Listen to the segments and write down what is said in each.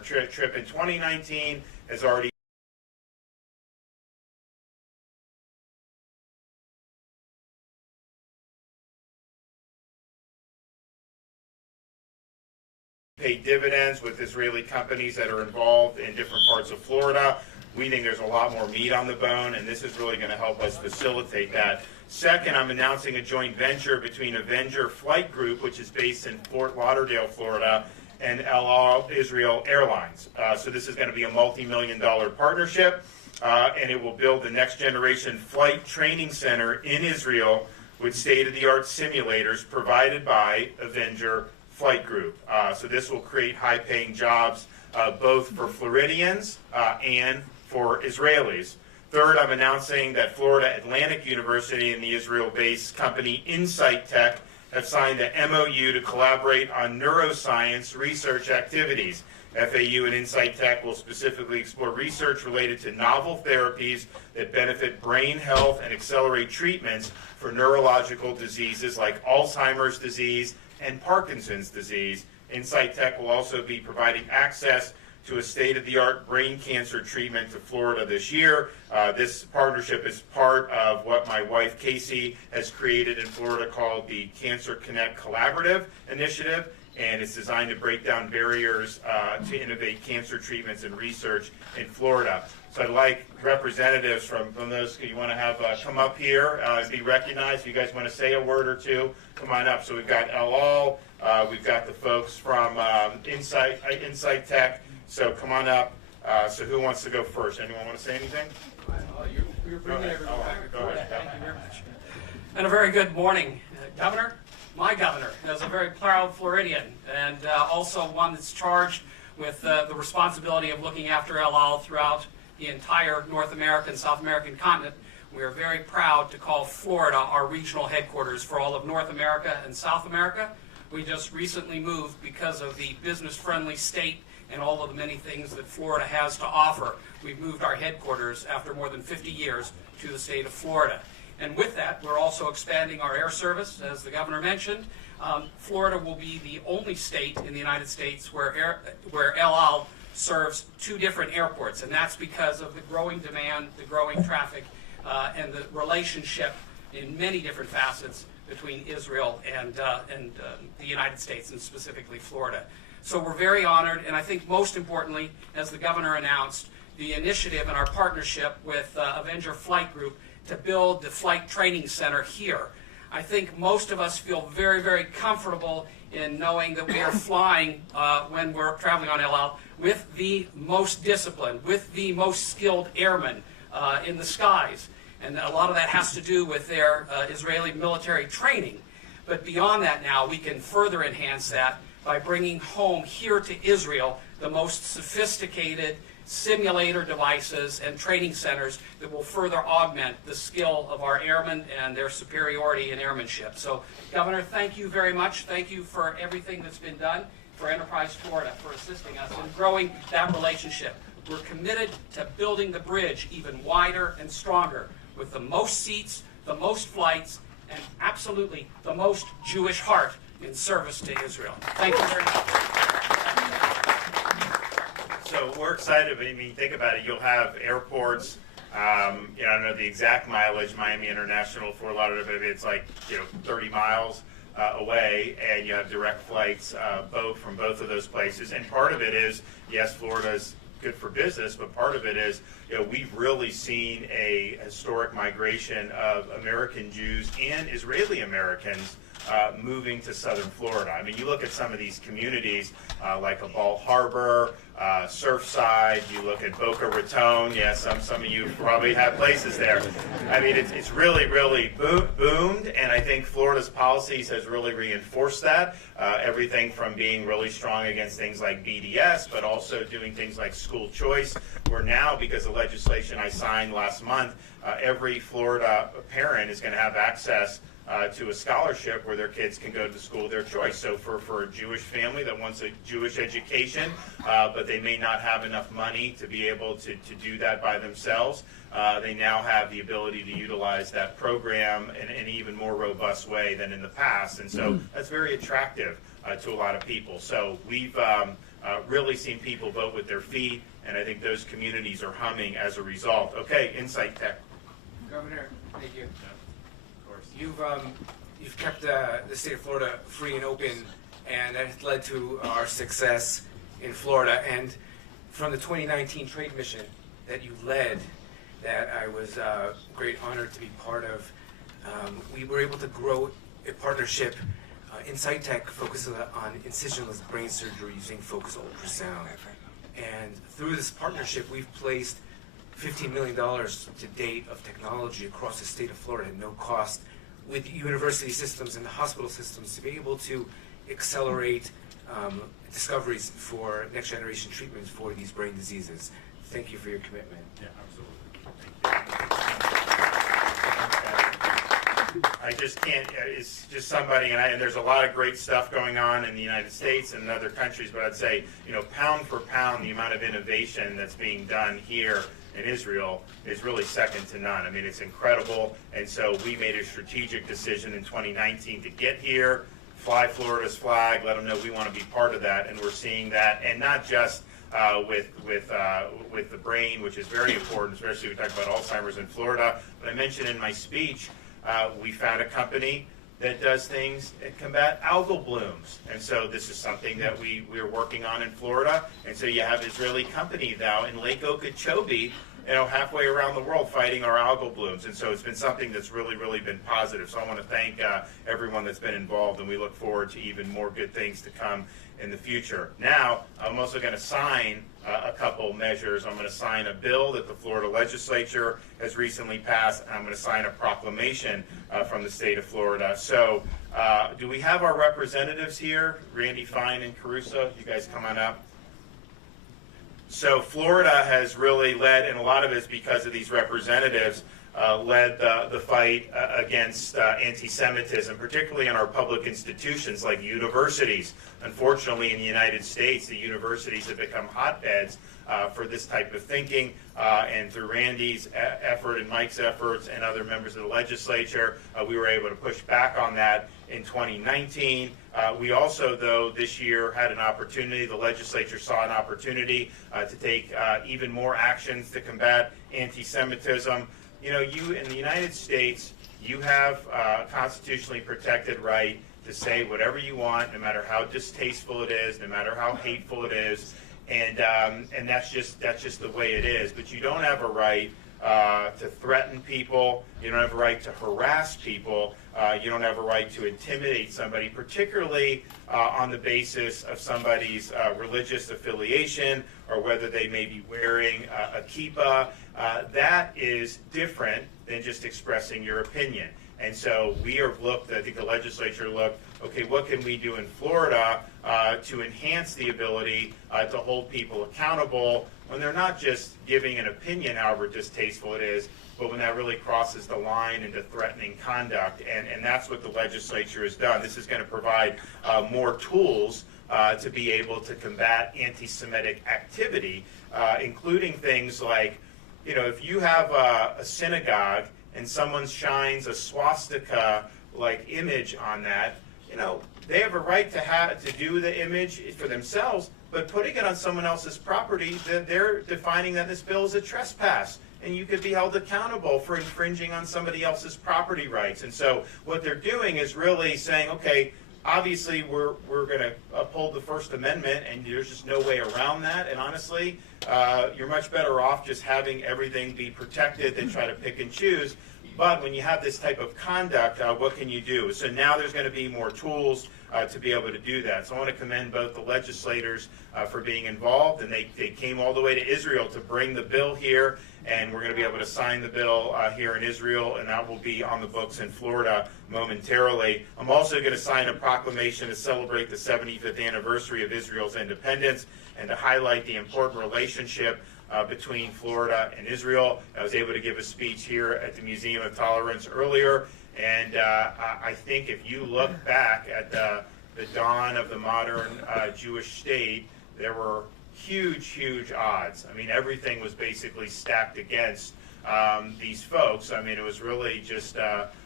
trip in 2019 has already paid dividends with Israeli companies that are involved in different parts of Florida. We think there's a lot more meat on the bone, and this is really going to help us facilitate that. Second, I'm announcing a joint venture between Avenger Flight Group, which is based in Fort Lauderdale, Florida, and El Al Israel Airlines. So this is going to be a multi-million-dollar partnership, and it will build the next-generation flight training center in Israel with state-of-the-art simulators provided by Avenger Flight Group. So this will create high-paying jobs both for Floridians and for Israelis. Third, I'm announcing that Florida Atlantic University and the Israel-based company Insight Tech have signed an MOU to collaborate on neuroscience research activities. FAU and Insight Tech will specifically explore research related to novel therapies that benefit brain health and accelerate treatments for neurological diseases like Alzheimer's disease and Parkinson's disease. Insight Tech will also be providing access to a state-of-the-art brain cancer treatment to Florida this year. This partnership is part of what my wife Casey has created in Florida called the Cancer Connect Collaborative Initiative, and it's designed to break down barriers to innovate cancer treatments and research in Florida. So I'd like representatives from those you want to have come up here and be recognized. If you guys want to say a word or two, come on up. So we've got El Al, we've got the folks from Insight Tech. So come on up. So who wants to go first? Anyone want to say anything? You're bringing everyone back. Go ahead. Thank you very much. And a very good morning, Governor. My governor is a very proud Floridian, and also one that's charged with the responsibility of looking after El Al throughout the entire North American, South American continent. We are very proud to call Florida our regional headquarters for all of North America and South America. We just recently moved because of the business-friendly state and all of the many things that Florida has to offer. We've moved our headquarters after more than 50 years to the state of Florida. And with that, we're also expanding our air service, as the governor mentioned. Florida will be the only state in the United States where El Al serves two different airports, and that's because of the growing demand, the growing traffic, and the relationship in many different facets between Israel and the United States, and specifically Florida. So we're very honored, and I think most importantly, as the governor announced, the initiative and our partnership with Avenger Flight Group to build the flight training center here. I think most of us feel very, very comfortable in knowing that we are flying when we're traveling on El Al with the most disciplined, with the most skilled airmen in the skies. And a lot of that has to do with their Israeli military training. But beyond that now, we can further enhance that by bringing home here to Israel the most sophisticated simulator devices and training centers that will further augment the skill of our airmen and their superiority in airmanship. So, Governor, thank you very much. Thank you for everything that's been done for Enterprise Florida, for assisting us in growing that relationship. We're committed to building the bridge even wider and stronger with the most seats, the most flights, and absolutely the most Jewish heart in service to Israel. Thank you very much. So we're excited. I mean, think about it. You'll have airports. I don't know the exact mileage. Miami International, Fort Lauderdale, but it's like 30 miles away, and you have direct flights from both of those places. And part of it is, yes, Florida's good for business, but part of it is, we've really seen a historic migration of American Jews and Israeli Americans moving to southern Florida. I mean, you look at some of these communities like a Ball Harbor, Surfside, you look at Boca Raton. Yeah, some of you probably have places there. I mean, it's really, really boomed, and I think Florida's policies has really reinforced that. Everything from being really strong against things like BDS, but also doing things like school choice, where now, because of legislation I signed last month, every Florida parent is going to have access to a scholarship where their kids can go to the school of their choice. So for a Jewish family that wants a Jewish education, but they may not have enough money to be able to do that by themselves, they now have the ability to utilize that program in an even more robust way than in the past. And so that's very attractive to a lot of people. So we've really seen people vote with their feet, and I think those communities are humming as a result. Okay, Insight Tech. Governor, thank you. Of course. You've kept the state of Florida free and open, and that has led to our success in Florida. And from the 2019 trade mission that you led, that I was great honored to be part of, we were able to grow a partnership. Insight Tech focuses on incisionless brain surgery using focused ultrasound. And through this partnership, we've placed $15 million to date of technology across the state of Florida at no cost, with university systems and the hospital systems to be able to accelerate discoveries for next generation treatments for these brain diseases. Thank you for your commitment. Yeah, absolutely. I just can't, it's just somebody, and there's a lot of great stuff going on in the United States and in other countries, but I'd say, pound for pound, the amount of innovation that's being done here in Israel is really second to none. I mean, it's incredible, and so we made a strategic decision in 2019 to get here, fly Florida's flag, let them know we want to be part of that, and we're seeing that, and not just with the brain, which is very important, especially we talk about Alzheimer's in Florida, but I mentioned in my speech, we found a company that does things that combat algal blooms. And so this is something that we're working on in Florida. And so you have Israeli company now in Lake Okeechobee, halfway around the world fighting our algal blooms. And so it's been something that's really, really been positive. So I want to thank everyone that's been involved, and we look forward to even more good things to come in the future. Now, I'm also going to sign a couple measures. I'm going to sign a bill that the Florida legislature has recently passed, and I'm going to sign a proclamation from the state of Florida. So do we have our representatives here? Randy Fine and Caruso, you guys come on up. So Florida has really led, and a lot of it is because of these representatives, led the fight against anti-Semitism, particularly in our public institutions like universities. Unfortunately, in the United States, the universities have become hotbeds for this type of thinking, and through Randy's effort and Mike's efforts and other members of the legislature, we were able to push back on that in 2019. We also, though, this year had an opportunity, the legislature saw an opportunity to take even more actions to combat anti-Semitism. You in the United States, you have a constitutionally protected right to say whatever you want, no matter how distasteful it is, no matter how hateful it is, and that's just the way it is. But you don't have a right to threaten people. You don't have a right to harass people. You don't have a right to intimidate somebody, particularly on the basis of somebody's religious affiliation or whether they may be wearing a kippah. That is different than just expressing your opinion. And so we have looked, I think the legislature looked, okay, what can we do in Florida to enhance the ability to hold people accountable when they're not just giving an opinion, however distasteful it is, but when that really crosses the line into threatening conduct. And that's what the legislature has done. This is going to provide more tools to be able to combat anti-Semitic activity, including things like, if you have a synagogue and someone shines a swastika-like image on that, they have a right to do the image for themselves, but putting it on someone else's property, they're defining that this bill is a trespass, and you could be held accountable for infringing on somebody else's property rights. And so what they're doing is really saying, okay, obviously we're going to uphold the First Amendment, and there's just no way around that. And honestly, you're much better off just having everything be protected than try to pick and choose. But when you have this type of conduct, what can you do? So now there's going to be more tools to be able to do that. So I want to commend both the legislators for being involved, and they came all the way to Israel to bring the bill here, and we're going to be able to sign the bill here in Israel, and that will be on the books in Florida momentarily. I'm also going to sign a proclamation to celebrate the 75th anniversary of Israel's independence and to highlight the important relationship between Florida and Israel. I was able to give a speech here at the Museum of Tolerance earlier, and I think if you look back at the dawn of the modern Jewish state, there were huge odds. I mean, everything was basically stacked against these folks. I mean, it was really just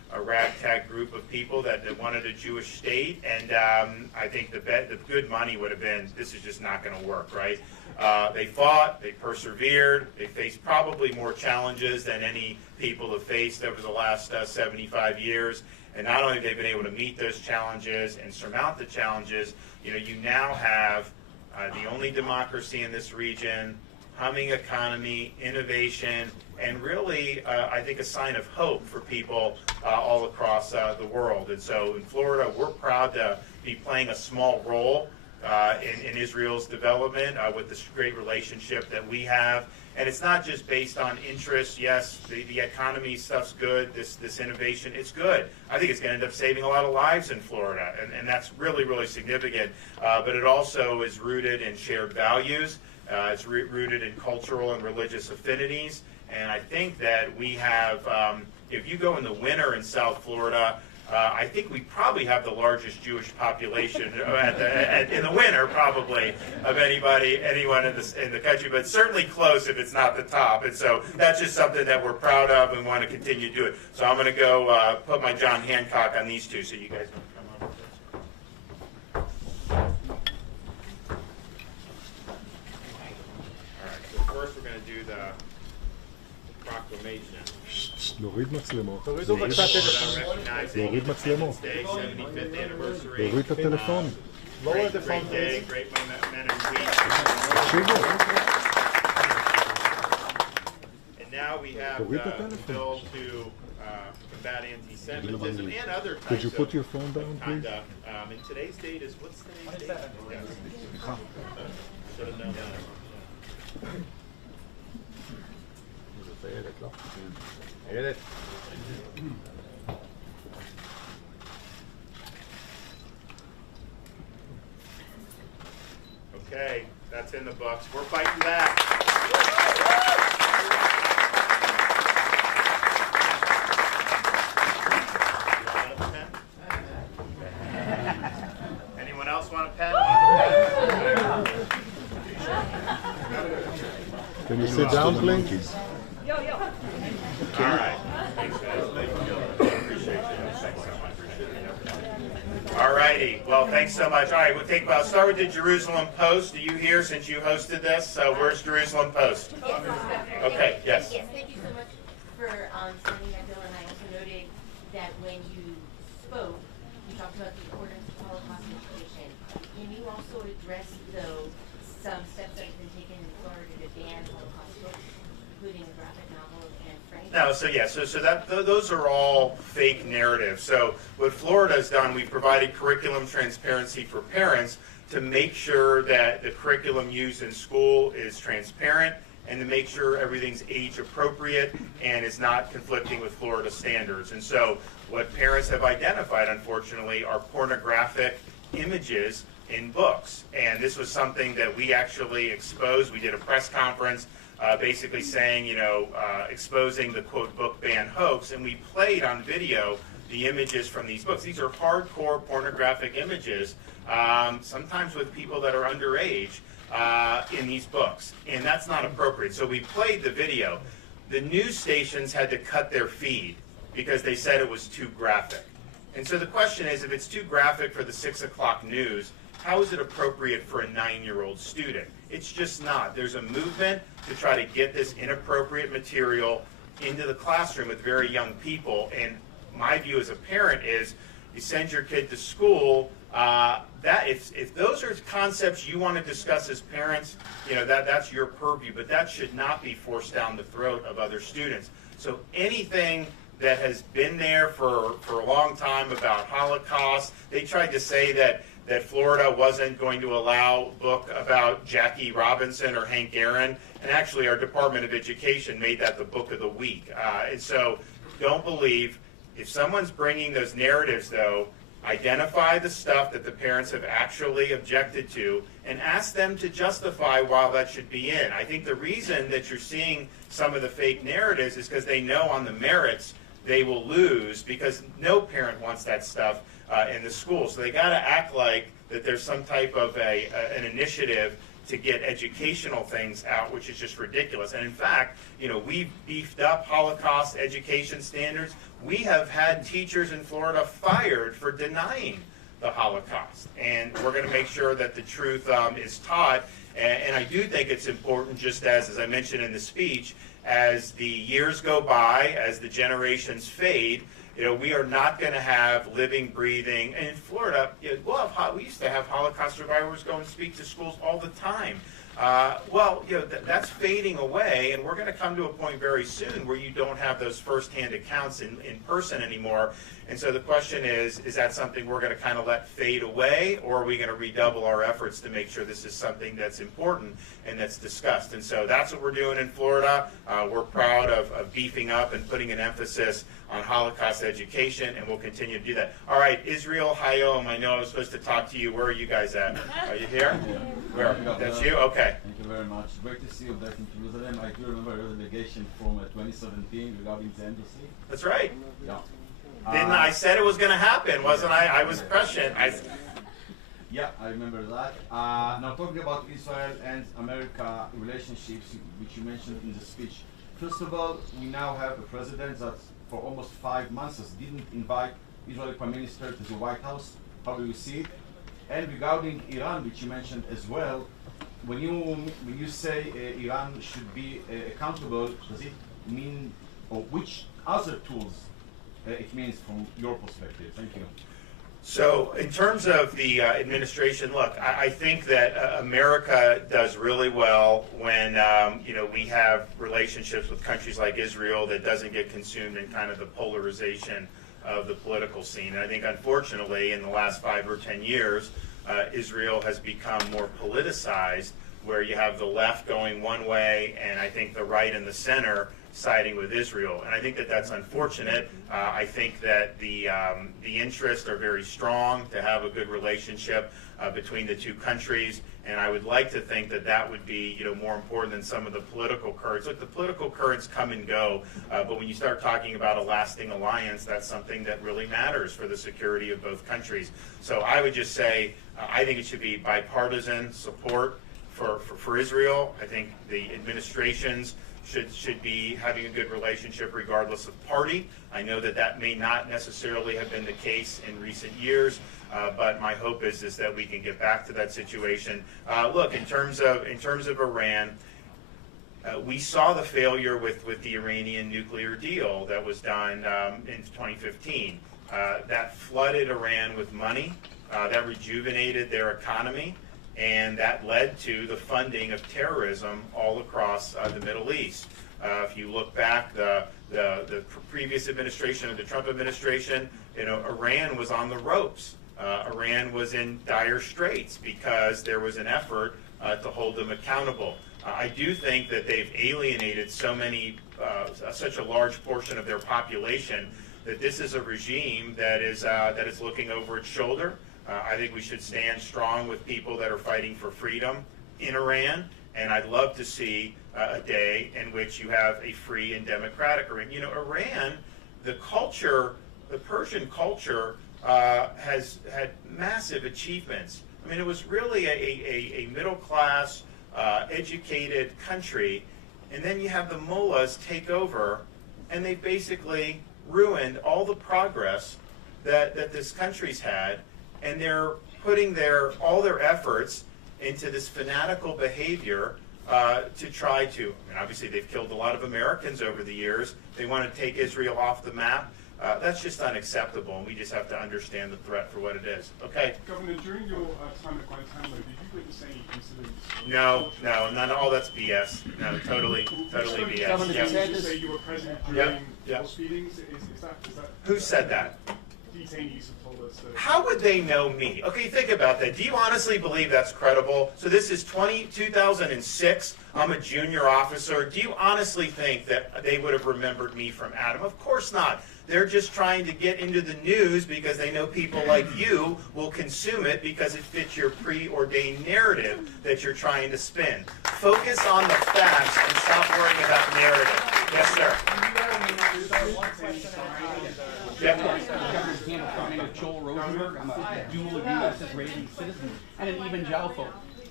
a ragtag group of people that wanted a Jewish state, and I think the good money would have been, this is just not going to work, right? They fought, they persevered, they faced probably more challenges than any people have faced over the last 75 years. And not only have they been able to meet those challenges and surmount the challenges, you now have the only democracy in this region, humming economy, innovation, and really, I think, a sign of hope for people all across the world. And so in Florida, we're proud to be playing a small role in Israel's development with this great relationship that we have. And it's not just based on interest. Yes, the economy stuff's good, this innovation, it's good. I think it's going to end up saving a lot of lives in Florida, and that's really, really significant. But it also is rooted in shared values. It's rooted in cultural and religious affinities. And I think that we have, if you go in the winter in South Florida, I think we probably have the largest Jewish population in the winter, probably, of anyone in the country, but certainly close if it's not the top. And so that's just something that we're proud of and want to continue to do it. So I'm going to go put my John Hancock on these two, so you guys want to come over. All right, so first we're going to do the proclamation. להוריד מצלמות. תורידו בבקשה טלפון. להוריד מצלמות. להוריד את הטלפון. Lower the phone, please. And now we have the bill to combat anti-Semitism and other types Could you put of your phone down, please? conduct. And today's date is, what's today's date? Yes. Should have known that. איילת. Okay, that's in the books. We're fighting back. Anyone else want a pen? Can you sit down, please? All right. Thanks, guys. Appreciate you. Thanks so much. All righty. Well, thanks so much. All right, we'll start with the Jerusalem Post. Are you here since you hosted this? Where's Jerusalem Post? Okay, yes. Yes, thank you so much for sending that bill, and I also noted that when you spoke, you talked about the importance of Holocaust education. Can you also address, though, some steps that have been taken in Florida to ban Holocaust books, including the graphic novels and Frank? No, so those are all fake narratives. So what Florida has done, we've provided curriculum transparency for parents to make sure that the curriculum used in school is transparent and to make sure everything's age appropriate and is not conflicting with Florida standards. And so what parents have identified, unfortunately, are pornographic images in books. And this was something that we actually exposed. We did a press conference basically saying, exposing the quote book ban hoax, and we played on video the images from these books. These are hardcore pornographic images, sometimes with people that are underage in these books, and that's not appropriate. So we played the video. The news stations had to cut their feed because they said it was too graphic. And so the question is, if it's too graphic for the 6 o'clock news, how is it appropriate for a 9-year-old student? It's just not. There's a movement to try to get this inappropriate material into the classroom with very young people. And my view as a parent is, you send your kid to school, that if those are concepts you want to discuss as parents, that's your purview, but that should not be forced down the throat of other students. So anything that has been there for a long time about Holocaust, they tried to say that Florida wasn't going to allow a book about Jackie Robinson or Hank Aaron, and actually our Department of Education made that the book of the week. And so don't believe, if someone's bringing those narratives, though, identify the stuff that the parents have actually objected to and ask them to justify why that should be in. I think the reason that you're seeing some of the fake narratives is because they know on the merits they will lose, because no parent wants that stuff in the school. So they got to act like that there's some type of an initiative to get educational things out, which is just ridiculous. And in fact, we've beefed up Holocaust education standards. We have had teachers in Florida fired for denying the Holocaust. And we're going to make sure that the truth is taught. And I do think it's important, just as I mentioned in the speech, as the years go by, as the generations fade, we are not going to have living, breathing. And in Florida, we used to have Holocaust survivors go and speak to schools all the time. That's fading away, and we're going to come to a point very soon where you don't have those firsthand accounts in person anymore. And so the question is that something we're going to kind of let fade away, or are we going to redouble our efforts to make sure this is something that's important and that's discussed? And so that's what we're doing in Florida. We're proud of beefing up and putting an emphasis on Holocaust education, and we'll continue to do that. All right, Israel Hayom, I know I was supposed to talk to you. Where are you guys at? Are you here? Where? That's you? Okay. Thank you very much. Great to see you back in Jerusalem. I do remember your delegation from 2017 regarding the embassy. That's right. Yeah. Didn't I said it was going to happen, wasn't I? I was prescient. Yeah, I remember that. Now talking about Israel and America relationships, which you mentioned in the speech. First of all, we now have a president that for almost 5 months didn't invite Israeli Prime Minister to the White House. How do you see it? And regarding Iran, which you mentioned as well, when you say Iran should be accountable, does it mean, or which other tools it means from your perspective? Thank you. So in terms of the administration, look, I think that America does really well when we have relationships with countries like Israel that doesn't get consumed in kind of the polarization of the political scene. And I think, unfortunately, in the last 5 or 10 years, Israel has become more politicized, where you have the left going one way, and I think the right and the center siding with Israel. And I think that that's unfortunate. I think that the interests are very strong to have a good relationship between the two countries, and I would like to think that that would be more important than some of the political currents. Look, the political currents come and go, but when you start talking about a lasting alliance, that's something that really matters for the security of both countries. So I would just say I think it should be bipartisan support for Israel. I think the administrations should be having a good relationship regardless of party. I know that may not necessarily have been the case in recent years, but my hope is that we can get back to that situation. Look, in terms of Iran, we saw the failure with the Iranian nuclear deal that was done in 2015. That flooded Iran with money, that rejuvenated their economy, and that led to the funding of terrorism all across the Middle East. If you look back, the previous administration, the Trump administration, Iran was on the ropes. Iran was in dire straits because there was an effort to hold them accountable. I do think that they've alienated such a large portion of their population that this is a regime that is looking over its shoulder. I think we should stand strong with people that are fighting for freedom in Iran, and I'd love to see a day in which you have a free and democratic Iran. Iran, the Persian culture has had massive achievements. I mean, it was really a middle-class, educated country, and then you have the mullahs take over, and they basically ruined all the progress that this country's had. And they're putting all their efforts into this fanatical behavior to try to, obviously they've killed a lot of Americans over the years. They want to take Israel off the map. That's just unacceptable, and we just have to understand the threat for what it is. Okay? Governor, during your time at Guantanamo, did you witness any incidents? No, none of all that's BS. No, totally BS. Governor Yep. DeSantis, you say you were present during those feedings? Is that Who said that? Detainees have told us that. How would they know me? Okay, think about that. Do you honestly believe that's credible? So this is 2006. I'm a junior officer. Do you honestly think that they would have remembered me from Adam? Of course not. They're just trying to get into the news because they know people like you will consume it because it fits your preordained narrative that you're trying to spin. Focus on the facts and stop worrying about narrative. Yes, sir. I'm Joel Rosenberg. I'm a dual U.S. Israeli citizen and an evangelical.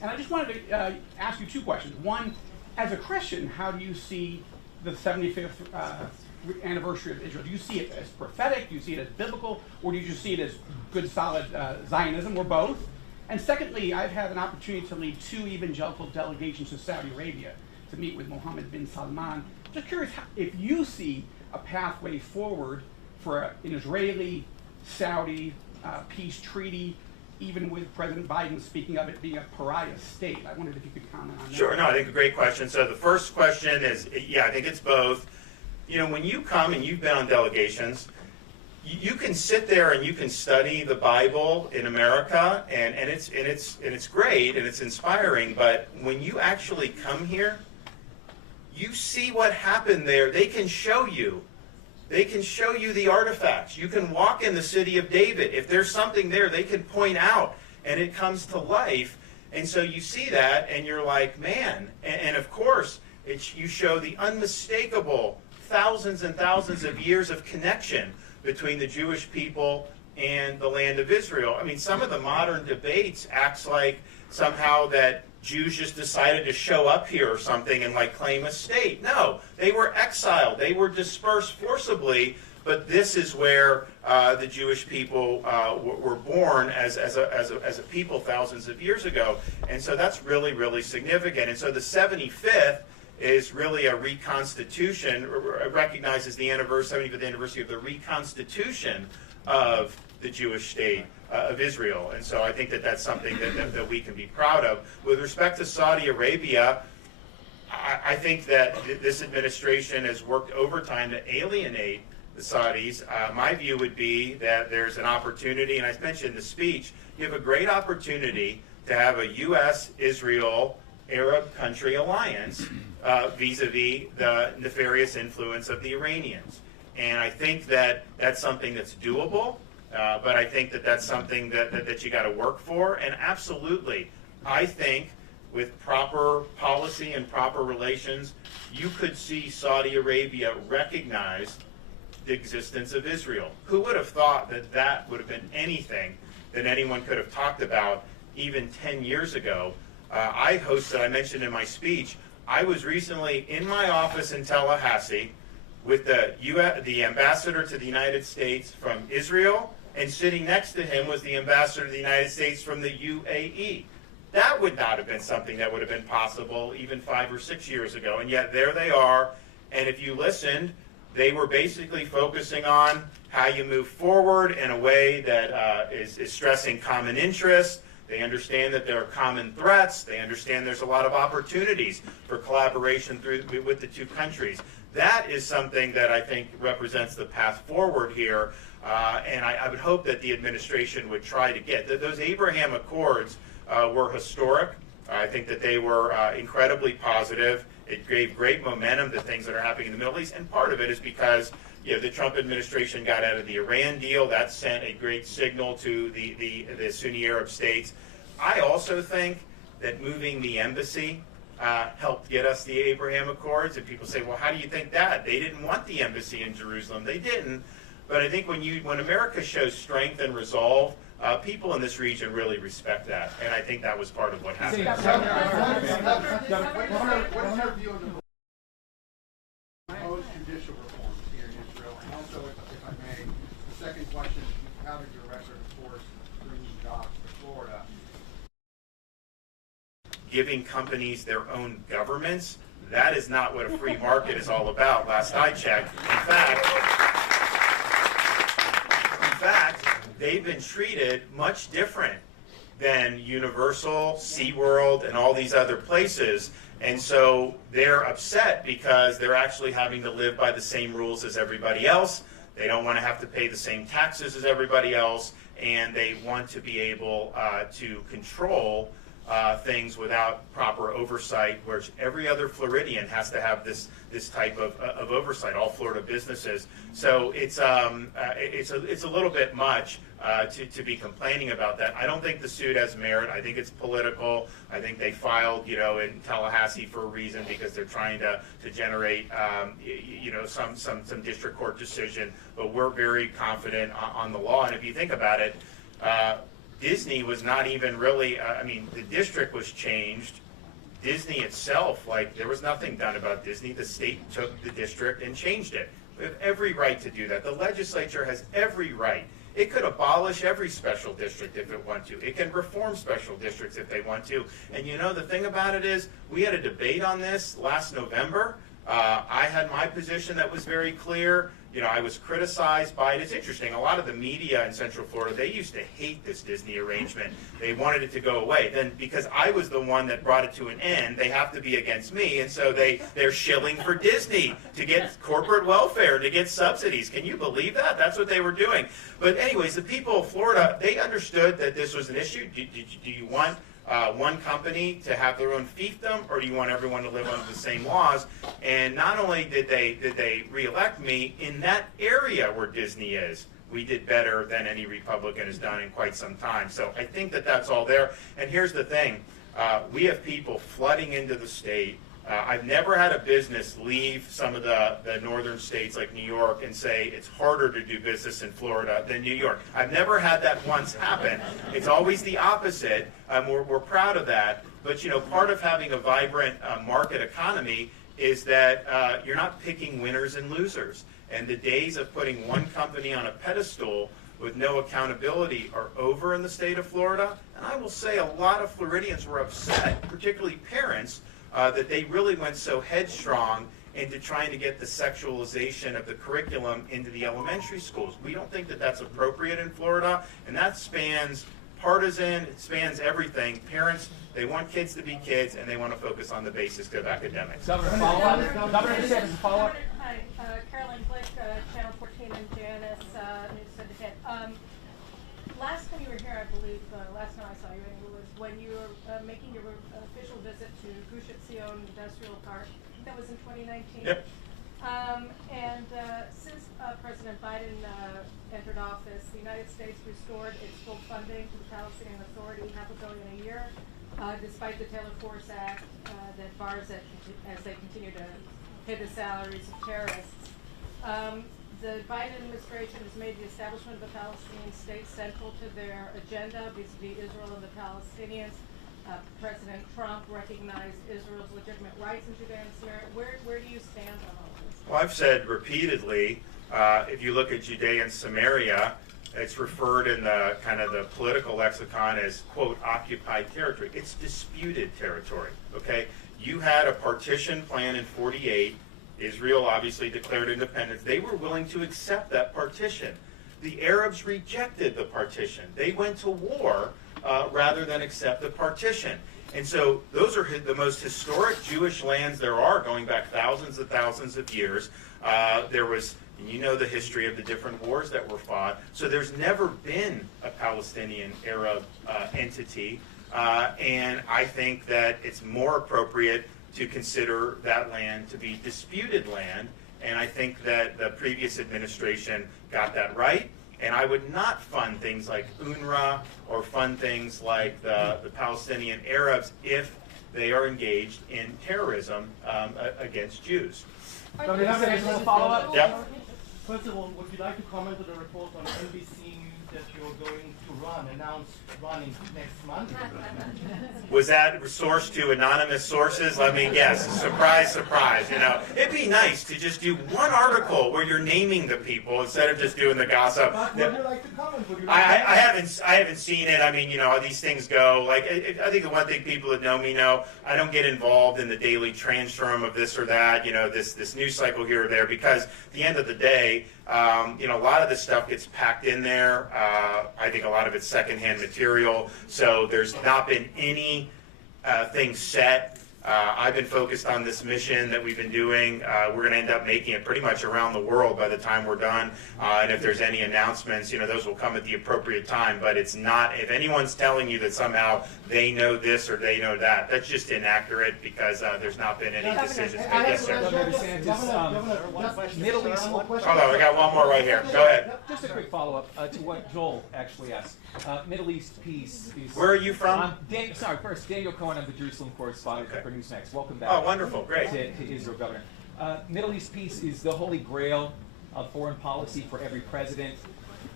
And I just wanted to ask you two questions. One, as a Christian, how do you see the 75th anniversary of Israel? Do you see it as prophetic? Do you see it as biblical? Or do you just see it as good, solid Zionism, or both? And secondly, I've had an opportunity to lead 2 evangelical delegations to Saudi Arabia to meet with Mohammed bin Salman. Just curious if you see a pathway forward for an Israeli-Saudi peace treaty, even with President Biden speaking of it being a pariah state. I wondered if you could comment on that. Sure, no, I think a great question. So the first question is, yeah, I think it's both. You know, when you come and you've been on delegations, you can sit there and you can study the Bible in America, and it's great and it's inspiring. But when you actually come here, you see what happened there. They can show you. They can show you the artifacts. You can walk in the city of David. If there's something there, they can point out, and it comes to life. And so you see that, and you're like, man. And of course, you show the unmistakable thousands and thousands of years of connection between the Jewish people and the land of Israel. I mean, some of the modern debates acts like somehow that Jews just decided to show up here or something and like claim a state. No, they were exiled. They were dispersed forcibly. But this is where the Jewish people were born as a people thousands of years ago. And so that's really, really significant. And so the 75th is really a reconstitution, recognizes the 75th anniversary of the reconstitution of the Jewish state of Israel. And so I think that that's something that we can be proud of. With respect to Saudi Arabia, I think that this administration has worked overtime to alienate the Saudis. My view would be that there's an opportunity, and I mentioned in the speech, you have a great opportunity to have a U.S.-Israel Arab country alliance vis-a-vis the nefarious influence of the Iranians. And I think that that's something that's doable, but I think that that's something that you got to work for. And absolutely, I think with proper policy and proper relations, you could see Saudi Arabia recognize the existence of Israel. Who would have thought that that would have been anything that anyone could have talked about even 10 years ago? I mentioned in my speech, I was recently in my office in Tallahassee with the ambassador to the United States from Israel, and sitting next to him was the ambassador to the United States from the UAE. That would not have been something that would have been possible even 5 or 6 years ago, and yet there they are. And if you listened, they were basically focusing on how you move forward in a way that is stressing common interests. They understand that there are common threats. They understand there's a lot of opportunities for collaboration with the two countries. That is something that I think represents the path forward here, and I would hope that the administration would try to get. Those Abraham Accords were historic. I think that they were incredibly positive. It gave great momentum to things that are happening in the Middle East, and part of it is because the Trump administration got out of the Iran deal. That sent a great signal to the Sunni Arab states. I also think that moving the embassy helped get us the Abraham Accords. And people say, well, how do you think that? They didn't want the embassy in Jerusalem. They didn't. But I think when America shows strength and resolve, people in this region really respect that. And I think that was part of what happened. What is your view on the proposed judicial reforms here in Israel? And also, if I may, the second question, you touted your record, of course, bringing jobs to Florida. Giving companies their own governments, that is not what a free market is all about, last I checked. In fact, they've been treated much different than Universal, SeaWorld, and all these other places. And so they're upset because they're actually having to live by the same rules as everybody else. They don't want to have to pay the same taxes as everybody else, and they want to be able to control things without proper oversight, whereas every other Floridian has to have this type of oversight, all Florida businesses. So it's a little bit much to be complaining about that. I don't think the suit has merit. I think it's political. I think they filed, in Tallahassee for a reason, because they're trying to generate, some district court decision. But we're very confident on the law. And if you think about it, Disney was not even really, I mean, the district was changed. Disney itself, like, there was nothing done about Disney. The state took the district and changed it. We have every right to do that. The legislature has every right. It could abolish every special district if it wants to. It can reform special districts if they want to. And you know, the thing about it is, we had a debate on this last November. I had my position that was very clear. You know, I was criticized by it. It's interesting. A lot of the media in Central Florida, they used to hate this Disney arrangement. They wanted it to go away. Then, because I was the one that brought it to an end, they have to be against me, and so they're shilling for Disney to get corporate welfare, to get subsidies. Can you believe that? That's what they were doing. But anyways, the people of Florida, they understood that this was an issue. Do you want one company to have their own fiefdom, or do you want everyone to live under the same laws? And not only did they reelect me, in that area where Disney is, we did better than any Republican has done in quite some time. So I think that that's all there. And here's the thing. We have people flooding into the state. I've never had a business leave some of the northern states like New York and say it's harder to do business in Florida than New York. I've never had that once happen. It's always the opposite. We're proud of that. But, you know, part of having a vibrant market economy is that you're not picking winners and losers. And the days of putting one company on a pedestal with no accountability are over in the state of Florida. And I will say a lot of Floridians were upset, particularly parents, that they really went so headstrong into trying to get the sexualization of the curriculum into the elementary schools. We don't think that that's appropriate in Florida, and that spans partisan, it spans everything. Parents, they want kids to be kids, and they want to focus on the basics of academics. Governor, follow-up? Governor DeSantis, follow-up? Hi, Carolyn Glick, Channel 14 and Janice, News18. Last time you were here, I believe, last time I saw you, was when you were making your official visit to Gush Etzion Industrial Park. That was in 2019. Yep. Since President Biden entered office, the United States restored its full funding to the Palestinian Authority, $500 million a year, despite the Taylor Force Act that bars it as they continue to pay the salaries of terrorists. The Biden administration has made the establishment of a Palestinian state central to their agenda vis-a-vis Israel and the Palestinians. President Trump recognized Israel's legitimate rights in Judea and Samaria. Where do you stand on all this? Well, I've said repeatedly, if you look at Judea and Samaria, it's referred in the kind of the political lexicon as, quote, occupied territory. It's disputed territory, okay? You had a partition plan in 48. Israel obviously declared independence. They were willing to accept that partition. The Arabs rejected the partition. They went to war rather than accept the partition. And so those are the most historic Jewish lands there are, going back thousands of years. There was, and you know the history of the different wars that were fought. So there's never been a Palestinian Arab entity. And I think that it's more appropriate to consider that land to be disputed land. And I think that the previous administration got that right. And I would not fund things like UNRWA or fund things like the Palestinian Arabs if they are engaged in terrorism against Jews. Governor DeSantis, follow-up? Yep. First of all, would you like to comment on the report on NBC News that you're going to announce running next month? Was that sourced to anonymous sources? Let me guess. Surprise, surprise. You know, it'd be nice to just do one article where you're naming the people instead of just doing the gossip. But would you like to comment? Would you like I haven't seen it. I mean, you know how these things go. Like, I think the one thing people that know me know, I don't get involved in the daily transform of this or that, you know, this news cycle here or there, because at the end of the day, you know, a lot of this stuff gets packed in there. I think a lot of it's secondhand material. So there's not been any thing set. I've been focused on this mission that we've been doing. We're going to end up making it pretty much around the world by the time we're done. And if there's any announcements, you know, those will come at the appropriate time. But it's not, if anyone's telling you that somehow they know this or they know that, that's just inaccurate, because there's not been any decisions made. Yes, sir. Governor DeSantis, Middle East. Hold on, I got one more right here. Go ahead. Just a quick follow-up to what Joel actually asked. Middle East peace. Where are you from? First, Daniel Cohen, I'm the Jerusalem correspondent for Newsmax. Welcome back. Oh, wonderful, great. To Israel, Governor. Middle East peace is the holy grail of foreign policy for every president.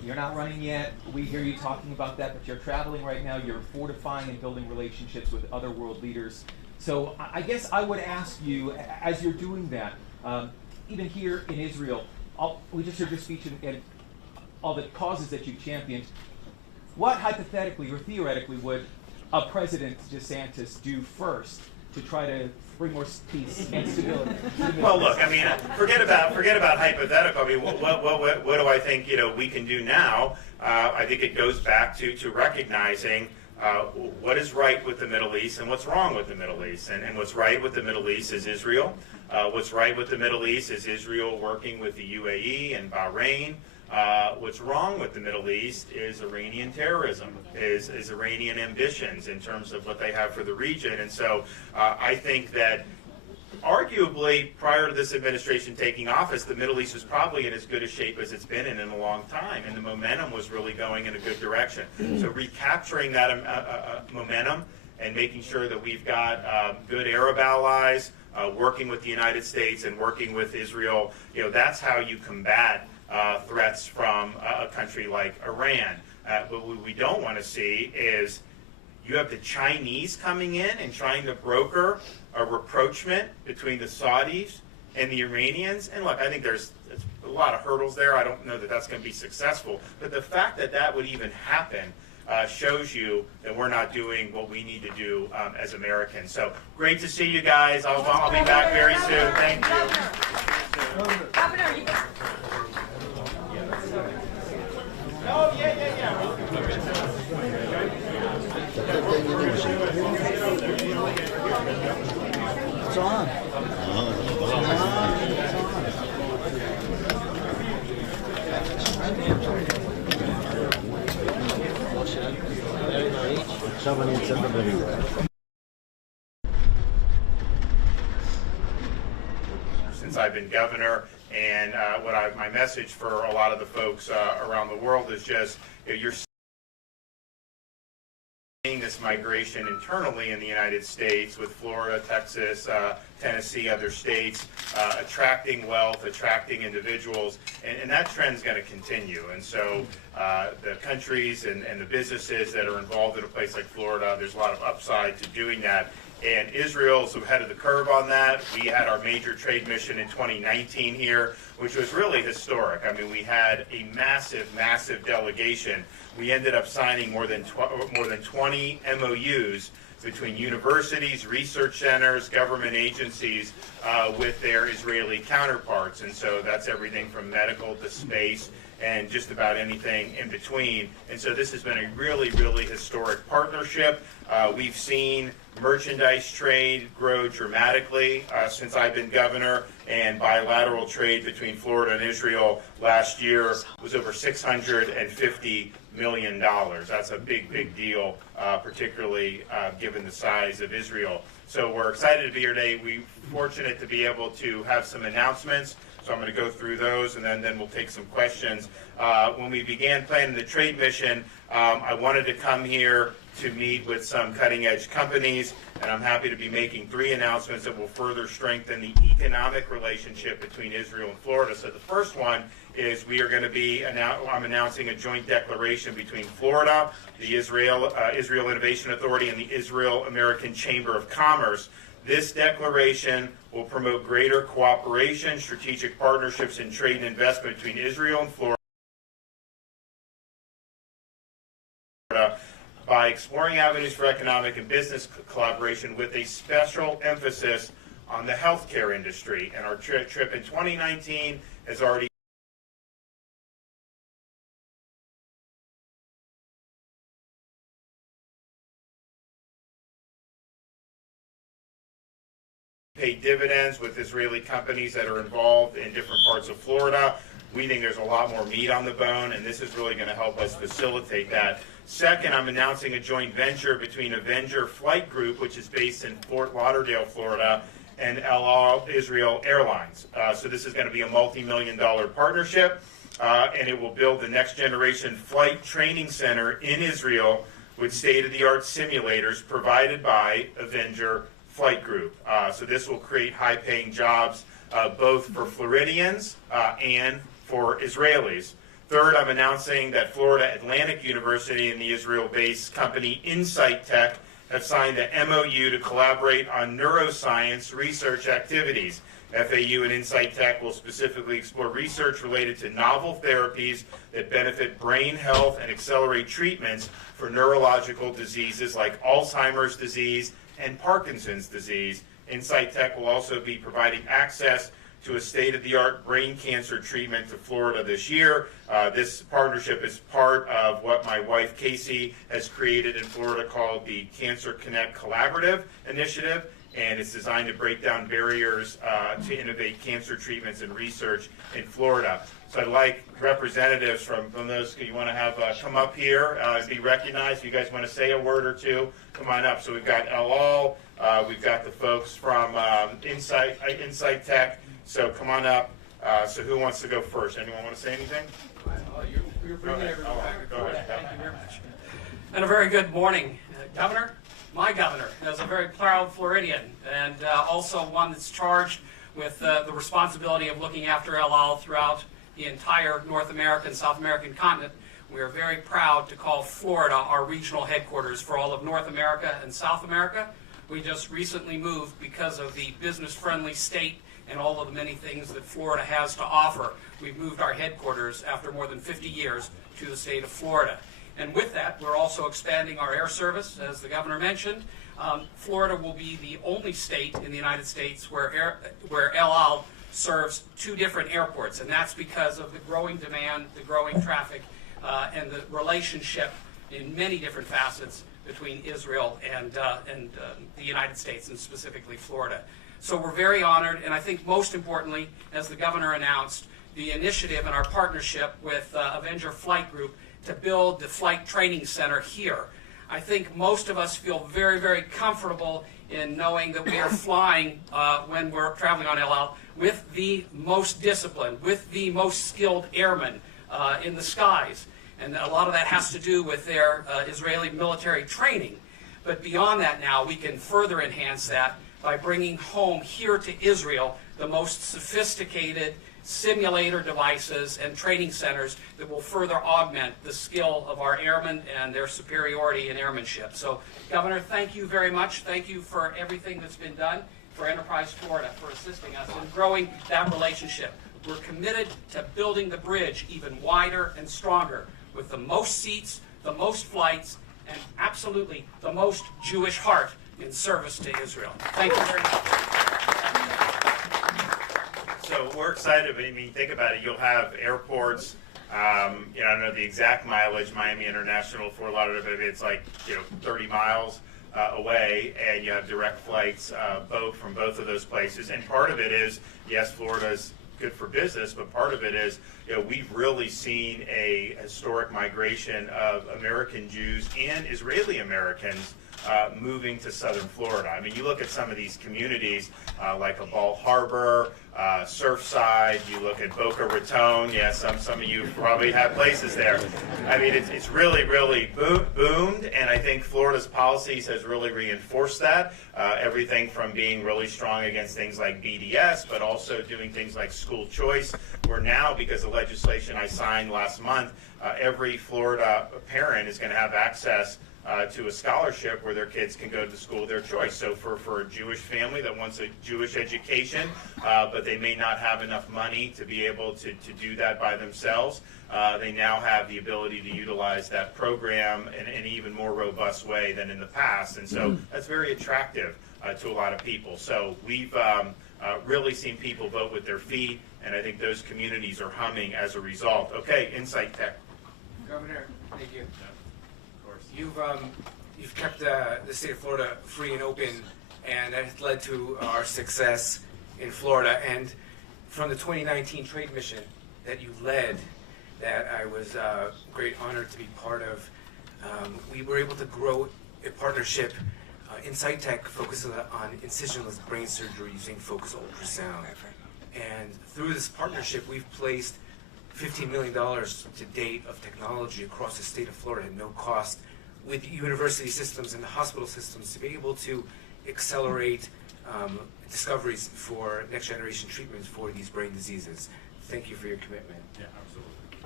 You're not running yet. We hear you talking about that, but you're traveling right now. You're fortifying and building relationships with other world leaders. So I guess I would ask you, as you're doing that, even here in Israel, we just heard your speech and all the causes that you've championed. What hypothetically or theoretically would a President DeSantis do first to try to bring more peace and stability? Well, look, I mean, forget about hypothetical. I mean, what do I think we can do now? I think it goes back to recognizing what is right with the Middle East and what's wrong with the Middle East. And what's right with the Middle East is Israel. What's right with the Middle East is Israel working with the UAE and Bahrain. What's wrong with the Middle East is Iranian terrorism, is Iranian ambitions in terms of what they have for the region. And so I think that arguably prior to this administration taking office, the Middle East was probably in as good a shape as it's been in a long time, and the momentum was really going in a good direction. So recapturing that momentum and making sure that we've got good Arab allies, working with the United States and working with Israel, that's how you combat threats from a country like Iran. But what we don't want to see is you have the Chinese coming in and trying to broker a rapprochement between the Saudis and the Iranians. And look, I think there's a lot of hurdles there. I don't know that that's going to be successful. But the fact that that would even happen shows you that we're not doing what we need to do as Americans. So great to see you guys. I'll be back very soon. Thank you. Governor, you Oh, yeah. It's on. עכשיו אני אצא לדבר עם זה. Since I've been governor, and my message for a lot of the folks around the world is just you're seeing this migration internally in the United States with Florida, Texas, Tennessee, other states, attracting wealth, attracting individuals, and that trend is going to continue. And so the countries and the businesses that are involved in a place like Florida, there's a lot of upside to doing that. And Israel's ahead of the curve on that. We had our major trade mission in 2019 here, which was really historic. I mean, we had a massive delegation. We ended up signing more than 20 MOUs between universities, research centers, government agencies with their Israeli counterparts. And so that's everything from medical to space and just about anything in between. And so this has been a really historic partnership. We've seen merchandise trade grow dramatically since I've been governor, and bilateral trade between Florida and Israel last year was over $650 million. That's a big deal, particularly given the size of Israel. So we're excited to be here today. We're fortunate to be able to have some announcements. So I'm going to go through those, and then we'll take some questions. When we began planning the trade mission, I wanted to come here to meet with some cutting-edge companies, and I'm happy to be making 3 announcements that will further strengthen the economic relationship between Israel and Florida. So the first one is we are going to be I'm announcing a joint declaration between Florida, the Israel Innovation Authority, and the Israel-American Chamber of Commerce. This declaration will promote greater cooperation, strategic partnerships, and trade and investment between Israel and Florida by exploring avenues for economic and business collaboration with a special emphasis on the healthcare industry. And our trip in 2019 has already paid dividends with Israeli companies that are involved in different parts of Florida. We think there's a lot more meat on the bone, and this is really going to help us facilitate that. Second, I'm announcing a joint venture between Avenger Flight Group, which is based in Fort Lauderdale, Florida, and El Al Israel Airlines. So this is going to be a multi-million-dollar partnership, and it will build the next-generation flight training center in Israel with state-of-the-art simulators provided by Avenger Flight Group. So this will create high-paying jobs both for Floridians and for Israelis. Third, I'm announcing that Florida Atlantic University and the Israel-based company Insight Tech have signed an MOU to collaborate on neuroscience research activities. FAU and Insight Tech will specifically explore research related to novel therapies that benefit brain health and accelerate treatments for neurological diseases like Alzheimer's disease and Parkinson's disease. Insight Tech will also be providing access to a state-of-the-art brain cancer treatment to Florida this year. This partnership is part of what my wife Casey has created in Florida called the Cancer Connect Collaborative Initiative, and it's designed to break down barriers to innovate cancer treatments and research in Florida. So I'd like representatives from those you want to have come up here and be recognized. If you guys want to say a word or two, come on up. So we've got El Al, we've got the folks from Insight Tech. So come on up. So who wants to go first? Anyone want to say anything? You're bringing everyone back. Go ahead. Thank you very much. And a very good morning, Governor. My governor is a very proud Floridian, and also one that's charged with the responsibility of looking after El Al throughout the entire North American, South American continent. We are very proud to call Florida our regional headquarters for all of North America and South America. We just recently moved because of the business-friendly state and all of the many things that Florida has to offer. We've moved our headquarters after more than 50 years to the state of Florida. And with that, we're also expanding our air service, as the governor mentioned. Florida will be the only state in the United States where El Al serves two different airports, and that's because of the growing demand, the growing traffic, and the relationship in many different facets between Israel and the United States, and specifically Florida. So we're very honored, and I think most importantly, as the governor announced, the initiative and our partnership with Avenger Flight Group to build the flight training center here. I think most of us feel very, very comfortable in knowing that we are flying when we're traveling on El Al with the most disciplined, with the most skilled airmen in the skies. And a lot of that has to do with their Israeli military training. But beyond that now, we can further enhance that by bringing home here to Israel the most sophisticated simulator devices and training centers that will further augment the skill of our airmen and their superiority in airmanship. So, Governor, thank you very much. Thank you for everything that's been done for Enterprise Florida, for assisting us in growing that relationship. We're committed to building the bridge even wider and stronger with the most seats, the most flights, and absolutely the most Jewish heart in service to Israel. Thank you very much. So we're excited. I mean, think about it. You'll have airports. I don't know the exact mileage. Miami International, Fort Lauderdale, it's like 30 miles away, and you have direct flights from both of those places. And part of it is, yes, Florida's good for business, but part of it is, we've really seen a historic migration of American Jews and Israeli Americans moving to southern Florida. I mean, you look at some of these communities like a Ball Harbor, Surfside, you look at Boca Raton. Yeah, some of you probably have places there. I mean, it's really, really boomed, and I think Florida's policies has really reinforced that. Everything from being really strong against things like BDS, but also doing things like school choice, where now, because of legislation I signed last month, every Florida parent is going to have access to a scholarship where their kids can go to the school of their choice. So for a Jewish family that wants a Jewish education, but they may not have enough money to be able to do that by themselves, they now have the ability to utilize that program in an even more robust way than in the past. And so that's very attractive to a lot of people. So we've really seen people vote with their feet, and I think those communities are humming as a result. Okay, Insight Tech. Governor, thank you. You've kept the state of Florida free and open, and that has led to our success in Florida. And from the 2019 trade mission that you led, that I was great honored to be part of, we were able to grow a partnership. Insight Tech focuses on incisionless brain surgery using focused ultrasound. And through this partnership, we've placed $15 million to date of technology across the state of Florida at no cost, with university systems and the hospital systems, to be able to accelerate discoveries for next generation treatments for these brain diseases. Thank you for your commitment. Yeah, absolutely.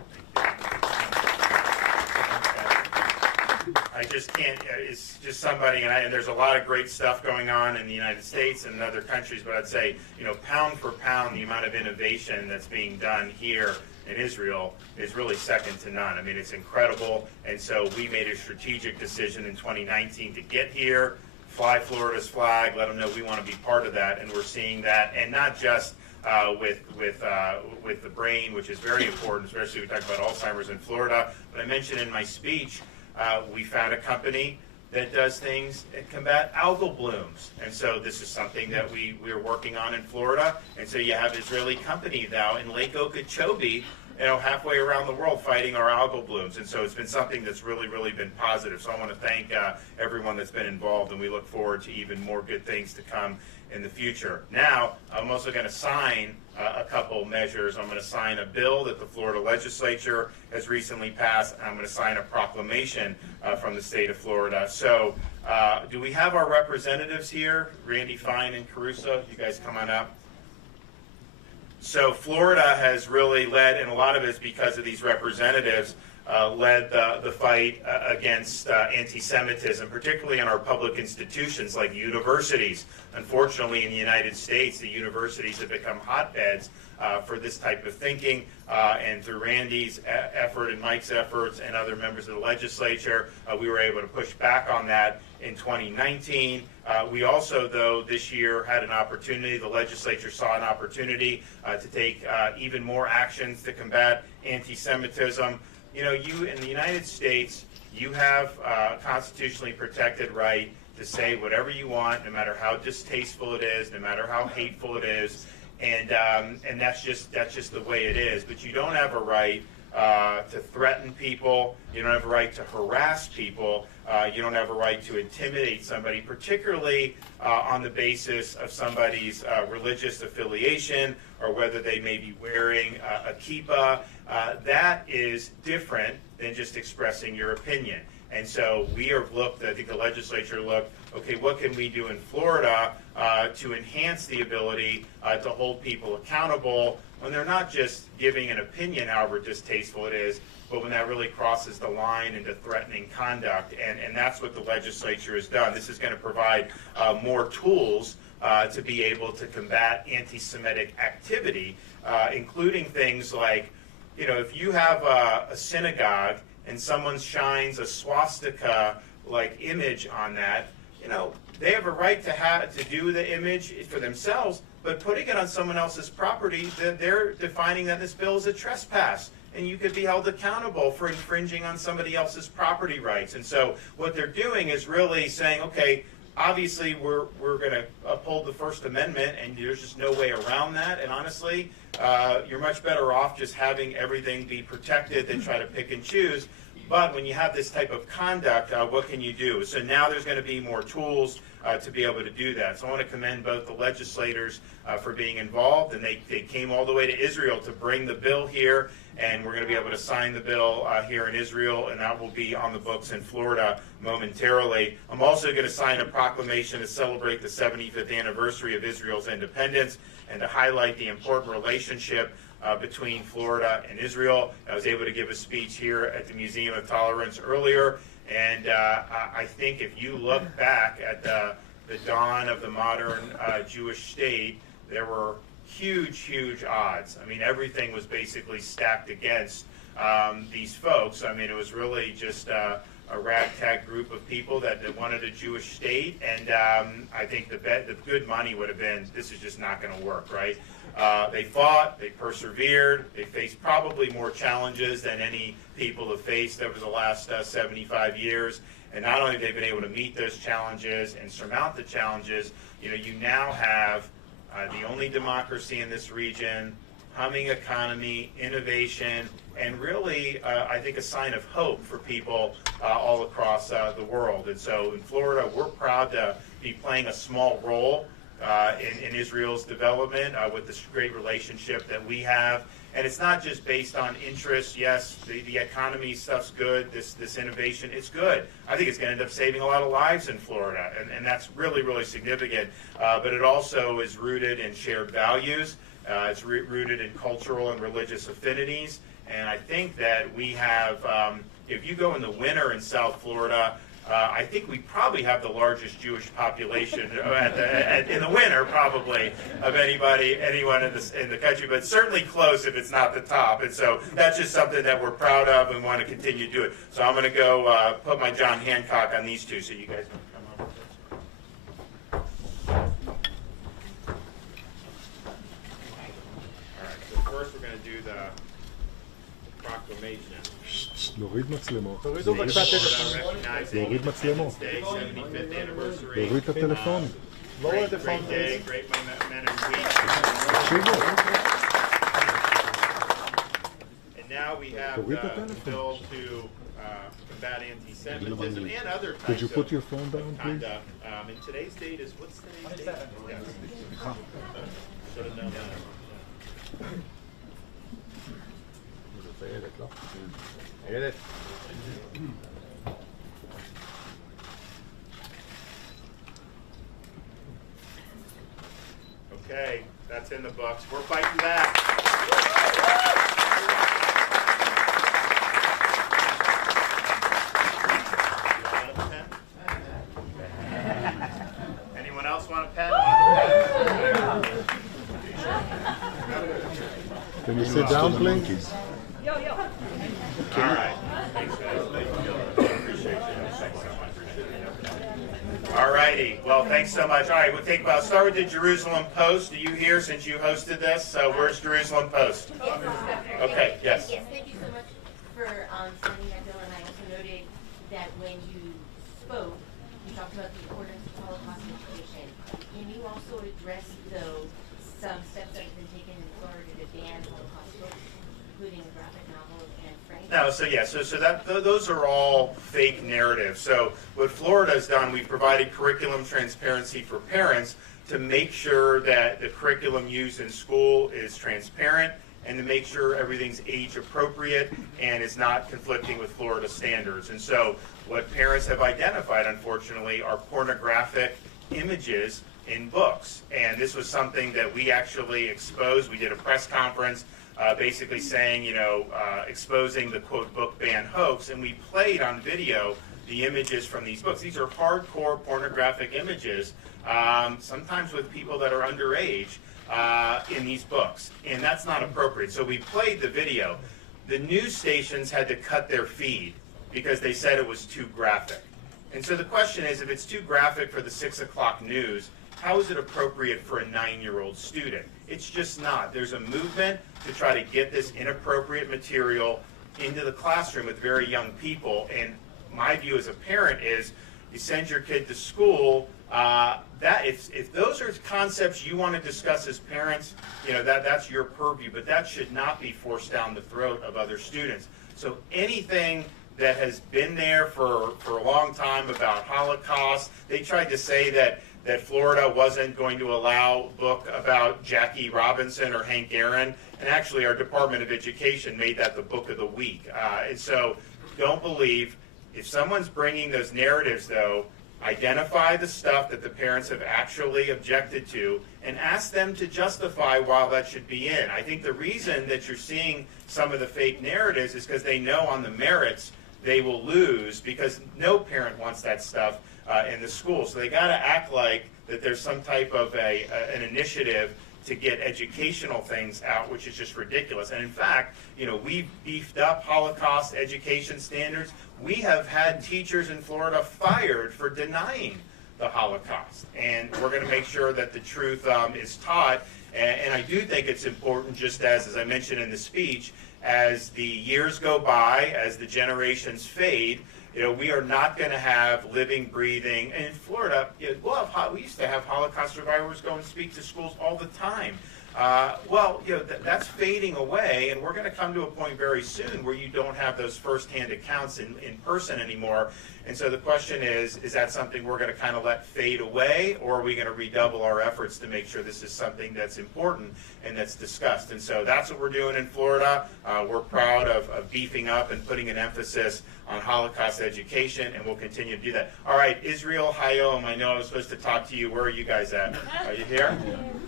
I just can't, it's just somebody, and there's a lot of great stuff going on in the United States and in other countries, but I'd say, pound for pound, the amount of innovation that's being done here in Israel is really second to none. I mean, it's incredible, and so we made a strategic decision in 2019 to get here, fly Florida's flag, let them know we want to be part of that, and we're seeing that, and not just with the brain, which is very important, especially we talk about Alzheimer's in Florida, but I mentioned in my speech, we found a company that does things that combat algal blooms. And so this is something that we're working on in Florida. And so you have Israeli company now in Lake Okeechobee, halfway around the world fighting our algal blooms. And so it's been something that's really, really been positive. So I want to thank everyone that's been involved, and we look forward to even more good things to come in the future. Now, I'm also going to sign a couple measures. I'm going to sign a bill that the Florida legislature has recently passed, and I'm going to sign a proclamation from the state of Florida. So do we have our representatives here? Randy Fine and Caruso, you guys come on up. So Florida has really led, and a lot of it is because of these representatives, led the fight against anti-Semitism, particularly in our public institutions like universities. Unfortunately, in the United States, the universities have become hotbeds for this type of thinking, and through Randy's effort and Mike's efforts and other members of the legislature, we were able to push back on that in 2019. We also, though, this year had an opportunity, the legislature saw an opportunity to take even more actions to combat anti-Semitism. You in the United States, you have a constitutionally protected right to say whatever you want, no matter how distasteful it is, no matter how hateful it is, and that's just the way it is. But you don't have a right to threaten people. You don't have a right to harass people. You don't have a right to intimidate somebody, particularly on the basis of somebody's religious affiliation or whether they may be wearing a kippah. That is different than just expressing your opinion. And so we have looked, I think the legislature looked, okay, what can we do in Florida to enhance the ability to hold people accountable when they're not just giving an opinion, however distasteful it is, but when that really crosses the line into threatening conduct. And that's what the legislature has done. This is going to provide more tools to be able to combat anti-Semitic activity, including things like, if you have a synagogue and someone shines a swastika-like image on that, they have a right to do the image for themselves, but putting it on someone else's property, they're defining that this bill is a trespass, and you could be held accountable for infringing on somebody else's property rights. And so what they're doing is really saying, okay, obviously we're going to uphold the First Amendment, and there's just no way around that. And honestly, you're much better off just having everything be protected than try to pick and choose. But when you have this type of conduct, what can you do? So now there's going to be more tools to be able to do that. So I want to commend both the legislators for being involved, and they came all the way to Israel to bring the bill here, and we're going to be able to sign the bill here in Israel, and that will be on the books in Florida momentarily. I'm also going to sign a proclamation to celebrate the 75th anniversary of Israel's independence and to highlight the important relationship between Florida and Israel. I was able to give a speech here at the Museum of Tolerance earlier, and I think if you look back at the dawn of the modern Jewish state, there were huge odds. I mean, everything was basically stacked against these folks. I mean, it was really just a ragtag group of people that wanted a Jewish state, and I think the good money would have been, this is just not going to work, right? They fought, they persevered, they faced probably more challenges than any people have faced over the last 75 years. And not only have they been able to meet those challenges and surmount the challenges, you now have the only democracy in this region, humming economy, innovation, and really, I think, a sign of hope for people all across the world. And so in Florida, we're proud to be playing a small role in Israel's development with this great relationship that we have. And it's not just based on interest. Yes, the economy stuff's good, this innovation, it's good. I think it's going to end up saving a lot of lives in Florida, and that's really significant. But it also is rooted in shared values. It's rooted in cultural and religious affinities. And I think that we have, if you go in the winter in South Florida, I think we probably have the largest Jewish population in the winter, probably, of anyone in the country, but certainly close if it's not the top. And so that's just something that we're proud of and want to continue to do it. So I'm going to go put my John Hancock on these two, so you guys want to come over. All right, so first we're going to do the proclamation. להוריד מצלמות. תורידו בבקשה טלפון. להוריד מצלמות. 75th anniversary. להוריד את הטלפון. Great day, great men and week. תקשיבו. And now we have the bill to combat anti-Semitism and other types of Could you put your phone down, please? And today's date is, what's today's date? Yes. Should have known that. Okay, that's in the books. We're fighting back. Anyone else want a pen? Can you sit down, please? Yo, yo. All right. Thanks, guys. Appreciate you. Thanks so much. All righty. Well, thanks so much. All right, we'll start with the Jerusalem Post. Are you here since you hosted this? Where's Jerusalem Post? Okay, yes. Yes, thank you so much for sending that bill, and I also noted that when you spoke, you talked about the importance of Holocaust education. Can you also address, though, some steps that have been taken in Florida to ban Holocaust books, including graphic novels and Frank? No, so those are all fake narratives. So what Florida has done, we've provided curriculum transparency for parents to make sure that the curriculum used in school is transparent and to make sure everything's age appropriate and is not conflicting with Florida standards. And so what parents have identified, unfortunately, are pornographic images in books. And this was something that we actually exposed. We did a press conference basically saying, exposing the quote book ban hoax, and we played on video the images from these books. These are hardcore pornographic images, sometimes with people that are underage in these books, and that's not appropriate. So we played the video. The news stations had to cut their feed because they said it was too graphic. And so the question is, if it's too graphic for the 6 o'clock news, how is it appropriate for a 9-year-old student? It's just not. There's a movement to try to get this inappropriate material into the classroom with very young people. And my view as a parent is, you send your kid to school, that if those are concepts you want to discuss as parents, that's your purview, but that should not be forced down the throat of other students. So anything that has been there for a long time about Holocaust, they tried to say that Florida wasn't going to allow a book about Jackie Robinson or Hank Aaron, and actually our Department of Education made that the book of the week. And so don't believe, if someone's bringing those narratives, though, identify the stuff that the parents have actually objected to and ask them to justify why that should be in. I think the reason that you're seeing some of the fake narratives is because they know on the merits they will lose, because no parent wants that stuff in the school. So they got to act like that there's some type of an initiative to get educational things out, which is just ridiculous. And in fact, we've beefed up Holocaust education standards. We have had teachers in Florida fired for denying the Holocaust. And we're going to make sure that the truth is taught. And I do think it's important, just as I mentioned in the speech, as the years go by, as the generations fade, we are not going to have living, breathing. And in Florida, we used to have Holocaust survivors go and speak to schools all the time. That's fading away, and we're going to come to a point very soon where you don't have those firsthand accounts in person anymore. And so the question is that something we're going to kind of let fade away, or are we going to redouble our efforts to make sure this is something that's important and that's discussed? And so that's what we're doing in Florida. We're proud of beefing up and putting an emphasis on Holocaust education, and we'll continue to do that. All right, Israel Hayom, I know I was supposed to talk to you. Where are you guys at? Are you here?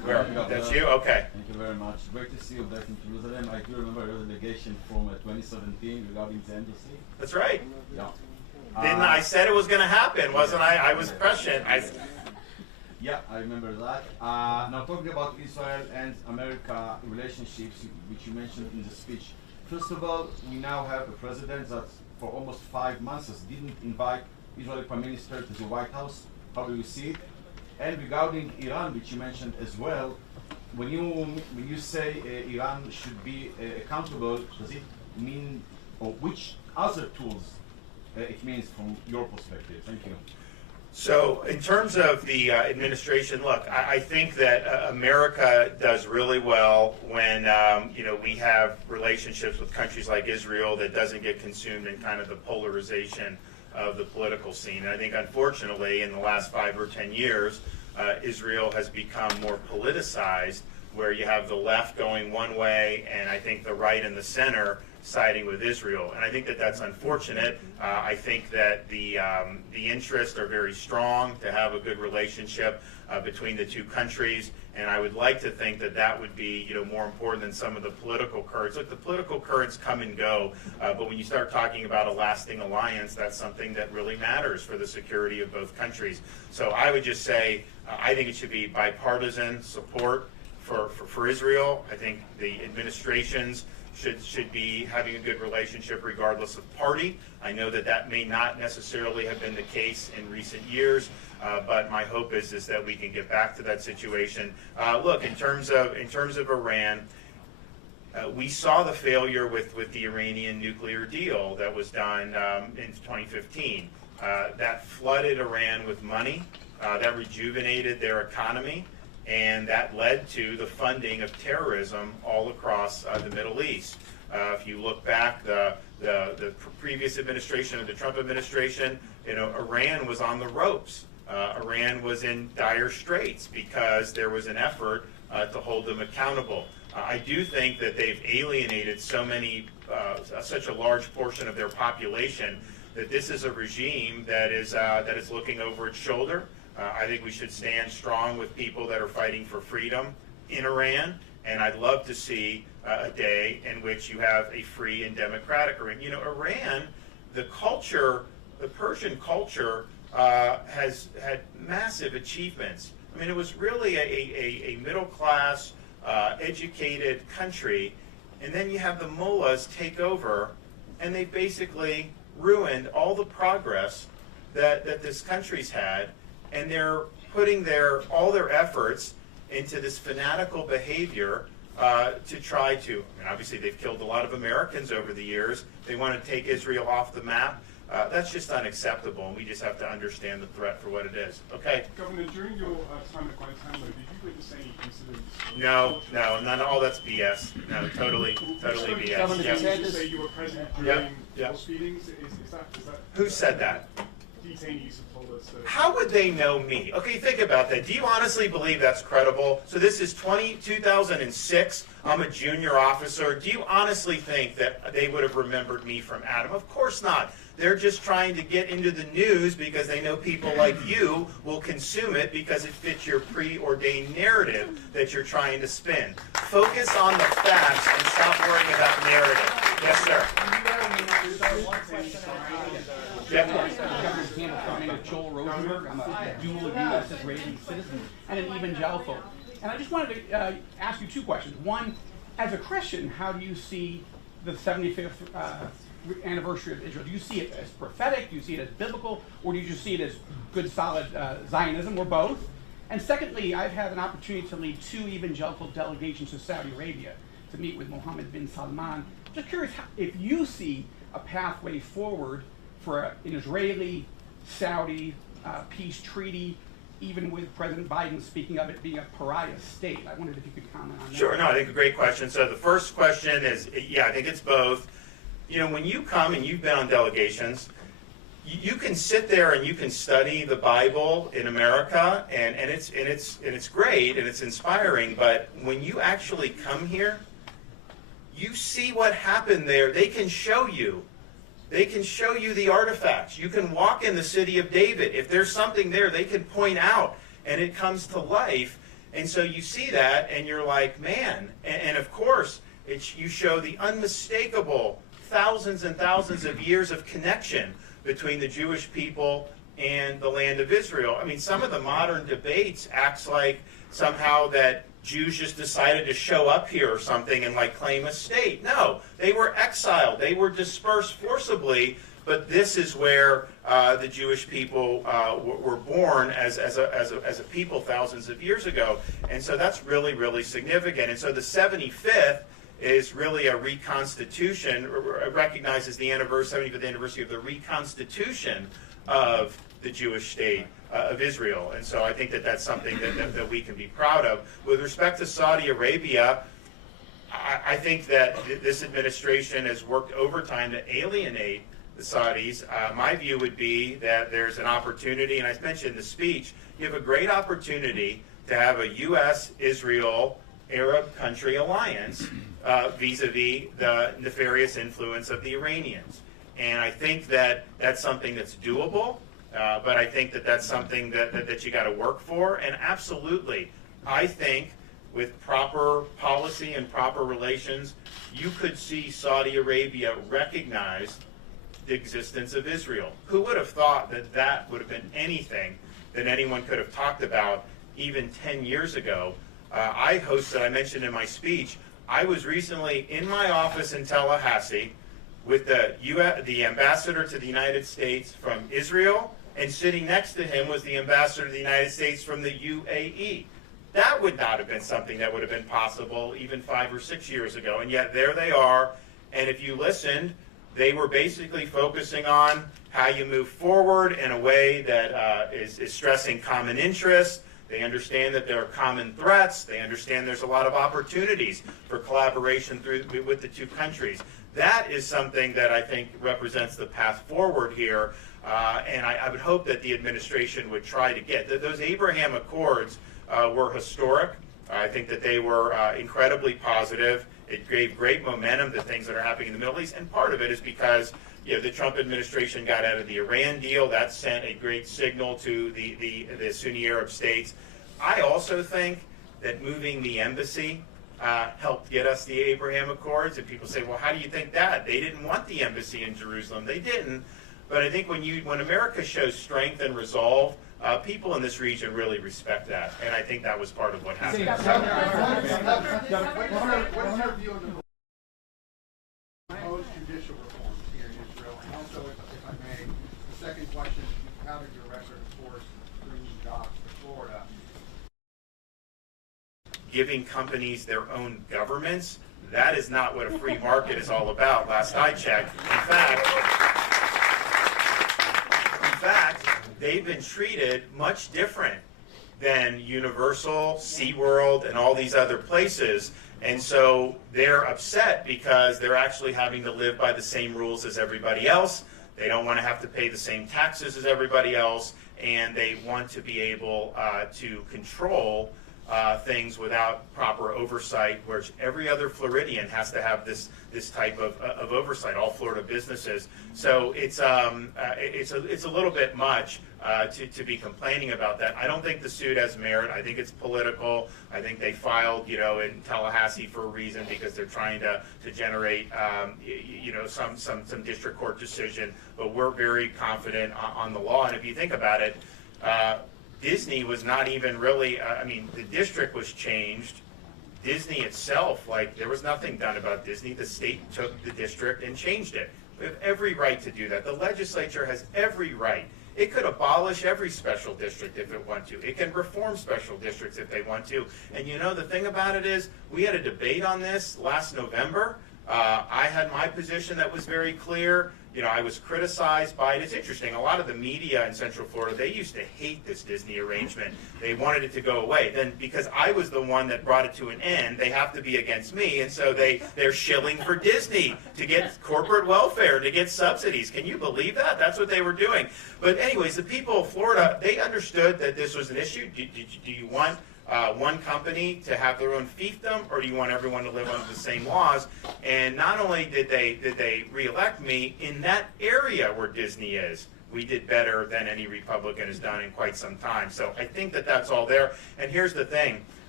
Where? That's you? Okay. Thank you very much. Great to see you back in Jerusalem. I do remember your delegation from 2017 regarding the embassy. That's right. Yeah. Didn't I said it was going to happen, wasn't I? I was prescient. Yeah, I remember that. Now talking about Israel and America relationships, which you mentioned in the speech. First of all, we now have a president that for almost 5 months didn't invite Israeli Prime Minister to the White House. How do you see it? And regarding Iran, which you mentioned as well, when you say Iran should be accountable, does it mean, or which other tools it means from your perspective? Thank you. So in terms of the administration, look, I think that America does really well when we have relationships with countries like Israel that doesn't get consumed in kind of the polarization of the political scene. And I think, unfortunately, in the last 5 or 10 years, Israel has become more politicized, where you have the left going one way, and I think the right and the center siding with Israel. And I think that that's unfortunate. I think that the interests are very strong to have a good relationship between the two countries, and I would like to think that that would be more important than some of the political currents. Look, the political currents come and go, but when you start talking about a lasting alliance, that's something that really matters for the security of both countries. So I would just say I think it should be bipartisan support for Israel. I think the administrations should be having a good relationship regardless of party. I know that that may not necessarily have been the case in recent years, but my hope is that we can get back to that situation. Look, in terms of Iran, we saw the failure with the Iranian nuclear deal that was done in 2015. That flooded Iran with money, that rejuvenated their economy, and that led to the funding of terrorism all across the Middle East. If you look back, the previous administration, of the Trump administration, Iran was on the ropes. Iran was in dire straits because there was an effort to hold them accountable. I do think that they've alienated such a large portion of their population that this is a regime that is looking over its shoulder. I think we should stand strong with people that are fighting for freedom in Iran, and I'd love to see a day in which you have a free and democratic Iran. Iran, the Persian culture has had massive achievements. I mean, it was really a middle-class, educated country, and then you have the mullahs take over, and they basically ruined all the progress that this country's had. And they're putting all their efforts into this fanatical behavior to try to, obviously they've killed a lot of Americans over the years. They want to take Israel off the map. That's just unacceptable, and we just have to understand the threat for what it is. Okay? Governor, during your time at Guantanamo, did you witness any incidents? No, none of all that's BS. No, totally BS. Governor DeSantis, you say you were present during those meetings? Is that Who said that? Detainees have told us. How would they know me? Okay, think about that. Do you honestly believe that's credible? So this is 2006. I'm a junior officer. Do you honestly think that they would have remembered me from Adam? Of course not. They're just trying to get into the news because they know people like you will consume it because it fits your preordained narrative that you're trying to spin. Focus on the facts and stop worrying about narrative. Yes, sir. My name is Joel Rosenberg. I'm a dual U.S. Israeli citizen and an evangelical. And I just wanted to ask you 2 questions. One, as a Christian, how do you see the 75th anniversary of Israel? Do you see it as prophetic? Do you see it as biblical? Or do you just see it as good, solid Zionism, or both? And secondly, I've had an opportunity to lead 2 evangelical delegations to Saudi Arabia to meet with Mohammed bin Salman. Just curious if you see a pathway forward for an Israeli-Saudi peace treaty, even with President Biden speaking of it being a pariah state. I wondered if you could comment on that. Sure, no, I think a great question. So the first question is, I think it's both. When you come and you've been on delegations, you can sit there and you can study the Bible in America, and it's great and it's inspiring. But when you actually come here, you see what happened there. They can show you. They can show you the artifacts. You can walk in the city of David. If there's something there, they can point out, and it comes to life. And so you see that, and you're like, man. And of course, you show the unmistakable thousands and thousands of years of connection between the Jewish people and the land of Israel. I mean, some of the modern debates acts like somehow that Jews just decided to show up here or something and like claim a state. No, they were exiled. They were dispersed forcibly. But this is where the Jewish people were born as a people thousands of years ago. And so that's really, really significant. And so the 75th is really a reconstitution, recognizes the 75th anniversary of the reconstitution of the Jewish state of Israel. And so I think that that's something that we can be proud of. With respect to Saudi Arabia, I think that this administration has worked overtime to alienate the Saudis. My view would be that there's an opportunity, and I mentioned in the speech, you have a great opportunity to have a U.S.-Israel Arab country alliance vis-a-vis the nefarious influence of the Iranians. And I think that that's something that's doable, but I think that that's something that you got to work for. And absolutely, I think with proper policy and proper relations, you could see Saudi Arabia recognize the existence of Israel. Who would have thought that that would have been anything that anyone could have talked about even 10 years ago? I mentioned in my speech, I was recently in my office in Tallahassee with the ambassador to the United States from Israel, and sitting next to him was the ambassador to the United States from the UAE. That would not have been something that would have been possible even 5 or 6 years ago, and yet there they are. And if you listened, they were basically focusing on how you move forward in a way that is stressing common interests. They understand that there are common threats. They understand there's a lot of opportunities for collaboration with the two countries. That is something that I think represents the path forward here, and I would hope that the administration would try to get. Those Abraham Accords were historic. I think that they were incredibly positive. It gave great momentum to things that are happening in the Middle East, and part of it is because the Trump administration got out of the Iran deal. That sent a great signal to the Sunni Arab states. I also think that moving the embassy helped get us the Abraham Accords, and people say, well, how do you think that? They didn't want the embassy in Jerusalem. They didn't. But I think when America shows strength and resolve, people in this region really respect that, and I think that was part of what happened. What is your view on the proposed judicial reforms here in Israel? And also, if I may, the second question, you've touted your record, of course, bringing jobs to Florida. Giving companies their own governments, that is not what a free market is all about, last I checked. In fact, they've been treated much different than Universal, SeaWorld, and all these other places. And so they're upset because they're actually having to live by the same rules as everybody else. They don't want to have to pay the same taxes as everybody else, and they want to be able to control things without proper oversight, whereas every other Floridian has to have this type of oversight, all Florida businesses. So it's a little bit much to be complaining about that. I don't think the suit has merit. I think it's political. I think they filed, in Tallahassee for a reason, because they're trying to generate, some district court decision. But we're very confident on the law. And if you think about it, Disney was not even really, the district was changed. Disney itself, there was nothing done about Disney. The state took the district and changed it. We have every right to do that. The legislature has every right. It could abolish every special district if it wants to. It can reform special districts if they want to. And the thing about it is, we had a debate on this last November. I had my position that was very clear. I was criticized by it. It's interesting. A lot of the media in Central Florida, they used to hate this Disney arrangement. They wanted it to go away. Then, because I was the one that brought it to an end, they have to be against me, and so they're shilling for Disney to get corporate welfare, to get subsidies. Can you believe that? That's what they were doing. But anyways, the people of Florida, they understood that this was an issue. Do you want one company to have their own fiefdom, or do you want everyone to live under the same laws? And not only did they reelect me, in that area where Disney is, we did better than any Republican has done in quite some time. So I think that that's all there. And here's the thing.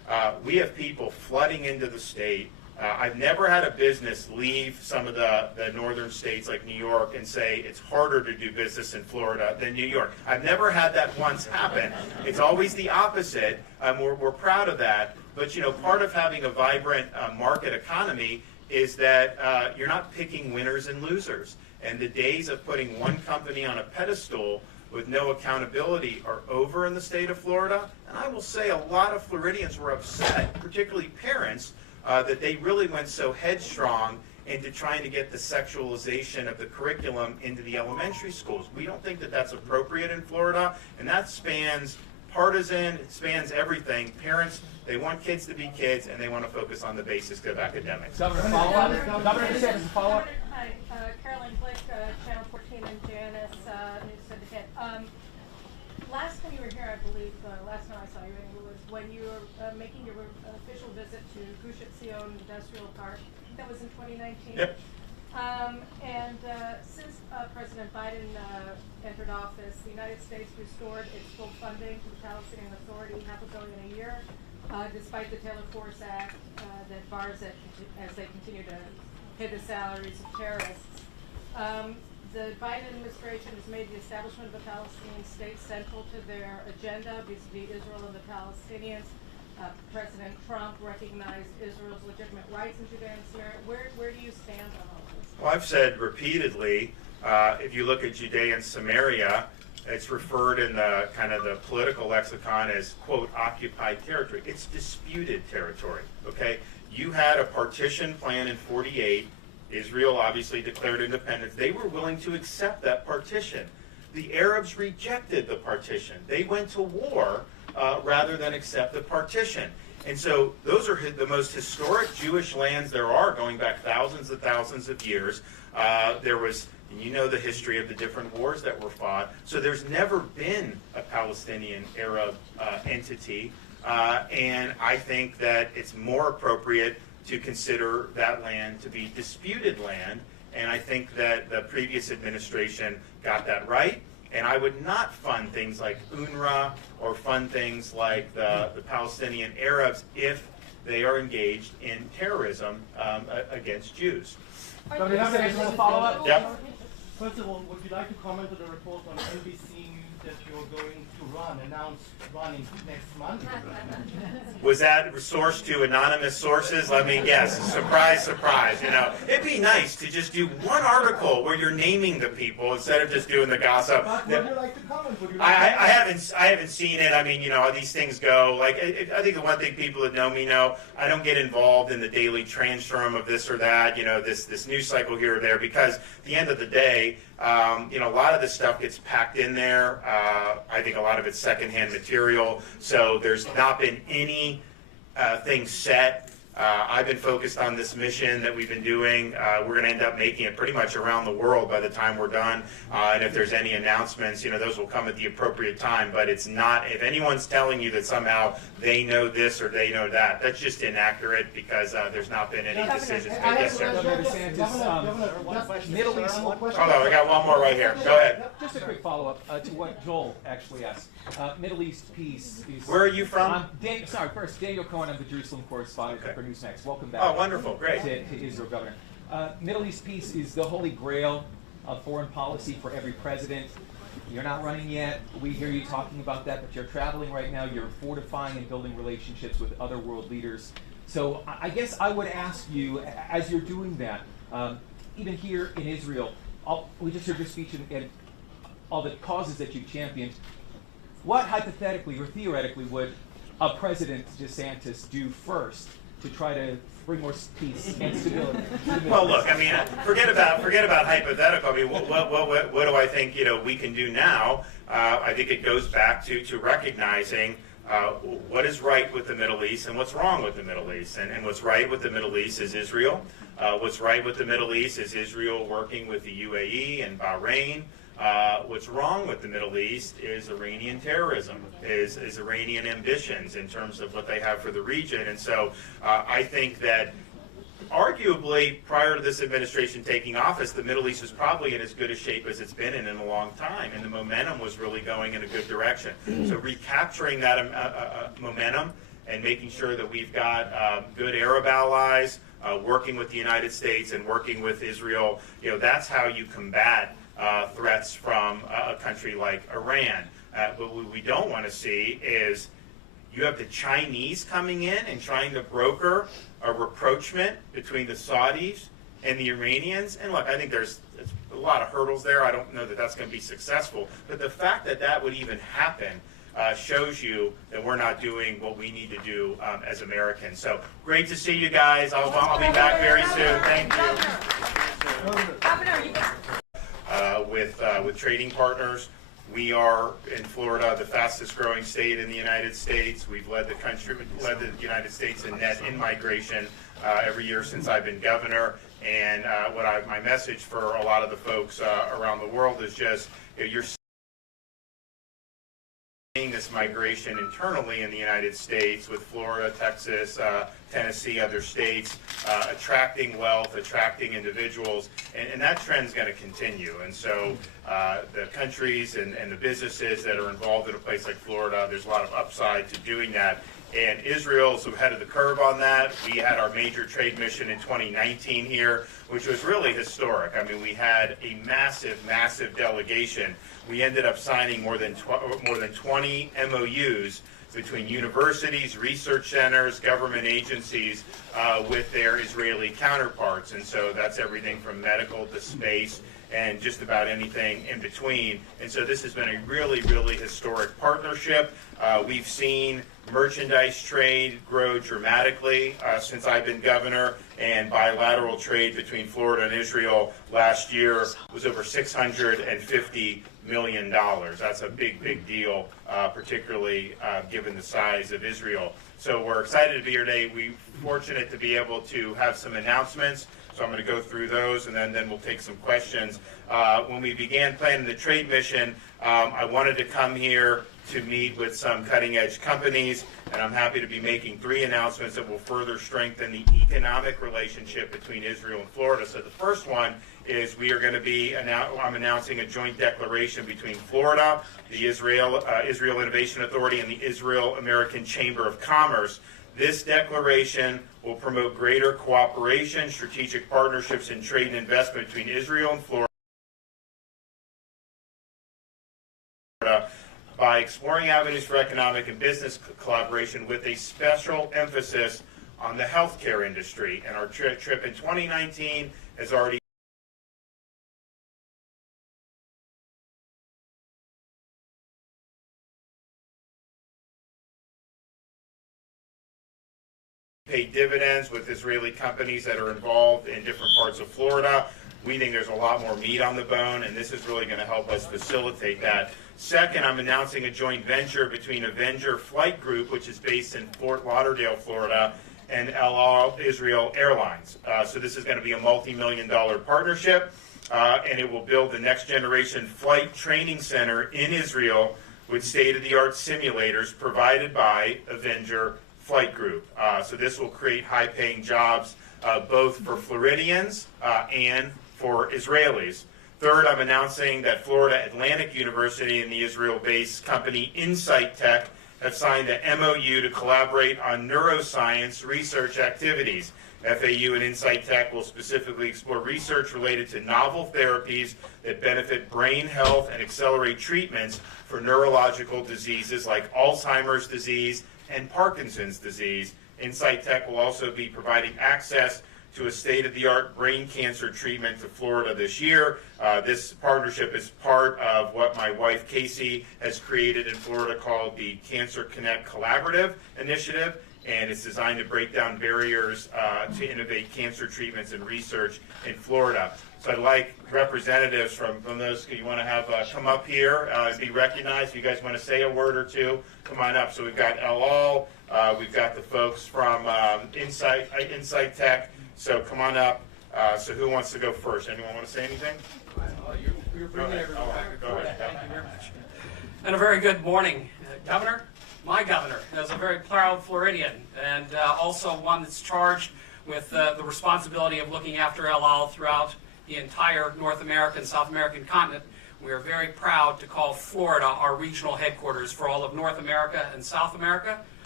We have people flooding into the state. I've never had a business leave some of the northern states like New York and say it's harder to do business in Florida than New York. I've never had that once happen. It's always the opposite. We're proud of that. But part of having a vibrant market economy is that you're not picking winners and losers. And the days of putting one company on a pedestal with no accountability are over in the state of Florida. And I will say a lot of Floridians were upset, particularly parents, that they really went so headstrong into trying to get the sexualization of the curriculum into the elementary schools. We don't think that that's appropriate in Florida, and that spans partisan, it spans everything. Parents, they want kids to be kids, and they want to focus on the basics of academics. Governor, follow-up? Governor DeSantis, follow-up? Hi, Carolyn Blick, Channel 14 and Janice, News Syndicate. Last time you were here, I believe, last time I saw you was when you were making your official visit to Gush Etzion Industrial Park. That was in 2019. Yep. Since President Biden entered office, the United States restored its full funding to the Palestinian Authority, $500 million a year, despite the Taylor Force Act that bars it as they continue to pay the salaries of terrorists. The Biden administration has made the establishment of a Palestinian state central to their agenda vis-a-vis Israel and the Palestinians. President Trump recognized Israel's legitimate rights in Judea and Samaria. Where do you stand on all this? Well, I've said repeatedly, if you look at Judea and Samaria, it's referred in the kind of the political lexicon as, quote, occupied territory. It's disputed territory, okay? You had a partition plan in 48. Israel obviously declared independence. They were willing to accept that partition. The Arabs rejected the partition. They went to war rather than accept the partition. And so those are the most historic Jewish lands there are, going back thousands of years. There was, and you know the history of the different wars that were fought. So there's never been a Palestinian Arab entity. And I think that it's more appropriate to consider that land to be disputed land. And I think that the previous administration got that right. And I would not fund things like UNRWA or fund things like the Palestinian Arabs if they are engaged in terrorism against Jews. Governor DeSantis, want to follow up? Yep. First of all, would you like to comment on the report on NBC News that you're going to announce running next month? Was that sourced to anonymous sources? Let me guess. Surprise, surprise. It'd be nice to just do one article where you're naming the people instead of just doing the gossip. But would you like to comment? I haven't seen it. I mean, how these things go. Like, I think the one thing people that know me know, I don't get involved in the daily transform of this or that. This news cycle here or there, because at the end of the day, a lot of this stuff gets packed in there. I think a lot of it's secondhand material. So there's not been any thing set. I've been focused on this mission that we've been doing. We're going to end up making it pretty much around the world by the time we're done. And if there's any announcements, those will come at the appropriate time. But it's not, if anyone's telling you that somehow they know this or they know that, that's just inaccurate because there's not been any decisions made. Yes, sir. Governor DeSantis, Middle East. Hold on, we got one more right here. Go ahead. Just a quick follow-up to what Joel actually asked. Middle East peace. Where are you from? First, Daniel Cohen. I'm the Jerusalem correspondent for Newsmax. Welcome back. Oh, wonderful. Great. To Israel, Governor. Middle East peace is the holy grail of foreign policy for every president. You're not running yet. We hear you talking about that, but you're traveling right now. You're fortifying and building relationships with other world leaders. So I guess I would ask you, as you're doing that, even here in Israel, we just heard your speech and all the causes that you've championed. What hypothetically or theoretically would a President DeSantis do first to try to bring more peace and stability? Well, look, I mean, forget about hypothetical. I mean, what do I think we can do now? I think it goes back to recognizing what is right with the Middle East and what's wrong with the Middle East. And what's right with the Middle East is Israel. What's right with the Middle East is Israel working with the UAE and Bahrain. What's wrong with the Middle East is Iranian terrorism, is Iranian ambitions in terms of what they have for the region. And so I think that arguably prior to this administration taking office, the Middle East was probably in as good a shape as it's been in a long time, and the momentum was really going in a good direction. So recapturing that momentum and making sure that we've got good Arab allies, working with the United States and working with Israel. That's how you combat threats from a country like Iran. But what we don't want to see is you have the Chinese coming in and trying to broker a rapprochement between the Saudis and the Iranians. And look, I think there's a lot of hurdles there. I don't know that that's going to be successful. But the fact that that would even happen shows you that we're not doing what we need to do as Americans. So great to see you guys. I'll be back very soon. Thank you. With trading partners, we are in Florida, the fastest growing state in the United States. We've led the United States in net in-migration every year since I've been governor. And my message for a lot of the folks around the world is just, you're seeing this migration internally in the United States with Florida, Texas, Tennessee, other states, attracting wealth, attracting individuals, and that trend is going to continue. And so the countries and the businesses that are involved in a place like Florida, there's a lot of upside to doing that. And Israel is ahead of the curve on that. We had our major trade mission in 2019 here, which was really historic. I mean, we had a massive, massive delegation. We ended up signing more than 20 MOUs between universities, research centers, government agencies with their Israeli counterparts. And so that's everything from medical to space and just about anything in between. And so this has been a really, really historic partnership. We've seen merchandise trade grow dramatically since I've been governor, and bilateral trade between Florida and Israel last year was over $650 million. That's a big, big deal, particularly given the size of Israel. So we're excited to be here today. We're fortunate to be able to have some announcements. So I'm going to go through those, and then we'll take some questions. When we began planning the trade mission, I wanted to come here to meet with some cutting-edge companies, and I'm happy to be making 3 announcements that will further strengthen the economic relationship between Israel and Florida. So the first one is we are going to be, I'm announcing a joint declaration between Florida, the Israel Innovation Authority, and the Israel-American Chamber of Commerce. This declaration will promote greater cooperation, strategic partnerships, and trade and investment between Israel and Florida by exploring avenues for economic and business collaboration with a special emphasis on the healthcare industry. And our trip in 2019 has already paid dividends with Israeli companies that are involved in different parts of Florida. We think there's a lot more meat on the bone, and this is really going to help us facilitate that. Second, I'm announcing a joint venture between Avenger Flight Group, which is based in Fort Lauderdale, Florida, and El Al Israel Airlines. So this is going to be a multi-million-dollar partnership, and it will build the next-generation flight training center in Israel with state-of-the-art simulators provided by Avenger Flight Group. So this will create high-paying jobs both for Floridians and for Israelis. Third, I'm announcing that Florida Atlantic University and the Israel-based company Insight Tech have signed an MOU to collaborate on neuroscience research activities. FAU and Insight Tech will specifically explore research related to novel therapies that benefit brain health and accelerate treatments for neurological diseases like Alzheimer's disease and Parkinson's disease. Insight Tech will also be providing access to a state-of-the-art brain cancer treatment to Florida this year. This partnership is part of what my wife Casey has created in Florida called the Cancer Connect Collaborative Initiative, and it's designed to break down barriers to innovate cancer treatments and research in Florida. So I'd like representatives from those, you want to have come up here and be recognized. If you guys want to say a word or two, come on up. So we've got El Al, we've got the folks from Insight Tech. So come on up. So who wants to go first? Anyone want to say anything? You're bringing everyone back. Go ahead. Thank you very much. And a very good morning, Governor. My governor is a very proud Floridian, and also one that's charged with the responsibility of looking after El Al throughout the entire North American, South American continent. We are very proud to call Florida our regional headquarters for all of North America and South America.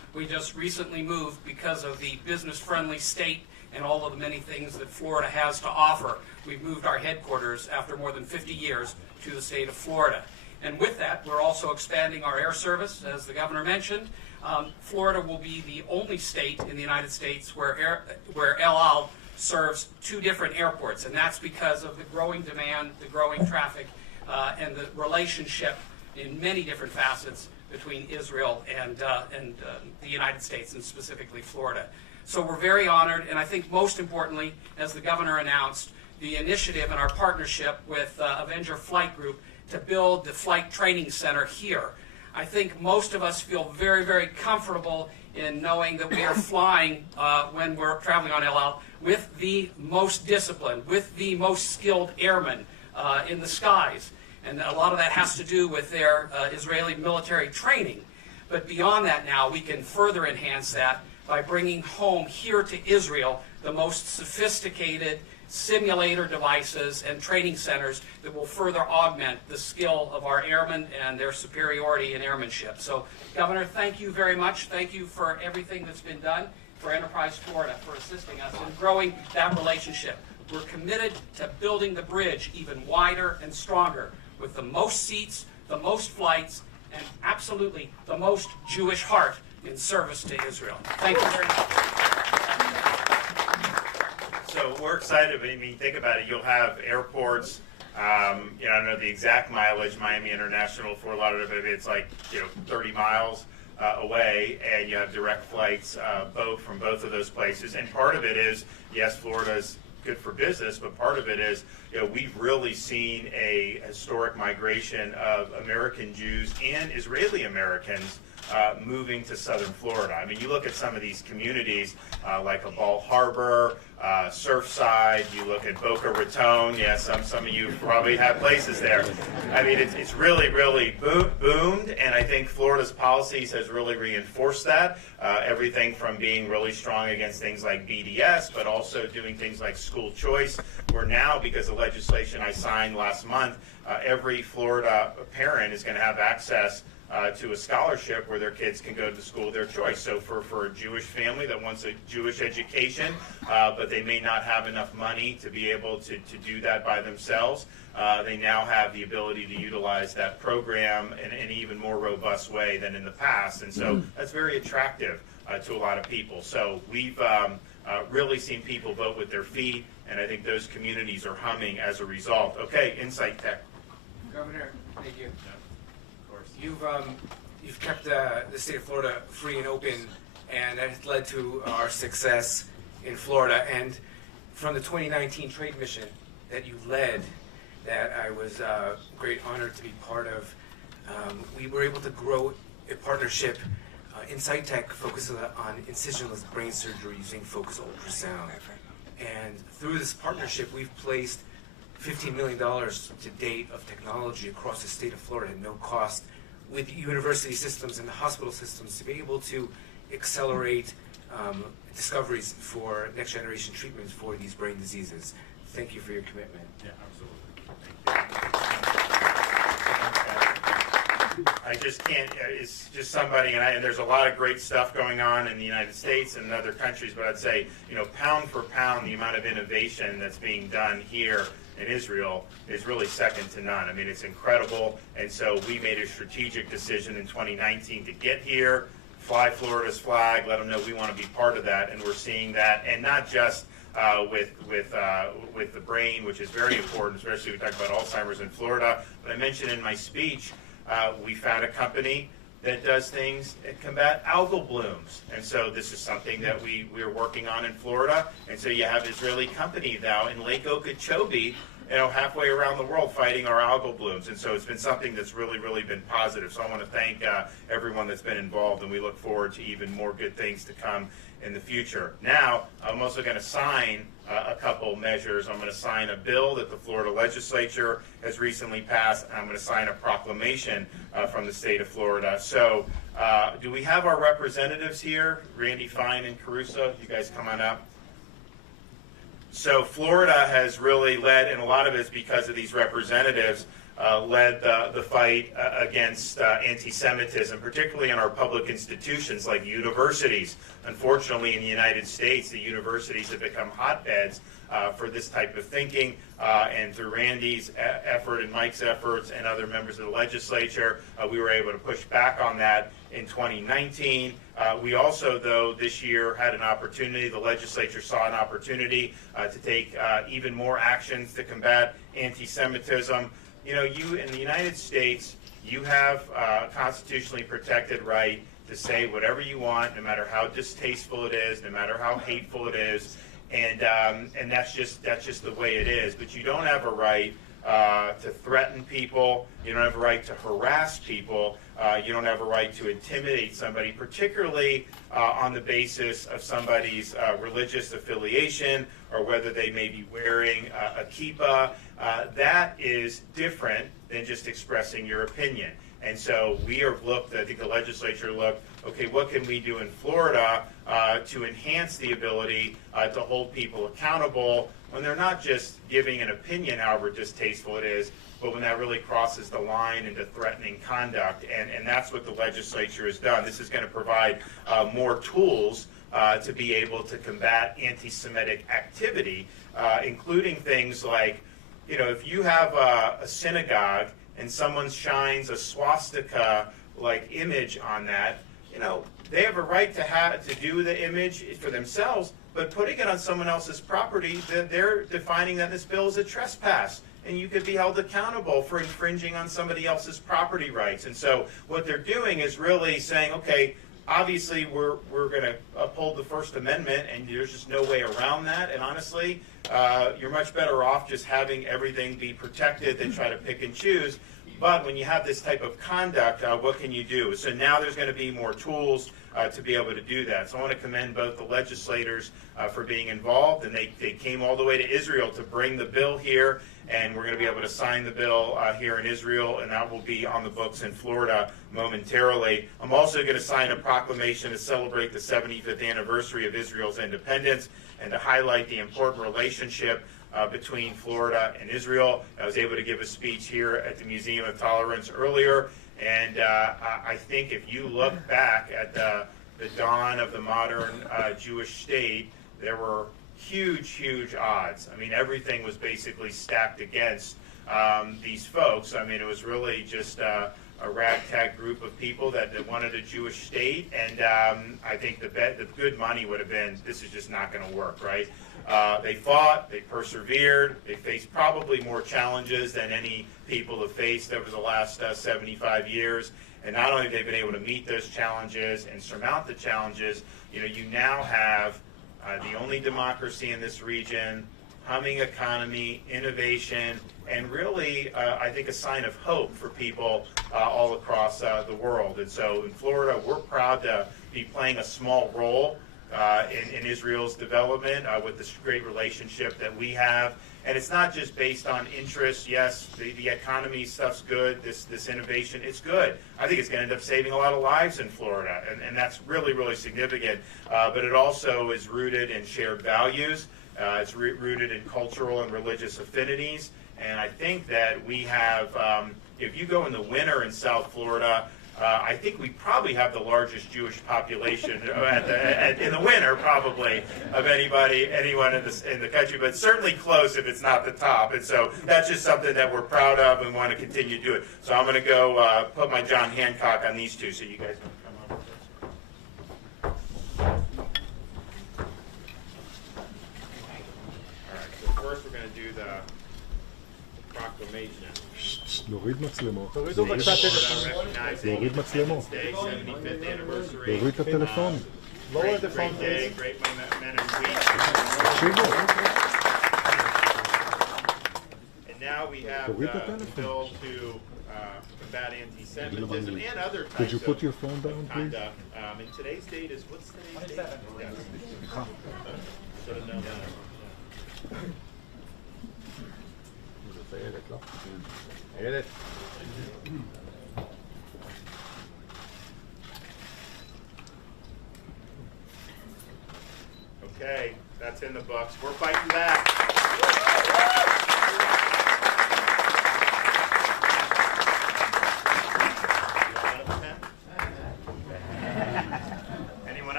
We just recently moved because of the business-friendly state and all of the many things that Florida has to offer. We've moved our headquarters after more than 50 years to the state of Florida. And with that, we're also expanding our air service, as the governor mentioned. Florida will be the only state in the United States where El Al serves 2 different airports, and that's because of the growing demand, the growing traffic, and the relationship in many different facets between Israel and the United States, and specifically Florida. So we're very honored, and I think most importantly, as the governor announced, the initiative and our partnership with Avenger Flight Group to build the flight training center here. I think most of us feel very, very comfortable in knowing that we are flying when we're traveling on El Al with the most disciplined, with the most skilled airmen in the skies. And a lot of that has to do with their Israeli military training. But beyond that now, we can further enhance that by bringing home here to Israel the most sophisticated simulator devices and training centers that will further augment the skill of our airmen and their superiority in airmanship. So, Governor, thank you very much. Thank you for everything that's been done, for Enterprise Florida, for assisting us in growing that relationship. We're committed to building the bridge even wider and stronger with the most seats, the most flights, and absolutely the most Jewish heart in service to Israel. Thank you very much. So we're excited. I mean, think about it. You'll have airports. I don't know the exact mileage. Miami International, Fort Lauderdale, it's like 30 miles away, and you have direct flights from both of those places. And part of it is, yes, Florida's good for business, but part of it is, we've really seen a historic migration of American Jews and Israeli Americans moving to southern Florida. I mean, you look at some of these communities like a Ball Harbor, Surfside, you look at Boca Raton. Yeah, some of you probably have places there. I mean, it's really, really boomed, and I think Florida's policies has really reinforced that. Everything from being really strong against things like BDS, but also doing things like school choice, where now, because of legislation I signed last month, every Florida parent is going to have access to a scholarship where their kids can go to the school of their choice. So for a Jewish family that wants a Jewish education, but they may not have enough money to be able to do that by themselves, they now have the ability to utilize that program in an even more robust way than in the past. And so that's very attractive to a lot of people. So we've really seen people vote with their feet, and I think those communities are humming as a result. Okay, Insight Tech. Governor, thank you. You've kept the state of Florida free and open, and that has led to our success in Florida. And from the 2019 trade mission that you led, that I was great honored to be part of, we were able to grow a partnership. Insight Tech focuses on incisionless brain surgery using focused ultrasound. And through this partnership, we've placed $15 million to date of technology across the state of Florida at no cost, with university systems and the hospital systems, to be able to accelerate discoveries for next generation treatments for these brain diseases. Thank you for your commitment. Yeah, absolutely. I just can't, it's just somebody, and there's a lot of great stuff going on in the United States and in other countries, but I'd say, pound for pound, the amount of innovation that's being done here in Israel is really second to none. I mean, it's incredible. And so we made a strategic decision in 2019 to get here, fly Florida's flag, let them know we want to be part of that. And we're seeing that, and not just with the brain, which is very important, especially we talk about Alzheimer's in Florida. But I mentioned in my speech, we found a company that does things that combat algal blooms. And so this is something that we're working on in Florida. And so you have an Israeli company now in Lake Okeechobee, halfway around the world fighting our algal blooms. And so it's been something that's really, really been positive. So I want to thank everyone that's been involved, and we look forward to even more good things to come in the future. Now, I'm also going to sign a couple measures. I'm going to sign a bill that the Florida legislature has recently passed, and I'm going to sign a proclamation from the state of Florida. So do we have our representatives here? Randy Fine and Caruso, you guys come on up. So Florida has really led, and a lot of it is because of these representatives, led the fight against anti-Semitism, particularly in our public institutions like universities. Unfortunately, in the United States, the universities have become hotbeds for this type of thinking, and through Randy's effort and Mike's efforts and other members of the legislature, we were able to push back on that in 2019. We also, though, this year had an opportunity, the legislature saw an opportunity to take even more actions to combat anti-Semitism. You know, you in the United States, you have a constitutionally protected right to say whatever you want, no matter how distasteful it is, no matter how hateful it is, and that's just the way it is. But you don't have a right to threaten people. You don't have a right to harass people. You don't have a right to intimidate somebody, particularly on the basis of somebody's religious affiliation or whether they may be wearing a kippah. That is different than just expressing your opinion. And so we have looked, I think the legislature looked, okay, what can we do in Florida to enhance the ability to hold people accountable when they're not just giving an opinion, however distasteful it is, but when that really crosses the line into threatening conduct. And that's what the legislature has done. This is going to provide more tools to be able to combat anti-Semitic activity, including things like, you know, if you have a synagogue and someone shines a swastika-like image on that, you know, they have a right to do the image for themselves, but putting it on someone else's property, they're defining that this bill is a trespass, and you could be held accountable for infringing on somebody else's property rights. And so what they're doing is really saying, okay, obviously we're going to uphold the First Amendment, and there's just no way around that. And honestly, you're much better off just having everything be protected than try to pick and choose. But when you have this type of conduct, what can you do? So now there's going to be more tools to be able to do that. So I want to commend both the legislators for being involved, and they came all the way to Israel to bring the bill here, and we're going to be able to sign the bill here in Israel, and that will be on the books in Florida momentarily. I'm also going to sign a proclamation to celebrate the 75th anniversary of Israel's independence and to highlight the important relationship between Florida and Israel. I was able to give a speech here at the Museum of Tolerance earlier, and I think if you look back at the dawn of the modern Jewish state, there were huge odds. I mean, everything was basically stacked against these folks. I mean, it was really just a ragtag group of people that wanted a Jewish state, and I think the good money would have been, this is just not going to work, right? They fought, they persevered, they faced probably more challenges than any people have faced over the last 75 years. And not only have they been able to meet those challenges and surmount the challenges, you know, you now have the only democracy in this region, humming economy, innovation, and really, I think, a sign of hope for people all across the world. And so in Florida, we're proud to be playing a small role in Israel's development with this great relationship that we have. And it's not just based on interest. Yes, the economy stuff's good, this innovation, it's good. I think it's going to end up saving a lot of lives in Florida, and that's really significant. But it also is rooted in shared values. It's rooted in cultural and religious affinities. And I think that we have, if you go in the winter in South Florida, I think we probably have the largest Jewish population in the winter, probably, of anyone in the country, but certainly close if it's not the top. And so that's just something that we're proud of and want to continue to do it. So I'm going to go put my John Hancock on these two, so you guys can come over. All right, so first we're going to do the proclamation. להוריד מצלמות. תורידו בבקשה טלפון. להוריד מצלמות. להוריד את הטלפון. Great day, great men and week. תקשיבו. And now we have the bill to combat anti-Semitism and other types Could you put your of phone down, please? conduct. And today's date is, what's today's date? Yes. Should have known that. Okay, that's in the books. We're fighting back.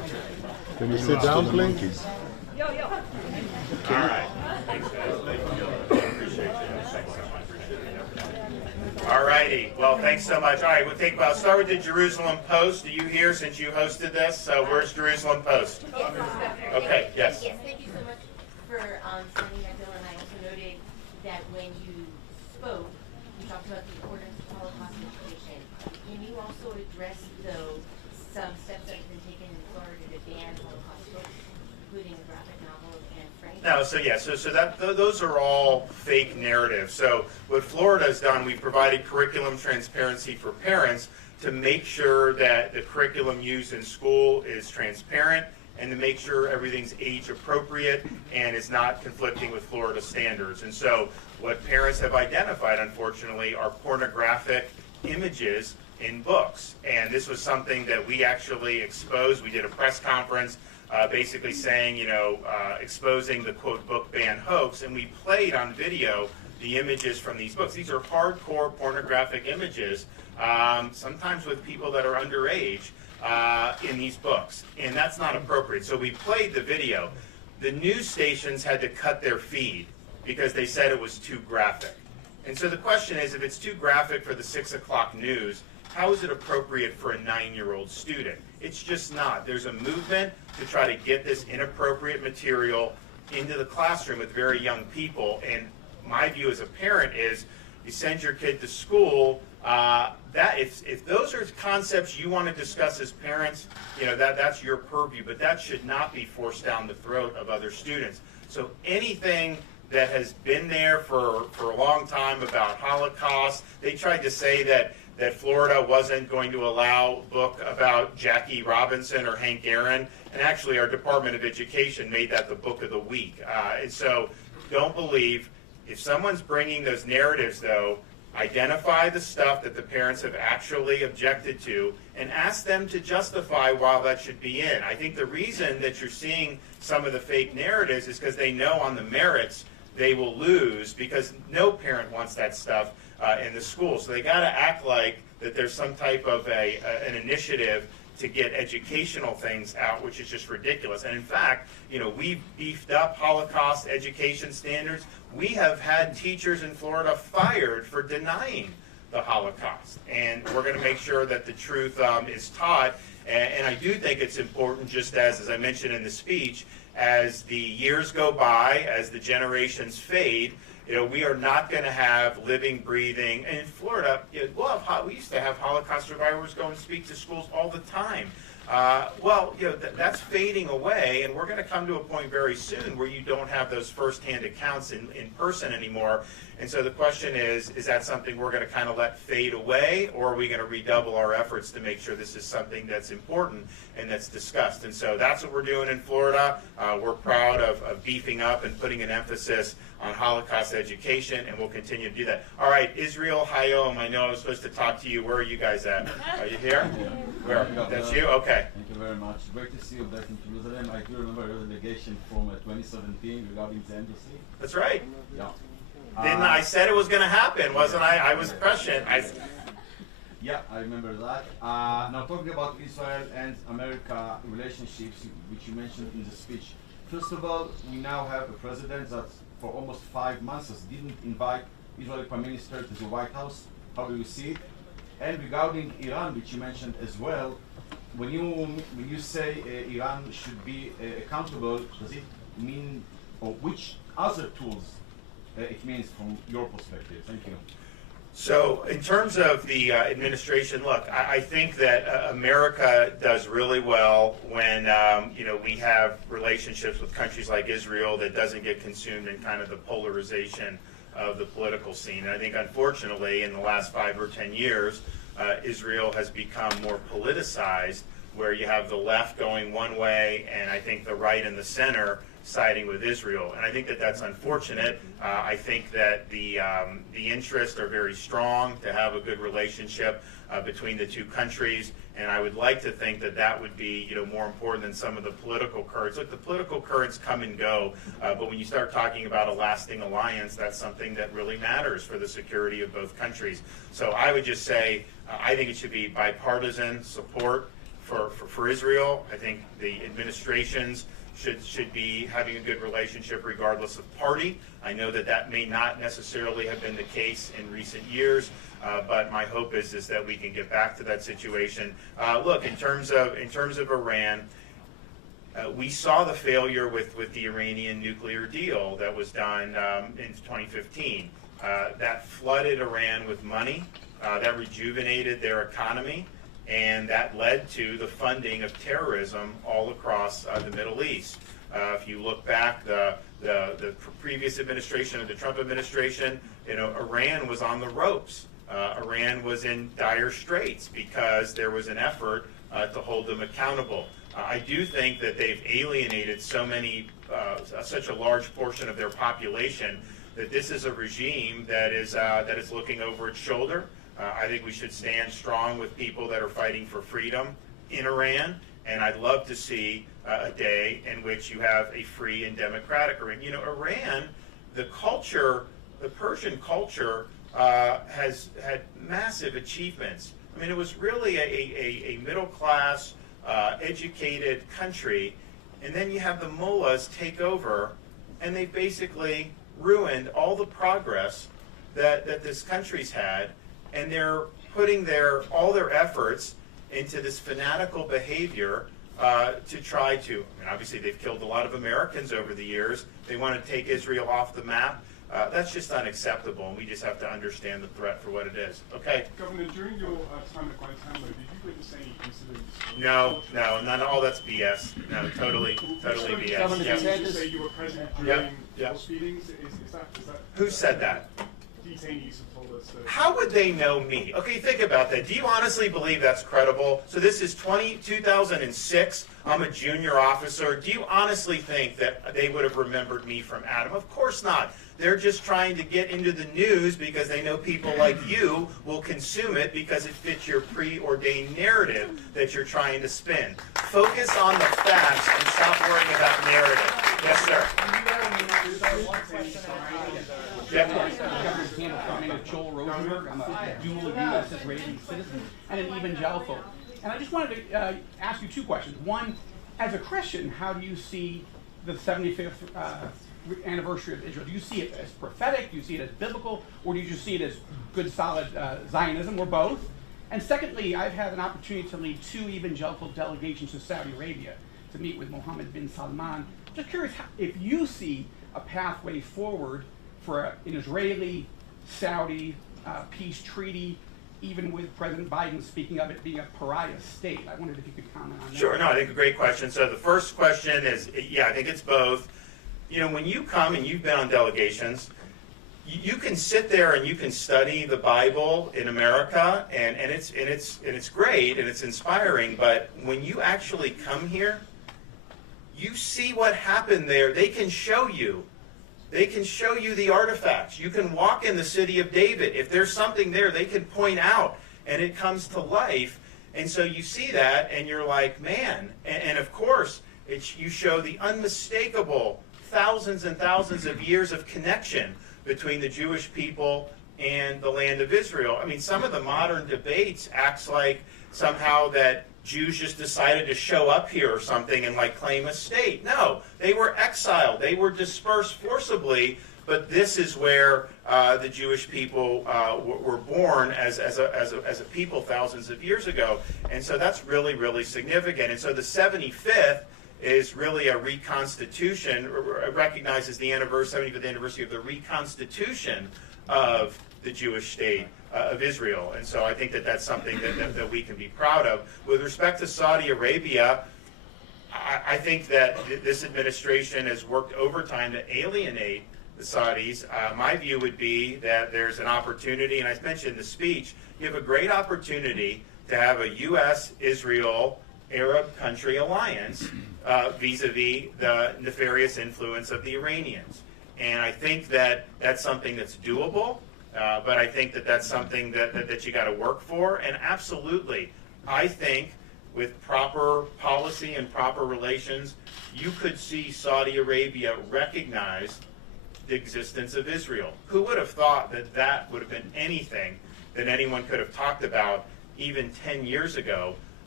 Can you sit down, please? Yo, yo. All right. Thanks, guys. Appreciate you. Thanks so much. All righty. Well, thanks so much. All right, I'll start with the Jerusalem Post. Are you here since you hosted this? Where's Jerusalem Post? Yes, Governor. Okay, yes. Yes, thank you so much for sending that bill, and I also noted that when you spoke, you talked about the importance of Holocaust education. Can you also address, though, some steps that have been taken in Florida to ban Holocaust books, including graphic novels and frames? No, those are all fake narratives. So what Florida has done, we've provided curriculum transparency for parents to make sure that the curriculum used in school is transparent and to make sure everything's age appropriate and is not conflicting with Florida standards. And so what parents have identified, unfortunately, are pornographic images in books. And this was something that we actually exposed. We did a press conference basically saying, exposing the quote book ban hoax, and we played on video the images from these books. These are hardcore pornographic images, sometimes with people that are underage in these books, and that's not appropriate. So we played the video. The news stations had to cut their feed because they said it was too graphic. And so the question is, if it's too graphic for the 6 o'clock news, how is it appropriate for a 9-year-old student? It's just not. There's a movement to try to get this inappropriate material into the classroom with very young people. And my view as a parent is, you send your kid to school, that if those are concepts you want to discuss as parents, that's your purview, but that should not be forced down the throat of other students. So anything that has been there for a long time about Holocaust, they tried to say that Florida wasn't going to allow a book about Jackie Robinson or Hank Aaron, and actually our Department of Education made that the book of the week. And so don't believe, if someone's bringing those narratives, though, identify the stuff that the parents have actually objected to and ask them to justify why that should be in. I think the reason that you're seeing some of the fake narratives is because they know on the merits they will lose, because no parent wants that stuff in the school. So they got to act like that there's some type of an initiative to get educational things out, which is just ridiculous. And in fact, we've beefed up Holocaust education standards. We have had teachers in Florida fired for denying the Holocaust. And we're going to make sure that the truth is taught. And I do think it's important, just as I mentioned in the speech, as the years go by, as the generations fade, we are not going to have living, breathing. And in Florida, we used to have Holocaust survivors go and speak to schools all the time. That's fading away, and we're going to come to a point very soon where you don't have those firsthand accounts in person anymore. And so the question is that something we're going to kind of let fade away, or are we going to redouble our efforts to make sure this is something that's important and that's discussed? And so that's what we're doing in Florida. We're proud of beefing up and putting an emphasis on Holocaust education, and we'll continue to do that. All right, Israel Hayom, I know I was supposed to talk to you. Where are you guys at? Are you here? Where? That's you? Okay. Thank you very much. Great to see you back in Jerusalem. I do remember your delegation from 2017 regarding the embassy. That's right. Yeah. Didn't I said it was going to happen, wasn't I? I was prescient. Yeah, I remember that. Now talking about Israel and America relationships, which you mentioned in the speech. First of all, we now have a president that for almost 5 months didn't invite Israeli Prime Minister to the White House. How do you see it? And regarding Iran, which you mentioned as well, when you say Iran should be accountable, does it mean, or which other tools it means from your perspective? Thank you. So in terms of the administration, look, I think that America does really well when we have relationships with countries like Israel that doesn't get consumed in kind of the polarization of the political scene. And I think, unfortunately, in the last 5 or 10 years, Israel has become more politicized, where you have the left going one way, and I think the right and the center siding with Israel. And I think that that's unfortunate. I think that the interests are very strong to have a good relationship between the two countries, and I would like to think that that would be more important than some of the political currents. Look, the political currents come and go, but when you start talking about a lasting alliance, that's something that really matters for the security of both countries. So I would just say I think it should be bipartisan support for Israel. I think the administrations should be having a good relationship regardless of party. I know that may not necessarily have been the case in recent years, but my hope is that we can get back to that situation. Look, in terms of Iran, we saw the failure with the Iranian nuclear deal that was done in 2015. That flooded Iran with money, that rejuvenated their economy, and that led to the funding of terrorism all across the Middle East. If you look back, the previous administration, the Trump administration, Iran was on the ropes. Iran was in dire straits because there was an effort to hold them accountable. I do think that they've alienated such a large portion of their population that this is a regime that is looking over its shoulder. I think we should stand strong with people that are fighting for freedom in Iran, and I'd love to see a day in which you have a free and democratic Iran. Iran, the Persian culture has had massive achievements. I mean, it was really a middle-class, educated country, and then you have the mullahs take over, and they basically ruined all the progress that this country's had, and they're putting all their efforts into this fanatical behavior to try to, I mean, obviously they've killed a lot of Americans over the years. They want to take Israel off the map. That's just unacceptable, and we just have to understand the threat for what it is. Okay? Governor, during your time at Guantanamo, did you witness any incidents? No, none. All that's BS. No, totally BS. Governor Yep. DeSantis, you say you were present during those meetings. Is that Who said that? Detainees have told us that. How would they know me? Okay, think about that. Do you honestly believe that's credible? So this is 2006. I'm a junior officer. Do you honestly think that they would have remembered me from Adam? Of course not. They're just trying to get into the news because they know people like you will consume it because it fits your preordained narrative that you're trying to spin. Focus on the facts and stop worrying about narrative. Yes, sir. My name is Joel Rosenberg. I'm a dual U.S. Israeli citizen and an evangelical. And I just wanted to ask you two questions. One, as a Christian, how do you see the 75th anniversary of Israel? Do you see it as prophetic? Do you see it as biblical? Or do you just see it as good, solid Zionism, or both? And secondly, I've had an opportunity to lead 2 evangelical delegations to Saudi Arabia to meet with Mohammed bin Salman. Just curious if you see a pathway forward for an Israeli-Saudi peace treaty, even with President Biden speaking of it being a pariah state. I wondered if you could comment on that. Sure. No, I think a great question. So the first question is, yeah, I think it's both. When you come and you've been on delegations, you can sit there and you can study the Bible in America, and it's great and it's inspiring. But when you actually come here, you see what happened there. They can show you. They can show you the artifacts. You can walk in the city of David. If there's something there, they can point out, and it comes to life. And so you see that, and you're like, man. And of course, you show the unmistakable thousands and thousands of years of connection between the Jewish people and the land of Israel. I mean, some of the modern debates acts like somehow that Jews just decided to show up here or something and claim a state. No, they were exiled. They were dispersed forcibly. But this is where the Jewish people were born as a people thousands of years ago. And so that's really, really significant. And so the 75th is really a reconstitution, recognizes the 75th anniversary of the reconstitution of the Jewish state of Israel. And so I think that that's something that we can be proud of. With respect to Saudi Arabia, I think that this administration has worked overtime to alienate the Saudis. My view would be that there's an opportunity, and I mentioned in the speech, you have a great opportunity to have a U.S.-Israel Arab country alliance vis-a-vis the nefarious influence of the Iranians. And I think that that's something that's doable, but I think that that's something that you got to work for. And absolutely, I think with proper policy and proper relations, you could see Saudi Arabia recognize the existence of Israel. Who would have thought that that would have been anything that anyone could have talked about even 10 years ago?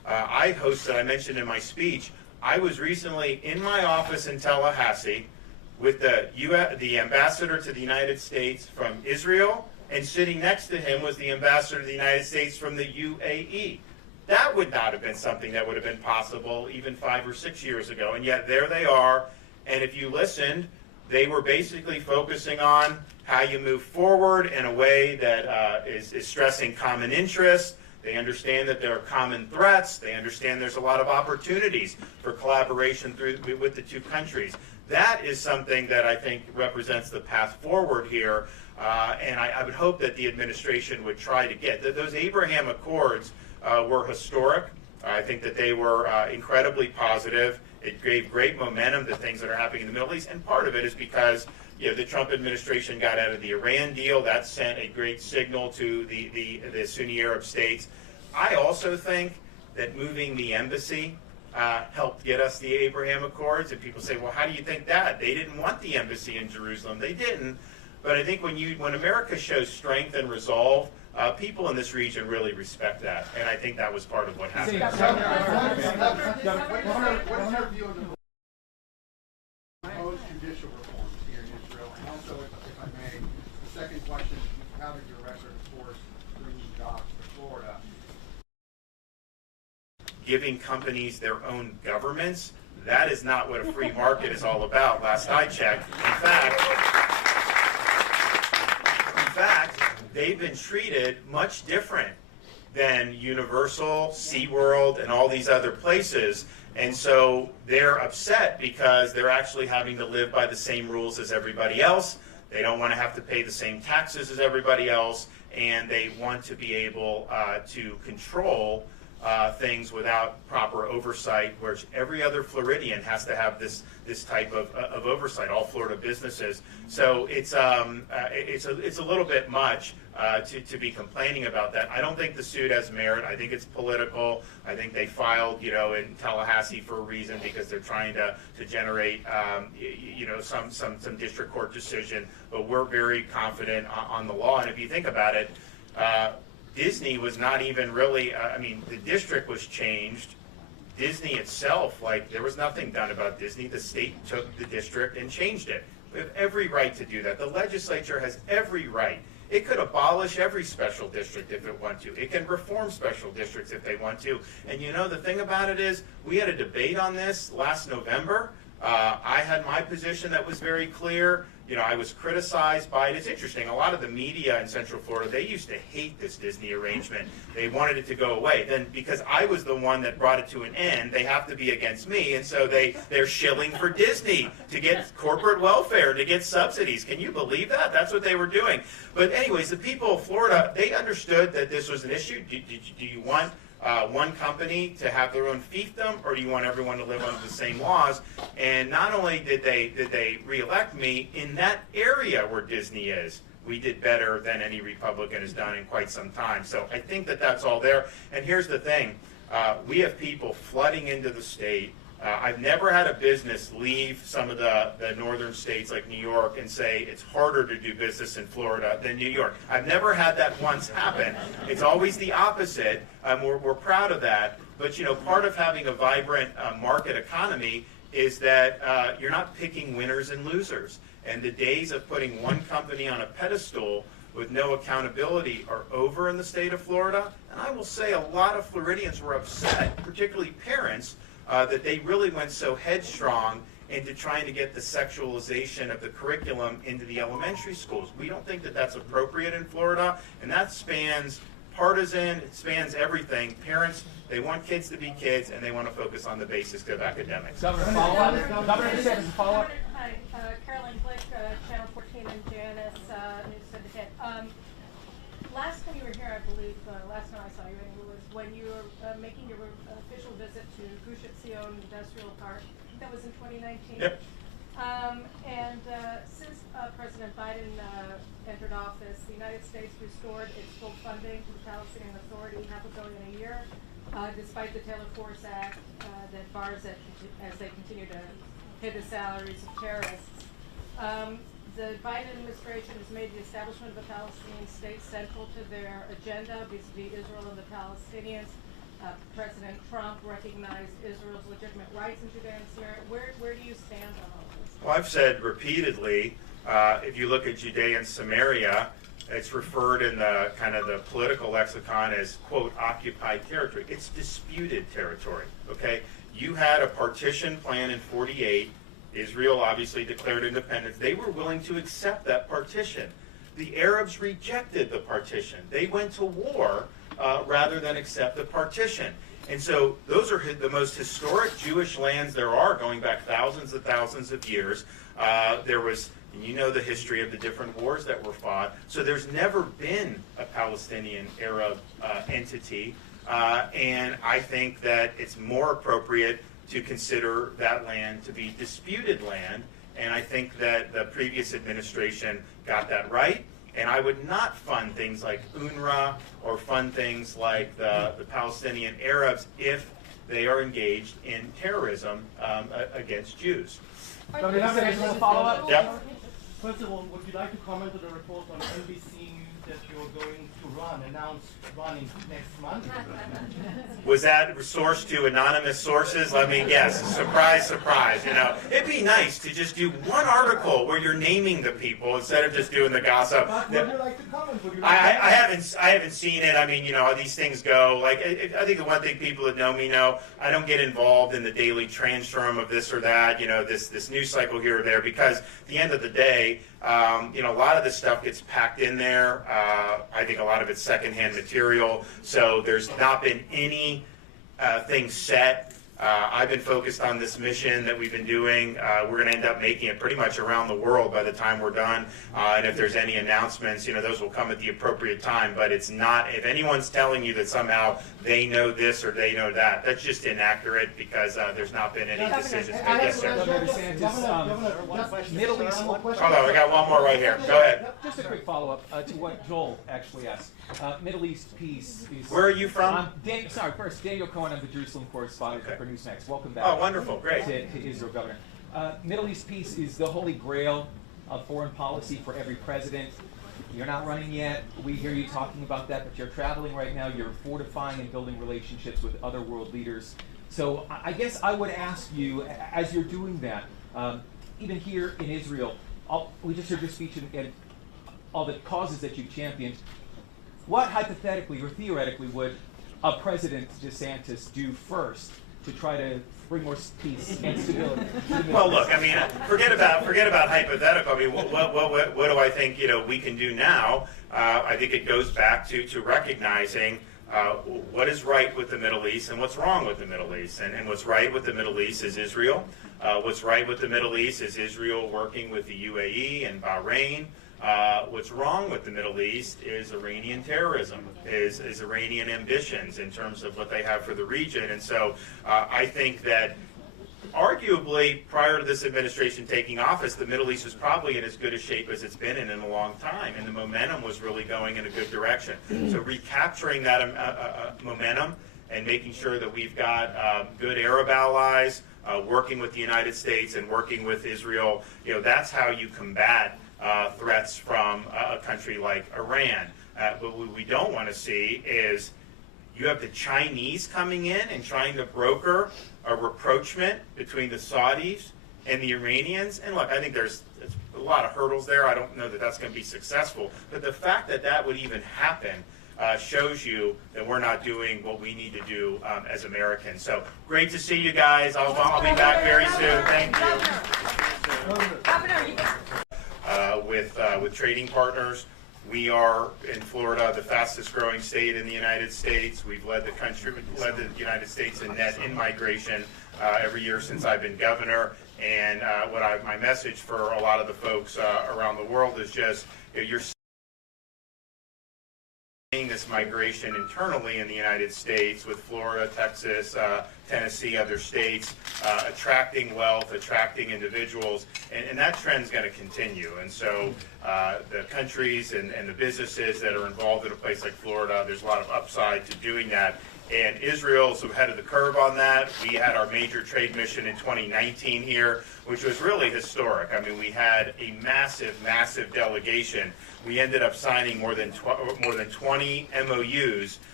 I hosted, I mentioned in my speech, I was recently in my office in Tallahassee with the ambassador to the United States from Israel, and sitting next to him was the ambassador to the United States from the UAE. That would not have been something that would have been possible even 5 or 6 years ago, and yet there they are. And if you listened, they were basically focusing on how you move forward in a way that is stressing common interests. They understand that there are common threats. They understand there's a lot of opportunities for collaboration with the two countries. That is something that I think represents the path forward here, and I would hope that the administration would try to get. Those Abraham Accords were historic. I think that they were incredibly positive. It gave great momentum to things that are happening in the Middle East, and part of it is because the Trump administration got out of the Iran deal. That sent a great signal to the Sunni Arab states. I also think that moving the embassy helped get us the Abraham Accords. And people say, well, how do you think that? They didn't want the embassy in Jerusalem. They didn't. But I think when America shows strength and resolve, people in this region really respect that. And I think that was part of what happened. What is your view on the proposed judicial reforms here in Israel? And also, if I may, the second question, you have your record, of course, bringing jobs to Florida. Giving companies their own governments, that is not what a free market is all about, last I checked. In fact, they've been treated much different than Universal, SeaWorld, and all these other places. And so they're upset because they're actually having to live by the same rules as everybody else. They don't want to have to pay the same taxes as everybody else, and they want to be able to control things without proper oversight, whereas every other Floridian has to have this type of oversight, all Florida businesses. So it's a little bit much to be complaining about that. I don't think the suit has merit. I think it's political. I think they filed, in Tallahassee for a reason, because they're trying to generate, some district court decision. But we're very confident on the law. And if you think about it, Disney was not even really, the district was changed. Disney itself, there was nothing done about Disney. The state took the district and changed it. We have every right to do that. The legislature has every right. It could abolish every special district if it wants to. It can reform special districts if they want to. And the thing about it is, we had a debate on this last November. I had my position that was very clear. I was criticized by it. It's interesting. A lot of the media in Central Florida, they used to hate this Disney arrangement. They wanted it to go away. Then, because I was the one that brought it to an end, they have to be against me, and so they're shilling for Disney to get corporate welfare, to get subsidies. Can you believe that? That's what they were doing. But anyways, the people of Florida, they understood that this was an issue. Do you want one company to have their own fiefdom, or do you want everyone to live under the same laws? And not only did they reelect me in that area where Disney is, we did better than any Republican has done in quite some time. So I think that that's all there. And here's the thing. We have people flooding into the state. I've never had a business leave some of the northern states like New York and say it's harder to do business in Florida than New York. I've never had that once happen. It's always the opposite. We're proud of that. But part of having a vibrant market economy is that you're not picking winners and losers. And the days of putting one company on a pedestal with no accountability are over in the state of Florida. And I will say a lot of Floridians were upset, particularly parents, that they really went so headstrong into trying to get the sexualization of the curriculum into the elementary schools. We don't think that that's appropriate in Florida, and that spans partisan, it spans everything. Parents, they want kids to be kids, and they want to focus on the basics of academics. Governor, follow-up? Governor DeSantis, follow-up? Hi, Carolyn Glick, Channel 14 and Janice, News Syndicate. Last time you were here, I believe, last time I saw you, was when you were making your official visit to Gush Etzion Industrial Park. That was in 2019. Yep. Since President Biden entered office, the United States restored its full funding to the Palestinian Authority, $500 million a year, despite the Taylor Force Act that bars it as they continue to pay the salaries of terrorists. The Biden administration has made the establishment of a Palestinian state central to their agenda vis-a-vis Israel and the Palestinians. President Trump recognized Israel's legitimate rights in Judea and Samaria. Where do you stand on all this? Well, I've said repeatedly, if you look at Judea and Samaria, it's referred in the kind of the political lexicon as, quote, occupied territory. It's disputed territory, okay? You had a partition plan in 48. Israel obviously declared independence. They were willing to accept that partition. The Arabs rejected the partition. They went to war rather than accept the partition. And so those are the most historic Jewish lands there are, going back thousands and thousands of years. There was, and you know the history of the different wars that were fought. So there's never been a Palestinian Arab entity. And I think that it's more appropriate to consider that land to be disputed land. And I think that the previous administration got that right. And I would not fund things like UNRWA or fund things like the Palestinian Arabs if they are engaged in terrorism against Jews. Governor DeSantis, want to follow up? Yep. First of all, would you like to comment on the report on NBC News that you're going to announce running next month? Was that sourced to anonymous sources? Let me guess. Surprise, surprise. You know, it'd be nice to just do one article where you're naming the people instead of just doing the gossip. But would you like to comment? I haven't seen it. I mean, you know, how these things go. Like, I think the one thing people that know me know, I don't get involved in the daily transform of this or that, you know, this news cycle here or there, because at the end of the day, you know, a lot of this stuff gets packed in there. I think a lot of it's secondhand material. So there's not been any thing set. I've been focused on this mission that we've been doing. We're going to end up making it pretty much around the world by the time we're done. And if there's any announcements, you know, those will come at the appropriate time. But it's not, if anyone's telling you that somehow they know this or they know that, that's just inaccurate, because there's not been any decisions made. Yes, sir. Governor DeSantis, Middle East. Hold on, we got one more right here. Go ahead. Just a quick follow-up to what Joel actually asked. Middle East peace is... Where are you from? First, Daniel Cohen, I'm the Jerusalem correspondent for Newsmax. Welcome back. Oh, wonderful. Great. To Israel, Governor. Middle East peace is the holy grail of foreign policy for every president. You're not running yet. We hear you talking about that, but you're traveling right now. You're fortifying and building relationships with other world leaders. So I guess I would ask you, as you're doing that, even here in Israel, we just heard your speech and all the causes that you've championed. What hypothetically or theoretically would a President DeSantis do first to try to bring more peace and stability? Well, look, I mean, forget about hypothetical. I mean, what do I think, you know, we can do now? I think it goes back to recognizing what is right with the Middle East and what's wrong with the Middle East. And what's right with the Middle East is Israel. What's right with the Middle East is Israel working with the UAE and Bahrain. What's wrong with the Middle East is Iranian terrorism, is Iranian ambitions in terms of what they have for the region. And so I think that arguably prior to this administration taking office, the Middle East was probably in as good a shape as it's been in a long time, and the momentum was really going in a good direction. So recapturing that momentum and making sure that we've got good Arab allies working with the United States and working with Israel, you know, that's how you combat threats from a country like Iran. But what we don't want to see is you have the Chinese coming in and trying to broker a rapprochement between the Saudis and the Iranians. And look, I think there's a lot of hurdles there. I don't know that that's going to be successful. But the fact that that would even happen shows you that we're not doing what we need to do as Americans. So great to see you guys. I'll be back very soon. Thank you. With trading partners. We are in Florida, the fastest growing state in the United States. We've led the United States in net in-migration every year since I've been governor. And my message for a lot of the folks around the world is just, you know, you're seeing this migration internally in the United States with Florida, Texas, Tennessee, other states, attracting wealth, attracting individuals, and that trend's going to continue. And so the countries and the businesses that are involved in a place like Florida, there's a lot of upside to doing that. And Israel's ahead of the curve on that. We had our major trade mission in 2019 here, which was really historic. I mean, we had a massive, massive delegation. We ended up signing more than 20 MOUs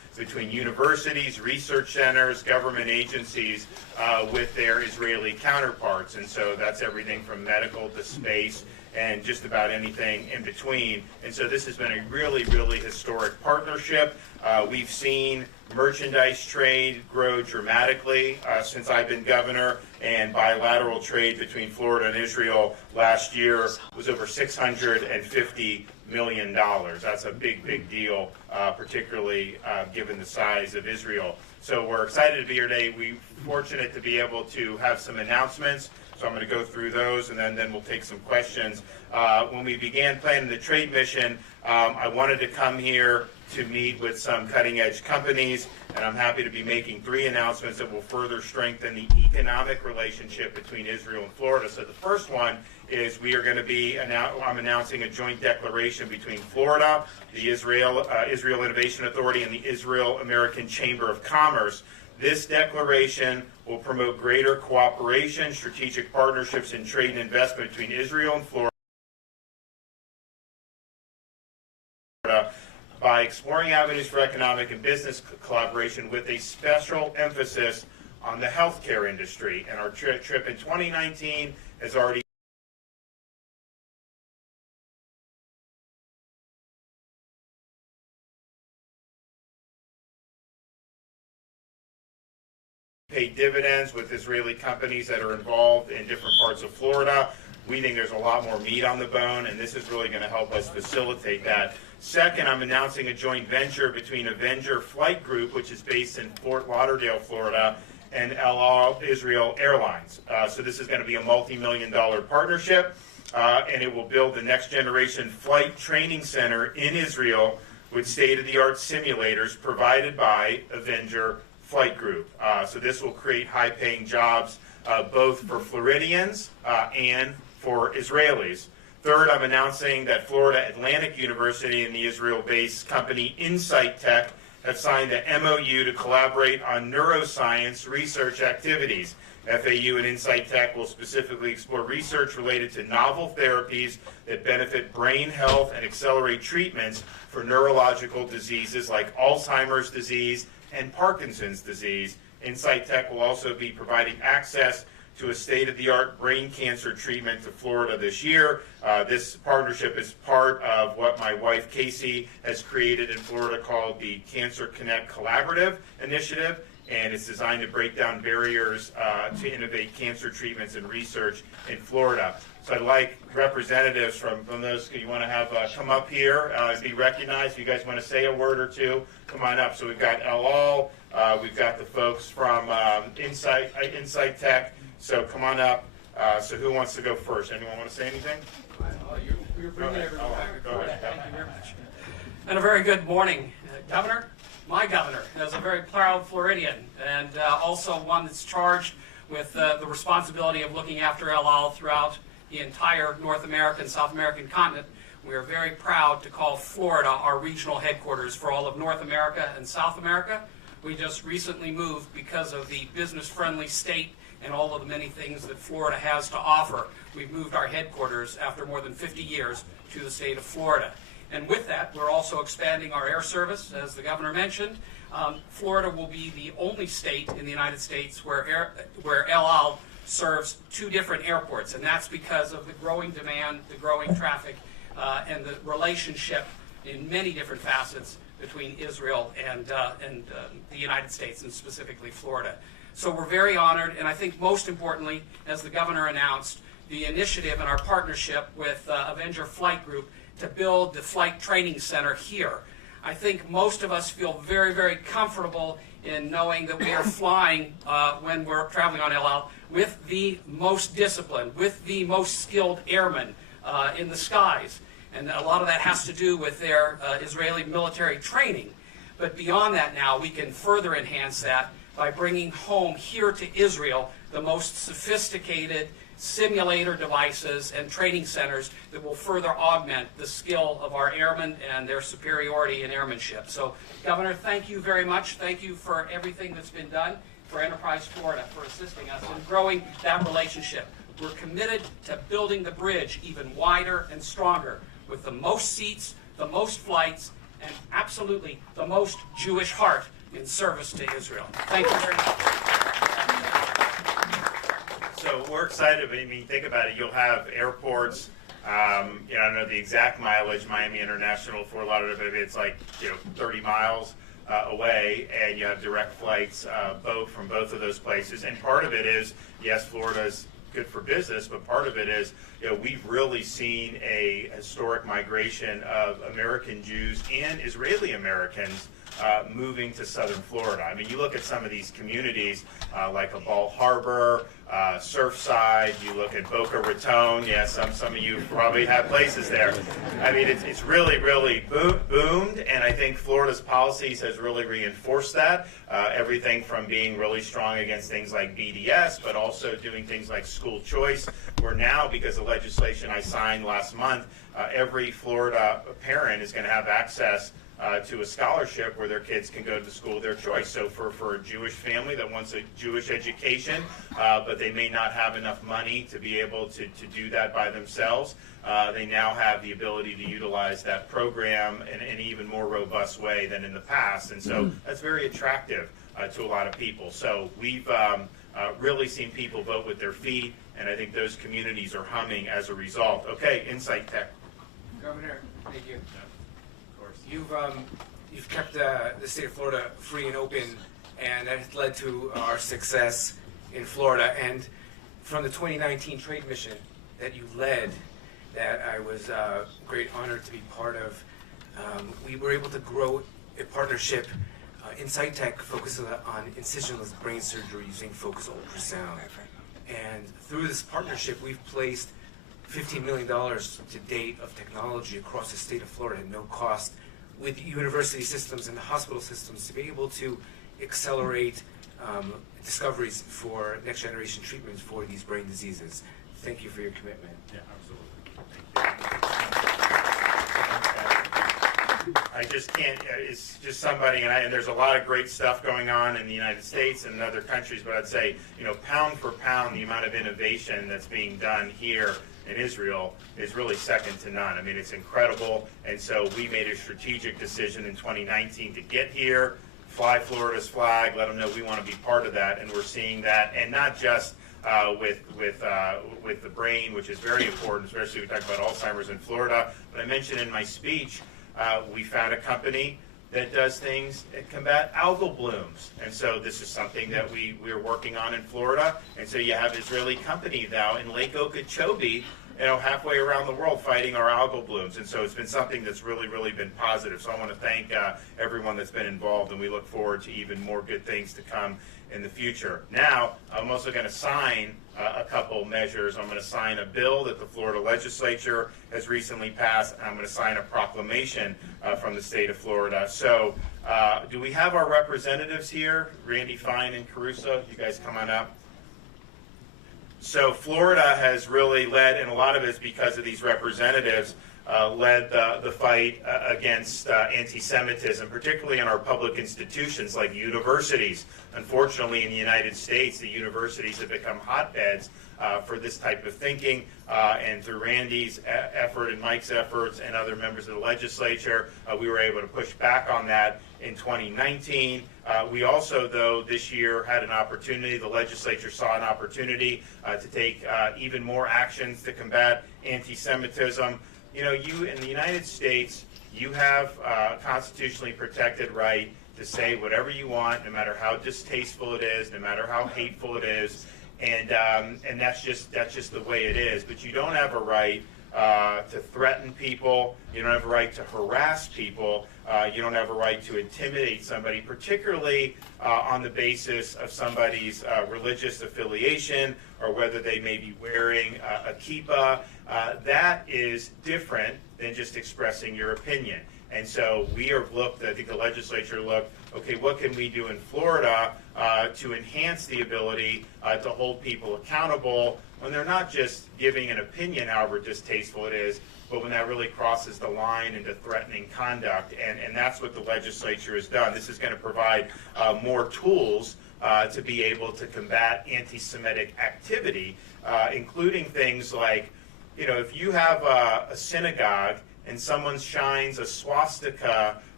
between universities, research centers, government agencies with their Israeli counterparts. And so that's everything from medical to space and just about anything in between. And so this has been a really, really historic partnership. We've seen merchandise trade grow dramatically since I've been governor, and bilateral trade between Florida and Israel last year was over $650 million. That's a big, big deal, particularly given the size of Israel. So we're excited to be here today. We're fortunate to be able to have some announcements. So I'm going to go through those, and then we'll take some questions. When we began planning the trade mission, I wanted to come here to meet with some cutting-edge companies, and I'm happy to be making 3 announcements that will further strengthen the economic relationship between Israel and Florida. So the first one is we are going to be, I'm announcing a joint declaration between Florida, the Israel Innovation Authority, and the Israel-American Chamber of Commerce. This declaration will promote greater cooperation, strategic partnerships, and trade and investment between Israel and Florida by exploring avenues for economic and business collaboration with a special emphasis on the healthcare industry. And our trip in 2019 has already paid dividends with Israeli companies that are involved in different parts of Florida. We think there's a lot more meat on the bone, and this is really going to help us facilitate that. Second, I'm announcing a joint venture between Avenger Flight Group, which is based in Fort Lauderdale, Florida, and El Al Israel Airlines. So this is going to be a multi-million-dollar partnership, and it will build the next-generation flight training center in Israel with state-of-the-art simulators provided by Avenger Flight Group. So this will create high-paying jobs both for Floridians and for Israelis. Third, I'm announcing that Florida Atlantic University and the Israel-based company Insight Tech have signed an MOU to collaborate on neuroscience research activities. FAU and Insight Tech will specifically explore research related to novel therapies that benefit brain health and accelerate treatments for neurological diseases like Alzheimer's disease and Parkinson's disease. Insight Tech will also be providing access to a state-of-the-art brain cancer treatment to Florida this year. This partnership is part of what my wife Casey has created in Florida called the Cancer Connect Collaborative Initiative, and it's designed to break down barriers to innovate cancer treatments and research in Florida. So I'd like representatives from those you want to have come up here and be recognized. If you guys want to say a word or two, come on up. So we've got El Al, we've got the folks from Insight Tech. So come on up. So who wants to go first? Anyone want to say anything? You're bringing everyone back. Go ahead. Thank you very much. And a very good morning, Governor. My governor is a very proud Floridian, and also one that's charged with the responsibility of looking after El Al throughout the entire North American, South American continent. We are very proud to call Florida our regional headquarters for all of North America and South America. We just recently moved because of the business-friendly state and all of the many things that Florida has to offer. We've moved our headquarters after more than 50 years to the state of Florida. And with that, we're also expanding our air service, as the governor mentioned. Florida will be the only state in the United States where El Al serves 2 different airports, and that's because of the growing demand, the growing traffic, and the relationship in many different facets between Israel and the United States, and specifically Florida. So we're very honored, and I think most importantly, as the governor announced, the initiative and our partnership with Avenger Flight Group to build the flight training center here. I think most of us feel very, very comfortable in knowing that we are flying when we're traveling on El Al with the most disciplined, with the most skilled airmen in the skies. And a lot of that has to do with their Israeli military training. But beyond that now, we can further enhance that by bringing home here to Israel the most sophisticated simulator devices and training centers that will further augment the skill of our airmen and their superiority in airmanship. So, Governor, thank you very much. Thank you for everything that's been done for Enterprise Florida, for assisting us in growing that relationship. We're committed to building the bridge even wider and stronger with the most seats, the most flights, and absolutely the most Jewish heart in service to Israel. Thank you very much. So we're excited. I mean, think about it. You'll have airports. I don't know the exact mileage. Miami International, Fort Lauderdale, it's like 30 miles away, and you have direct flights from both of those places. And part of it is, yes, Florida's good for business, but part of it is, we've really seen a historic migration of American Jews and Israeli Americans moving to southern Florida. I mean, you look at some of these communities like a Ball Harbor, Surfside, you look at Boca Raton. Yeah, some of you probably have places there. I mean, it's really, really boomed, and I think Florida's policies has really reinforced that. Everything from being really strong against things like BDS, but also doing things like school choice, where now, because of legislation I signed last month, every Florida parent is going to have access to a scholarship where their kids can go to the school of their choice. So for a Jewish family that wants a Jewish education, but they may not have enough money to be able to do that by themselves, they now have the ability to utilize that program in an even more robust way than in the past. And so that's very attractive to a lot of people. So we've really seen people vote with their feet, and I think those communities are humming as a result. Okay, Insight Tech. Governor, thank you. You've kept the state of Florida free and open, and that has led to our success in Florida. And from the 2019 trade mission that you led, that I was great honored to be part of, we were able to grow a partnership. Insight Tech focuses on incisionless brain surgery using focus ultrasound. And through this partnership, we've placed $15 million to date of technology across the state of Florida at no cost, with university systems and the hospital systems, to be able to accelerate discoveries for next generation treatments for these brain diseases. Thank you for your commitment. Yeah, absolutely. I just can't, it's just somebody, and there's a lot of great stuff going on in the United States and in other countries, but I'd say, pound for pound, the amount of innovation that's being done here in Israel is really second to none. I mean, it's incredible, and so we made a strategic decision in 2019 to get here, fly Florida's flag, let them know we want to be part of that, and we're seeing that, and not just with the brain, which is very important, especially we talk about Alzheimer's in Florida, but I mentioned in my speech, we found a company that does things that combat algal blooms. And so this is something that we're working on in Florida. And so you have Israeli company now in Lake Okeechobee, halfway around the world fighting our algal blooms. And so it's been something that's really, really been positive. So I want to thank everyone that's been involved, and we look forward to even more good things to come in the future. Now, I'm also going to sign a couple measures. I'm going to sign a bill that the Florida legislature has recently passed, and I'm going to sign a proclamation from the state of Florida. So do we have our representatives here? Randy Fine and Caruso, you guys come on up. So Florida has really led, and a lot of it is because of these representatives, led the fight against anti-Semitism, particularly in our public institutions like universities. Unfortunately, in the United States, the universities have become hotbeds for this type of thinking, and through Randy's effort and Mike's efforts and other members of the legislature, we were able to push back on that in 2019. We also, though, this year had an opportunity, the legislature saw an opportunity to take even more actions to combat anti-Semitism. You in the United States, you have a constitutionally protected right to say whatever you want, no matter how distasteful it is, no matter how hateful it is, and that's just the way it is. But you don't have a right to threaten people. You don't have a right to harass people. You don't have a right to intimidate somebody, particularly on the basis of somebody's religious affiliation or whether they may be wearing a kippah. That is different than just expressing your opinion. And so we have looked, I think the legislature looked, okay, what can we do in Florida to enhance the ability to hold people accountable when they're not just giving an opinion, however distasteful it is, but when that really crosses the line into threatening conduct. And that's what the legislature has done. This is going to provide more tools to be able to combat anti-Semitic activity, including things like, if you have a synagogue and someone shines a swastika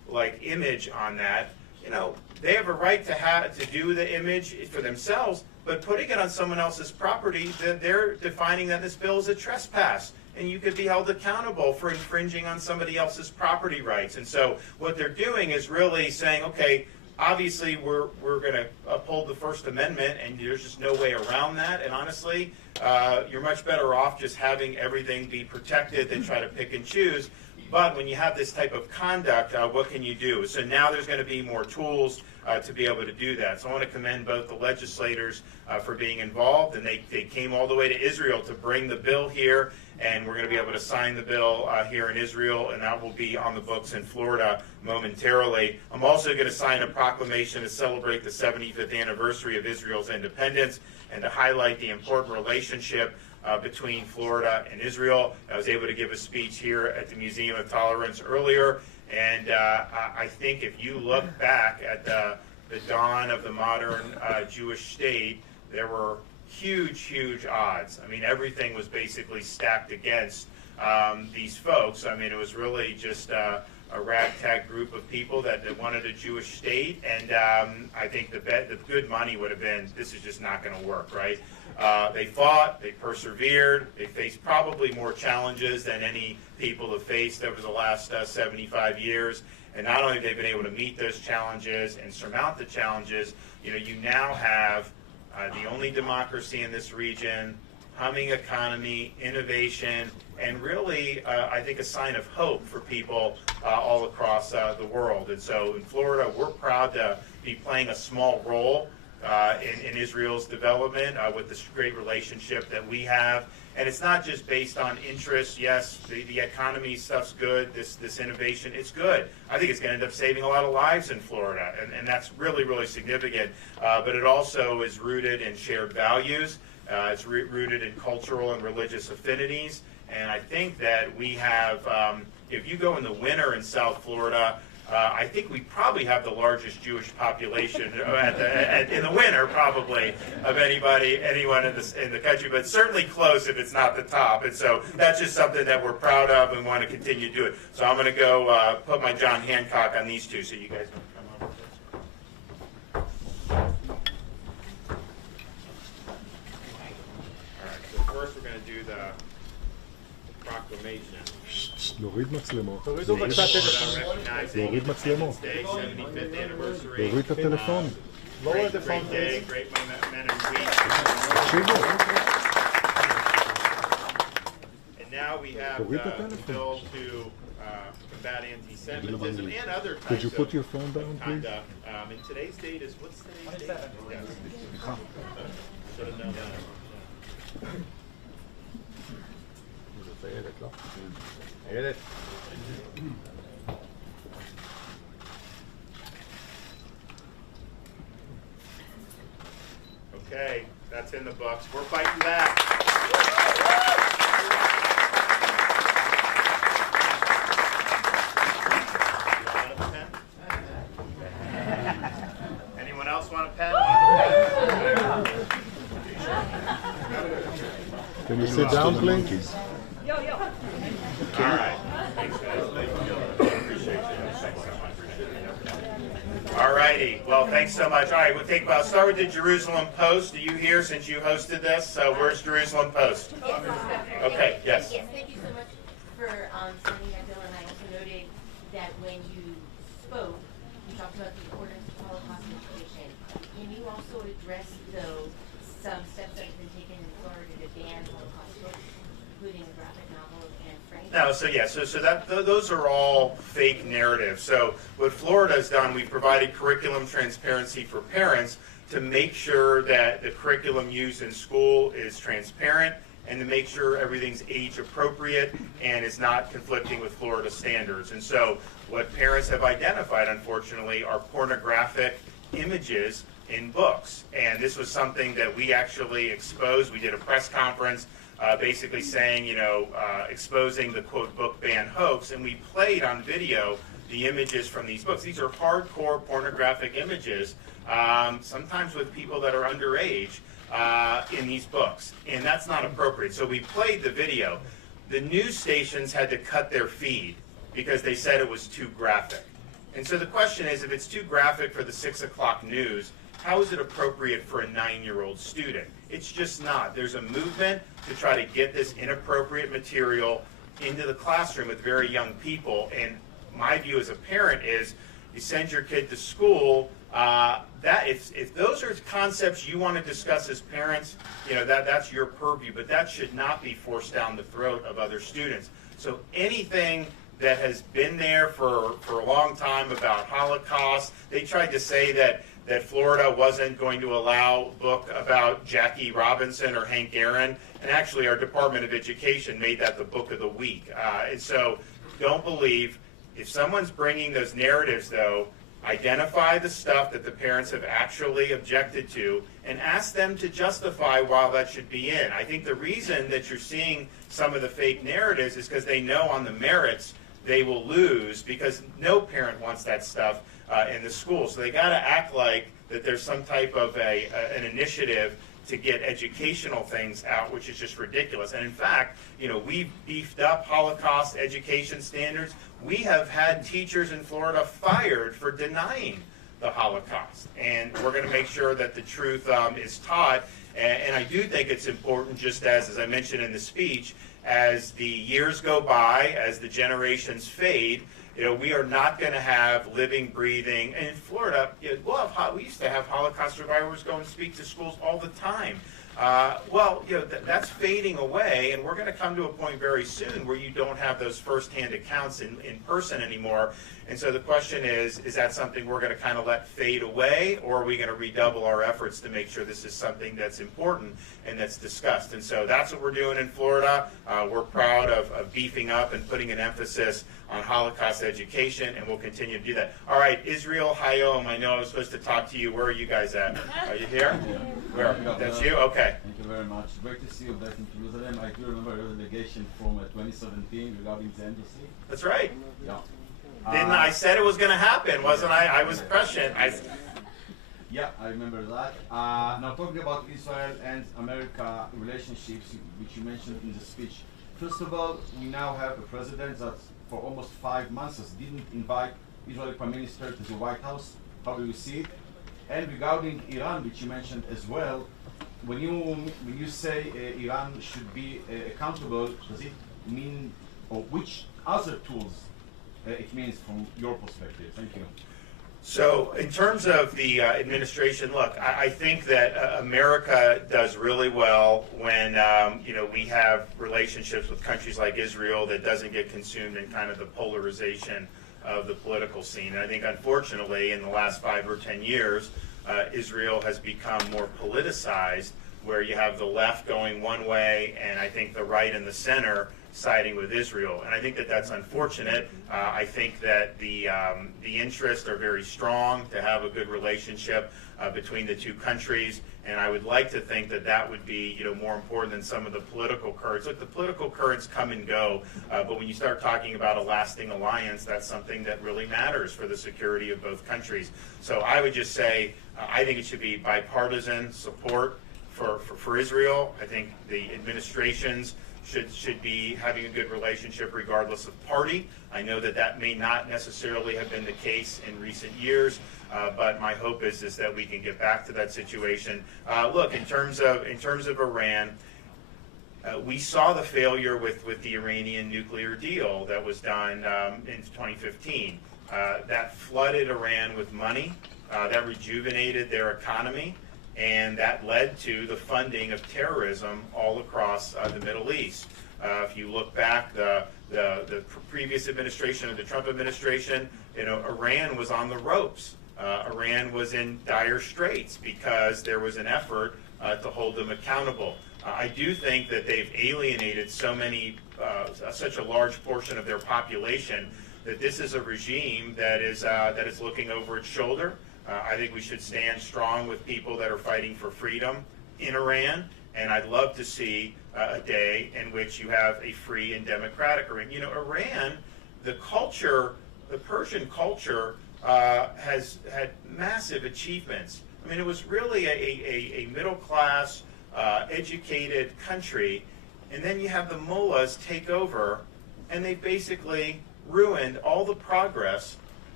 like image on that, they have a right to do the image for themselves, but putting it on someone else's property, they're defining that this bill is a trespass, and you could be held accountable for infringing on somebody else's property rights. And so what they're doing is really saying, okay, obviously we're going to uphold the First Amendment, and there's just no way around that. And honestly, you're much better off just having everything be protected than try to pick and choose. But when you have this type of conduct, what can you do? So now there's going to be more tools to be able to do that. So I want to commend both the legislators for being involved, and they came all the way to Israel to bring the bill here, and we're going to be able to sign the bill here in Israel, and that will be on the books in Florida momentarily. I'm also going to sign a proclamation to celebrate the 75th anniversary of Israel's independence and to highlight the important relationship between Florida and Israel. I was able to give a speech here at the Museum of Tolerance earlier, and I think if you look back at the dawn of the modern Jewish state, there were huge odds. I mean, everything was basically stacked against these folks. I mean, it was really just a ragtag group of people that wanted a Jewish state, and I think the good money would have been, this is just not going to work, right? They fought, they persevered, they faced probably more challenges than any people have faced over the last 75 years. And not only have they been able to meet those challenges and surmount the challenges, you now have the only democracy in this region, humming economy, innovation, and really, I think, a sign of hope for people all across the world. And so in Florida, we're proud to be playing a small role in Israel's development with this great relationship that we have. And it's not just based on interest. Yes, the economy stuff's good, this innovation, it's good. I think it's going to end up saving a lot of lives in Florida, and that's really significant. But it also is rooted in shared values. It's rooted in cultural and religious affinities. And I think that we have, if you go in the winter in South Florida, I think we probably have the largest Jewish population in the winter, probably, of anyone in the country, but certainly close if it's not the top. And so that's just something that we're proud of and want to continue to do it. So I'm going to go put my John Hancock on these two so you guys can come over. All right, so first we're going to do the proclamation. להוריד מצלמות. תורידו בבקשה טלפון. להוריד מצלמות. להוריד את הטלפון. Great day, great men and week. תקשיבו. And now we have the bill to combat anti-Semitism and other types Could you put your phone down, of please? conduct. And today's date is, what's today's date? Yes. Should have known that. Okay, that's in the books. We're fighting back. Anyone else want a pen? Can you sit down, please? All right. Thanks, guys. Appreciate you. Thanks so much. All righty. Well, thanks so much. All right, we'll start with the Jerusalem Post. Are you here since you hosted this? Where's Jerusalem Post? Okay, yes. Yes, thank you so much for sending that bill, and I also noted that when you spoke, you talked about the importance of Holocaust education. Can you also address, though, some steps that have been taken in Florida to ban Holocaust books, including graphic novels and frames? No, so those are all fake narratives. So what Florida has done, we've provided curriculum transparency for parents to make sure that the curriculum used in school is transparent and to make sure everything's age appropriate and is not conflicting with Florida standards. And so what parents have identified, unfortunately, are pornographic images in books. And this was something that we actually exposed. We did a press conference basically saying, exposing the quote book ban hoax, and we played on video the images from these books. These are hardcore pornographic images, sometimes with people that are underage in these books, and that's not appropriate. So we played the video. The news stations had to cut their feed because they said it was too graphic. And so the question is, if it's too graphic for the 6 o'clock news, how is it appropriate for a 9-year-old student? It's just not. There's a movement to try to get this inappropriate material into the classroom with very young people. And my view as a parent is, you send your kid to school, that if those are concepts you want to discuss as parents, that's your purview, but that should not be forced down the throat of other students. So anything that has been there for a long time about Holocaust, they tried to say that Florida wasn't going to allow a book about Jackie Robinson or Hank Aaron, and actually our Department of Education made that the book of the week. And so don't believe, if someone's bringing those narratives though, identify the stuff that the parents have actually objected to and ask them to justify why that should be in. I think the reason that you're seeing some of the fake narratives is because they know on the merits they will lose, because no parent wants that stuff in the school. So they got to act like that there's some type of an initiative to get educational things out, which is just ridiculous. And in fact, we've beefed up Holocaust education standards. We have had teachers in Florida fired for denying the Holocaust. And we're going to make sure that the truth is taught. And I do think it's important, just as I mentioned in the speech, as the years go by, as the generations fade, we are not going to have living, breathing. And in Florida, we used to have Holocaust survivors go and speak to schools all the time. That's fading away, and we're going to come to a point very soon where you don't have those firsthand accounts in person anymore. And so the question is that something we're going to kind of let fade away, or are we going to redouble our efforts to make sure this is something that's important and that's discussed? And so that's what we're doing in Florida. We're proud of beefing up and putting an emphasis on Holocaust education, and we'll continue to do that. All right, Israel Hayom, I know I was supposed to talk to you. Where are you guys at? Are you here? Where? That's you? Okay. Thank you very much. Great to see you back in Jerusalem. I do remember your delegation from 2017 regarding the embassy. That's right. Yeah. Didn't I said it was going to happen, wasn't I? I was prescient. Yeah, I remember that. Now talking about Israel and America relationships, which you mentioned in the speech. First of all, we now have a president that for almost 5 months didn't invite Israeli Prime Minister to the White House. How do you see it? And regarding Iran, which you mentioned as well, when you say Iran should be accountable, does it mean, or which other tools it means from your perspective? Thank you. So in terms of the administration, look, I think that America does really well when we have relationships with countries like Israel that doesn't get consumed in kind of the polarization of the political scene. And I think, unfortunately, in the last 5 or 10 years, Israel has become more politicized, where you have the left going one way, and I think the right and the center siding with Israel. And I think that that's unfortunate. I think that the interests are very strong to have a good relationship between the two countries, and I would like to think that that would be more important than some of the political currents. Look, the political currents come and go, but when you start talking about a lasting alliance, that's something that really matters for the security of both countries. So I would just say I think it should be bipartisan support for Israel. I think the administrations should be having a good relationship regardless of party. I know that may not necessarily have been the case in recent years, but my hope is that we can get back to that situation. Look, in terms of Iran, we saw the failure with the Iranian nuclear deal that was done in 2015. That flooded Iran with money, that rejuvenated their economy, and that led to the funding of terrorism all across the Middle East. If you look back, the previous administration, or the Trump administration, Iran was on the ropes. Iran was in dire straits because there was an effort to hold them accountable. I do think that they've alienated such a large portion of their population that this is a regime that is looking over its shoulder. I think we should stand strong with people that are fighting for freedom in Iran, and I'd love to see a day in which you have a free and democratic Iran. Iran, the Persian culture has had massive achievements. I mean, it was really a middle-class, educated country, and then you have the mullahs take over, and they basically ruined all the progress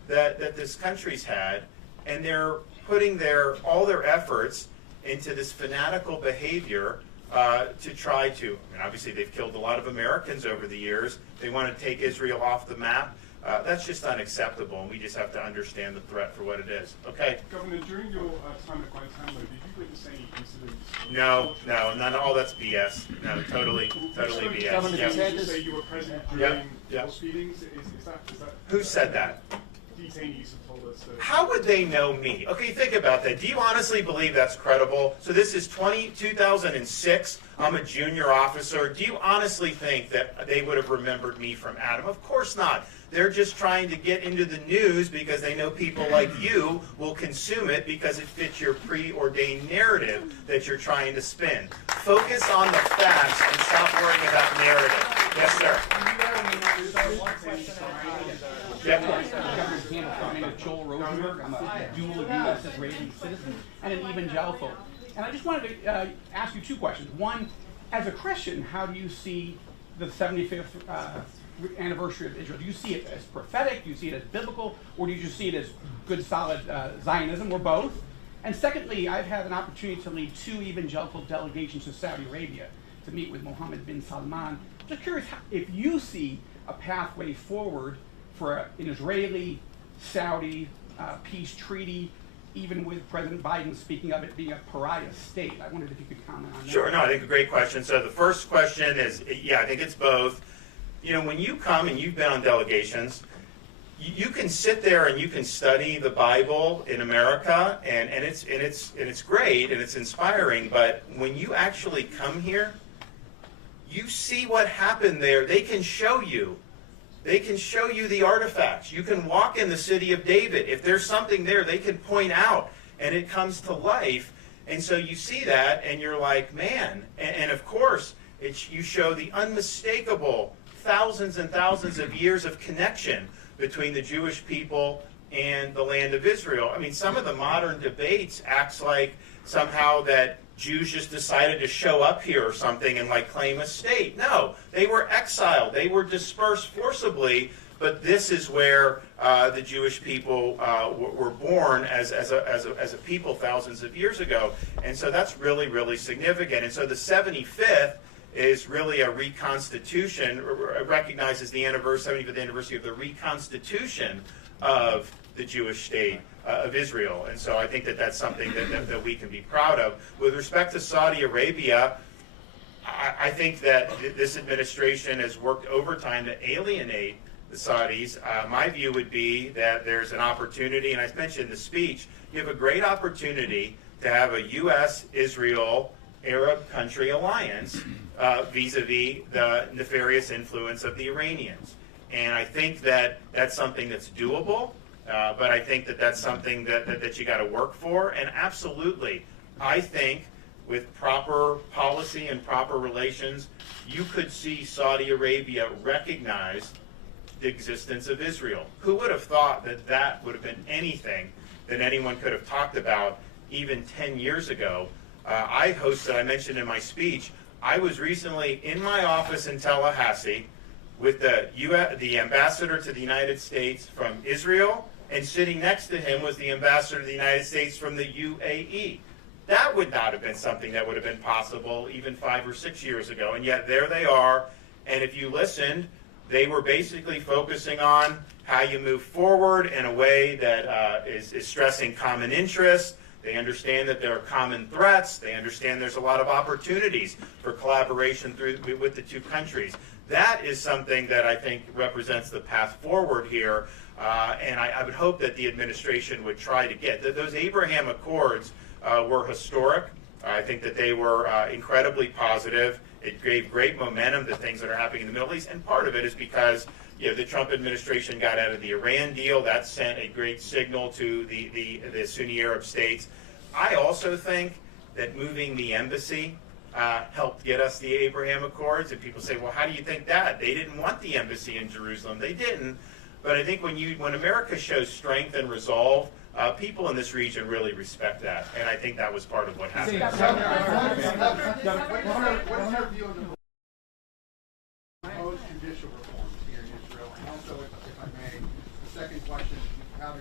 that this country's had, and they're putting all their efforts into this fanatical behavior to try to, I mean, obviously they've killed a lot of Americans over the years. They want to take Israel off the map. That's just unacceptable, and we just have to understand the threat for what it is. Okay? Governor, during your time at Guantanamo, did you witness any incidents? No, none of all that's BS. No, totally BS. Governor, Yep. did you say you were present during those meetings? Is that Who said that? detainees have told us that? How would they know me? Okay, think about that. Do you honestly believe that's credible? So this is 2006. I'm a junior officer. Do you honestly think that they would have remembered me from Adam? Of course not. They're just trying to get into the news because they know people like you will consume it because it fits your preordained narrative that you're trying to spin. Focus on the facts and stop worrying about narrative. Yes, sir. My name is Joel Rosenberg. I'm a dual U.S. Israeli citizen and an evangelical. And I just wanted to ask you two questions. One, as a Christian, how do you see the 75th anniversary of Israel? Do you see it as prophetic? Do you see it as biblical? Or do you just see it as good, solid Zionism, or both? And secondly, I've had an opportunity to lead 2 evangelical delegations to Saudi Arabia to meet with Mohammed bin Salman. Just curious if you see a pathway forward for an Israeli-Saudi peace treaty, even with President Biden speaking of it being a pariah state. I wondered if you could comment on that. Sure. No, I think a great question. So the first question is, yeah, I think it's both. You know, when you come and you've been on delegations, you can sit there and you can study the Bible in America, and it's great and it's inspiring. But when you actually come here, you see what happened there. They can show you. They can show you the artifacts. You can walk in the city of David. If there's something there, they can point out, and it comes to life. And so you see that, and you're like, man. And of course, you show the unmistakable thousands and thousands of years of connection between the Jewish people and the land of Israel. I mean, some of the modern debates acts like somehow that Jews just decided to show up here or something and like claim a state. No, they were exiled. They were dispersed forcibly. But this is where the Jewish people were born as a people thousands of years ago. And so that's really, really significant. And so the 75th is really a reconstitution, recognizes the 75th anniversary of the reconstitution of the Jewish state of Israel. And so I think that that's something that we can be proud of. With respect to Saudi Arabia, I think that this administration has worked overtime to alienate the Saudis. My view would be that there's an opportunity, and I mentioned in the speech, you have a great opportunity to have a U.S.-Israel Arab country alliance vis-a-vis the nefarious influence of the Iranians. And I think that that's something that's doable, but I think that that's something that you got to work for. And absolutely, I think with proper policy and proper relations, you could see Saudi Arabia recognize the existence of Israel. Who would have thought that that would have been anything that anyone could have talked about even 10 years ago? I mentioned in my speech, I was recently in my office in Tallahassee with the ambassador to the United States from Israel, and sitting next to him was the ambassador to the United States from the UAE. That would not have been something that would have been possible even 5 or 6 years ago, and yet there they are. And if you listened, they were basically focusing on how you move forward in a way that is stressing common interests. They understand that there are common threats. They understand there's a lot of opportunities for collaboration with the two countries. That is something that I think represents the path forward here, and I would hope that the administration would try to get. Those Abraham Accords were historic. I think that they were incredibly positive. It gave great momentum to things that are happening in the Middle East, and part of it is because the Trump administration got out of the Iran deal. That sent a great signal to the Sunni Arab states. I also think that moving the embassy helped get us the Abraham Accords. And people say, well, how do you think that? They didn't want the embassy in Jerusalem. They didn't. But I think when America shows strength and resolve, people in this region really respect that. And I think that was part of what happened. What's your view on the proposed judicial reforms here in Israel? And also, if I may, the second question, you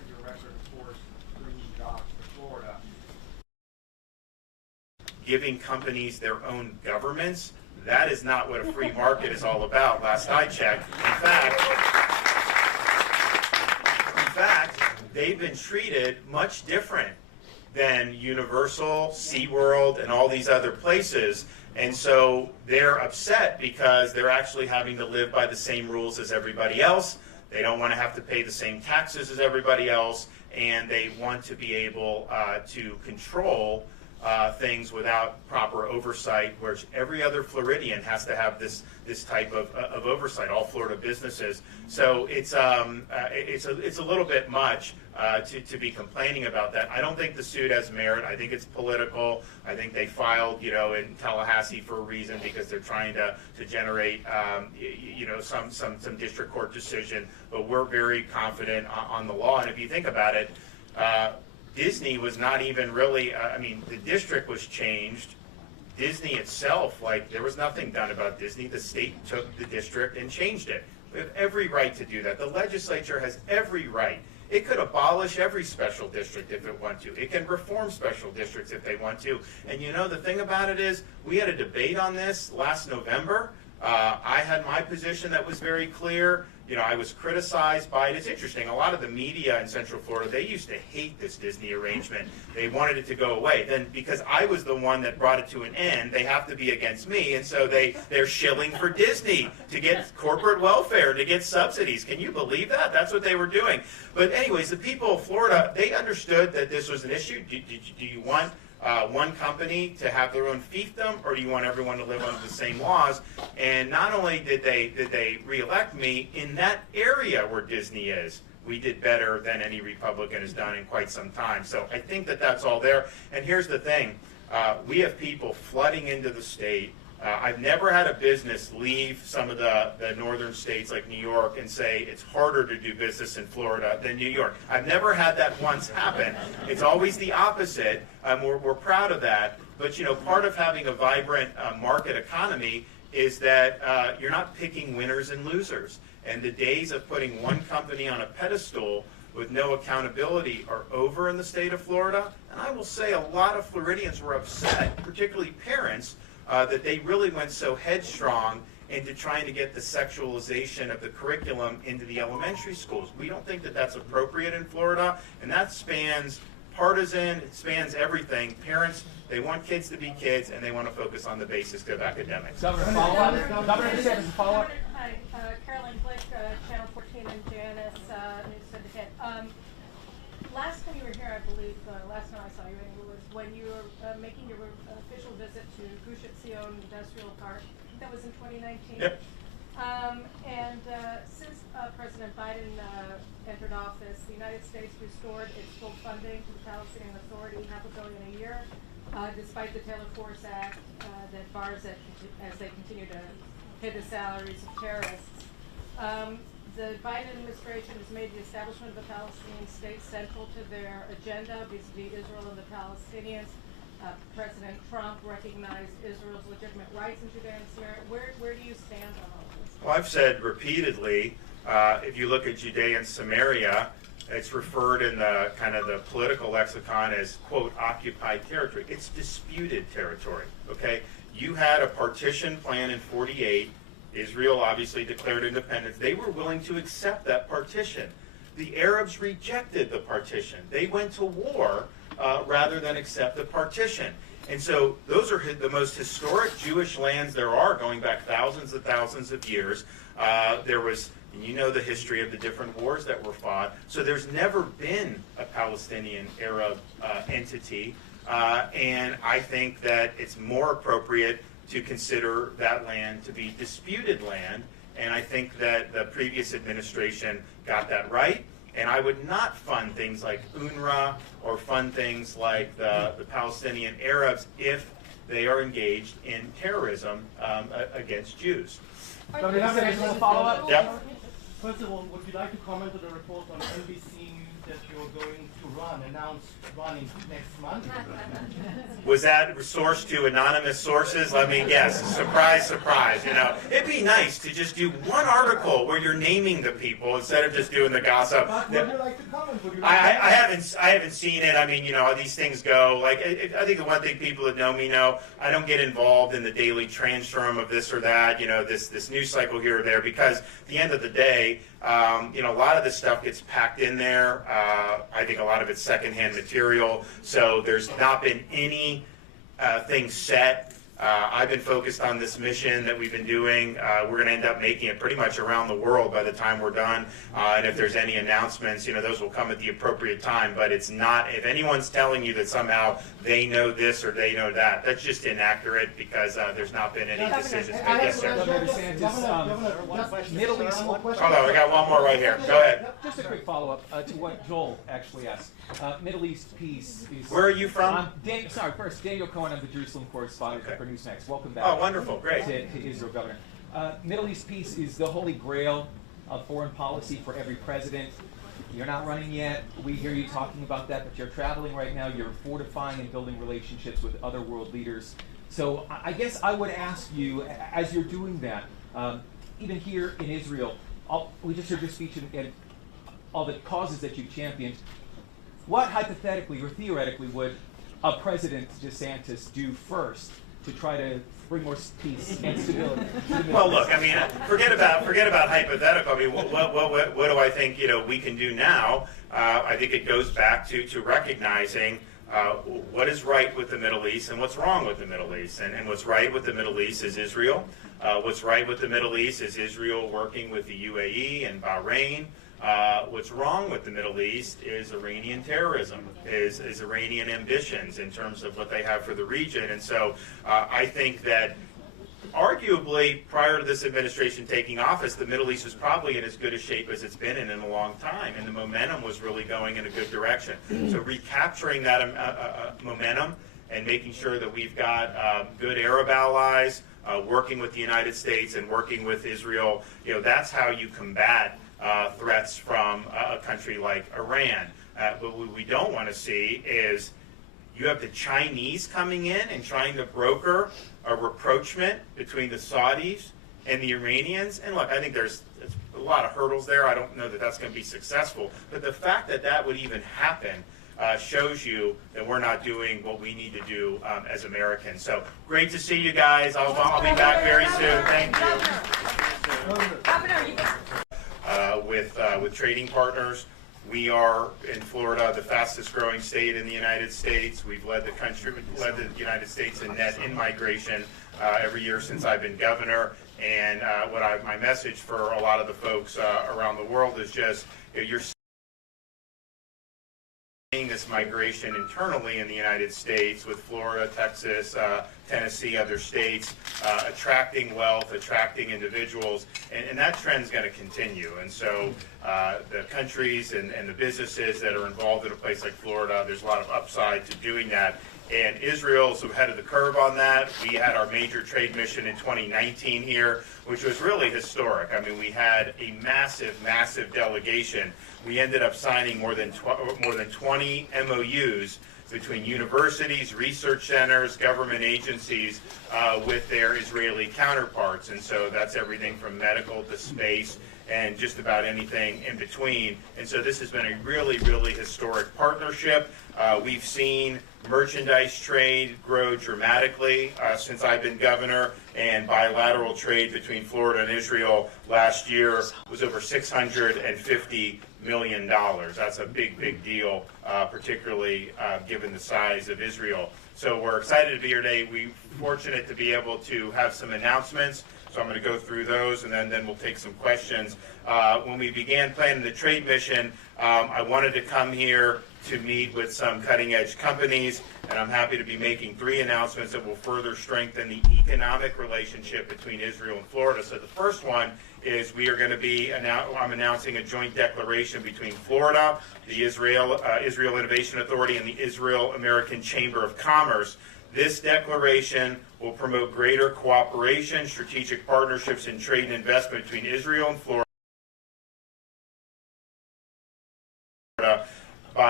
giving companies their own governments. That is not what a free market is all about, last I checked. In fact, they've been treated much different than Universal, SeaWorld, and all these other places. And so they're upset because they're actually having to live by the same rules as everybody else. They don't want to have to pay the same taxes as everybody else, and they want to be able to control things without proper oversight, whereas every other Floridian has to have this type of oversight, all Florida businesses. So it's a little bit much to be complaining about that. I don't think the suit has merit. I think it's political. I think they filed, in Tallahassee for a reason, because they're trying to generate, some district court decision. But we're very confident on the law. And if you think about it, Disney was not even really, the district was changed. Disney itself, there was nothing done about Disney. The state took the district and changed it. We have every right to do that. The legislature has every right. It could abolish every special district if it wants to. It can reform special districts if they want to. And the thing about it is, we had a debate on this last November. I had my position that was very clear. I was criticized by it. It's interesting. A lot of the media in Central Florida, they used to hate this Disney arrangement. They wanted it to go away. Then, because I was the one that brought it to an end, they have to be against me, and so they're shilling for Disney to get corporate welfare, to get subsidies. Can you believe that? That's what they were doing. But anyways, the people of Florida, they understood that this was an issue. Do you want one company to have their own fiefdom, or do you want everyone to live under the same laws? And not only did they reelect me, in that area where Disney is, we did better than any Republican has done in quite some time. So I think that that's all there. And here's the thing. We have people flooding into the state. I've never had a business leave some of the northern states like New York and say it's harder to do business in Florida than New York. I've never had that once happen. It's always the opposite. We're proud of that. But part of having a vibrant market economy is that you're not picking winners and losers. And the days of putting one company on a pedestal with no accountability are over in the state of Florida. And I will say a lot of Floridians were upset, particularly parents, that they really went so headstrong into trying to get the sexualization of the curriculum into the elementary schools. We don't think that that's appropriate in Florida, and that spans partisan, it spans everything. Parents, they want kids to be kids, and they want to focus on the basics of academics. Governor, follow-up? Governor DeSantis, follow-up? Hi, Carolyn Blake, Channel 14 and Janice, News Syndicate. Last time you were here, I believe, last time I saw you, was when you were making your official visit to Gush Etzion Industrial Park. That was in 2019. Yep. Since President Biden entered office, the United States restored its full funding to the Palestinian Authority, $500 million a year, despite the Taylor Force Act that bars it as they continue to pay the salaries of terrorists. The Biden administration has made the establishment of the Palestinian state central to their agenda vis-a-vis Israel and the Palestinians. President Trump recognized Israel's legitimate rights in Judea and Samaria. Where do you stand on all this? Well, I've said repeatedly, if you look at Judea and Samaria, it's referred in the kind of the political lexicon as, quote, occupied territory. It's disputed territory, okay? You had a partition plan in 48. Israel obviously declared independence. They were willing to accept that partition. The Arabs rejected the partition. They went to war rather than accept the partition. And so those are the most historic Jewish lands there are, going back thousands and thousands of years. There was, and you know the history of the different wars that were fought. So there's never been a Palestinian Arab entity. And I think that it's more appropriate to consider that land to be disputed land. And I think that the previous administration got that right. And I would not fund things like UNRWA or fund things like the Palestinian Arabs if they are engaged in terrorism against Jews. Governor DeSantis, want to follow up? Yep. First of all, would you like to comment on the report on NBC News that you're going to announce running next month? Was that sourced to anonymous sources? Let me guess. Surprise, surprise. You know, it'd be nice to just do one article where you're naming the people instead of just doing the gossip. But would you like to comment? Would you like I haven't seen it. I mean, you know, these things go. Like, I think the one thing people that know me know, I don't get involved in the daily transform of this or that. You know, this news cycle here or there, because at the end of the day, you know, a lot of this stuff gets packed in there. I think a lot of it's secondhand material. So there's not been any thing set. I've been focused on this mission that we've been doing. We're going to end up making it pretty much around the world by the time we're done. And if there's any announcements, you know, those will come at the appropriate time. But it's not, if anyone's telling you that somehow they know this or they know that, that's just inaccurate, because there's not been any decisions made. Yes, sir. Governor DeSantis, Middle East. Hold on, we got one more right here. Go ahead. Just a quick follow-up to what Joel actually asked. Middle East peace is... Where are you from? First, Daniel Cohen, I'm the Jerusalem correspondent for Newsmax. Welcome back. Oh, wonderful. Great. To Israel, Governor. Middle East peace is the holy grail of foreign policy for every president. You're not running yet. We hear you talking about that, but you're traveling right now. You're fortifying and building relationships with other world leaders. So I guess I would ask you, as you're doing that, even here in Israel, we just heard your speech and all the causes that you've championed. What hypothetically or theoretically would a President DeSantis do first to try to bring more peace and stability? Well, look, I mean, forget about hypothetical. I mean, what do I think, you know, we can do now? I think it goes back to recognizing what is right with the Middle East and what's wrong with the Middle East. And what's right with the Middle East is Israel. What's right with the Middle East is Israel working with the UAE and Bahrain. What's wrong with the Middle East is Iranian terrorism, is Iranian ambitions in terms of what they have for the region. And so I think that arguably prior to this administration taking office, the Middle East was probably in as good a shape as it's been in a long time, and the momentum was really going in a good direction. So recapturing that momentum and making sure that we've got good Arab allies working with the United States and working with Israel, you know, that's how you combat threats from a country like Iran. But what we don't want to see is you have the Chinese coming in and trying to broker a rapprochement between the Saudis and the Iranians. And look, I think there's a lot of hurdles there. I don't know that that's going to be successful. But the fact that that would even happen shows you that we're not doing what we need to do as Americans. So great to see you guys. I'll be back very soon. Thank you. With trading partners. We are in Florida, the fastest growing state in the United States. We've led the United States in net in-migration every year since I've been governor. And my message for a lot of the folks around the world is just, you know, you're seeing this migration internally in the United States with Florida, Texas, Tennessee, other states, attracting wealth, attracting individuals, and that trend is going to continue. And so the countries and the businesses that are involved in a place like Florida, there's a lot of upside to doing that. And Israel's ahead of the curve on that. We had our major trade mission in 2019 here, which was really historic. I mean, we had a massive, massive delegation. We ended up signing more than 20 MOUs between universities, research centers, government agencies with their Israeli counterparts. And so that's everything from medical to space and just about anything in between. And so this has been a really, really historic partnership. We've seen merchandise trade grow dramatically since I've been governor, and bilateral trade between Florida and Israel last year was over $650 million. That's a big, big deal, particularly given the size of Israel. So we're excited to be here today. We're fortunate to be able to have some announcements. So I'm going to go through those, and then we'll take some questions. When we began planning the trade mission, I wanted to come here to meet with some cutting-edge companies, and I'm happy to be making 3 announcements that will further strengthen the economic relationship between Israel and Florida. So the first one is we are going to be, I'm announcing a joint declaration between Florida, the Israel Innovation Authority, and the Israel-American Chamber of Commerce. This declaration will promote greater cooperation, strategic partnerships, and trade and investment between Israel and Florida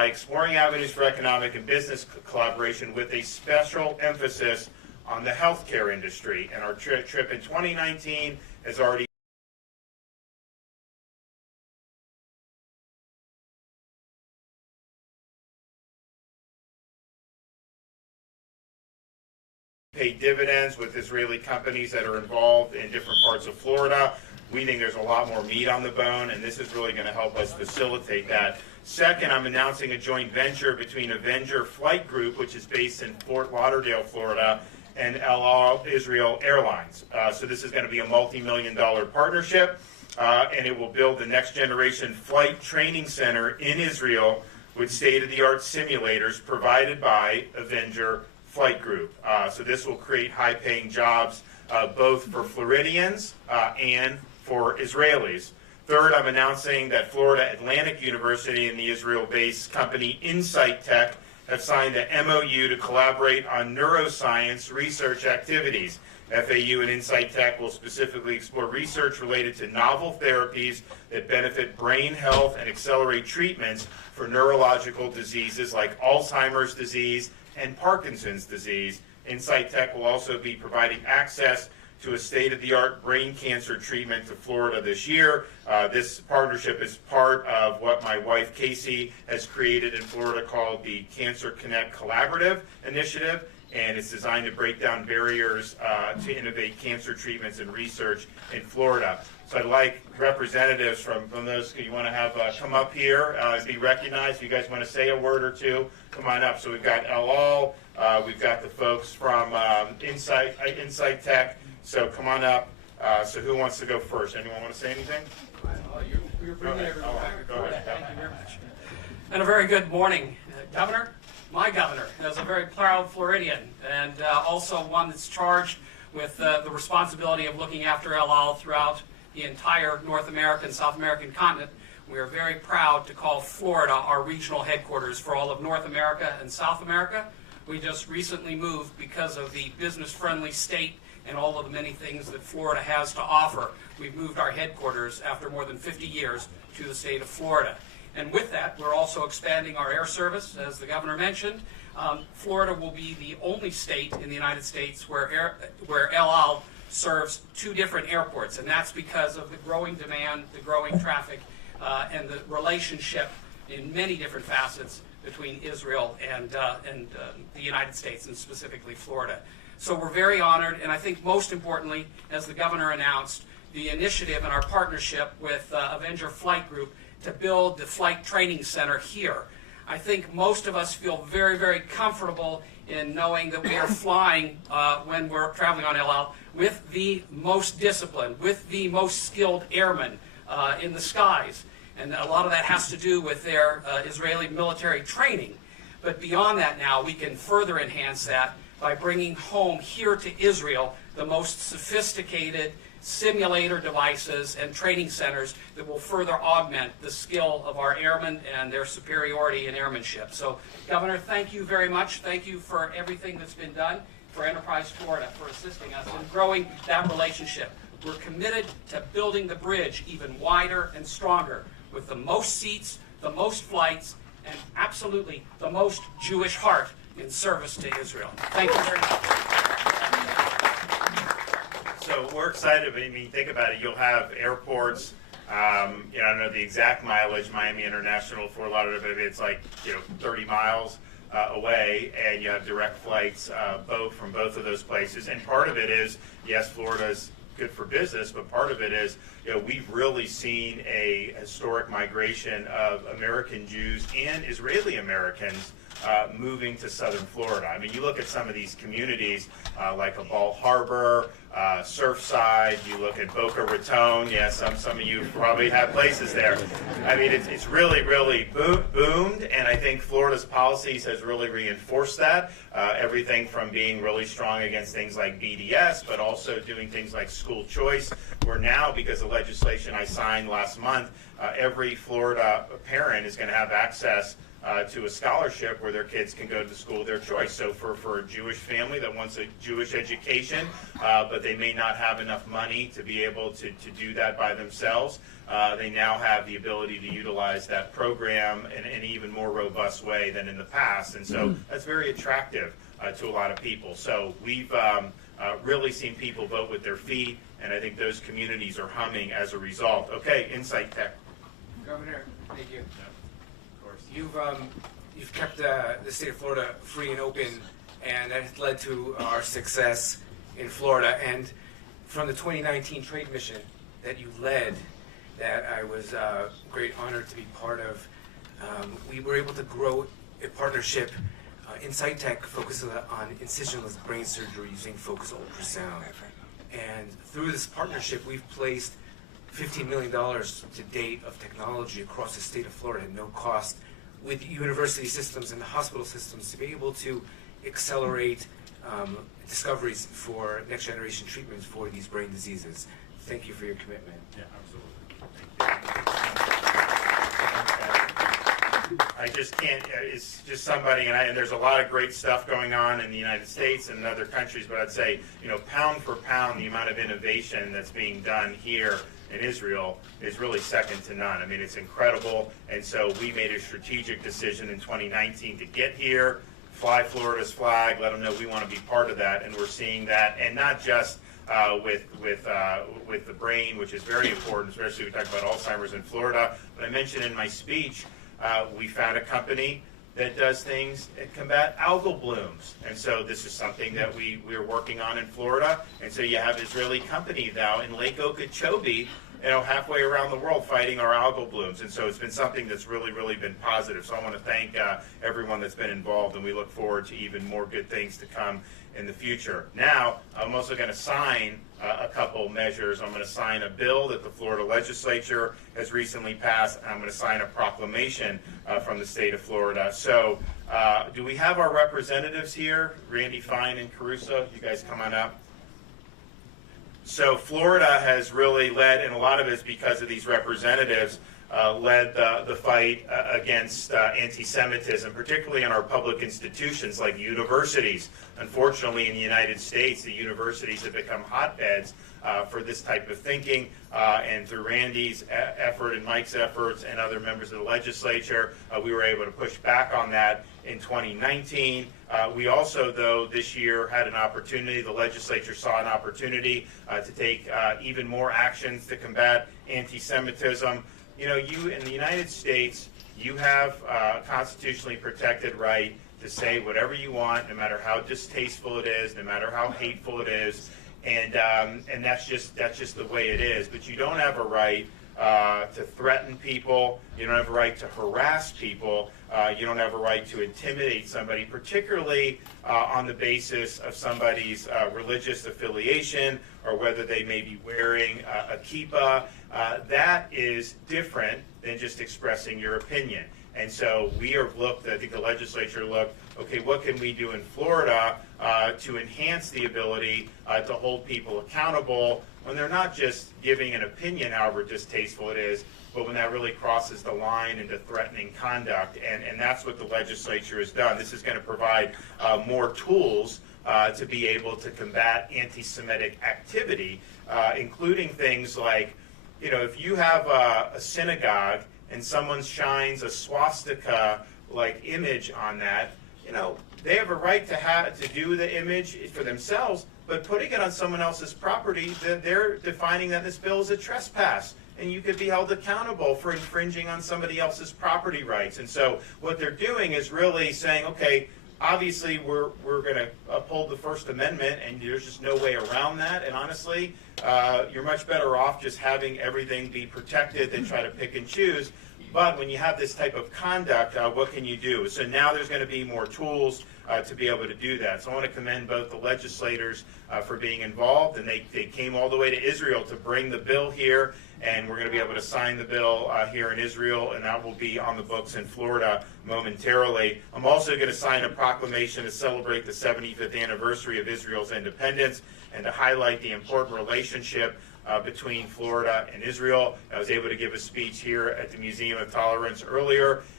by exploring avenues for economic and business collaboration with a special emphasis on the healthcare industry. And our trip in 2019 has already paid dividends with Israeli companies that are involved in different parts of Florida. We think there's a lot more meat on the bone, and this is really going to help us facilitate that. Second, I'm announcing a joint venture between Avenger Flight Group, which is based in Fort Lauderdale, Florida, and El Al Israel Airlines. So this is going to be a multi-million-dollar partnership, and it will build the next generation flight training center in Israel with state-of-the-art simulators provided by Avenger Flight Group. So this will create high-paying jobs both for Floridians and for Israelis. Third, I'm announcing that Florida Atlantic University and the Israel-based company Insight Tech have signed an MOU to collaborate on neuroscience research activities. FAU and Insight Tech will specifically explore research related to novel therapies that benefit brain health and accelerate treatments for neurological diseases like Alzheimer's disease and Parkinson's disease. Insight Tech will also be providing access to a state-of-the-art brain cancer treatment to Florida this year. This partnership is part of what my wife Casey has created in Florida called the Cancer Connect Collaborative Initiative, and it's designed to break down barriers to innovate cancer treatments and research in Florida. So I'd like representatives from those you want to have come up here and be recognized. If you guys want to say a word or two, come on up. So we've got El Al, we've got the folks from Insight Tech. So come on up. So who wants to go first? Anyone want to say anything? You're bringing everyone back. Go ahead. Thank you very much. And a very good morning, Governor. My governor is a very proud Floridian, and also one that's charged with the responsibility of looking after El Al throughout the entire North American, South American continent. We are very proud to call Florida our regional headquarters for all of North America and South America. We just recently moved because of the business-friendly state and all of the many things that Florida has to offer. We've moved our headquarters after more than 50 years to the state of Florida. And with that, we're also expanding our air service, as the governor mentioned. Florida will be the only state in the United States where El Al serves two different airports, and that's because of the growing demand, the growing traffic, and the relationship in many different facets between Israel and the United States, and specifically Florida. So we're very honored, and I think most importantly, as the governor announced, the initiative and our partnership with Avenger Flight Group to build the flight training center here. I think most of us feel very, very comfortable in knowing that we are flying when we're traveling on El Al with the most disciplined, with the most skilled airmen in the skies. And a lot of that has to do with their Israeli military training. But beyond that now, we can further enhance that by bringing home here to Israel the most sophisticated simulator devices and training centers that will further augment the skill of our airmen and their superiority in airmanship. So, Governor, thank you very much. Thank you for everything that's been done for Enterprise Florida, for assisting us in growing that relationship. We're committed to building the bridge even wider and stronger with the most seats, the most flights, and absolutely the most Jewish heart in service to Israel. Thank you very much. So we're excited. I mean, think about it. You'll have airports. I don't know the exact mileage. Miami International, Fort Lauderdale, but it's like 30 miles away, and you have direct flights from both of those places. And part of it is, yes, Florida's good for business, but part of it is, we've really seen a historic migration of American Jews and Israeli Americans moving to southern Florida. I mean, you look at some of these communities like a Ball Harbor, Surfside, you look at Boca Raton. Yeah, some of you probably have places there. I mean, it's really, really boomed, and I think Florida's policies has really reinforced that. Everything from being really strong against things like BDS, but also doing things like school choice, where now, because of legislation I signed last month, every Florida parent is going to have access to a scholarship where their kids can go to the school of their choice. So for a Jewish family that wants a Jewish education, but they may not have enough money to be able to do that by themselves, they now have the ability to utilize that program in an even more robust way than in the past. And so that's very attractive to a lot of people. So we've really seen people vote with their feet, and I think those communities are humming as a result. Okay, Insight Tech. Governor, thank you. Of course. You've kept the state of Florida free and open, and that has led to our success in Florida. And from the 2019 trade mission that you led, that I was great honored to be part of, we were able to grow a partnership. Insight Tech focuses on incisionless brain surgery using focused ultrasound. And through this partnership, we've placed $15 million to date of technology across the state of Florida at no cost with university systems and the hospital systems to be able to accelerate discoveries for next generation treatments for these brain diseases. Thank you for your commitment. Yeah, absolutely. I just can't, it's just somebody, and there's a lot of great stuff going on in the United States and in other countries, but I'd say, pound for pound, the amount of innovation that's being done here in Israel is really second to none. I mean, it's incredible, and so we made a strategic decision in 2019 to get here, fly Florida's flag, let them know we want to be part of that, and we're seeing that, and not just with the brain, which is very important, especially we talk about Alzheimer's in Florida, but I mentioned in my speech, we found a company that does things that combat algal blooms. And so this is something that we're working on in Florida. And so you have Israeli company now in Lake Okeechobee, halfway around the world fighting our algal blooms. And so it's been something that's really, really been positive. So I want to thank everyone that's been involved, and we look forward to even more good things to come in the future. Now, I'm also going to sign a couple measures. I'm going to sign a bill that the Florida legislature has recently passed, and I'm going to sign a proclamation from the state of Florida. So do we have our representatives here? Randy Fine and Caruso, you guys come on up. So Florida has really led, and a lot of it is because of these representatives, led the fight against anti-Semitism, particularly in our public institutions like universities. Unfortunately, in the United States, the universities have become hotbeds for this type of thinking, and through Randy's effort and Mike's efforts and other members of the legislature, we were able to push back on that in 2019. We also, though, this year had an opportunity, the legislature saw an opportunity to take even more actions to combat anti-Semitism. You in the United States, you have a constitutionally protected right to say whatever you want, no matter how distasteful it is, no matter how hateful it is, and that's just the way it is. But you don't have a right to threaten people. You don't have a right to harass people. You don't have a right to intimidate somebody, particularly on the basis of somebody's religious affiliation or whether they may be wearing a kippah. That is different than just expressing your opinion. And so we have looked, I think the legislature looked, okay, what can we do in Florida to enhance the ability to hold people accountable when they're not just giving an opinion, however distasteful it is, but when that really crosses the line into threatening conduct. And that's what the legislature has done. This is going to provide more tools to be able to combat anti-Semitic activity, including things like, if you have a synagogue and someone shines a swastika-like image on that, they have a right to do the image for themselves, but putting it on someone else's property, they're defining that this bill is a trespass, and you could be held accountable for infringing on somebody else's property rights. And so what they're doing is really saying, okay, obviously we're going to uphold the First Amendment, and there's just no way around that. And honestly, you're much better off just having everything be protected than try to pick and choose. But when you have this type of conduct, what can you do? So now there's going to be more tools to be able to do that. So I want to commend both the legislators for being involved, and they came all the way to Israel to bring the bill here, and we're going to be able to sign the bill here in Israel, and that will be on the books in Florida momentarily. I'm also going to sign a proclamation to celebrate the 75th anniversary of Israel's independence and to highlight the important relationship between Florida and Israel. I was able to give a speech here at the Museum of Tolerance earlier,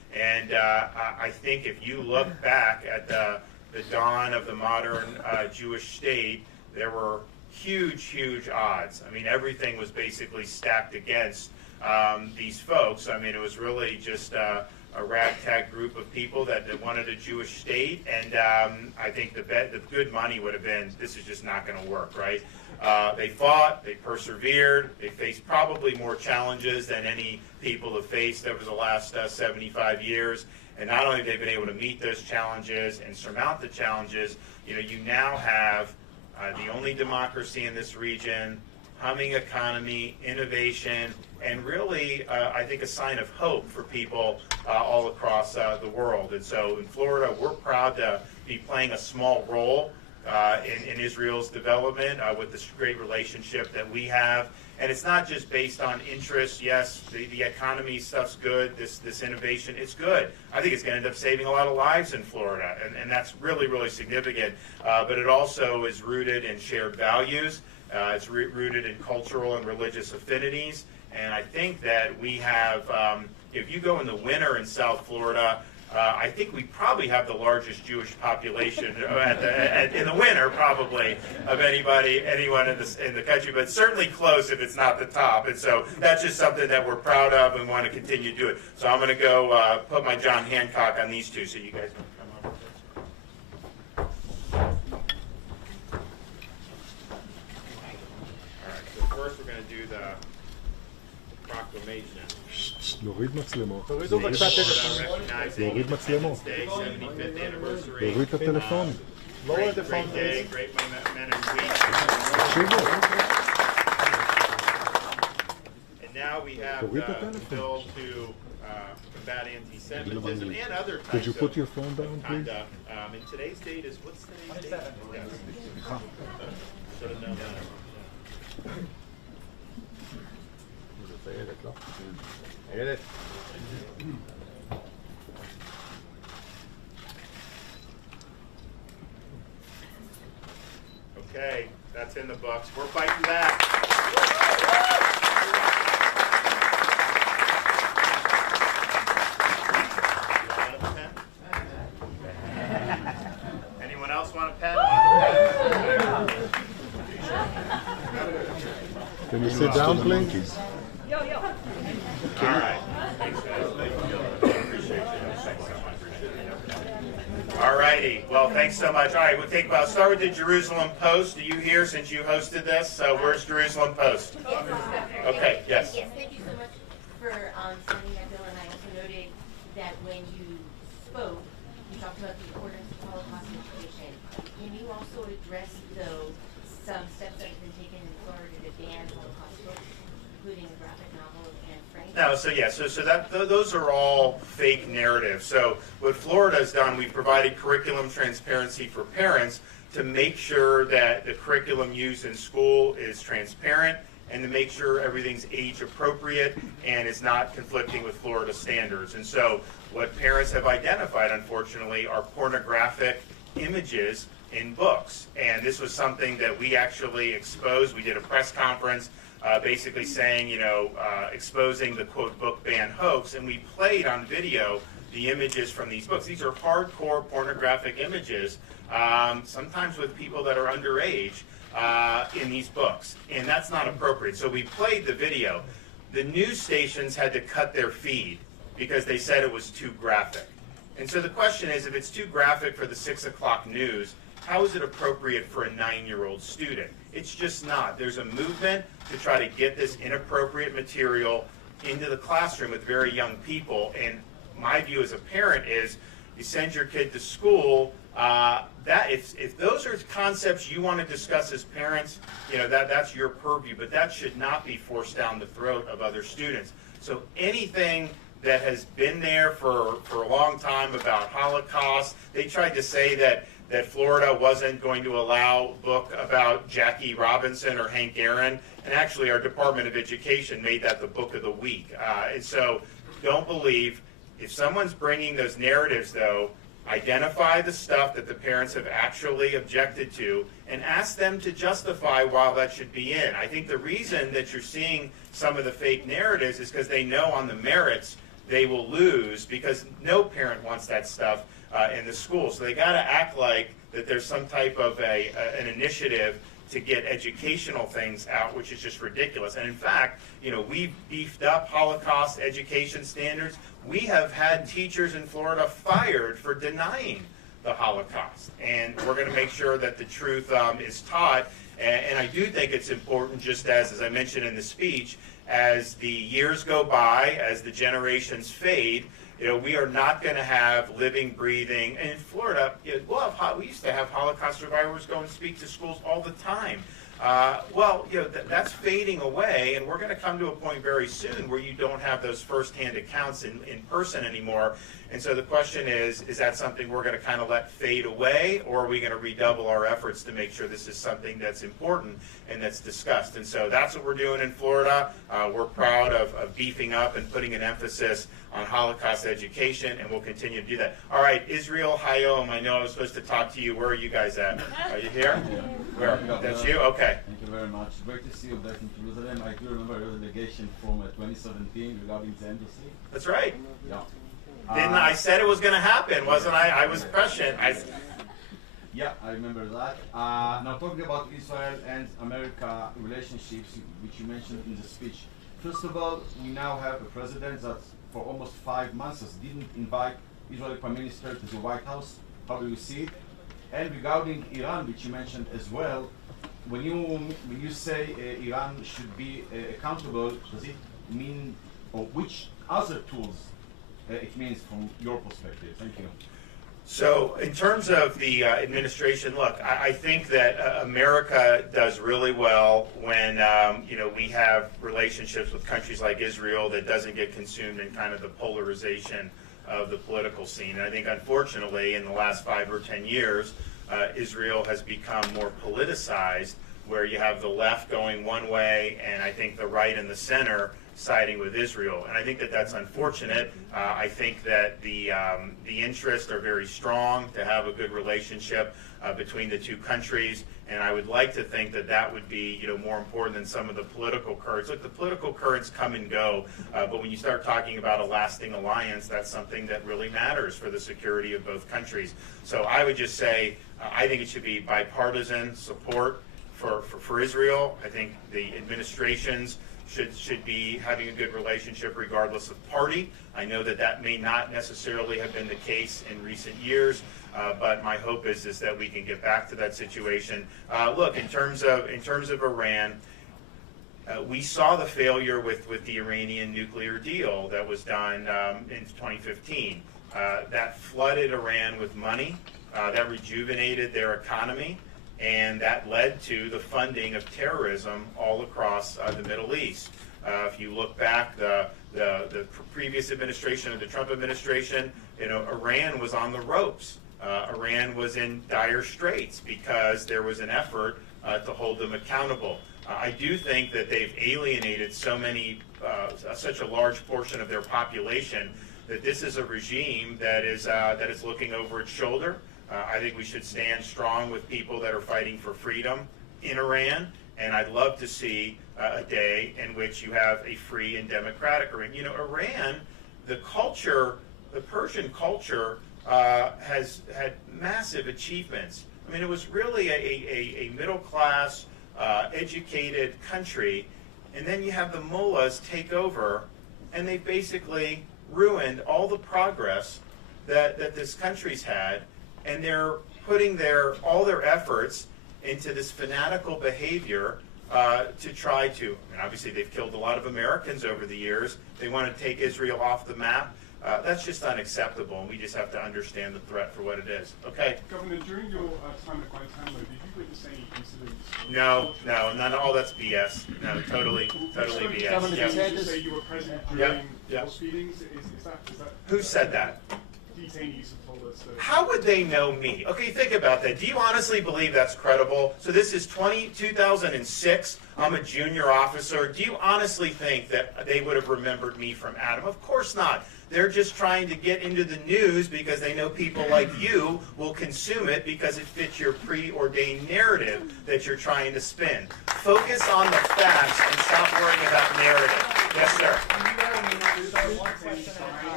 And I think if you look back at the dawn of the modern Jewish state, there were huge odds. I mean, everything was basically stacked against these folks. I mean, it was really just a ragtag group of people that wanted a Jewish state, and I think the good money would have been, this is just not going to work, right? They fought, they persevered, they faced probably more challenges than any people have faced over the last 75 years, and not only have they been able to meet those challenges and surmount the challenges, you now have the only democracy in this region, humming economy, innovation, and really, I think, a sign of hope for people all across the world. And so in Florida, we're proud to be playing a small role in Israel's development with this great relationship that we have. And it's not just based on interest. Yes, the economy stuff's good, this innovation, it's good. I think it's going to end up saving a lot of lives in Florida, and that's really significant. But it also is rooted in shared values. It's rooted in cultural and religious affinities. And I think that we have, if you go in the winter in South Florida, I think we probably have the largest Jewish population in the winter, probably, of anyone in the country, but certainly close if it's not the top. And so that's just something that we're proud of and want to continue to do it. So I'm going to go put my John Hancock on these two, so you guys can come over. All right, so first we're going to do the proclamation. להוריד מצלמות. תורידו בבקשה טלפון. להוריד מצלמות. 75th anniversary. להוריד את הטלפון. Great day, great men and week. תקשיבו. And now we have the bill to combat anti-Semitism and other types Could you put of your phone down, please? conduct. And today's date is, what's today's date? Yes. Should have known that. Okay, that's in the books. We're fighting back. Anyone else want a pen? Can you sit down, please? All right. Thanks, guys. Appreciate you. Thanks so much. All righty. Well, thanks so much. All right, we'll start with the Jerusalem Post. Are you here since you hosted this? Where's Jerusalem Post? Okay, yes. Yes, thank you so much for sending that bill, and I also noted that when you spoke, you talked about the importance of Holocaust education. Can you also address, though, some steps that have been taken in Florida to ban Holocaust books, including the graphic novel of Anne Frank? No, those are all fake narratives. So what Florida has done, we've provided curriculum transparency for parents to make sure that the curriculum used in school is transparent and to make sure everything's age appropriate and is not conflicting with Florida standards. And so what parents have identified, unfortunately, are pornographic images in books. And this was something that we actually exposed. We did a press conference basically saying, exposing the quote book ban hoax, and we played on video the images from these books. These are hardcore pornographic images, sometimes with people that are underage in these books, and that's not appropriate. So we played the video. The news stations had to cut their feed because they said it was too graphic. And so the question is, if it's too graphic for the 6 o'clock news, how is it appropriate for a 9-year-old student? It's just not. There's a movement to try to get this inappropriate material into the classroom with very young people. And my view as a parent is, you send your kid to school, that if those are concepts you want to discuss as parents, that's your purview, but that should not be forced down the throat of other students. So anything that has been there for a long time about Holocaust, they tried to say that Florida wasn't going to allow a book about Jackie Robinson or Hank Aaron, and actually our Department of Education made that the book of the week. And so don't believe, if someone's bringing those narratives, though, identify the stuff that the parents have actually objected to and ask them to justify why that should be in. I think the reason that you're seeing some of the fake narratives is because they know on the merits they will lose, because no parent wants that stuff in the school. So they got to act like that there's some type of an initiative to get educational things out, which is just ridiculous. And in fact, we've beefed up Holocaust education standards. We have had teachers in Florida fired for denying the Holocaust. And we're going to make sure that the truth is taught. And I do think it's important, just as I mentioned in the speech, as the years go by, as the generations fade, we are not going to have living, breathing. And in Florida, we used to have Holocaust survivors go and speak to schools all the time. That's fading away, and we're going to come to a point very soon where you don't have those firsthand accounts in person anymore. And so the question is that something we're going to kind of let fade away, or are we going to redouble our efforts to make sure this is something that's important and that's discussed? And so that's what we're doing in Florida. We're proud of beefing up and putting an emphasis on Holocaust education, and we'll continue to do that. All right, Israel Hayom, I know I was supposed to talk to you. Where are you guys at? Are you here? Where? That's you? Okay. Thank you very much. Great to see you back in Jerusalem. I do remember your delegation from 2017 regarding the embassy. That's right. Yeah. Didn't I said it was going to happen, wasn't I? I was prescient. Yeah, I remember that. Now talking about Israel and America relationships, which you mentioned in the speech. First of all, we now have a president that for almost 5 months didn't invite Israeli Prime Minister to the White House. How do you see it? And regarding Iran, which you mentioned as well, when you say Iran should be accountable, does it mean, or which other tools it means from your perspective? Thank you. So in terms of the administration, look, I think that America does really well when we have relationships with countries like Israel that doesn't get consumed in kind of the polarization of the political scene. And I think, unfortunately, in the last 5 or 10 years, Israel has become more politicized, where you have the left going one way, and I think the right and the center siding with Israel. And I think that that's unfortunate. I think that the interests are very strong to have a good relationship between the two countries, and I would like to think that that would be more important than some of the political currents. Look, the political currents come and go, but when you start talking about a lasting alliance, that's something that really matters for the security of both countries. So I would just say I think it should be bipartisan support for Israel. I think the administrations should be having a good relationship regardless of party. I know that may not necessarily have been the case in recent years, but my hope is that we can get back to that situation. Look, in terms of Iran, we saw the failure with the Iranian nuclear deal that was done in 2015. That flooded Iran with money, that rejuvenated their economy, and that led to the funding of terrorism all across the Middle East. If you look back, the previous administration, of the Trump administration, Iran was on the ropes. Iran was in dire straits because there was an effort to hold them accountable. I do think that they've alienated such a large portion of their population, that this is a regime that is looking over its shoulder. I think we should stand strong with people that are fighting for freedom in Iran, and I'd love to see a day in which you have a free and democratic Iran. Iran, the Persian culture has had massive achievements. I mean, it was really a middle-class, educated country, and then you have the mullahs take over, and they basically ruined all the progress that this country's had. And they're putting all their efforts into this fanatical behavior to try to, obviously they've killed a lot of Americans over the years. They want to take Israel off the map. That's just unacceptable, and we just have to understand the threat for what it is. Okay? Governor, during your time at Guantanamo, did you witness any incidents? No, none of all that's BS. No, totally BS. Governor DeSantis, you say you were present during those meetings? Is that Who said that? Detainees have told us. How would they know me? Okay, think about that. Do you honestly believe that's credible? So this is 2006. I'm a junior officer. Do you honestly think that they would have remembered me from Adam? Of course not. They're just trying to get into the news because they know people like you will consume it because it fits your preordained narrative that you're trying to spin. Focus on the facts and stop worrying about narrative. Yes, sir.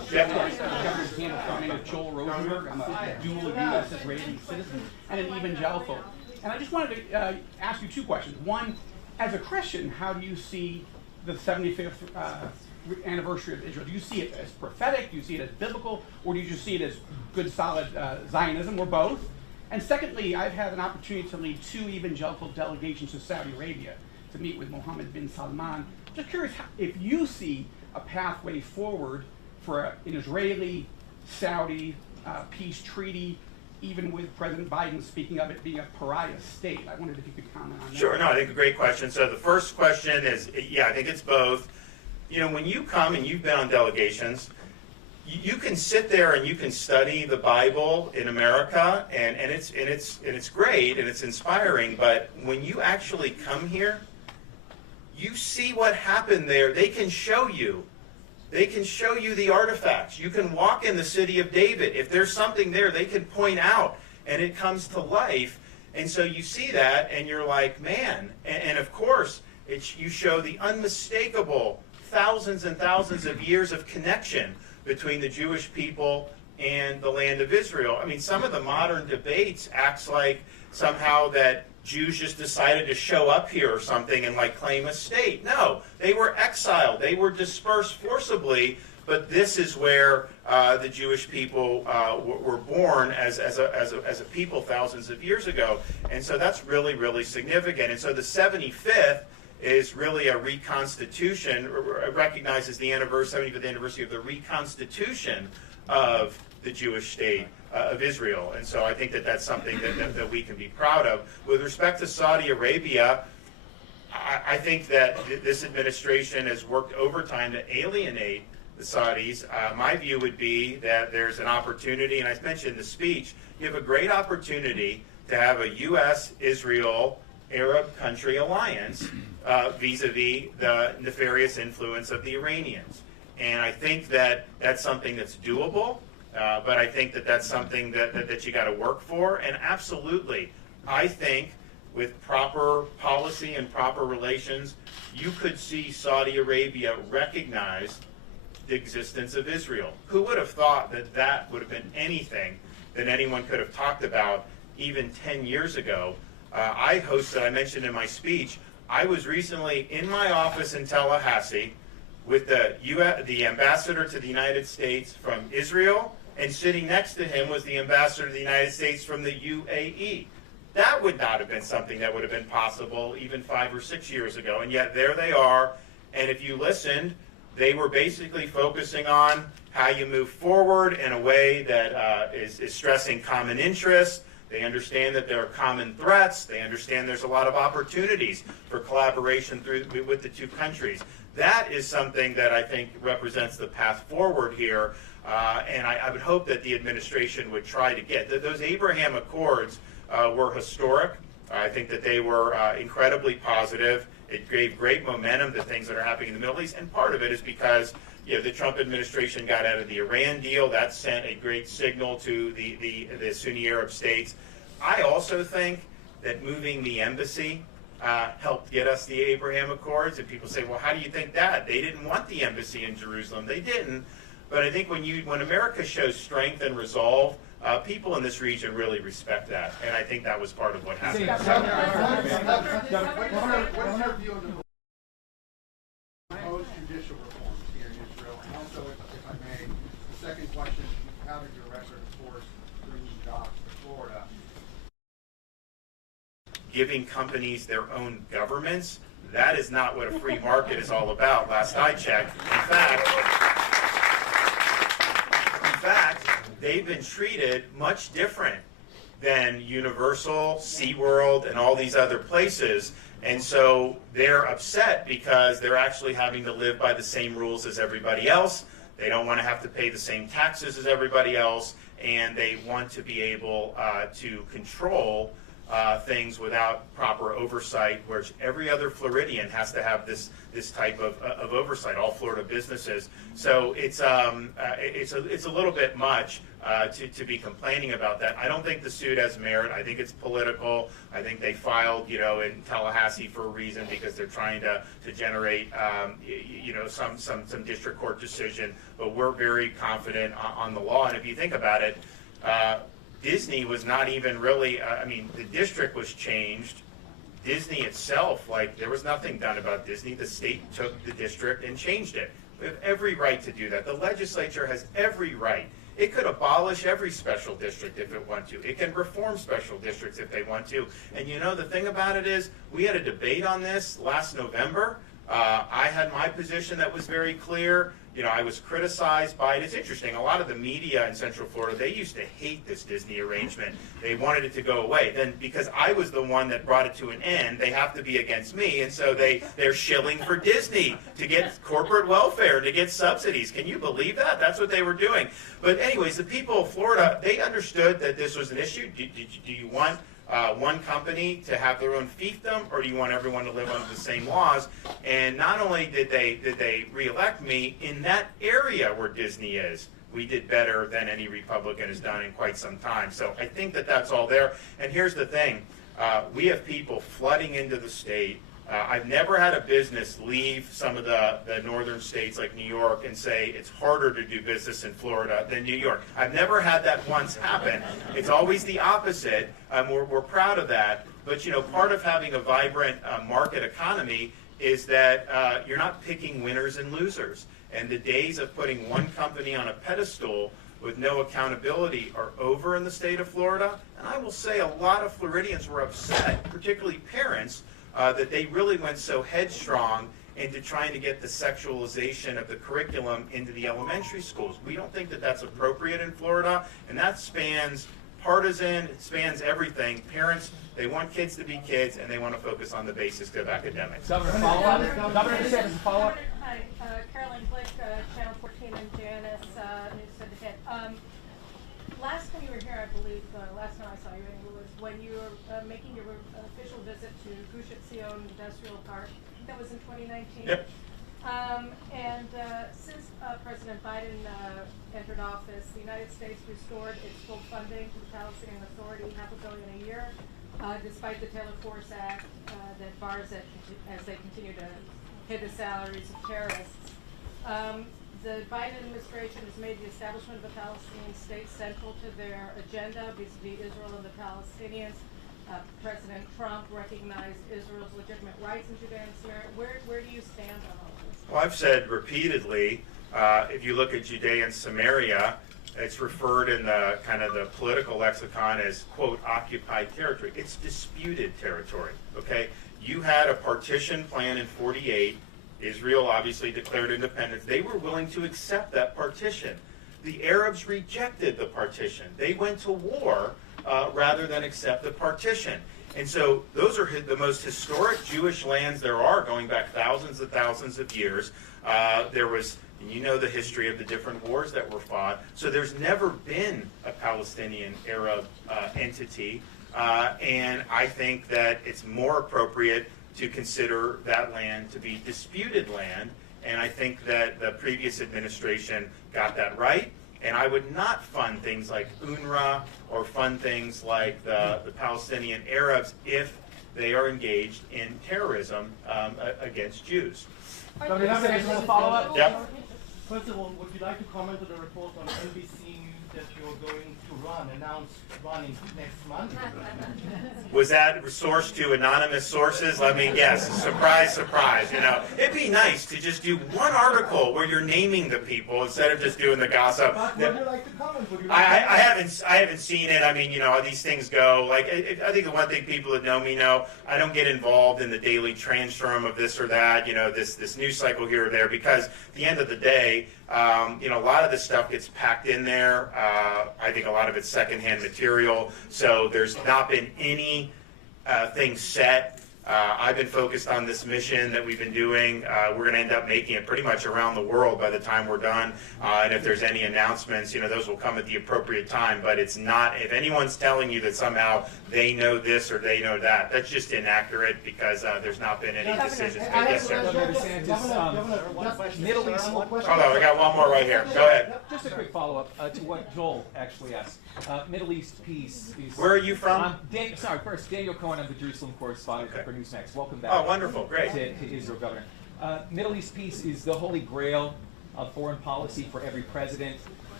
Rosenberg. I'm a dual U.S. Israeli citizen and an evangelical. And I just wanted to ask you two questions. One, as a Christian, how do you see the 75th anniversary of Israel? Do you see it as prophetic? Do you see it as biblical? Or do you just see it as good, solid Zionism, or both? And secondly, I've had an opportunity to lead 2 evangelical delegations to Saudi Arabia to meet with Mohammed bin Salman. Just curious if you see a pathway forward for an Israeli-Saudi peace treaty, even with President Biden speaking of it being a pariah state. I wondered if you could comment on that. Sure, no, I think a great question. So the first question is, yeah, I think it's both. You know, when you come and you've been on delegations, you can sit there and you can study the Bible in America, and it's great and it's inspiring. But when you actually come here, you see what happened there. They can show you. They can show you the artifacts. You can walk in the city of David. If there's something there, they can point out, and it comes to life. And so you see that, and you're like, man. And of course, you show the unmistakable thousands and thousands of years of connection between the Jewish people and the land of Israel. I mean, some of the modern debates acts like somehow that Jews just decided to show up here or something and like claim a state. No, they were exiled. They were dispersed forcibly. But this is where the Jewish people were born as a people thousands of years ago. And so that's really, really significant. And so the 75th is really a reconstitution, recognizes the 75th anniversary of the reconstitution of the Jewish state of Israel. And so I think that that's something that we can be proud of. With respect to Saudi Arabia, I think that this administration has worked overtime to alienate the Saudis. My view would be that there's an opportunity, and I mentioned in the speech, you have a great opportunity to have a U.S.-Israel Arab country alliance vis-a-vis the nefarious influence of the Iranians. And I think that that's something that's doable, but I think that that's something that you got to work for. And absolutely, I think with proper policy and proper relations, you could see Saudi Arabia recognize the existence of Israel. Who would have thought that that would have been anything that anyone could have talked about even 10 years ago? I mentioned in my speech, I was recently in my office in Tallahassee with the ambassador to the United States from Israel, and sitting next to him was the ambassador to the United States from the UAE. That would not have been something that would have been possible even 5 or 6 years ago, and yet there they are. And if you listened, they were basically focusing on how you move forward in a way that is stressing common interests. They understand that there are common threats. They understand there's a lot of opportunities for collaboration with the two countries. That is something that I think represents the path forward here. And I would hope that the administration would try to get. Those Abraham Accords were historic. I think that they were incredibly positive. It gave great momentum to things that are happening in the Middle East. And part of it is because the Trump administration got out of the Iran deal. That sent a great signal to the Sunni Arab states. I also think that moving the embassy helped get us the Abraham Accords. And people say, well, how do you think that? They didn't want the embassy in Jerusalem. They didn't. But I think when America shows strength and resolve, people in this region really respect that. And I think that was part of what happened. What is your view on the proposed judicial reforms here in Israel? And also, if I may, the second question, you have your record, of course, bringing jobs to Florida. Giving companies their own governments, that is not what a free market is all about, last I checked. In fact, they've been treated much different than Universal, SeaWorld, and all these other places. And so they're upset because they're actually having to live by the same rules as everybody else. They don't want to have to pay the same taxes as everybody else, and they want to be able to control things without proper oversight, which every other Floridian has to have this type of oversight, all Florida businesses. So it's a little bit much to be complaining about that. I don't think the suit has merit. I think it's political. I think they filed, in Tallahassee for a reason, because they're trying to generate, some district court decision. But we're very confident on the law. And if you think about it, Disney was not even really, I mean, the district was changed. Disney itself, like, there was nothing done about Disney. The state took the district and changed it. We have every right to do that. The legislature has every right. It could abolish every special district if it wants to. It can reform special districts if they want to. And you know, the thing about it is, we had a debate on this last November. I had my position that was very clear. You know, I was criticized by it. It's interesting. A lot of the media in Central Florida, they used to hate this Disney arrangement. They wanted it to go away. Then, because I was the one that brought it to an end, they have to be against me, and so they're shilling for Disney to get corporate welfare, to get subsidies. Can you believe that? That's what they were doing. But anyways, the people of Florida, they understood that this was an issue. Do you want one company to have their own fiefdom, or do you want everyone to live under the same laws? And not only did they reelect me, in that area where Disney is, we did better than any Republican has done in quite some time. So I think that that's all there. And here's the thing. We have people flooding into the state. I've never had a business leave some of the northern states like New York and say it's harder to do business in Florida than New York. I've never had that once happen. It's always the opposite. We're proud of that. But, you know, part of having a vibrant market economy is that you're not picking winners and losers. And the days of putting one company on a pedestal with no accountability are over in the state of Florida. And I will say a lot of Floridians were upset, particularly parents, that they really went so headstrong into trying to get the sexualization of the curriculum into the elementary schools. We don't think that that's appropriate in Florida, and that spans partisan, it spans everything. Parents, they want kids to be kids, and they want to focus on the basics of academics. Governor, follow-up? Governor DeSantis, follow-up? Hi, Carolyn Blick, Channel 14 and Janice, News18. Last time you were here, I believe, last time I saw you was when you were making your official visit to Gush Etzion Industrial Park. That was in 2019. Yep. Since President Biden entered office, the United States restored its full funding to the Palestinian Authority, $500 million a year, despite the Taylor Force Act that bars it as they continue to pay the salaries of terrorists. The Biden administration has made the establishment of a Palestinian state central to their agenda vis-a-vis Israel and the Palestinians. President Trump recognized Israel's legitimate rights in Judea and Samaria. Where do you stand on all this? Well, I've said repeatedly, if you look at Judea and Samaria, it's referred in the kind of the political lexicon as, quote, occupied territory. It's disputed territory, okay? You had a partition plan in 48. Israel obviously declared independence. They were willing to accept that partition. The Arabs rejected the partition. They went to war rather than accept the partition. And so those are the most historic Jewish lands there are, going back thousands of years. There was, and you know the history of the different wars that were fought. So there's never been a Palestinian Arab entity. And I think that it's more appropriate to consider that land to be disputed land. And I think that the previous administration got that right. And I would not fund things like UNRWA or fund things like the Palestinian Arabs if they are engaged in terrorism against Jews. Governor DeSantis, follow-up? Yep. First of all, would you like to comment on the report on NBC News that you're going to announce running next month? Was that sourced to anonymous sources? Let me guess. Surprise, surprise. You know, it'd be nice to just do one article where you're naming the people instead of just doing the gossip. But would you like to comment? Would you like I haven't seen it. I mean, you know, how these things go. Like, I think the one thing people that know me know, I don't get involved in the daily transform of this or that. You know, this news cycle here or there, because at the end of the day, you know, a lot of this stuff gets packed in there. I think a lot of it's secondhand material. So there's not been any thing set. I've been focused on this mission that we've been doing. We're going to end up making it pretty much around the world by the time we're done. And if there's any announcements, you know, those will come at the appropriate time. But it's not, if anyone's telling you that somehow they know this or they know that, that's just inaccurate, because there's not been any decisions made. Yes, sir. Governor DeSantis, Middle East. Hold on, I got one more right here. Go ahead. Just a quick follow-up to what Joel actually asked. Middle East peace. Where are you from? First, Daniel Cohen. I'm the Jerusalem correspondent for Newsmax. Welcome back. Oh, wonderful. Great. To Israel, Governor. Middle East peace is the holy grail of foreign policy for every president.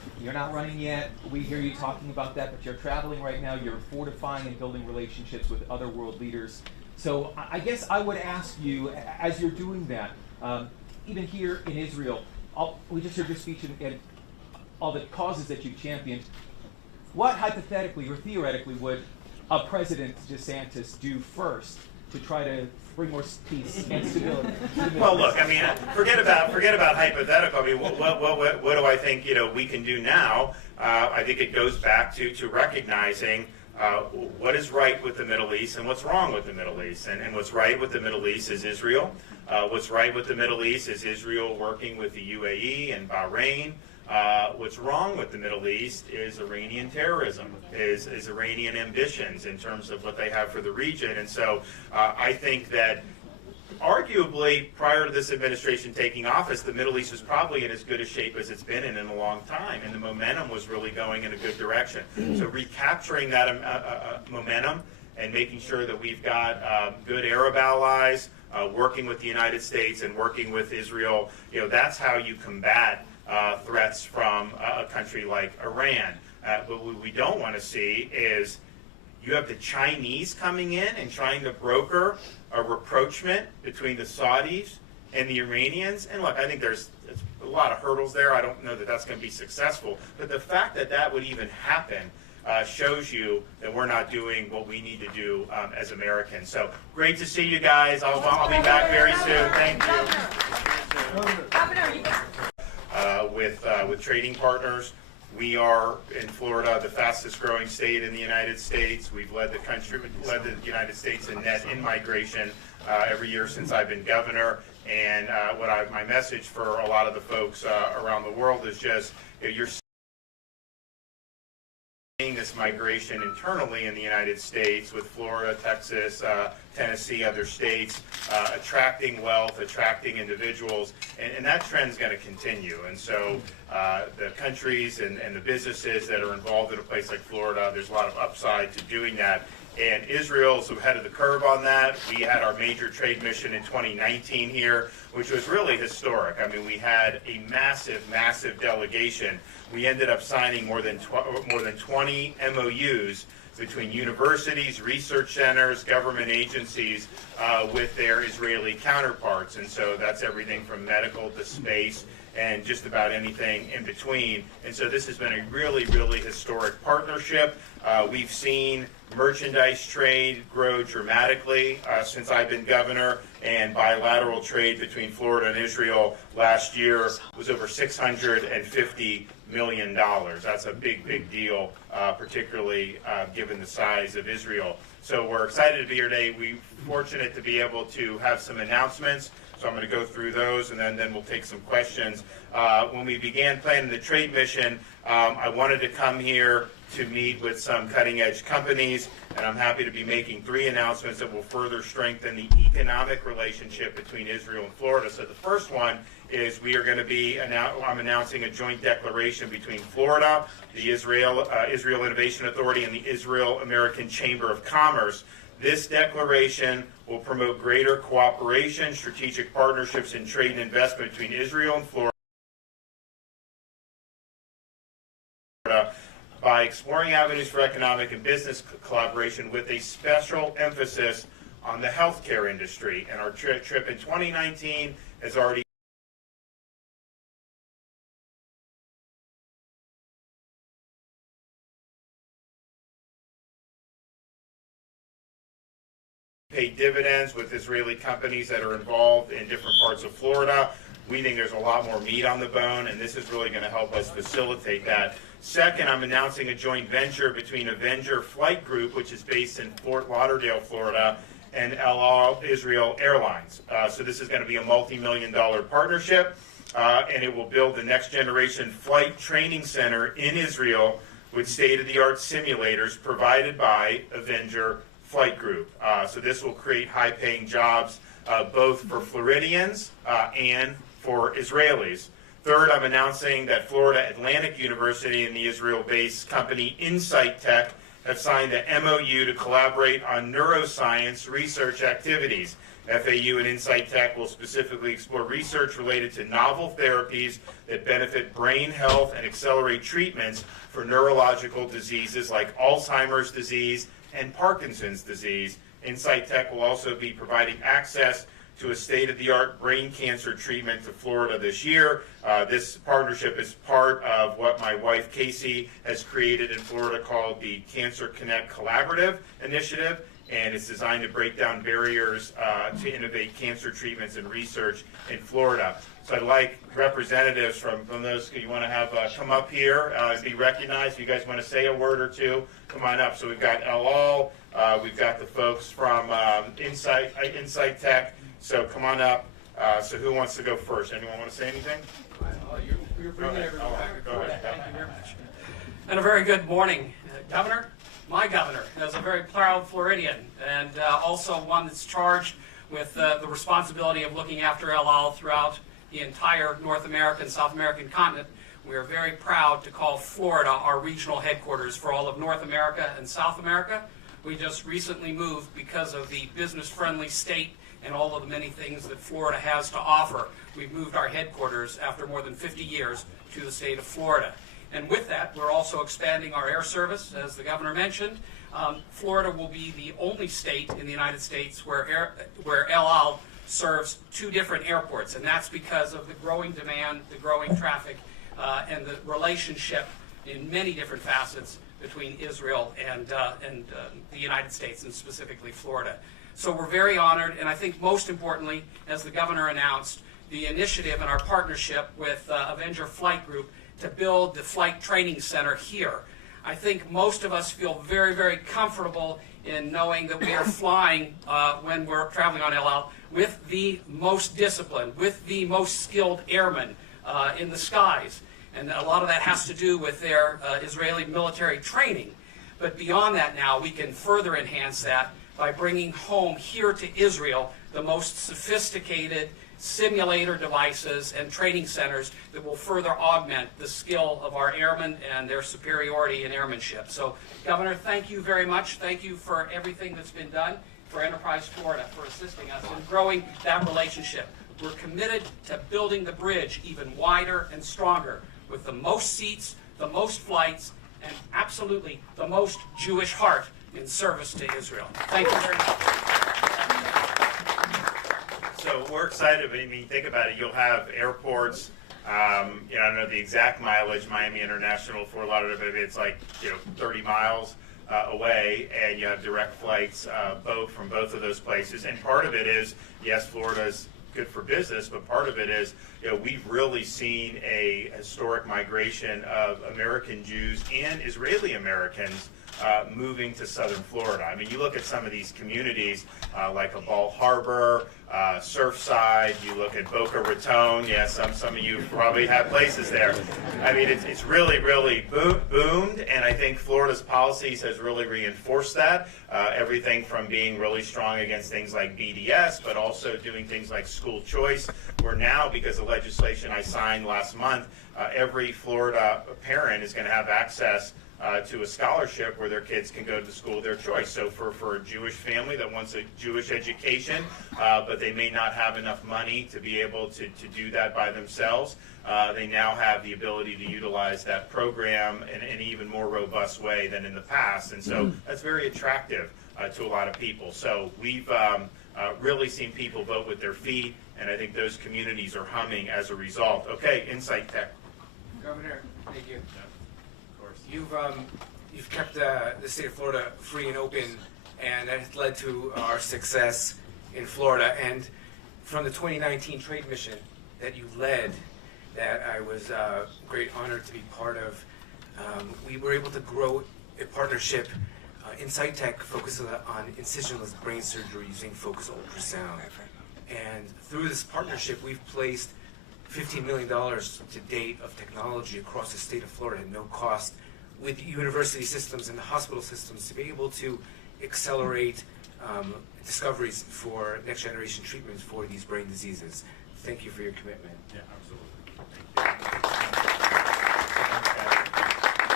You're not running yet. We hear you talking about that, but you're traveling right now. You're fortifying and building relationships with other world leaders. So I guess I would ask you, as you're doing that, even here in Israel, we just heard your speech and all the causes that you've championed. What hypothetically or theoretically would a President DeSantis do first to try to bring more peace and stability? Well, look, I mean, forget about hypothetical. I mean, what do I think we can do now? I think it goes back to recognizing what is right with the Middle East and what's wrong with the Middle East. And what's right with the Middle East is Israel. What's right with the Middle East is Israel working with the UAE and Bahrain. What's wrong with the Middle East is Iranian terrorism, is Iranian ambitions in terms of what they have for the region. And so I think that arguably prior to this administration taking office, the Middle East was probably in as good a shape as it's been in a long time, and the momentum was really going in a good direction. So recapturing that momentum and making sure that we've got good Arab allies, working with the United States and working with Israel, that's how you combat threats from a country like Iran. But what we don't want to see is you have the Chinese coming in and trying to broker a rapprochement between the Saudis and the Iranians. And look, I think there's a lot of hurdles there. I don't know that that's going to be successful. But the fact that that would even happen shows you that we're not doing what we need to do as Americans. So great to see you guys. I'll be back very soon. Thank you. With trading partners. We are in Florida, the fastest growing state in the United States. We've led the United States in net in-migration every year since I've been governor. And my message for a lot of the folks around the world is just, you're seeing this migration internally in the United States with Florida, Texas, Tennessee, other states, attracting wealth, attracting individuals, and that trend's going to continue. And so the countries and the businesses that are involved in a place like Florida, there's a lot of upside to doing that. And Israel's ahead of the curve on that. We had our major trade mission in 2019 here, which was really historic. I mean, we had a massive delegation. We ended up signing more than 20 MOUs between universities, research centers, government agencies with their Israeli counterparts. And so that's everything from medical to space and just about anything in between. And so this has been a really historic partnership. We've seen merchandise trade grow dramatically since I've been governor, and bilateral trade between Florida and Israel last year was over $650 million. That's a big deal, particularly given the size of Israel. So we're excited to be here today. We're fortunate to be able to have some announcements. So I'm going to go through those, and then we'll take some questions. When we began planning the trade mission, I wanted to come here to meet with some cutting-edge companies, and I'm happy to be making 3 announcements that will further strengthen the economic relationship between Israel and Florida. So the first one is we are going to be, I'm announcing a joint declaration between Florida, the Israel Innovation Authority, and the Israel-American Chamber of Commerce. This declaration will promote greater cooperation, strategic partnerships, and trade and investment between Israel and Florida by exploring avenues for economic and business collaboration with a special emphasis on the healthcare industry. And our trip in 2019 has already paid dividends with Israeli companies that are involved in different parts of Florida. We think there's a lot more meat on the bone, and this is really going to help us facilitate that. Second, I'm announcing a joint venture between Avenger Flight Group, which is based in Fort Lauderdale, Florida, and El Al Israel Airlines. So this is going to be a multi-million-dollar partnership, and it will build the next-generation flight training center in Israel with state-of-the-art simulators provided by Avenger Flight Group. So this will create high-paying jobs both for Floridians and for Israelis. Third, I'm announcing that Florida Atlantic University and the Israel-based company Insight Tech have signed an MOU to collaborate on neuroscience research activities. FAU and Insight Tech will specifically explore research related to novel therapies that benefit brain health and accelerate treatments for neurological diseases like Alzheimer's disease and Parkinson's disease. Insight Tech will also be providing access to a state-of-the-art brain cancer treatment to Florida this year. This partnership is part of what my wife Casey has created in Florida called the Cancer Connect Collaborative Initiative, and it's designed to break down barriers to innovate cancer treatments and research in Florida. So I'd like representatives from those you want to have come up here and be recognized. If you guys want to say a word or two, come on up. So we've got El Al, we've got the folks from Insight Tech. So come on up. So who wants to go first? Anyone want to say anything? You're bringing everyone back. Go ahead. Thank you very much. And a very good morning, Governor. My governor is a very proud Floridian, and also one that's charged with the responsibility of looking after El Al throughout the entire North American, South American continent. We are very proud to call Florida our regional headquarters for all of North America and South America. We just recently moved because of the business-friendly state and all of the many things that Florida has to offer. We've moved our headquarters after more than 50 years to the state of Florida. And with that, we're also expanding our air service, as the governor mentioned. Florida will be the only state in the United States where El Al serves two different airports, and that's because of the growing demand, the growing traffic, and the relationship in many different facets between Israel and the United States, and specifically Florida. So we're very honored, and I think most importantly, as the governor announced, the initiative and our partnership with Avenger Flight Group to build the flight training center here. I think most of us feel very, very comfortable in knowing that we are flying when we're traveling on El Al with the most disciplined, with the most skilled airmen in the skies. And a lot of that has to do with their Israeli military training. But beyond that now, we can further enhance that by bringing home here to Israel the most sophisticated simulator devices and training centers that will further augment the skill of our airmen and their superiority in airmanship. So, Governor, thank you very much. Thank you for everything that's been done for Enterprise Florida, for assisting us in growing that relationship. We're committed to building the bridge even wider and stronger with the most seats, the most flights, and absolutely the most Jewish heart in service to Israel. Thank you very much. So we're excited. I mean, think about it. You'll have airports. I don't know the exact mileage. Miami International, Fort Lauderdale, maybe it's like 30 miles away, and you have direct flights from both of those places. And part of it is, yes, Florida's good for business, but part of it is, we've really seen a historic migration of American Jews and Israeli Americans moving to southern Florida. I mean, you look at some of these communities like a Ball Harbor, Surfside, you look at Boca Raton. Yeah, some of you probably have places there. I mean, it's really, really boomed, and I think Florida's policies has really reinforced that. Everything from being really strong against things like BDS, but also doing things like school choice, where now, because of legislation I signed last month, every Florida parent is going to have access to a scholarship where their kids can go to the school of their choice. So for a Jewish family that wants a Jewish education, but they may not have enough money to be able to do that by themselves, they now have the ability to utilize that program in an even more robust way than in the past. And so that's very attractive to a lot of people. So we've really seen people vote with their feet, and I think those communities are humming as a result. Okay, Insight Tech. Governor, thank you. You've kept the state of Florida free and open, and that has led to our success in Florida. And from the 2019 trade mission that you led, that I was great honored to be part of, we were able to grow a partnership. Insight Tech focuses on incisionless brain surgery using focused ultrasound. And through this partnership, we've placed $15 million to date of technology across the state of Florida at no cost, with university systems and hospital systems to be able to accelerate discoveries for next generation treatments for these brain diseases. Thank you for your commitment. Yeah, absolutely. Thank you.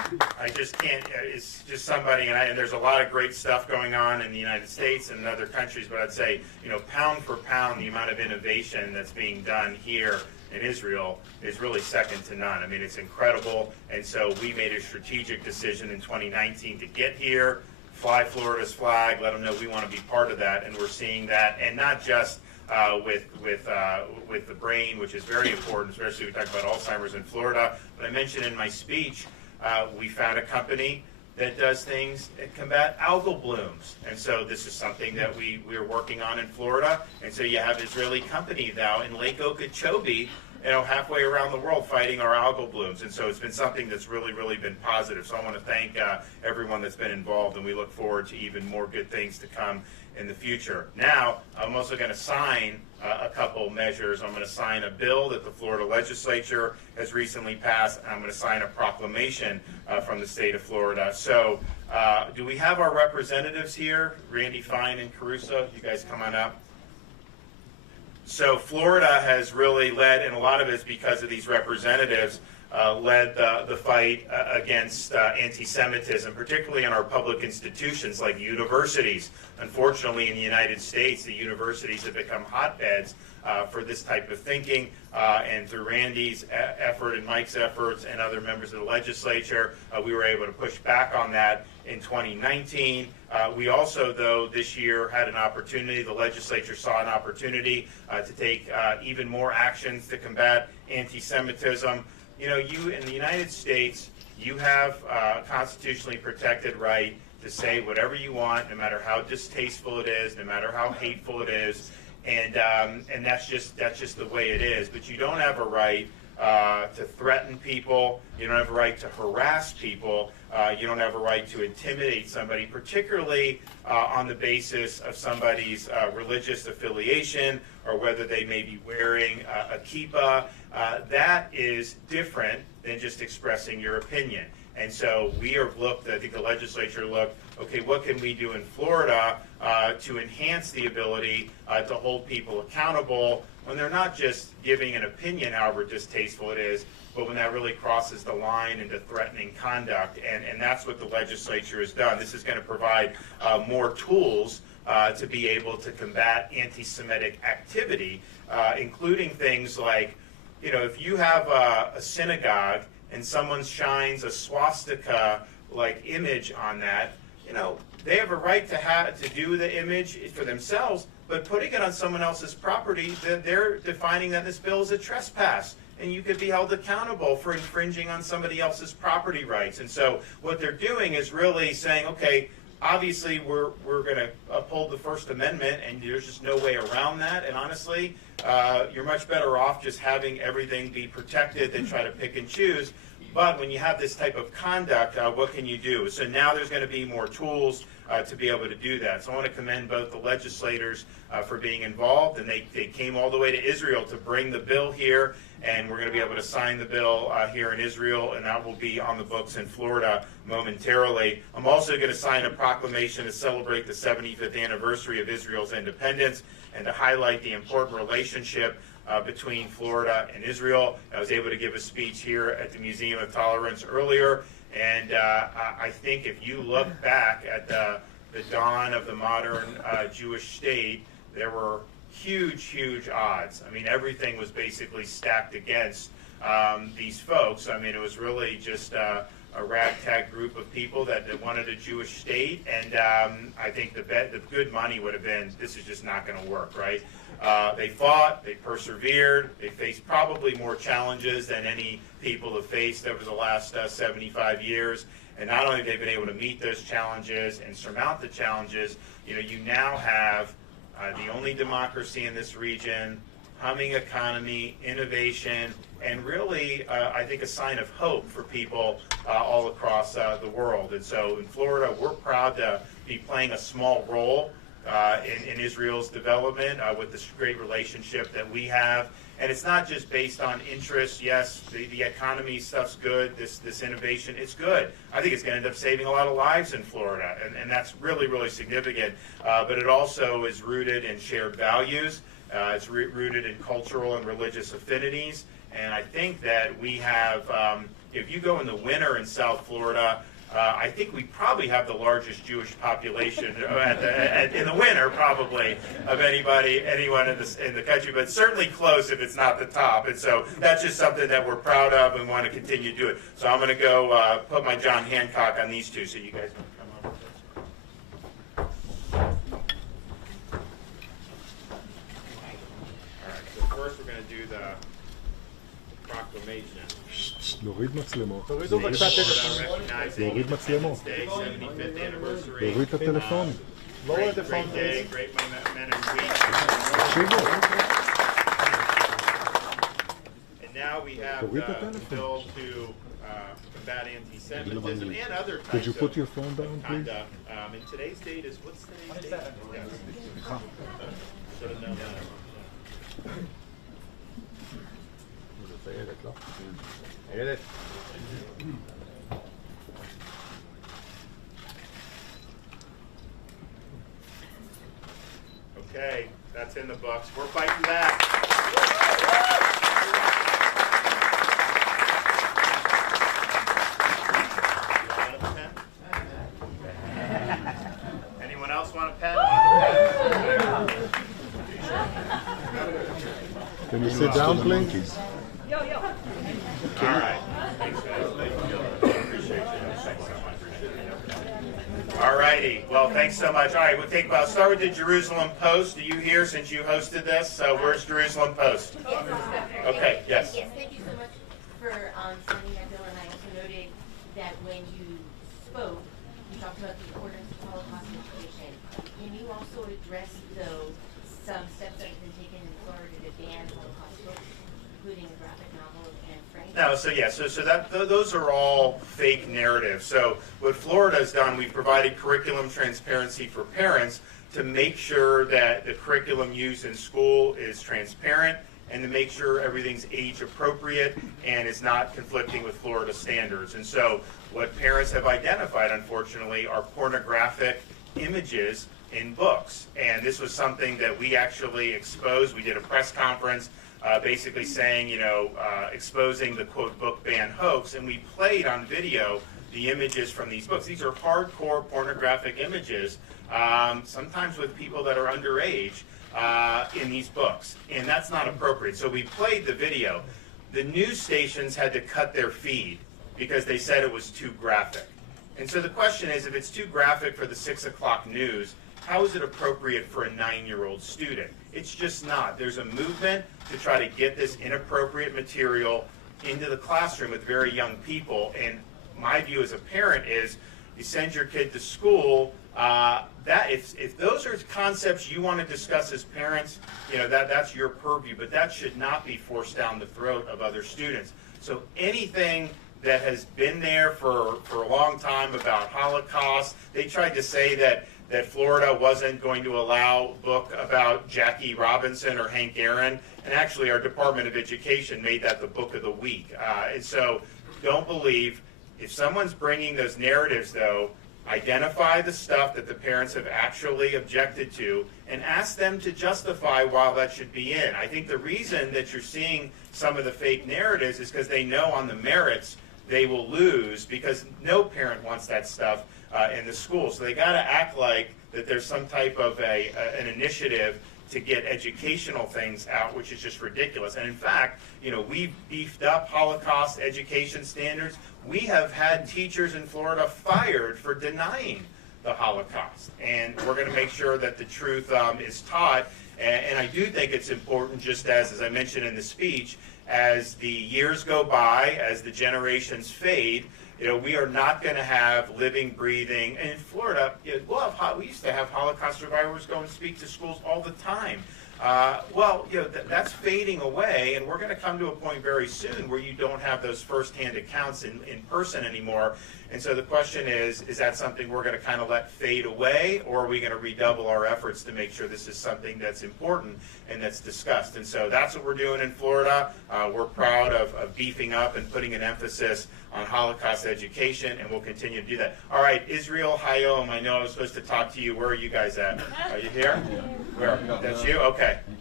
I just can't, it's just somebody, and there's a lot of great stuff going on in the United States and in other countries, but I'd say, pound for pound, the amount of innovation that's being done here in Israel is really second to none. I mean, it's incredible, and so we made a strategic decision in 2019 to get here, fly Florida's flag, let them know we want to be part of that, and we're seeing that, and not just with the brain, which is very important, especially when we talk about Alzheimer's in Florida. But I mentioned in my speech, we found a company that does things that combat algal blooms, and so this is something that we're working on in Florida. And so you have Israeli company now in Lake Okeechobee, halfway around the world fighting our algal blooms. And so it's been something that's really, really been positive. So I want to thank everyone that's been involved, and we look forward to even more good things to come in the future. Now, I'm also going to sign a couple measures. I'm going to sign a bill that the Florida legislature has recently passed, and I'm going to sign a proclamation from the state of Florida. So do we have our representatives here? Randy Fine and Caruso, you guys come on up. So Florida has really led, and a lot of it is because of these representatives, led the fight against anti-Semitism, particularly in our public institutions like universities. Unfortunately, in the United States, the universities have become hotbeds for this type of thinking, and through Randy's effort and Mike's efforts and other members of the legislature, we were able to push back on that in 2019. We also, though, this year had an opportunity, the legislature saw an opportunity to take even more actions to combat anti-Semitism. You in the United States, you have a constitutionally protected right to say whatever you want, no matter how distasteful it is, no matter how hateful it is, and that's just the way it is. But you don't have a right to threaten people. You don't have a right to harass people. You don't have a right to intimidate somebody, particularly on the basis of somebody's religious affiliation or whether they may be wearing a kippah. That is different than just expressing your opinion. And so we have looked, I think the legislature looked, okay, what can we do in Florida to enhance the ability to hold people accountable when they're not just giving an opinion, however distasteful it is, but when that really crosses the line into threatening conduct. And that's what the legislature has done. This is going to provide more tools to be able to combat anti-Semitic activity, including things like, if you have a synagogue and someone shines a swastika-like image on that, they have a right to do the image for themselves, but putting it on someone else's property, they're defining that this bill is a trespass, and you could be held accountable for infringing on somebody else's property rights. And so what they're doing is really saying, okay, obviously we're going to uphold the First Amendment, and there's just no way around that. And honestly, you're much better off just having everything be protected than try to pick and choose. But when you have this type of conduct, what can you do? So now there's going to be more tools to be able to do that. So I want to commend both the legislators for being involved, and they came all the way to Israel to bring the bill here, and we're going to be able to sign the bill here in Israel, and that will be on the books in Florida momentarily. I'm also going to sign a proclamation to celebrate the 75th anniversary of Israel's independence and to highlight the important relationship between Florida and Israel. I was able to give a speech here at the Museum of Tolerance earlier, and I think if you look back at the dawn of the modern Jewish state, there were huge odds. I mean, everything was basically stacked against these folks. I mean, it was really just a ragtag group of people that wanted a Jewish state, and I think the good money would have been, this is just not going to work, right? They fought, they persevered, they faced probably more challenges than any people have faced over the last 75 years. And not only have they been able to meet those challenges and surmount the challenges, you now have the only democracy in this region, humming economy, innovation, and really, I think, a sign of hope for people all across the world. And so in Florida, we're proud to be playing a small role in Israel's development with this great relationship that we have. And it's not just based on interest. Yes, the economy stuff's good, this innovation, it's good. I think it's going to end up saving a lot of lives in Florida, and that's really significant. But it also is rooted in shared values. It's rooted in cultural and religious affinities. And I think that we have if you go in the winter in South Florida, I think we probably have the largest Jewish population in the winter, probably, of anyone in the country, but certainly close if it's not the top. And so that's just something that we're proud of and want to continue to do it. So I'm going to go put my John Hancock on these two, so you guys can come over. All right, so first we're going to do the proclamation. להוריד מצלמות. תורידו בבקשה טלפון. להוריד מצלמות. 75th anniversary. להוריד את הטלפון. Great day, great men and women. תקשיבו. And now we have the bill to combat anti-Semitism and other types Could you put of your phone down, please? conduct. And today's date is, what's today's date? Yes. Should have known that. Okay, that's in the books. We're fighting back. Anyone else want a pen? Can you sit down, please? All right. Thanks, guys. Appreciate you. Thanks so much. All righty. Well, thanks so much. All right, I'll start with the Jerusalem Post. Are you here since you hosted this? So where's Jerusalem Post? Okay, yes. Yes, thank you so much for sending that bill, and I also noted that when you spoke, you talked about the importance of Holocaust education. Can you also address, though, some steps that have been taken in Florida to ban Holocaust books, including the graphic novels and Frank? No, so those are all fake narratives. So what Florida has done, we've provided curriculum transparency for parents to make sure that the curriculum used in school is transparent and to make sure everything's age appropriate and is not conflicting with Florida standards. And so what parents have identified, unfortunately, are pornographic images in books. And this was something that we actually exposed. We did a press conference basically saying, exposing the quote book ban hoax, and we played on video the images from these books. These are hardcore pornographic images, sometimes with people that are underage in these books, and that's not appropriate. So we played the video. The news stations had to cut their feed because they said it was too graphic. And so the question is, if it's too graphic for the 6 o'clock news, how is it appropriate for a 9-year-old student? It's just not. There's a movement to try to get this inappropriate material into the classroom with very young people. And my view as a parent is, you send your kid to school, that if those are concepts you want to discuss as parents, that's your purview, but that should not be forced down the throat of other students. So anything that has been there for a long time about Holocaust, they tried to say that Florida wasn't going to allow a book about Jackie Robinson or Hank Aaron, and actually our Department of Education made that the book of the week. And so don't believe, if someone's bringing those narratives, though, identify the stuff that the parents have actually objected to and ask them to justify why that should be in. I think the reason that you're seeing some of the fake narratives is because they know on the merits they will lose, because no parent wants that stuff in the school. So they got to act like that there's some type of an initiative to get educational things out, which is just ridiculous. And in fact, we've beefed up Holocaust education standards. We have had teachers in Florida fired for denying the Holocaust. And we're going to make sure that the truth is taught. And I do think it's important, just as I mentioned in the speech, as the years go by, as the generations fade, we are not going to have living, breathing. And in Florida, we used to have Holocaust survivors go and speak to schools all the time. That's fading away, and we're going to come to a point very soon where you don't have those firsthand accounts in person anymore. And so the question is that something we're going to kind of let fade away, or are we going to redouble our efforts to make sure this is something that's important and that's discussed? And so that's what we're doing in Florida. We're proud of beefing up and putting an emphasis on Holocaust education, and we'll continue to do that. All right, Israel Hayom, I know I was supposed to talk to you. Where are you guys at? Are you here? Where? That's you? Okay.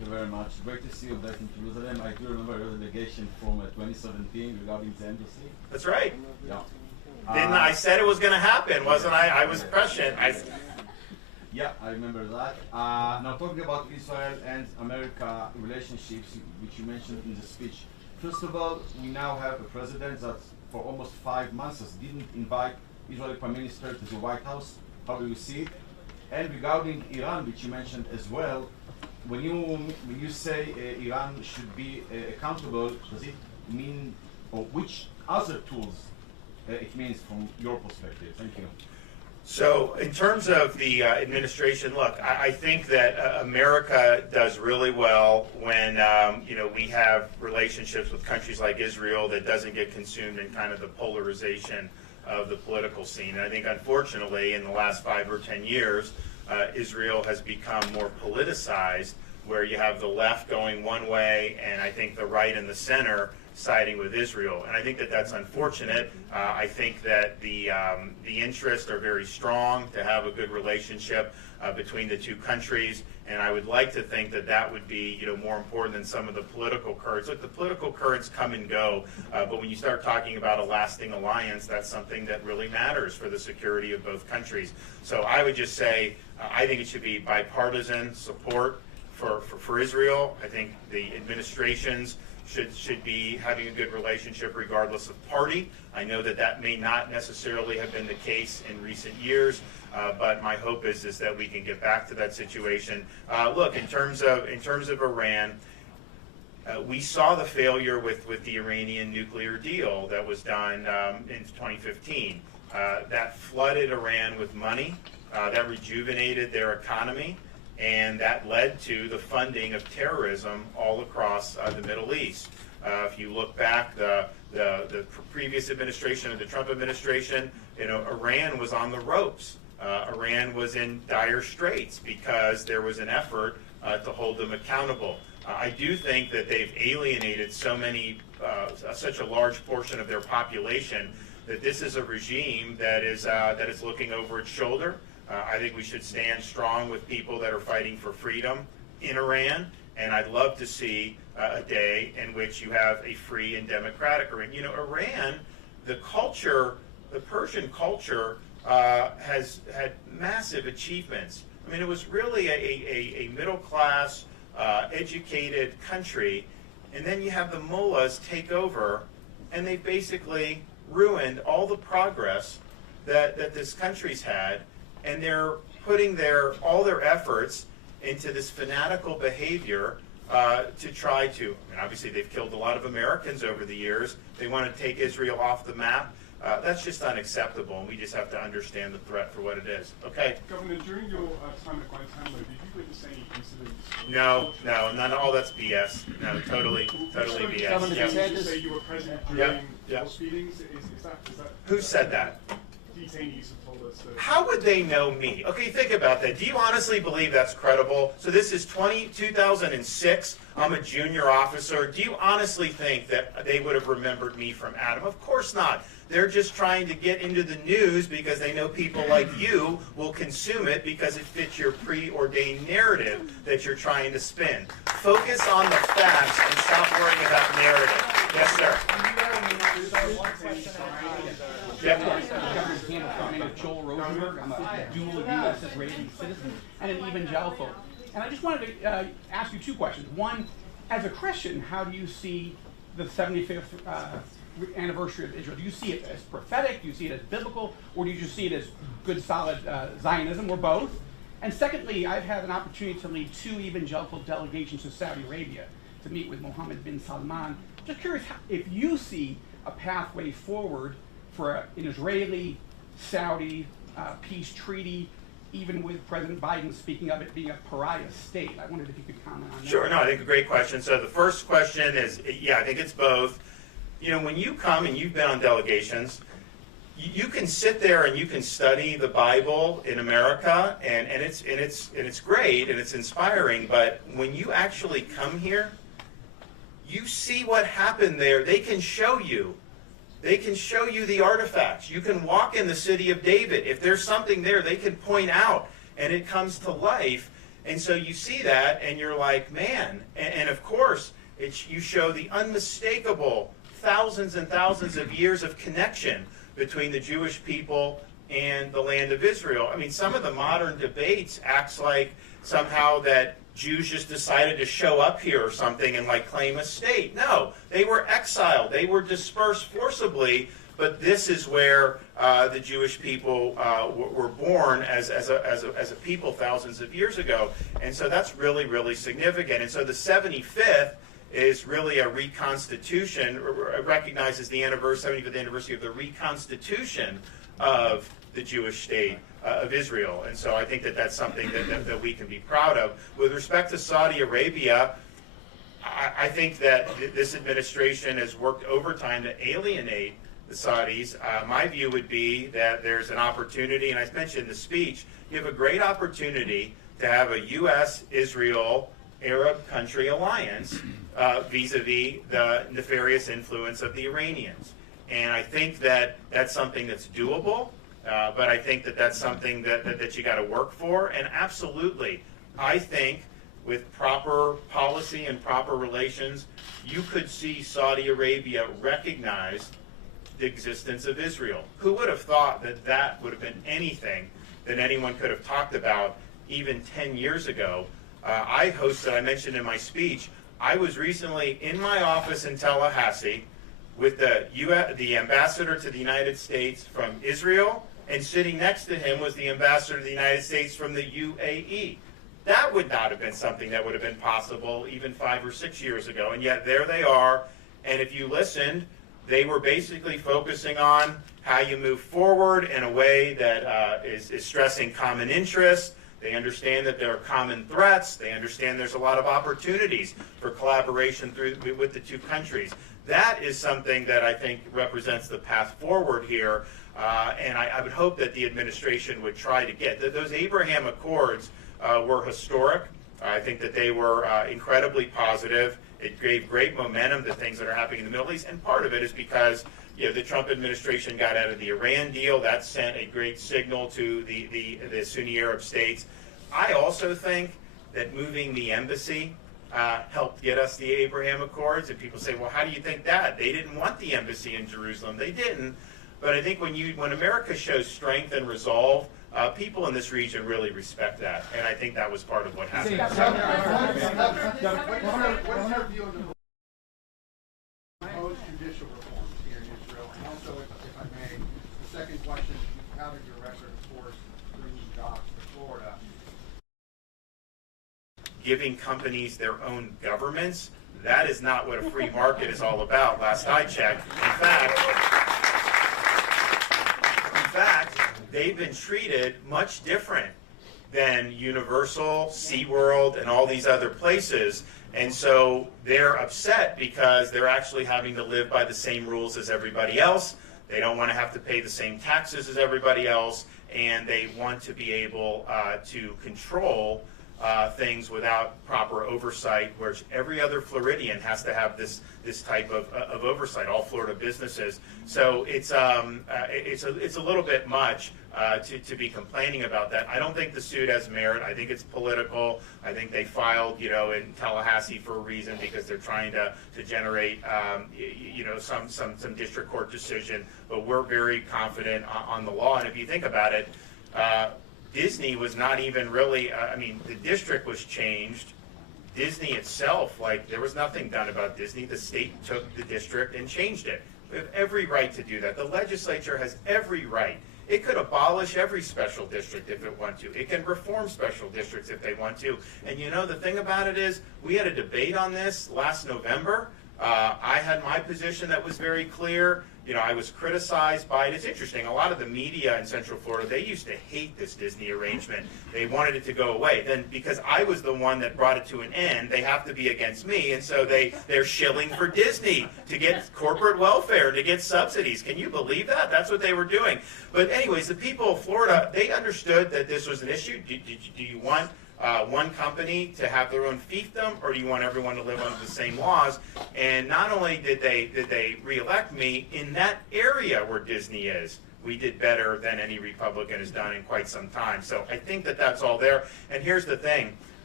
you very much. Great to see you back in Jerusalem. I do remember your delegation from 2017 regarding the embassy. That's right. Yeah. Didn't I said it was going to happen, wasn't I? I was prescient. Yeah, I remember that. Now talking about Israel and America relationships, which you mentioned in the speech. First of all, we now have a president that for almost 5 months didn't invite Israeli Prime Minister to the White House. How do you see it? And regarding Iran, which you mentioned as well, when you say Iran should be accountable, does it mean, or which other tools it means from your perspective? Thank you. So in terms of the administration, look, I think that America does really well when we have relationships with countries like Israel that doesn't get consumed in kind of the polarization of the political scene. And I think unfortunately in the last 5 or 10 years, Israel has become more politicized, where you have the left going one way and I think the right and the center siding with Israel. And I think that that's unfortunate. I think that the interests are very strong to have a good relationship between the two countries, and I would like to think that that would be more important than some of the political currents. Look, the political currents come and go, but when you start talking about a lasting alliance, that's something that really matters for the security of both countries. So I would just say I think it should be bipartisan support for Israel. I think the administrations should be having a good relationship regardless of party. I know that that may not necessarily have been the case in recent years, but my hope is that we can get back to that situation. Look, in terms of Iran, we saw the failure with the Iranian nuclear deal that was done in 2015. That flooded Iran with money, that rejuvenated their economy, and that led to the funding of terrorism all across the Middle East. If you look back, the previous administration, the Trump administration, Iran was on the ropes. Iran was in dire straits because there was an effort to hold them accountable. I do think that they've alienated such a large portion of their population that this is a regime that is looking over its shoulder. I think we should stand strong with people that are fighting for freedom in Iran, and I'd love to see a day in which you have a free and democratic Iran. Iran, the Persian culture has had massive achievements. I mean, it was really a middle-class, educated country, and then you have the mullahs take over, and they basically ruined all the progress that this country's had. And they're putting all their efforts into this fanatical behavior to try to, obviously they've killed a lot of Americans over the years. They want to take Israel off the map. That's just unacceptable, and we just have to understand the threat for what it is. Okay? Governor, during your time at Guantanamo, did you witness any incidents? No, none of all that's BS. No, totally BS. Governor DeSantis, you say you were present during those meetings? Is that Who said that? Detainees have told us that. How would they know me? Okay, think about that. Do you honestly believe that's credible? So this is 2006. I'm a junior officer. Do you honestly think that they would have remembered me from Adam? Of course not. They're just trying to get into the news because they know people like you will consume it because it fits your preordained narrative that you're trying to spin. Focus on the facts and stop worrying about narrative. Yes, sir. My name is Joel Rosenberg. I'm a dual U.S. Israeli citizen and an evangelical. And I just wanted to ask you 2 questions. One, as a Christian, how do you see the 75th anniversary of Israel? Do you see it as prophetic? Do you see it as biblical? Or do you just see it as good, solid Zionism, or both? And secondly, I've had an opportunity to lead 2 evangelical delegations to Saudi Arabia to meet with Mohammed bin Salman. Just curious if you see a pathway forward for an Israeli-Saudi peace treaty, even with President Biden speaking of it being a pariah state. I wondered if you could comment on that. Sure, no, I think a great question. So the first question is, I think it's both. When you come and you've been on delegations, you can sit there and you can study the Bible in America, and it's great and it's inspiring. But when you actually come here, you see what happened there. They can show you. They can show you the artifacts. You can walk in the city of David. If there's something there, they can point out, and it comes to life. And so you see that, and you're like, man. And of course, you show the unmistakable thousands and thousands of years of connection between the Jewish people and the land of Israel. I mean, some of the modern debates acts like somehow that Jews just decided to show up here or something and like claim a state. No, they were exiled. They were dispersed forcibly. But this is where the Jewish people were born as a people thousands of years ago. And so that's really, really significant. And so the 75th is really a reconstitution, recognizes the 75th anniversary of the reconstitution of the Jewish state of Israel. And so I think that that's something that we can be proud of. With respect to Saudi Arabia, I think that this administration has worked overtime to alienate the Saudis. My view would be that there's an opportunity, and I mentioned in the speech, you have a great opportunity to have a U.S.-Israel Arab country alliance vis-a-vis the nefarious influence of the Iranians. And I think that that's something that's doable, but I think that that's something that you got to work for. And absolutely, I think with proper policy and proper relations, you could see Saudi Arabia recognize the existence of Israel. Who would have thought that that would have been anything that anyone could have talked about even 10 years ago? I mentioned in my speech, I was recently in my office in Tallahassee with the ambassador to the United States from Israel, and sitting next to him was the ambassador to the United States from the UAE. That would not have been something that would have been possible even 5 or 6 years ago, and yet there they are. And if you listened, they were basically focusing on how you move forward in a way that is stressing common interests. They understand that there are common threats. They understand there's a lot of opportunities for collaboration with the two countries. That is something that I think represents the path forward here, and I would hope that the administration would try to get. Those Abraham Accords were historic. I think that they were incredibly positive. It gave great momentum to things that are happening in the Middle East, and part of it is because the Trump administration got out of the Iran deal. That sent a great signal to the Sunni Arab states. I also think that moving the embassy helped get us the Abraham Accords, and people say, well, how do you think that? They didn't want the embassy in Jerusalem. They didn't. But I think when America shows strength and resolve, people in this region really respect that, and I think that was part of what happened. What is your view on the proposed judicial reforms here in Israel? And also, if I may, the second question, you've touted your record, of course, bringing jobs to Florida. Giving companies their own governments, that is not what a free market is all about, last I checked. In fact, they've been treated much different than Universal, SeaWorld, and all these other places. And so they're upset because they're actually having to live by the same rules as everybody else. They don't want to have to pay the same taxes as everybody else, and they want to be able to control things without proper oversight, whereas every other Floridian has to have this type of oversight, all Florida businesses. So it's a little bit much to be complaining about that. I don't think the suit has merit. I think it's political. I think they filed, in Tallahassee for a reason, because they're trying to generate, some district court decision. But we're very confident on the law. And if you think about it, Disney was not even really, the district was changed. Disney itself, there was nothing done about Disney. The state took the district and changed it. We have every right to do that. The legislature has every right. It could abolish every special district if it wants to. It can reform special districts if they want to. And the thing about it is, we had a debate on this last November. I had my position that was very clear. I was criticized by it. It's interesting. A lot of the media in Central Florida, they used to hate this Disney arrangement. They wanted it to go away. Then, because I was the one that brought it to an end, they have to be against me. And so they're shilling for Disney to get corporate welfare, to get subsidies. Can you believe that? That's what they were doing. But anyways, the people of Florida, they understood that this was an issue. Do you want one company to have their own fiefdom, or do you want everyone to live under the same laws? And not only did they reelect me in that area where Disney is, we did better than any Republican has done in quite some time. So I think that that's all there. And here's the thing.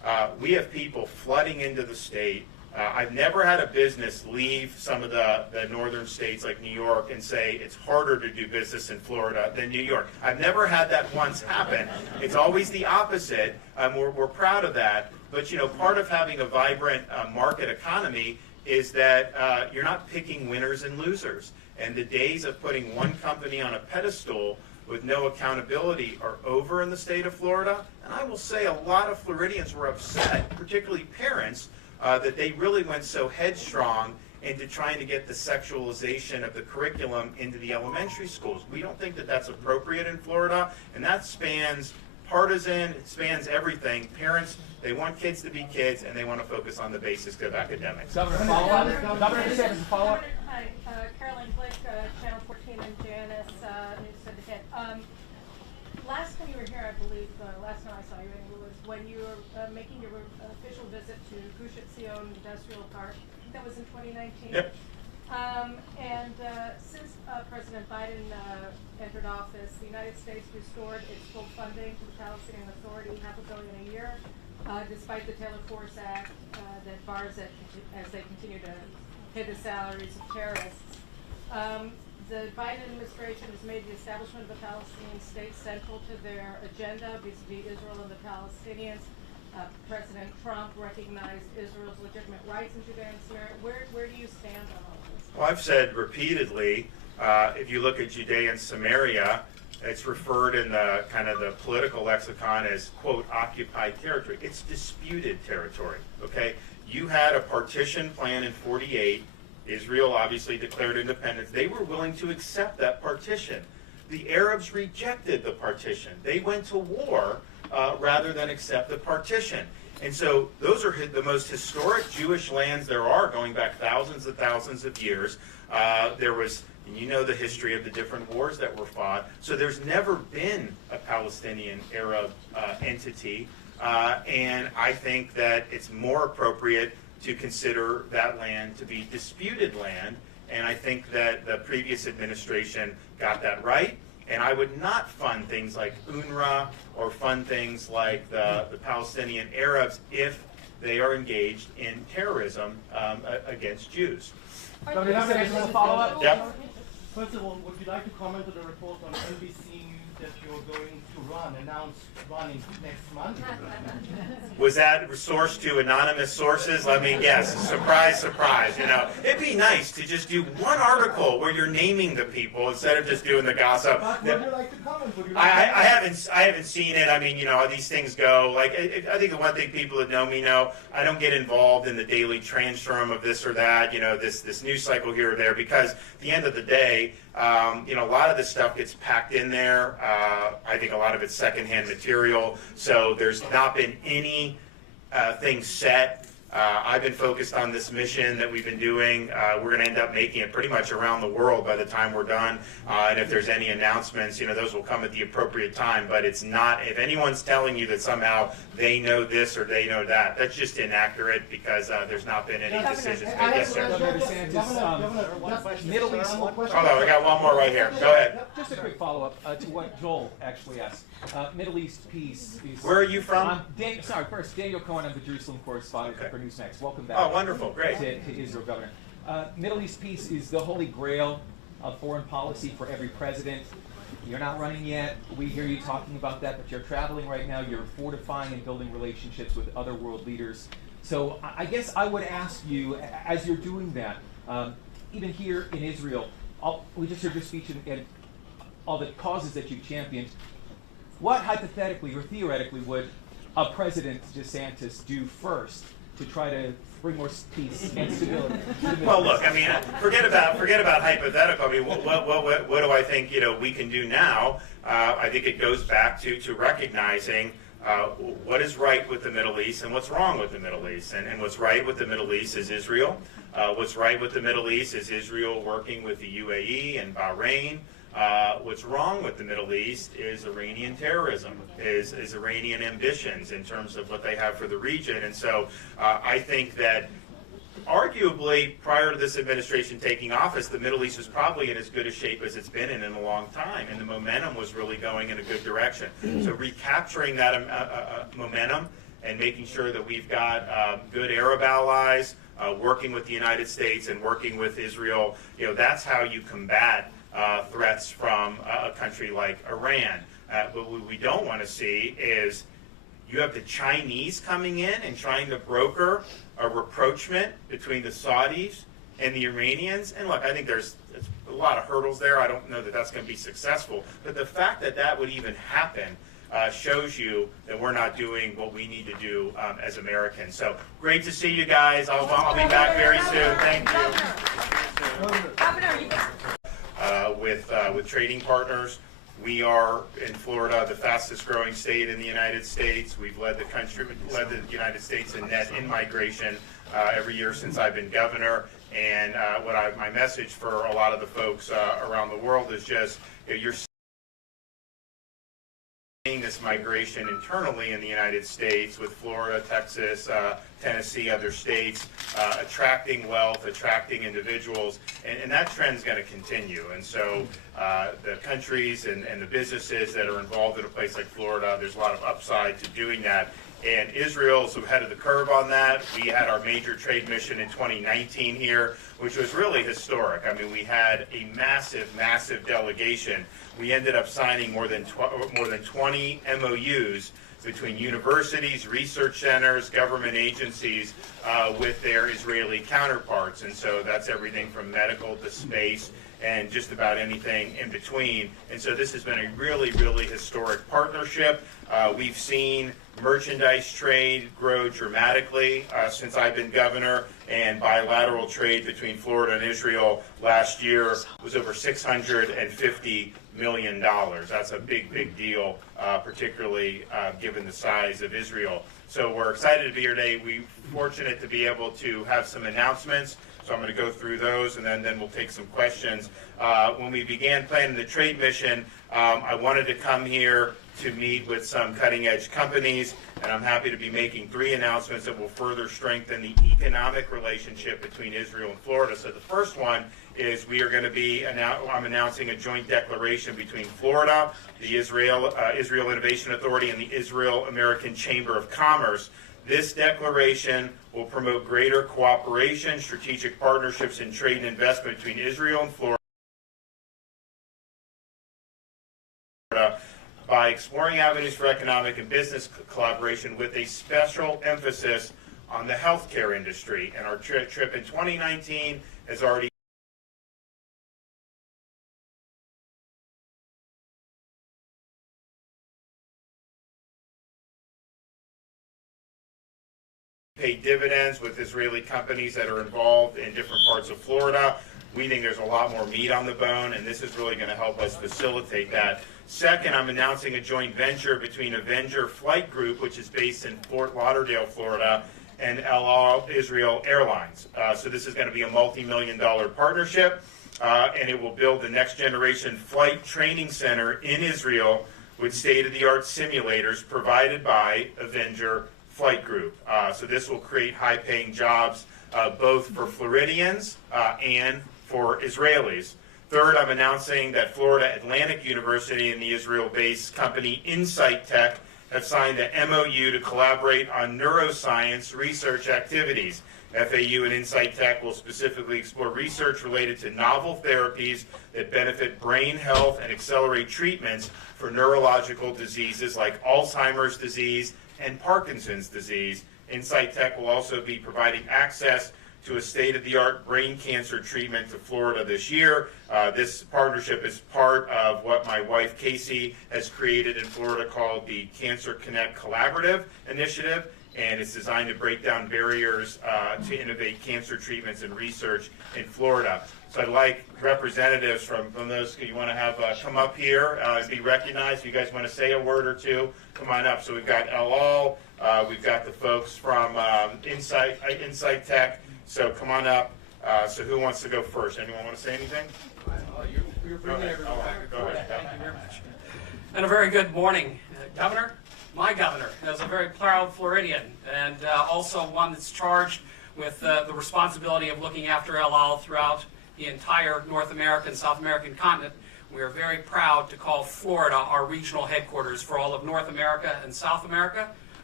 we have people flooding into the state. I've never had a business leave some of the northern states like New York and say it's harder to do business in Florida than New York. I've never had that once happen. It's always the opposite. We're proud of that. But part of having a vibrant market economy is that you're not picking winners and losers. And the days of putting one company on a pedestal with no accountability are over in the state of Florida. And I will say a lot of Floridians were upset, particularly parents, that they really went so headstrong into trying to get the sexualization of the curriculum into the elementary schools. We don't think that that's appropriate in Florida, and that spans partisan, it spans everything. Parents, they want kids to be kids, and they want to focus on the basics of academics. Governor, follow-up? Governor DeSantis, follow-up? Hi, Caroline Blake, Channel 14 and Janice, News Syndicate. Last time you were here, I believe, last time I saw you, was when you were making your official visit to Gush Etzion Industrial Park. That was in 2019. Yep. Since President Biden entered office, the United States restored its full funding to the Palestinian Authority, $500 million a year, despite the Taylor Force Act that bars it as they continue to pay the salaries of terrorists. The Biden administration has made the establishment of a Palestinian state central to their agenda vis-a-vis Israel and the Palestinians. President Trump recognized Israel's legitimate rights in Judea and Samaria. Where do you stand on all this? Well, I've said repeatedly, if you look at Judea and Samaria, it's referred in the kind of the political lexicon as, quote, occupied territory. It's disputed territory, okay? You had a partition plan in 48. Israel obviously declared independence. They were willing to accept that partition. The Arabs rejected the partition. They went to war rather than accept the partition. And so those are the most historic Jewish lands there are, going back thousands and thousands of years. There was, and you know the history of the different wars that were fought. So there's never been a Palestinian Arab entity. And I think that it's more appropriate to consider that land to be disputed land. And I think that the previous administration got that right. And I would not fund things like UNRWA or fund things like the Palestinian Arabs if they are engaged in terrorism against Jews. Governor DeSantis, follow-up? Yep. First of all, would you like to comment on the report on NBC News that you're going to announce running next month? Was that sourced to anonymous sources? Let me guess. Surprise, surprise. It'd be nice to just do one article where you're naming the people instead of just doing the gossip. But would you like to comment? I haven't seen it. I mean, how these things go. Like, I think the one thing people that know me know, I don't get involved in the daily transform of this or that. This news cycle here or there, because at the end of the day, a lot of this stuff gets packed in there. I think a lot of it's secondhand material. So there's not been any thing set. I've been focused on this mission that we've been doing. We're going to end up making it pretty much around the world by the time we're done. And if there's any announcements, those will come at the appropriate time. But it's not, if anyone's telling you that somehow they know this or they know that, that's just inaccurate, because there's not been any decisions made. Yes, sir. Governor DeSantis, Middle East. Hold on, I got one more right here. Go ahead. Just a quick follow-up to what Joel actually asked. Middle East peace is... Where are you from? First, Daniel Cohen, I'm the Jerusalem correspondent for Newsmax. Welcome back. Oh, wonderful. Great. To Israel, Governor. Middle East peace is the holy grail of foreign policy for every president. You're not running yet. We hear you talking about that, but you're traveling right now. You're fortifying and building relationships with other world leaders. So I guess I would ask you, as you're doing that, even here in Israel, we just heard your speech and all the causes that you've championed. What hypothetically or theoretically would a President DeSantis do first to try to bring more peace and stability? Well, look, I mean, forget about hypothetical. I mean, what do I think we can do now? I think it goes back to recognizing what is right with the Middle East and what's wrong with the Middle East. And what's right with the Middle East is Israel. What's right with the Middle East is Israel working with the UAE and Bahrain. What's wrong with the Middle East is Iranian terrorism, is Iranian ambitions in terms of what they have for the region. And so I think that arguably prior to this administration taking office, the Middle East was probably in as good a shape as it's been in a long time, and the momentum was really going in a good direction. So recapturing that momentum and making sure that we've got good Arab allies, working with the United States and working with Israel. That's how you combat threats from a country like Iran. But what we don't want to see is you have the Chinese coming in and trying to broker a rapprochement between the Saudis and the Iranians. And look, I think there's a lot of hurdles there. I don't know that that's going to be successful. But the fact that that would even happen shows you that we're not doing what we need to do as Americans. So great to see you guys. I'll be back very soon. Thank you. With trading partners, we are in Florida, the fastest growing state in the United States. We've led the United States in net in-migration every year since I've been governor. And my message for a lot of the folks around the world is just, you're seeing this migration internally in the United States with Florida, Texas, Tennessee, other states, attracting wealth, attracting individuals, and that trend's going to continue. And so the countries and the businesses that are involved in a place like Florida, there's a lot of upside to doing that. And Israel's ahead of the curve on that. We had our major trade mission in 2019 here, which was really historic. I mean, we had a massive, massive delegation. We ended up signing more than 20 MOUs between universities, research centers, government agencies with their Israeli counterparts. And so that's everything from medical to space and just about anything in between. And so this has been a really, really historic partnership. We've seen merchandise trade grow dramatically since I've been governor, and bilateral trade between Florida and Israel last year was over $650 million. That's a big, big deal, particularly given the size of Israel. So we're excited to be here today. We're fortunate to be able to have some announcements. So I'm going to go through those, and then we'll take some questions. When we began planning the trade mission, I wanted to come here to meet with some cutting-edge companies, and I'm happy to be making 3 announcements that will further strengthen the economic relationship between Israel and Florida. So the first one is we are going to be, I'm announcing a joint declaration between Florida, the Israel Innovation Authority, and the Israel-American Chamber of Commerce. This declaration will promote greater cooperation, strategic partnerships, and trade and investment between Israel and Florida by exploring avenues for economic and business collaboration with a special emphasis on the healthcare industry. And our trip in 2019 has already pay dividends with Israeli companies that are involved in different parts of Florida. We think there's a lot more meat on the bone, and this is really going to help us facilitate that. Second, I'm announcing a joint venture between Avenger Flight Group, which is based in Fort Lauderdale, Florida, and El Al Israel Airlines. So this is going to be a multi-million-dollar partnership, and it will build the next-generation flight training center in Israel with state-of-the-art simulators provided by Avenger Flight Group. So this will create high-paying jobs both for Floridians and for Israelis. Third, I'm announcing that Florida Atlantic University and the Israel-based company Insight Tech have signed an MOU to collaborate on neuroscience research activities. FAU and Insight Tech will specifically explore research related to novel therapies that benefit brain health and accelerate treatments for neurological diseases like Alzheimer's disease and Parkinson's disease. Insight Tech will also be providing access to a state-of-the-art brain cancer treatment to Florida this year. This partnership is part of what my wife Casey has created in Florida called the Cancer Connect Collaborative Initiative, and it's designed to break down barriers to innovate cancer treatments and research in Florida. So I'd like representatives from those you want to have come up here and be recognized. If you guys want to say a word or two, come on up. So we've got El Al, we've got the folks from Insight Tech. So come on up. So who wants to go first? Anyone want to say anything? You're bringing everyone back. Go ahead. Thank you very much. And a very good morning, Governor. My governor is a very proud Floridian, and also one that's charged with the responsibility of looking after El Al throughout the entire North American, South American continent. We are very proud to call Florida our regional headquarters for all of North America and South America.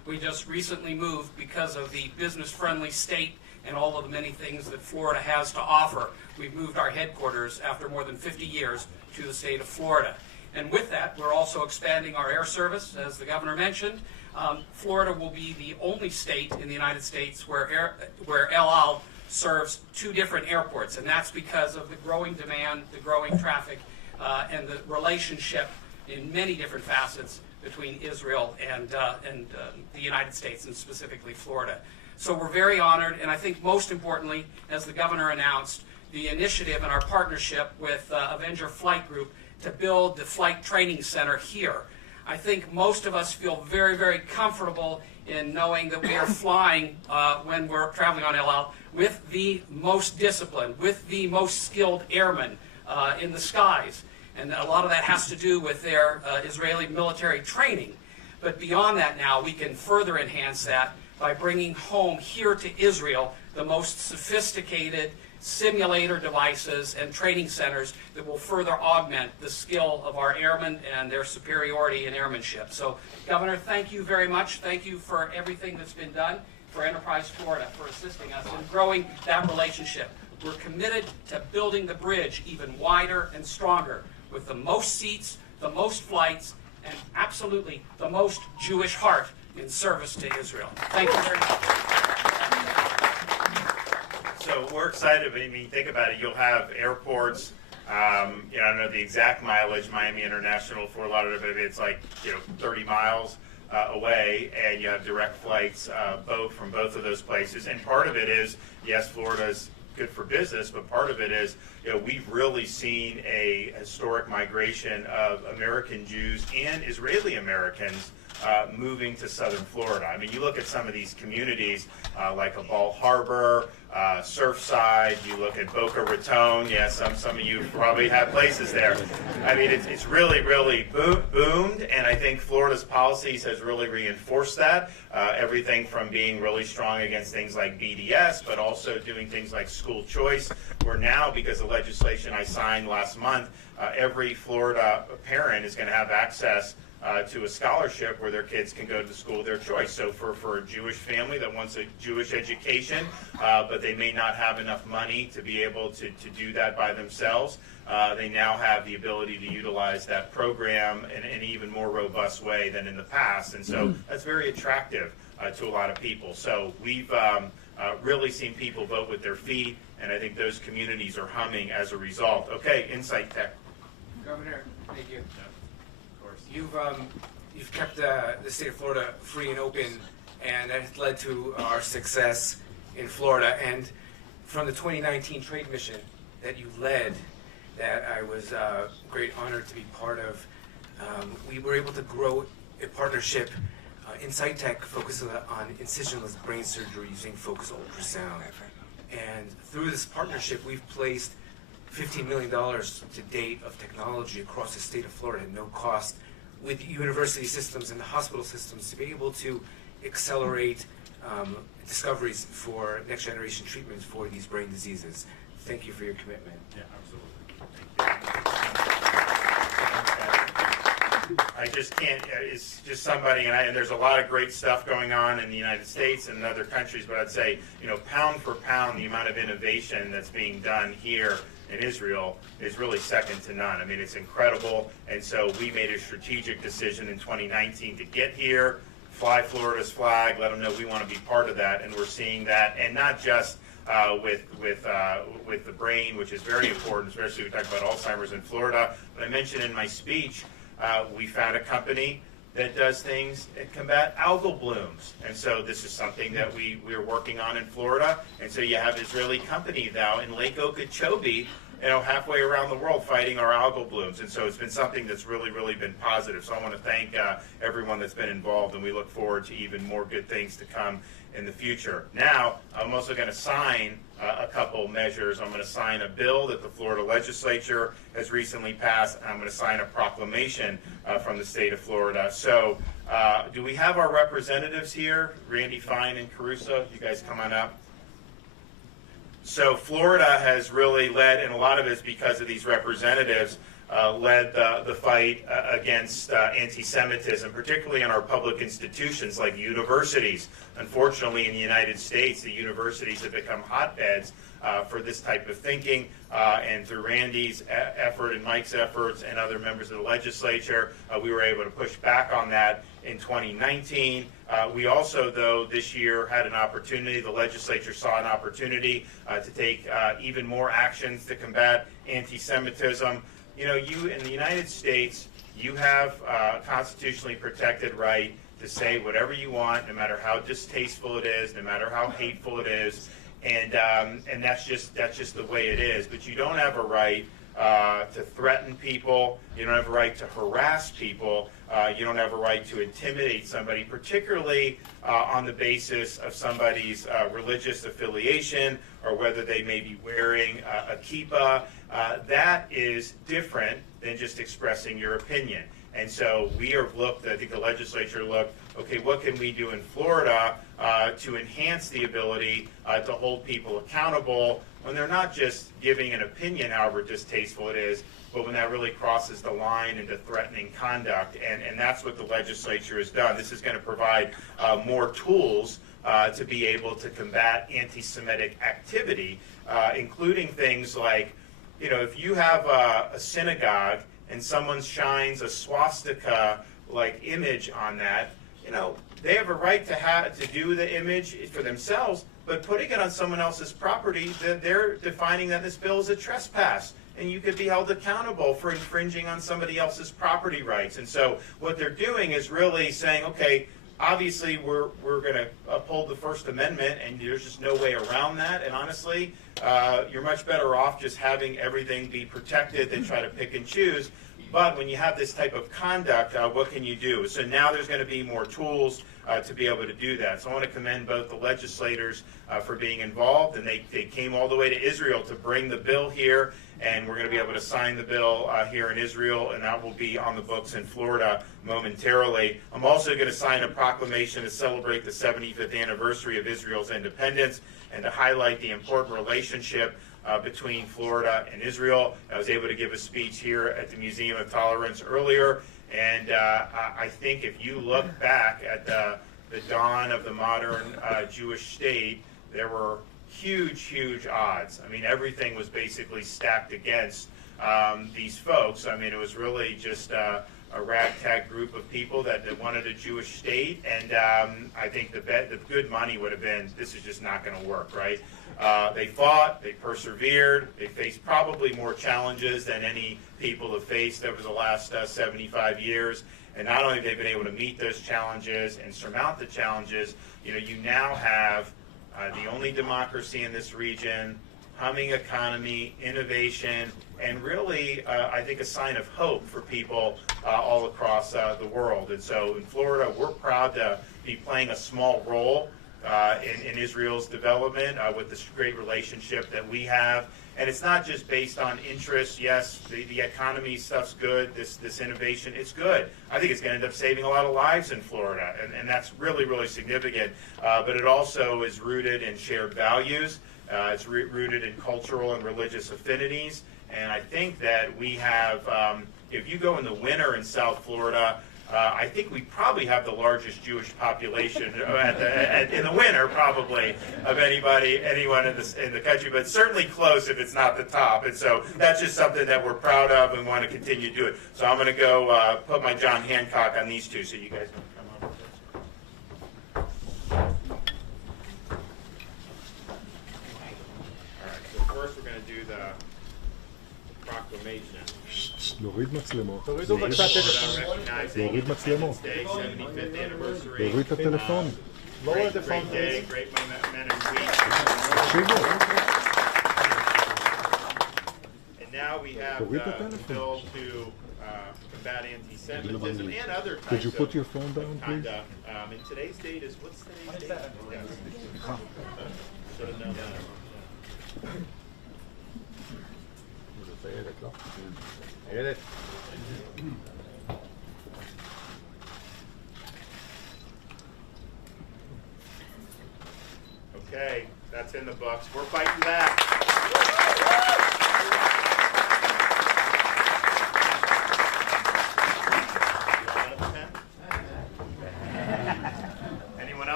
We just recently moved because of the business-friendly state and all of the many things that Florida has to offer. We've moved our headquarters after more than 50 years to the state of Florida. And with that, we're also expanding our air service, as the governor mentioned. Florida will be the only state in the United States where El Al serves two different airports, and that's because of the growing demand, the growing traffic, and the relationship in many different facets between Israel and the United States, and specifically Florida. So we're very honored, and I think most importantly, as the governor announced, the initiative and our partnership with Avenger Flight Group to build the flight training center here. I think most of us feel very, very comfortable in knowing that we are flying when we're traveling on El Al with the most disciplined, with the most skilled airmen in the skies. And a lot of that has to do with their Israeli military training. But beyond that now, we can further enhance that by bringing home here to Israel the most sophisticated simulator devices and training centers that will further augment the skill of our airmen and their superiority in airmanship. So, Governor, thank you very much. Thank you for everything that's been done for Enterprise Florida, for assisting us in growing that relationship. We're committed to building the bridge even wider and stronger with the most seats, the most flights, and absolutely the most Jewish heart in service to Israel. Thank you very much. So we're excited. I mean, think about it. You'll have airports. I don't know the exact mileage. Miami International, Fort Lauderdale, it's like 30 miles away, and you have direct flights from both of those places. And part of it is, yes, Florida's good for business, but part of it is, we've really seen a historic migration of American Jews and Israeli Americans moving to southern Florida. I mean, you look at some of these communities like a Ball Harbor, Surfside, you look at Boca Raton. Yeah, some of you probably have places there. I mean, it's really, really boomed, and I think Florida's policies has really reinforced that. Everything from being really strong against things like BDS, but also doing things like school choice, where now, because of legislation I signed last month, every Florida parent is going to have access to a scholarship where their kids can go to the school of their choice. So for a Jewish family that wants a Jewish education, but they may not have enough money to be able to do that by themselves, they now have the ability to utilize that program in an even more robust way than in the past. And so that's very attractive to a lot of people. So we've really seen people vote with their feet, and I think those communities are humming as a result. Okay, Insight Tech. Governor, thank you. You've kept the state of Florida free and open, and that has led to our success in Florida. And from the 2019 trade mission that you led, that I was great honored to be part of, we were able to grow a partnership. Insight Tech focuses on incisionless brain surgery using focused ultrasound. And through this partnership, we've placed $15 million to date of technology across the state of Florida at no cost, with university systems and the hospital systems, to be able to accelerate discoveries for next generation treatments for these brain diseases. Thank you for your commitment. Yeah, absolutely. I just can't, it's just somebody, and there's a lot of great stuff going on in the United States and in other countries, but I'd say, pound for pound, the amount of innovation that's being done here in Israel is really second to none. I mean, it's incredible. And so we made a strategic decision in 2019 to get here, fly Florida's flag, let them know we want to be part of that. And we're seeing that, and not just with the brain, which is very important, especially we talk about Alzheimer's in Florida. But I mentioned in my speech, we found a company that does things that combat algal blooms. And so this is something that we're working on in Florida. And so you have an Israeli company now in Lake Okeechobee, halfway around the world fighting our algal blooms. And so it's been something that's really, really been positive. So I want to thank everyone that's been involved, and we look forward to even more good things to come in the future. Now, I'm also going to sign a couple measures. I'm going to sign a bill that the Florida legislature has recently passed, and I'm going to sign a proclamation from the state of Florida. So do we have our representatives here? Randy Fine and Caruso, you guys come on up. So Florida has really led, and a lot of it is because of these representatives. led the fight against anti-Semitism, particularly in our public institutions like universities. Unfortunately, in the United States, the universities have become hotbeds for this type of thinking, and through Randy's effort and Mike's efforts and other members of the legislature, we were able to push back on that in 2019. We also, though, this year had an opportunity, the legislature saw an opportunity to take even more actions to combat anti-Semitism. You know, you in the United States, you have a constitutionally protected right to say whatever you want, no matter how distasteful it is, no matter how hateful it is, and that's just the way it is. But you don't have a right to threaten people. You don't have a right to harass people. You don't have a right to intimidate somebody, particularly on the basis of somebody's religious affiliation or whether they may be wearing a kippah. That is different than just expressing your opinion. And so we have looked, I think the legislature looked, okay, what can we do in Florida to enhance the ability to hold people accountable when they're not just giving an opinion, however distasteful it is, but when that really crosses the line into threatening conduct. And that's what the legislature has done. This is going to provide more tools to be able to combat anti-Semitic activity, including things like, you know, if you have a synagogue and someone shines a swastika-like image on that, you know, they have a right to do the image for themselves, but putting it on someone else's property, they're defining that this bill is a trespass, and you could be held accountable for infringing on somebody else's property rights. And so what they're doing is really saying, okay, obviously we're going to uphold the First Amendment, and there's just no way around that. And honestly, you're much better off just having everything be protected than try to pick and choose. But when you have this type of conduct, what can you do? So now there's going to be more tools to be able to do that. So I want to commend both the legislators for being involved, and they came all the way to Israel to bring the bill here, and we're going to be able to sign the bill here in Israel, and that will be on the books in Florida momentarily. I'm also going to sign a proclamation to celebrate the 75th anniversary of Israel's independence and to highlight the important relationship between Florida and Israel. I was able to give a speech here at the Museum of Tolerance earlier, and I think if you look back at the dawn of the modern Jewish state, there were huge odds. I mean, everything was basically stacked against these folks. I mean, it was really just a ragtag group of people that wanted a Jewish state, and I think the good money would have been, this is just not going to work, right? They fought, they persevered, they faced probably more challenges than any people have faced over the last 75 years. And not only have they been able to meet those challenges and surmount the challenges, you know, you now have the only democracy in this region, humming economy, innovation, and really, I think, a sign of hope for people all across the world. And so in Florida, we're proud to be playing a small role in Israel's development with this great relationship that we have. And it's not just based on interest. Yes, the economy stuff's good, this innovation, it's good. I think it's going to end up saving a lot of lives in Florida, and that's really significant. But it also is rooted in shared values. It's rooted in cultural and religious affinities. And I think that we have, if you go in the winter in South Florida, I think we probably have the largest Jewish population in the winter, probably, of anyone in the country, but certainly close if it's not the top. And so that's just something that we're proud of and want to continue to do it. So I'm going to go put my John Hancock on these two, so you guys can come over. All right, so first we're going to do the proclamation. להוריד מצלמות. תורידו בבקשה טלפון. להוריד מצלמות. להוריד את הטלפון. Great day, great men and week. תקשיבו. And now we have the bill to combat anti-Semitism and other types Could you put your phone down, please? conduct. And today's date is, what's today's date? Yes. Should have known that. Okay, that's in the books. We're fighting back.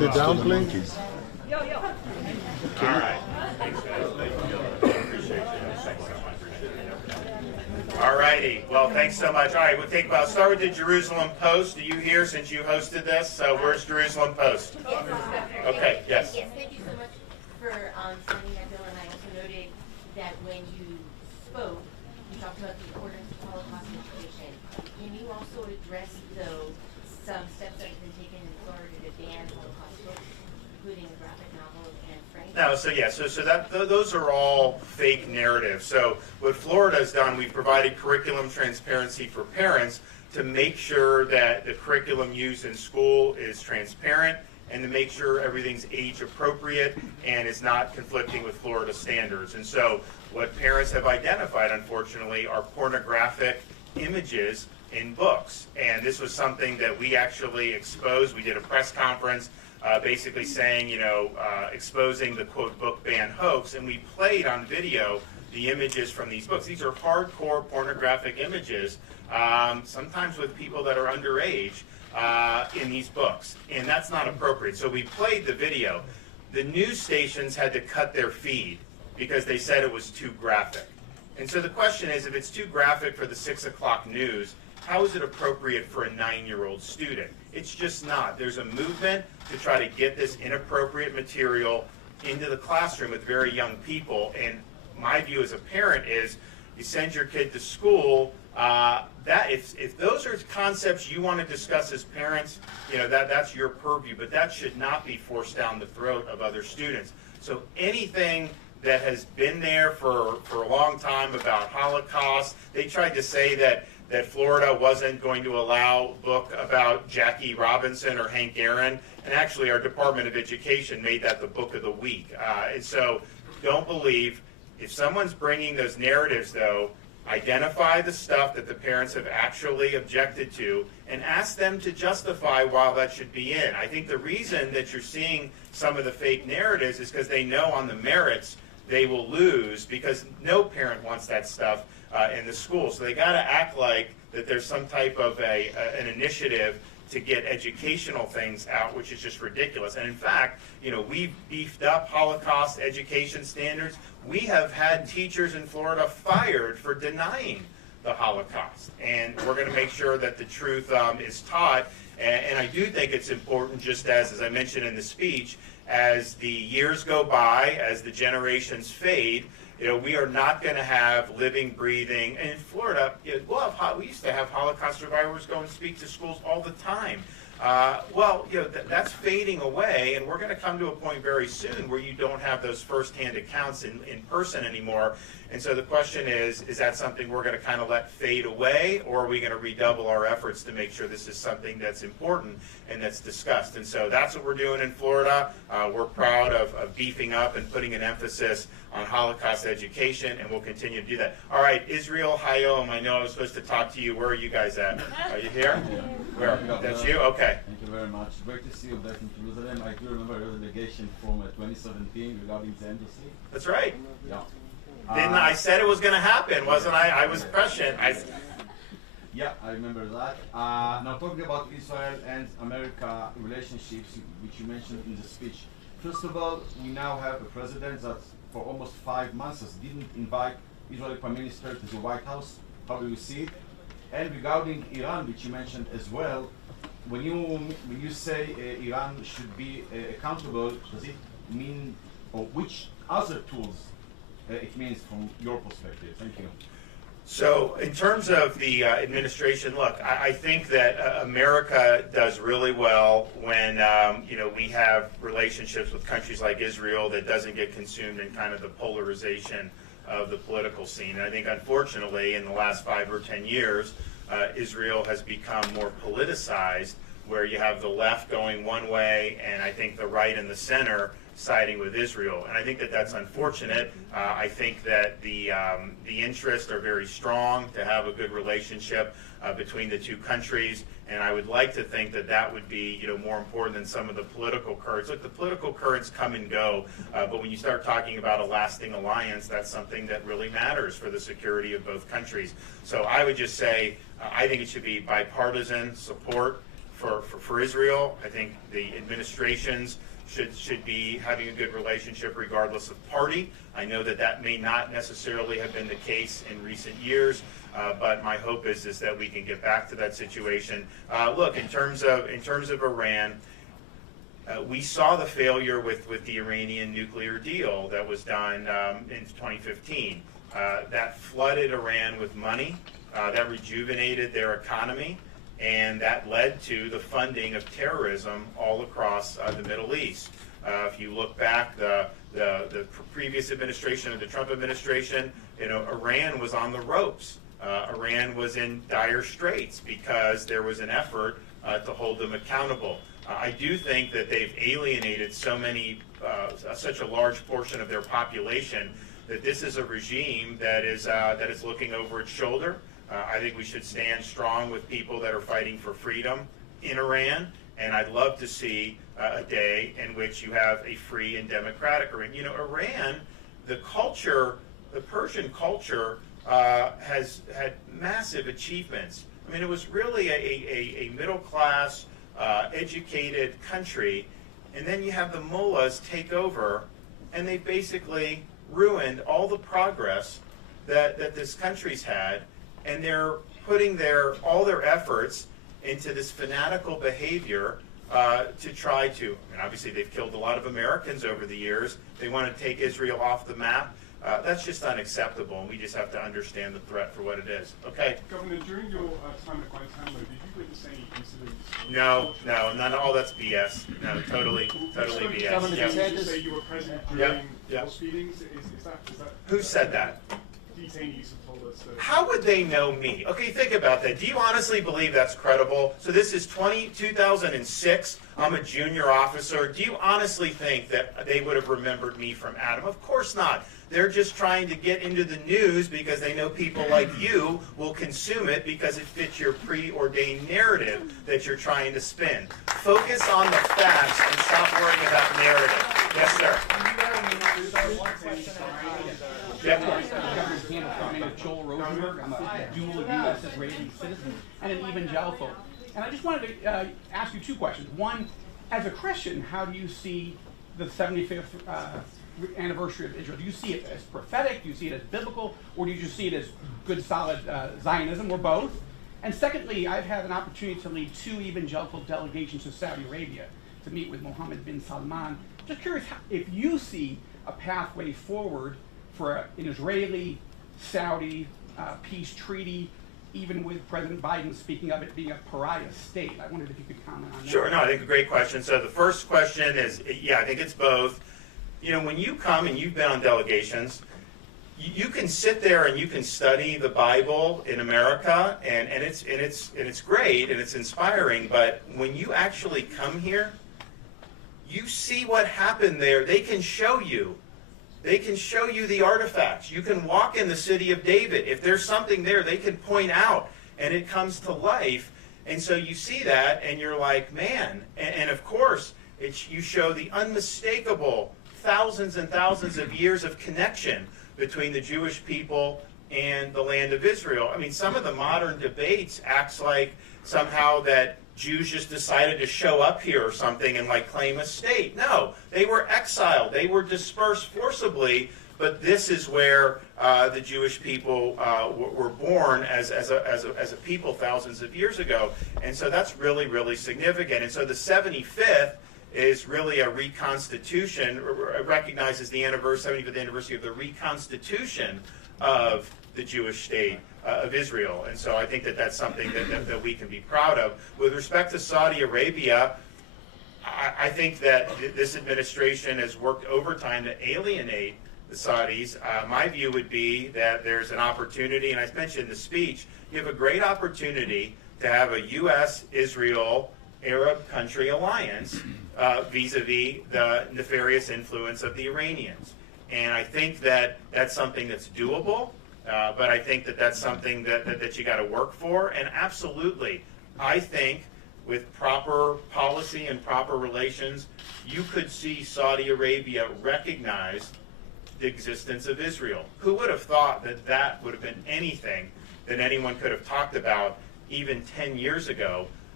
Sit down, please. Yo, yo. All right. Thanks, guys. Thank you. Appreciate you. Thanks so much. All righty. Well, thanks so much. All right, I'll start with the Jerusalem Post. Are you here since you hosted this? So where's Jerusalem Post? Yes, Governor. Okay, yes. Yes, thank you so much for sending that bill, and I also noted that when you spoke, you talked about the importance of Holocaust education. Can you also address, though, some steps that have been taken in Florida to ban Holocaust books, including graphic novels and Frank? No, those are all fake narratives. So what Florida has done, we've provided curriculum transparency for parents to make sure that the curriculum used in school is transparent and to make sure everything's age appropriate and is not conflicting with Florida standards. And so what parents have identified, unfortunately, are pornographic images in books. And this was something that we actually exposed. We did a press conference basically saying, exposing the quote book ban hoax, and we played on video the images from these books. These are hardcore pornographic images, sometimes with people that are underage in these books, and that's not appropriate. So we played the video. The news stations had to cut their feed because they said it was too graphic. And so the question is, if it's too graphic for the 6 o'clock news, how is it appropriate for a 9-year-old student? It's just not. There's a movement to try to get this inappropriate material into the classroom with very young people. And my view as a parent is, you send your kid to school, if those are concepts you want to discuss as parents, that's your purview, but that should not be forced down the throat of other students. So anything that has been there for a long time about Holocaust, they tried to say that Florida wasn't going to allow a book about Jackie Robinson or Hank Aaron, and actually our Department of Education made that the book of the week. And so don't believe, if someone's bringing those narratives, though, identify the stuff that the parents have actually objected to and ask them to justify why that should be in. I think the reason that you're seeing some of the fake narratives is because they know on the merits they will lose, because no parent wants that stuff in the school. So they got to act like that there's some type of an initiative to get educational things out, which is just ridiculous. And in fact, we've beefed up Holocaust education standards. We have had teachers in Florida fired for denying the Holocaust. And we're going to make sure that the truth is taught. And I do think it's important, just as I mentioned in the speech, as the years go by, as the generations fade, we are not going to have living, breathing. And in Florida, we used to have Holocaust survivors go and speak to schools all the time. That's fading away, and we're going to come to a point very soon where you don't have those firsthand accounts in person anymore. And so the question is that something we're going to kind of let fade away, or are we going to redouble our efforts to make sure this is something that's important and that's discussed? And so that's what we're doing in Florida. We're proud of beefing up and putting an emphasis on Holocaust education, and we'll continue to do that. All right, Israel Hayom, I know I was supposed to talk to you. Where are you guys at? Are you here? Yeah. Where? That's you? Okay. Thank you very much. Great to see you back in Jerusalem. I do remember your delegation from 2017 regarding the embassy. That's right. Yeah. I said it was going to happen, wasn't I? I was prescient. Yeah, I remember that. Now talking about Israel and America relationships, which you mentioned in the speech. First of all, we now have a president that for almost 5 months didn't invite Israeli Prime Minister to the White House. How do you see it? And regarding Iran, which you mentioned as well, when you say Iran should be accountable, does it mean, or which other tools it means from your perspective? Thank you. So in terms of the administration, look, I think that America does really well when we have relationships with countries like Israel that doesn't get consumed in kind of the polarization of the political scene. And I think, unfortunately, in the last 5 or 10 years, Israel has become more politicized, where you have the left going one way, and I think the right and the center siding with Israel. And I think that that's unfortunate. I think that the interests are very strong to have a good relationship between the two countries, and I would like to think that that would be more important than some of the political currents. Look, the political currents come and go, but when you start talking about a lasting alliance, that's something that really matters for the security of both countries. So I would just say I think it should be bipartisan support for Israel. I think the administrations should be having a good relationship regardless of party. I know that that may not necessarily have been the case in recent years, but my hope is that we can get back to that situation. Look, in terms of Iran, we saw the failure with the Iranian nuclear deal that was done in 2015. That flooded Iran with money, that rejuvenated their economy, and that led to the funding of terrorism all across the Middle East. If you look back, the previous administration, the Trump administration, Iran was on the ropes. Iran was in dire straits because there was an effort to hold them accountable. I do think that they've alienated such a large portion of their population that this is a regime that is looking over its shoulder. I think we should stand strong with people that are fighting for freedom in Iran, and I'd love to see a day in which you have a free and democratic Iran. Iran, the Persian culture has had massive achievements. I mean, it was really a middle-class, educated country, and then you have the mullahs take over, and they basically ruined all the progress that this country's had, and they're putting all their efforts into this fanatical behavior to try to, I mean, obviously they've killed a lot of Americans over the years. They want to take Israel off the map. That's just unacceptable, and we just have to understand the threat for what it is. Okay? Governor, during your time at Guantanamo, did you witness any incidents? No, none of all that's BS. No, totally BS. Governor Yep. DeSantis, you say you were present during those meetings. Is that Who said that? detainees have told us that? How would they know me? Okay, think about that. Do you honestly believe that's credible? So this is 2006. I'm a junior officer. Do you honestly think that they would have remembered me from Adam? Of course not. They're just trying to get into the news because they know people like you will consume it because it fits your preordained narrative that you're trying to spin. Focus on the facts and stop worrying about narrative. Yes, sir. My name is Joel Rosenberg. I'm a dual U.S. Israeli citizen and an evangelical. And I just wanted to ask you two questions. One, as a Christian, how do you see the 75th anniversary of Israel? Do you see it as prophetic? Do you see it as biblical? Or do you just see it as good, solid Zionism, or both? And secondly, I've had an opportunity to lead 2 evangelical delegations to Saudi Arabia to meet with Mohammed bin Salman. Just curious if you see a pathway forward for an Israeli-Saudi peace treaty, even with President Biden speaking of it being a pariah state. I wondered if you could comment on that. Sure, no, I think a great question. So the first question is, yeah, I think it's both. When you come and you've been on delegations, you can sit there and you can study the Bible in America, and it's great and it's inspiring. But when you actually come here, you see what happened there. They can show you. They can show you the artifacts. You can walk in the city of David. If there's something there, they can point out, and it comes to life. And so you see that, and you're like, man. And of course, you show the unmistakable thousands and thousands of years of connection between the Jewish people and the land of Israel. I mean, some of the modern debates acts like somehow that Jews just decided to show up here or something and claim a state. No, they were exiled. They were dispersed forcibly, but this is where the Jewish people were born as a people thousands of years ago. And so that's really, really significant. And so the 75th is really a reconstitution, recognizes the 75th anniversary of the reconstitution of the Jewish state of Israel. And so I think that that's something that we can be proud of. With respect to Saudi Arabia, I think that this administration has worked overtime to alienate the Saudis. My view would be that there's an opportunity, and I mentioned in the speech, you have a great opportunity to have a U.S.-Israel Arab country alliance vis-a-vis the nefarious influence of the Iranians. And I think that that's something that's doable. But I think that that's something that you got to work for. And absolutely, I think with proper policy and proper relations, you could see Saudi Arabia recognize the existence of Israel. Who would have thought that that would have been anything that anyone could have talked about even 10 years ago?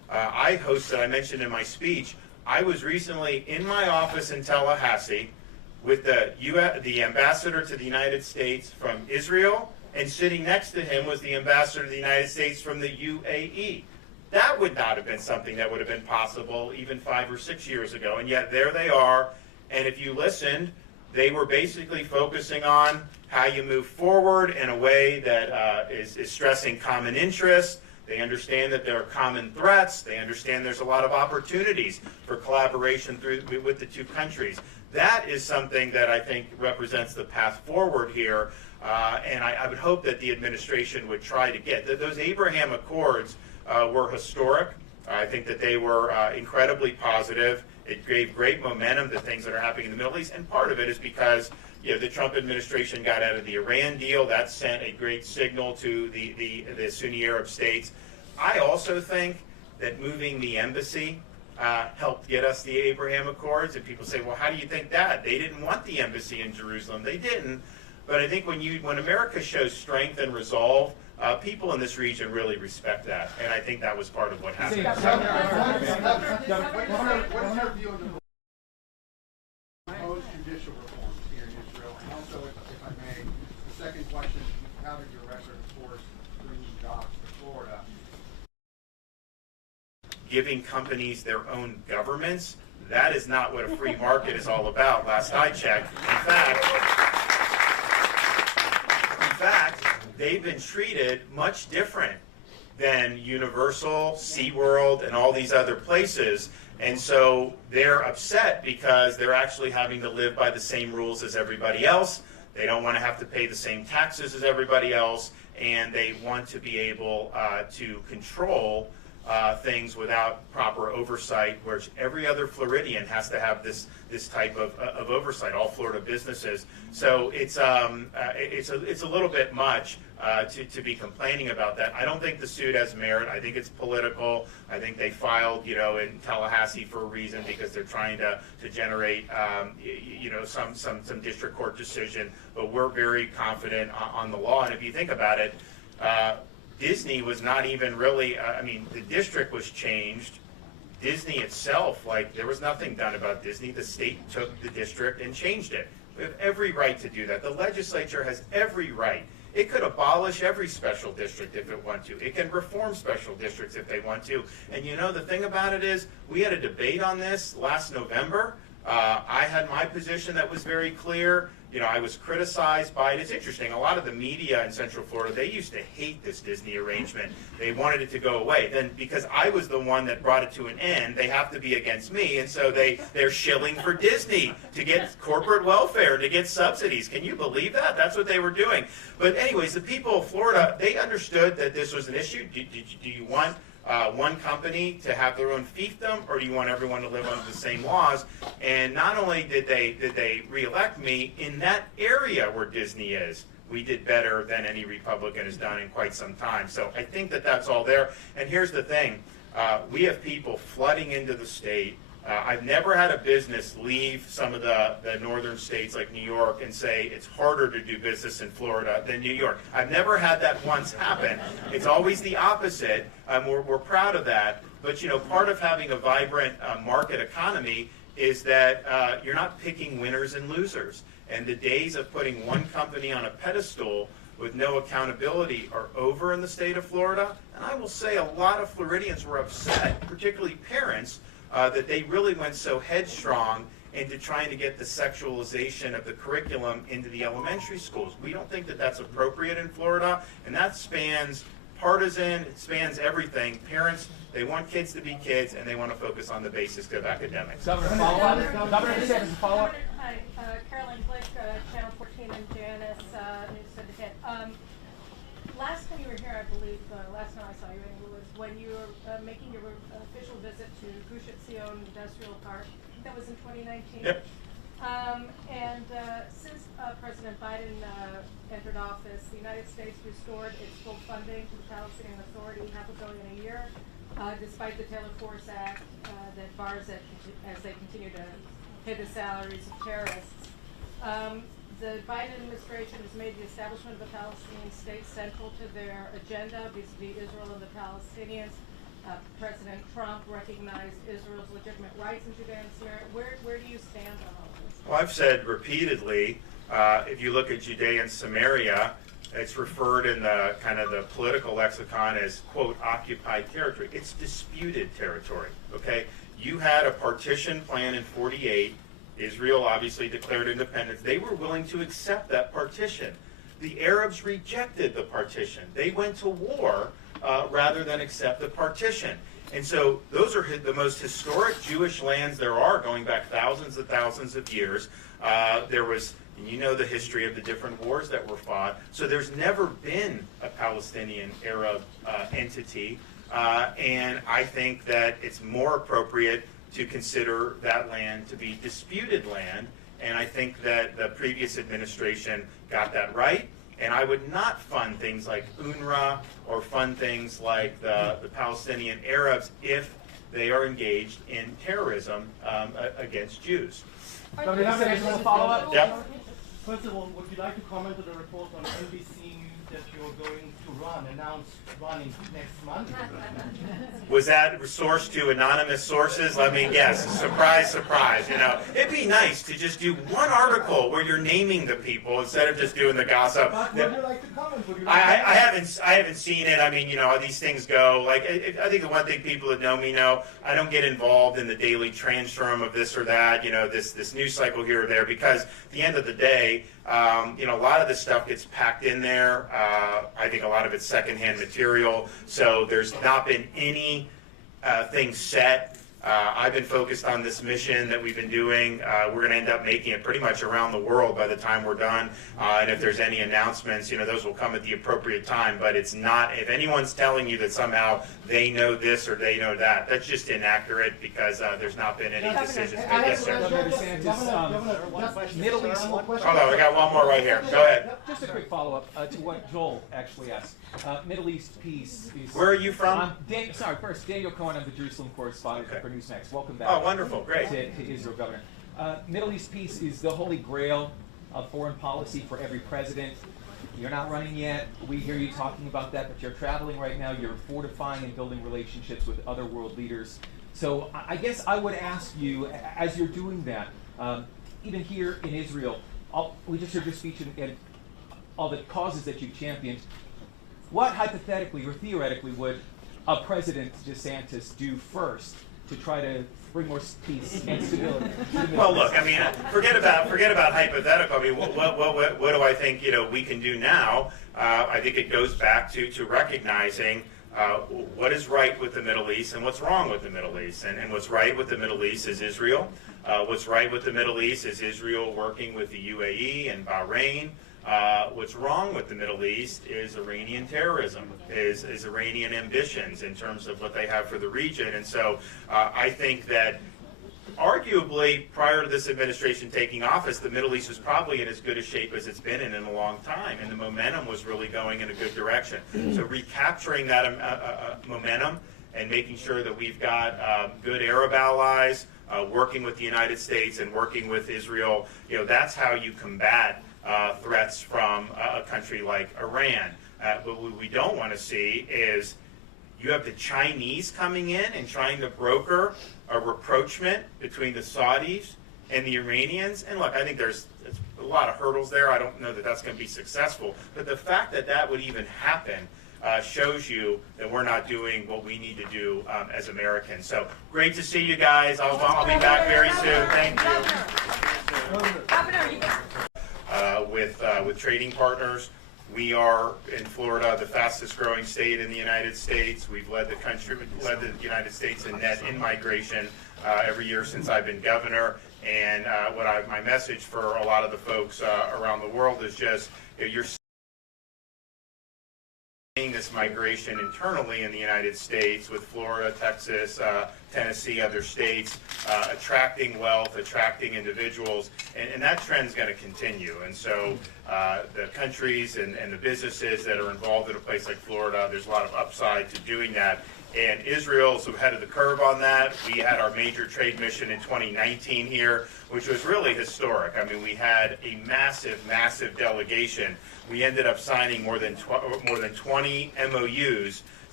I hosted, I mentioned in my speech, I was recently in my office in Tallahassee with the ambassador to the United States from Israel, and sitting next to him was the ambassador to the United States from the UAE. That would not have been something that would have been possible even 5 or 6 years ago, and yet there they are. And if you listened, they were basically focusing on how you move forward in a way that is stressing common interests. They understand that there are common threats. They understand there's a lot of opportunities for collaboration with the two countries. That is something that I think represents the path forward here, and I would hope that the administration would try to get. Those Abraham Accords were historic. I think that they were incredibly positive. It gave great momentum to things that are happening in the Middle East, and part of it is because the Trump administration got out of the Iran deal. That sent a great signal to the Sunni Arab states. I also think that moving the embassy helped get us the Abraham Accords. And people say, well, how do you think that? They didn't want the embassy in Jerusalem. They didn't. But I think when America shows strength and resolve, people in this region really respect that. And I think that was part of what happened. What is your view on the proposed judicial reforms here in Israel? And also, if I may, the second question, you touted your record, of course, bringing jobs to Florida. Giving companies their own governments, that is not what a free market is all about, last I checked. In fact, they've been treated much different than Universal, SeaWorld, and all these other places. And so they're upset because they're actually having to live by the same rules as everybody else. They don't want to have to pay the same taxes as everybody else, and they want to be able to control things without proper oversight, whereas every other Floridian has to have this type of oversight, all Florida businesses. So it's a little bit much to be complaining about that. I don't think the suit has merit. I think it's political. I think they filed, in Tallahassee for a reason, because they're trying to generate, some district court decision. But we're very confident on the law. And if you think about it, Disney was not even really, the district was changed. Disney itself, there was nothing done about Disney. The state took the district and changed it. We have every right to do that. The legislature has every right. It could abolish every special district if it wants to. It can reform special districts if they want to. And the thing about it is, we had a debate on this last November. I had my position that was very clear. I was criticized by it. It's interesting. A lot of the media in Central Florida, they used to hate this Disney arrangement. They wanted it to go away. Then, because I was the one that brought it to an end, they have to be against me. And so they're shilling for Disney to get corporate welfare, to get subsidies. Can you believe that? That's what they were doing. But anyways, the people of Florida, they understood that this was an issue. Do you want one company to have their own fiefdom, or do you want everyone to live under the same laws? And not only did they reelect me in that area where Disney is, we did better than any Republican has done in quite some time. So I think that that's all there. And here's the thing. We have people flooding into the state. I've never had a business leave some of the northern states like New York and say it's harder to do business in Florida than New York. I've never had that once happen. It's always the opposite. We're proud of that. But part of having a vibrant market economy is that you're not picking winners and losers. And the days of putting one company on a pedestal with no accountability are over in the state of Florida. And I will say a lot of Floridians were upset, particularly parents, that they really went so headstrong into trying to get the sexualization of the curriculum into the elementary schools. We don't think that that's appropriate in Florida, and that spans partisan, it spans everything. Parents, they want kids to be kids, and they want to focus on the basics of academics. Governor, follow-up? Governor DeSantis, follow-up? Hi, Carolyn Blake, Channel 14 and Janice, News Syndicate. Last time you were here, I believe, last time I saw you, was when you were making your official visit to Gush Etzion Industrial Park. That was in 2019. Yep. Since President Biden entered office, the United States restored its full funding to the Palestinian Authority, $500 million a year, despite the Taylor Force Act that bars it as they continue to pay the salaries of terrorists. The Biden administration has made the establishment of the Palestinian state central to their agenda vis-a-vis Israel and the Palestinians. President Trump recognized Israel's legitimate rights in Judea and Samaria. Where do you stand on all this? Well, I've said repeatedly, if you look at Judea and Samaria, it's referred in the kind of the political lexicon as, quote, occupied territory. It's disputed territory, okay? You had a partition plan in 48. Israel obviously declared independence. They were willing to accept that partition. The Arabs rejected the partition. They went to war rather than accept the partition. And so those are the most historic Jewish lands there are, going back thousands and thousands of years. There was, and you know the history of the different wars that were fought. So there's never been a Palestinian Arab entity. And I think that it's more appropriate to consider that land to be disputed land. And I think that the previous administration got that right. And I would not fund things like UNRWA or fund things like the Palestinian Arabs if they are engaged in terrorism against Jews. Governor DeSantis, want to follow up? Yep. First of all, would you like to comment on the report on NBC News that you're going to announce running next month? Was that sourced to anonymous sources? Let me guess. Surprise, surprise. You know, it'd be nice to just do one article where you're naming the people instead of just doing the gossip. But would you like to comment? Would you like I haven't seen it. I mean, you know how these things go. Like, I think the one thing people that know me know, I don't get involved in the daily transform of this or that, you know, this news cycle here or there, because at the end of the day, you know, a lot of this stuff gets packed in there. I think a lot of it's secondhand material. So there's not been any thing set. I've been focused on this mission that we've been doing. We're going to end up making it pretty much around the world by the time we're done. And if there's any announcements, you know, those will come at the appropriate time. But it's not, if anyone's telling you that somehow they know this or they know that, that's just inaccurate, because there's not been any decisions made. Yes, sir. Governor DeSantis, Middle East. Hold on, we got one more right here. Go ahead. Just a quick follow-up to what Joel actually asked. Middle East peace is... Where are you from? First, Daniel Cohen, I'm the Jerusalem correspondent for Newsmax. Welcome back. Oh, wonderful. Great. To Israel, Governor. Middle East peace is the holy grail of foreign policy for every president. You're not running yet. We hear you talking about that, but you're traveling right now. You're fortifying and building relationships with other world leaders. So I guess I would ask you, as you're doing that, even here in Israel, we just heard your speech and all the causes that you championed. What hypothetically or theoretically would a President DeSantis do first to try to bring more peace and stability? Well, look, I mean, forget about hypothetical. I mean, what do I think, you know, we can do now? I think it goes back to recognizing what is right with the Middle East and what's wrong with the Middle East. And what's right with the Middle East is Israel. What's right with the Middle East is Israel working with the UAE and Bahrain. What's wrong with the Middle East is Iranian terrorism, is Iranian ambitions in terms of what they have for the region. And so I think that arguably prior to this administration taking office, the Middle East was probably in as good a shape as it's been in a long time, and the momentum was really going in a good direction. So recapturing that momentum and making sure that we've got good Arab allies, working with the United States and working with Israel, you know, that's how you combat threats from a country like Iran. But what we don't want to see is you have the Chinese coming in and trying to broker a rapprochement between the Saudis and the Iranians. And look, I think there's a lot of hurdles there. I don't know that that's going to be successful. But the fact that that would even happen shows you that we're not doing what we need to do as Americans. So great to see you guys. I'll be back very soon. Thank you. With trading partners. We are in Florida, the fastest growing state in the United States. We've led the United States in net in-migration every year since I've been governor. And my message for a lot of the folks around the world is just, you know, you're seeing this migration internally in the United States with Florida, Texas, Tennessee, other states, attracting wealth, attracting individuals, and that trend's going to continue. And so the countries and the businesses that are involved in a place like Florida, there's a lot of upside to doing that. And Israel's ahead of the curve on that. We had our major trade mission in 2019 here, which was really historic. I mean, we had a massive, massive delegation. We ended up signing more than 20 MOUs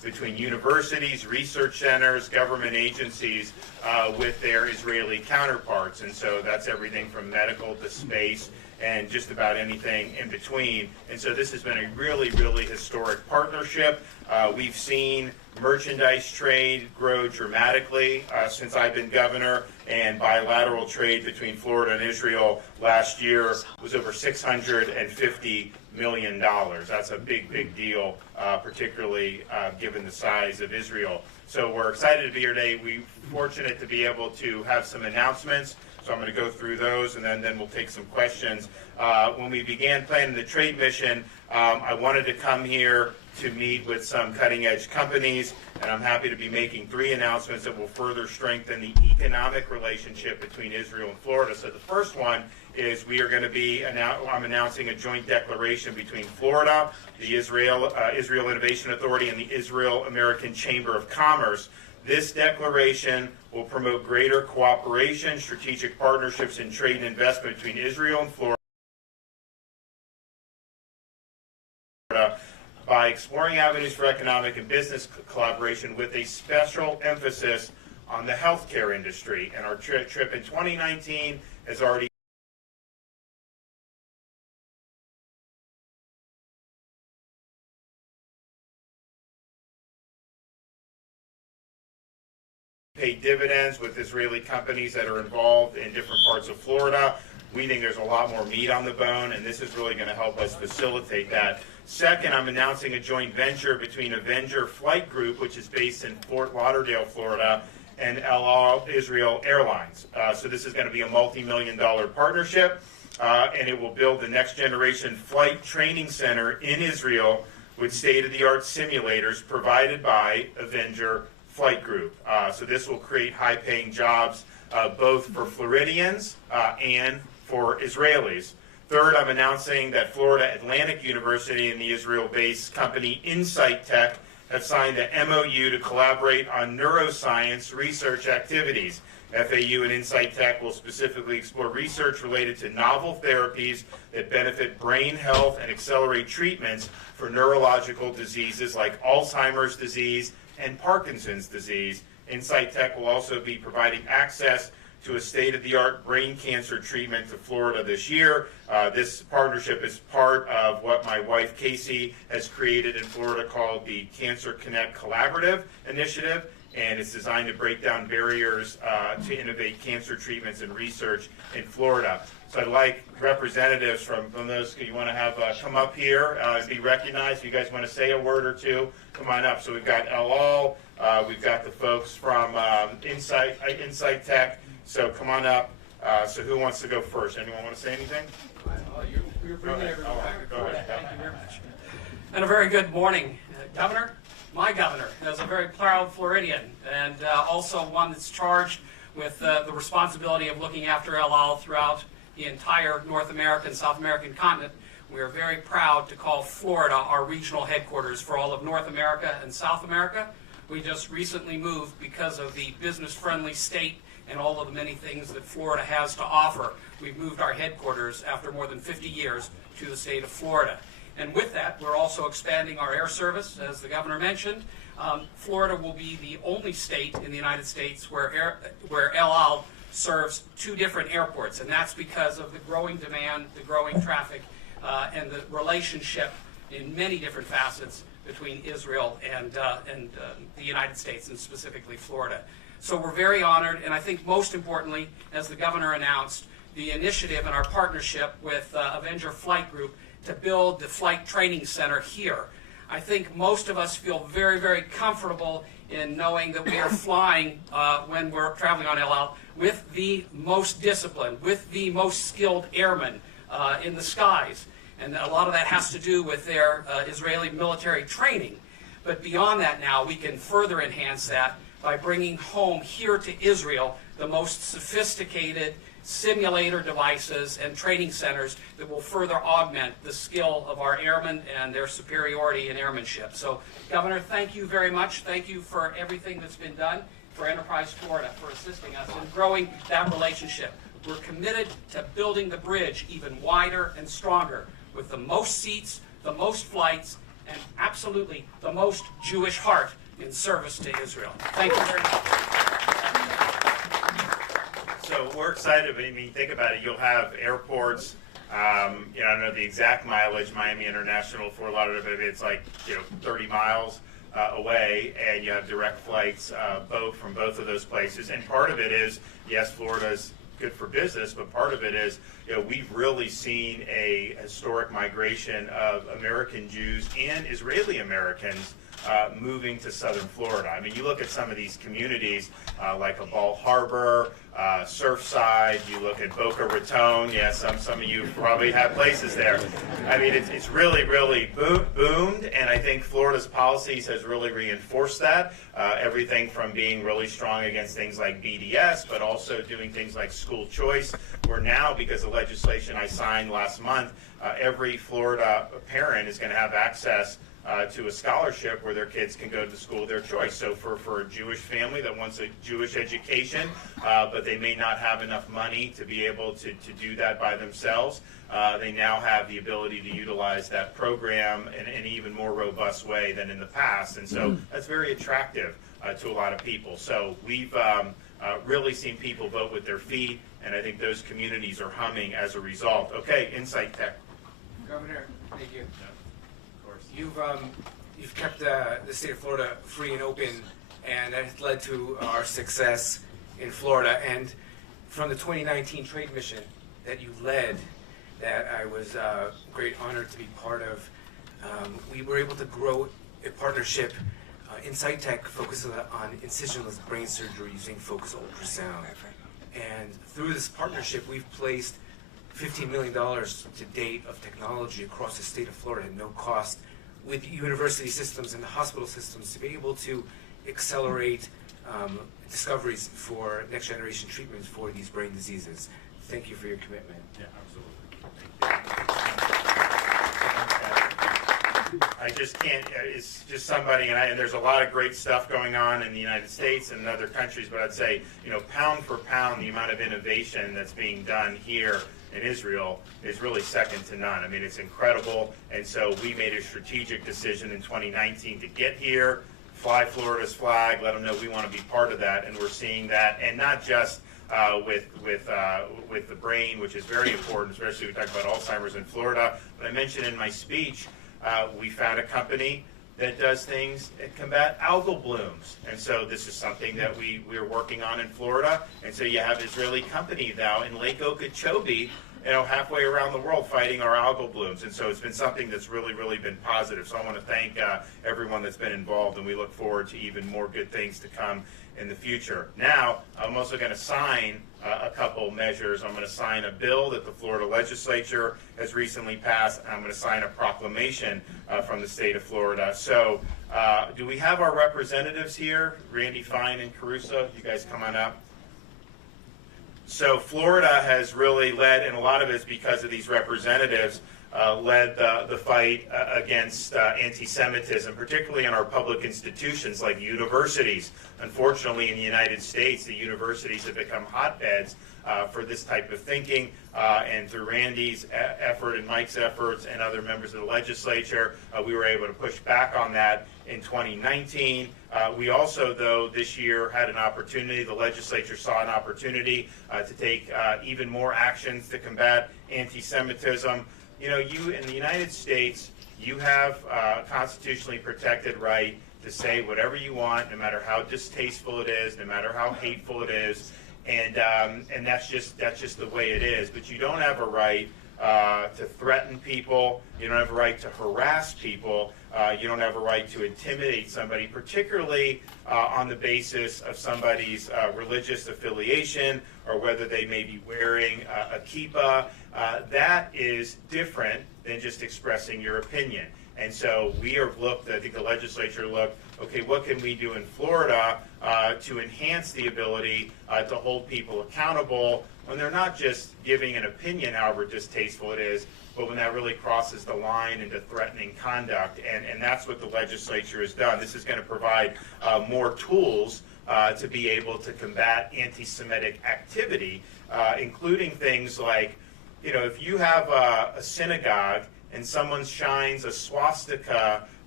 between universities, research centers, government agencies with their Israeli counterparts. And so that's everything from medical to space and just about anything in between. And so this has been a really, really historic partnership. We've seen merchandise trade grow dramatically since I've been governor, and bilateral trade between Florida and Israel last year was over $650 million. That's a big, big deal, particularly given the size of Israel. So we're excited to be here today. We're fortunate to be able to have some announcements. So I'm going to go through those, and then we'll take some questions. When we began planning the trade mission, I wanted to come here to meet with some cutting-edge companies, and I'm happy to be making 3 announcements that will further strengthen the economic relationship between Israel and Florida. So the first one is we are going to be, I'm announcing a joint declaration between Florida, the Israel Innovation Authority, and the Israel-American Chamber of Commerce. This declaration will promote greater cooperation, strategic partnerships, and trade and investment between Israel and Florida by exploring avenues for economic and business collaboration with a special emphasis on the healthcare industry. And our trip in 2019 has already paid dividends with Israeli companies that are involved in different parts of Florida. We think there's a lot more meat on the bone, and this is really going to help us facilitate that. Second, I'm announcing a joint venture between Avenger Flight Group, which is based in Fort Lauderdale, Florida, and El Al Israel Airlines. So this is going to be a multi-million-dollar partnership, and it will build the next-generation flight training center in Israel with state-of-the-art simulators provided by Avenger Flight Group. So this will create high-paying jobs both for Floridians and for Israelis. Third, I'm announcing that Florida Atlantic University and the Israel-based company Insight Tech have signed an MOU to collaborate on neuroscience research activities. FAU and Insight Tech will specifically explore research related to novel therapies that benefit brain health and accelerate treatments for neurological diseases like Alzheimer's disease and Parkinson's disease. Insight Tech will also be providing access to a state-of-the-art brain cancer treatment to Florida this year. This partnership is part of what my wife Casey has created in Florida called the Cancer Connect Collaborative Initiative, and it's designed to break down barriers to innovate cancer treatments and research in Florida. So I'd like representatives from those, you want to have come up here and be recognized. If you guys want to say a word or two, come on up. So we've got El Al, we've got the folks from Insight Tech. So come on up. So who wants to go first? Anyone want to say anything? You're bringing everyone back. Go ahead. Thank you very much. And a very good morning, Governor. My governor is a very proud Floridian, and also one that's charged with the responsibility of looking after El Al throughout the entire North American, South American continent. We are very proud to call Florida our regional headquarters for all of North America and South America. We just recently moved because of the business-friendly state and all of the many things that Florida has to offer. We've moved our headquarters after more than 50 years to the state of Florida. And with that, we're also expanding our air service, as the governor mentioned. Florida will be the only state in the United States where El Al serves 2 different airports, and that's because of the growing demand, the growing traffic, and the relationship in many different facets between Israel and the United States, and specifically Florida. So we're very honored, and I think most importantly, as the governor announced, the initiative and our partnership with Avenger Flight Group to build the flight training center here. I think most of us feel very, very comfortable in knowing that we are flying when we're traveling on El Al with the most disciplined, with the most skilled airmen in the skies. And a lot of that has to do with their Israeli military training. But beyond that now, we can further enhance that by bringing home here to Israel the most sophisticated simulator devices and training centers that will further augment the skill of our airmen and their superiority in airmanship. So, Governor, thank you very much. Thank you for everything that's been done for Enterprise Florida, for assisting us in growing that relationship. We're committed to building the bridge even wider and stronger with the most seats, the most flights, and absolutely the most Jewish heart in service to Israel. Thank you very much. So we're excited. I mean, think about it. You'll have airports. I don't know the exact mileage. Miami International, Fort Lauderdale, it's like 30 miles away, and you have direct flights from both of those places. And part of it is, yes, Florida's good for business, but part of it is, we've really seen a historic migration of American Jews and Israeli Americans moving to southern Florida. I mean, you look at some of these communities like a Ball Harbor, Surfside, you look at Boca Raton, some of you probably have places there. I mean, it's really, really boomed, and I think Florida's policies has really reinforced that. Everything from being really strong against things like BDS, but also doing things like school choice, where now, because of legislation I signed last month, every Florida parent is going to have access to a scholarship where their kids can go to the school of their choice. So for a Jewish family that wants a Jewish education, but they may not have enough money to be able to do that by themselves, they now have the ability to utilize that program in an even more robust way than in the past. And so that's very attractive to a lot of people. So we've really seen people vote with their feet, and I think those communities are humming as a result. Okay, Insight Tech. Governor, thank you. You've kept the state of Florida free and open, and that has led to our success in Florida. And from the 2019 trade mission that you led, that I was great honored to be part of, we were able to grow a partnership. Insight Tech focuses on incisionless brain surgery using focus ultrasound. And through this partnership, we've placed $15 million to date of technology across the state of Florida at no cost, with university systems and the hospital systems, to be able to accelerate discoveries for next generation treatments for these brain diseases. Thank you for your commitment. Yeah, absolutely. I just can't, it's just somebody, and there's a lot of great stuff going on in the United States and in other countries, but I'd say, pound for pound, the amount of innovation that's being done here in Israel is really second to none. I mean, it's incredible, and so we made a strategic decision in 2019 to get here, fly Florida's flag, let them know we want to be part of that, and we're seeing that, and not just with the brain, which is very important, especially we talk about Alzheimer's in Florida, but I mentioned in my speech, we found a company that does things that combat algal blooms. And so this is something that we're working on in Florida. And so you have an Israeli company now in Lake Okeechobee, halfway around the world fighting our algal blooms. And so it's been something that's really, really been positive. So I want to thank everyone that's been involved, and we look forward to even more good things to come in the future. Now, I'm also going to sign a couple measures. I'm going to sign a bill that the Florida legislature has recently passed, and I'm going to sign a proclamation from the state of Florida. So do we have our representatives here? Randy Fine and Caruso, you guys come on up. So Florida has really led, and a lot of it is because of these representatives, led the fight against anti-Semitism, particularly in our public institutions like universities. Unfortunately, in the United States, the universities have become hotbeds for this type of thinking, and through Randy's effort and Mike's efforts and other members of the legislature, we were able to push back on that in 2019. We also, though, this year had an opportunity, the legislature saw an opportunity to take even more actions to combat anti-Semitism. You in the United States, you have a constitutionally protected right to say whatever you want, no matter how distasteful it is, no matter how hateful it is, and that's just the way it is. But you don't have a right to threaten people. You don't have a right to harass people. You don't have a right to intimidate somebody, particularly on the basis of somebody's religious affiliation or whether they may be wearing a kippah. That is different than just expressing your opinion. And so we have looked, I think the legislature looked, okay, what can we do in Florida to enhance the ability to hold people accountable when they're not just giving an opinion, however distasteful it is, but when that really crosses the line into threatening conduct. And that's what the legislature has done. This is going to provide more tools to be able to combat anti-Semitic activity, including things like, if you have a synagogue and someone shines a swastika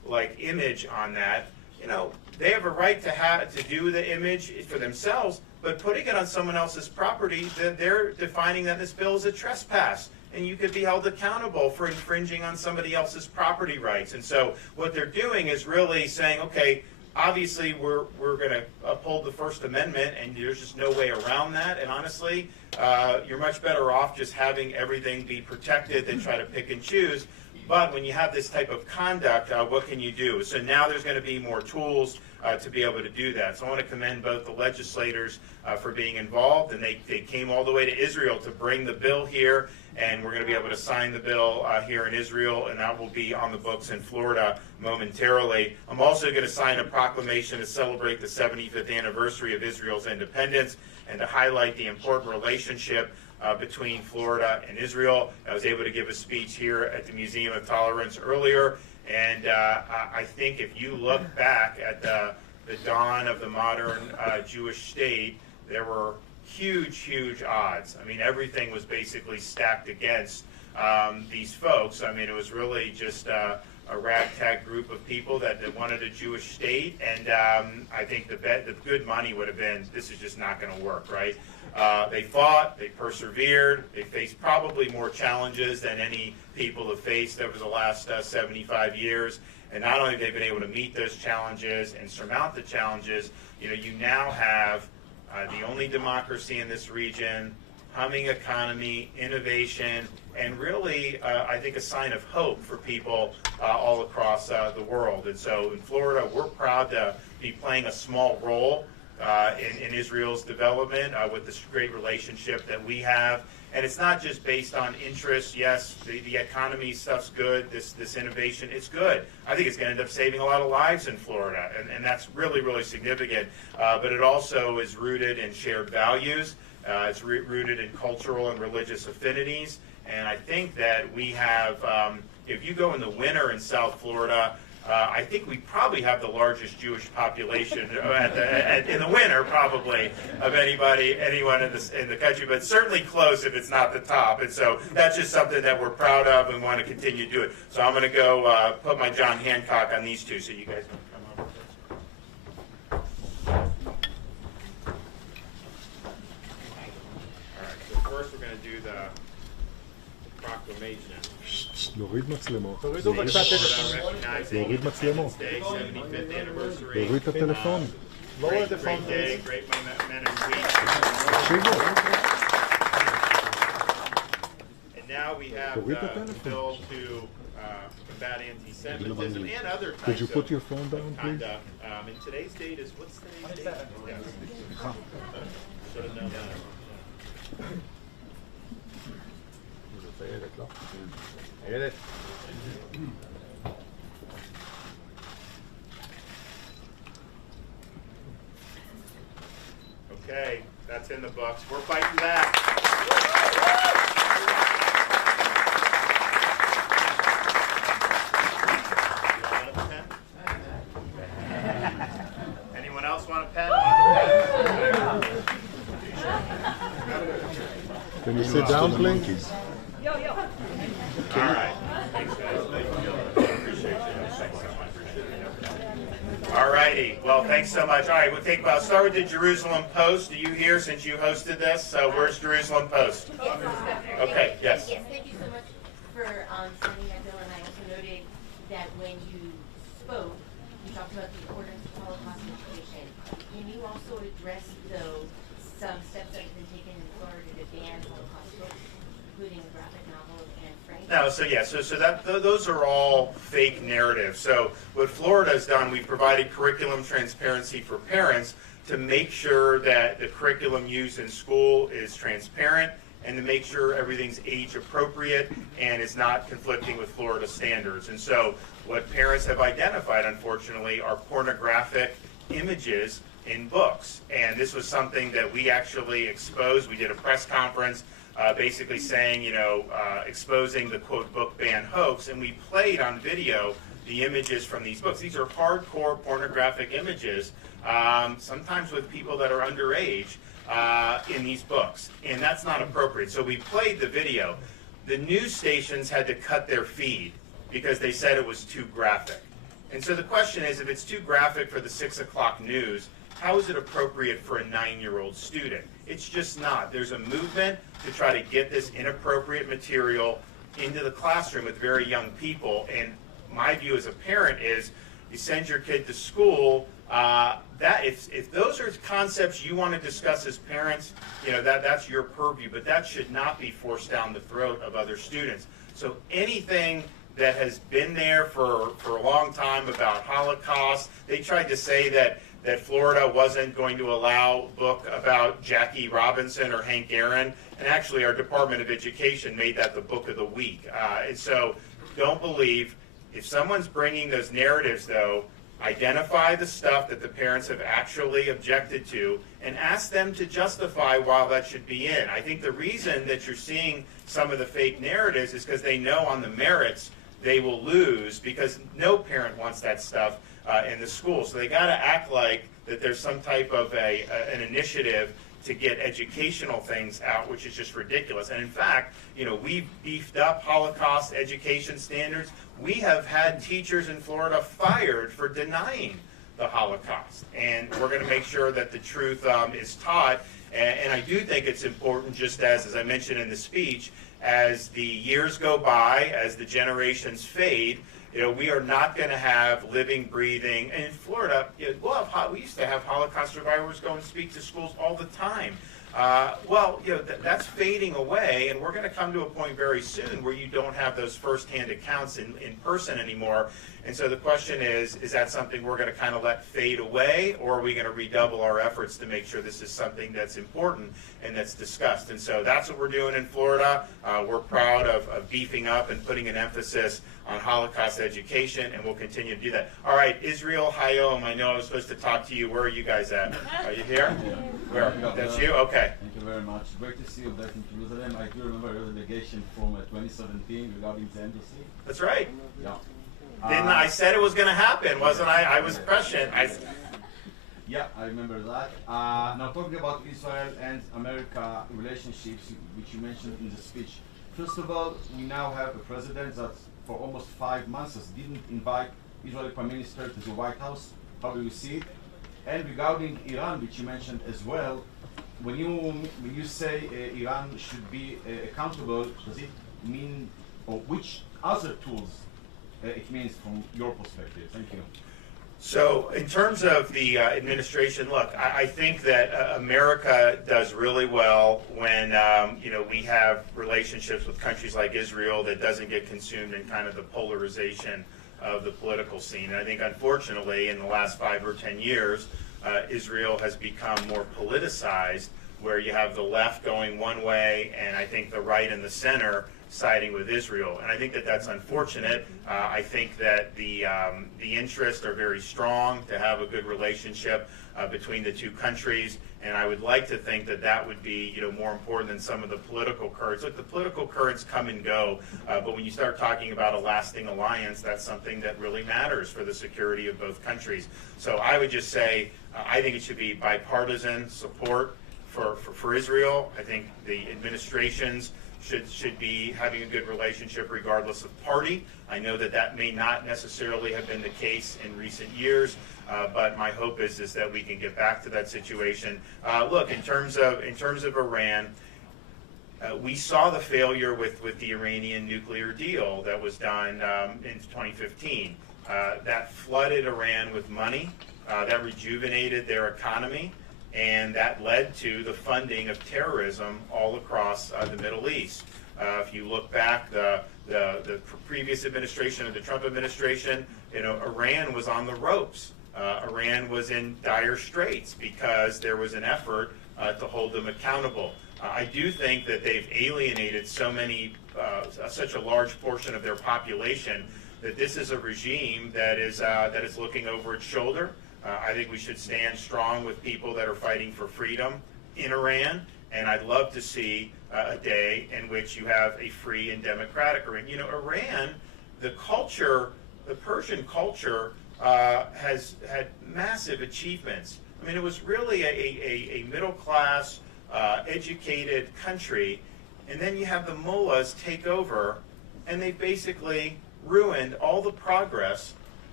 like image on that, they have a right to do the image for themselves, but putting it on someone else's property, they're defining that this bill is a trespass, and you could be held accountable for infringing on somebody else's property rights. And so what they're doing is really saying, okay, obviously we're going to uphold the First Amendment, and there's just no way around that. And honestly, you're much better off just having everything be protected than try to pick and choose. But when you have this type of conduct, what can you do? So now there's going to be more tools to be able to do that. So I want to commend both the legislators for being involved, and they came all the way to Israel to bring the bill here, and we're going to be able to sign the bill here in Israel, and that will be on the books in Florida momentarily. I'm also going to sign a proclamation to celebrate the 75th anniversary of Israel's independence and to highlight the important relationship between Florida and Israel. I was able to give a speech here at the Museum of Tolerance earlier, and I think if you look back at the dawn of the modern Jewish state, there were huge odds. I mean, everything was basically stacked against these folks. I mean, it was really just a ragtag group of people that wanted a Jewish state, and I think the good money would have been, this is just not going to work, right? They fought, they persevered, they faced probably more challenges than any people have faced over the last 75 years. And not only have they been able to meet those challenges and surmount the challenges, you now have the only democracy in this region, humming economy, innovation, and really, I think, a sign of hope for people all across the world. And so in Florida, we're proud to be playing a small role in Israel's development with this great relationship that we have. And it's not just based on interest. Yes, the economy stuff's good, this innovation, it's good. I think it's going to end up saving a lot of lives in Florida, and that's really significant. But it also is rooted in shared values. It's rooted in cultural and religious affinities. And I think that we have, if you go in the winter in South Florida, I think we probably have the largest Jewish population in the winter, probably, of anyone in the country, but certainly close if it's not the top. And so that's just something that we're proud of and want to continue to do it. So I'm going to go put my John Hancock on these two, so you guys can come over. All right, so first we're going to do the proclamation. להוריד מצלמות. תורידו בבקשה טלפון. להוריד מצלמות. להוריד את הטלפון. Great day, great men and women. תקשיבו. And now we have the bill to combat anti-Semitism and other types Could you put of your phone down, please? conduct. And today's date is, what's today's date? Yes. Should have known that. Okay, that's in the books. We're fighting back. Anyone else want a pen? Can you sit down, please? All right. Thanks, guys. Appreciate you. Thanks so much. All righty. Well, thanks so much. All right, we'll start with the Jerusalem Post. Are you here since you hosted this? So where's Jerusalem Post? Okay, yes. Yes, thank you so much for sending that bill, and I also noted that when you spoke, you talked about the importance of Holocaust education. Can you also address, though, some steps that have been taken in Florida to ban Holocaust books, including the graphic novel and Frank? No, so those are all fake narratives. So what Florida has done, we've provided curriculum transparency for parents to make sure that the curriculum used in school is transparent and to make sure everything's age appropriate and is not conflicting with Florida standards. And so what parents have identified, unfortunately, are pornographic images in books. And this was something that we actually exposed. We did a press conference basically saying, exposing the quote book ban hoax, and we played on video the images from these books. These are hardcore pornographic images, sometimes with people that are underage in these books, and that's not appropriate. So we played the video. The news stations had to cut their feed because they said it was too graphic. And so the question is, if it's too graphic for the 6 o'clock news, how is it appropriate for a 9-year-old student? It's just not. There's a movement to try to get this inappropriate material into the classroom with very young people. And my view as a parent is, you send your kid to school, that if those are concepts you want to discuss as parents, that's your purview, but that should not be forced down the throat of other students. So anything that has been there for a long time about Holocaust, they tried to say that Florida wasn't going to allow a book about Jackie Robinson or Hank Aaron, and actually our Department of Education made that the book of the week. And so don't believe, if someone's bringing those narratives though, identify the stuff that the parents have actually objected to and ask them to justify why that should be in. I think the reason that you're seeing some of the fake narratives is because they know on the merits they will lose, because no parent wants that stuff in the school. So they got to act like that there's some type of an initiative to get educational things out, which is just ridiculous. And in fact, we've beefed up Holocaust education standards. We have had teachers in Florida fired for denying the Holocaust. And we're going to make sure that the truth is taught. And I do think it's important, just as I mentioned in the speech, as the years go by, as the generations fade, we are not going to have living, breathing. And in Florida, we used to have Holocaust survivors go and speak to schools all the time. That's fading away, and we're going to come to a point very soon where you don't have those firsthand accounts in person anymore. And so the question is that something we're going to kind of let fade away, or are we going to redouble our efforts to make sure this is something that's important and that's discussed? And so that's what we're doing in Florida. We're proud of beefing up and putting an emphasis on Holocaust education, and we'll continue to do that. All right, Israel Hayom, I know I was supposed to talk to you. Where are you guys at? Are you here? Where? That's you? Okay. Thank you very much. Great to see you back in Jerusalem. I do remember your delegation from 2017 regarding the embassy. That's right. Yeah. Didn't I said it was going to happen, wasn't I? I was prescient. Yeah, I remember that. Now talking about Israel and America relationships, which you mentioned in the speech. First of all, we now have a president that for almost 5 months didn't invite Israeli Prime Minister to the White House. How do you see it? And regarding Iran, which you mentioned as well, when you say Iran should be accountable, does it mean, or which other tools it means from your perspective? Thank you. So in terms of the administration, look, I think that America does really well when we have relationships with countries like Israel that doesn't get consumed in kind of the polarization of the political scene. And I think, unfortunately, in the last 5 or 10 years, Israel has become more politicized, where you have the left going one way, and I think the right and the center siding with Israel. And I think that that's unfortunate. I think that the interests are very strong to have a good relationship between the two countries, and I would like to think that that would be more important than some of the political currents. Look, the political currents come and go, but when you start talking about a lasting alliance, that's something that really matters for the security of both countries. So I would just say I think it should be bipartisan support for Israel. I think the administrations should be having a good relationship regardless of party. I know that may not necessarily have been the case in recent years, but my hope is that we can get back to that situation. Look, in terms of Iran, we saw the failure with the Iranian nuclear deal that was done in 2015. That flooded Iran with money, that rejuvenated their economy, and that led to the funding of terrorism all across the Middle East. If you look back, the previous administration, or the Trump administration, Iran was on the ropes. Iran was in dire straits because there was an effort to hold them accountable. I do think that they've alienated such a large portion of their population that this is a regime that is looking over its shoulder. I think we should stand strong with people that are fighting for freedom in Iran, and I'd love to see a day in which you have a free and democratic Iran. Iran, the Persian culture has had massive achievements. I mean, it was really a middle-class, educated country, and then you have the mullahs take over, and they basically ruined all the progress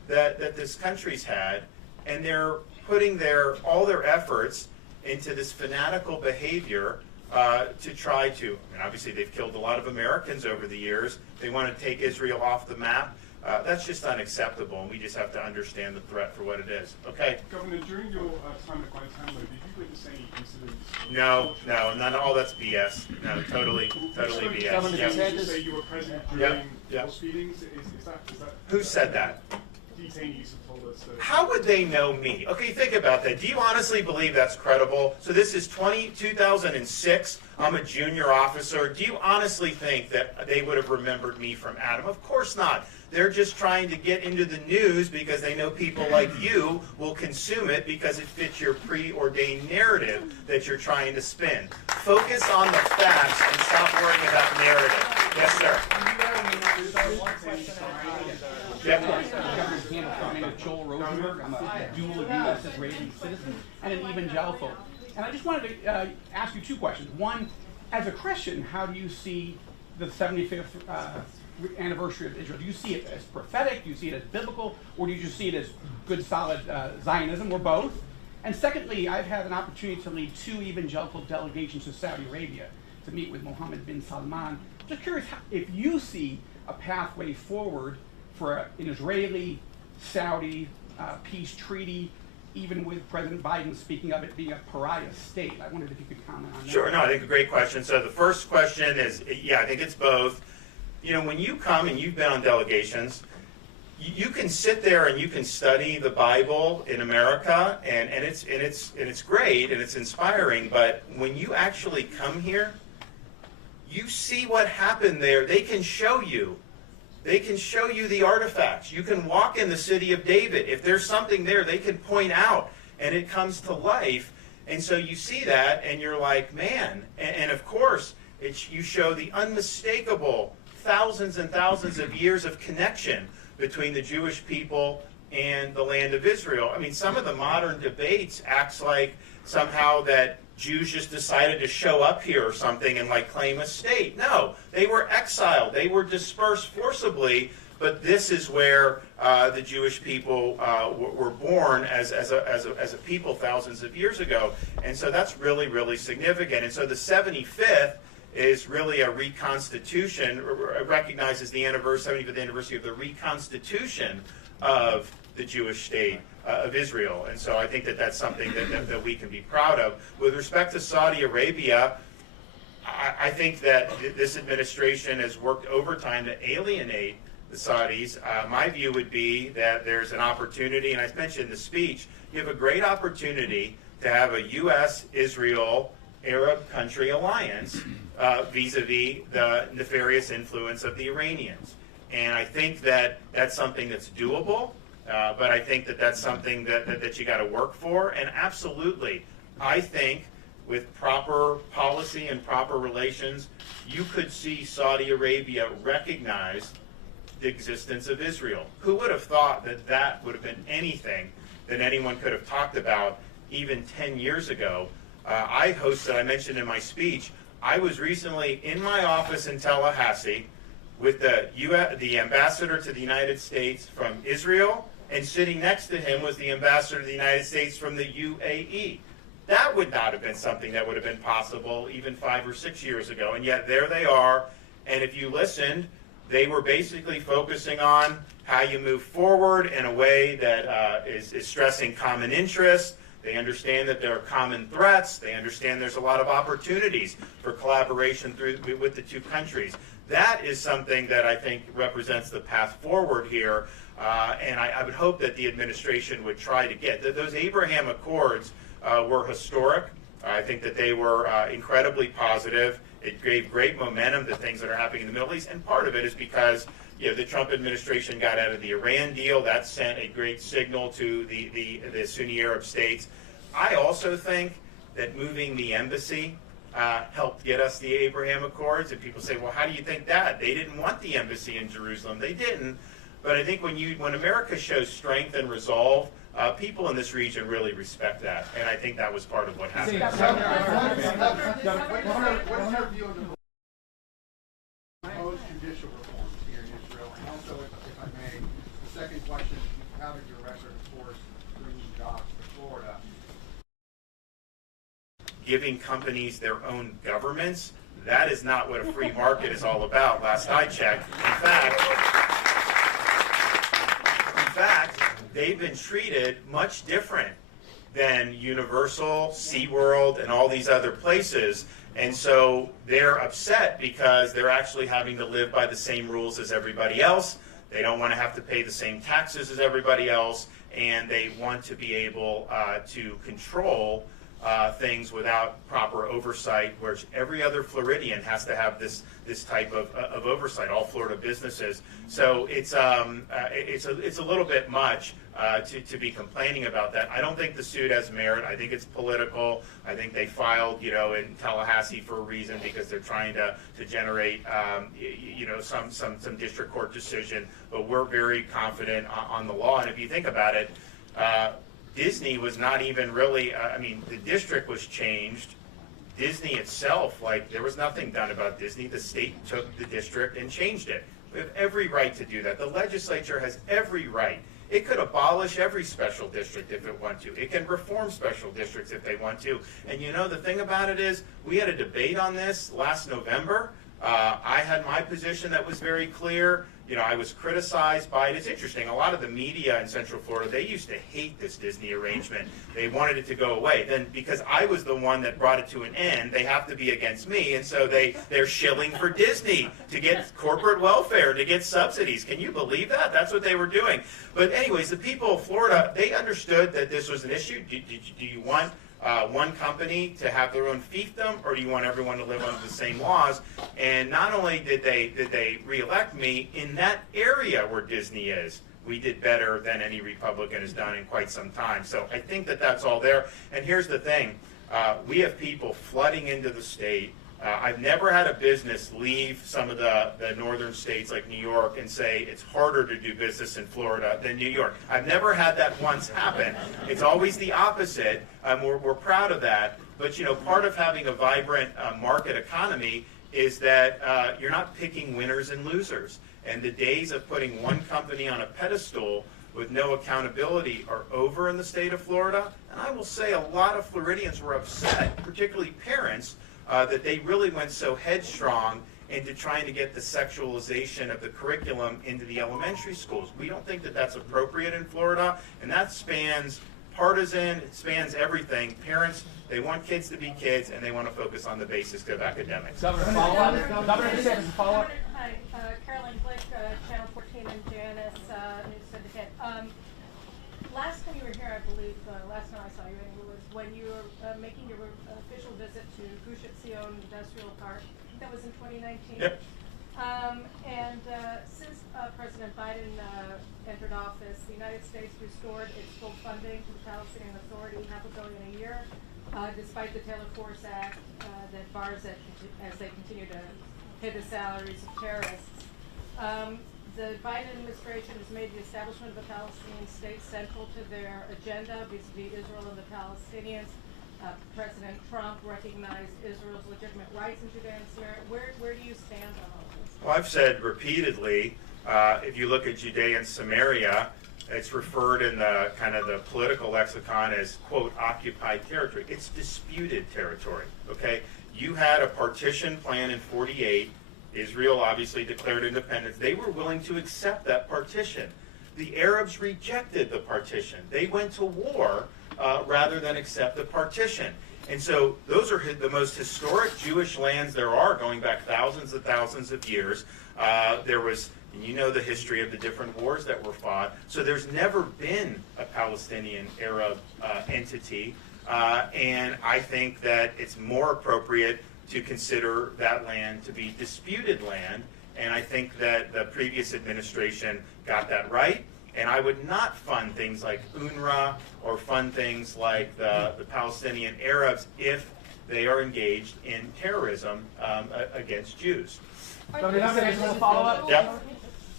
that this country's had, and they're putting all their efforts into this fanatical behavior to try to, I mean, obviously they've killed a lot of Americans over the years. They want to take Israel off the map. That's just unacceptable, and we just have to understand the threat for what it is. Okay? Governor, during your time at Guantanamo, did you witness any incidents? No, none. All that's BS. No, totally BS. Governor Yep. DeSantis, you say you were present during those meetings. Is that Who said that? detainees have told us that? How would they know me? Okay, think about that. Do you honestly believe that's credible? So this is 2006. I'm a junior officer. Do you honestly think that they would have remembered me from Adam? Of course not. They're just trying to get into the news because they know people like you will consume it because it fits your preordained narrative that you're trying to spin. Focus on the facts and stop worrying about narrative. Yes, sir. My name is Joel Rosenberg. I'm a dual U.S. Israeli citizen and an evangelical. And I just wanted to ask you two questions. One, as a Christian, how do you see the 75th anniversary of Israel? Do you see it as prophetic? Do you see it as biblical? Or do you just see it as good, solid Zionism, or both? And secondly, I've had an opportunity to lead 2 evangelical delegations to Saudi Arabia to meet with Mohammed bin Salman. Just curious if you see a pathway forward for an Israeli-Saudi peace treaty, even with President Biden speaking of it being a pariah state. I wondered if you could comment on that. Sure. No, I think a great question. So the first question is, yeah, I think it's both. You know, when you come and you've been on delegations, you can sit there and you can study the Bible in America, and it's great and it's inspiring. But when you actually come here, you see what happened there. They can show you. They can show you the artifacts. You can walk in the city of David. If there's something there, they can point out, and it comes to life. And so you see that, and you're like, man. And of course, you show the unmistakable thousands and thousands of years of connection between the Jewish people and the land of Israel. I mean, some of the modern debates acts like somehow that Jews just decided to show up here or something and like claim a state. No, they were exiled. They were dispersed forcibly. But this is where the Jewish people were born as a people thousands of years ago. And so that's really, really significant. And so the 75th is really a reconstitution, recognizes the 75th anniversary of the reconstitution of the Jewish state of Israel. And so I think that that's something that we can be proud of. With respect to Saudi Arabia, I think that this administration has worked overtime to alienate the Saudis. My view would be that there's an opportunity, and I mentioned in the speech, you have a great opportunity to have a U.S.-Israel Arab country alliance vis-a-vis the nefarious influence of the Iranians. And I think that that's something that's doable, but I think that that's something that you got to work for. And absolutely, I think with proper policy and proper relations, you could see Saudi Arabia recognize the existence of Israel. Who would have thought that that would have been anything that anyone could have talked about even 10 years ago? I mentioned in my speech, I was recently in my office in Tallahassee with the ambassador to the United States from Israel, and sitting next to him was the ambassador to the United States from the UAE. That would not have been something that would have been possible even 5 or 6 years ago, and yet there they are. And if you listened, they were basically focusing on how you move forward in a way that is stressing common interests. They understand that there are common threats. They understand there's a lot of opportunities for collaboration with the two countries. That is something that I think represents the path forward here, and I would hope that the administration would try to get. Those Abraham Accords were historic. I think that they were incredibly positive. It gave great momentum to things that are happening in the Middle East, and part of it is because the Trump administration got out of the Iran deal. That sent a great signal to the Sunni Arab states. I also think that moving the embassy helped get us the Abraham Accords. And people say, well, how do you think that? They didn't want the embassy in Jerusalem. They didn't. But I think when America shows strength and resolve, people in this region really respect that. And I think that was part of what happened. What is your view on the proposed judicial reforms here in Israel? And also, if I may, the second question, have in your record, of course, bringing jobs to Florida. Giving companies their own governments, that is not what a free market is all about, last I checked. In fact, they've been treated much different than Universal, SeaWorld, and all these other places. And so they're upset because they're actually having to live by the same rules as everybody else. They don't want to have to pay the same taxes as everybody else, and they want to be able to control things without proper oversight, whereas every other Floridian has to have this type of oversight, all Florida businesses. So it's a little bit much to be complaining about that. I don't think the suit has merit. I think it's political. I think they filed, in Tallahassee for a reason, because they're trying to generate, some district court decision. But we're very confident on the law. And if you think about it, Disney was not even really, the district was changed. Disney itself, there was nothing done about Disney. The state took the district and changed it. We have every right to do that. The legislature has every right. It could abolish every special district if it wants to. It can reform special districts if they want to. And the thing about it is, we had a debate on this last November. I had my position that was very clear. I was criticized by it. It's interesting. A lot of the media in Central Florida, they used to hate this Disney arrangement. They wanted it to go away. Then, because I was the one that brought it to an end, they have to be against me, and so they're shilling for Disney to get corporate welfare, to get subsidies. Can you believe that? That's what they were doing. But anyways, the people of Florida, they understood that this was an issue. Do you want one company to have their own fiefdom, or do you want everyone to live under the same laws? And not only did they reelect me, in that area where Disney is, we did better than any Republican has done in quite some time. So I think that that's all there. And here's the thing. We have people flooding into the state. I've never had a business leave some of the northern states like New York and say it's harder to do business in Florida than New York. I've never had that once happen. It's always the opposite. We're proud of that. But part of having a vibrant market economy is that you're not picking winners and losers. And the days of putting one company on a pedestal with no accountability are over in the state of Florida. And I will say a lot of Floridians were upset, particularly parents, that they really went so headstrong into trying to get the sexualization of the curriculum into the elementary schools. We don't think that that's appropriate in Florida, and that spans partisan, it spans everything. Parents, they want kids to be kids, and they want to focus on the basics of academics. Governor, follow-up? Governor DeSantis, follow-up? Hi, Carolyn Glick, Channel 14 and Janice, News Syndicate. Last time you were here, I believe, last time I saw you was when you were making your official visit to Gush Etzion Industrial Park. That was in 2019. Yep. Since President Biden entered office, the United States restored its full funding to the Palestinian Authority, $500 million a year, despite the Taylor Force Act that bars it as they continue to pay the salaries of terrorists. The Biden administration has made the establishment of a Palestinian state central to their agenda vis-a-vis Israel and the Palestinians. President Trump recognized Israel's legitimate rights in Judea and Samaria. Where do you stand on all this? Well, I've said repeatedly, if you look at Judea and Samaria, it's referred in the kind of the political lexicon as, quote, occupied territory. It's disputed territory, okay? You had a partition plan in 48. Israel obviously declared independence. They were willing to accept that partition. The Arabs rejected the partition. They went to war rather than accept the partition. And so those are the most historic Jewish lands there are, going back thousands and thousands of years. There was, and you know the history of the different wars that were fought. So there's never been a Palestinian Arab entity. And I think that it's more appropriate to consider that land to be disputed land. And I think that the previous administration got that right. And I would not fund things like UNRWA or fund things like the Palestinian Arabs if they are engaged in terrorism against Jews. Governor DeSantis, a follow-up? Yep.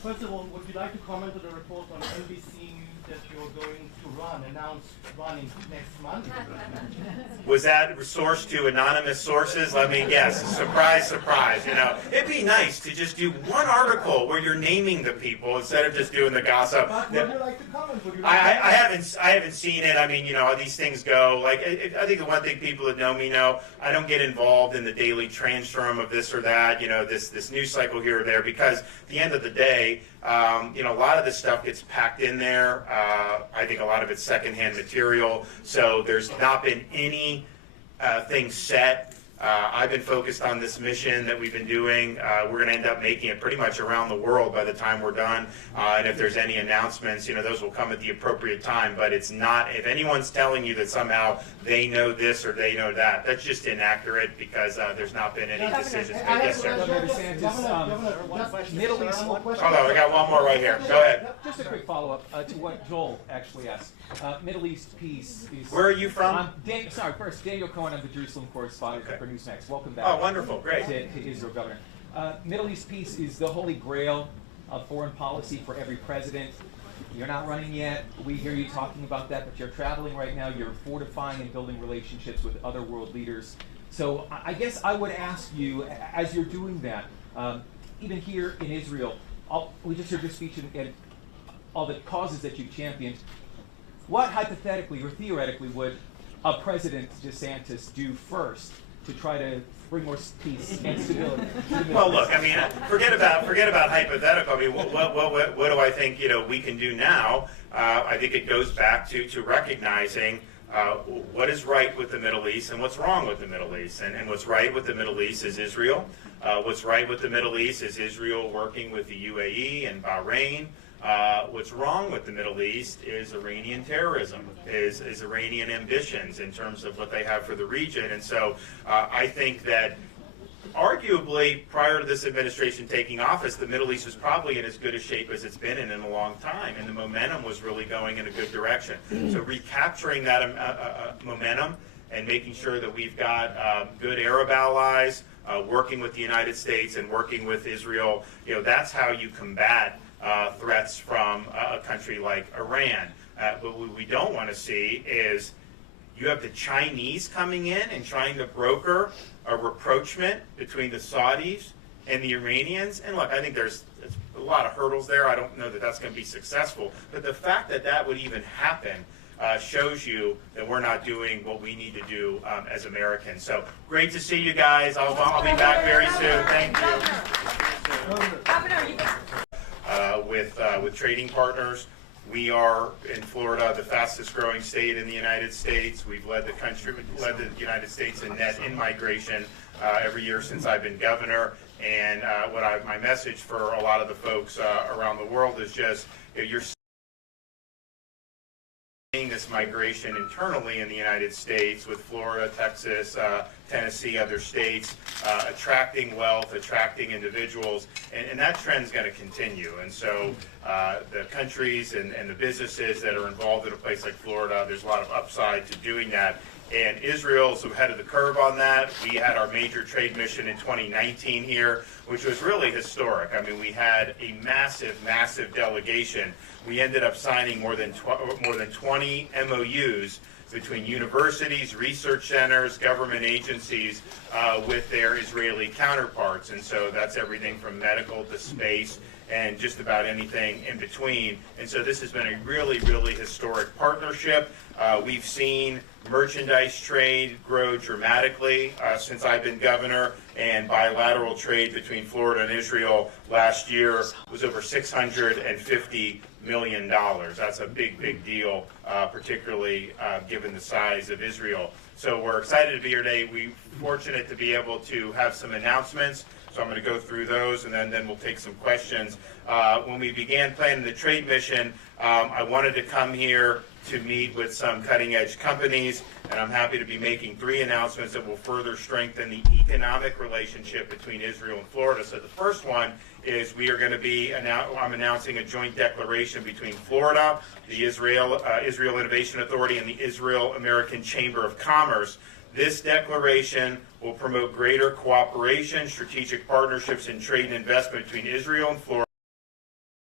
First of all, would you like to comment on the report on NBC News that you're going to announce running next month? Was that sourced to anonymous sources? Let me guess. Surprise, surprise. You know, it'd be nice to just do one article where you're naming the people instead of just doing the gossip. But would you like to comment? I haven't seen it. I mean, you know, these things go. Like, I think the one thing people that know me know, I don't get involved in the daily transform of this or that. You know, this news cycle here or there, because at the end of the day, you know, a lot of this stuff gets packed in there. I think a lot of it's secondhand material. So there's not been any thing set. I've been focused on this mission that we've been doing. We're going to end up making it pretty much around the world by the time we're done. And if there's any announcements, you know, those will come at the appropriate time. But it's not, if anyone's telling you that somehow they know this or they know that, that's just inaccurate, because there's not been any decisions made. Yes, sir. Governor DeSantis, Middle East. Hold on, we got one more right here. Go ahead. Just a quick follow-up to what Joel actually asked. Middle East peace is... Where are you from? First, Daniel Cohen, I'm the Jerusalem correspondent for Newsmax. Welcome back. Oh, wonderful. Great. To Israel, Governor. Middle East peace is the holy grail of foreign policy for every president. You're not running yet. We hear you talking about that, but you're traveling right now. You're fortifying and building relationships with other world leaders. So I guess I would ask you, as you're doing that, even here in Israel, we just heard your speech and all the causes that you've championed. What hypothetically or theoretically would a President DeSantis do first to try to bring more peace and stability? Well, look, I mean, forget about hypothetical. I mean, what do I think, you know, we can do now? I think it goes back to recognizing what is right with the Middle East and what's wrong with the Middle East. And what's right with the Middle East is Israel. What's right with the Middle East is Israel working with the UAE and Bahrain. What's wrong with the Middle East is Iranian terrorism, is Iranian ambitions in terms of what they have for the region. And so I think that arguably prior to this administration taking office, the Middle East was probably in as good a shape as it's been in a long time, and the momentum was really going in a good direction. So recapturing that momentum and making sure that we've got good Arab allies, working with the United States and working with Israel, you know, that's how you combat threats from a country like Iran. But what we don't want to see is you have the Chinese coming in and trying to broker a rapprochement between the Saudis and the Iranians. And look, I think there's a lot of hurdles there. I don't know that that's going to be successful. But the fact that that would even happen shows you that we're not doing what we need to do as Americans. So great to see you guys. I'll be back very soon. Thank you. With trading partners. We are in Florida, the fastest growing state in the United States. We've led the United States in net in-migration every year since I've been governor. And my message for a lot of the folks around the world is just, you know, you're seeing this migration internally in the United States with Florida, Texas, Tennessee, other states, attracting wealth, attracting individuals, and that trend's going to continue. And so the countries and the businesses that are involved in a place like Florida, there's a lot of upside to doing that. And Israel's ahead of the curve on that. We had our major trade mission in 2019 here, which was really historic. I mean, we had a massive, massive delegation. We ended up signing more than 20 MOUs between universities, research centers, government agencies with their Israeli counterparts. And so that's everything from medical to space and just about anything in between. And so this has been a really, really historic partnership. We've seen merchandise trade grow dramatically since I've been governor, and bilateral trade between Florida and Israel last year was over $650 million. That's a big, big deal, particularly given the size of Israel. So we're excited to be here today. We're fortunate to be able to have some announcements. So I'm going to go through those, and then we'll take some questions. When we began planning the trade mission, I wanted to come here to meet with some cutting-edge companies, and I'm happy to be making 3 announcements that will further strengthen the economic relationship between Israel and Florida. So the first one is we are going to be, I'm announcing a joint declaration between Florida, the Israel Innovation Authority, and the Israel-American Chamber of Commerce. This declaration will promote greater cooperation, strategic partnerships, and trade and investment between Israel and Florida.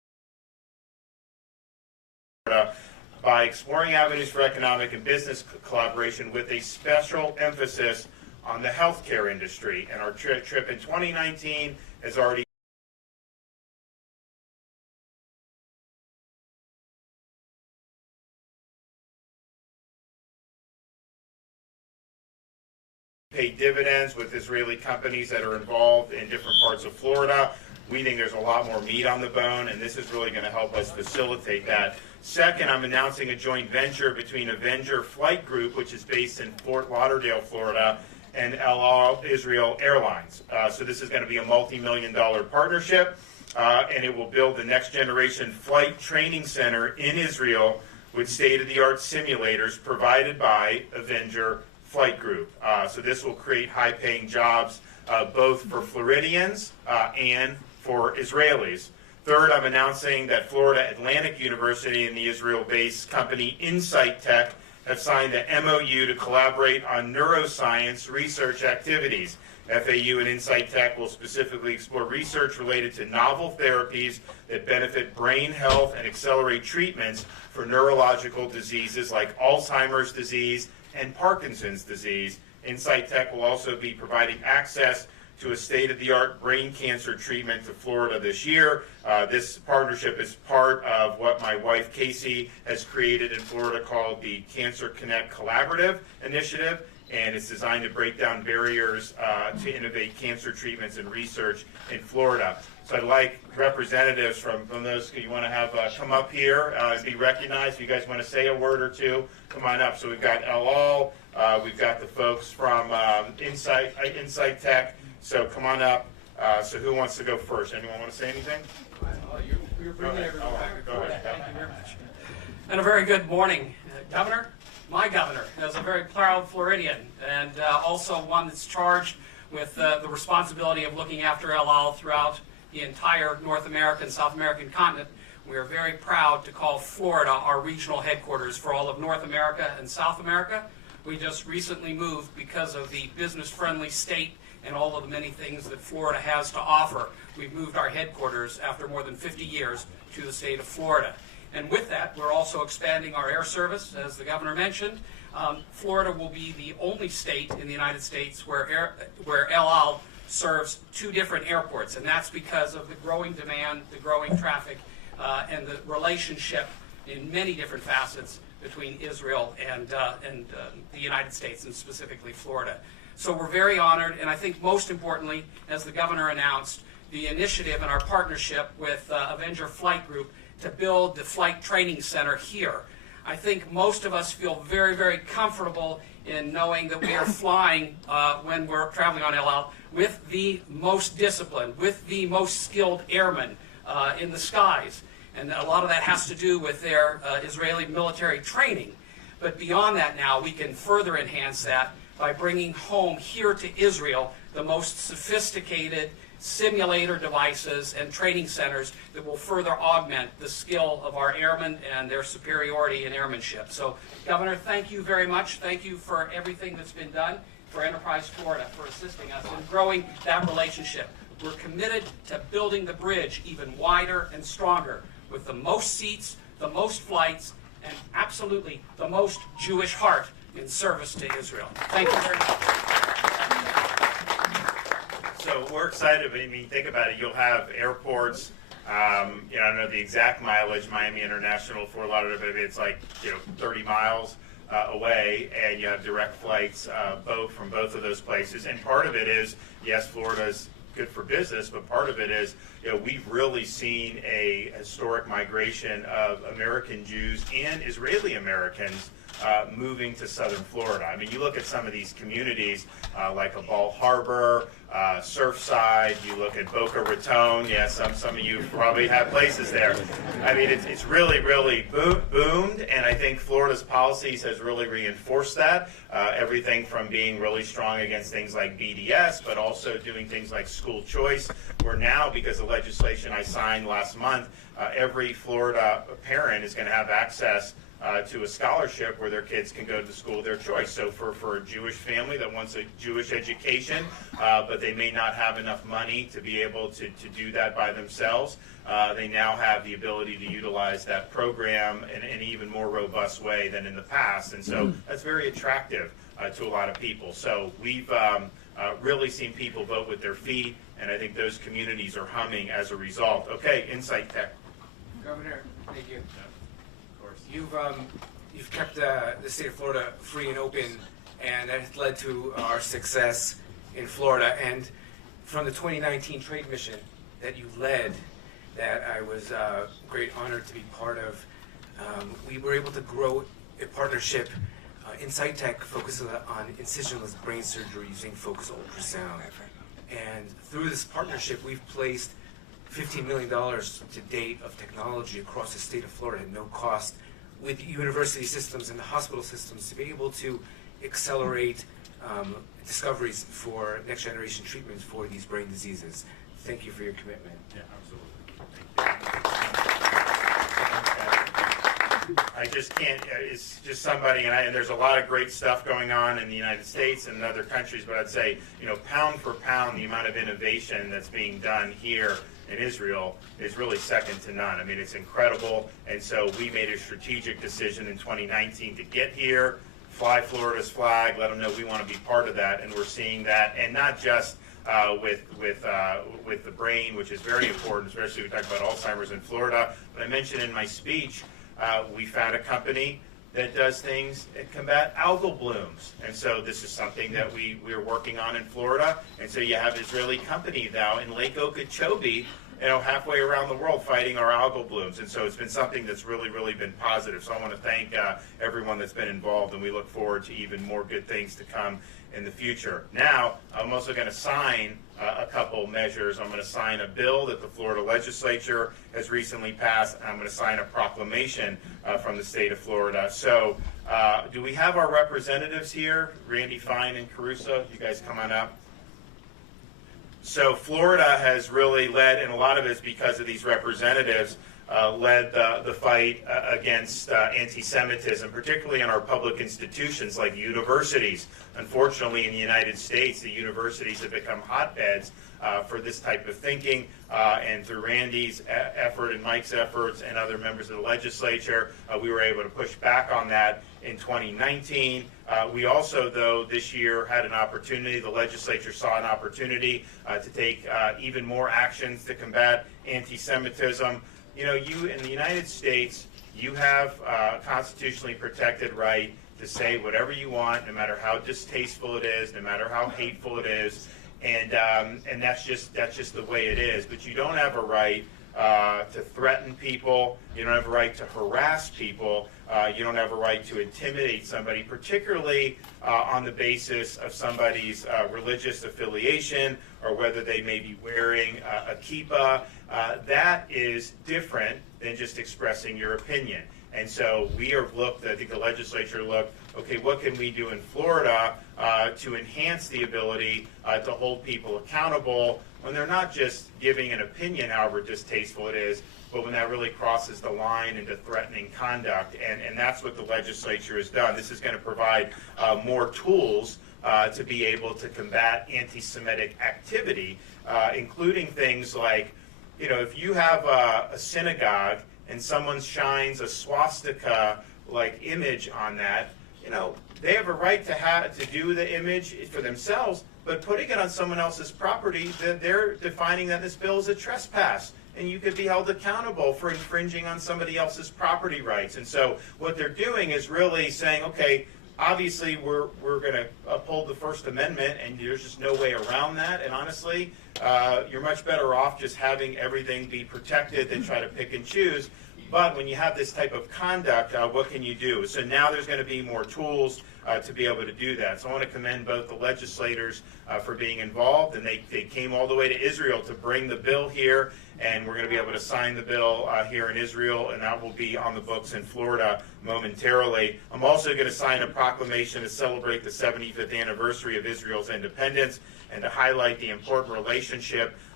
by exploring avenues for economic and business collaboration with a special emphasis on the healthcare industry. And our trip in 2019 has already paid dividends with Israeli companies that are involved in different parts of Florida. We think there's a lot more meat on the bone, and this is really going to help us facilitate that. Second, I'm announcing a joint venture between Avenger Flight Group, which is based in Fort Lauderdale, Florida, and El Al Israel Airlines. So this is going to be a multi-million-dollar partnership, and it will build the next generation flight training center in Israel with state-of-the-art simulators provided by Avenger Flight Group. So this will create high-paying jobs both for Floridians and for Israelis. Third, I'm announcing that Florida Atlantic University and the Israel-based company Insight Tech have signed an MOU to collaborate on neuroscience research activities. FAU and Insight Tech will specifically explore research related to novel therapies that benefit brain health and accelerate treatments for neurological diseases like Alzheimer's disease and Parkinson's disease. Insight Tech will also be providing access to a state-of-the-art brain cancer treatment to Florida this year. This partnership is part of what my wife Casey has created in Florida called the Cancer Connect Collaborative Initiative, and it's designed to break down barriers to innovate cancer treatments and research in Florida. So I'd like representatives from those you want to have come up here and be recognized. If you guys want to say a word or two, come on up. So we've got El Al, we've got the folks from Insight Tech. So come on up. So who wants to go first? Anyone want to say anything? You're bringing everyone back. Go ahead. Thank you very much. And a very good morning, Governor. My governor is a very proud Floridian, and also one that's charged with the responsibility of looking after El Al throughout the entire North American, South American continent. We are very proud to call Florida our regional headquarters for all of North America and South America. We just recently moved because of the business-friendly state and all of the many things that Florida has to offer. We've moved our headquarters after more than 50 years to the state of Florida. And with that, we're also expanding our air service, as the governor mentioned. Florida will be the only state in the United States where El Al serves two different airports, and that's because of the growing demand, the growing traffic, and the relationship in many different facets between Israel and the United States, and specifically Florida. So we're very honored, and I think most importantly, as the governor announced, the initiative and our partnership with Avenger Flight Group to build the flight training center here. I think most of us feel very, very comfortable in knowing that we are flying when we're traveling on El Al with the most disciplined, with the most skilled airmen in the skies. And a lot of that has to do with their Israeli military training. But beyond that now, we can further enhance that by bringing home here to Israel the most sophisticated simulator devices and training centers that will further augment the skill of our airmen and their superiority in airmanship. So, Governor, thank you very much. Thank you for everything that's been done for Enterprise Florida, for assisting us in growing that relationship. We're committed to building the bridge even wider and stronger with the most seats, the most flights, and absolutely the most Jewish heart in service to Israel. Thank you very much. So we're excited. I mean, think about it. You'll have airports. I don't know the exact mileage. Miami International, Fort Lauderdale, maybe it's like 30 miles away, and you have direct flights from both of those places. And part of it is, yes, Florida's good for business, but part of it is, we've really seen a historic migration of American Jews and Israeli Americans moving to southern Florida. I mean, you look at some of these communities like a Ball Harbor, Surfside, you look at Boca Raton. Yeah, some of you probably have places there. I mean, it's really, really boomed, and I think Florida's policies has really reinforced that. Everything from being really strong against things like BDS, but also doing things like school choice, where now, because of legislation I signed last month, every Florida parent is going to have access to a scholarship where their kids can go to the school of their choice. So for a Jewish family that wants a Jewish education, but they may not have enough money to be able to do that by themselves, they now have the ability to utilize that program in an even more robust way than in the past. And so that's very attractive to a lot of people. So we've really seen people vote with their feet, and I think those communities are humming as a result. Okay, Insight Tech. Governor, thank you. Of course. You've kept the state of Florida free and open, and that has led to our success in Florida. And from the 2019 trade mission that you led, that I was great honored to be part of, we were able to grow a partnership. Insight Tech focuses on incisionless brain surgery using focused ultrasound. And through this partnership, we've placed $15 million to date of technology across the state of Florida at no cost with university systems and the hospital systems to be able to accelerate discoveries for next generation treatments for these brain diseases. Thank you for your commitment. Yeah, absolutely. I just can't, it's just somebody, and there's a lot of great stuff going on in the United States and in other countries, but I'd say, pound for pound, the amount of innovation that's being done here in Israel is really second to none. I mean, it's incredible, and so we made a strategic decision in 2019 to get here, fly Florida's flag, let them know we want to be part of that, and we're seeing that, and not just with the brain, which is very important, especially we talk about Alzheimer's in Florida, but I mentioned in my speech, we found a company that does things that combat algal blooms. And so this is something that we're working on in Florida. And so you have Israeli company now in Lake Okeechobee, halfway around the world fighting our algal blooms. And so it's been something that's really, really been positive. So I want to thank everyone that's been involved, and we look forward to even more good things to come in the future. Now, I'm also going to sign a couple measures. I'm going to sign a bill that the Florida legislature has recently passed, and I'm going to sign a proclamation from the state of Florida. So do we have our representatives here? Randy Fine and Caruso, you guys come on up. So Florida has really led, and a lot of it's because of these representatives, led the fight against anti-Semitism, particularly in our public institutions like universities. Unfortunately, in the United States, the universities have become hotbeds for this type of thinking, and through Randy's effort and Mike's efforts and other members of the legislature, we were able to push back on that in 2019. We also, though, this year had an opportunity, the legislature saw an opportunity to take even more actions to combat anti-Semitism. You in the United States, you have a constitutionally protected right to say whatever you want, no matter how distasteful it is, no matter how hateful it is, and that's just the way it is. But you don't have a right to threaten people. You don't have a right to harass people. You don't have a right to intimidate somebody, particularly on the basis of somebody's religious affiliation or whether they may be wearing a kippah. That is different than just expressing your opinion. And so we have looked, I think the legislature looked, okay, what can we do in Florida to enhance the ability to hold people accountable when they're not just giving an opinion, however distasteful it is, but when that really crosses the line into threatening conduct. And that's what the legislature has done. This is going to provide more tools to be able to combat anti-Semitic activity, including things like, if you have a synagogue and someone shines a swastika-like image on that, they have a right to do the image for themselves, but putting it on someone else's property, they're defining that this bill is a trespass, and you could be held accountable for infringing on somebody else's property rights. And so what they're doing is really saying, okay, obviously we're going to uphold the First Amendment, and there's just no way around that. And honestly, you're much better off just having everything be protected than try to pick and choose. But when you have this type of conduct, what can you do? So now there's going to be more tools to be able to do that. So I want to commend both the legislators for being involved, and they came all the way to Israel to bring the bill here, and we're going to be able to sign the bill here in Israel, and that will be on the books in Florida momentarily. I'm also going to sign a proclamation to celebrate the 75th anniversary of Israel's independence and to highlight the important relationship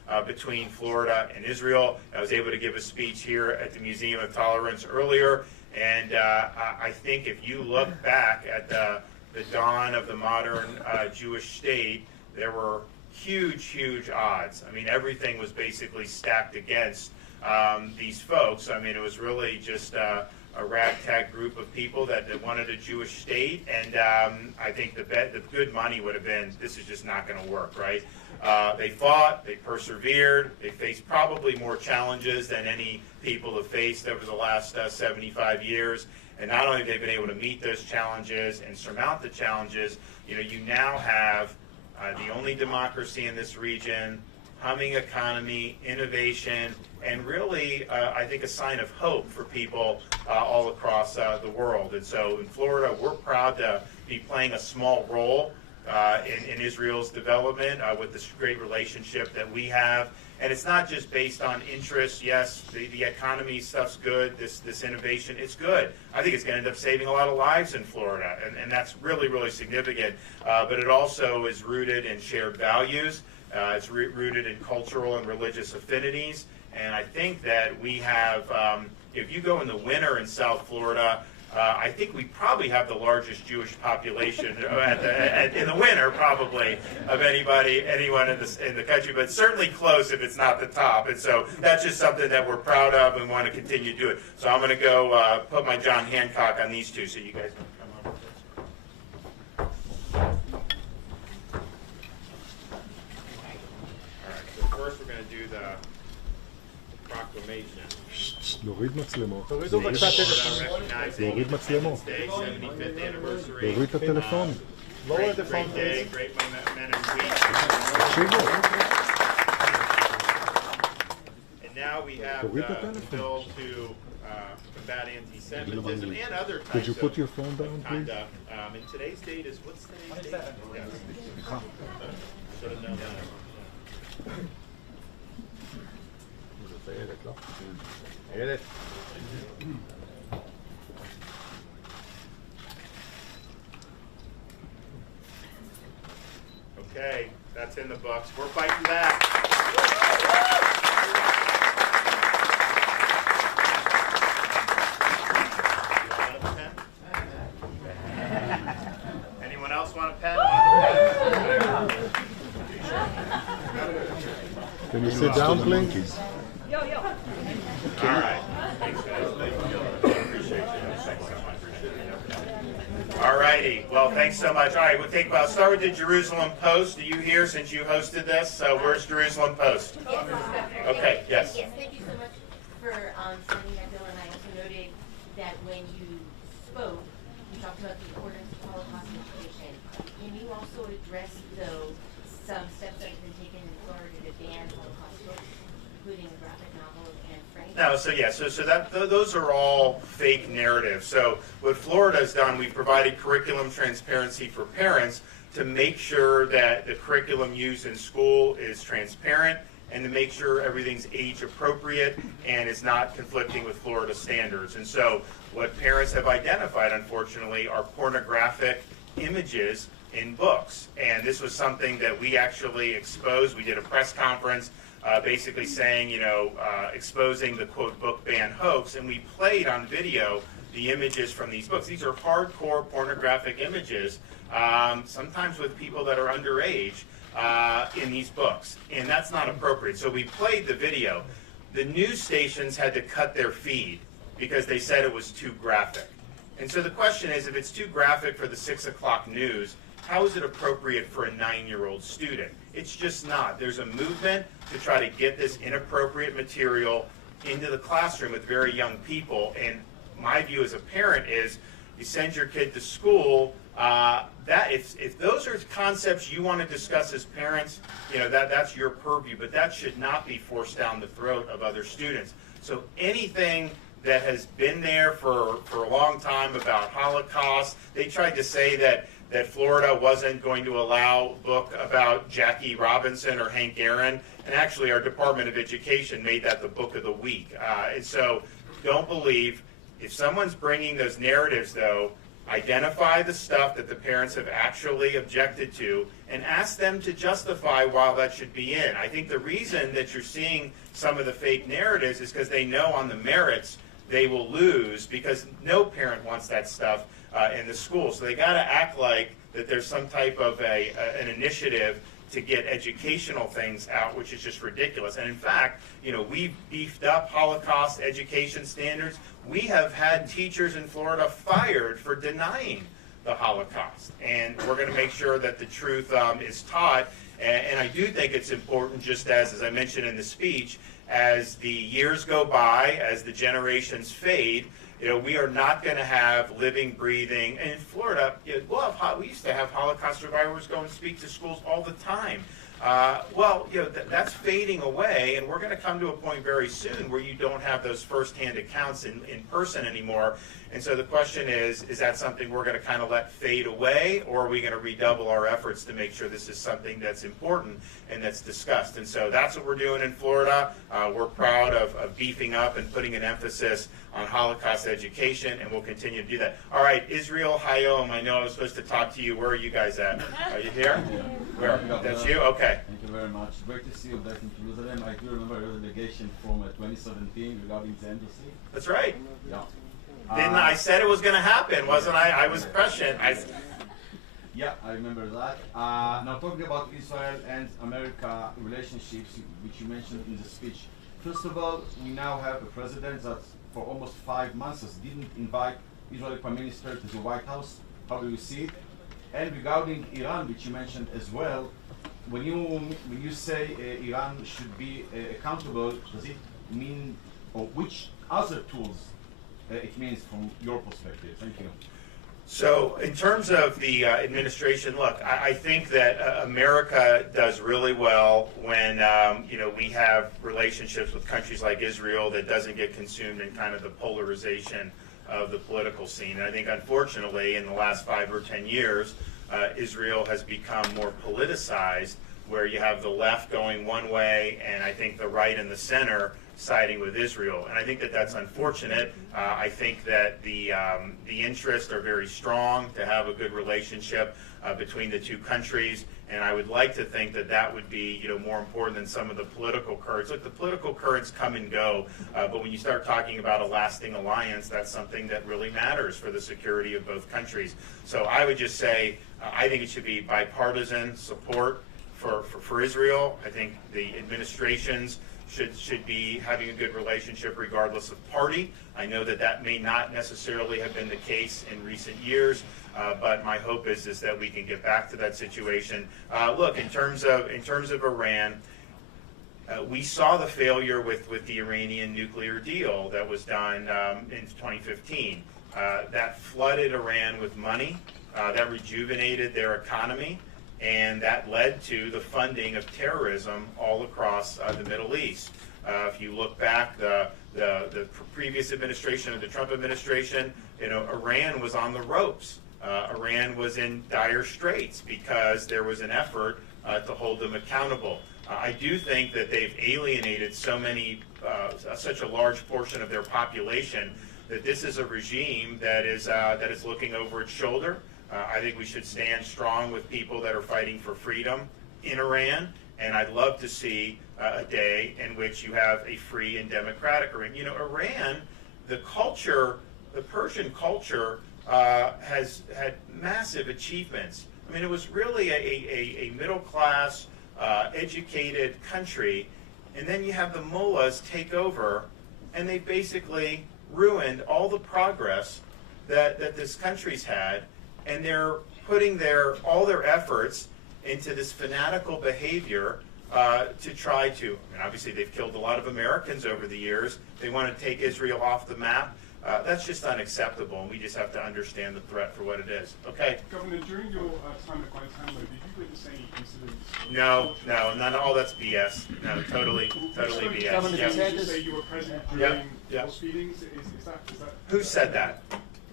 between Florida and Israel. I was able to give a speech here at the Museum of Tolerance earlier, and I think if you look back at the dawn of the modern Jewish state, there were huge odds. I mean, everything was basically stacked against these folks. I mean, it was really just a ragtag group of people that wanted a Jewish state, and I think the good money would have been, this is just not going to work, right? They fought, they persevered, they faced probably more challenges than any people have faced over the last 75 years. And not only have they been able to meet those challenges and surmount the challenges, you now have the only democracy in this region, humming economy, innovation, and really, I think, a sign of hope for people all across the world. And so in Florida, we're proud to be playing a small role in Israel's development with this great relationship that we have. And it's not just based on interest. Yes, the economy stuff's good, this innovation, it's good. I think it's going to end up saving a lot of lives in Florida, and that's really significant. But it also is rooted in shared values. It's rooted in cultural and religious affinities. And I think that we have, if you go in the winter in South Florida, I think we probably have the largest Jewish population in the winter, probably, of anyone in the country, but certainly close if it's not the top. And so that's just something that we're proud of and want to continue to do it. So I'm going to go put my John Hancock on these two so you guys can come over. All right, so first we're going to do the proclamation. להוריד מצלמות. תורידו בבקשה טלפון. להוריד מצלמות. להוריד את הטלפון. Great day, great men and week. תקשיבו. And now we have the bill to combat anti-Semitism and other types Could you put your phone down, please? And today's date is, what's today's date? Yes. Should have known that. Okay, that's in the books. We're fighting back. Anyone else want a pen? Can you sit down, please? All right. Thanks, guys. Appreciate you. Thanks so much. All righty. Well, thanks so much. All right, we'll start with the Jerusalem Post. Are you here since you hosted this? Where's Jerusalem Post? Okay, yes. Yes, thank you so much for sending that bill, and I also noted that when you spoke, you talked about the importance of Holocaust education. Can you also address, though, some steps that have been taken in Florida to ban Holocaust books, including graphic novels and frames? No, so those are all fake narratives. So what Florida has done, we've provided curriculum transparency for parents to make sure that the curriculum used in school is transparent and to make sure everything's age appropriate and is not conflicting with Florida standards. And so what parents have identified, unfortunately, are pornographic images in books. And this was something that we actually exposed. We did a press conference basically saying, exposing the quote book ban hoax, and we played on video the images from these books. These are hardcore pornographic images, sometimes with people that are underage in these books, and that's not appropriate. So we played the video. The news stations had to cut their feed because they said it was too graphic. And so the question is, if it's too graphic for the 6 o'clock news, how is it appropriate for a 9-year-old student? It's just not. There's a movement to try to get this inappropriate material into the classroom with very young people. And my view as a parent is, you send your kid to school, that if those are concepts you want to discuss as parents, that's your purview, but that should not be forced down the throat of other students. So anything that has been there for a long time about Holocaust, they tried to say that Florida wasn't going to allow a book about Jackie Robinson or Hank Aaron, and actually our Department of Education made that the book of the week. And so don't believe, if someone's bringing those narratives, though, identify the stuff that the parents have actually objected to, and ask them to justify why that should be in. I think the reason that you're seeing some of the fake narratives is because they know on the merits they will lose, because no parent wants that stuff in the school. So they got to act like that there's some type of an initiative to get educational things out, which is just ridiculous. And in fact, we've beefed up Holocaust education standards. We have had teachers in Florida fired for denying the Holocaust. And we're going to make sure that the truth is taught. And I do think it's important, just as I mentioned in the speech, as the years go by, as the generations fade, we are not going to have living, breathing. And in Florida, we used to have Holocaust survivors go and speak to schools all the time. That's fading away, and we're going to come to a point very soon where you don't have those firsthand accounts in person anymore. And so the question is that something we're going to kind of let fade away, or are we going to redouble our efforts to make sure this is something that's important and that's discussed? And so that's what we're doing in Florida. We're proud of beefing up and putting an emphasis on Holocaust education, and we'll continue to do that. All right, Israel Hayom, I know I was supposed to talk to you. Where are you guys at? Are you here? Where? That's you? Okay. Thank you very much. Great to see you back in Jerusalem. I do remember your delegation from 2017 regarding the embassy. That's right. Yeah. Didn't I said it was going to happen, wasn't I? I was prescient. Yeah, I remember that. Now talking about Israel and America relationships, which you mentioned in the speech. First of all, we now have a president that for almost 5 months didn't invite Israeli Prime Minister to the White House. How do you see it? And regarding Iran, which you mentioned as well, when you say Iran should be accountable, does it mean, or which other tools it means from your perspective? Thank you. So in terms of the administration, look, I think that America does really well when we have relationships with countries like Israel that doesn't get consumed in kind of the polarization of the political scene. And I think, unfortunately, in the last 5 or 10 years, Israel has become more politicized, where you have the left going one way, and I think the right and the center siding with Israel. And I think that that's unfortunate. I think that the interests are very strong to have a good relationship between the two countries, and I would like to think that that would be more important than some of the political currents. Look, the political currents come and go, but when you start talking about a lasting alliance, that's something that really matters for the security of both countries. So I would just say I think it should be bipartisan support for Israel. I think the administrations should be having a good relationship regardless of party. I know that may not necessarily have been the case in recent years, but my hope is that we can get back to that situation. Look, in terms of Iran, we saw the failure with the Iranian nuclear deal that was done in 2015. That flooded Iran with money, that rejuvenated their economy, and that led to the funding of terrorism all across the Middle East. If you look back, the previous administration, of the Trump administration, Iran was on the ropes. Iran was in dire straits because there was an effort to hold them accountable. I do think that they've alienated such a large portion of their population that this is a regime that is looking over its shoulder. I think we should stand strong with people that are fighting for freedom in Iran, and I'd love to see a day in which you have a free and democratic Iran. Iran, the Persian culture has had massive achievements. I mean, it was really a middle-class, educated country, and then you have the mullahs take over, and they basically ruined all the progress that this country's had. And they're putting all their efforts into this fanatical behavior to try to, and obviously they've killed a lot of Americans over the years. They want to take Israel off the map. That's just unacceptable, and we just have to understand the threat for what it is. Okay? Governor, during your time at Guantanamo, did you witness any incidents? No, none of all that's BS. No, totally BS. Governor DeSantis, you say you were present during Yep. those meetings. Is that? Who said that?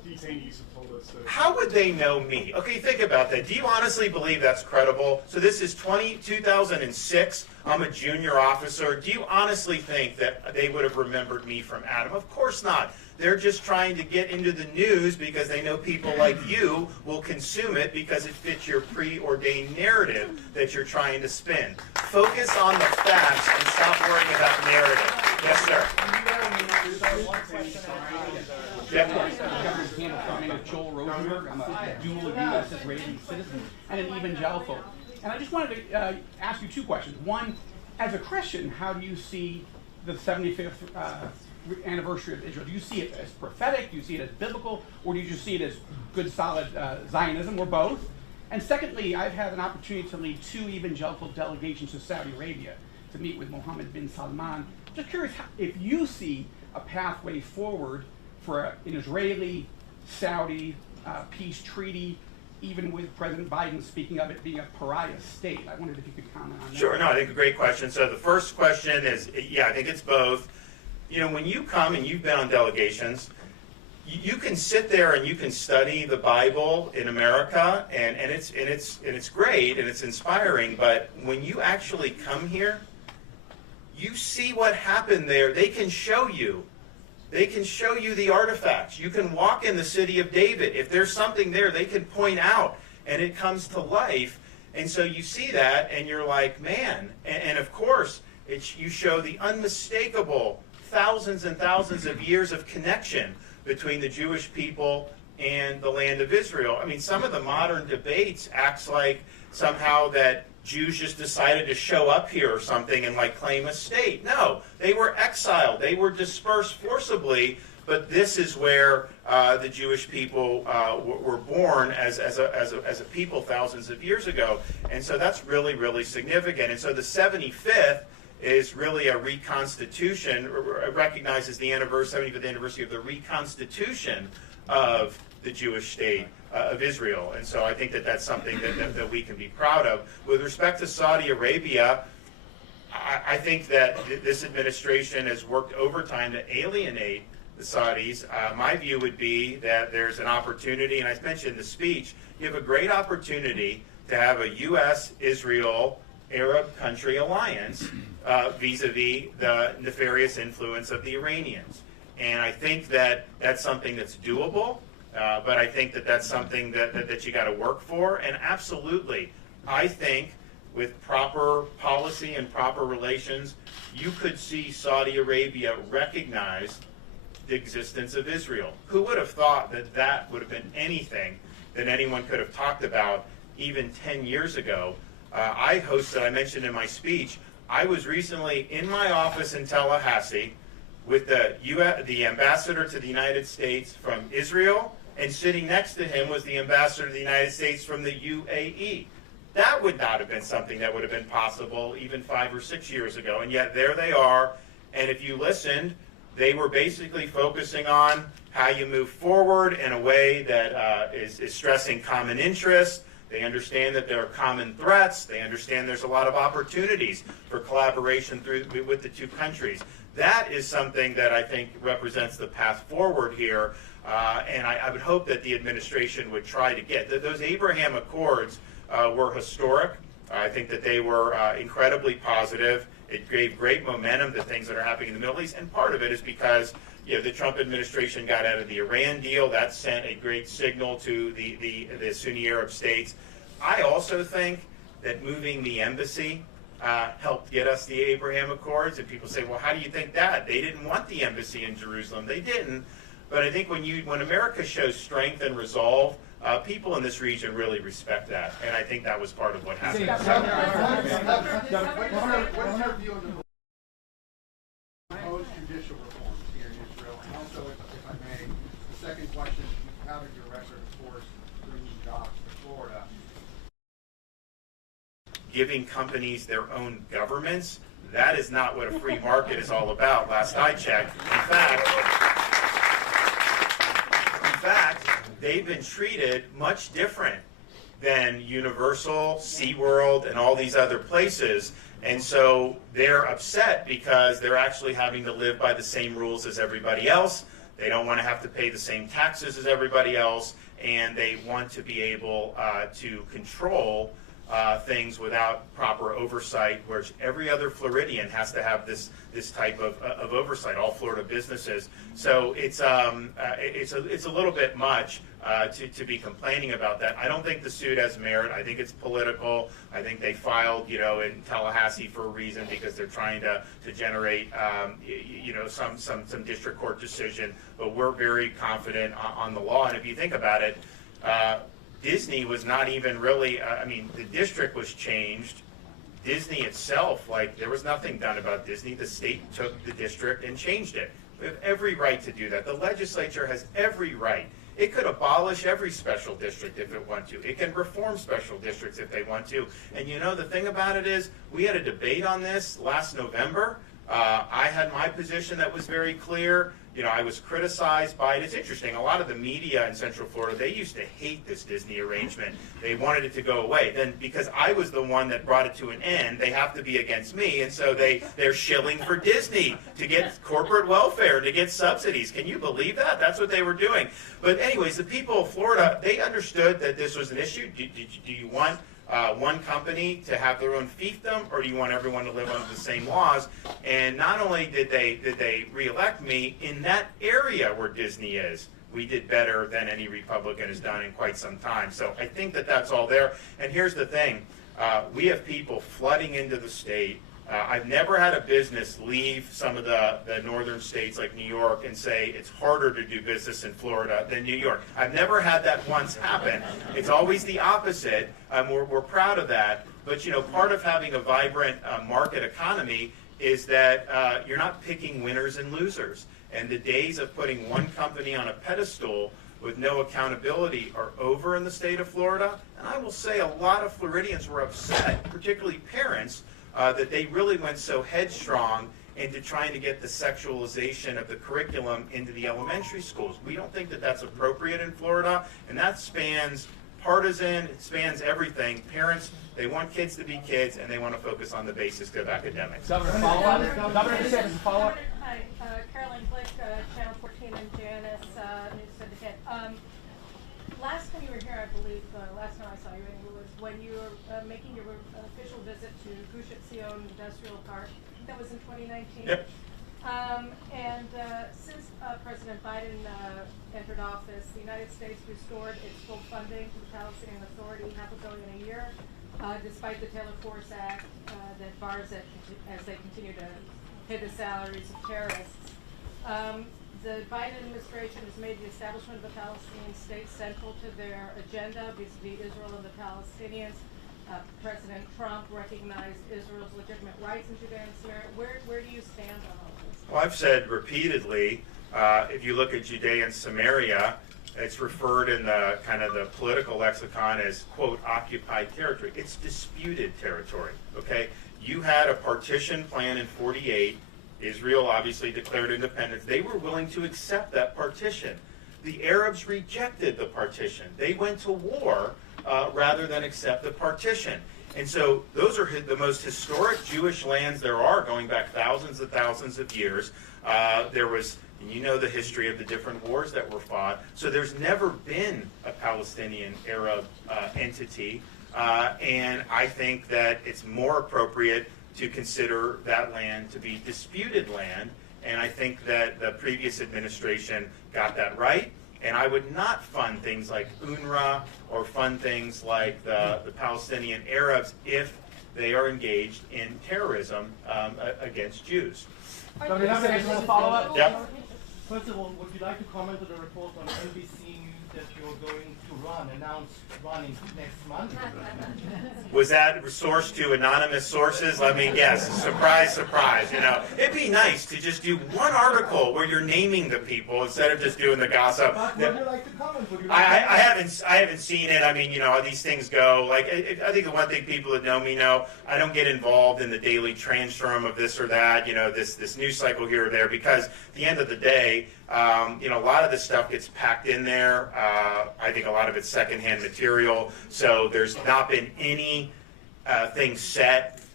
detainees have told us that. How would they know me? Okay, think about that. Do you honestly believe that's credible? So this is 2006. I'm a junior officer. Do you honestly think that they would have remembered me from Adam? Of course not. They're just trying to get into the news because they know people like you will consume it because it fits your preordained narrative that you're trying to spin. Focus on the facts and stop worrying about narrative. Yes, sir. My name is Joel Rosenberg. I'm a dual U.S. Israeli citizen and an evangelical. And I just wanted to ask you two questions. One, as a Christian, how do you see the 75th anniversary of Israel? Do you see it as prophetic? Do you see it as biblical? Or do you just see it as good, solid Zionism, or both? And secondly, I've had an opportunity to lead 2 evangelical delegations to Saudi Arabia to meet with Mohammed bin Salman. Just curious if you see a pathway forward for an Israeli-Saudi peace treaty, even with President Biden speaking of it being a pariah state. I wondered if you could comment on that. Sure. No, I think a great question. So the first question is, yeah, I think it's both. You know, when you come and you've been on delegations, you can sit there and you can study the Bible in America, and it's great and it's inspiring. But when you actually come here, you see what happened there. They can show you. They can show you the artifacts. You can walk in the city of David. If there's something there, they can point out, and it comes to life. And so you see that, and you're like, man. And of course, you show the unmistakable thousands and thousands of years of connection between the Jewish people and the land of Israel. I mean, some of the modern debates acts like somehow that Jews just decided to show up here or something and like claim a state. No, they were exiled. They were dispersed forcibly. But this is where the Jewish people were born as a people thousands of years ago. And so that's really, really significant. And so the 75th is really a reconstitution, recognizes the 75th anniversary of the reconstitution of the Jewish state of Israel. And so I think that that's something that we can be proud of. With respect to Saudi Arabia, I think that this administration has worked overtime to alienate the Saudis. My view would be that there's an opportunity, and I mentioned in the speech, you have a great opportunity to have a U.S.-Israel Arab country alliance vis-a-vis the nefarious influence of the Iranians. And I think that that's something that's doable, but I think that that's something that you got to work for. And absolutely, I think with proper policy and proper relations, you could see Saudi Arabia recognize the existence of Israel. Who would have thought that that would have been anything that anyone could have talked about even 10 years ago? I mentioned in my speech, I was recently in my office in Tallahassee with the ambassador to the United States from Israel, and sitting next to him was the ambassador to the United States from the UAE. That would not have been something that would have been possible even 5 or 6 years ago, and yet there they are. And if you listened, they were basically focusing on how you move forward in a way that is stressing common interests. They understand that there are common threats. They understand there's a lot of opportunities for collaboration with the two countries. That is something that I think represents the path forward here, and I would hope that the administration would try to get. Those Abraham Accords were historic. I think that they were incredibly positive. It gave great momentum to things that are happening in the Middle East, and part of it is because the Trump administration got out of the Iran deal. That sent a great signal to the Sunni Arab states. I also think that moving the embassy helped get us the Abraham Accords. And people say, well, how do you think that? They didn't want the embassy in Jerusalem. They didn't. But I think when America shows strength and resolve, people in this region really respect that. And I think that was part of what happened. What's your view on the proposed judicial reforms here in Israel? And also, if I may, the second question, you have in your record, of course, bringing jobs to Florida. Giving companies their own governments, that is not what a free market is all about, last I checked. In fact, they've been treated much different than Universal, SeaWorld, and all these other places. And so they're upset because they're actually having to live by the same rules as everybody else. They don't want to have to pay the same taxes as everybody else, and they want to be able to control things without proper oversight, whereas every other Floridian has to have this type of oversight, all Florida businesses. So it's a little bit much to be complaining about that. I don't think the suit has merit. I think it's political. I think they filed, in Tallahassee for a reason, because they're trying to generate, some district court decision. But we're very confident on the law. And if you think about it, Disney was not even really, the district was changed. Disney itself, there was nothing done about Disney. The state took the district and changed it. We have every right to do that. The legislature has every right. It could abolish every special district if it wants to. It can reform special districts if they want to. And the thing about it is, we had a debate on this last November. I had my position that was very clear. I was criticized by it. It's interesting. A lot of the media in Central Florida, they used to hate this Disney arrangement. They wanted it to go away. Then, because I was the one that brought it to an end, they have to be against me, and so they're shilling for Disney to get corporate welfare, to get subsidies. Can you believe that? That's what they were doing. But anyways, the people of Florida, they understood that this was an issue. Do you want one company to have their own fiefdom, or do you want everyone to live under the same laws? And not only did they reelect me, in that area where Disney is, we did better than any Republican has done in quite some time. So I think that that's all there. And here's the thing. We have people flooding into the state. I've never had a business leave some of the northern states like New York and say it's harder to do business in Florida than New York. I've never had that once happen. It's always the opposite. We're proud of that. But part of having a vibrant market economy is that you're not picking winners and losers. And the days of putting one company on a pedestal with no accountability are over in the state of Florida. And I will say a lot of Floridians were upset, particularly parents, that they really went so headstrong into trying to get the sexualization of the curriculum into the elementary schools. We don't think that that's appropriate in Florida, and that spans partisan, it spans everything. Parents, they want kids to be kids, and they want to focus on the basics of academics. Governor, follow-up? Governor DeSantis, follow-up? Hi, Carolyn Glick, Channel 14 and Janice, News Syndicate. Last time you were here, I believe, last time I saw you, was when you were making your official visit to Gush Etzion Industrial Park. That was in 2019. Yep. Since President Biden entered office, the United States restored its full funding to the Palestinian Authority, $500 million a year, despite the Taylor Force Act that bars it as they continue to pay the salaries of terrorists. The Biden administration has made the establishment of the Palestinian state central to their agenda vis-a-vis Israel and the Palestinians. President Trump recognized Israel's legitimate rights in Judea and Samaria. Where do you stand on all this? Well, I've said repeatedly, if you look at Judea and Samaria, it's referred in the kind of the political lexicon as, quote, occupied territory. It's disputed territory, okay? You had a partition plan in 48. Israel obviously declared independence. They were willing to accept that partition. The Arabs rejected the partition. They went to war rather than accept the partition. And so those are the most historic Jewish lands there are, going back thousands and thousands of years. There was, and you know the history of the different wars that were fought. So there's never been a Palestinian Arab entity. And I think that it's more appropriate to consider that land to be disputed land. And I think that the previous administration got that right. And I would not fund things like UNRWA or fund things like the Palestinian Arabs if they are engaged in terrorism against Jews. Governor DeSantis, want to follow up? Yep. First of all, would you like to comment on the report on NBC News that you're going to announce running next month? Was that sourced to anonymous sources? Let me guess. Surprise, surprise. It'd be nice to just do one article where you're naming the people instead of just doing the gossip. But would you like to comment? I haven't seen it. I mean, how these things go. I think the one thing people that know me know, I don't get involved in the daily transform of this or that. This news cycle here or there, because at the end of the day, a lot of this stuff gets packed in there. I think a lot of it's secondhand material. So there's not been any thing set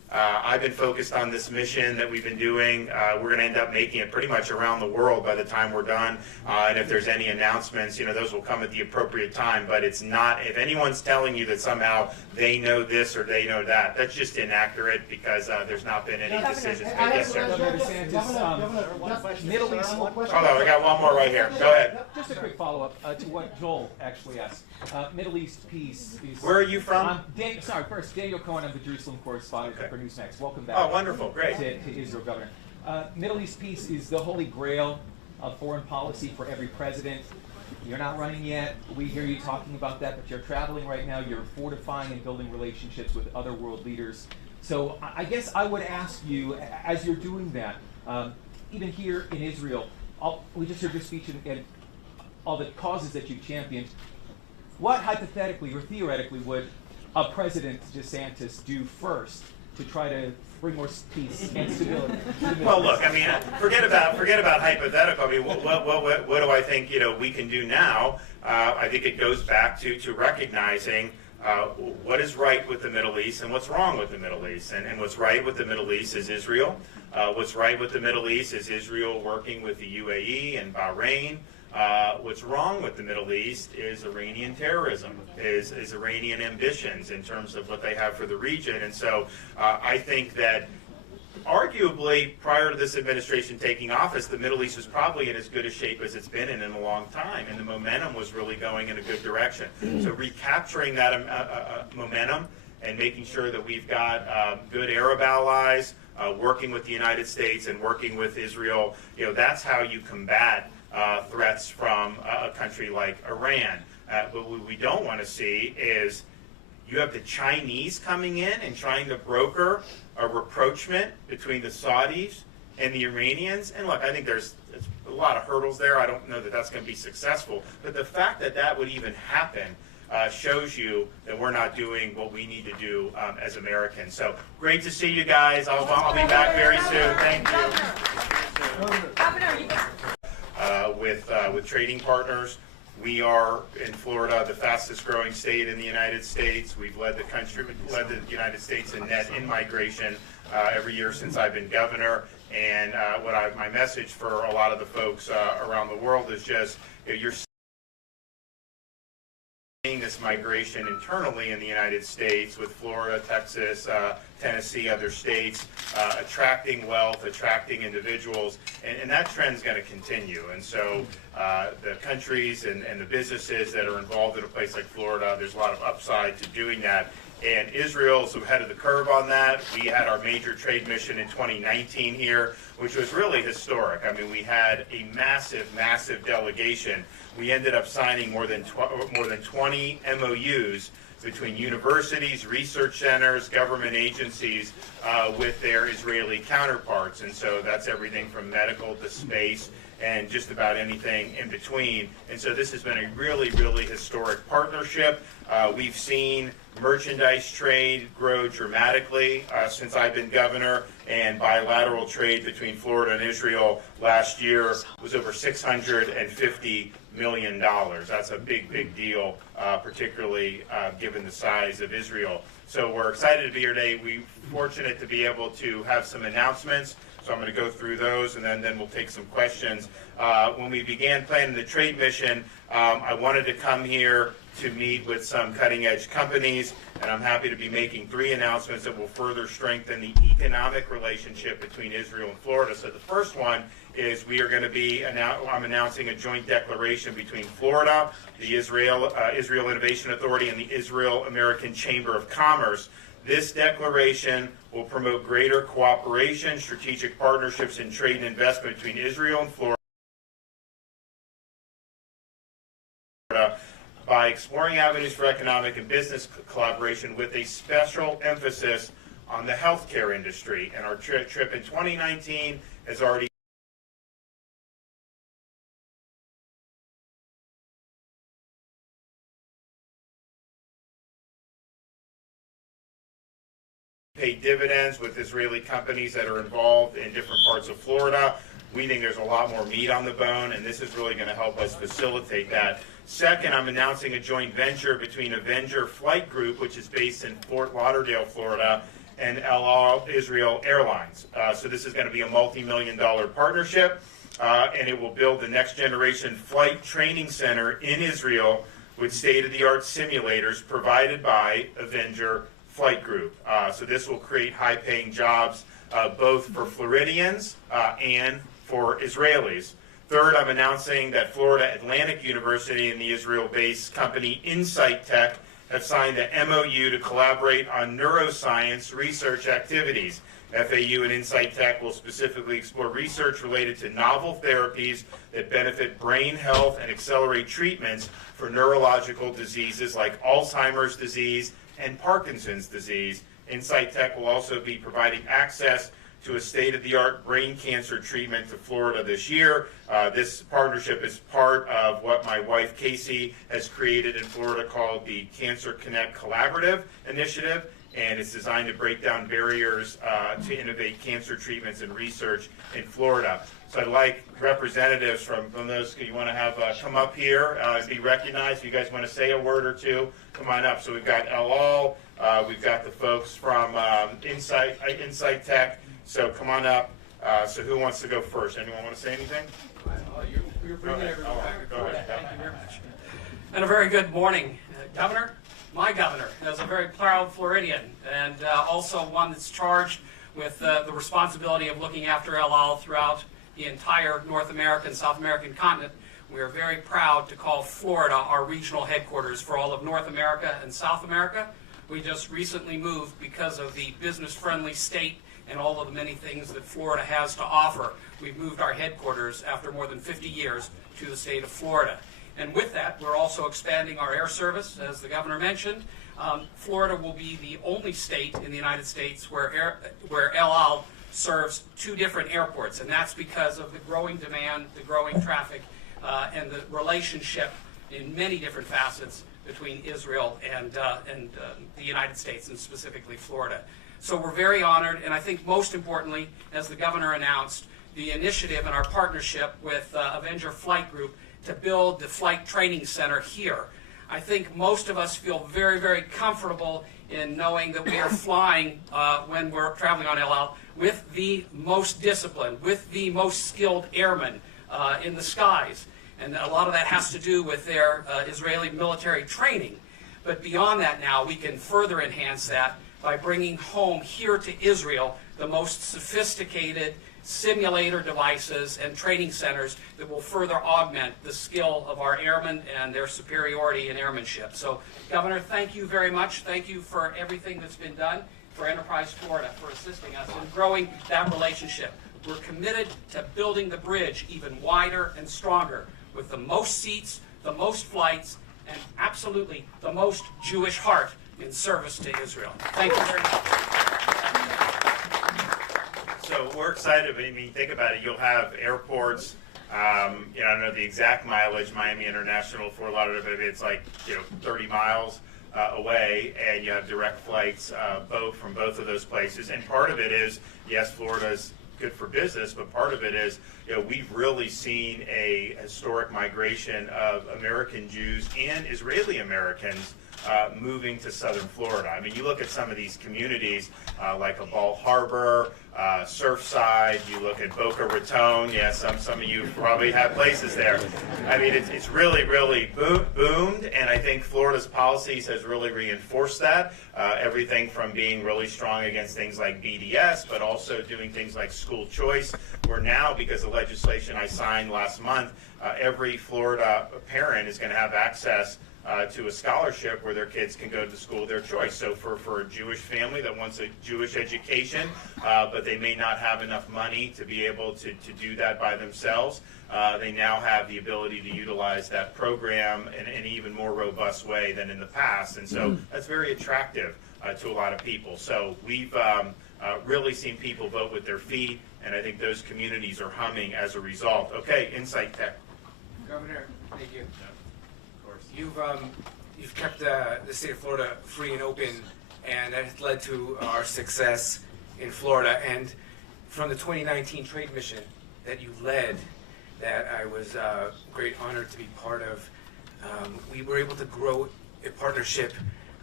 I've been focused on this mission that we've been doing. We're going to end up making it pretty much around the world by the time we're done. And if there's any announcements, those will come at the appropriate time. But it's not, if anyone's telling you that somehow they know this or they know that, that's just inaccurate because there's not been any decisions made. Yes, sir. Governor DeSantis, Middle East. Hold on, we got one more right here. Go ahead. Just a quick follow-up to what Joel actually asked. Middle East peace is... Where are you from? First, Daniel Cohen, I'm the Jerusalem correspondent for Newsmax. Welcome back. Oh, wonderful. Great. To Israel, Governor. Middle East peace is the holy grail of foreign policy for every president. You're not running yet. We hear you talking about that, but you're traveling right now. You're fortifying and building relationships with other world leaders. So I guess I would ask you, as you're doing that, even here in Israel, we just heard your speech and all the causes that you've championed. What hypothetically or theoretically would a President DeSantis do first to try to bring more peace and stability? Well, look, I mean, forget about hypothetical. I mean, what do I think we can do now? I think it goes back to recognizing what is right with the Middle East and what's wrong with the Middle East. And what's right with the Middle East is Israel. What's right with the Middle East is Israel working with the UAE and Bahrain. What's wrong with the Middle East is Iranian terrorism, is Iranian ambitions in terms of what they have for the region. And so I think that arguably prior to this administration taking office, the Middle East was probably in as good a shape as it's been in a long time, and the momentum was really going in a good direction. So recapturing that momentum and making sure that we've got good Arab allies working with the United States and working with Israel, that's how you combat threats from a country like Iran. But what we don't want to see is you have the Chinese coming in and trying to broker a rapprochement between the Saudis and the Iranians. And look, I think there's a lot of hurdles there. I don't know that that's going to be successful. But the fact that that would even happen shows you that we're not doing what we need to do as Americans. So great to see you guys. I'll be back very soon. Thank you. With trading partners. We are in Florida, the fastest growing state in the United States. We've led the United States in net in-migration every year since I've been governor. And my message for a lot of the folks around the world is just, you're seeing this migration internally in the United States with Florida, Texas, Tennessee, other states, attracting wealth, attracting individuals, and that trend is going to continue. And so the countries and the businesses that are involved in a place like Florida, there's a lot of upside to doing that. And Israel is ahead of the curve on that. We had our major trade mission in 2019 here, which was really historic. I mean, we had a massive, massive delegation. We ended up signing more than 20 MOUs between universities, research centers, government agencies with their Israeli counterparts. And so that's everything from medical to space and just about anything in between. And so this has been a really, really historic partnership. We've seen merchandise trade grow dramatically since I've been governor, and bilateral trade between Florida and Israel last year was over $650 million. That's a big, big deal, particularly given the size of Israel. So we're excited to be here today. We're fortunate to be able to have some announcements. So I'm going to go through those, and then we'll take some questions. When we began planning the trade mission, I wanted to come here to meet with some cutting-edge companies, and I'm happy to be making 3 announcements that will further strengthen the economic relationship between Israel and Florida. So the first one is we are going to be, I'm announcing a joint declaration between Florida, the Israel Innovation Authority, and the Israel-American Chamber of Commerce. This declaration will promote greater cooperation, strategic partnerships, and trade and investment between Israel and Florida by exploring avenues for economic and business collaboration with a special emphasis on the healthcare industry. And our trip in 2019 has already paid dividends with Israeli companies that are involved in different parts of Florida. We think there's a lot more meat on the bone, and this is really going to help us facilitate that. Second, I'm announcing a joint venture between Avenger Flight Group, which is based in Fort Lauderdale, Florida, and El Al Israel Airlines. So this is going to be a multi-million-dollar partnership, and it will build the next generation flight training center in Israel with state-of-the-art simulators provided by Avenger Flight Group. So this will create high-paying jobs both for Floridians and for Israelis. Third, I'm announcing that Florida Atlantic University and the Israel-based company Insight Tech have signed an MOU to collaborate on neuroscience research activities. FAU and Insight Tech will specifically explore research related to novel therapies that benefit brain health and accelerate treatments for neurological diseases like Alzheimer's disease and Parkinson's disease. Insight Tech will also be providing access to a state-of-the-art brain cancer treatment to Florida this year. This partnership is part of what my wife Casey has created in Florida called the Cancer Connect Collaborative Initiative, and it's designed to break down barriers to innovate cancer treatments and research in Florida. So I'd like representatives from those you want to have come up here and be recognized. If you guys want to say a word or two, come on up. So we've got El Al, we've got the folks from Insight Tech. So come on up. So who wants to go first? Anyone want to say anything? You're bringing everyone back. Go ahead. Thank you very much. And a very good morning, Governor. My governor is a very proud Floridian, and also one that's charged with the responsibility of looking after El Al throughout the entire North American, South American continent. We are very proud to call Florida our regional headquarters for all of North America and South America. We just recently moved because of the business-friendly state and all of the many things that Florida has to offer. We've moved our headquarters after more than 50 years to the state of Florida. And with that, we're also expanding our air service, as the governor mentioned. Florida will be the only state in the United States where El Al serves two different airports, and that's because of the growing demand, the growing traffic, and the relationship in many different facets between Israel and the United States, and specifically Florida. So we're very honored, and I think most importantly, as the governor announced, the initiative and our partnership with Avenger Flight Group to build the flight training center here. I think most of us feel very, very comfortable in knowing that we are flying when we're traveling on El Al with the most disciplined, with the most skilled airmen in the skies. And a lot of that has to do with their Israeli military training. But beyond that now, we can further enhance that by bringing home here to Israel the most sophisticated simulator devices and training centers that will further augment the skill of our airmen and their superiority in airmanship. So, Governor, thank you very much. Thank you for everything that's been done for Enterprise Florida, for assisting us in growing that relationship. We're committed to building the bridge even wider and stronger with the most seats, the most flights, and absolutely the most Jewish heart in service to Israel. Thank you very much. So we're excited. I mean, think about it. You'll have airports. I don't know the exact mileage. Miami International, Fort Lauderdale, it's like 30 miles away, and you have direct flights from both of those places. And part of it is, yes, Florida's good for business, but part of it is, we've really seen a historic migration of American Jews and Israeli Americans moving to southern Florida. I mean, you look at some of these communities like a Ball Harbor, Surfside, you look at Boca Raton. Yeah, some of you probably have places there. I mean, it's really, really boomed, and I think Florida's policies has really reinforced that. Everything from being really strong against things like BDS, but also doing things like school choice, where now, because of legislation I signed last month, every Florida parent is going to have access to a scholarship where their kids can go to school of their choice. So for a Jewish family that wants a Jewish education, but they may not have enough money to be able to do that by themselves, they now have the ability to utilize that program in an even more robust way than in the past. And so that's very attractive to a lot of people. So we've really seen people vote with their feet, and I think those communities are humming as a result. Okay, Insight Tech. Governor, thank you. You've kept the state of Florida free and open, and that has led to our success in Florida. And from the 2019 trade mission that you led, that I was great honored to be part of, we were able to grow a partnership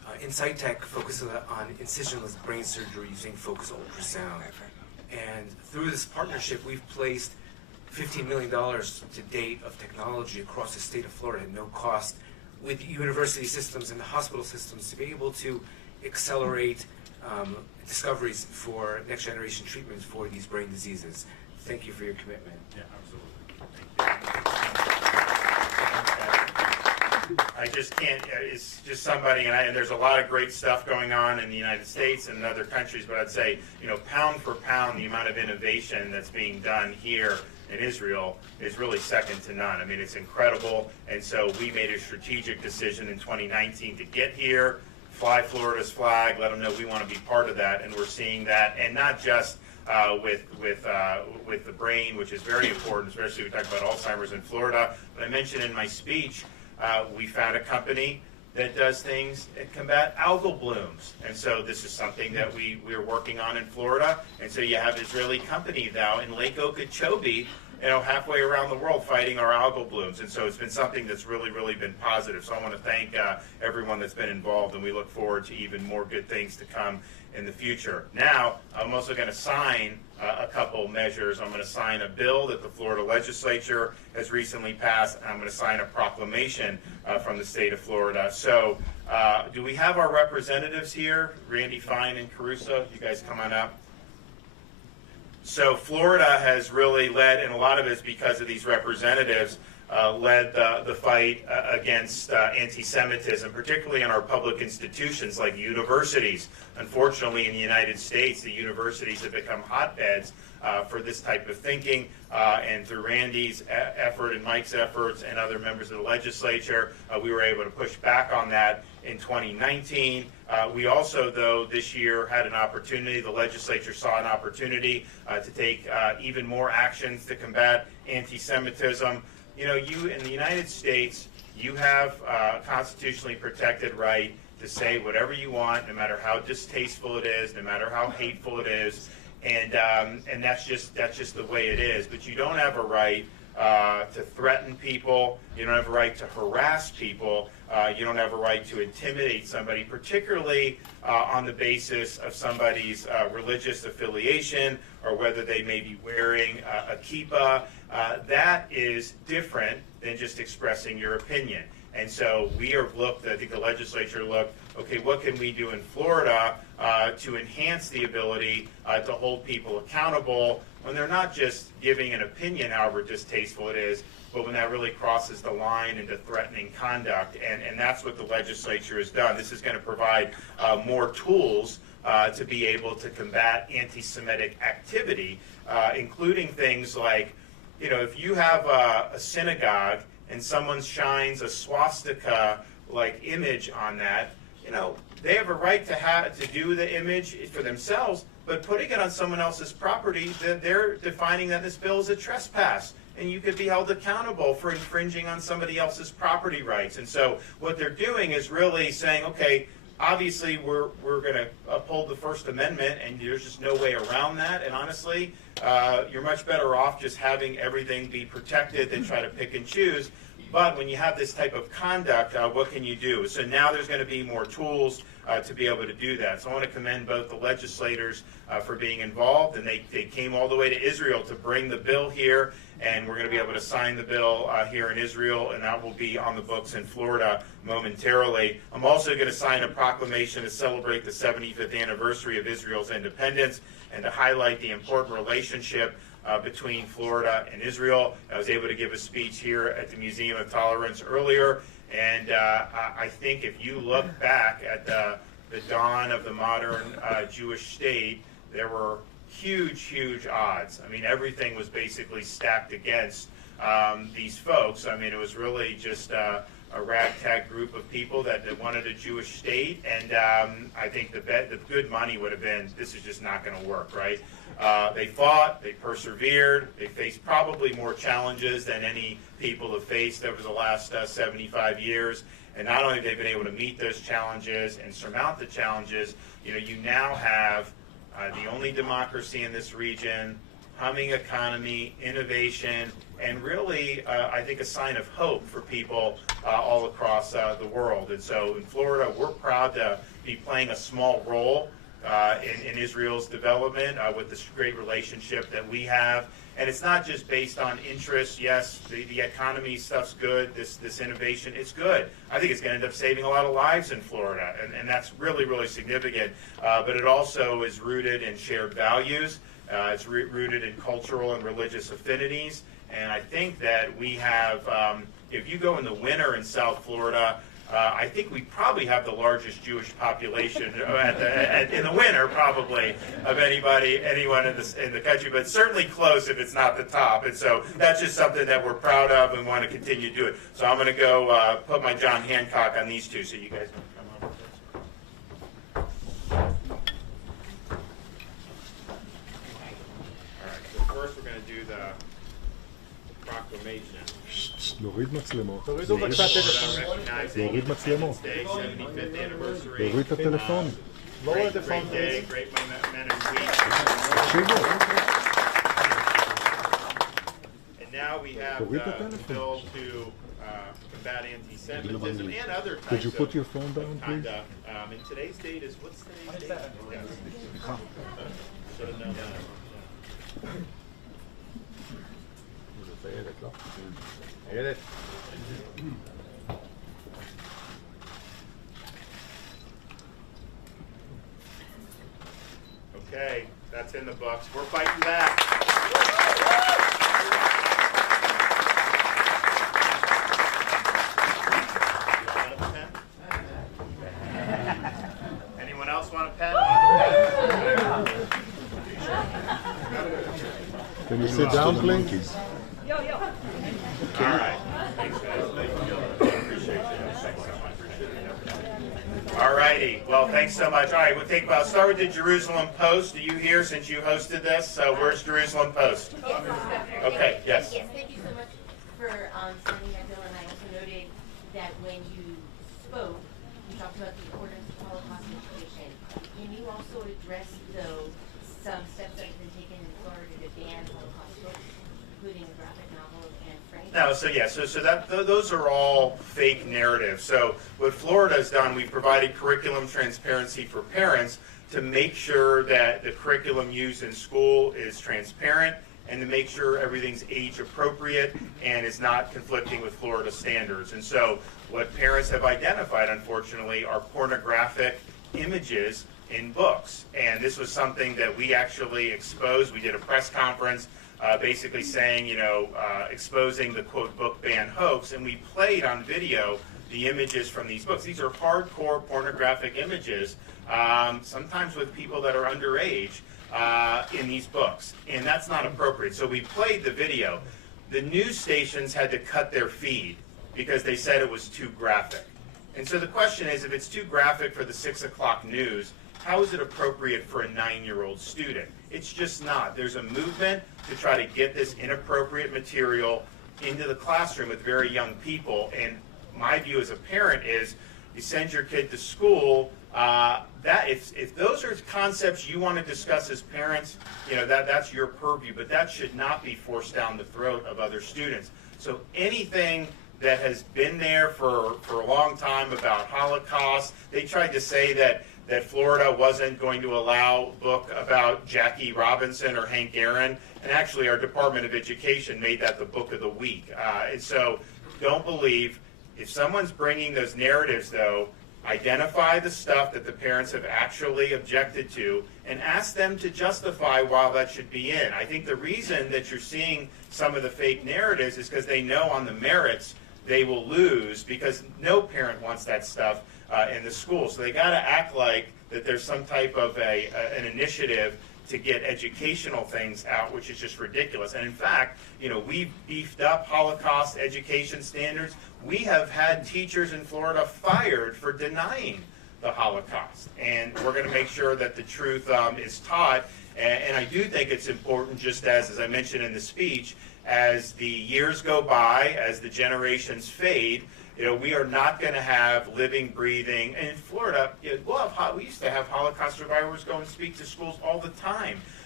Insight Tech focuses on incisionless brain surgery using focused ultrasound. And through this partnership, we've placed $15 million to date of technology across the state of Florida at no cost with university systems and the hospital systems to be able to accelerate discoveries for next generation treatments for these brain diseases. Thank you for your commitment. Yeah, absolutely. I just can't, it's just somebody, and there's a lot of great stuff going on in the United States and in other countries, but I'd say, pound for pound, the amount of innovation that's being done here in Israel is really second to none. I mean, it's incredible, and so we made a strategic decision in 2019 to get here, fly Florida's flag, let them know we want to be part of that, and we're seeing that, and not just with the brain, which is very important, especially we talk about Alzheimer's in Florida, but I mentioned in my speech, we found a company that does things that combat algal blooms. And so this is something that we're working on in Florida. And so you have Israeli company now in Lake Okeechobee, halfway around the world fighting our algal blooms. And so it's been something that's really, really been positive. So I want to thank everyone that's been involved, and we look forward to even more good things to come in the future. Now, I'm also going to sign a couple measures. I'm going to sign a bill that the Florida legislature has recently passed, and I'm going to sign a proclamation from the state of Florida. So do we have our representatives here? Randy Fine and Caruso, you guys come on up. So Florida has really led, and a lot of it is because of these representatives, led the fight against anti-Semitism, particularly in our public institutions like universities. Unfortunately, in the United States, the universities have become hotbeds for this type of thinking, and through Randy's effort and Mike's efforts and other members of the legislature, we were able to push back on that in 2019. We also, though, this year had an opportunity, the legislature saw an opportunity to take even more actions to combat anti-Semitism. You in the United States, you have a constitutionally protected right to say whatever you want, no matter how distasteful it is, no matter how hateful it is, and that's just the way it is. But you don't have a right to threaten people. You don't have a right to harass people. You don't have a right to intimidate somebody, particularly on the basis of somebody's religious affiliation or whether they may be wearing a kippah. That is different than just expressing your opinion. And so we have looked, I think the legislature looked, okay, what can we do in Florida to enhance the ability to hold people accountable when they're not just giving an opinion, however distasteful it is, but when that really crosses the line into threatening conduct. And that's what the legislature has done. This is going to provide more tools to be able to combat anti-Semitic activity, including things like, if you have a synagogue and someone shines a swastika-like image on that, they have a right to do the image for themselves, but putting it on someone else's property, they're defining that this bill is a trespass, and you could be held accountable for infringing on somebody else's property rights. And so what they're doing is really saying, okay, obviously we're going to uphold the First Amendment, and there's just no way around that. And honestly, you're much better off just having everything be protected than try to pick and choose. But when you have this type of conduct, what can you do? So now there's going to be more tools to be able to do that. So I want to commend both the legislators for being involved, and they came all the way to Israel to bring the bill here, and we're going to be able to sign the bill here in Israel, and that will be on the books in Florida momentarily. I'm also going to sign a proclamation to celebrate the 75th anniversary of Israel's independence and to highlight the important relationship between Florida and Israel. I was able to give a speech here at the Museum of Tolerance earlier, and I think if you look back at the dawn of the modern Jewish state, there were huge odds. I mean, everything was basically stacked against these folks. I mean, it was really just a ragtag group of people that wanted a Jewish state, and I think the good money would have been, this is just not going to work, right? They fought, they persevered, they faced probably more challenges than any people have faced over the last 75 years. And not only have they been able to meet those challenges and surmount the challenges, you now have the only democracy in this region, humming economy, innovation, and really, I think, a sign of hope for people all across the world. And so in Florida, we're proud to be playing a small role in Israel's development with this great relationship that we have. And it's not just based on interest. Yes, the economy stuff's good, this innovation, it's good. I think it's going to end up saving a lot of lives in Florida, and that's really, really significant. But it also is rooted in shared values. It's rooted in cultural and religious affinities. And I think that we have, if you go in the winter in South Florida, I think we probably have the largest Jewish population in the winter, probably, of anyone in the country, but certainly close if it's not the top. And so that's just something that we're proud of and want to continue to do it. So I'm going to go put my John Hancock on these two, so you guys can come over. All right, so first we're going to do the proclamation. להוריד מצלמות. תורידו בבקשה טלפון. להוריד מצלמות. 75th anniversary. להוריד את הטלפון. Great day, great men and week. תקשיבו. And now we have the bill to combat anti-Semitism and other types Could you put of your phone down, please? conduct. And today's date is, what's today's date? Yes. Should have known that. Okay, that's in the books. We're fighting back. Anyone else want a pen? Can you sit down, please? All right. Thanks, guys. Appreciate you. Thanks so much. All righty. Well, thanks so much. All right, we'll start with the Jerusalem Post. Are you here since you hosted this? Where's Jerusalem Post? Okay, yes. Yes, thank you so much for sending that bill, and I also noted that when you spoke, you talked about the importance of Holocaust education. Can you also address, though, some steps that have been taken in Florida to ban Holocaust books, including graphic novels and Frank? No, so those are all fake narratives. So what Florida has done, we've provided curriculum transparency for parents to make sure that the curriculum used in school is transparent and to make sure everything's age appropriate and is not conflicting with Florida standards. And so what parents have identified, unfortunately, are pornographic images in books. And this was something that we actually exposed. We did a press conference basically saying, exposing the, quote, book ban hoax, and we played on video the images from these books. These are hardcore pornographic images, sometimes with people that are underage in these books, and that's not appropriate. So we played the video. The news stations had to cut their feed because they said it was too graphic. And so the question is, if it's too graphic for the 6 o'clock news, how is it appropriate for a 9-year-old student? It's just not. There's a movement to try to get this inappropriate material into the classroom with very young people. And my view as a parent is, you send your kid to school, that if those are concepts you want to discuss as parents, that's your purview, but that should not be forced down the throat of other students. So anything that has been there for a long time about Holocaust, they tried to say that Florida wasn't going to allow a book about Jackie Robinson or Hank Aaron, and actually our Department of Education made that the book of the week. And so don't believe, if someone's bringing those narratives, though, identify the stuff that the parents have actually objected to and ask them to justify why that should be in. I think the reason that you're seeing some of the fake narratives is because they know on the merits they will lose, because no parent wants that stuff in the school. So they got to act like that there's some type of an initiative to get educational things out, which is just ridiculous. And in fact, we've beefed up Holocaust education standards. We have had teachers in Florida fired for denying the Holocaust. And we're going to make sure that the truth is taught. And I do think it's important, just as I mentioned in the speech, as the years go by, as the generations fade, we are not going to have living, breathing. And in Florida, we used to have Holocaust survivors go and speak to schools all the time.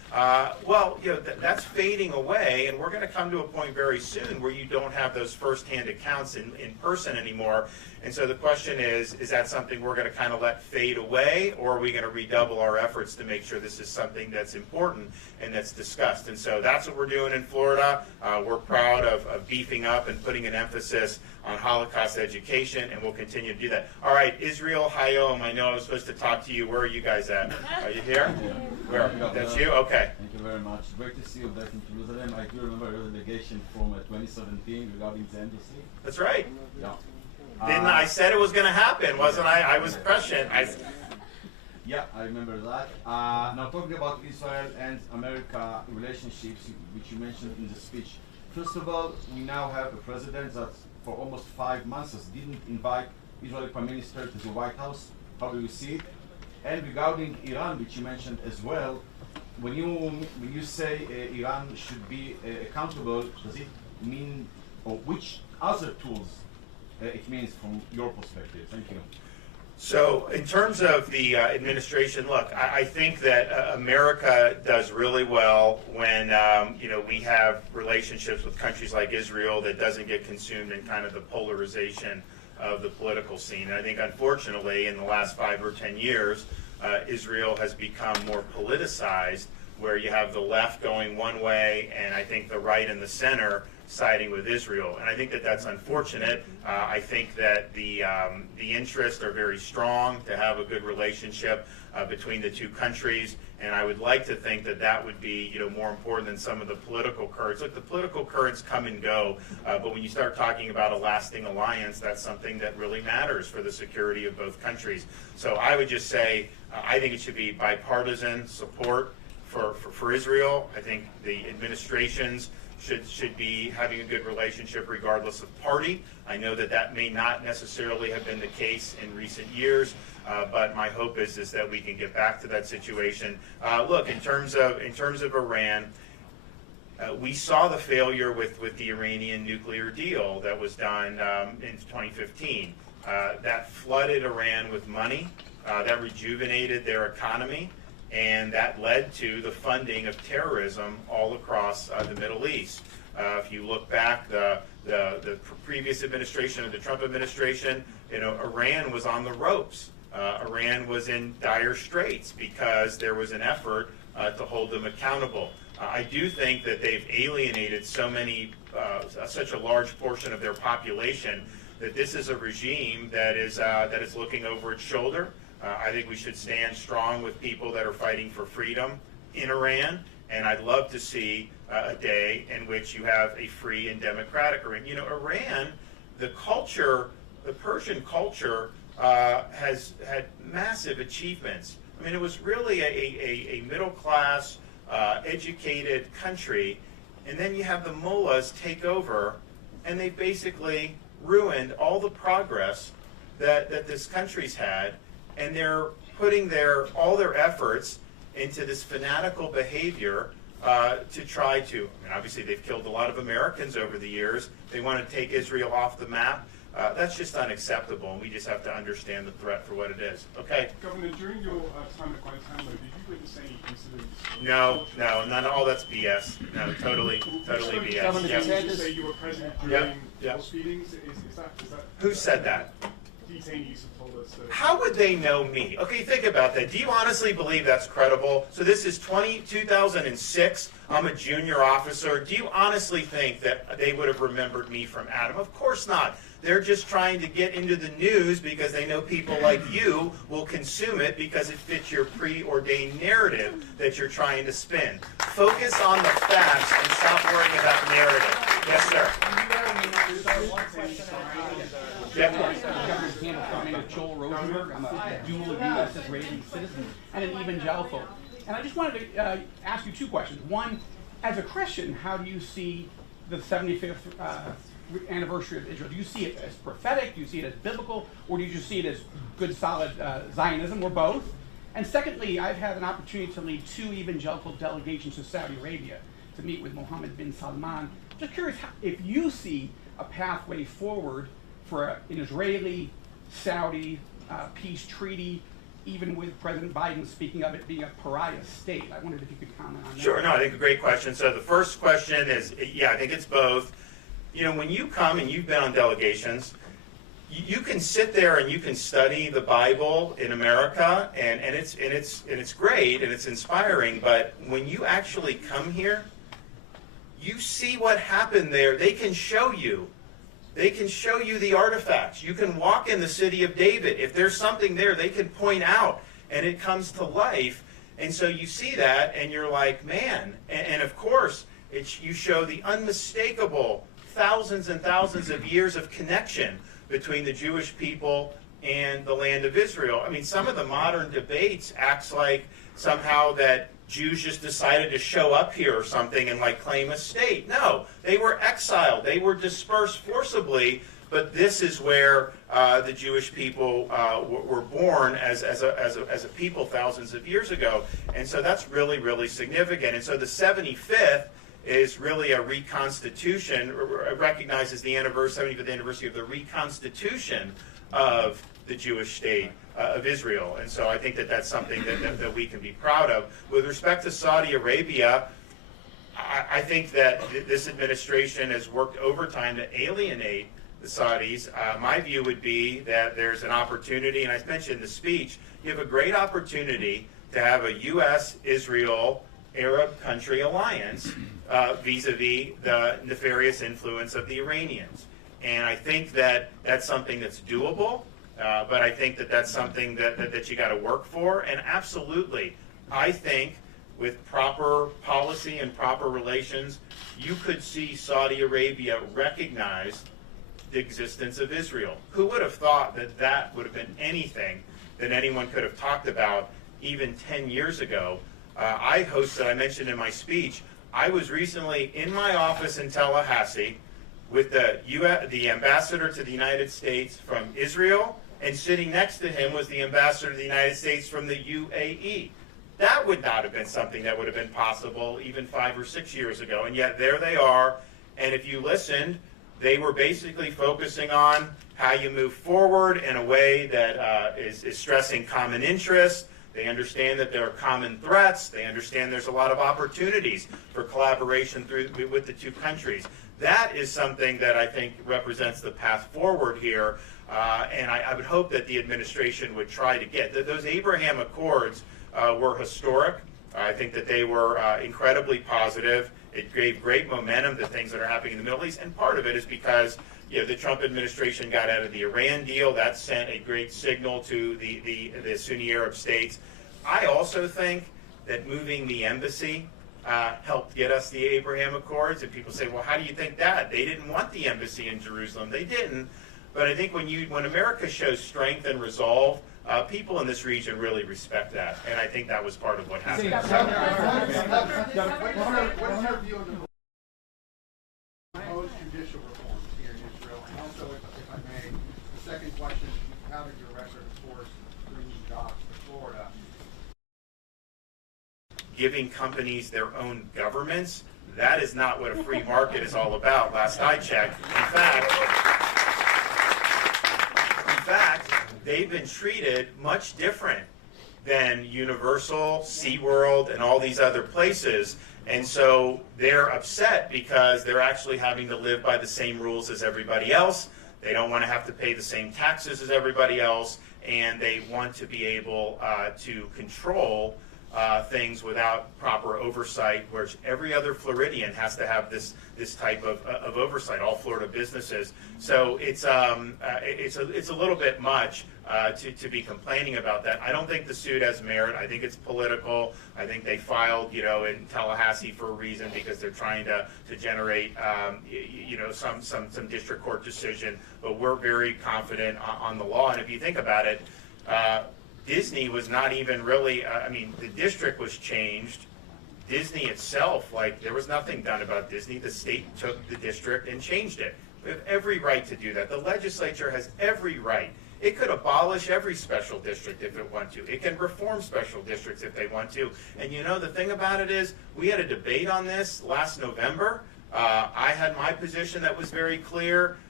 Well, that's fading away, and we're going to come to a point very soon where you don't have those firsthand accounts in person anymore. And so the question is that something we're going to kind of let fade away, or are we going to redouble our efforts to make sure this is something that's important and that's discussed? And so that's what we're doing in Florida. We're proud of beefing up and putting an emphasis on Holocaust education, and we'll continue to do that. All right, Israel, Hayom, I know I was supposed to talk to you. Where are you guys at? Are you here? Where? That's you? Okay. Thank you very much. Great to see you back in Jerusalem. I do remember your delegation from 2017 regarding the embassy. That's right. Yeah. Didn't I said it was going to happen, wasn't I? I was prescient. Yeah, I remember that. Now talking about Israel and America relationships, which you mentioned in the speech. First of all, we now have a president that for almost 5 months didn't invite Israeli Prime Minister to the White House. How do you see it? And regarding Iran, which you mentioned as well, when you say Iran should be accountable, does it mean, or which other tools it means from your perspective? Thank you. So in terms of the administration, look, I think that America does really well when we have relationships with countries like Israel that doesn't get consumed in kind of the polarization of the political scene. And I think, unfortunately, in the last 5 or 10 years, Israel has become more politicized, where you have the left going one way, and I think the right and the center siding with Israel. And I think that that's unfortunate. I think that the interests are very strong to have a good relationship between the two countries, and I would like to think that that would be more important than some of the political currents. Look, the political currents come and go, but when you start talking about a lasting alliance, that's something that really matters for the security of both countries. So I would just say I think it should be bipartisan support for Israel. I think the administrations should be having a good relationship regardless of party. I know that may not necessarily have been the case in recent years, but my hope is that we can get back to that situation. Look, in terms of Iran, we saw the failure with the Iranian nuclear deal that was done in 2015. That flooded Iran with money, that rejuvenated their economy, and that led to the funding of terrorism all across the Middle East. If you look back, the previous administration of the Trump administration, Iran was on the ropes. Iran was in dire straits because there was an effort to hold them accountable. I do think that they've alienated such a large portion of their population that this is a regime that is looking over its shoulder. I think we should stand strong with people that are fighting for freedom in Iran, and I'd love to see a day in which you have a free and democratic Iran. Iran, the Persian culture has had massive achievements. I mean, it was really a middle-class, educated country, and then you have the mullahs take over, and they basically ruined all the progress that this country's had. And they're putting all their efforts into this fanatical behavior to try to, obviously they've killed a lot of Americans over the years. They want to take Israel off the map. That's just unacceptable, and we just have to understand the threat for what it is. Okay? Governor, during your time at Guantanamo, did you witness any incidents? No, none of all that's BS. No, totally BS. Governor DeSantis, you say you were present during those meetings? Is that Who said that? Detainees have told us. How would they know me? Okay, think about that. Do you honestly believe that's credible? So this is 2006. I'm a junior officer. Do you honestly think that they would have remembered me from Adam? Of course not. They're just trying to get into the news because they know people like you will consume it because it fits your preordained narrative that you're trying to spin. Focus on the facts and stop worrying about narrative. Yes, sir. My name is Joel Rosenberg. I'm a dual U.S. Israeli citizen and an evangelical. And I just wanted to ask you 2 questions. One, as a Christian, how do you see the 75th anniversary of Israel? Do you see it as prophetic? Do you see it as biblical? Or do you just see it as good, solid Zionism, or both? And secondly, I've had an opportunity to lead 2 evangelical delegations to Saudi Arabia to meet with Mohammed bin Salman. Just curious if you see a pathway forward for an Israeli-Saudi peace treaty, even with President Biden speaking of it being a pariah state? I wondered if you could comment on that. Sure, no, I think a great question. So the first question is, yeah, I think it's both. You know, when you come and you've been on delegations, you can sit there and you can study the Bible in America, and it's great and it's inspiring. But when you actually come here, you see what happened there. They can show you. They can show you the artifacts. You can walk in the city of David. If there's something there, they can point out, and it comes to life. And so you see that, and you're like, man. And of course, you show the unmistakable thousands and thousands of years of connection between the Jewish people and the land of Israel. I mean, some of the modern debates acts like somehow that Jews just decided to show up here or something and like claim a state. No, they were exiled. They were dispersed forcibly. But this is where the Jewish people were born as a people thousands of years ago. And so that's really, really significant. And so the 75th is really a reconstitution, recognizes the 75th anniversary of the reconstitution of the Jewish state of Israel. And so I think that that's something that we can be proud of. With respect to Saudi Arabia, I think that this administration has worked overtime to alienate the Saudis. My view would be that there's an opportunity, and I mentioned in the speech, you have a great opportunity to have a U.S.-Israel Arab country alliance vis-a-vis the nefarious influence of the Iranians. And I think that that's something that's doable, but I think that that's something that you got to work for. And absolutely, I think with proper policy and proper relations, you could see Saudi Arabia recognize the existence of Israel. Who would have thought that that would have been anything that anyone could have talked about even 10 years ago? I hosted, I mentioned in my speech, I was recently in my office in Tallahassee with the ambassador to the United States from Israel, and sitting next to him was the ambassador to the United States from the UAE. That would not have been something that would have been possible even 5 or 6 years ago, and yet there they are. And if you listened, they were basically focusing on how you move forward in a way that is stressing common interests. They understand that there are common threats. They understand there's a lot of opportunities for collaboration with the two countries. That is something that I think represents the path forward here. And I would hope that the administration would try to get. Those Abraham Accords were historic. I think that they were incredibly positive. It gave great momentum to things that are happening in the Middle East. And part of it is because the Trump administration got out of the Iran deal. That sent a great signal to the Sunni Arab states. I also think that moving the embassy helped get us the Abraham Accords. And people say, well, how do you think that? They didn't want the embassy in Jerusalem. They didn't. But I think when America shows strength and resolve, people in this region really respect that. And I think that was part of what happened. What is your view on the proposed judicial reforms here in Israel? And also, if I may, the second question, you have your record, of course, bringing jobs to Florida. Giving companies their own governments, that is not what a free market is all about, last I checked. In fact, they've been treated much different than Universal, SeaWorld, and all these other places. And so they're upset because they're actually having to live by the same rules as everybody else. They don't want to have to pay the same taxes as everybody else, and they want to be able to control things without proper oversight, whereas every other Floridian has to have this type of oversight, all Florida businesses. So it's a little bit much to be complaining about that. I don't think the suit has merit. I think it's political. I think they filed, in Tallahassee for a reason, because they're trying to generate, some district court decision. But we're very confident on the law. And if you think about it, Disney was not even really, the district was changed. Disney itself, there was nothing done about Disney. The state took the district and changed it. We have every right to do that. The legislature has every right. It could abolish every special district if it wants to. It can reform special districts if they want to. And the thing about it is, we had a debate on this last November. I had my position that was very clear.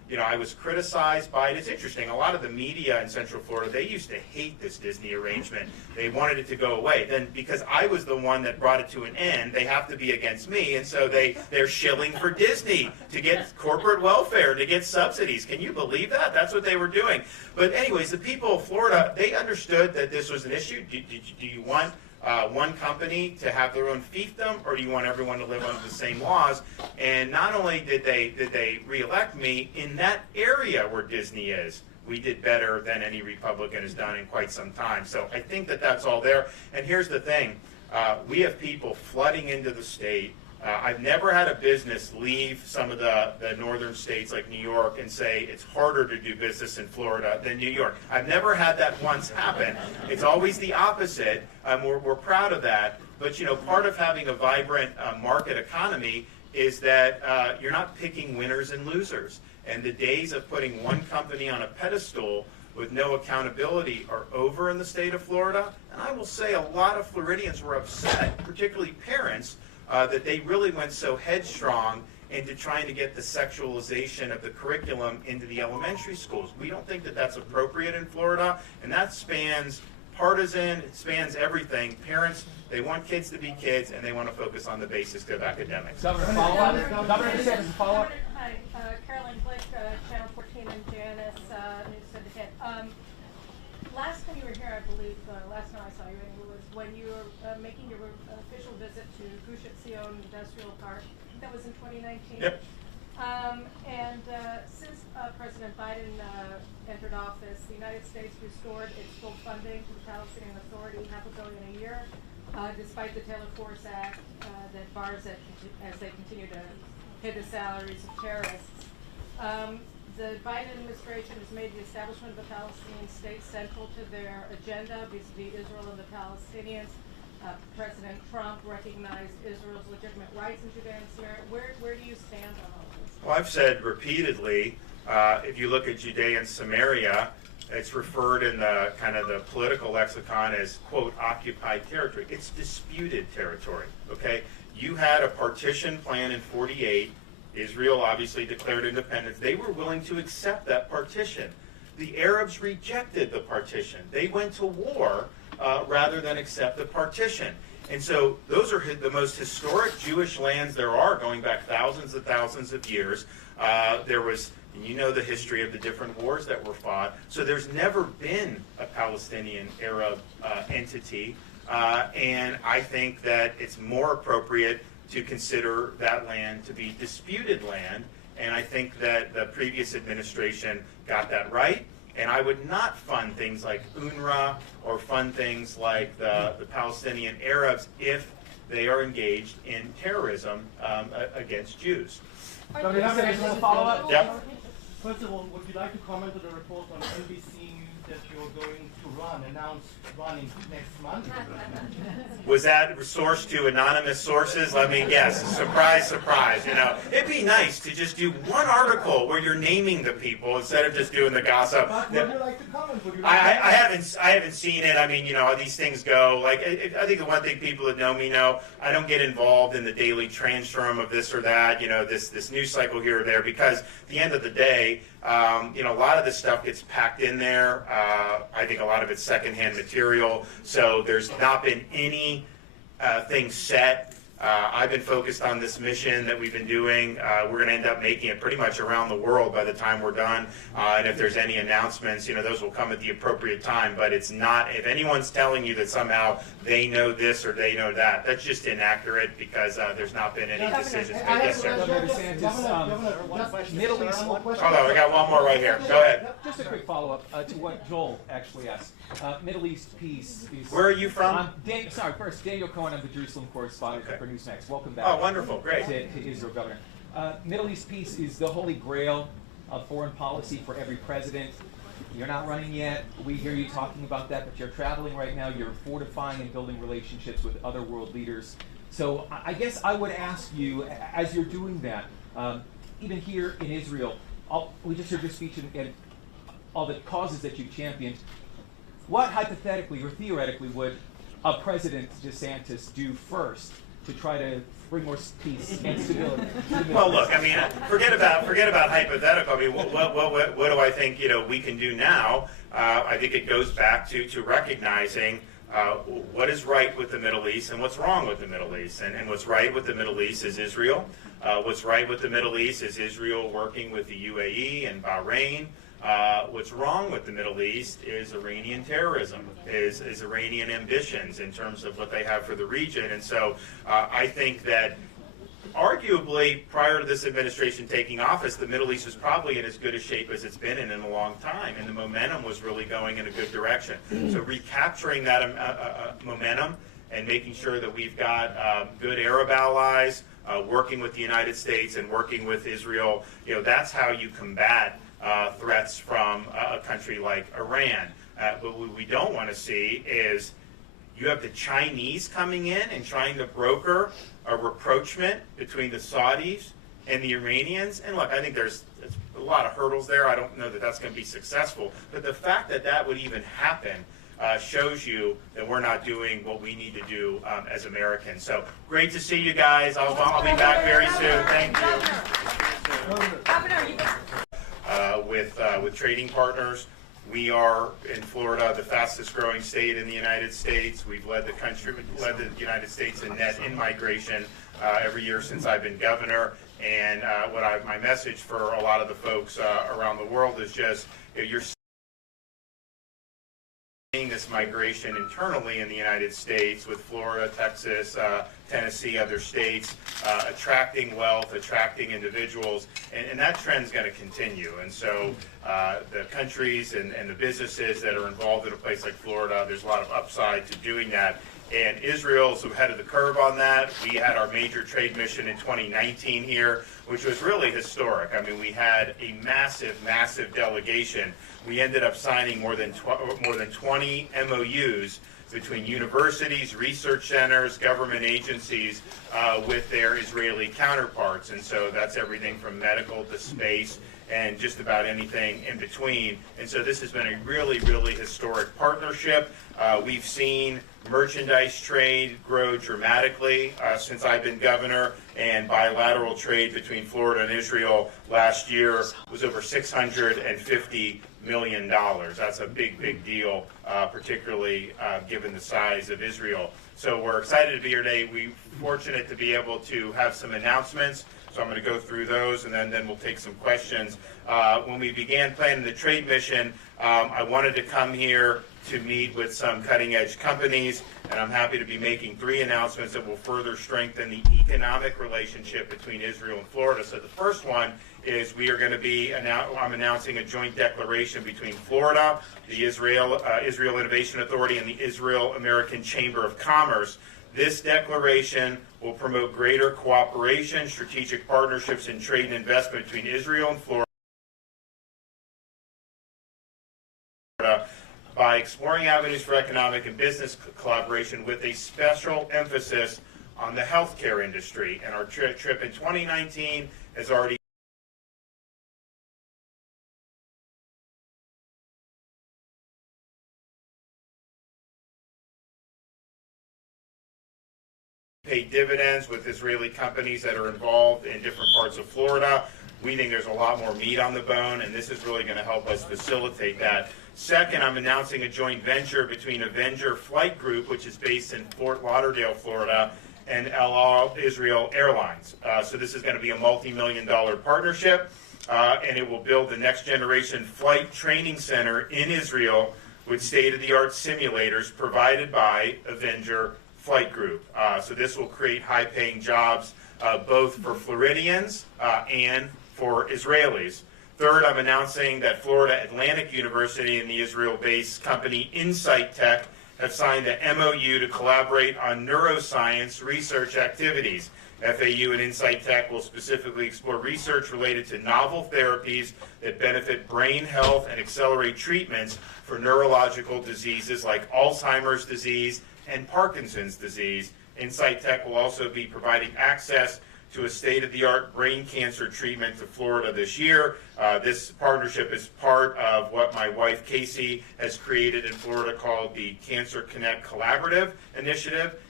I was criticized by it. It's interesting. A lot of the media in Central Florida, they used to hate this Disney arrangement. They wanted it to go away. Then, because I was the one that brought it to an end, they have to be against me, and so they're shilling for Disney to get corporate welfare, to get subsidies. Can you believe that? That's what they were doing. But anyways, the people of Florida, they understood that this was an issue. Do you want one company to have their own fiefdom, or do you want everyone to live under the same laws? And not only did they reelect me in that area where Disney is, we did better than any Republican has done in quite some time. So I think that that's all there. And here's the thing. We have people flooding into the state. I've never had a business leave some of the northern states like New York and say it's harder to do business in Florida than New York. I've never had that once happen. It's always the opposite. We're proud of that. But part of having a vibrant market economy is that you're not picking winners and losers. And the days of putting one company on a pedestal with no accountability are over in the state of Florida. And I will say a lot of Floridians were upset, particularly parents, that they really went so headstrong into trying to get the sexualization of the curriculum into the elementary schools. We don't think that that's appropriate in Florida, and that spans partisan, it spans everything. Parents, they want kids to be kids, and they want to focus on the basics of academics. Governor, follow-up? Governor DeSantis, follow-up? Hi, Carolyn Blake, Channel 14 and Janice, News18. Last time you were here, I believe, last time I saw you, was when you were making your official visit to Gush Etzion Industrial Park. That was in 2019. Yep. Since President Biden entered office, the United States restored its full funding to the Palestinian Authority, $500 million a year, despite the Taylor Force Act that bars it as they continue to pay the salaries of terrorists. The Biden administration has made the establishment of the Palestinian state central to their agenda vis-a-vis Israel and the Palestinians. President Trump recognized Israel's legitimate rights in Judea and Samaria. Where do you stand on all this? Well, I've said repeatedly, if you look at Judea and Samaria, it's referred in the kind of the political lexicon as, quote, occupied territory. It's disputed territory, okay? You had a partition plan in 48. Israel obviously declared independence. They were willing to accept that partition. The Arabs rejected the partition. They went to war rather than accept the partition. And so those are the most historic Jewish lands there are, going back thousands of years. There was, and you know the history of the different wars that were fought. So there's never been a Palestinian Arab entity. And I think that it's more appropriate to consider that land to be disputed land. And I think that the previous administration got that right. And I would not fund things like UNRWA or fund things like the Palestinian Arabs if they are engaged in terrorism against Jews. Governor DeSantis, a follow-up? Yep. First of all, would you like to comment on the report on NBC News that you're going to announce running next month? Was that sourced to anonymous sources? Let me guess. Surprise, surprise. It'd be nice to just do one article where you're naming the people instead of just doing the gossip. But would you like to comment? I haven't seen it. I mean, how these things go. Like, I think the one thing people that know me know, I don't get involved in the daily transform of this or that. This news cycle here or there, because at the end of the day, a lot of this stuff gets packed in there. I think a lot of it's secondhand material. So there's not been any thing set. I've been focused on this mission that we've been doing. We're going to end up making it pretty much around the world by the time we're done. And if there's any announcements, those will come at the appropriate time. But it's not, if anyone's telling you that somehow they know this or they know that, that's just inaccurate, because there's not been any decisions made. Yes, sir. Governor DeSantis, Middle East. Hold on, we got one more right here. Go ahead. Just a quick follow-up to what Joel actually asked. Middle East peace is... Where are you from? First, Daniel Cohen, I'm the Jerusalem correspondent for Newsmax. Welcome back. Oh, wonderful. Great. To Israel, Governor. Middle East peace is the holy grail of foreign policy for every president. You're not running yet. We hear you talking about that, but you're traveling right now. You're fortifying and building relationships with other world leaders. So I guess I would ask you, as you're doing that, even here in Israel, we just heard your speech and all the causes that you've championed. What hypothetically or theoretically would President DeSantis do first to try to bring more peace and stability? Well, look, I mean, forget about hypothetical. I mean, what do I think, we can do now? I think it goes back to recognizing what is right with the Middle East and what's wrong with the Middle East. And what's right with the Middle East is Israel. What's right with the Middle East is Israel working with the UAE and Bahrain. What's wrong with the Middle East is Iranian terrorism, is Iranian ambitions in terms of what they have for the region. And so I think that arguably, prior to this administration taking office, the Middle East was probably in as good a shape as it's been in a long time, and the momentum was really going in a good direction. So recapturing that momentum and making sure that we've got good Arab allies, working with the United States and working with Israel, that's how you combat threats from a country like Iran. But what we don't want to see is you have the Chinese coming in and trying to broker a rapprochement between the Saudis and the Iranians. And look, I think there's a lot of hurdles there. I don't know that that's going to be successful. But the fact that that would even happen shows you that we're not doing what we need to do as Americans. So great to see you guys. I'll be back very soon. Thank you. With trading partners. We are, in Florida, the fastest growing state in the United States. We've led the United States in net in-migration every year since I've been governor. And my message for a lot of the folks around the world is just, you're seeing this migration internally in the United States with Florida, Texas, Tennessee, other states, attracting wealth, attracting individuals, and that trend's going to continue. And so the countries and the businesses that are involved in a place like Florida, there's a lot of upside to doing that. And Israel's ahead of the curve on that. We had our major trade mission in 2019 here, which was really historic. I mean, we had a massive, massive delegation. We ended up signing more than 20 MOUs between universities, research centers, government agencies with their Israeli counterparts. And so that's everything from medical to space and just about anything in between. And so this has been a really, really historic partnership. We've seen merchandise trade grow dramatically since I've been governor, and bilateral trade between Florida and Israel last year was over $650 million. That's a big, big deal, particularly given the size of Israel. So we're excited to be here today. We're fortunate to be able to have some announcements. So I'm going to go through those, and then we'll take some questions. When we began planning the trade mission, I wanted to come here to meet with some cutting-edge companies, and I'm happy to be making 3 announcements that will further strengthen the economic relationship between Israel and Florida. So the first one is we are going to be, I'm announcing a joint declaration between Florida, the Israel Innovation Authority, and the Israel-American Chamber of Commerce. This declaration will promote greater cooperation, strategic partnerships, and trade and investment between Israel and Florida by exploring avenues for economic and business collaboration with a special emphasis on the healthcare industry. And our trip in 2019 has already paid dividends with Israeli companies that are involved in different parts of Florida. We think there's a lot more meat on the bone, and this is really going to help us facilitate that. Second, I'm announcing a joint venture between Avenger Flight Group, which is based in Fort Lauderdale, Florida, and El Al Israel Airlines. So this is going to be a multi-million-dollar partnership, and it will build the next-generation flight training center in Israel with state-of-the-art simulators provided by Avenger Flight Group. So this will create high-paying jobs both for Floridians and for Israelis. Third, I'm announcing that Florida Atlantic University and the Israel-based company Insight Tech have signed an MOU to collaborate on neuroscience research activities. FAU and Insight Tech will specifically explore research related to novel therapies that benefit brain health and accelerate treatments for neurological diseases like Alzheimer's disease and Parkinson's disease. Insight Tech will also be providing access to a state-of-the-art brain cancer treatment to Florida this year. This partnership is part of what my wife Casey has created in Florida called the Cancer Connect Collaborative Initiative,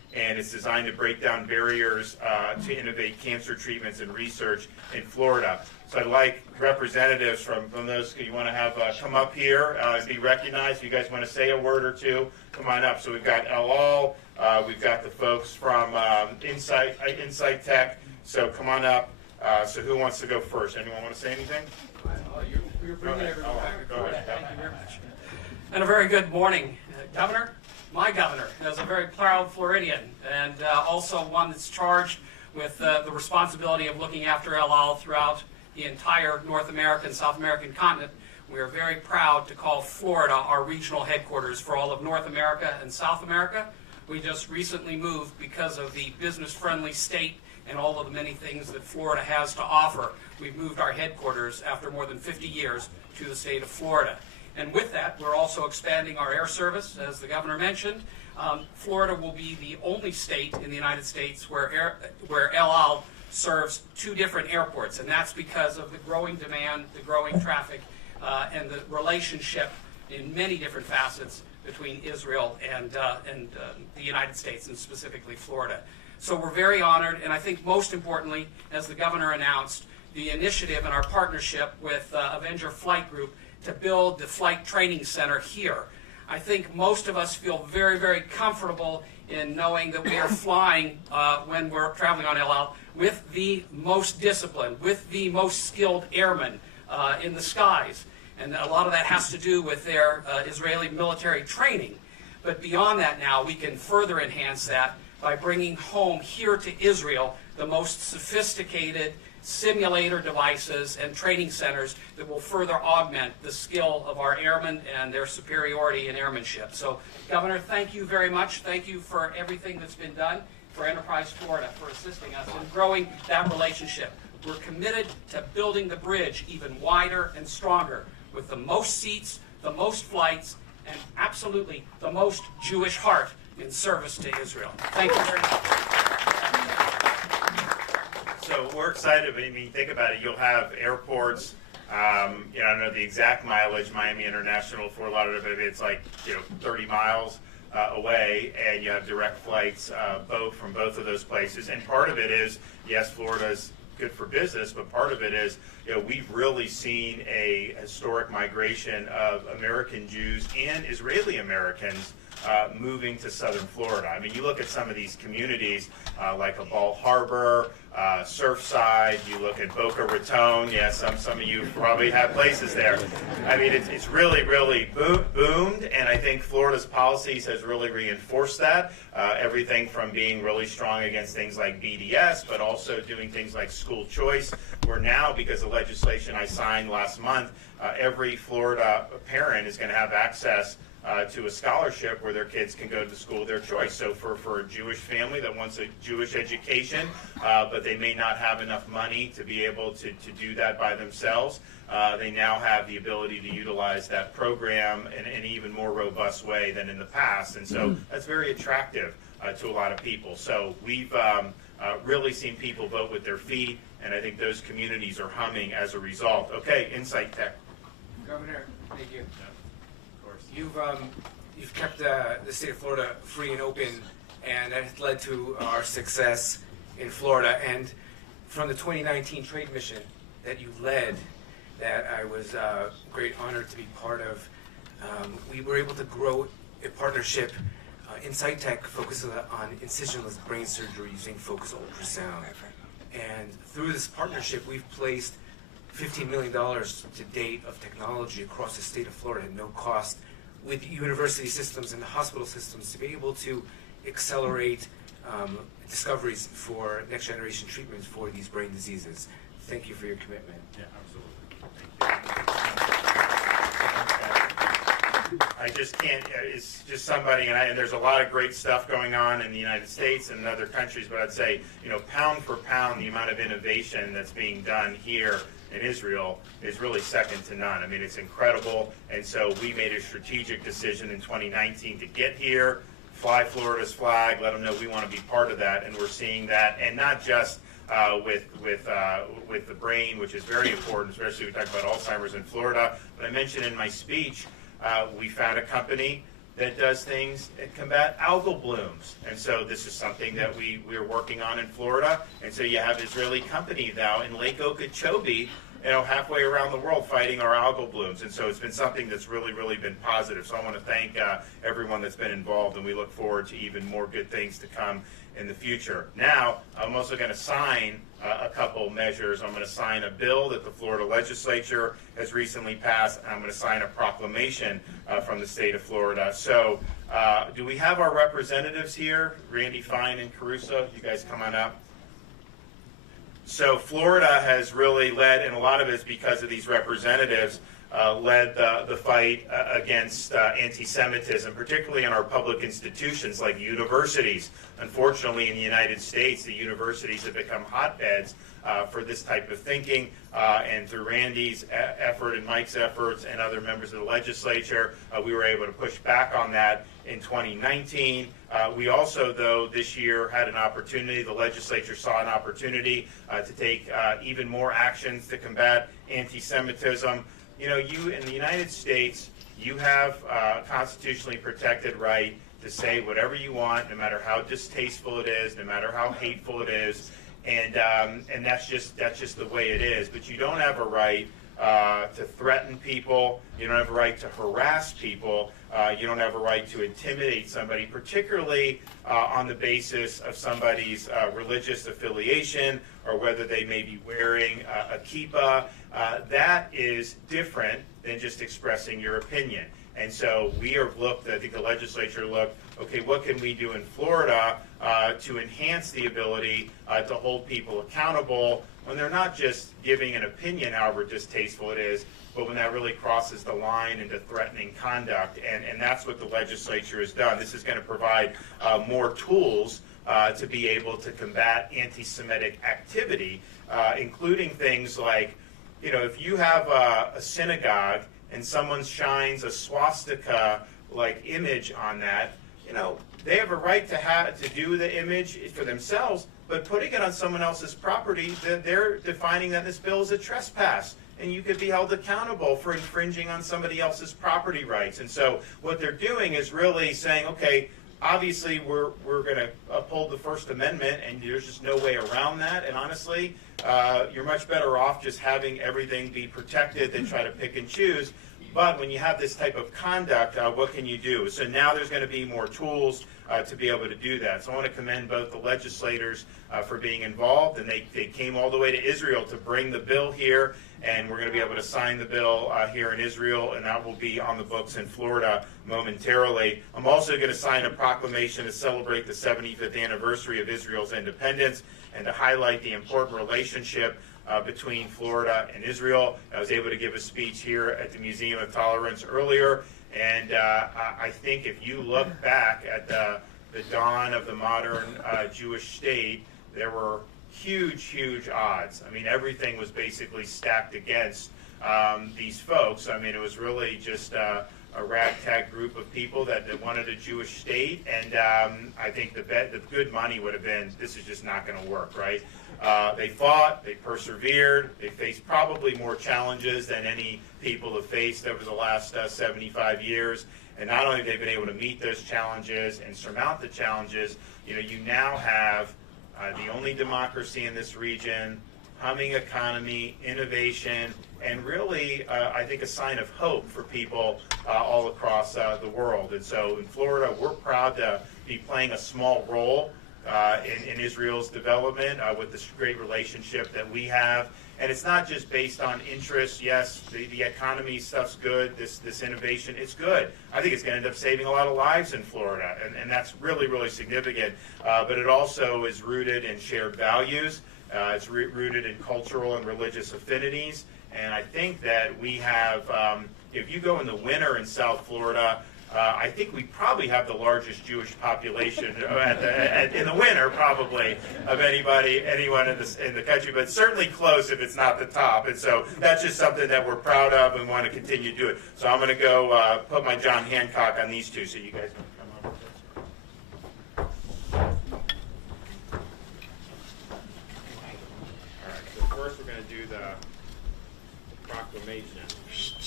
and it's designed to break down barriers to innovate cancer treatments and research in Florida. So I'd like representatives from those, you want to have come up here and be recognized. If you guys want to say a word or two, come on up. So we've got El Al, we've got the folks from Insight Tech, so come on up. So who wants to go first? Anyone want to say anything? You're bringing everyone back. Go ahead. Thank you very much. And a very good morning, Governor. My governor is a very proud Floridian, and also one that's charged with the responsibility of looking after El Al throughout the entire North American, South American continent. We are very proud to call Florida our regional headquarters for all of North America and South America. We just recently moved because of the business-friendly state and all of the many things that Florida has to offer. We've moved our headquarters after more than 50 years to the state of Florida. And with that, we're also expanding our air service, as the governor mentioned. Florida will be the only state in the United States where El Al serves two different airports, and that's because of the growing demand, the growing traffic, and the relationship in many different facets between Israel and the United States, and specifically Florida. So we're very honored, and I think most importantly, as the governor announced, the initiative and our partnership with Avenger Flight Group to build the flight training center here. I think most of us feel very, very comfortable in knowing that we are flying when we're traveling on El Al with the most disciplined, with the most skilled airmen in the skies. And a lot of that has to do with their Israeli military training. But beyond that now, we can further enhance that by bringing home here to Israel the most sophisticated simulator devices and training centers that will further augment the skill of our airmen and their superiority in airmanship. So, Governor, thank you very much. Thank you for everything that's been done for Enterprise Florida, for assisting us in growing that relationship. We're committed to building the bridge even wider and stronger with the most seats, the most flights, and absolutely the most Jewish heart in service to Israel. Thank you very much. So we're excited. I mean, think about it. You'll have airports. I don't know the exact mileage. Miami International, Fort Lauderdale, but it's like 30 miles away, and you have direct flights from both of those places. And part of it is, yes, Florida's good for business, but part of it is, we've really seen a historic migration of American Jews and Israeli Americans moving to southern Florida. I mean, you look at some of these communities like a Ball Harbor, Surfside, you look at Boca Raton. Yeah, some of you probably have places there. I mean, it's really, really boomed, and I think Florida's policies has really reinforced that. Everything from being really strong against things like BDS, but also doing things like school choice, where now, because of legislation I signed last month, every Florida parent is going to have access to a scholarship where their kids can go to the school of their choice. So for a Jewish family that wants a Jewish education, but they may not have enough money to be able to do that by themselves, they now have the ability to utilize that program in an even more robust way than in the past. And so that's very attractive to a lot of people. So we've really seen people vote with their feet, and I think those communities are humming as a result. Okay, Insight Tech. Governor, thank you. You've kept the state of Florida free and open, and that has led to our success in Florida. And from the 2019 trade mission that you led, that I was great honored to be part of, we were able to grow a partnership. Insight Tech focuses on incisionless brain surgery using focused ultrasound. And through this partnership, we've placed $15 million to date of technology across the state of Florida at no cost, with university systems and hospital systems, to be able to accelerate discoveries for next generation treatments for these brain diseases. Thank you for your commitment. Yeah, absolutely. Thank you. I just can't, it's just somebody, and there's a lot of great stuff going on in the United States and in other countries, but I'd say, pound for pound, the amount of innovation that's being done here in Israel is really second to none. I mean, it's incredible, and so we made a strategic decision in 2019 to get here, fly Florida's flag, let them know we want to be part of that, and we're seeing that, and not just with the brain, which is very important, especially we talk about Alzheimer's in Florida, but I mentioned in my speech, we found a company that does things and combat algal blooms. And so this is something that we're working on in Florida. And so you have Israeli company now in Lake Okeechobee, halfway around the world fighting our algal blooms. And so it's been something that's really, really been positive. So I want to thank everyone that's been involved, and we look forward to even more good things to come in the future. Now, I'm also going to sign a couple measures. I'm going to sign a bill that the Florida legislature has recently passed, and I'm going to sign a proclamation from the state of Florida. So do we have our representatives here? Randy Fine and Caruso, you guys come on up. So Florida has really led, and a lot of it is because of these representatives, led the fight against anti-Semitism, particularly in our public institutions like universities. Unfortunately, in the United States, the universities have become hotbeds for this type of thinking, and through Randy's effort and Mike's efforts and other members of the legislature, we were able to push back on that in 2019. We also, though, this year had an opportunity, the legislature saw an opportunity to take even more actions to combat anti-Semitism. You in the United States, you have a constitutionally protected right to say whatever you want, no matter how distasteful it is, no matter how hateful it is, and that's just the way it is. But you don't have a right to threaten people. You don't have a right to harass people. You don't have a right to intimidate somebody, particularly on the basis of somebody's religious affiliation or whether they may be wearing a kippah. That is different than just expressing your opinion. And so we have looked, I think the legislature looked, okay, what can we do in Florida to enhance the ability to hold people accountable when they're not just giving an opinion, however distasteful it is, but when that really crosses the line into threatening conduct. And that's what the legislature has done. This is going to provide more tools to be able to combat anti-Semitic activity, including things like, if you have a synagogue and someone shines a swastika-like image on that, they have a right to do the image for themselves, but putting it on someone else's property, they're defining that this bill is a trespass, and you could be held accountable for infringing on somebody else's property rights. And so what they're doing is really saying, okay, obviously we're going to uphold the First Amendment, and there's just no way around that. And honestly, you're much better off just having everything be protected than try to pick and choose. But when you have this type of conduct, what can you do? So now there's going to be more tools to be able to do that. So I want to commend both the legislators for being involved, and they came all the way to Israel to bring the bill here, and we're going to be able to sign the bill here in Israel, and that will be on the books in Florida momentarily. I'm also going to sign a proclamation to celebrate the 75th anniversary of Israel's independence and to highlight the important relationship between Florida and Israel. I was able to give a speech here at the Museum of Tolerance earlier, and I think if you look back at the dawn of the modern Jewish state, there were huge odds. I mean, everything was basically stacked against these folks. I mean, it was really just a ragtag group of people that wanted a Jewish state, and I think the good money would have been, this is just not going to work, right? They fought, they persevered, they faced probably more challenges than any people have faced over the last 75 years. And not only have they been able to meet those challenges and surmount the challenges, you now have the only democracy in this region, humming economy, innovation, and really, I think, a sign of hope for people all across the world. And so in Florida, we're proud to be playing a small role in Israel's development with this great relationship that we have. And it's not just based on interest. Yes, the economy stuff's good, this innovation, it's good. I think it's going to end up saving a lot of lives in Florida, and that's really significant. But it also is rooted in shared values. It's rooted in cultural and religious affinities. And I think that we have, if you go in the winter in South Florida, I think we probably have the largest Jewish population in the winter, probably, of anyone in the country, but certainly close if it's not the top. And so that's just something that we're proud of and want to continue to do it. So I'm going to go put my John Hancock on these two, so you guys can come over. All right, so first we're going to do the proclamation.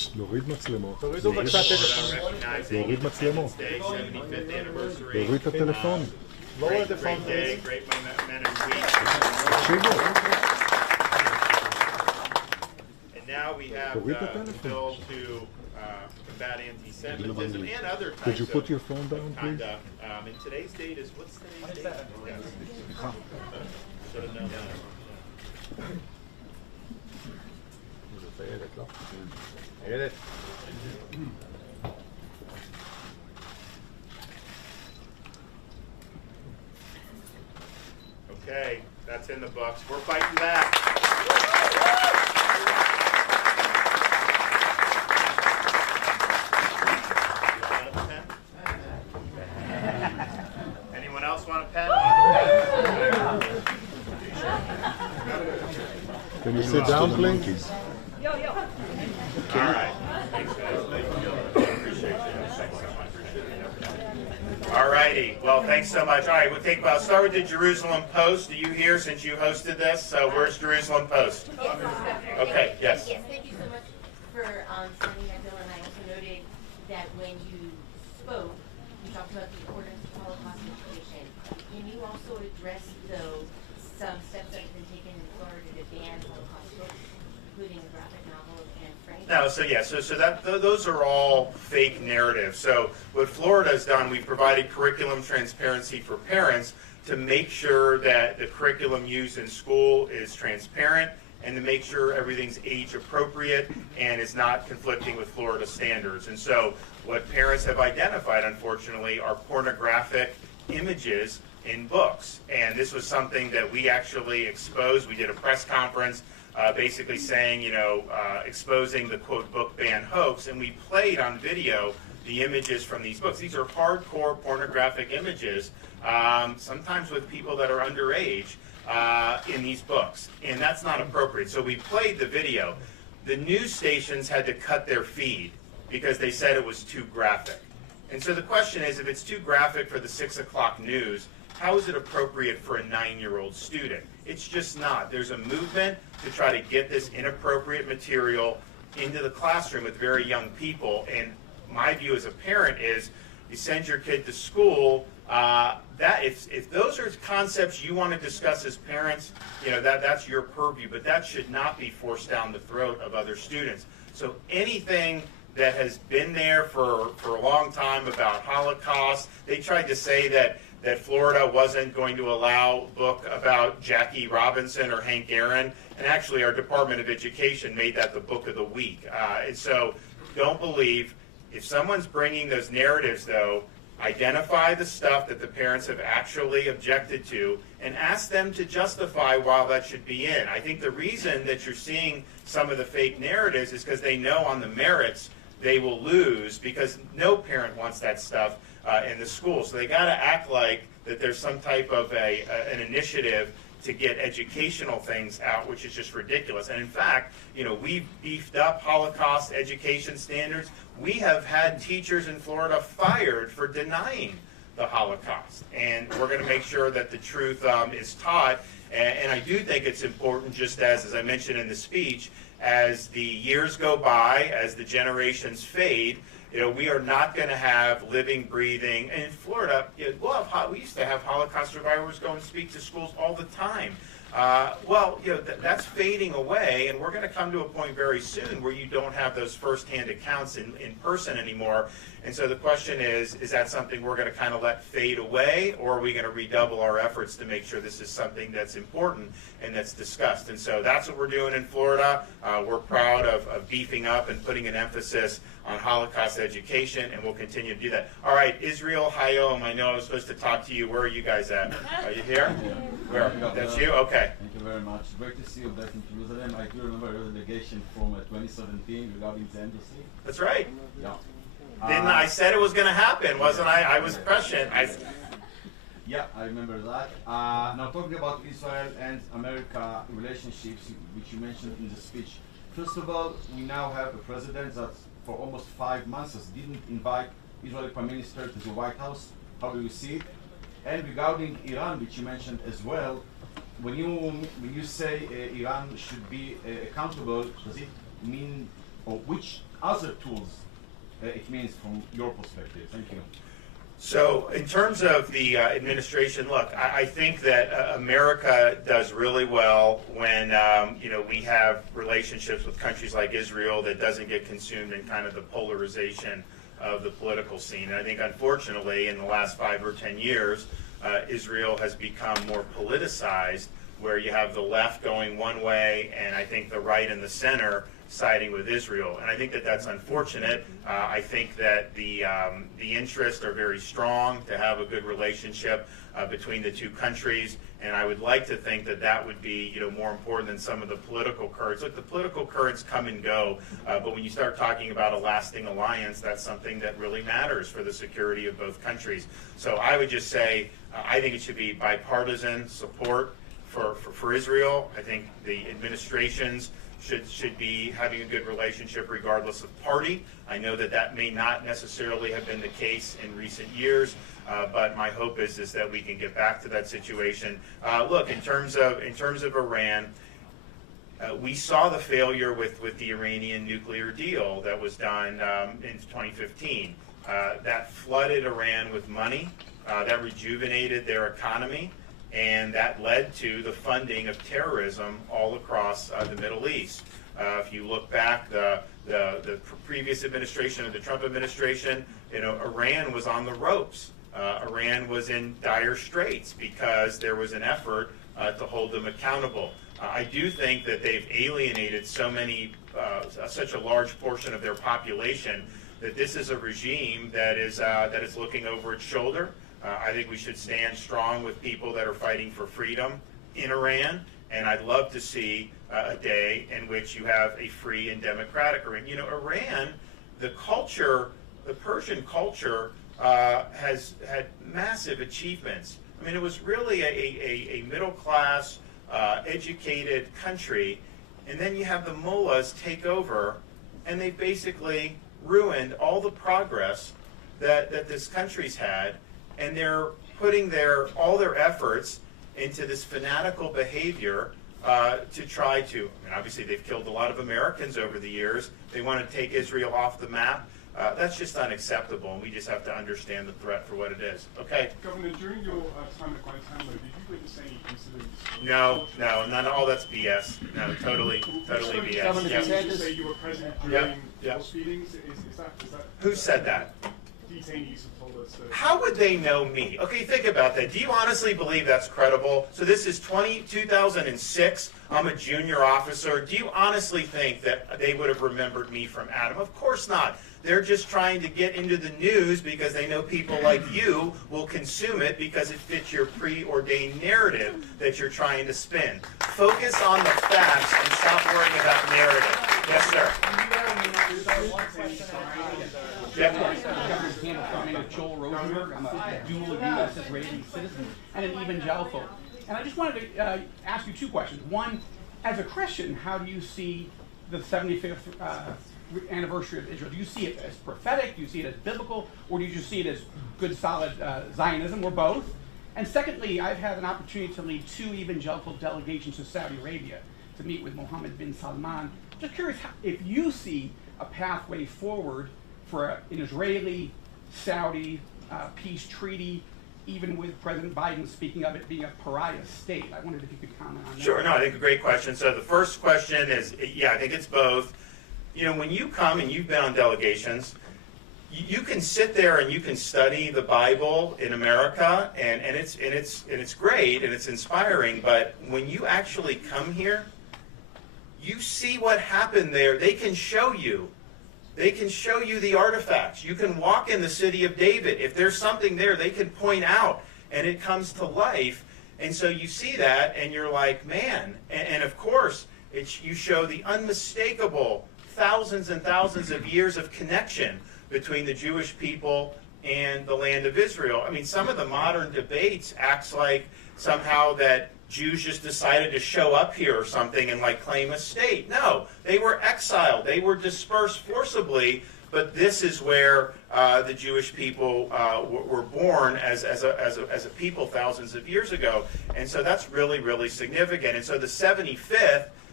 להוריד מצלמות. תורידו בבקשה טלפון. להוריד מצלמות. 75th anniversary. להוריד את הטלפון. Lower the phone, Great day, please. great men and women. תקשיבו. And now we have תוריד את the הטלפון. bill to combat anti-Semitism and other Could you types put of your phone down, please? conduct. And today's date is, what's today's date? Yes. Should have known that. זה הילד, לא? הילד. Okay, that's in the books. We're fighting back. Anyone else want a pen? Can you sit down, please? Yo, yo. All right. Thanks, guys. Thank you. Appreciate you. Thanks so much. All righty. Well, thanks so much. All right, we'll start with the Jerusalem Post. Are you here since you hosted this? So where's Jerusalem Post? Okay, yes. Yes, thank you so much for sending that bill, and I also noted that when you spoke, you talked about the importance of Holocaust education. Can you also address, though, some steps that have been taken in Florida to ban Holocaust books, including the graphic novel of Anne Frank? No, those are all fake narratives. So what Florida has done, we've provided curriculum transparency for parents to make sure that the curriculum used in school is transparent and to make sure everything's age appropriate and is not conflicting with Florida standards. And so what parents have identified, unfortunately, are pornographic images in books. And this was something that we actually exposed. We did a press conference basically saying, exposing the quote book ban hoax, and we played on video the images from these books. These are hardcore pornographic images, sometimes with people that are underage in these books, and that's not appropriate. So we played the video. The news stations had to cut their feed because they said it was too graphic. And so the question is, if it's too graphic for the 6 o'clock news, how is it appropriate for a 9-year-old student? It's just not. There's a movement to try to get this inappropriate material into the classroom with very young people. And my view as a parent is, you send your kid to school, that if those are concepts you want to discuss as parents, that's your purview, but that should not be forced down the throat of other students. So anything that has been there for a long time about Holocaust, they tried to say that Florida wasn't going to allow a book about Jackie Robinson or Hank Aaron, and actually our Department of Education made that the book of the week. And so don't believe, if someone's bringing those narratives, though, identify the stuff that the parents have actually objected to and ask them to justify why that should be in. I think the reason that you're seeing some of the fake narratives is because they know on the merits they will lose, because no parent wants that stuff in the school. So they got to act like that there's some type of an initiative to get educational things out, which is just ridiculous. And in fact, we've beefed up Holocaust education standards. We have had teachers in Florida fired for denying the Holocaust. And we're going to make sure that the truth is taught. And I do think it's important, just as I mentioned in the speech, as the years go by, as the generations fade, we are not going to have living, breathing. And in Florida, we used to have Holocaust survivors go and speak to schools all the time. That's fading away, and we're going to come to a point very soon where you don't have those firsthand accounts in person anymore. And so the question is that something we're going to kind of let fade away, or are we going to redouble our efforts to make sure this is something that's important and that's discussed? And so that's what we're doing in Florida. We're proud of beefing up and putting an emphasis on Holocaust education, and we'll continue to do that. All right, Israel Hayom, I know I was supposed to talk to you. Where are you guys at? Are you here? Yeah. Where? That's you? Okay. Thank you very much. Great to see you back in Jerusalem. I do remember your delegation from 2017 regarding the embassy. That's right. Yeah. I said it was going to happen, wasn't I? I was prescient. Yeah, I remember that. Now talking about Israel and America relationships, which you mentioned in the speech. First of all, we now have a president that for almost 5 months didn't invite Israeli Prime Minister to the White House. How do you see it? And regarding Iran, which you mentioned as well, when you say Iran should be accountable, does it mean or which other tools it means from your perspective? Thank you. So in terms of the administration, look, I think that America does really well when we have relationships with countries like Israel that doesn't get consumed in kind of the polarization of the political scene. And I think unfortunately in the last 5 or 10 years, Israel has become more politicized, where you have the left going one way and I think the right and the center siding with Israel, and I think that that's unfortunate. I think that the interests are very strong to have a good relationship between the two countries, and I would like to think that that would be more important than some of the political currents. Look, the political currents come and go, but when you start talking about a lasting alliance, that's something that really matters for the security of both countries. So I would just say I think it should be bipartisan support for Israel. I think the administrations should be having a good relationship regardless of party. I know that that may not necessarily have been the case in recent years, but my hope is that we can get back to that situation. Look, in terms of Iran, we saw the failure with the Iranian nuclear deal that was done in 2015. That flooded Iran with money, that rejuvenated their economy, and that led to the funding of terrorism all across the Middle East. If you look back, the previous administration, the Trump administration, Iran was on the ropes. Iran was in dire straits because there was an effort to hold them accountable. I do think that they've alienated such a large portion of their population that this is a regime that is looking over its shoulder. I think we should stand strong with people that are fighting for freedom in Iran, and I'd love to see a day in which you have a free and democratic Iran. Iran, the Persian culture has had massive achievements. I mean, it was really a middle-class, educated country, and then you have the mullahs take over, and they basically ruined all the progress that this country's had. And they're putting all their efforts into this fanatical behavior to try to, obviously they've killed a lot of Americans over the years. They want to take Israel off the map. That's just unacceptable, and we just have to understand the threat for what it is. Okay? Governor, during your time at Guantanamo, did you witness any incidents? No, none of all that's BS. No, totally BS. Governor DeSantis, you say you were present during those meetings? Is that Who said that? Detainees have told us that. How would they know me? Okay, think about that. Do you honestly believe that's credible? So this is 2006. I'm a junior officer. Do you honestly think that they would have remembered me from Adam? Of course not. They're just trying to get into the news because they know people like you will consume it because it fits your preordained narrative that you're trying to spin. Focus on the facts and stop worrying about narrative. Yes, sir. My name is Joel Rosenberg. I'm a dual U.S. Israeli citizen and an evangelical. And I just wanted to ask you 2 questions. One, as a Christian, how do you see the 75th anniversary of Israel? Do you see it as prophetic? Do you see it as biblical? Or do you just see it as good, solid Zionism, or both? And secondly, I've had an opportunity to lead 2 evangelical delegations to Saudi Arabia to meet with Mohammed bin Salman. Just curious if you see a pathway forward for an Israeli-Saudi peace treaty, even with President Biden speaking of it being a pariah state. I wondered if you could comment on that. Sure, no, I think a great question. So the first question is, I think it's both. When you come and you've been on delegations, you can sit there and you can study the Bible in America, and it's great and it's inspiring. But when you actually come here, you see what happened there. They can show you. They can show you the artifacts. You can walk in the city of David. If there's something there, they can point out, and it comes to life. And so you see that, and you're like, man. And of course, you show the unmistakable thousands and thousands of years of connection between the Jewish people and the land of Israel. I mean, some of the modern debates acts like somehow that Jews just decided to show up here or something and claim a state. No, they were exiled. They were dispersed forcibly. But this is where the Jewish people were born as a people thousands of years ago. And so that's really, really significant. And so the 75th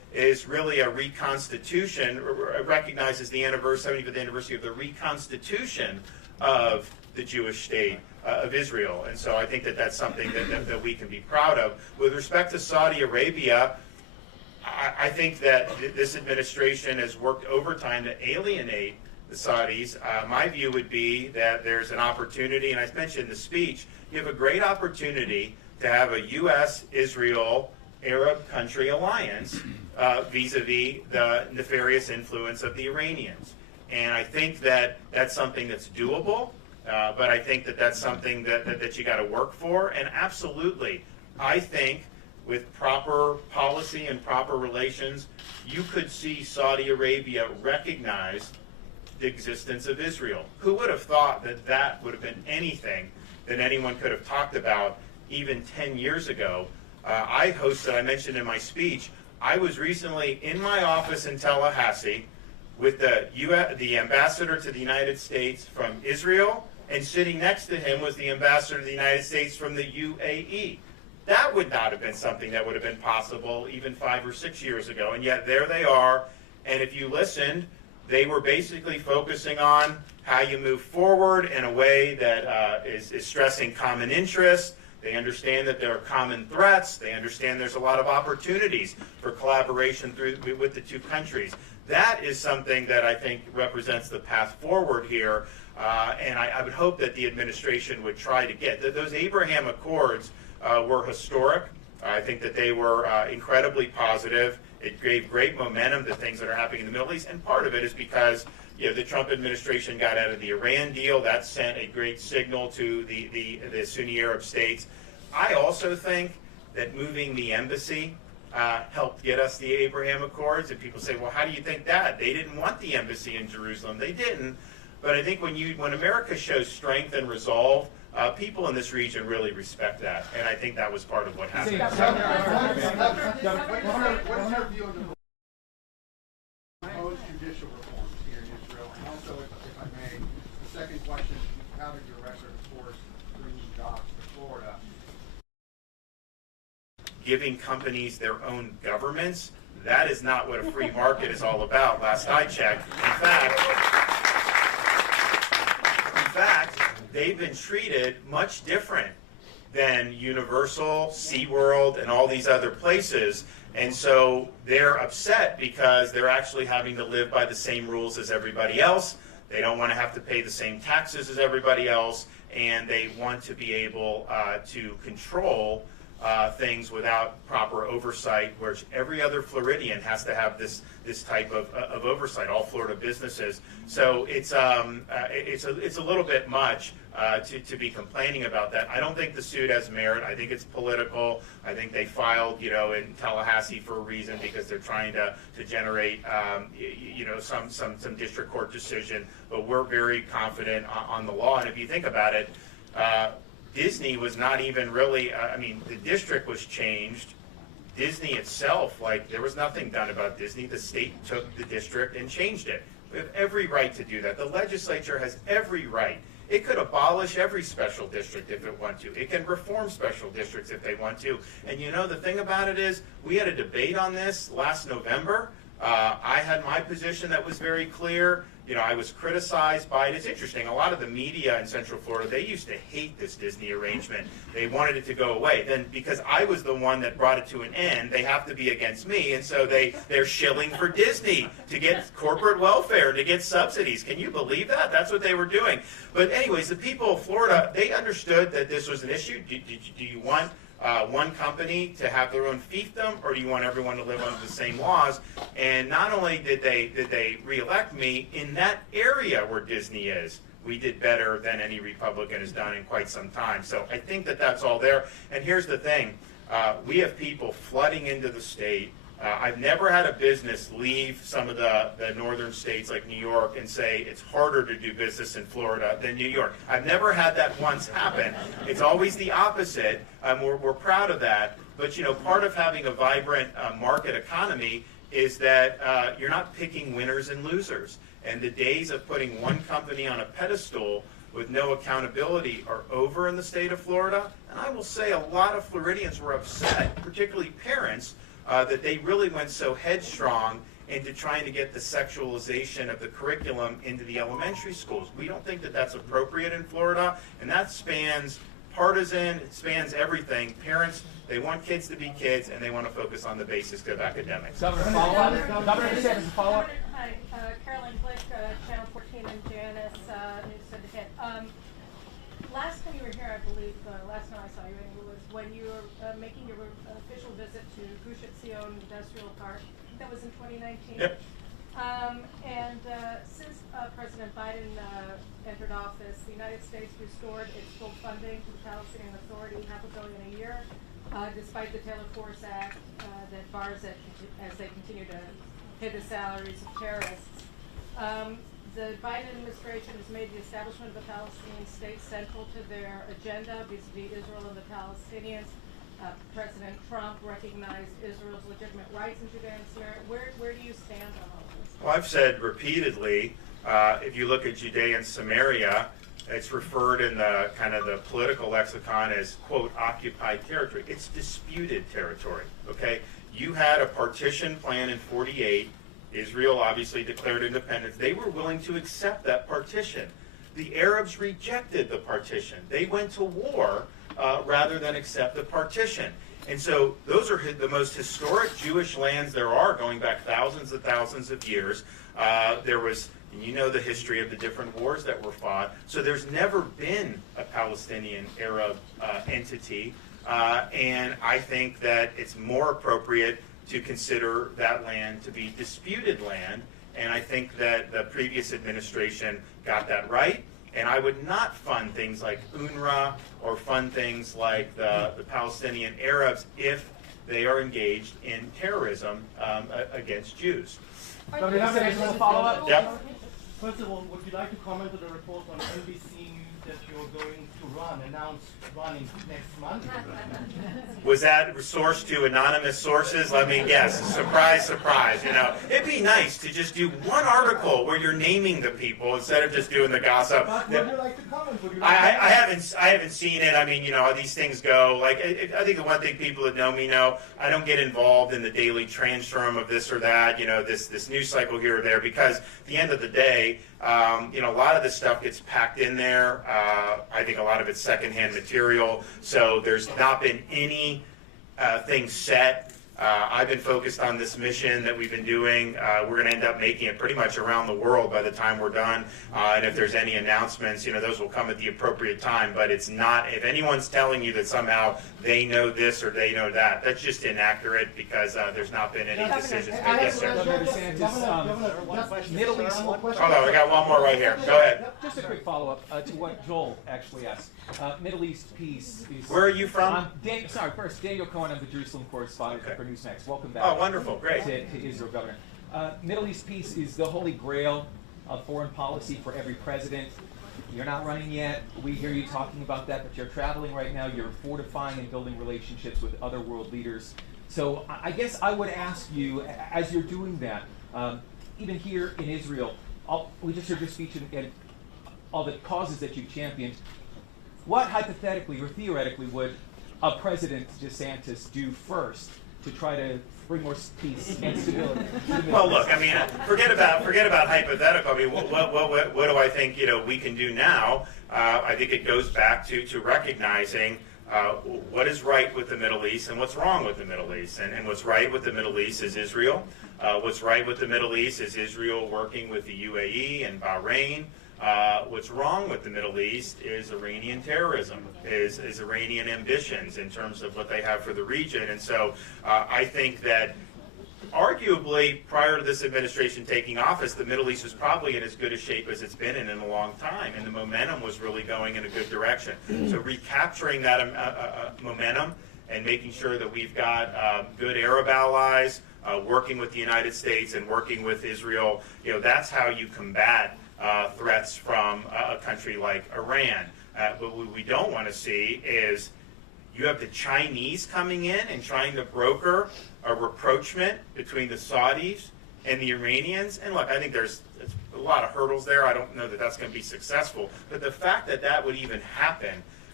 is really a reconstitution, recognizes the 75th anniversary of the reconstitution of the Jewish state of Israel. And so I think that that's something that we can be proud of. With respect to Saudi Arabia, I think that this administration has worked overtime to alienate the Saudis. My view would be that there's an opportunity, and I mentioned in the speech, you have a great opportunity to have a U.S.-Israel Arab country alliance vis-a-vis the nefarious influence of the Iranians. And I think that that's something that's doable, but I think that that's something that you got to work for. And absolutely, I think with proper policy and proper relations, you could see Saudi Arabia recognize the existence of Israel. Who would have thought that that would have been anything that anyone could have talked about even 10 years ago? I mentioned in my speech, I was recently in my office in Tallahassee with the ambassador to the United States from Israel, and sitting next to him was the ambassador to the United States from the UAE. That would not have been something that would have been possible even 5 or 6 years ago, and yet there they are. And if you listened, they were basically focusing on how you move forward in a way that is stressing common interests. They understand that there are common threats. They understand there's a lot of opportunities for collaboration with the two countries. That is something that I think represents the path forward here, and I would hope that the administration would try to get. Those Abraham Accords were historic. I think that they were incredibly positive. It gave great momentum to things that are happening in the Middle East, and part of it is because the Trump administration got out of the Iran deal. That sent a great signal to the Sunni Arab states. I also think that moving the embassy helped get us the Abraham Accords, and people say, well, how do you think that? They didn't want the embassy in Jerusalem. They didn't. But I think when America shows strength and resolve, people in this region really respect that, and I think that was part of what happened. What is your view on the proposed judicial reforms here in Israel? And also, if I may, the second question, you touted your record, of course, bringing jobs to Florida. Giving companies their own governments, that is not what a free market is all about, last I checked. In fact, they've been treated much different than Universal, SeaWorld, and all these other places. And so they're upset because they're actually having to live by the same rules as everybody else. They don't want to have to pay the same taxes as everybody else, and they want to be able to control things without proper oversight, which every other Floridian has to have this type of oversight, all Florida businesses. So it's a little bit much to be complaining about that. I don't think the suit has merit. I think it's political. I think they filed, in Tallahassee for a reason, because they're trying to generate, some district court decision. But we're very confident on the law. And if you think about it, Disney was not even really, the district was changed. Disney itself, there was nothing done about Disney. The state took the district and changed it. We have every right to do that. The legislature has every right. It could abolish every special district if it wants to. It can reform special districts if they want to. And the thing about it is, we had a debate on this last November. I had my position that was very clear. I was criticized by it. It's interesting. A lot of the media in Central Florida, they used to hate this Disney arrangement. They wanted it to go away. Then, because I was the one that brought it to an end, they have to be against me, and so they're shilling for Disney to get corporate welfare, to get subsidies. Can you believe that? That's what they were doing. But anyways, the people of Florida, they understood that this was an issue. Do you want one company to have their own fiefdom, or do you want everyone to live under the same laws? And not only did they reelect me in that area where Disney is, we did better than any Republican has done in quite some time. So I think that that's all there. And here's the thing. We have people flooding into the state. I've never had a business leave some of the northern states like New York and say it's harder to do business in Florida than New York. I've never had that once happen. It's always the opposite. We're proud of that. But part of having a vibrant market economy is that you're not picking winners and losers. And the days of putting one company on a pedestal with no accountability are over in the state of Florida. And I will say a lot of Floridians were upset, particularly parents, that they really went so headstrong into trying to get the sexualization of the curriculum into the elementary schools. We don't think that that's appropriate in Florida, and that spans partisan, it spans everything. Parents, they want kids to be kids, and they want to focus on the basics of academics. Governor, follow-up? Governor DeSantis, follow-up? Hi, Caroline Blick, Channel 14 and Janice, News Syndicate. Last time you were here, I believe, last time I saw you, was when you were making your official visit to Gush Etzion Industrial Park. That was in 2019. Yep. Since President Biden entered office, the United States restored its full funding to the Palestinian Authority, $500 million a year, despite the Taylor Force Act that bars it as they continue to pay the salaries of terrorists. The Biden administration has made the establishment of the Palestinian state central to their agenda vis-a-vis Israel and the Palestinians. President Trump recognized Israel's legitimate rights in Judea and Samaria. Where do you stand on all this? Well, I've said repeatedly, if you look at Judea and Samaria, it's referred in the kind of the political lexicon as, quote, occupied territory. It's disputed territory, okay? You had a partition plan in 48. Israel obviously declared independence. They were willing to accept that partition. The Arabs rejected the partition. They went to war rather than accept the partition. And so those are the most historic Jewish lands there are, going back thousands and thousands of years. There was, and you know the history of the different wars that were fought. So there's never been a Palestinian-Arab entity. And I think that it's more appropriate to consider that land to be disputed land. And I think that the previous administration got that right. And I would not fund things like UNRWA or fund things like the Palestinian Arabs if they are engaged in terrorism against Jews. Governor DeSantis, follow-up? Yep. First of all, would you like to comment on the report on NBC News that you're going to announce running next month? Was that sourced to anonymous sources? Let me guess. Surprise, surprise. You know, it'd be nice to just do one article where you're naming the people instead of just doing the gossip. But would you like to comment? I haven't seen it. I mean, you know how these things go. Like, I think the one thing people that know me know, I don't get involved in the daily transform of this or that, you know, this news cycle here or there, because at the end of the day, you know, a lot of this stuff gets packed in there. I think a lot of it's secondhand material. So there's not been any thing set. I've been focused on this mission that we've been doing. We're going to end up making it pretty much around the world by the time we're done. And if there's any announcements, you know, those will come at the appropriate time. But it's not, if anyone's telling you that somehow they know this or they know that, that's just inaccurate, because there's not been any decisions made. Yes, sir. Governor DeSantis, Middle East. Hold on, I got one more right here. Go ahead. Just a quick follow-up to what Joel actually asked. Middle East peace is... Where are you from? First, Daniel Cohen, I'm the Jerusalem correspondent for Newsmax. Welcome back. Oh, wonderful. Great. To Israel, Governor. Middle East peace is the holy grail of foreign policy for every president. You're not running yet. We hear you talking about that, but you're traveling right now. You're fortifying and building relationships with other world leaders. So I guess I would ask you, as you're doing that, even here in Israel, we just heard your speech and all the causes that you've championed. What hypothetically or theoretically would a President DeSantis do first to try to bring more peace and stability? Well, look, I mean, forget about hypothetical. I mean, what do I think, you know, we can do now? I think it goes back to recognizing what is right with the Middle East and what's wrong with the Middle East. And what's right with the Middle East is Israel. What's right with the Middle East is Israel working with the UAE and Bahrain. What's wrong with the Middle East is Iranian terrorism, is Iranian ambitions in terms of what they have for the region. And so I think that arguably prior to this administration taking office, the Middle East was probably in as good a shape as it's been in a long time, and the momentum was really going in a good direction. So recapturing that momentum and making sure that we've got good Arab allies, working with the United States and working with Israel, you know, that's how you combat threats from a country like Iran. But what we don't want to see is you have the Chinese coming in and trying to broker a rapprochement between the Saudis and the Iranians. And look, I think there's a lot of hurdles there. I don't know that that's going to be successful. But the fact that that would even happen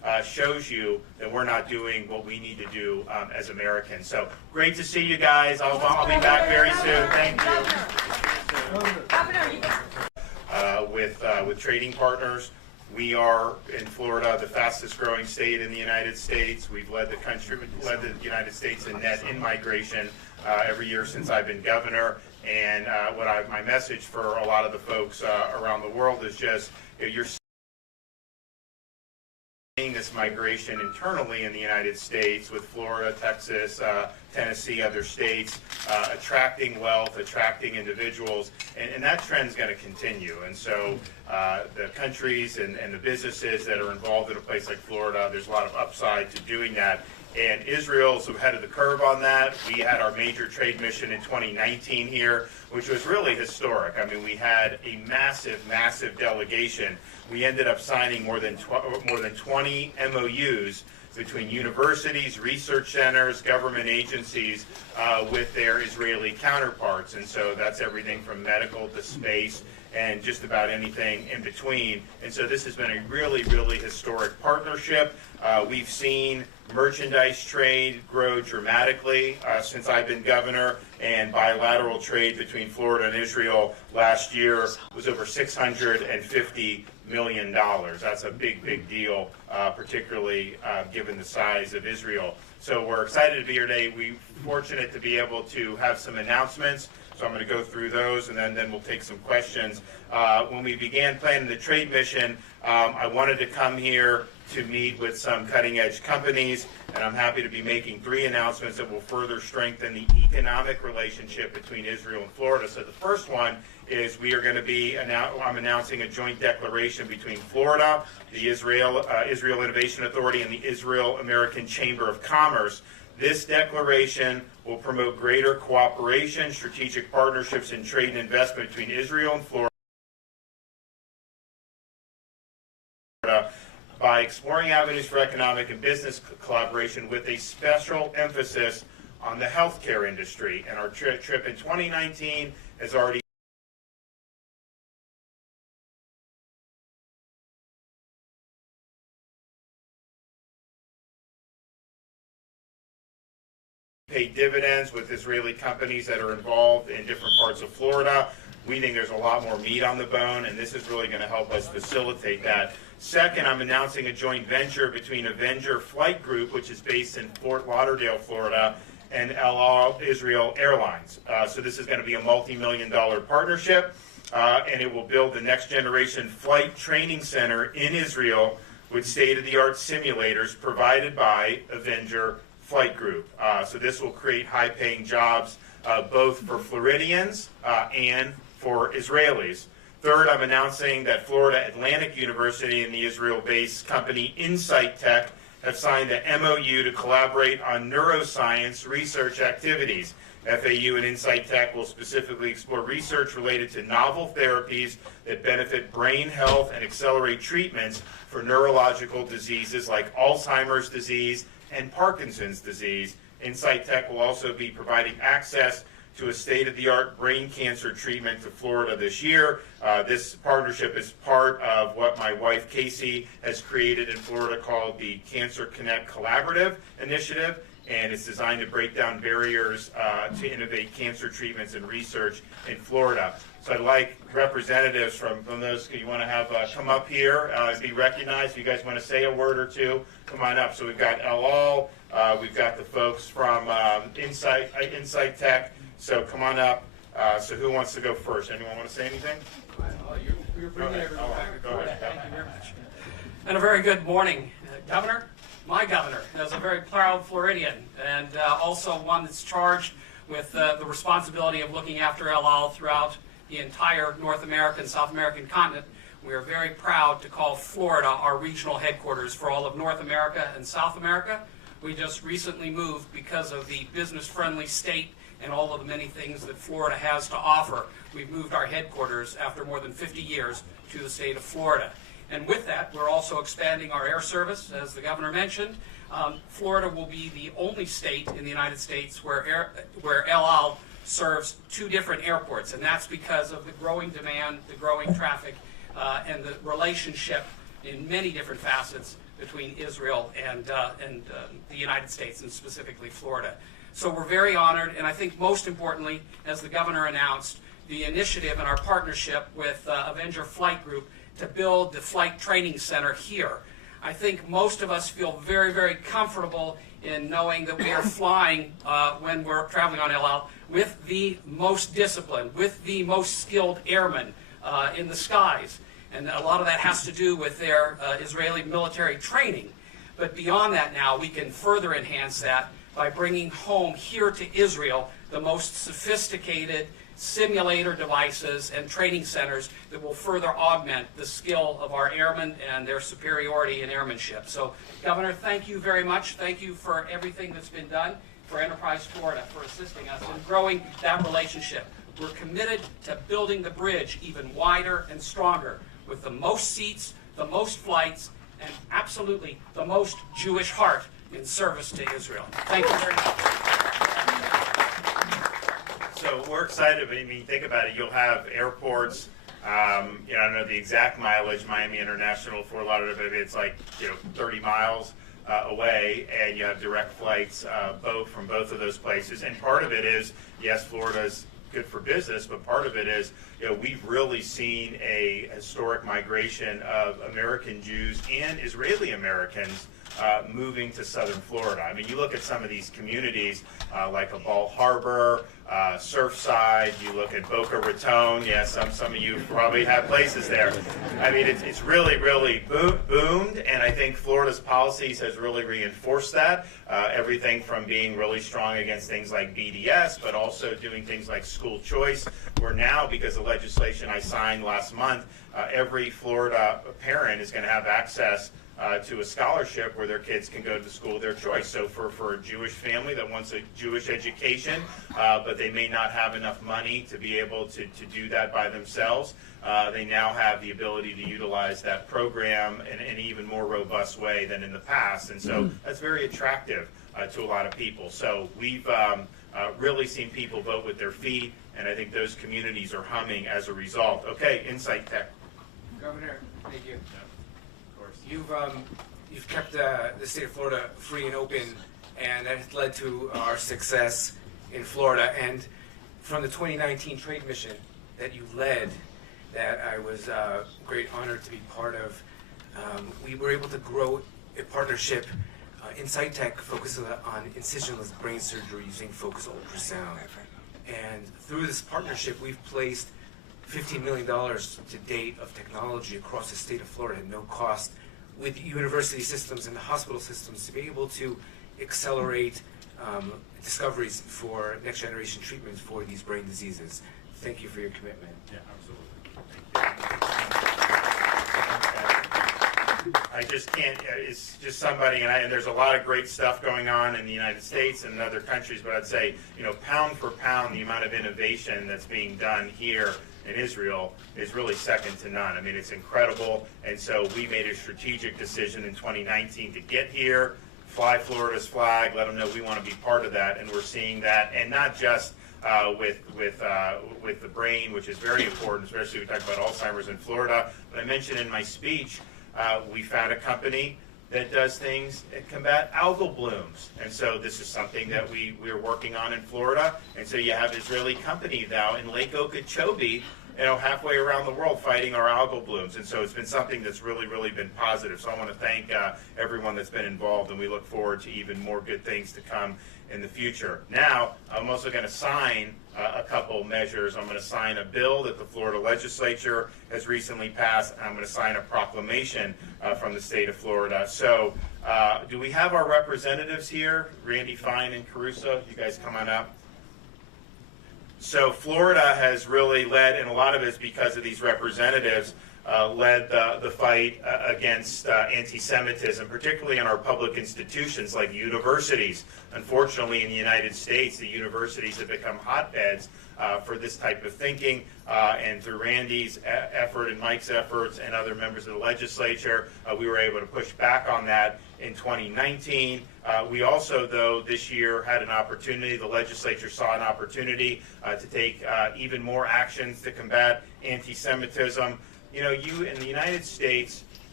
shows you that we're not doing what we need to do as Americans. So great to see you guys. I'll be back very soon. Thank you. With trading partners, we are in Florida, the fastest growing state in the United States. We've led the United States in net in-migration every year since I've been governor. And my message for a lot of the folks around the world is just, you're seeing this migration internally in the United States with Florida, Texas, Tennessee, other states, attracting wealth, attracting individuals, and that trend's going to continue. And so the countries and the businesses that are involved in a place like Florida, there's a lot of upside to doing that. And Israel's ahead of the curve on that. We had our major trade mission in 2019 here, which was really historic. I mean, we had a massive, massive delegation. We ended up signing more than 20 MOUs between universities, research centers, government agencies with their Israeli counterparts. And so that's everything from medical to space and just about anything in between. And so this has been a really, really historic partnership. We've seen merchandise trade grow dramatically since I've been governor, and bilateral trade between Florida and Israel last year was over $650 million. That's a big, big deal, particularly given the size of Israel. So we're excited to be here today. We're fortunate to be able to have some announcements. So I'm going to go through those, and then we'll take some questions. When we began planning the trade mission, I wanted to come here to meet with some cutting-edge companies, and I'm happy to be making 3 announcements that will further strengthen the economic relationship between Israel and Florida. So the first one is we are going to be, I'm announcing a joint declaration between Florida, the Israel Innovation Authority, and the Israel American Chamber of Commerce. This declaration will promote greater cooperation, strategic partnerships, and trade and investment between Israel and Florida by exploring avenues for economic and business collaboration with a special emphasis on the healthcare industry. And our trip in 2019 has already pay dividends with Israeli companies that are involved in different parts of Florida. We think there's a lot more meat on the bone, and this is really going to help us facilitate that. Second, I'm announcing a joint venture between Avenger Flight Group, which is based in Fort Lauderdale, Florida, and El Al Israel Airlines. So this is going to be a multi-million-dollar partnership, and it will build the next-generation flight training center in Israel with state-of-the-art simulators provided by Avenger Flight Group. So this will create high-paying jobs both for Floridians and for Israelis. Third, I'm announcing that Florida Atlantic University and the Israel-based company Insight Tech have signed an MOU to collaborate on neuroscience research activities. FAU and Insight Tech will specifically explore research related to novel therapies that benefit brain health and accelerate treatments for neurological diseases like Alzheimer's disease and Parkinson's disease. Insight Tech will also be providing access to a state-of-the-art brain cancer treatment to Florida this year. This partnership is part of what my wife Casey has created in Florida called the Cancer Connect Collaborative Initiative, and it's designed to break down barriers to innovate cancer treatments and research in Florida. So I'd like representatives from those you want to have come up here and be recognized. If you guys want to say a word or two, come on up. So we've got El Al, we've got the folks from Insight Tech. So come on up. So who wants to go first? Anyone want to say anything? You're bringing everyone back. Go ahead. Thank you very much. And a very good morning, Governor. My governor is a very proud Floridian, and also one that's charged with the responsibility of looking after El Al throughout the entire North American, South American continent. We are very proud to call Florida our regional headquarters for all of North America and South America. We just recently moved because of the business-friendly state and all of the many things that Florida has to offer. We've moved our headquarters after more than 50 years to the state of Florida. And with that, we're also expanding our air service, as the governor mentioned. Florida will be the only state in the United States where El Al serves 2 different airports, and that's because of the growing demand, the growing traffic, and the relationship in many different facets between Israel and the United States, and specifically Florida. So we're very honored, and I think most importantly, as the governor announced, the initiative and our partnership with Avenger Flight Group to build the Flight Training Center here. I think most of us feel very, very comfortable in knowing that we are flying when we're traveling on El Al with the most disciplined, with the most skilled airmen in the skies. And a lot of that has to do with their Israeli military training. But beyond that now, we can further enhance that by bringing home here to Israel the most sophisticated simulator devices and training centers that will further augment the skill of our airmen and their superiority in airmanship. So, Governor, thank you very much. Thank you for everything that's been done for Enterprise Florida, for assisting us in growing that relationship. We're committed to building the bridge even wider and stronger with the most seats, the most flights, and absolutely the most Jewish heart in service to Israel. Thank you very much. So we're excited. I mean, think about it. You'll have airports. I don't know the exact mileage. Miami International, Fort Lauderdale, it's like 30 miles away, and you have direct flights from both of those places. And part of it is, yes, Florida's good for business, but part of it is, we've really seen a historic migration of American Jews and Israeli Americans moving to southern Florida. I mean, you look at some of these communities like a Ball Harbor, Surfside, you look at Boca Raton. Yeah, some of you probably have places there. I mean, it's really, really boomed, and I think Florida's policies has really reinforced that. Everything from being really strong against things like BDS, but also doing things like school choice, where now, because of legislation I signed last month, every Florida parent is going to have access to a scholarship where their kids can go to the school of their choice. So for a Jewish family that wants a Jewish education, but they may not have enough money to be able to do that by themselves, they now have the ability to utilize that program in an even more robust way than in the past. And so that's very attractive to a lot of people. So we've really seen people vote with their feet, and I think those communities are humming as a result. Okay, Insight Tech. Governor, thank you. You've kept the state of Florida free and open, and that has led to our success in Florida. And from the 2019 trade mission that you led, that I was great honored to be part of, we were able to grow a partnership. Insight Tech focuses on incisionless brain surgery using focused ultrasound. And through this partnership, we've placed $15 million to date of technology across the state of Florida at no cost, with university systems and the hospital systems, to be able to accelerate discoveries for next generation treatments for these brain diseases. Thank you for your commitment. Yeah, absolutely. I just can't, it's just somebody, and there's a lot of great stuff going on in the United States and in other countries, but I'd say, pound for pound, the amount of innovation that's being done here in Israel is really second to none. I mean, it's incredible, and so we made a strategic decision in 2019 to get here, fly Florida's flag, let them know we want to be part of that, and we're seeing that, and not just with the brain, which is very important, especially we talk about Alzheimer's in Florida, but I mentioned in my speech, we found a company that does things that combat algal blooms. And so this is something that we're working on in Florida. And so you have an Israeli company now in Lake Okeechobee, halfway around the world fighting our algal blooms. And so it's been something that's really, really been positive. So I want to thank everyone that's been involved, and we look forward to even more good things to come in the future. Now, I'm also going to sign a couple measures. I'm going to sign a bill that the Florida legislature has recently passed, and I'm going to sign a proclamation from the state of Florida. So do we have our representatives here? Randy Fine and Caruso, you guys come on up. So Florida has really led, and a lot of it is because of these representatives, led the fight against anti-Semitism, particularly in our public institutions like universities. Unfortunately, in the United States, the universities have become hotbeds for this type of thinking, and through Randy's effort and Mike's efforts and other members of the legislature, we were able to push back on that in 2019. We also, though, this year had an opportunity, the legislature saw an opportunity to take even more actions to combat anti-Semitism. You in the United States,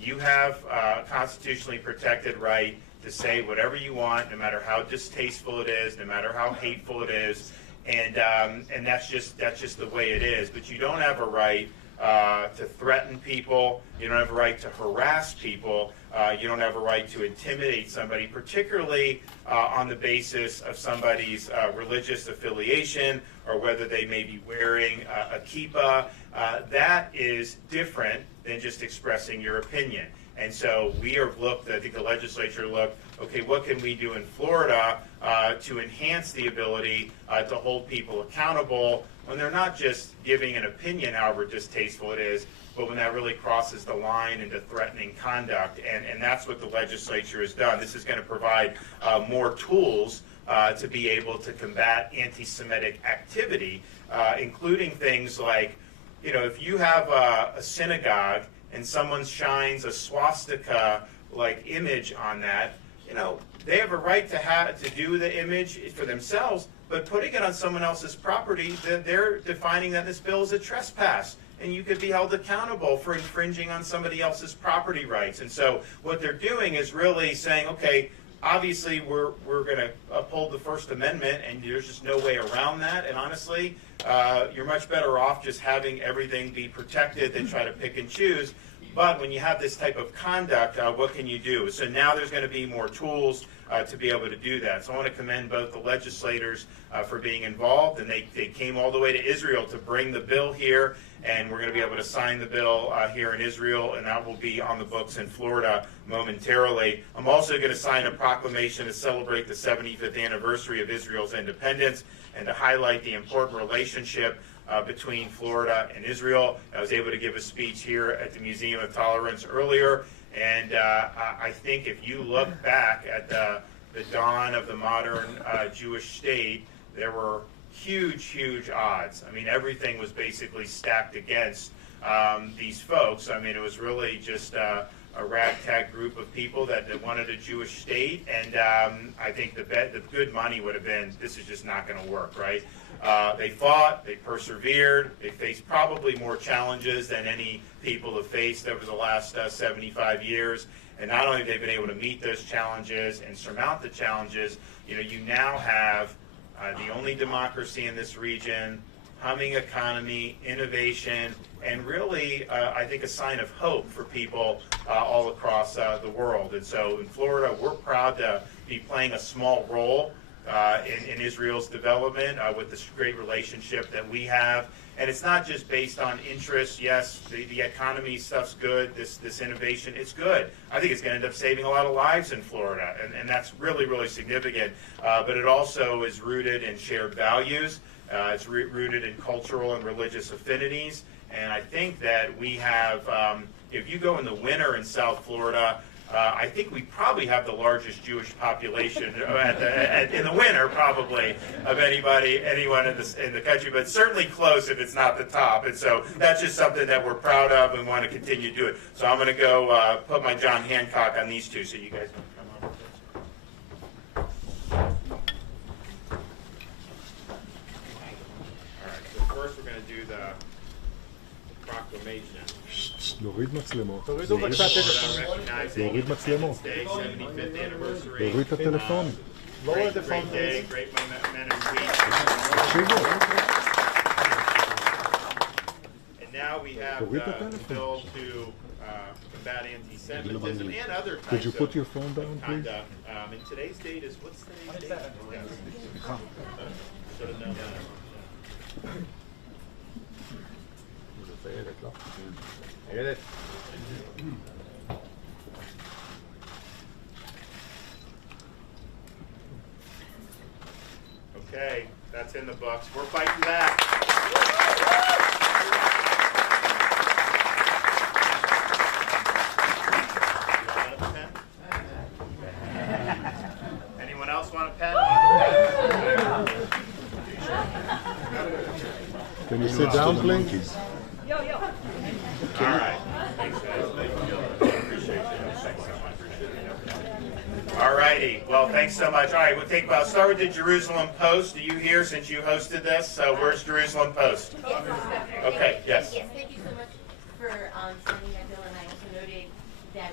You have a constitutionally protected right to say whatever you want, no matter how distasteful it is, no matter how hateful it is, and that's just the way it is. But you don't have a right to threaten people. You don't have a right to harass people. You don't have a right to intimidate somebody, particularly on the basis of somebody's religious affiliation or whether they may be wearing a kippah. That is different than just expressing your opinion. And so we have looked, I think the legislature looked, okay, what can we do in Florida to enhance the ability to hold people accountable when they're not just giving an opinion, however distasteful it is, but when that really crosses the line into threatening conduct. And that's what the legislature has done. This is going to provide more tools to be able to combat anti-Semitic activity, including things like, if you have a synagogue and someone shines a swastika-like image on that, they have a right to do the image for themselves, but putting it on someone else's property, they're defining that this bill is a trespass, and you could be held accountable for infringing on somebody else's property rights. And so what they're doing is really saying, okay, obviously we're going to uphold the First Amendment, and there's just no way around that. And honestly, you're much better off just having everything be protected than try to pick and choose. But when you have this type of conduct, what can you do? So now there's going to be more tools to be able to do that. So I want to commend both the legislators for being involved, and they came all the way to Israel to bring the bill here, and we're going to be able to sign the bill here in Israel, and that will be on the books in Florida momentarily. I'm also going to sign a proclamation to celebrate the 75th anniversary of Israel's independence and to highlight the important relationship between Florida and Israel. I was able to give a speech here at the Museum of Tolerance earlier, and I think if you look back at the dawn of the modern Jewish state, there were huge odds. I mean, everything was basically stacked against these folks. I mean, it was really just a ragtag group of people that wanted a Jewish state, and I think the good money would have been, this is just not going to work, right? They fought, they persevered, they faced probably more challenges than any people have faced over the last 75 years. And not only have they been able to meet those challenges and surmount the challenges, you now have the only democracy in this region, humming economy, innovation, and really, I think, a sign of hope for people all across the world. And so in Florida, we're proud to be playing a small role in Israel's development with this great relationship that we have. And it's not just based on interest. Yes, the economy stuff's good, this innovation, it's good. I think it's going to end up saving a lot of lives in Florida, and that's really significant. But it also is rooted in shared values. It's rooted in cultural and religious affinities. And I think that we have, if you go in the winter in South Florida, I think we probably have the largest Jewish population in the winter, probably, of anyone in the country, but certainly close if it's not the top. And so that's just something that we're proud of and want to continue to do it. So I'm going to go put my John Hancock on these two so you guys can come up. All right, so first we're going to do the proclamation. להוריד מצלמות. תורידו בבקשה טלפון. להוריד מצלמות. להוריד את הטלפון. Great day, great momentum week. תקשיבו. And now we have the bill to combat anti-Semitism and other types Could you put your of phone down, please? conduct. And today's date is, what's today's date? Should have known that. זה איילת, לא? איילת. Okay, that's in the books. We're fighting back. Anyone else want a pen? Can you sit down, please? All right. Thanks, guys. Appreciate you. Thanks so much. All righty. Well, thanks so much. All right, I'll start with the Jerusalem Post. Are you here since you hosted this? So where's Jerusalem Post? Yes, Okay, yes. Yes, thank you so much for signing that bill, and I also noted that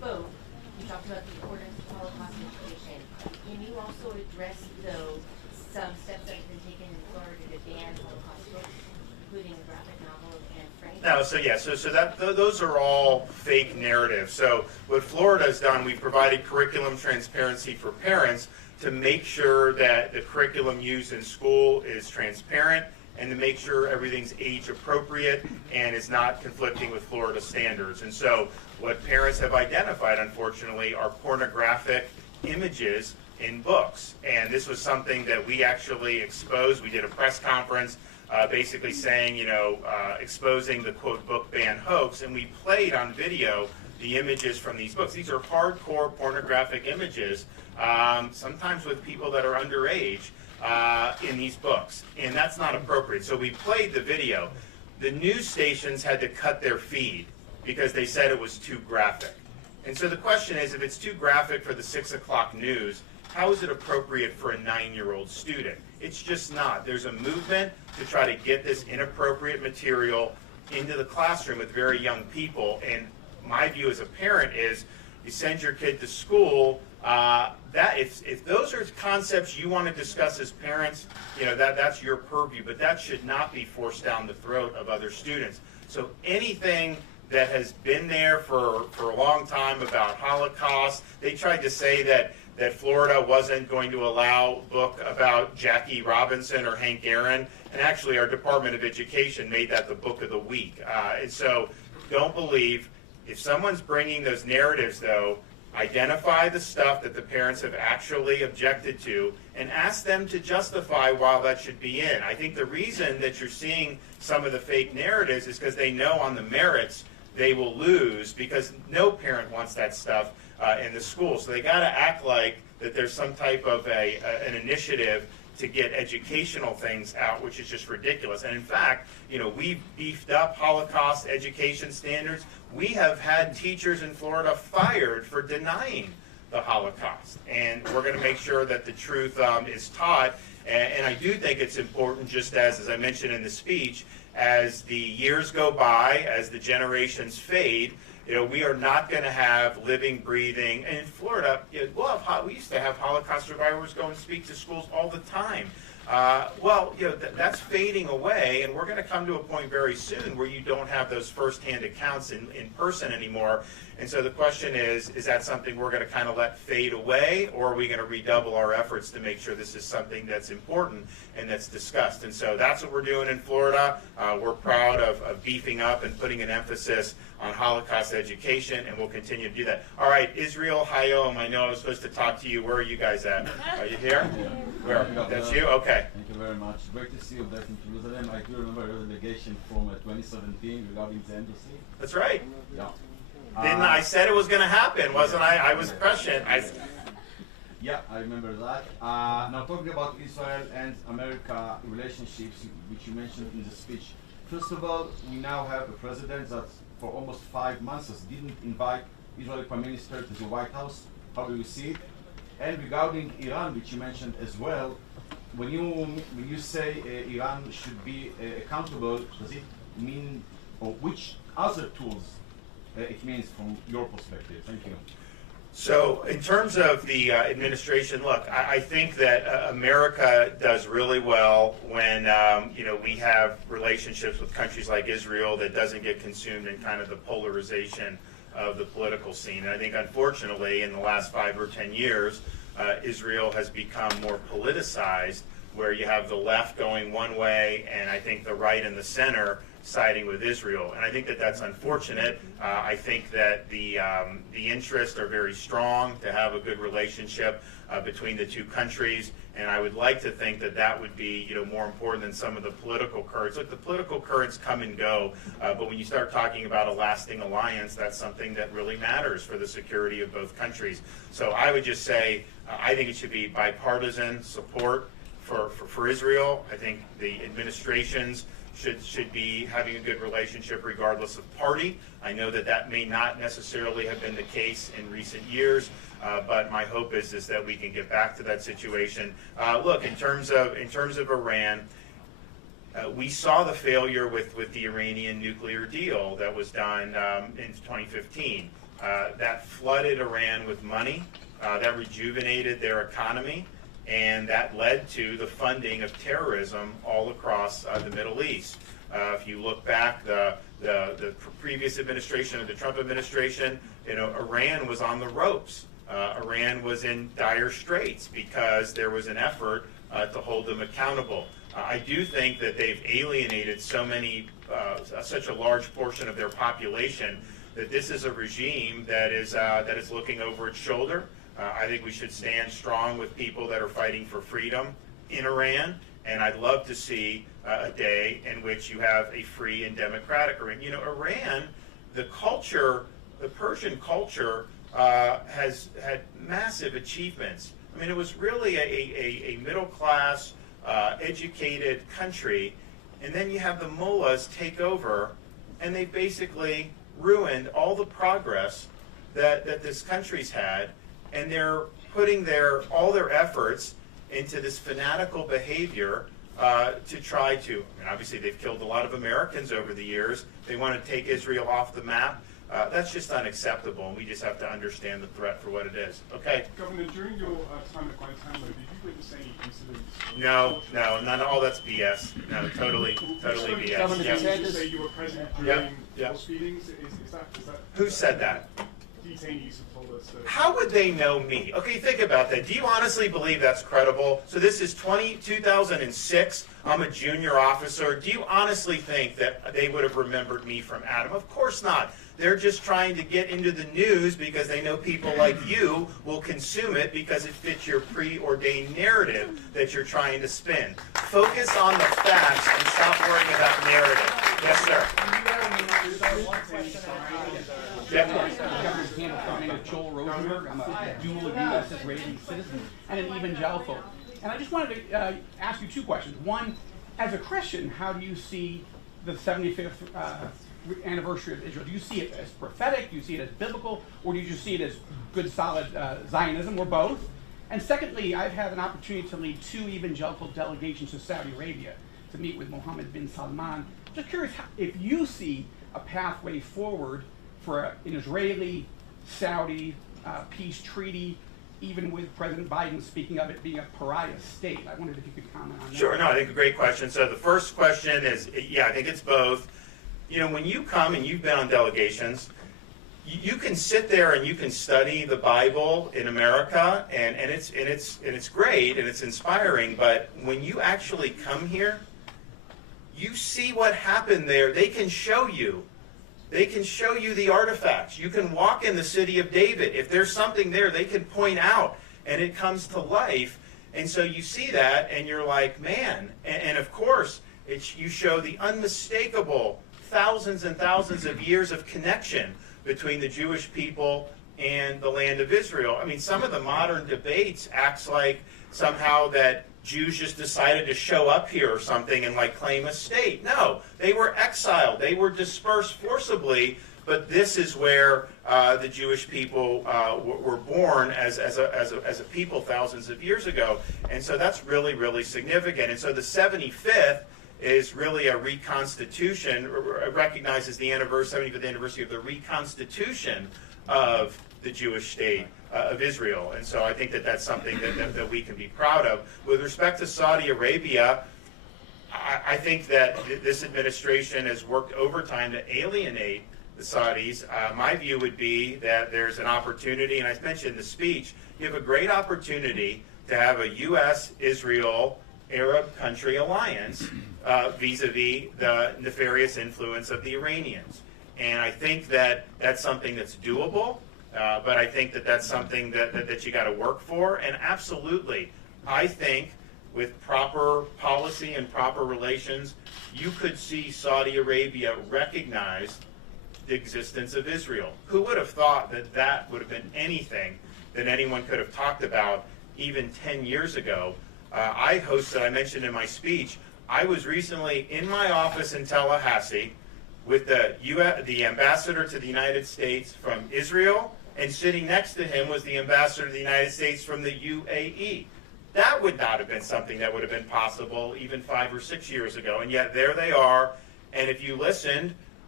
spoke, you talked about the importance of Holocaust education. Can you also address, though, some steps that have been taken in Florida to ban Holocaust books, including the graphic novel and Frank? No, those are all fake narratives. So what Florida has done, we've provided curriculum transparency for parents to make sure that the curriculum used in school is transparent and to make sure everything's age appropriate and is not conflicting with Florida standards. And so what parents have identified, unfortunately, are pornographic images in books. And this was something that we actually exposed. We did a press conference basically saying, exposing the quote book ban hoax, and we played on video the images from these books. These are hardcore pornographic images, sometimes with people that are underage in these books, and that's not appropriate. So we played the video. The news stations had to cut their feed because they said it was too graphic. And so the question is, if it's too graphic for the 6 o'clock news, how is it appropriate for a 9-year-old student? It's just not. There's a movement to try to get this inappropriate material into the classroom with very young people. And my view as a parent is, you send your kid to school, that if those are concepts you want to discuss as parents, that's your purview, but that should not be forced down the throat of other students. So anything that has been there for a long time about Holocaust, they tried to say that Florida wasn't going to allow a book about Jackie Robinson or Hank Aaron, and actually our Department of Education made that the book of the week. And so don't believe, if someone's bringing those narratives, though, identify the stuff that the parents have actually objected to and ask them to justify why that should be in. I think the reason that you're seeing some of the fake narratives is because they know on the merits they will lose, because no parent wants that stuff in the school. So they got to act like that there's some type of an initiative to get educational things out, which is just ridiculous. And in fact, we've beefed up Holocaust education standards. We have had teachers in Florida fired for denying the Holocaust. And we're going to make sure that the truth is taught. And I do think it's important, just as I mentioned in the speech, as the years go by, as the generations fade, we are not going to have living, breathing. And in Florida, we used to have Holocaust survivors go and speak to schools all the time. That's fading away, and we're going to come to a point very soon where you don't have those firsthand accounts in person anymore. And so the question is that something we're going to kind of let fade away, or are we going to redouble our efforts to make sure this is something that's important and that's discussed? And so that's what we're doing in Florida. We're proud of beefing up and putting an emphasis on Holocaust education, and we'll continue to do that. All right, Israel Hayom, I know I was supposed to talk to you. Where are you guys at? Are you here? Where? That's you? Okay. Thank you very much. Great to see you back in Jerusalem. I do remember your delegation from 2017 regarding the embassy. That's right. Yeah. Didn't I said it was going to happen, wasn't I? I was prescient. Yeah, I remember that. Now talking about Israel and America relationships, which you mentioned in the speech. First of all, we now have a president that for almost 5 months didn't invite Israeli Prime Minister to the White House. How do you see it? And regarding Iran, which you mentioned as well, when you say Iran should be accountable, does it mean, or which other tools it means from your perspective? Thank you. So in terms of the administration, look, I think that America does really well when we have relationships with countries like Israel that doesn't get consumed in kind of the polarization of the political scene. And I think, unfortunately, in the last 5 or 10 years, Israel has become more politicized, where you have the left going one way, and I think the right and the center siding with Israel. And I think that that's unfortunate. I think that the interests are very strong to have a good relationship between the two countries, and I would like to think that that would be more important than some of the political currents. Look, the political currents come and go, but when you start talking about a lasting alliance, that's something that really matters for the security of both countries. So I would just say I think it should be bipartisan support for Israel. I think the administrations should be having a good relationship regardless of party. I know that may not necessarily have been the case in recent years, but my hope is that we can get back to that situation. Look, in terms of Iran, we saw the failure with the Iranian nuclear deal that was done in 2015. that flooded Iran with money, that rejuvenated their economy, and that led to the funding of terrorism all across the Middle East. If you look back, the previous administration, of the Trump administration, Iran was on the ropes. Iran was in dire straits because there was an effort to hold them accountable. I do think that they've alienated such a large portion of their population that this is a regime that is looking over its shoulder. I think we should stand strong with people that are fighting for freedom in Iran, and I'd love to see a day in which you have a free and democratic Iran. Iran, the Persian culture has had massive achievements. I mean, it was really a middle-class, educated country, and then you have the mullahs take over, and they basically ruined all the progress that this country's had, and they're putting all their efforts into this fanatical behavior to try to, I mean, obviously they've killed a lot of Americans over the years. They want to take Israel off the map. That's just unacceptable, and we just have to understand the threat for what it is. Okay? Governor, during your time at Guantanamo, did you witness any incidents? No, none of all that's BS. No, totally BS. Governor Yep. DeSantis, you say you were present during those meetings. Is that Who said that? detainees have told us that? How would they know me? Okay, think about that. Do you honestly believe that's credible? So this is 2006. I'm a junior officer. Do you honestly think that they would have remembered me from Adam? Of course not. They're just trying to get into the news because they know people like you will consume it because it fits your preordained narrative that you're trying to spin. Focus on the facts and stop worrying about narrative. Yes, sir. My name is Joel Rosenberg. I'm a dual U.S. Israeli citizen and an evangelical. And I just wanted to ask you two questions. One, as a Christian, how do you see the 75th anniversary of Israel? Do you see it as prophetic? Do you see it as biblical? Or do you just see it as good, solid Zionism, or both? And secondly, I've had an opportunity to lead 2 evangelical delegations to Saudi Arabia to meet with Mohammed bin Salman. Just curious if you see a pathway forward for an Israeli-Saudi peace treaty, even with President Biden speaking of it being a pariah state. I wondered if you could comment on that. Sure. No, I think a great question. So the first question is, yeah, I think it's both. When you come and you've been on delegations, you can sit there and you can study the Bible in America, and it's great and it's inspiring. But when you actually come here, you see what happened there. They can show you. They can show you the artifacts. You can walk in the city of David. If there's something there, they can point out, and it comes to life. And so you see that, and you're like, man. And of course, you show the unmistakable thousands and thousands of years of connection between the Jewish people and the land of Israel. I mean, some of the modern debates acts like somehow that Jews just decided to show up here or something and claim a state. No, they were exiled. They were dispersed forcibly. But this is where the Jewish people were born as a people thousands of years ago. And so that's really, really significant. And so the 75th is really a reconstitution, recognizes the 75th anniversary of the reconstitution of the Jewish state of Israel. And so I think that that's something that we can be proud of. With respect to Saudi Arabia, I think that this administration has worked overtime to alienate the Saudis. My view would be that there's an opportunity, and I mentioned in the speech, you have a great opportunity to have a U.S.-Israel Arab country alliance vis-a-vis the nefarious influence of the Iranians. And I think that that's something that's doable. But I think that that's something that you got to work for. And absolutely, I think with proper policy and proper relations, you could see Saudi Arabia recognize the existence of Israel. Who would have thought that that would have been anything that anyone could have talked about even 10 years ago? I mentioned in my speech, I was recently in my office in Tallahassee with the ambassador to the United States from Israel, and sitting next to him was the ambassador to the United States from the UAE. That would not have been something that would have been possible even 5 or 6 years ago, and yet there they are. And if you listened,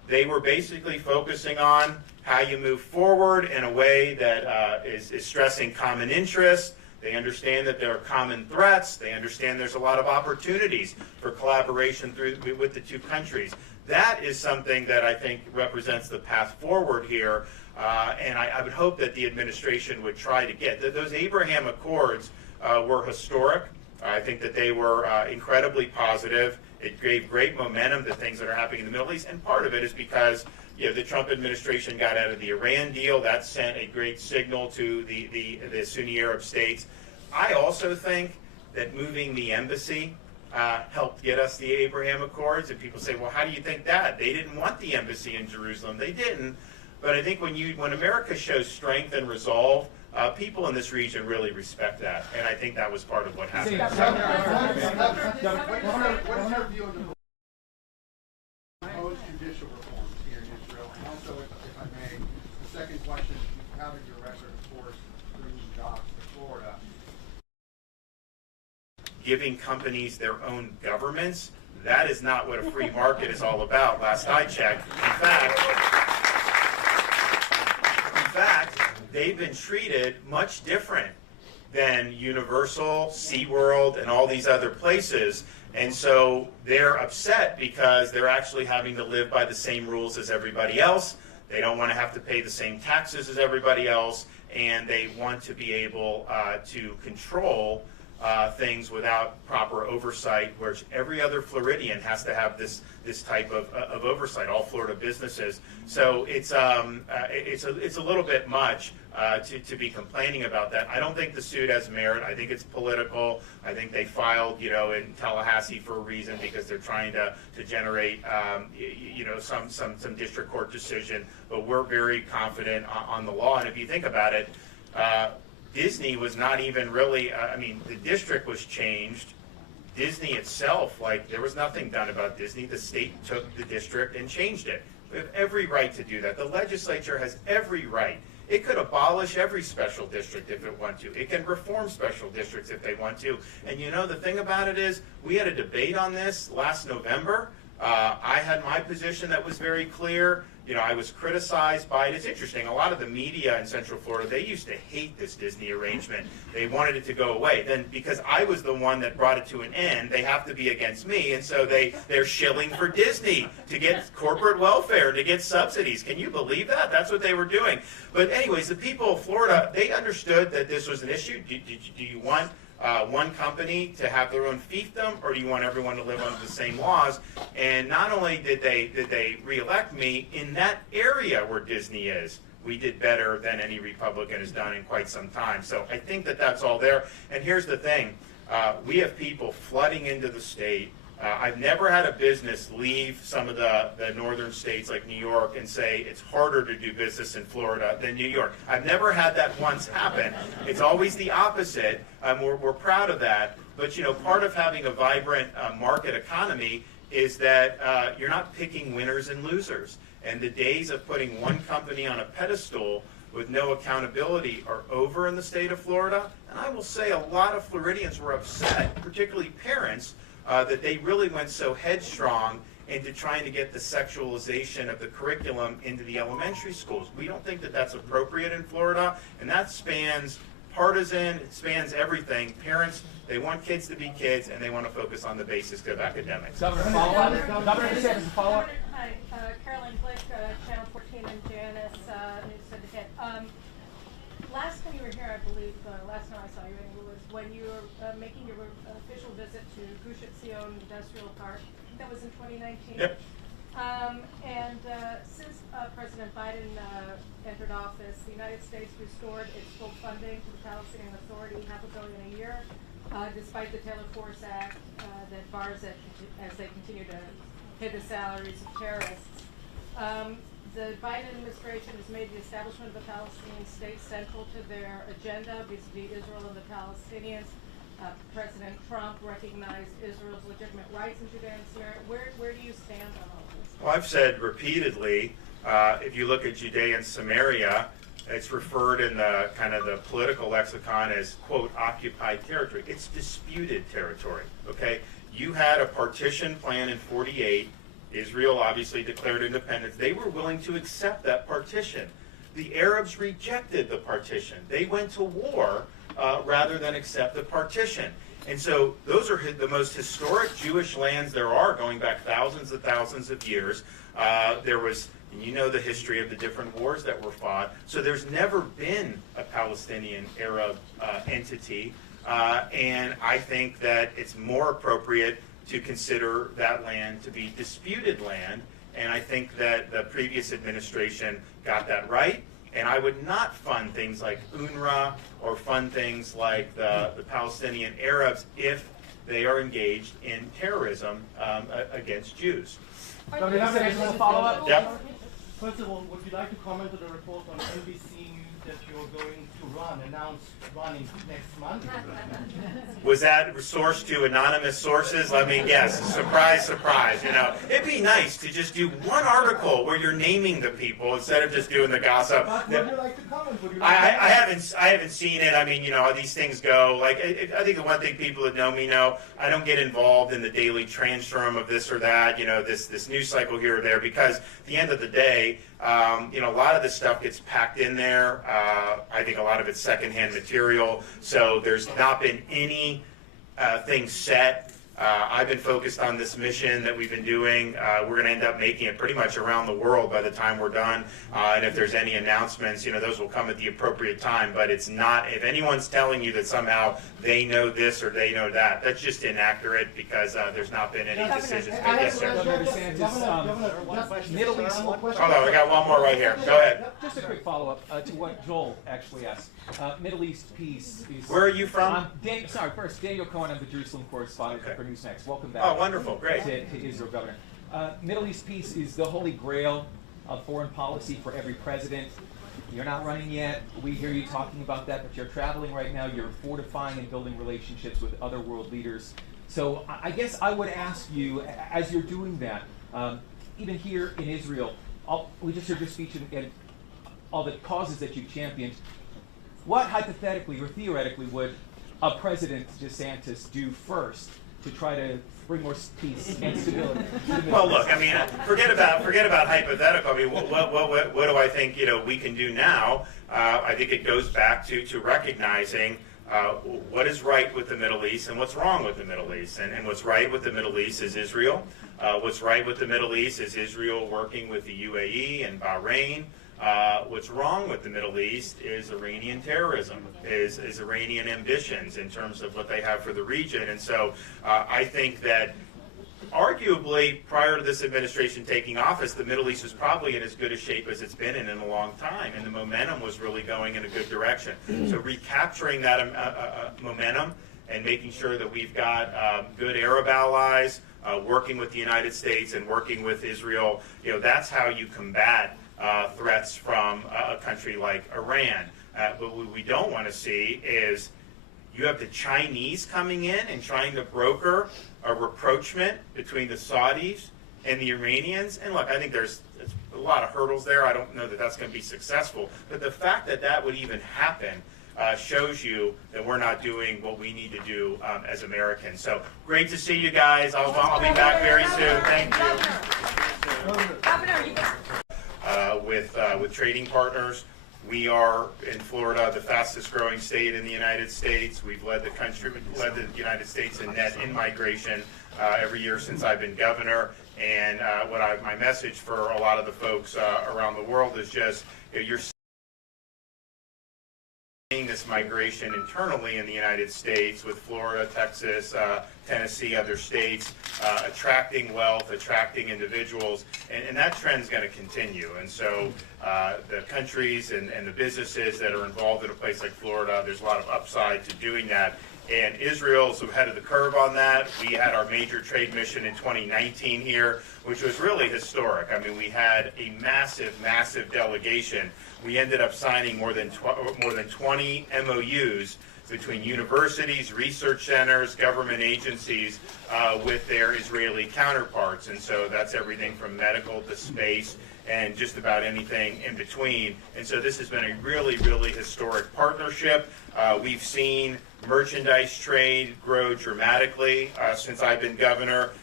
they were basically focusing on how you move forward in a way that is stressing common interests. They understand that there are common threats. They understand there's a lot of opportunities for collaboration with the two countries. That is something that I think represents the path forward here, and I would hope that the administration would try to get. Those Abraham Accords were historic. I think that they were incredibly positive. It gave great momentum to things that are happening in the Middle East, and part of it is because the Trump administration got out of the Iran deal. That sent a great signal to the Sunni Arab states. I also think that moving the embassy helped get us the Abraham Accords, and people say, well, how do you think that? They didn't want the embassy in Jerusalem. They didn't. But I think when America shows strength and resolve, people in this region really respect that, and I think that was part of what happened. What's your view on the proposed judicial reforms here in Israel? And also, if I may, the second question, you have in your record, of course, bringing jobs to Florida. Giving companies their own governments, that is not what a free market is all about, last I checked. In fact, they've been treated much different than Universal, SeaWorld, and all these other places. And so they're upset because they're actually having to live by the same rules as everybody else. They don't want to have to pay the same taxes as everybody else, and they want to be able to control things without proper oversight, whereas every other Floridian has to have this type of oversight, all Florida businesses. So it's a little bit much to be complaining about that. I don't think the suit has merit. I think it's political. I think they filed, in Tallahassee for a reason, because they're trying to generate, some district court decision. But we're very confident on the law. And if you think about it, Disney was not even really, the district was changed. Disney itself, there was nothing done about Disney. The state took the district and changed it. We have every right to do that. The legislature has every right. It could abolish every special district if it wants to. It can reform special districts if they want to. And the thing about it is, we had a debate on this last November. I had my position that was very clear. I was criticized by it. It's interesting. A lot of the media in Central Florida, they used to hate this Disney arrangement. They wanted it to go away. Then, because I was the one that brought it to an end, they have to be against me, and so they're shilling for Disney to get corporate welfare, to get subsidies. Can you believe that? That's what they were doing. But anyways, the people of Florida, they understood that this was an issue. Do you want one company to have their own fiefdom, or do you want everyone to live under the same laws? And not only did they reelect me, in that area where Disney is, we did better than any Republican has done in quite some time. So I think that that's all there. And here's the thing. We have people flooding into the state. I've never had a business leave some of the northern states like New York and say it's harder to do business in Florida than New York. I've never had that once happen. It's always the opposite. We're proud of that. But part of having a vibrant market economy is that you're not picking winners and losers. And the days of putting one company on a pedestal with no accountability are over in the state of Florida. And I will say a lot of Floridians were upset, particularly parents, that they really went so headstrong into trying to get the sexualization of the curriculum into the elementary schools. We don't think that that's appropriate in Florida, and that spans partisan, it spans everything. Parents, they want kids to be kids, and they want to focus on the basics of academics. Governor, Governor DeSantis, follow-up. Hi, Carolyn Glick, Channel 14 and Janice, News Syndicate. Last time you were here, I believe, last time I saw you was when you were making your official visit to Gush Etzion Industrial Park. That was in 2019. Yep. Since President Biden entered office, the United States restored its full funding to the Palestinian Authority, $500 million a year, despite the Taylor Force Act that bars it as they continue to pay the salaries of terrorists. The Biden administration has made the establishment of the Palestinian state central to their agenda vis-a-vis Israel and the Palestinians. President Trump recognized Israel's legitimate rights in Judea and Samaria. Where do you stand on all this? Well, I've said repeatedly, if you look at Judea and Samaria, it's referred in the kind of the political lexicon as, quote, occupied territory. It's disputed territory, okay? You had a partition plan in 48. Israel obviously declared independence. They were willing to accept that partition. The Arabs rejected the partition. They went to war rather than accept the partition. And so those are the most historic Jewish lands there are, going back thousands and thousands of years. There was, and you know the history of the different wars that were fought. So there's never been a Palestinian Arab entity. And I think that it's more appropriate to consider that land to be disputed land. And I think that the previous administration got that right. And I would not fund things like UNRWA or fund things like the Palestinian Arabs if they are engaged in terrorism against Jews. Governor DeSantis, a follow-up? Yep. First of all, would you like to comment on the report on NBC News that you're going to announce running next month? Was that sourced to anonymous sources? Let me guess. Surprise, surprise. You know, it'd be nice to just do one article where you're naming the people instead of just doing the gossip. But would you like to comment? I haven't seen it. I mean, you know, these things go. Like, I think the one thing people that know me know, I don't get involved in the daily transform of this or that. You know, this news cycle here or there, because at the end of the day, you know, a lot of this stuff gets packed in there. I think a lot of it's secondhand material. So there's not been any thing set. I've been focused on this mission that we've been doing. We're going to end up making it pretty much around the world by the time we're done. And if there's any announcements, you know, those will come at the appropriate time. But it's not, if anyone's telling you that somehow they know this or they know that, that's just inaccurate, because there's not been any decisions made. Yes, sir. Governor DeSantis, Middle East. Hold on, we got one more right here. Go ahead. Just a quick follow-up to what Joel actually asked. Middle East peace is... Where are you from? First, Daniel Cohen, I'm the Jerusalem correspondent for Newsmax. Welcome back. Oh, wonderful. Great. To Israel, Governor. Middle East peace is the holy grail of foreign policy for every president. You're not running yet. We hear you talking about that, but you're traveling right now. You're fortifying and building relationships with other world leaders. So I guess I would ask you, as you're doing that, even here in Israel, we just heard your speech and all the causes that you've championed. What hypothetically or theoretically would a President DeSantis do first to try to bring more peace and stability? Well, look, I mean, forget about hypothetical. I mean, what do I think, you know, we can do now? I think it goes back to recognizing what is right with the Middle East and what's wrong with the Middle East. And what's right with the Middle East is Israel. What's right with the Middle East is Israel working with the UAE and Bahrain. What's wrong with the Middle East is Iranian terrorism, is Iranian ambitions in terms of what they have for the region. And so I think that arguably prior to this administration taking office, the Middle East was probably in as good a shape as it's been in a long time, and the momentum was really going in a good direction. So recapturing that momentum and making sure that we've got good Arab allies, working with the United States and working with Israel, you know, that's how you combat threats from a country like Iran. But what we don't want to see is you have the Chinese coming in and trying to broker a rapprochement between the Saudis and the Iranians. And look, I think there's a lot of hurdles there. I don't know that that's going to be successful. But the fact that that would even happen shows you that we're not doing what we need to do as Americans. So great to see you guys. I'll be back very soon. Thank you. With trading partners. We are in Florida, the fastest growing state in the United States. We've led the United States in net in-migration every year since I've been governor. And my message for a lot of the folks around the world is just, you're seeing this migration internally in the United States with Florida, Texas, Tennessee, other states, attracting wealth, attracting individuals, and that trend's going to continue. And so the countries and the businesses that are involved in a place like Florida, there's a lot of upside to doing that. And Israel's ahead of the curve on that. We had our major trade mission in 2019 here, which was really historic. I mean, we had a massive, massive delegation. We ended up signing more than 20 MOUs between universities, research centers, government agencies with their Israeli counterparts. And so that's everything from medical to space and just about anything in between. And so this has been a really, really historic partnership. We've seen merchandise trade grow dramatically since I've been governor.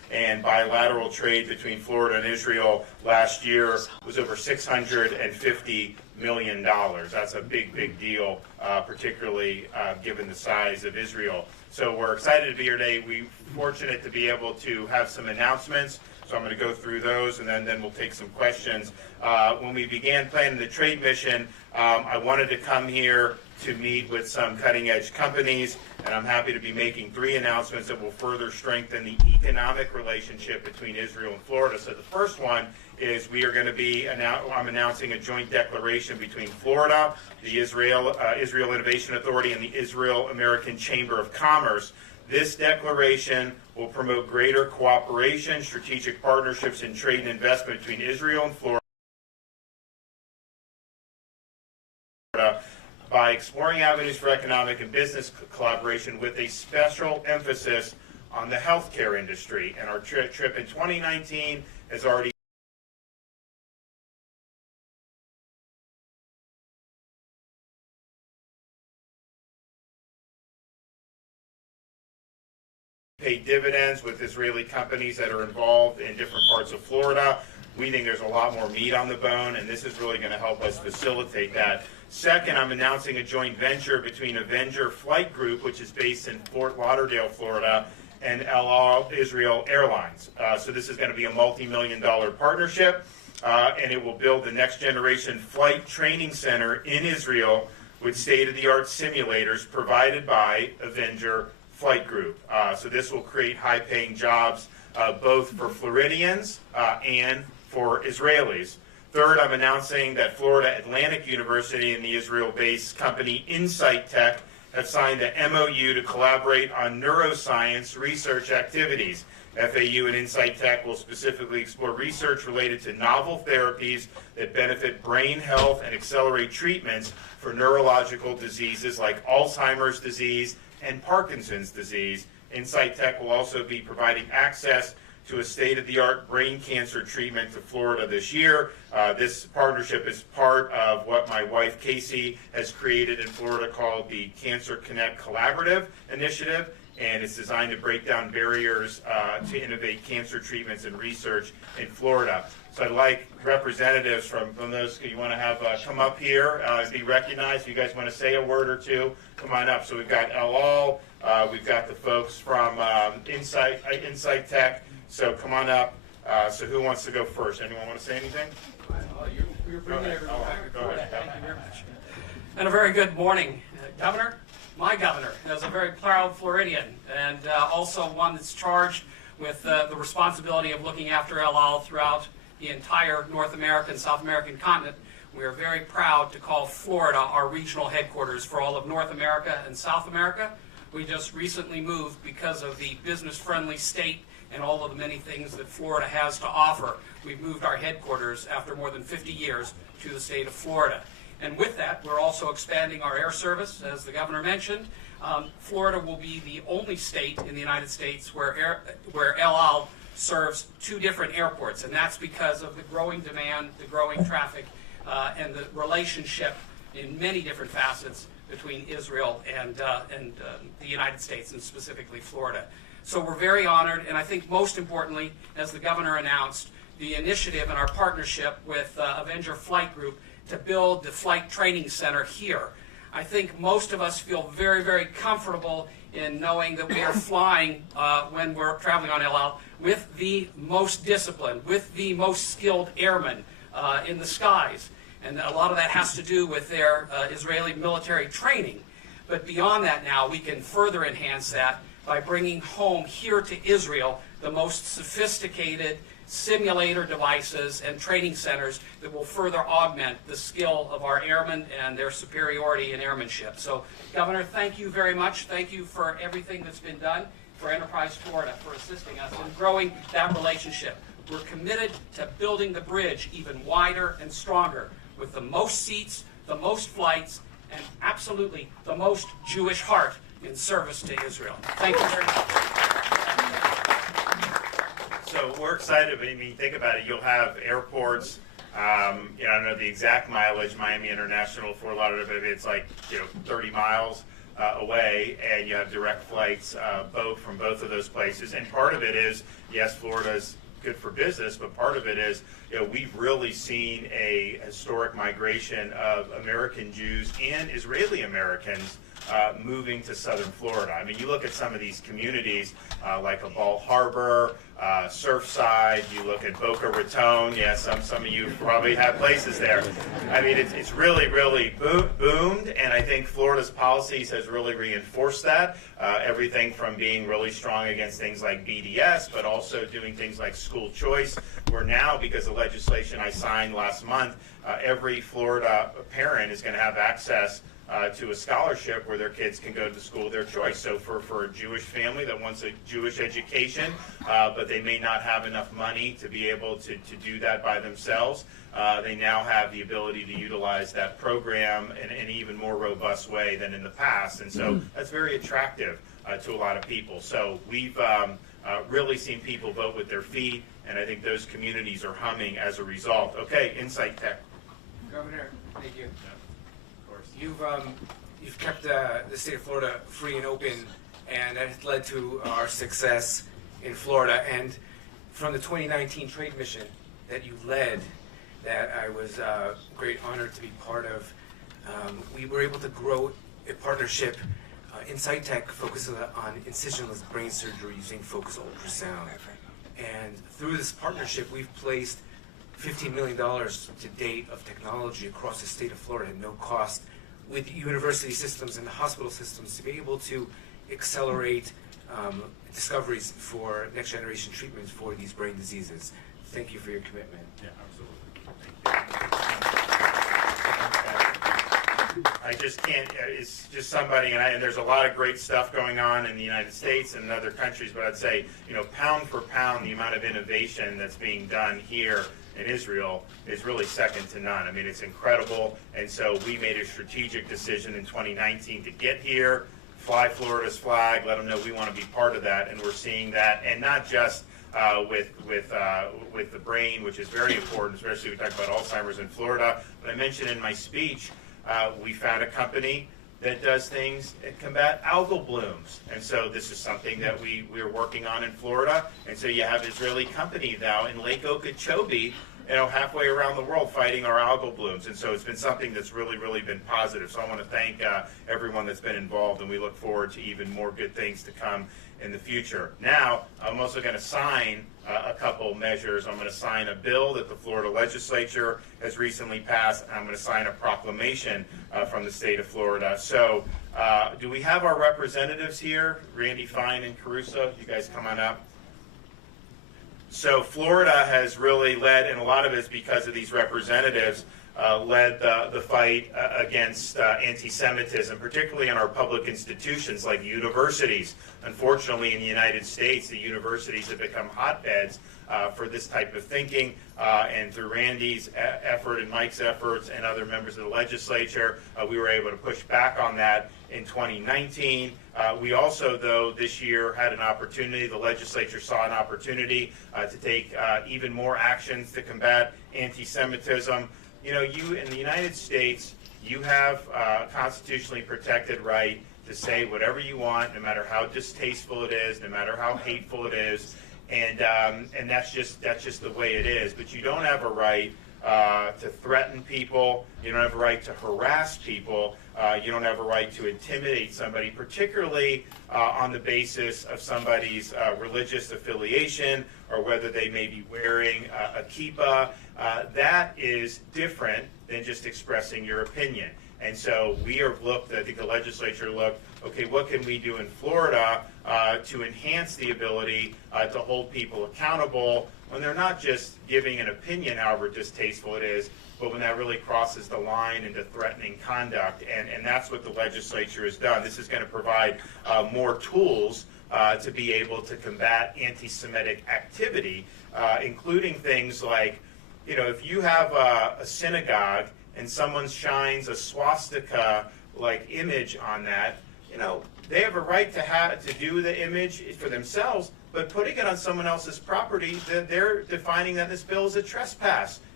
and bilateral trade between Florida and Israel last year was over $650 million. That's a big, big deal, particularly given the size of Israel. So we're excited to be here today. We're fortunate to be able to have some announcements. So I'm going to go through those, and then we'll take some questions. When we began planning the trade mission, I wanted to come here to meet with some cutting-edge companies, and I'm happy to be making 3 announcements that will further strengthen the economic relationship between Israel and Florida. So the first one is we are going to be, I'm announcing a joint declaration between Florida, the Israel Innovation Authority, and the Israel-American Chamber of Commerce. This declaration will promote greater cooperation, strategic partnerships, and trade and investment between Israel and Florida by exploring avenues for economic and business collaboration with a special emphasis on the healthcare industry. And our trip in 2019 has already paid dividends with Israeli companies that are involved in different parts of Florida. We think there's a lot more meat on the bone, and this is really going to help us facilitate that. Second, I'm announcing a joint venture between Avenger Flight Group, which is based in Fort Lauderdale, Florida, and El Al Israel Airlines. So this is going to be a multi-million-dollar partnership, and it will build the next-generation flight training center in Israel with state-of-the-art simulators provided by Avenger Flight Group. So this will create high-paying jobs both for Floridians and for Israelis. Third, I'm announcing that Florida Atlantic University and the Israel-based company Insight Tech have signed an MOU to collaborate on neuroscience research activities. FAU and Insight Tech will specifically explore research related to novel therapies that benefit brain health and accelerate treatments for neurological diseases like Alzheimer's disease and Parkinson's disease. Insight Tech will also be providing access to a state-of-the-art brain cancer treatment to Florida this year. This partnership is part of what my wife Casey has created in Florida called the Cancer Connect Collaborative Initiative, and it's designed to break down barriers to innovate cancer treatments and research in Florida. So I'd like representatives from those you want to have come up here and be recognized. If you guys want to say a word or two, come on up. So we've got El Al, we've got the folks from Insight Tech. So come on up. So who wants to go first? Anyone want to say anything? You're bringing everyone back. Go ahead. Thank you very much. And a very good morning, Governor. My governor is a very proud Floridian, and also one that's charged with the responsibility of looking after El Al throughout the entire North American, South American continent. We are very proud to call Florida our regional headquarters for all of North America and South America. We just recently moved because of the business-friendly state and all of the many things that Florida has to offer. We've moved our headquarters after more than 50 years to the state of Florida. And with that, we're also expanding our air service, as the governor mentioned. Florida will be the only state in the United States where El Al serves 2 different airports, and that's because of the growing demand, the growing traffic, and the relationship in many different facets between Israel and the United States, and specifically Florida. So we're very honored, and I think most importantly, as the governor announced, the initiative and our partnership with Avenger Flight Group to build the flight training center here. I think most of us feel very, very comfortable in knowing that we are flying when we're traveling on El Al with the most disciplined, with the most skilled airmen in the skies. And a lot of that has to do with their Israeli military training. But beyond that now, we can further enhance that by bringing home here to Israel the most sophisticated simulator devices and training centers that will further augment the skill of our airmen and their superiority in airmanship. So, Governor, thank you very much. Thank you for everything that's been done for Enterprise Florida, for assisting us in growing that relationship. We're committed to building the bridge even wider and stronger with the most seats, the most flights, and absolutely the most Jewish heart in service to Israel. Thank you very much. So we're excited. I mean, think about it. You'll have airports. I don't know the exact mileage, Miami International, Fort Lauderdale, but it's like 30 miles. away, and you have direct flights from both of those places. And part of it is, yes, Florida's good for business, but part of it is, we've really seen a historic migration of American Jews and Israeli Americans moving to southern Florida. I mean, you look at some of these communities like a Ball Harbor, Surfside, you look at Boca Raton, some of you probably have places there. I mean, it's really, really boomed, and I think Florida's policies has really reinforced that. Everything from being really strong against things like BDS, but also doing things like school choice, where now, because of legislation I signed last month, every Florida parent is going to have access to a scholarship where their kids can go to the school of their choice. So for a Jewish family that wants a Jewish education, but they may not have enough money to be able to do that by themselves, they now have the ability to utilize that program in an even more robust way than in the past. And so that's very attractive to a lot of people. So we've really seen people vote with their feet, and I think those communities are humming as a result. Okay, Insight Tech. Governor, thank you. You've kept the state of Florida free and open, and that has led to our success in Florida. And from the 2019 trade mission that you led, that I was great honored to be part of, we were able to grow a partnership. Insight Tech focuses on incisionless brain surgery using focus ultrasound. And through this partnership, we've placed $15 million to date of technology across the state of Florida at no cost, with university systems and the hospital systems, to be able to accelerate discoveries for next generation treatments for these brain diseases. Thank you for your commitment. Yeah, absolutely. I just can't, it's just somebody, and there's a lot of great stuff going on in the United States and in other countries, but I'd say, pound for pound, the amount of innovation that's being done here in Israel is really second to none. I mean, it's incredible, and so we made a strategic decision in 2019 to get here, fly Florida's flag, let them know we want to be part of that, and we're seeing that, and not just with the brain, which is very important, especially we talk about Alzheimer's in Florida, but I mentioned in my speech, we found a company that does things that combat algal blooms. And so this is something that we're working on in Florida. And so you have Israeli company now in Lake Okeechobee, halfway around the world fighting our algal blooms. And so it's been something that's really, really been positive. So I want to thank everyone that's been involved, and we look forward to even more good things to come in the future. Now, I'm also going to sign a couple measures. I'm going to sign a bill that the Florida legislature has recently passed, and I'm going to sign a proclamation from the state of Florida. So do we have our representatives here? Randy Fine and Caruso, you guys come on up. So Florida has really led, and a lot of it is because of these representatives, led the fight against anti-Semitism, particularly in our public institutions like universities. Unfortunately, in the United States, the universities have become hotbeds for this type of thinking, and through Randy's effort and Mike's efforts and other members of the legislature, we were able to push back on that in 2019. We also, though, this year had an opportunity, the legislature saw an opportunity to take even more actions to combat anti-Semitism. You in the United States, you have a constitutionally protected right to say whatever you want, no matter how distasteful it is, no matter how hateful it is, and that's just the way it is. But you don't have a right to threaten people. You don't have a right to harass people. You don't have a right to intimidate somebody, particularly on the basis of somebody's religious affiliation or whether they may be wearing a kippah. That is different than just expressing your opinion. And so we have looked, I think the legislature looked, okay, what can we do in Florida to enhance the ability to hold people accountable when they're not just giving an opinion, however distasteful it is, but when that really crosses the line into threatening conduct. And that's what the legislature has done. This is going to provide more tools to be able to combat anti-Semitic activity, including things like, if you have a synagogue and someone shines a swastika-like image on that, they have a right to do the image for themselves, but putting it on someone else's property, they're defining that this bill is a trespass.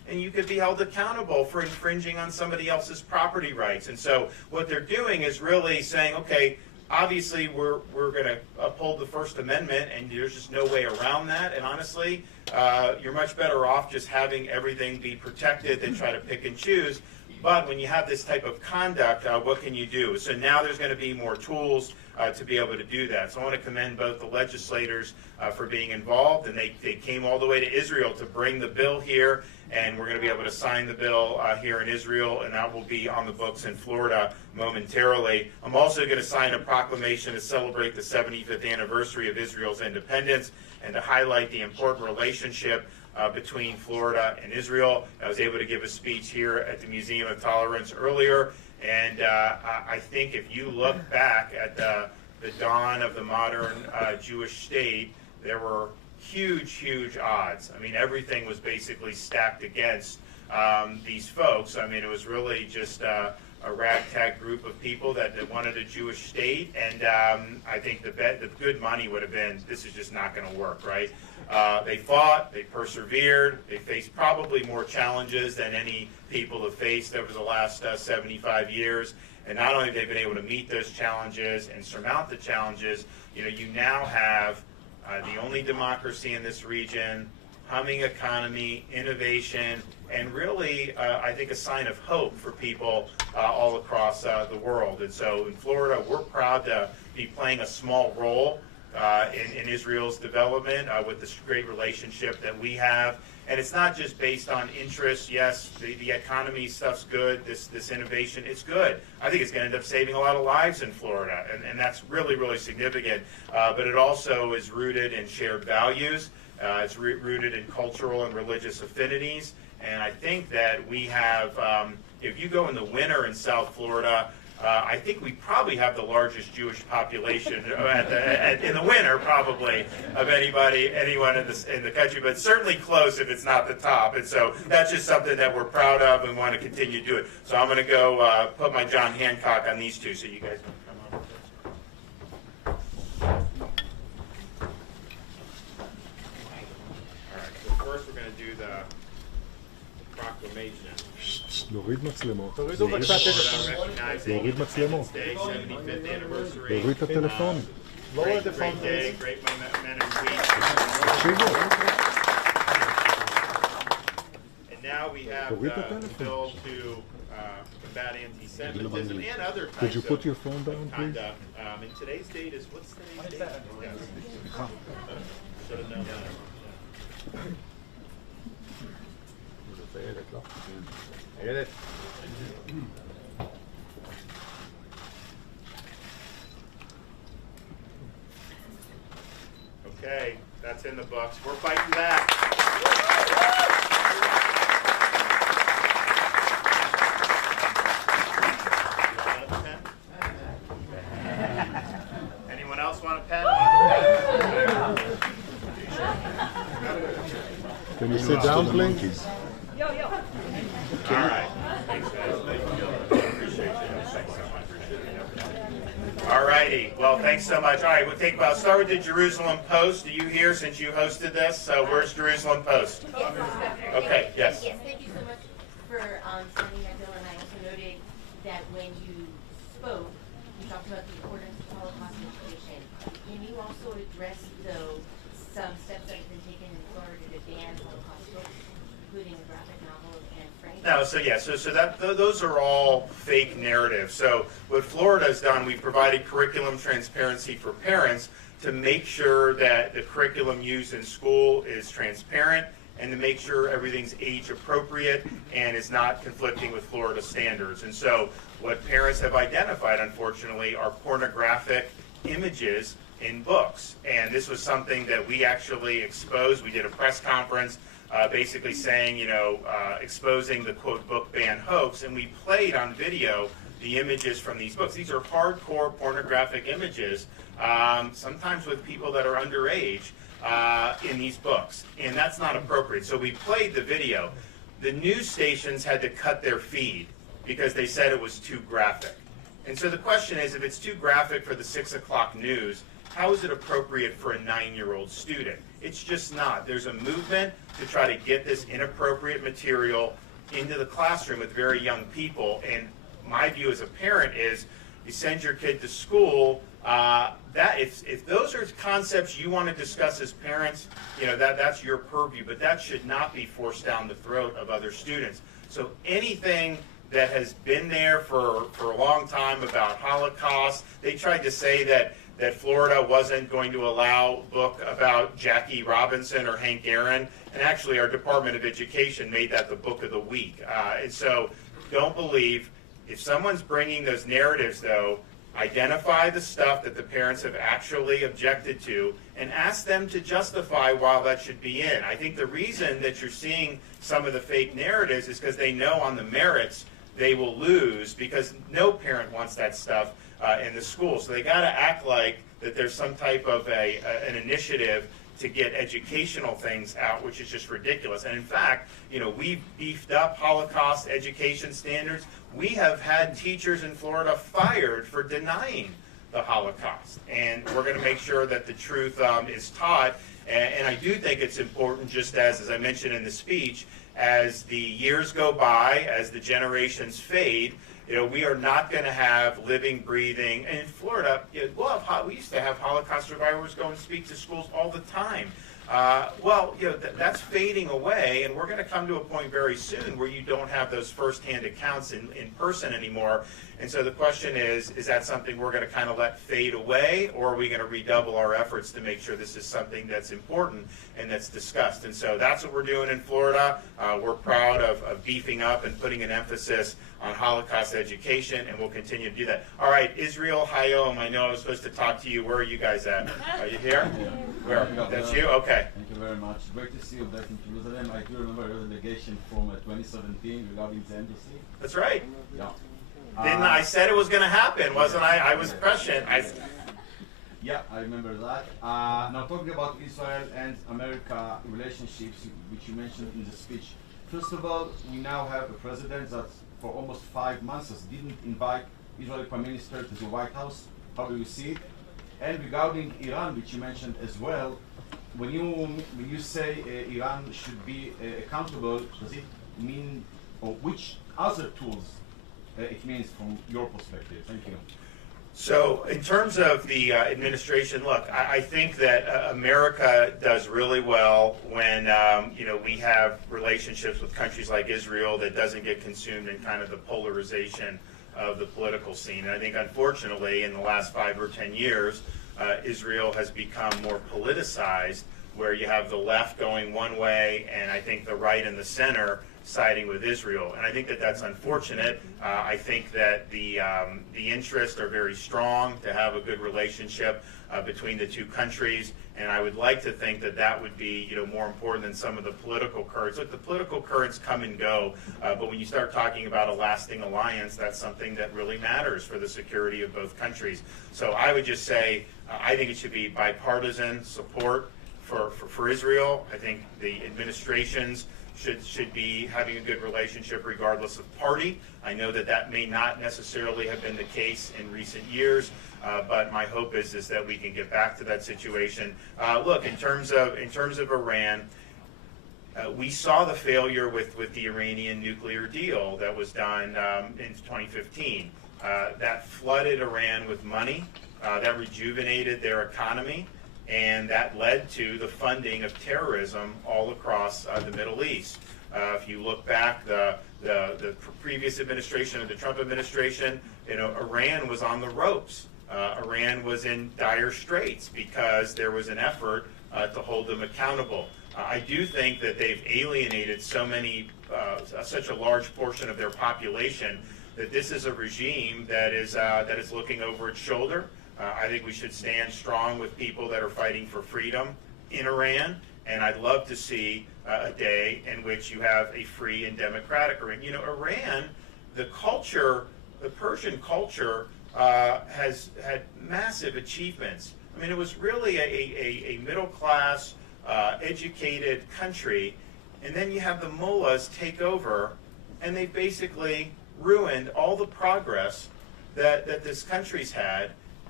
and you could be held accountable for infringing on somebody else's property rights. And so what they're doing is really saying, okay, obviously we're going to uphold the First Amendment, and there's just no way around that. And honestly, you're much better off just having everything be protected than try to pick and choose. But when you have this type of conduct, what can you do? So now there's going to be more tools to be able to do that. So I want to commend both the legislators for being involved, and they came all the way to Israel to bring the bill here, and we're going to be able to sign the bill here in Israel, and that will be on the books in Florida momentarily. I'm also going to sign a proclamation to celebrate the 75th anniversary of Israel's independence and to highlight the important relationship between Florida and Israel. I was able to give a speech here at the Museum of Tolerance earlier, and I think if you look back at the dawn of the modern Jewish state, there were huge odds. I mean, everything was basically stacked against these folks. I mean, it was really just a ragtag group of people that wanted a Jewish state, and I think the good money would have been, this is just not going to work, right? They fought, they persevered, they faced probably more challenges than any people have faced over the last 75 years. And not only have they been able to meet those challenges and surmount the challenges, you now have the only democracy in this region, humming economy, innovation, and really, I think, a sign of hope for people all across the world. And so in Florida, we're proud to be playing a small role in Israel's development with this great relationship that we have. And it's not just based on interest. Yes, the economy stuff's good, this innovation, it's good. I think it's going to end up saving a lot of lives in Florida, and that's really significant. But it also is rooted in shared values. It's rooted in cultural and religious affinities. And I think that we have, if you go in the winter in South Florida, I think we probably have the largest Jewish population in the winter, probably, of anyone in the country, but certainly close if it's not the top. And so that's just something that we're proud of and want to continue to do it. So I'm going to go put my John Hancock on these two, so you guys can come over. All right, so first we're going to do the proclamation. להוריד מצלמות. תורידו בבקשה טלפון. להוריד מצלמות. להוריד את הטלפון. Great day, great men and women. תקשיבו. And now we have the bill to combat anti-Semitism and other types Could you put of your phone down, please? conduct. And today's date is, what's today's date? Yes. Should have known that. איילת, לא? איילת. Okay, that's in the books. We're fighting back. Anyone else want a pen? Can you sit down, please? All right. Thanks, guys. Appreciate you. Thanks so much. All righty. Well, thanks so much. All right, we'll start with the Jerusalem Post. Are you here since you hosted this? Where's Jerusalem Post? Okay, yes. Yes, thank you so much for sending that bill, and I also noted that when you spoke, you talked about the importance of Holocaust education. Can you also address, though, some steps that have been taken in Florida to ban Holocaust books, including a graphic novel of Anne Frank? No, so those are all fake narratives. So what Florida has done, we've provided curriculum transparency for parents to make sure that the curriculum used in school is transparent and to make sure everything's age appropriate and is not conflicting with Florida standards. And so what parents have identified, unfortunately, are pornographic images in books. And this was something that we actually exposed. We did a press conference basically saying, exposing the quote book ban hoax, and we played on video the images from these books. These are hardcore pornographic images, sometimes with people that are underage in these books, and that's not appropriate. So we played the video. The news stations had to cut their feed because they said it was too graphic. And so the question is, if it's too graphic for the 6 o'clock news, how is it appropriate for a 9-year-old student? It's just not. There's a movement to try to get this inappropriate material into the classroom with very young people, and my view as a parent is you send your kid to school, that if those are concepts you want to discuss as parents, that's your purview, but that should not be forced down the throat of other students. So anything that has been there for a long time about Holocaust, they tried to say that Florida wasn't going to allow a book about Jackie Robinson or Hank Aaron, and actually our Department of Education made that the book of the week. And so don't believe, if someone's bringing those narratives though, identify the stuff that the parents have actually objected to and ask them to justify why that should be in. I think the reason that you're seeing some of the fake narratives is because they know on the merits they will lose, because no parent wants that stuff in the school. So they got to act like that there's some type of an initiative to get educational things out, which is just ridiculous. And in fact, we've beefed up Holocaust education standards. We have had teachers in Florida fired for denying the Holocaust. And we're going to make sure that the truth is taught. And I do think it's important, just as I mentioned in the speech, as the years go by, as the generations fade, we are not going to have living, breathing. And in Florida, we used to have Holocaust survivors go and speak to schools all the time. That's fading away, and we're going to come to a point very soon where you don't have those firsthand accounts in person anymore. And so the question is that something we're going to kind of let fade away, or are we going to redouble our efforts to make sure this is something that's important and that's discussed? And so that's what we're doing in Florida. We're proud of beefing up and putting an emphasis on Holocaust education, and we'll continue to do that. All right, Israel Hayom, I know I was supposed to talk to you. Where are you guys at? Are you here? Yeah. Where? That's you? Okay. Thank you very much. Great to see you back in Jerusalem. I do remember your delegation from 2017 regarding the embassy. That's right. Yeah. Didn't I said it was going to happen, wasn't I? I was prescient. Yeah, I remember that. Now talking about Israel and America relationships, which you mentioned in the speech. First of all, we now have a president that for almost 5 months didn't invite Israeli Prime Minister to the White House. How do you see it? And regarding Iran, which you mentioned as well, when you say Iran should be accountable, does it mean, or which other tools it means from your perspective? Thank you. So in terms of the administration, look, I think that America does really well when we have relationships with countries like Israel that doesn't get consumed in kind of the polarization of the political scene. And I think unfortunately in the last 5 or 10 years, Israel has become more politicized, where you have the left going one way and I think the right and the center siding with Israel. And I think that that's unfortunate. I think that the interests are very strong to have a good relationship between the two countries, and I would like to think that that would be more important than some of the political currents. Look, the political currents come and go, but when you start talking about a lasting alliance, that's something that really matters for the security of both countries. So I would just say I think it should be bipartisan support for Israel. I think the administrations should be having a good relationship regardless of party. I know that may not necessarily have been the case in recent years, but my hope is that we can get back to that situation. Look, in terms of Iran, we saw the failure with the Iranian nuclear deal that was done in 2015. That flooded Iran with money, that rejuvenated their economy, and that led to the funding of terrorism all across the Middle East. If you look back, the previous administration, or the Trump administration, Iran was on the ropes. Iran was in dire straits because there was an effort to hold them accountable. I do think that they've alienated such a large portion of their population that this is a regime that is looking over its shoulder. I think we should stand strong with people that are fighting for freedom in Iran, and I'd love to see a day in which you have a free and democratic Iran. Iran, the Persian culture has had massive achievements. I mean, it was really a middle-class, educated country, and then you have the mullahs take over, and they basically ruined all the progress that this country's had.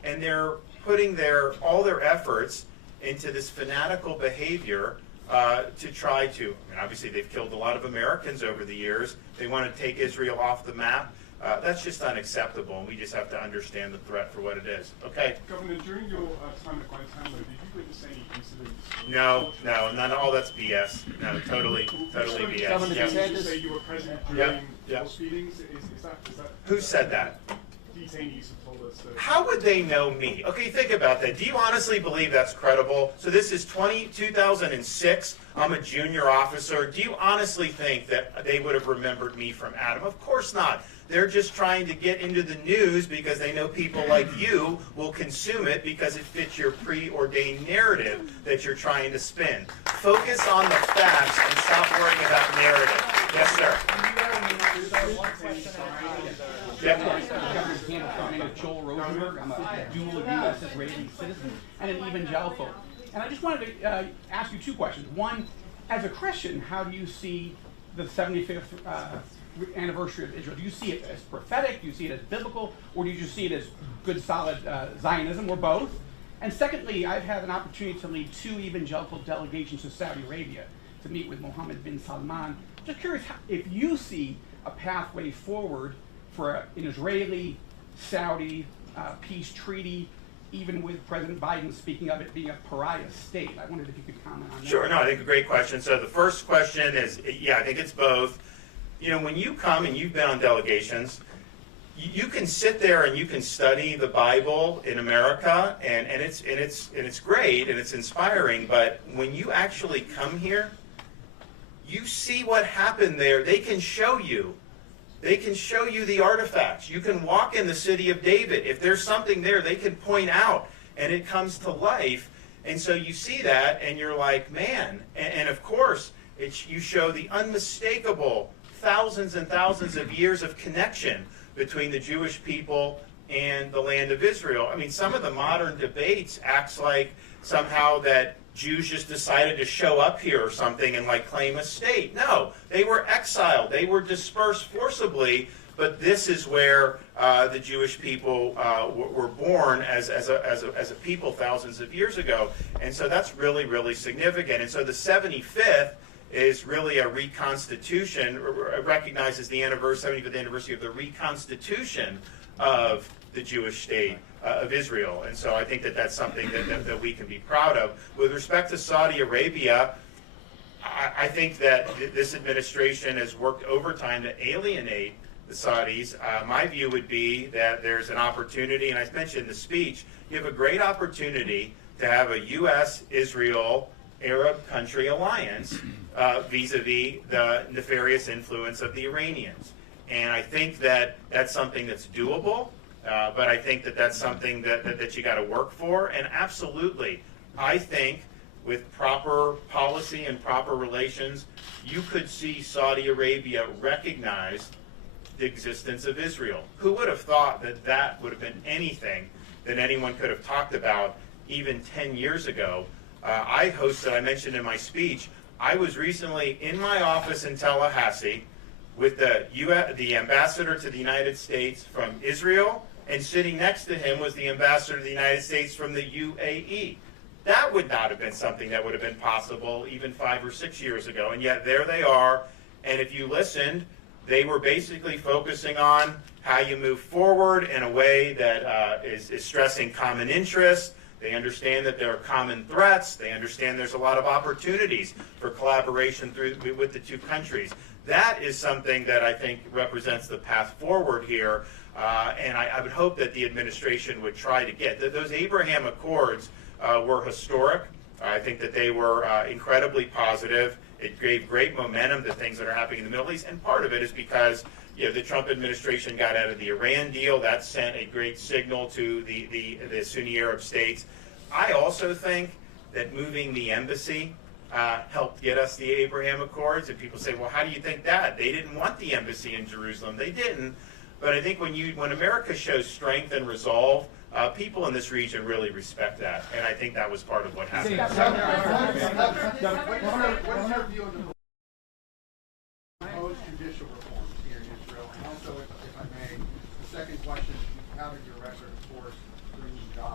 and they're putting all their efforts into this fanatical behavior to try to, I mean, obviously they've killed a lot of Americans over the years. They want to take Israel off the map. That's just unacceptable, and we just have to understand the threat for what it is. Okay? Governor, during your time at Guantanamo, did you witness any incidents? No, none of all that's BS. No, totally BS. Governor, Yeah. did you say you were present during those meetings? Is that Who said that? detainees have told us that? How would they know me? Okay, think about that. Do you honestly believe that's credible? So this is 2006. I'm a junior officer. Do you honestly think that they would have remembered me from Adam? Of course not. They're just trying to get into the news because they know people like you will consume it because it fits your preordained narrative that you're trying to spin. Focus on the facts and stop worrying about narrative. Yes, sir. My name is Joel Rosenberg. I'm a dual U.S. Israeli citizen and an evangelical. And I just wanted to ask you two questions. One, as a Christian, how do you see the 75th anniversary of Israel? Do you see it as prophetic? Do you see it as biblical? Or do you just see it as good, solid Zionism, or both? And secondly, I've had an opportunity to lead 2 evangelical delegations to Saudi Arabia to meet with Mohammed bin Salman. Just curious if you see a pathway forward for an Israeli-Saudi peace treaty, even with President Biden speaking of it being a pariah state. I wondered if you could comment on that. Sure, no, I think a great question. So the first question is, yeah, I think it's both. You know, when you come and you've been on delegations, you can sit there and you can study the Bible in America, and it's great and it's inspiring. But when you actually come here, you see what happened there. They can show you. They can show you the artifacts. You can walk in the city of David. If there's something there, they can point out, and it comes to life. And so you see that, and you're like, man. And of course, you show the unmistakable thousands and thousands of years of connection between the Jewish people and the land of Israel. I mean, some of the modern debates acts like somehow that Jews just decided to show up here or something and like claim a state. No, they were exiled. They were dispersed forcibly. But this is where the Jewish people were born as a people thousands of years ago. And so that's really, really significant. And so the 75th is really a reconstitution, recognizes the 75th anniversary of the reconstitution of the Jewish state of Israel. And so I think that that's something that we can be proud of. With respect to Saudi Arabia, I think that this administration has worked overtime to alienate the Saudis. My view would be that there's an opportunity, and I mentioned in the speech, you have a great opportunity to have a U.S.-Israel Arab country alliance vis-a-vis the nefarious influence of the Iranians. And I think that that's something that's doable, but I think that that's something that you got to work for. And absolutely, I think with proper policy and proper relations, you could see Saudi Arabia recognize the existence of Israel. Who would have thought that that would have been anything that anyone could have talked about even 10 years ago? I mentioned in my speech, I was recently in my office in Tallahassee with the ambassador to the United States from Israel, and sitting next to him was the ambassador to the United States from the UAE. That would not have been something that would have been possible even 5 or 6 years ago, and yet there they are. And if you listened, they were basically focusing on how you move forward in a way that is stressing common interests. They understand that there are common threats. They understand there's a lot of opportunities for collaboration with the two countries. That is something that I think represents the path forward here, and I would hope that the administration would try to get. Those Abraham Accords were historic. I think that they were incredibly positive. It gave great momentum to things that are happening in the Middle East, and part of it is because the Trump administration got out of the Iran deal. That sent a great signal to the Sunni Arab states. I also think that moving the embassy helped get us the Abraham Accords. And people say, well, how do you think that? They didn't want the embassy in Jerusalem. They didn't. But I think when America shows strength and resolve, people in this region really respect that. And I think that was part of what happened. What's your view on the proposed judicial reforms here in Israel? And also, if I may, the second question, you have in your record, of course, bringing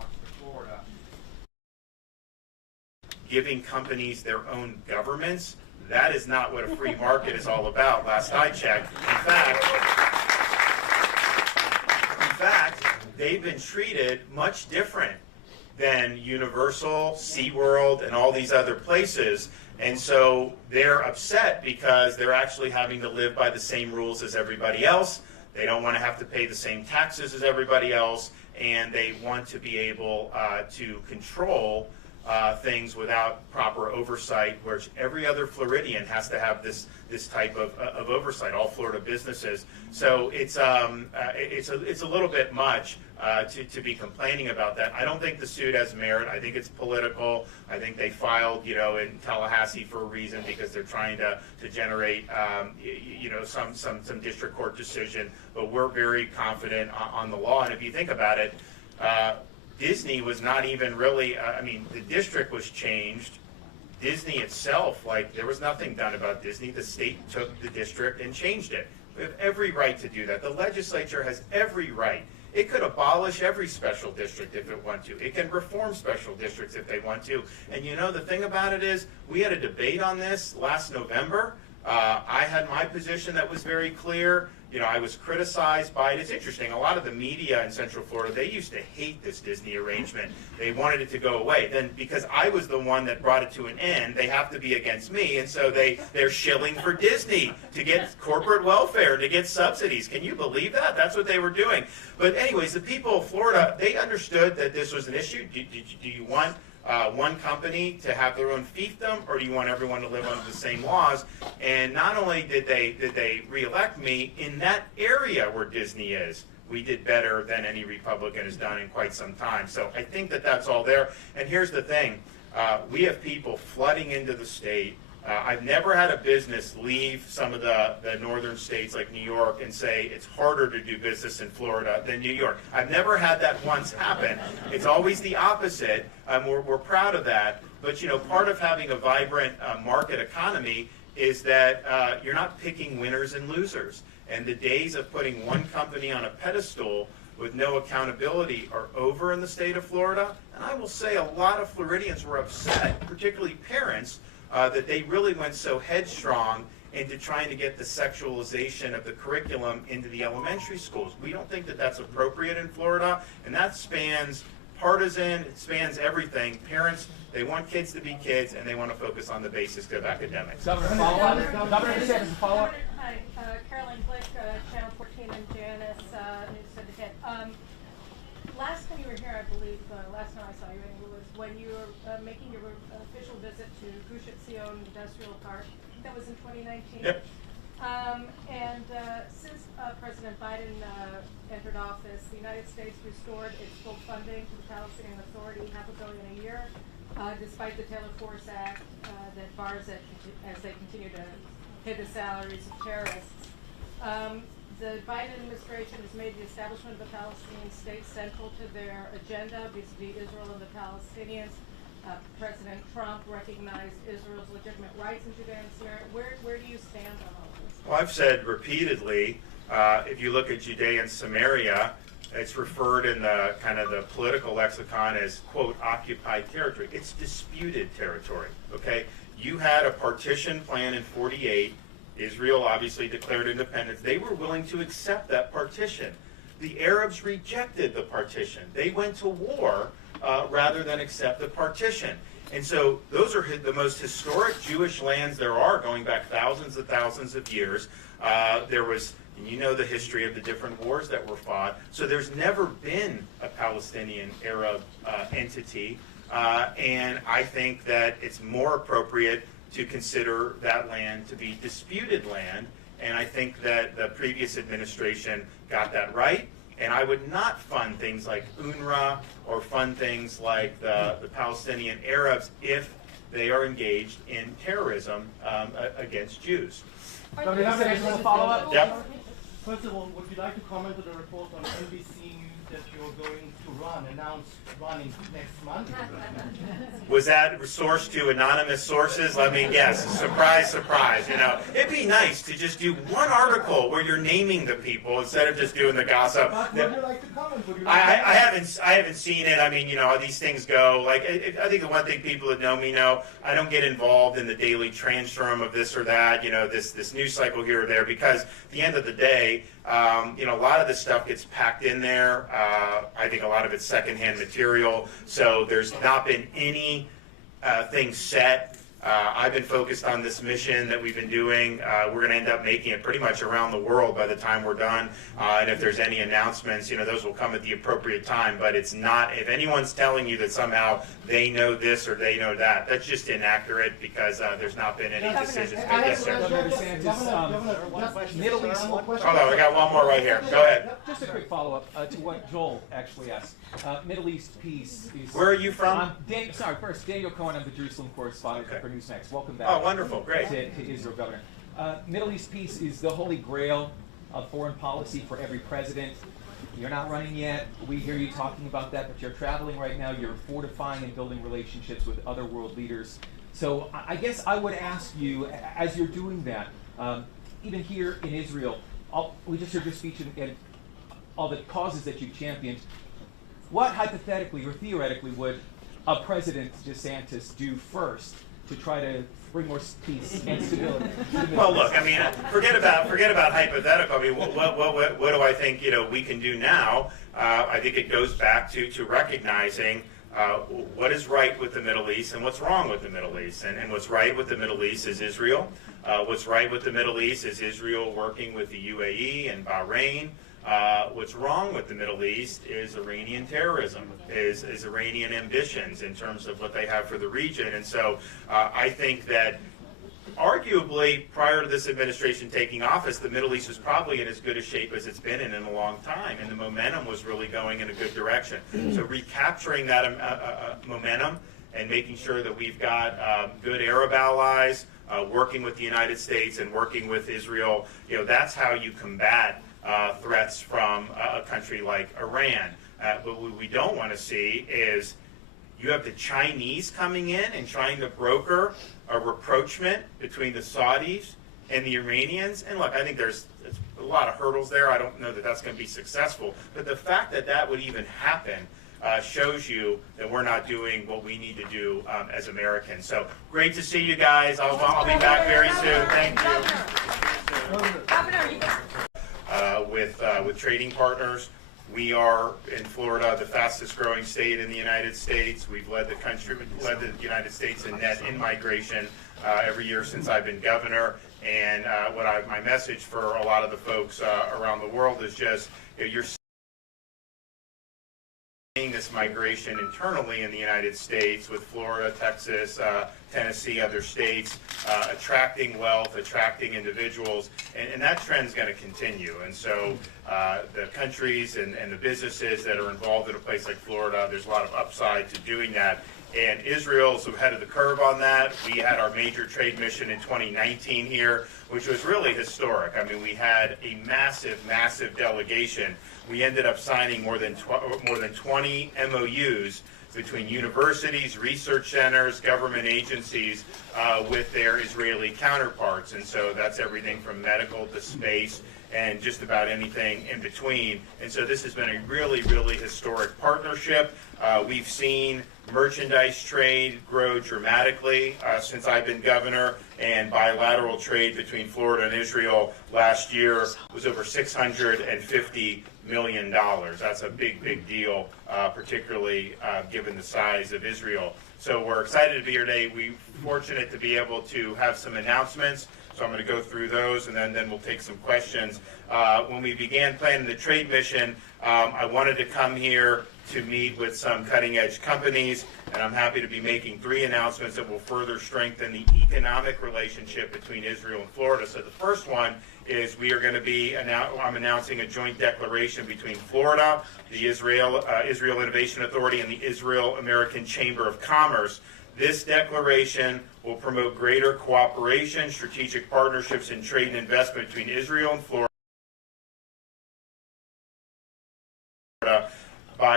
giving companies their own governments. That is not what a free market is all about, last I checked. In fact, they've been treated much different than Universal, SeaWorld, and all these other places. And so they're upset because they're actually having to live by the same rules as everybody else. They don't want to have to pay the same taxes as everybody else, and they want to be able to control things without proper oversight, whereas every other Floridian has to have this type of oversight, all Florida businesses. So it's a little bit much to be complaining about that. I don't think the suit has merit. I think it's political. I think they filed, in Tallahassee for a reason, because they're trying to generate, some district court decision. But we're very confident on the law. And if you think about it, Disney was not even really, the district was changed. Disney itself, there was nothing done about Disney. The state took the district and changed it. We have every right to do that. The legislature has every right. It could abolish every special district if it wants to. It can reform special districts if they want to. And the thing about it is, we had a debate on this last November. I had my position that was very clear. I was criticized by it. It's interesting. A lot of the media in Central Florida, they used to hate this Disney arrangement. They wanted it to go away. Then, because I was the one that brought it to an end, they have to be against me, and so they're shilling for Disney to get corporate welfare, to get subsidies. Can you believe that? That's what they were doing. But anyways, the people of Florida, they understood that this was an issue. Do you want one company to have their own fiefdom, or do you want everyone to live under the same laws? And not only did they reelect me, in that area where Disney is, we did better than any Republican has done in quite some time. So I think that that's all there. And here's the thing. We have people flooding into the state. I've never had a business leave some of the northern states like New York and say it's harder to do business in Florida than New York. I've never had that once happen. It's always the opposite. We're proud of that. But part of having a vibrant market economy is that you're not picking winners and losers. And the days of putting one company on a pedestal with no accountability are over in the state of Florida. And I will say a lot of Floridians were upset, particularly parents, that they really went so headstrong into trying to get the sexualization of the curriculum into the elementary schools. We don't think that that's appropriate in Florida, and that spans partisan, it spans everything. Parents, they want kids to be kids, and they want to focus on the basics of academics. Governor, follow-up? Governor DeSantis, follow-up? Hi, Caroline Blake, Channel 14 and Janice, News Syndicate. Last time you were here, I believe, last time I saw you, was when you were making your official visit to Gush-Etzion Industrial Park. That was in 2019. Yep. Since President Biden entered office, the United States restored its full funding to the Palestinian Authority, $500 million a year, despite the Taylor Force Act that bars it as they continue to pay the salaries of terrorists. The Biden administration has made the establishment of the Palestinian state central to their agenda vis-a-vis Israel and the Palestinians. President Trump recognized Israel's legitimate rights in Judea and Samaria. Where do you stand on all this? Well, I've said repeatedly, if you look at Judea and Samaria, it's referred in the kind of the political lexicon as, quote, occupied territory. It's disputed territory, okay? You had a partition plan in 48. Israel obviously declared independence. They were willing to accept that partition. The Arabs rejected the partition. They went to war rather than accept the partition. And so those are the most historic Jewish lands there are, going back thousands of years. There was, and you know the history of the different wars that were fought. So there's never been a Palestinian Arab entity. And I think that it's more appropriate to consider that land to be disputed land. And I think that the previous administration got that right. And I would not fund things like UNRWA or fund things like the Palestinian Arabs if they are engaged in terrorism against Jews. Governor DeSantis, follow-up? Yep. First of all, would you like to comment on the report on NBC News that you're going to announce running next month? Was that sourced to anonymous sources? Let me guess. Surprise, surprise. You know, it'd be nice to just do one article where you're naming the people instead of just doing the gossip. Would you like to comment? Would you I like haven't seen it. I mean, you know, these things go. Like, I think the one thing people that know me know, I don't get involved in the daily transform of this or that. You know, this news cycle here or there, because at the end of the day, you know, a lot of this stuff gets packed in there. I think a lot of it's secondhand material. So there's not been any thing set. I've been focused on this mission that we've been doing. We're going to end up making it pretty much around the world by the time we're done. And if there's any announcements, you know, those will come at the appropriate time. But it's not, if anyone's telling you that somehow they know this or they know that, that's just inaccurate, because there's not been any decisions made. Yes, sir. Governor DeSantis, Middle East. Hold on, we got one more right here. Go ahead. Just a quick follow-up to what Joel actually asked. Middle East peace is... Where are you from? First, Daniel Cohen, I'm the Jerusalem correspondent for Newsmax. Welcome back. Oh, wonderful. Great. To Israel, Governor. Middle East peace is the holy grail of foreign policy for every president. You're not running yet. We hear you talking about that, but you're traveling right now. You're fortifying and building relationships with other world leaders. So I guess I would ask you, as you're doing that, even here in Israel, we just heard your speech and all the causes that you've championed. What hypothetically or theoretically would a President DeSantis do first to try to bring more peace and stability? Well, look, I mean, forget about hypothetical. I mean, what do I think, you know, we can do now? I think it goes back to recognizing what is right with the Middle East and what's wrong with the Middle East. And what's right with the Middle East is Israel. What's right with the Middle East is Israel working with the UAE and Bahrain. What's wrong with the Middle East is Iranian terrorism, is Iranian ambitions in terms of what they have for the region. And so I think that arguably prior to this administration taking office, the Middle East was probably in as good a shape as it's been in a long time, and the momentum was really going in a good direction. So recapturing that momentum and making sure that we've got good Arab allies working with the United States and working with Israel, you know, that's how you combat threats from a country like Iran. But what we don't want to see is you have the Chinese coming in and trying to broker a rapprochement between the Saudis and the Iranians. And look, I think there's a lot of hurdles there. I don't know that that's going to be successful. But the fact that that would even happen shows you that we're not doing what we need to do as Americans. So great to see you guys. I'll be back very soon. Thank you. With trading partners. We are in Florida, the fastest growing state in the United States. We've led the United States in net in-migration every year since I've been governor. And my message for a lot of the folks around the world is just, you know, you're seeing this migration internally in the United States with Florida, Texas, Tennessee, other states, attracting wealth, attracting individuals, and that trend's going to continue. And so the countries and the businesses that are involved in a place like Florida, there's a lot of upside to doing that. And Israel's ahead of the curve on that. We had our major trade mission in 2019 here, which was really historic. I mean, we had a massive, massive delegation. We ended up signing more than 20 MOUs between universities, research centers, government agencies with their Israeli counterparts. And so that's everything from medical to space and just about anything in between. And so this has been a really, really historic partnership. We've seen merchandise trade grow dramatically since I've been governor, and bilateral trade between Florida and Israel last year was over $650 million. That's a big, big deal, particularly given the size of Israel. So we're excited to be here today. We're fortunate to be able to have some announcements. So I'm going to go through those, and then we'll take some questions. When we began planning the trade mission, I wanted to come here to meet with some cutting-edge companies, and I'm happy to be making 3 announcements that will further strengthen the economic relationship between Israel and Florida. So the first one is we are going to be, I'm announcing a joint declaration between Florida, the Israel Innovation Authority, and the Israel-American Chamber of Commerce. This declaration will promote greater cooperation, strategic partnerships, and trade and investment between Israel and Florida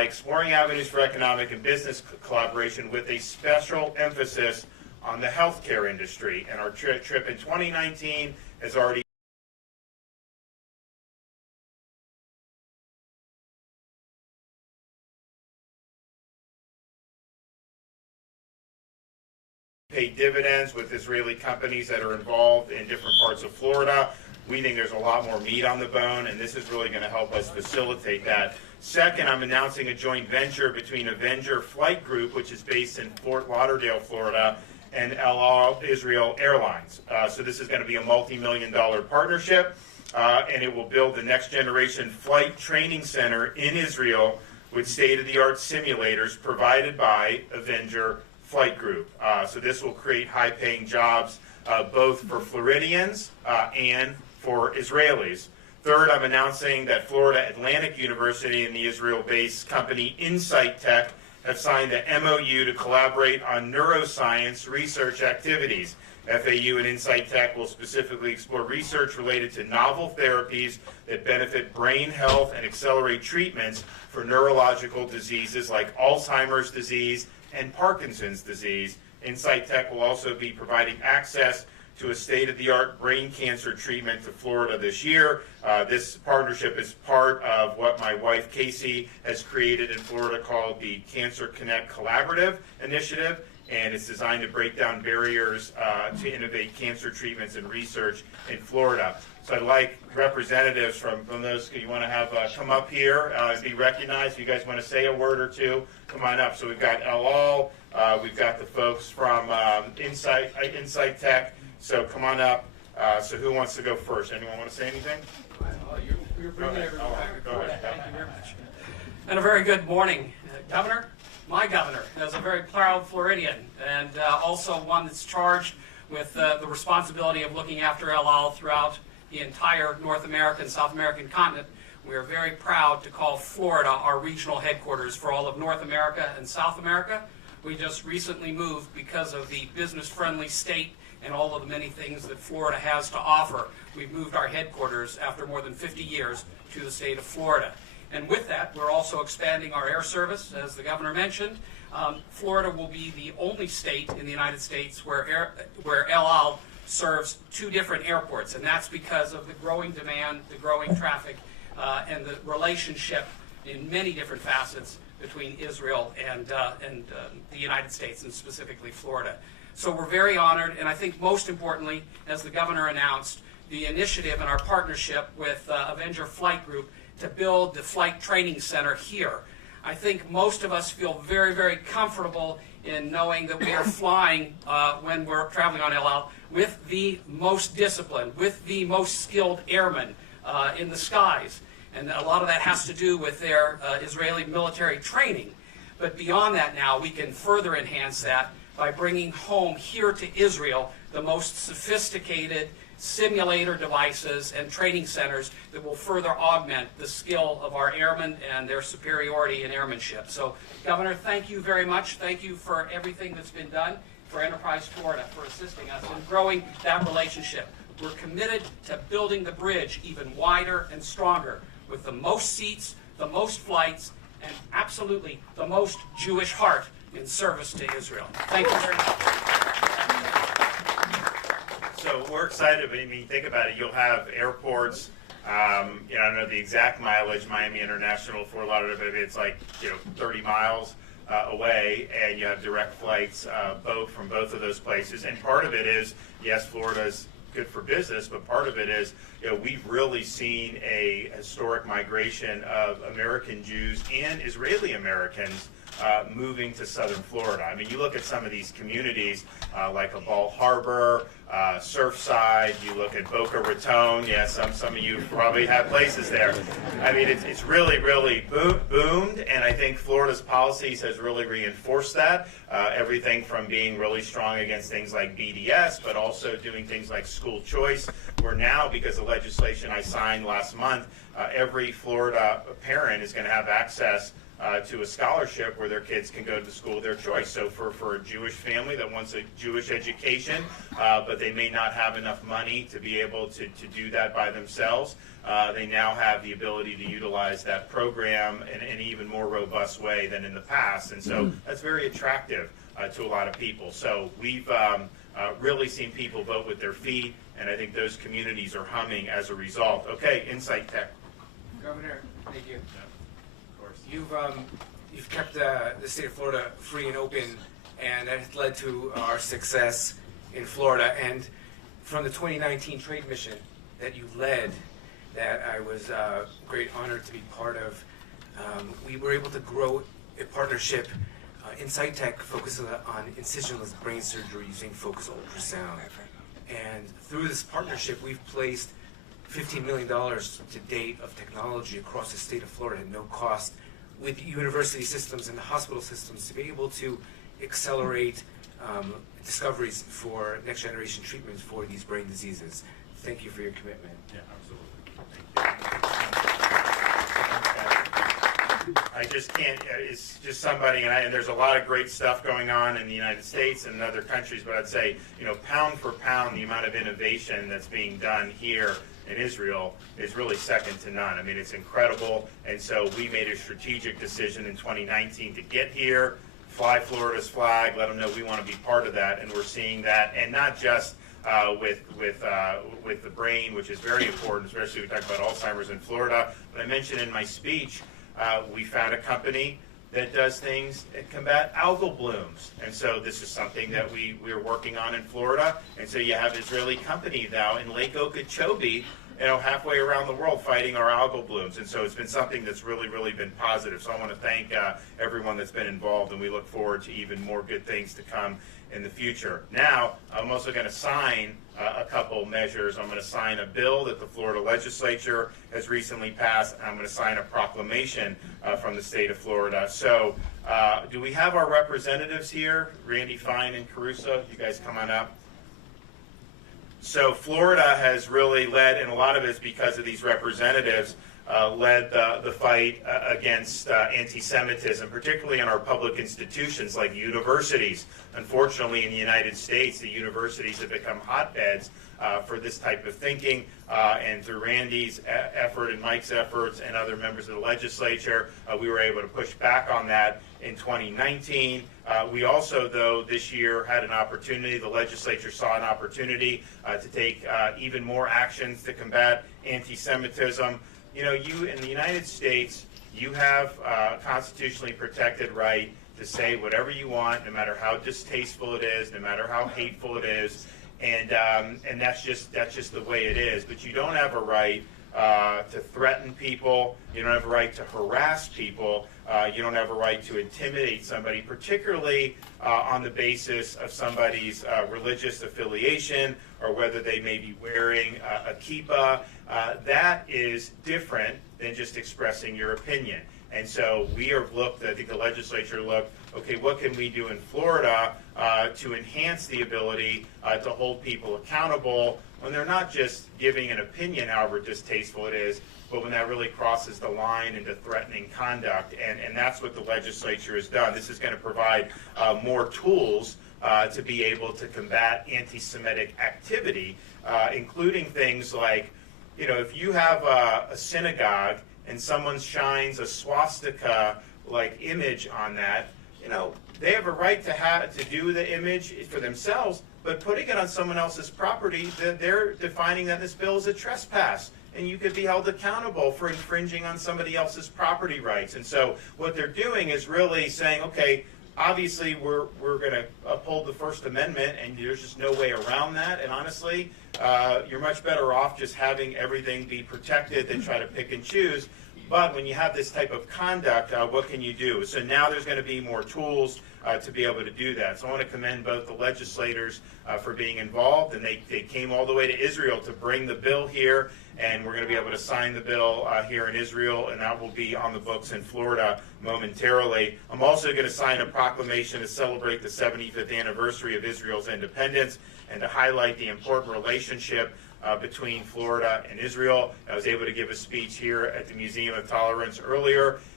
by exploring avenues for economic and business collaboration with a special emphasis on the healthcare industry. And our trip in 2019 has already paid dividends with Israeli companies that are involved in different parts of Florida. We think there's a lot more meat on the bone, and this is really going to help us facilitate that. Second, I'm announcing a joint venture between Avenger Flight Group, which is based in Fort Lauderdale, Florida, and El Al Israel Airlines. So this is going to be a multi-million-dollar partnership, and it will build the next-generation flight training center in Israel with state-of-the-art simulators provided by Avenger Flight Group. So this will create high-paying jobs both for Floridians and for Israelis. Third, I'm announcing that Florida Atlantic University and the Israel-based company Insight Tech have signed an MOU to collaborate on neuroscience research activities. FAU and Insight Tech will specifically explore research related to novel therapies that benefit brain health and accelerate treatments for neurological diseases like Alzheimer's disease and Parkinson's disease. Insight Tech will also be providing access to a state-of-the-art brain cancer treatment to Florida this year. This partnership is part of what my wife Casey has created in Florida called the Cancer Connect Collaborative Initiative, and it's designed to break down barriers to innovate cancer treatments and research in Florida. So I'd like representatives from those you want to have come up here and be recognized. If you guys want to say a word or two, come on up. So we've got El Al, we've got the folks from Insight Tech. So come on up. So who wants to go first? Anyone want to say anything? You're bringing everyone back. Go ahead. Thank you very much. And a very good morning, Governor. My governor is a very proud Floridian, and also one that's charged with the responsibility of looking after El Al throughout the entire North American, South American continent. We are very proud to call Florida our regional headquarters for all of North America and South America. We just recently moved because of the business-friendly state and all of the many things that Florida has to offer. We've moved our headquarters after more than 50 years to the state of Florida. And with that, we're also expanding our air service, as the governor mentioned. Florida will be the only state in the United States where El Al serves two different airports, and that's because of the growing demand, the growing traffic, and the relationship in many different facets between Israel and the United States, and specifically Florida. So we're very honored, and I think most importantly, as the governor announced, the initiative and our partnership with Avenger Flight Group to build the flight training center here. I think most of us feel very, very comfortable in knowing that we are flying when we're traveling on El Al with the most disciplined, with the most skilled airmen in the skies. And a lot of that has to do with their Israeli military training. But beyond that now, we can further enhance that by bringing home here to Israel the most sophisticated simulator devices and training centers that will further augment the skill of our airmen and their superiority in airmanship. So, Governor, thank you very much. Thank you for everything that's been done for Enterprise Florida, for assisting us in growing that relationship. We're committed to building the bridge even wider and stronger with the most seats, the most flights, and absolutely the most Jewish heart in service to Israel. Thank you very much. So we're excited. I mean, think about it. You'll have airports. I don't know the exact mileage, Miami International, Fort Lauderdale, but it's like 30 miles away, and you have direct flights from both of those places. And part of it is, yes, Florida's good for business, but part of it is, we've really seen a historic migration of American Jews and Israeli Americans moving to southern Florida. I mean, you look at some of these communities like a Ball Harbor, Surfside, you look at Boca Raton. Yeah, some of you probably have places there. I mean, it's really, really boomed, and I think Florida's policies has really reinforced that. Everything from being really strong against things like BDS, but also doing things like school choice, where now, because of legislation I signed last month, every Florida parent is going to have access to a scholarship where their kids can go to the school of their choice. So for a Jewish family that wants a Jewish education, but they may not have enough money to be able to do that by themselves, they now have the ability to utilize that program in an even more robust way than in the past. And so that's very attractive to a lot of people. So we've really seen people vote with their feet, and I think those communities are humming as a result. Okay, Insight Tech. Governor, thank you. Of course. You've kept the state of Florida free and open, and that has led to our success in Florida. And from the 2019 trade mission that you led, that I was great honored to be part of, we were able to grow a partnership. Insight Tech focuses on incisionless brain surgery using focused ultrasound. And through this partnership, we've placed $15 million to date of technology across the state of Florida at no cost with university systems and hospital systems to be able to accelerate discoveries for next generation treatments for these brain diseases. Thank you for your commitment. Yeah, absolutely. I just can't, it's just somebody, and there's a lot of great stuff going on in the United States and in other countries, but I'd say, pound for pound, the amount of innovation that's being done here in Israel is really second to none. I mean, it's incredible, and so we made a strategic decision in 2019 to get here, fly Florida's flag, let them know we want to be part of that, and we're seeing that, and not just with the brain, which is very important, especially when we talk about Alzheimer's in Florida. But I mentioned in my speech, we found a company that does things that combat algal blooms. And so this is something that we're working on in Florida. And so you have Israeli company now in Lake Okeechobee, halfway around the world fighting our algal blooms. And so it's been something that's really, really been positive. So I want to thank everyone that's been involved, and we look forward to even more good things to come in the future. Now, I'm also going to sign a couple measures. I'm going to sign a bill that the Florida legislature has recently passed, and I'm going to sign a proclamation from the state of Florida. So do we have our representatives here? Randy Fine and Caruso, you guys come on up. So Florida has really led, and a lot of it is because of these representatives, led the fight against anti-Semitism, particularly in our public institutions like universities. Unfortunately, in the United States, the universities have become hotbeds for this type of thinking, and through Randy's effort and Mike's efforts and other members of the legislature, we were able to push back on that in 2019. We also, though, this year had an opportunity, the legislature saw an opportunity to take even more actions to combat anti-Semitism. You in the United States, you have a constitutionally protected right to say whatever you want, no matter how distasteful it is, no matter how hateful it is, and that's just the way it is. But you don't have a right to threaten people. You don't have a right to harass people. You don't have a right to intimidate somebody, particularly on the basis of somebody's religious affiliation or whether they may be wearing a kippah. That is different than just expressing your opinion. And so we have looked, I think the legislature looked, okay, what can we do in Florida to enhance the ability to hold people accountable when they're not just giving an opinion, however distasteful it is, but when that really crosses the line into threatening conduct. And that's what the legislature has done. This is going to provide more tools to be able to combat anti-Semitic activity, including things like, if you have a synagogue and someone shines a swastika-like image on that, they have a right to do the image for themselves, but putting it on someone else's property, they're defining that this bill is a trespass, and you could be held accountable for infringing on somebody else's property rights. And so what they're doing is really saying, okay, obviously we're going to uphold the First Amendment, and there's just no way around that. And honestly, you're much better off just having everything be protected than try to pick and choose. But when you have this type of conduct, what can you do? So now there's going to be more tools to be able to do that. So I want to commend both the legislators for being involved, and they came all the way to Israel to bring the bill here, and we're going to be able to sign the bill here in Israel, and that will be on the books in Florida momentarily. I'm also going to sign a proclamation to celebrate the 75th anniversary of Israel's independence and to highlight the important relationship between Florida and Israel. I was able to give a speech here at the Museum of Tolerance earlier,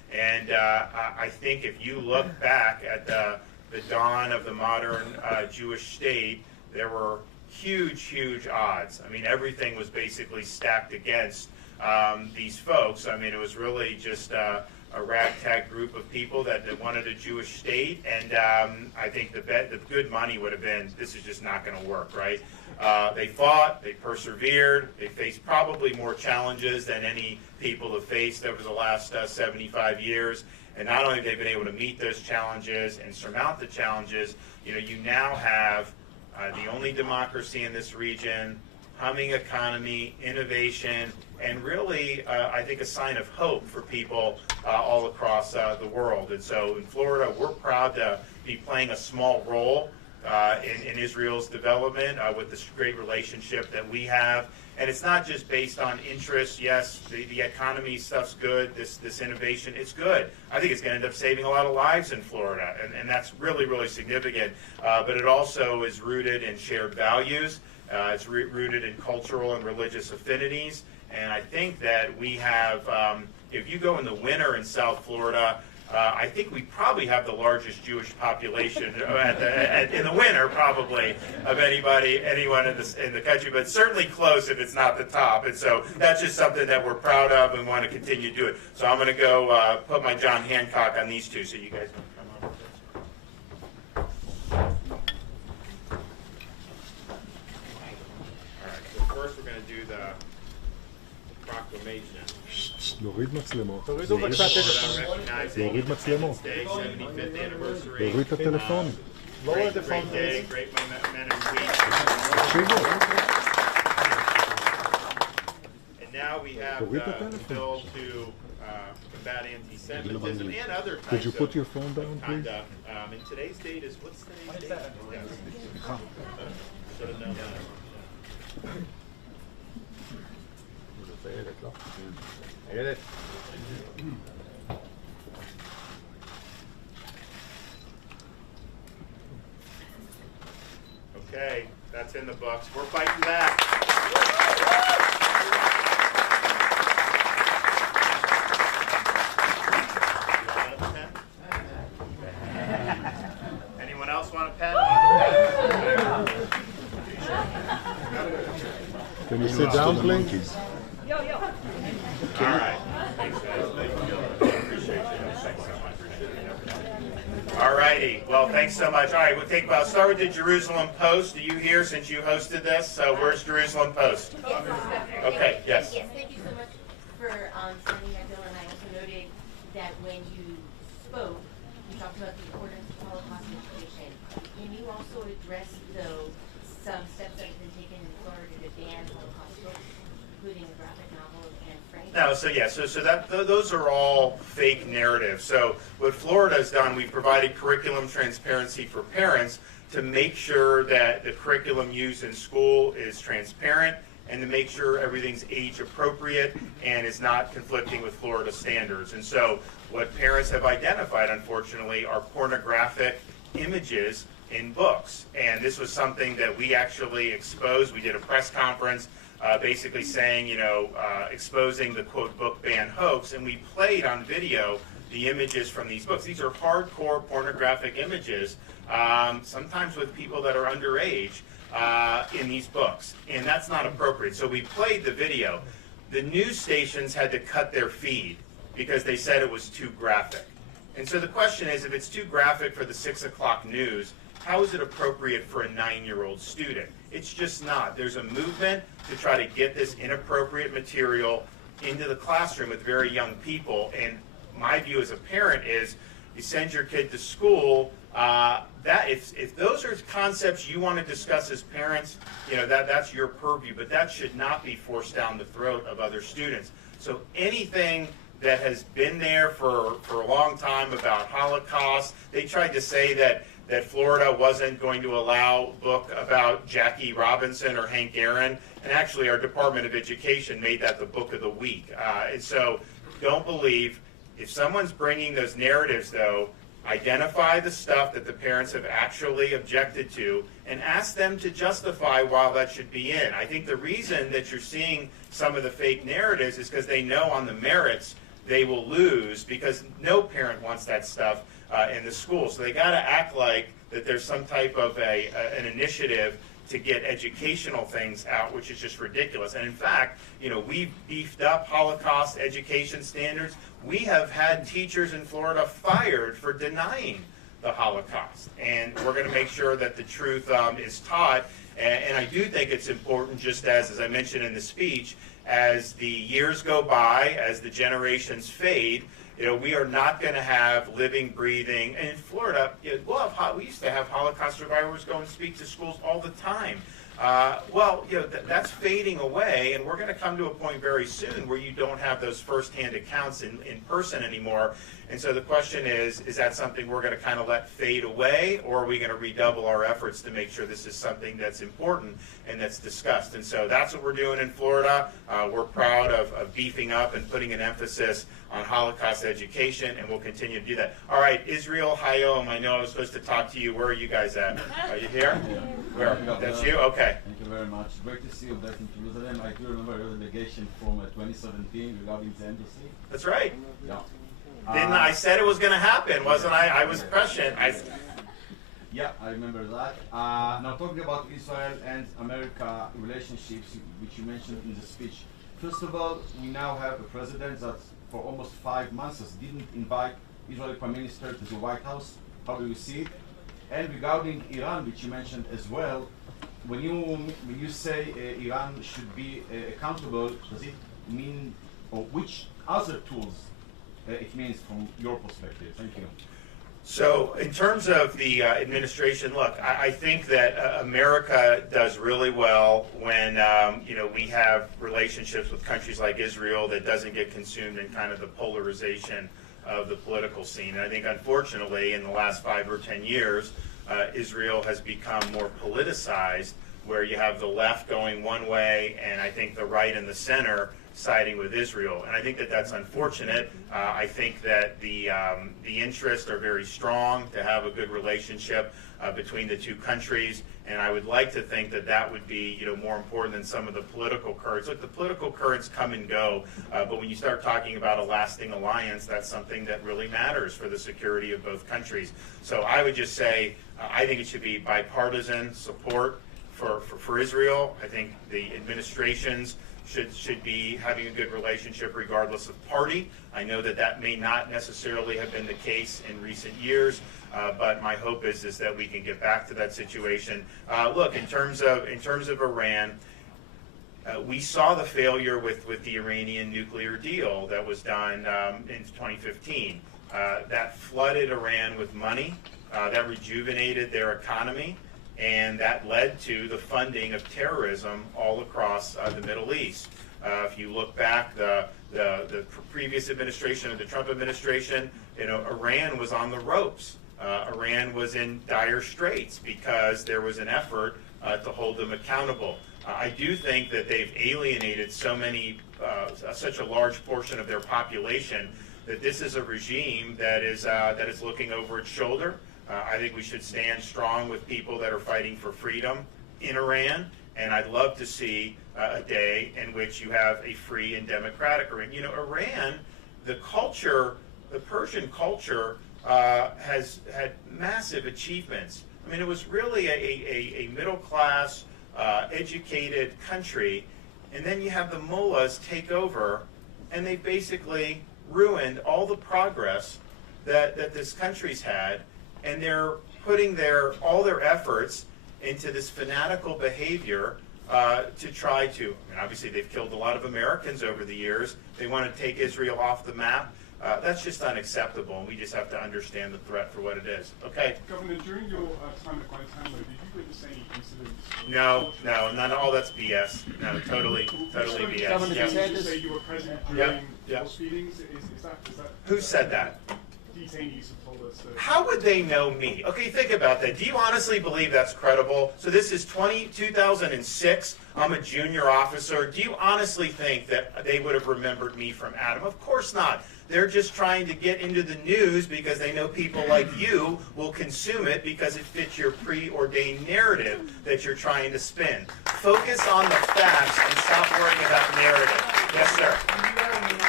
And I think if you look back at the dawn of the modern Jewish state, there were huge odds. I mean, everything was basically stacked against these folks. I mean, it was really just a ragtag group of people that wanted a Jewish state, and I think the good money would have been, this is just not going to work, right? They fought, they persevered, they faced probably more challenges than any people have faced over the last 75 years, and not only have they been able to meet those challenges and surmount the challenges, you now have the only democracy in this region, humming economy, innovation, and really, I think, a sign of hope for people all across the world. And so in Florida, we're proud to be playing a small role in Israel's development with this great relationship that we have. And it's not just based on interest. Yes, the economy stuff's good, this innovation, it's good. I think it's going to end up saving a lot of lives in Florida, and that's really significant. But it also is rooted in shared values. It's rooted in cultural and religious affinities. And I think that we have, if you go in the winter in South Florida, I think we probably have the largest Jewish population in the winter, probably, of anyone in the country, but certainly close if it's not the top. And so that's just something that we're proud of and want to continue to do it. So I'm going to go put my John Hancock on these two, so you guys want to come over. All right, so first we're going to do the proclamation. להוריד מצלמות. תורידו בבקשה טלפון. להוריד מצלמות. 75th anniversary. להוריד את הטלפון. Great day, great men and week. תקשיבו. And now we have the bill to combat anti-Semitism and other types Could you put of your phone down, please? conduct. And today's date is, what's today's date? Yes. Should have known that. איילת, לא? איילת. Okay, that's in the books. We're fighting back. Anyone else want a pen? Can you sit down, please? All right. Thanks, guys. Appreciate you. Thanks so much. All righty. Well, thanks so much. All right, we'll start with the Jerusalem Post. Are you here since you hosted this? So where's Jerusalem Post? Okay, yes. Yes, thank you so much for sending that bill, and I also noted that when you spoke, you talked about the importance of Holocaust education. Can you also address, though, some steps that have been taken in Florida to ban Holocaust books, including the graphic novel of Anne Frank? No, so those are all fake narratives. So what Florida has done, we've provided curriculum transparency for parents to make sure that the curriculum used in school is transparent and to make sure everything's age appropriate and is not conflicting with Florida standards. And so what parents have identified, unfortunately, are pornographic images in books. And this was something that we actually exposed. We did a press conference basically saying, exposing the quote book ban hoax, and we played on video the images from these books. These are hardcore pornographic images, sometimes with people that are underage in these books, and that's not appropriate. So we played the video. The news stations had to cut their feed because they said it was too graphic. And so the question is, if it's too graphic for the 6 o'clock news, how is it appropriate for a 9-year-old student? It's just not. There's a movement to try to get this inappropriate material into the classroom with very young people. And my view as a parent is, you send your kid to school, that if those are concepts you want to discuss as parents, that's your purview, but that should not be forced down the throat of other students. So anything that has been there for a long time about Holocaust, they tried to say that Florida wasn't going to allow a book about Jackie Robinson or Hank Aaron, and actually our Department of Education made that the book of the week. And so don't believe, if someone's bringing those narratives, though, identify the stuff that the parents have actually objected to and ask them to justify why that should be in. I think the reason that you're seeing some of the fake narratives is because they know on the merits they will lose, because no parent wants that stuff in the school. So they got to act like that there's some type of an initiative to get educational things out, which is just ridiculous. And in fact, we've beefed up Holocaust education standards. We have had teachers in Florida fired for denying the Holocaust. And we're going to make sure that the truth is taught. And I do think it's important, just as I mentioned in the speech, as the years go by, as the generations fade, we are not going to have living, breathing. And in Florida, we used to have Holocaust survivors go and speak to schools all the time. That's fading away, and we're going to come to a point very soon where you don't have those firsthand accounts in person anymore. And so the question is that something we're going to kind of let fade away, or are we going to redouble our efforts to make sure this is something that's important and that's discussed? And so that's what we're doing in Florida. We're proud of beefing up and putting an emphasis on Holocaust education, and we'll continue to do that. All right, Israel Hayom, I know I was supposed to talk to you. Where are you guys at? Are you here? Where? That's you? Okay. Thank you very much. Great to see you back in Jerusalem. I do remember your delegation from 2017 regarding the embassy. That's right. Yeah. Didn't I said it was going to happen, wasn't I? I was prescient. Yeah, I remember that. Now talking about Israel and America relationships, which you mentioned in the speech. First of all, we now have a president that for almost 5 months didn't invite Israeli Prime Minister to the White House. How do you see it? And regarding Iran, which you mentioned as well, when you say Iran should be accountable, does it mean, or which other tools it means from your perspective? Thank you. So in terms of the administration, look, I think that America does really well when we have relationships with countries like Israel that doesn't get consumed in kind of the polarization of the political scene. And I think, unfortunately, in the last 5 or 10 years, Israel has become more politicized, where you have the left going one way, and I think the right and the center siding with Israel. And I think that that's unfortunate. I think that the interests are very strong to have a good relationship between the two countries, and I would like to think that that would be more important than some of the political currents. Look, the political currents come and go, but when you start talking about a lasting alliance, that's something that really matters for the security of both countries. So I would just say I think it should be bipartisan support for Israel. I think the administrations should be having a good relationship regardless of party. I know that may not necessarily have been the case in recent years, but my hope is that we can get back to that situation. Look, in terms of Iran, we saw the failure with the Iranian nuclear deal that was done in 2015. That flooded Iran with money, that rejuvenated their economy, and that led to the funding of terrorism all across the Middle East. If you look back, the previous administration and the Trump administration, Iran was on the ropes. Iran was in dire straits because there was an effort to hold them accountable. I do think that they've alienated such a large portion of their population that this is a regime that is looking over its shoulder. I think we should stand strong with people that are fighting for freedom in Iran, and I'd love to see a day in which you have a free and democratic Iran. Iran, the Persian culture has had massive achievements. I mean, it was really a middle-class, educated country, and then you have the mullahs take over, and they basically ruined all the progress that this country's had. And they're putting all their efforts into this fanatical behavior to try to, obviously they've killed a lot of Americans over the years. They want to take Israel off the map. That's just unacceptable, and we just have to understand the threat for what it is. Okay? Governor, during your time at Guantanamo, did you witness any incidents? No, none of all that's BS. No, totally BS. Governor DeSantis, you say you were present during those meetings? Is that Who said that? Detainees have told us. How would they know me? Okay, think about that. Do you honestly believe that's credible? So this is 2006. I'm a junior officer. Do you honestly think that they would have remembered me from Adam? Of course not. They're just trying to get into the news because they know people like you will consume it because it fits your preordained narrative that you're trying to spin. Focus on the facts and stop worrying about narrative. Yes, sir.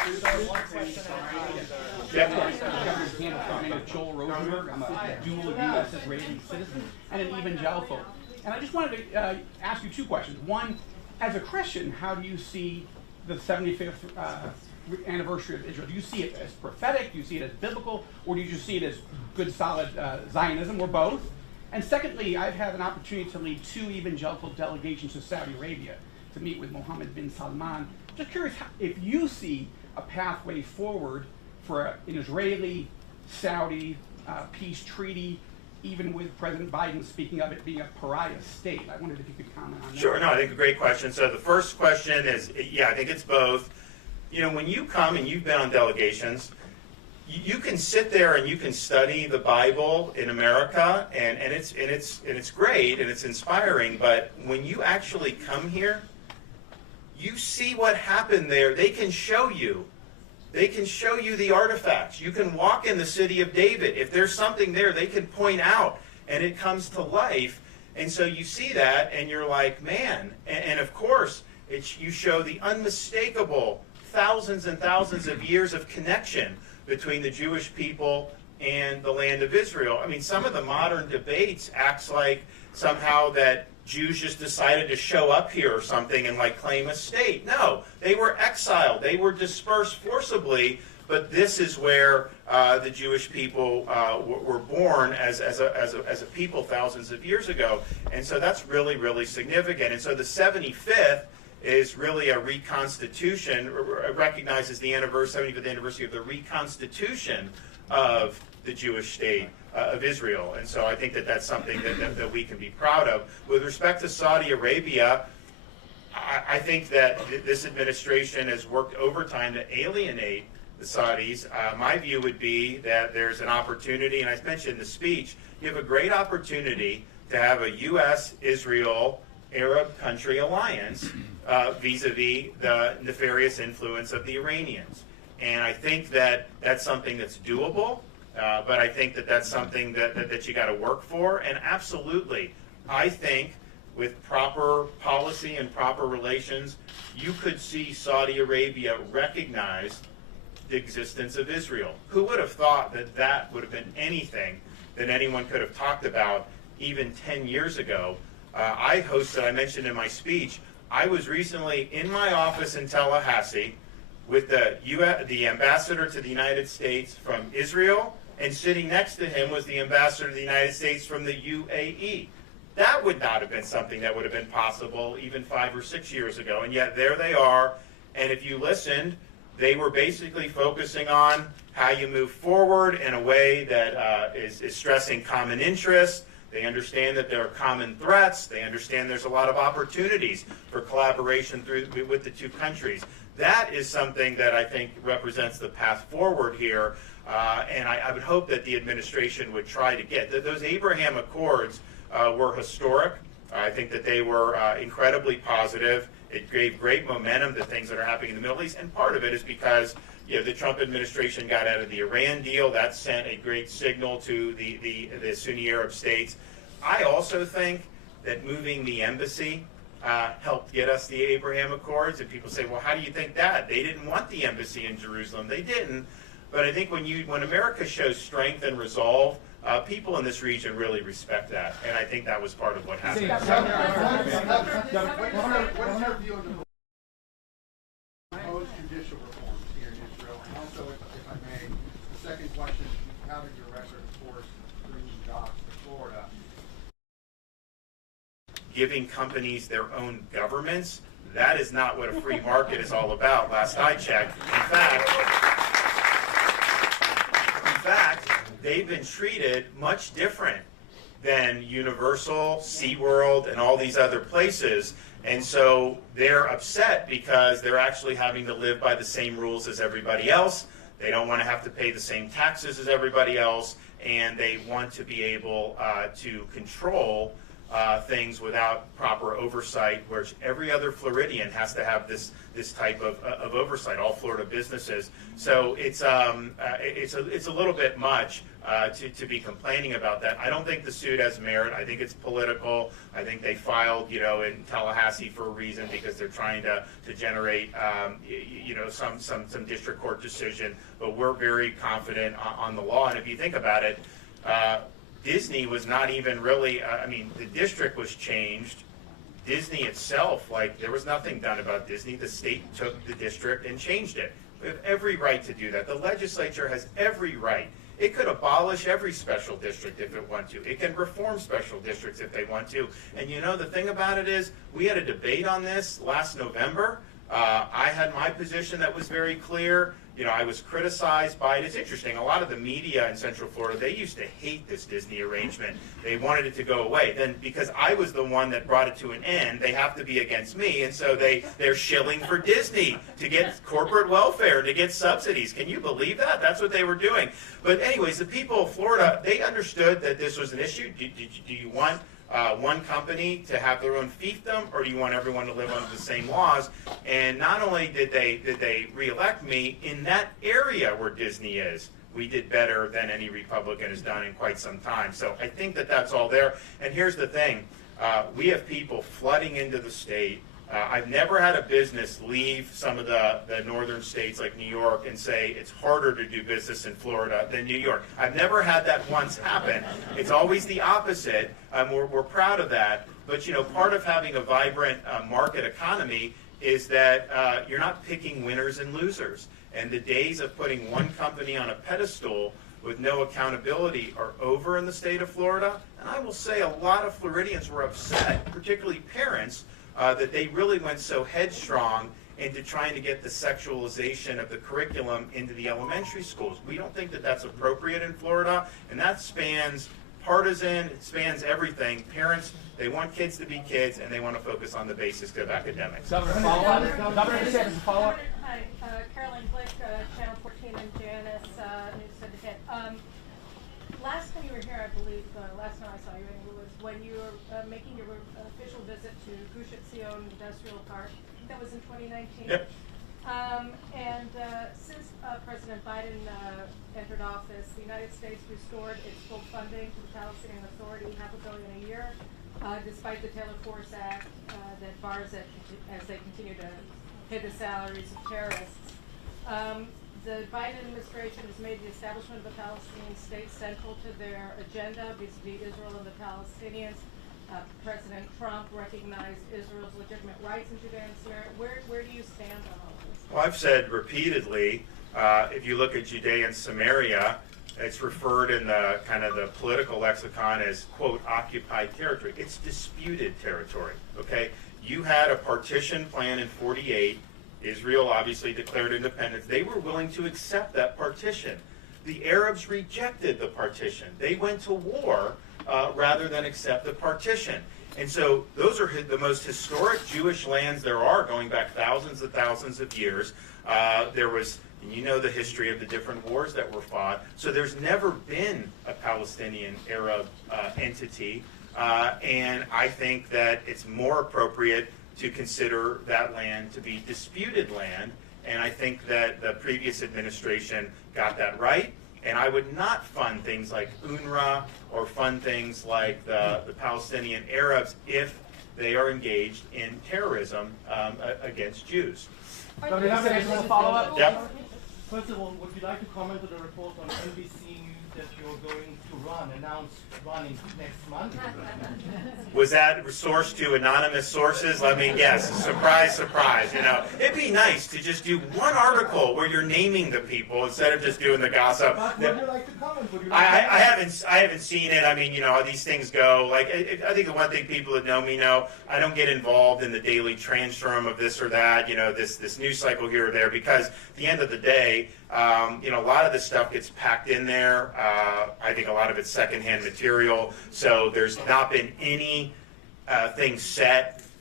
One question Governor's hand is my name is Joel Rosenberg. I'm a dual U.S. Israeli citizen and an evangelical. And I just wanted to ask you two questions. One, as a Christian, how do you see the 75th anniversary of Israel? Do you see it as prophetic? Do you see it as biblical? Or do you just see it as good, solid Zionism, or both? And secondly, I've had an opportunity to lead 2 evangelical delegations to Saudi Arabia to meet with Mohammed bin Salman. Just curious if you see a pathway forward for an Israeli-Saudi peace treaty, even with President Biden speaking of it being a pariah state. I wondered if you could comment on that. Sure, no, I think a great question. So the first question is, yeah, I think it's both. You know, when you come and you've been on delegations, you can sit there and you can study the Bible in America, and it's great and it's inspiring. But when you actually come here, you see what happened there. They can show you. They can show you the artifacts. You can walk in the city of David. If there's something there, they can point out, and it comes to life. And so you see that, and you're like, man. And of course, you show the unmistakable thousands and thousands of years of connection between the Jewish people and the land of Israel. I mean, some of the modern debates acts like somehow that Jews just decided to show up here or something and like claim a state. No, they were exiled. They were dispersed forcibly. But this is where the Jewish people were born as a people thousands of years ago. And so that's really, really significant. And so the 75th is really a reconstitution, recognizes the 75th anniversary of the reconstitution of the Jewish state of Israel. And so I think that that's something that we can be proud of. With respect to Saudi Arabia, I think that this administration has worked overtime to alienate the Saudis. My view would be that there's an opportunity, and I mentioned in the speech, you have a great opportunity to have a U.S.-Israel Arab country alliance vis-a-vis the nefarious influence of the Iranians. And I think that that's something that's doable, but I think that that's something that you got to work for. And absolutely, I think with proper policy and proper relations, you could see Saudi Arabia recognize the existence of Israel. Who would have thought that that would have been anything that anyone could have talked about even 10 years ago? I mentioned in my speech, I was recently in my office in Tallahassee with the ambassador to the United States from Israel, and sitting next to him was the ambassador to the United States from the UAE. That would not have been something that would have been possible even 5 or 6 years ago, and yet there they are. And if you listened, they were basically focusing on how you move forward in a way that is stressing common interests. They understand that there are common threats. They understand there's a lot of opportunities for collaboration with the two countries. That is something that I think represents the path forward here. And I would hope that the administration would try to get those Abraham Accords were historic. I think that they were incredibly positive. It gave great momentum to things that are happening in the Middle East, and part of it is because the Trump administration got out of the Iran deal. That sent a great signal to the Sunni Arab states. I also think that moving the embassy helped get us the Abraham Accords, and people say, well, how do you think that? They didn't want the embassy in Jerusalem. They didn't. But I think when America shows strength and resolve, people in this region really respect that, and I think that was part of what happened. What is your view on the proposed judicial reforms here in Israel? And also, if I may, the second question, you have in your record, of course, bringing jobs to Florida. Giving companies their own governments, that is not what a free market is all about, last I checked. In fact, they've been treated much different than Universal, SeaWorld, and all these other places. And so they're upset because they're actually having to live by the same rules as everybody else. They don't want to have to pay the same taxes as everybody else, and they want to be able to control things without proper oversight, whereas every other Floridian has to have this type of oversight, all Florida businesses. So it's a little bit much to be complaining about that. I don't think the suit has merit. I think it's political. I think they filed, in Tallahassee for a reason, because they're trying to generate, some district court decision. But we're very confident on the law. And if you think about it, Disney was not even really, the district was changed. Disney itself, there was nothing done about Disney. The state took the district and changed it. We have every right to do that. The legislature has every right. It could abolish every special district if it wants to. It can reform special districts if they want to. And the thing about it is, we had a debate on this last November. I had my position that was very clear. I was criticized by it. It's interesting. A lot of the media in Central Florida, they used to hate this Disney arrangement. They wanted it to go away. Then, because I was the one that brought it to an end, they have to be against me, and so they're shilling for Disney to get corporate welfare, to get subsidies. Can you believe that? That's what they were doing. But anyways, the people of Florida, they understood that this was an issue. Do you want one company to have their own fiefdom, or do you want everyone to live under the same laws? And not only did they reelect me, in that area where Disney is, we did better than any Republican has done in quite some time. So I think that that's all there. And here's the thing. We have people flooding into the state. I've never had a business leave some of the northern states like New York and say it's harder to do business in Florida than New York. I've never had that once happen. It's always the opposite. We're proud of that. But part of having a vibrant market economy is that you're not picking winners and losers. And the days of putting one company on a pedestal with no accountability are over in the state of Florida. And I will say a lot of Floridians were upset, particularly parents, that they really went so headstrong into trying to get the sexualization of the curriculum into the elementary schools. We don't think that that's appropriate in Florida, and that spans partisan, it spans everything. Parents, they want kids to be kids, and they want to focus on the basics of academics. Governor, follow-up? Governor DeSantis, follow-up? Hi, Carolyn Blick, Channel 14 and Janice, News18. Last time you were here, I believe, last time I saw you was when you were making your official visit to Gush Etzion Industrial Park. That was in 2019. Yep. Since President Biden entered office, the United States restored its full funding to the Palestinian Authority, $500 million a year, despite the Taylor Force Act that bars it as they continue to pay the salaries of terrorists. The Biden administration has made the establishment of a Palestinian state central to their agenda vis-a-vis Israel and the Palestinians. President Trump recognized Israel's legitimate rights in Judea and Samaria. Where do you stand on all this? Well, I've said repeatedly, if you look at Judea and Samaria, it's referred in the kind of the political lexicon as, quote, occupied territory. It's disputed territory, okay? You had a partition plan in 48. Israel obviously declared independence. They were willing to accept that partition. The Arabs rejected the partition. They went to war rather than accept the partition. And so those are the most historic Jewish lands there are, going back thousands of years. There was, and you know the history of the different wars that were fought. So there's never been a Palestinian Arab entity. And I think that it's more appropriate to consider that land to be disputed land. And I think that the previous administration got that right. And I would not fund things like UNRWA or fund things like the Palestinian Arabs if they are engaged in terrorism against Jews. Governor DeSantis, a follow-up? Yep. First of all, would you like to comment on the report on NBC News that you're going to announce running next month? Was that sourced to anonymous sources? Let me guess. Surprise, surprise. It'd be nice to just do one article where you're naming the people instead of just doing the gossip. But would you like to comment? I haven't seen it. I mean, how these things go. Like, I think the one thing people that know me know, I don't get involved in the daily transform of this or that. This news cycle here or there, because at the end of the day, a lot of this stuff gets packed in there. I think a lot of it's secondhand material. So there's not been any thing set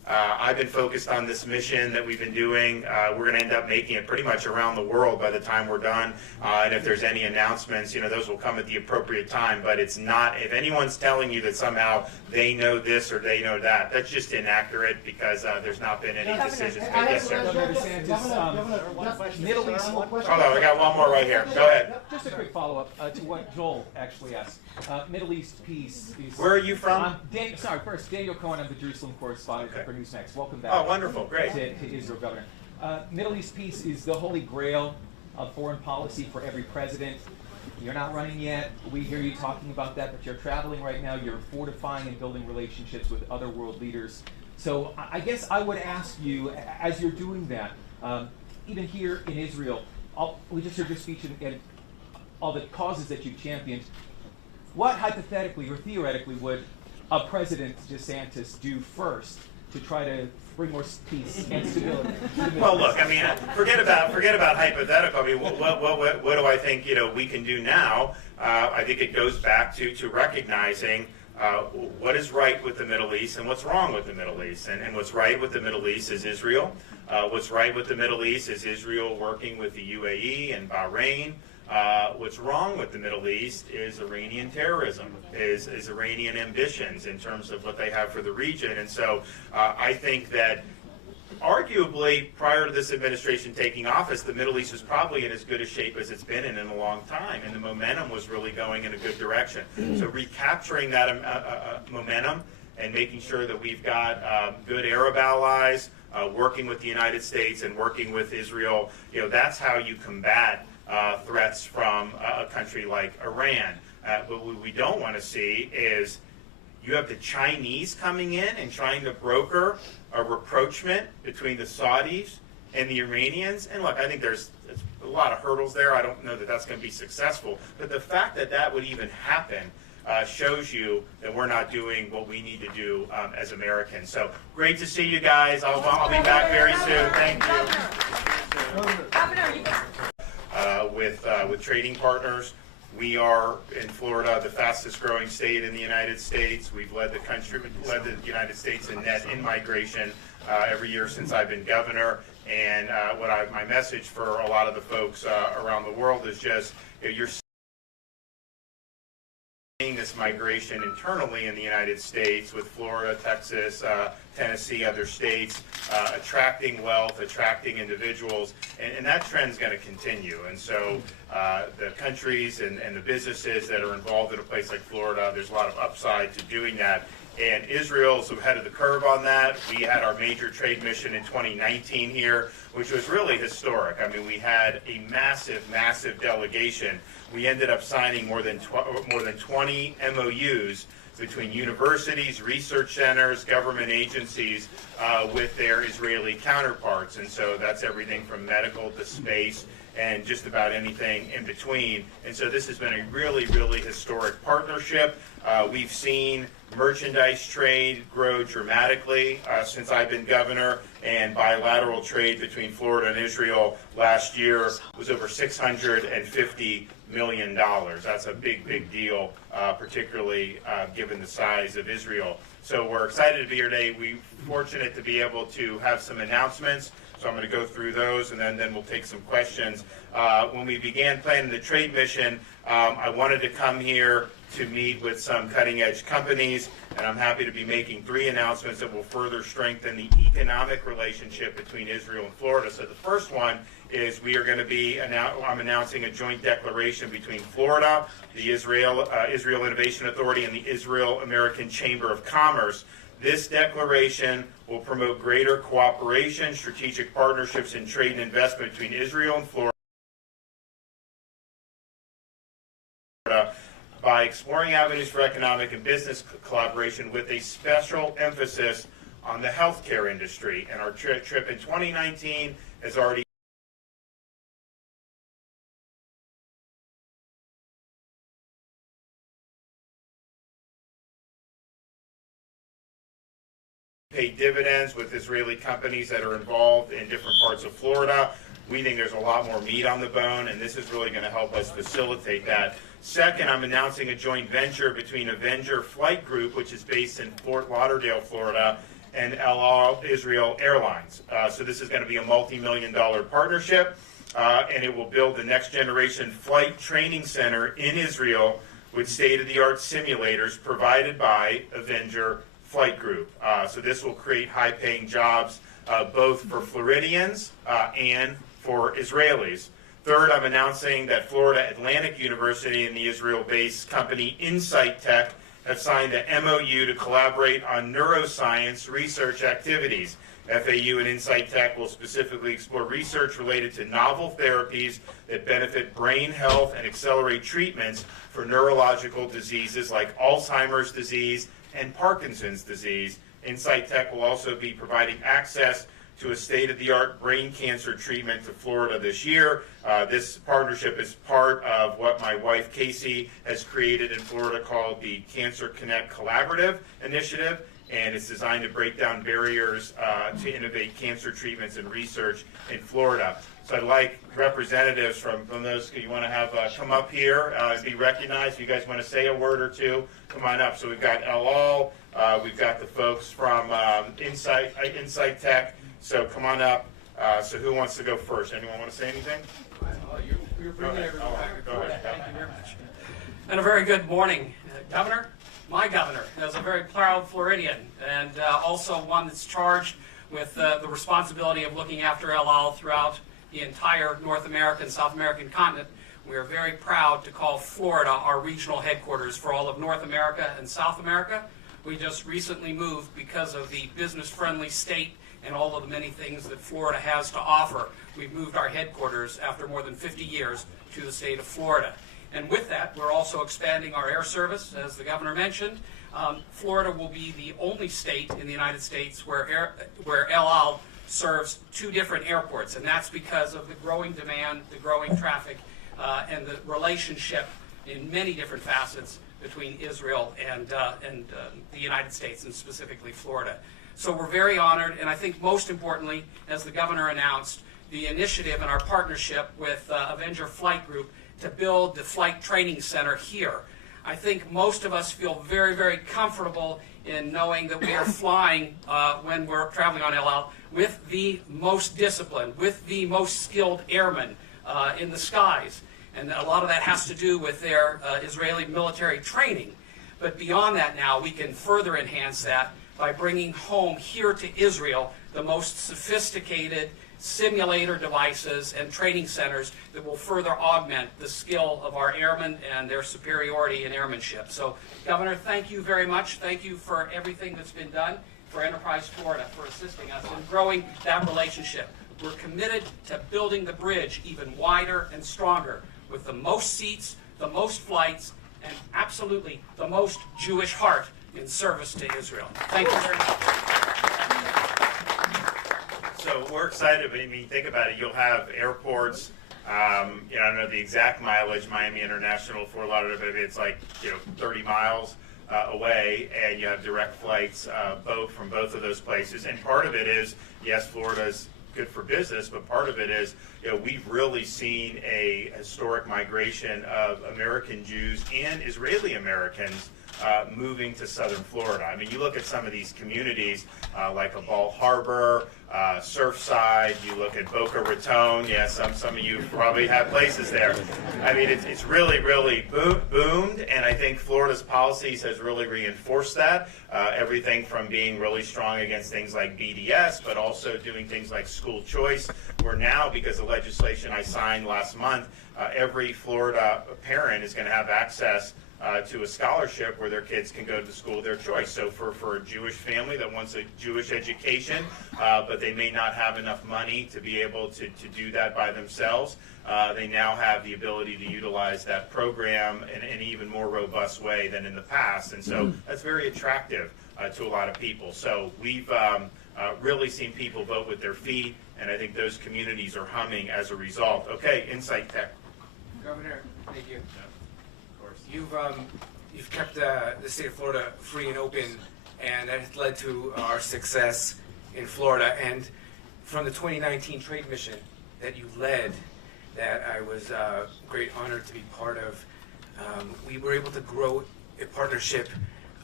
I've been focused on this mission that we've been doing. We're going to end up making it pretty much around the world by the time we're done. And if there's any announcements, those will come at the appropriate time. But it's not, if anyone's telling you that somehow they know this or they know that, that's just inaccurate because there's not been any decisions made. Yes, sir. Governor DeSantis, Middle East. Hold on, I got one more right here. Go ahead. Just a quick follow-up to what Joel actually asked. Middle East peace. Where are you from? First, Daniel Cohen, I'm the Jerusalem correspondent for Newsmax. Welcome back. Oh, wonderful, great. To Israel, Governor. Middle East peace is the holy grail of foreign policy for every president. You're not running yet. We hear you talking about that, but you're traveling right now. You're fortifying and building relationships with other world leaders. So I guess I would ask you, as you're doing that, even here in Israel, we just heard your speech and all the causes that you've championed. What hypothetically or theoretically would a President DeSantis do first to try to bring more peace and stability? Well, look, I mean, forget about hypothetical. I mean, what do I think we can do now? I think it goes back to recognizing what is right with the Middle East and what's wrong with the Middle East. And what's right with the Middle East is Israel. What's right with the Middle East is Israel working with the UAE and Bahrain. What's wrong with the Middle East is Iranian terrorism, is Iranian ambitions in terms of what they have for the region. And so I think that arguably prior to this administration taking office, the Middle East was probably in as good a shape as it's been in a long time, and the momentum was really going in a good direction. So recapturing that momentum and making sure that we've got good Arab allies, working with the United States and working with Israel, that's how you combat threats from a country like Iran. But what we don't want to see is you have the Chinese coming in and trying to broker a rapprochement between the Saudis and the Iranians. And look, I think there's a lot of hurdles there. I don't know that that's going to be successful. But the fact that that would even happen shows you that we're not doing what we need to do as Americans. So great to see you guys. I'll be back very soon. Thank you. Governor, With trading partners. We are in Florida, the fastest growing state in the United States. We've led the United States in net in-migration every year since I've been governor. And my message for a lot of the folks around the world is just, you're seeing this migration internally in the United States with Florida, Texas, Tennessee, other states, attracting wealth, attracting individuals, and that trend's going to continue. And so the countries and the businesses that are involved in a place like Florida, there's a lot of upside to doing that. And Israel's ahead of the curve on that. We had our major trade mission in 2019 here, which was really historic. I mean, we had a massive delegation. We ended up signing more than 20 MOUs between universities, research centers, government agencies with their Israeli counterparts. And so that's everything from medical to space and just about anything in between. And so this has been a really historic partnership. We've seen merchandise trade grow dramatically since I've been governor, and bilateral trade between Florida and Israel last year was over $650 million. That's a big deal, particularly given the size of Israel. So we're excited to be here today. We're fortunate to be able to have some announcements. So I'm going to go through those, and then we'll take some questions. When we began planning the trade mission, I wanted to come here to meet with some cutting-edge companies, and I'm happy to be making 3 announcements that will further strengthen the economic relationship between Israel and Florida. So the first one is we are going to be, I'm announcing a joint declaration between Florida, the Israel Innovation Authority, and the Israel-American Chamber of Commerce. This declaration will promote greater cooperation, strategic partnerships, and trade and investment between Israel and Florida by exploring avenues for economic and business collaboration with a special emphasis on the healthcare industry. And our trip in 2019 has already pay dividends with Israeli companies that are involved in different parts of Florida. We think there's a lot more meat on the bone, and this is really going to help us facilitate that. Second, I'm announcing a joint venture between Avenger Flight Group, which is based in Fort Lauderdale, Florida, and El Al Israel Airlines. So this is going to be a multi-million-dollar partnership, and it will build the next-generation flight training center in Israel with state-of-the-art simulators provided by Avenger Flight Group. So this will create high-paying jobs both for Floridians and for Israelis. Third, I'm announcing that Florida Atlantic University and the Israel-based company Insight Tech have signed an MOU to collaborate on neuroscience research activities. FAU and Insight Tech will specifically explore research related to novel therapies that benefit brain health and accelerate treatments for neurological diseases like Alzheimer's disease and Parkinson's disease. Insight Tech will also be providing access to a state-of-the-art brain cancer treatment to Florida this year. This partnership is part of what my wife Casey has created in Florida called the Cancer Connect Collaborative Initiative, and it's designed to break down barriers to innovate cancer treatments and research in Florida. So I'd like representatives from those you want to have come up here and be recognized. If you guys want to say a word or two, come on up. So we've got El Al, we've got the folks from Insight Tech. So come on up. So who wants to go first? Anyone want to say anything? You're bringing everyone back. Go ahead. Thank you very much. And a very good morning, Governor. My governor is a very proud Floridian, and also one that's charged with the responsibility of looking after El Al throughout the entire North American, South American continent. We are very proud to call Florida our regional headquarters for all of North America and South America. We just recently moved because of the business-friendly state and all of the many things that Florida has to offer. We've moved our headquarters after more than 50 years to the state of Florida. And with that, we're also expanding our air service, as the governor mentioned. Florida will be the only state in the United States where El Al serves two different airports, and that's because of the growing demand, the growing traffic, and the relationship in many different facets between Israel and the United States, and specifically Florida. So we're very honored, and I think most importantly, as the governor announced, the initiative and our partnership with Avenger Flight Group to build the flight training center here. I think most of us feel very, very comfortable in knowing that we are flying when we're traveling on El Al with the most disciplined, with the most skilled airmen in the skies. And a lot of that has to do with their Israeli military training. But beyond that now, we can further enhance that by bringing home here to Israel the most sophisticated simulator devices and training centers that will further augment the skill of our airmen and their superiority in airmanship. So, Governor, thank you very much. Thank you for everything that's been done for Enterprise Florida, for assisting us in growing that relationship. We're committed to building the bridge even wider and stronger with the most seats, the most flights, and absolutely the most Jewish heart in service to Israel. Thank you very much. So we're excited. I mean, think about it. You'll have airports. I don't know the exact mileage. Miami International, Fort Lauderdale, it's like 30 miles away, and you have direct flights from both of those places. And part of it is, yes, Florida's good for business, but part of it is, we've really seen a historic migration of American Jews and Israeli Americans moving to southern Florida. I mean, you look at some of these communities like a Ball Harbor, Surfside, you look at Boca Raton. Yeah, some of you probably have places there. I mean, it's really, really boomed, and I think Florida's policies has really reinforced that. Everything from being really strong against things like BDS, but also doing things like school choice. Where now, because of legislation I signed last month, every Florida parent is going to have access to a scholarship where their kids can go to the school of their choice. So for a Jewish family that wants a Jewish education, but they may not have enough money to be able to do that by themselves, they now have the ability to utilize that program in an even more robust way than in the past. And so that's very attractive to a lot of people. So we've really seen people vote with their feet, and I think those communities are humming as a result. Okay, Insight Tech. Governor, thank you. You've kept the state of Florida free and open, and that has led to our success in Florida. And from the 2019 trade mission that you led, that I was great honored to be part of, we were able to grow a partnership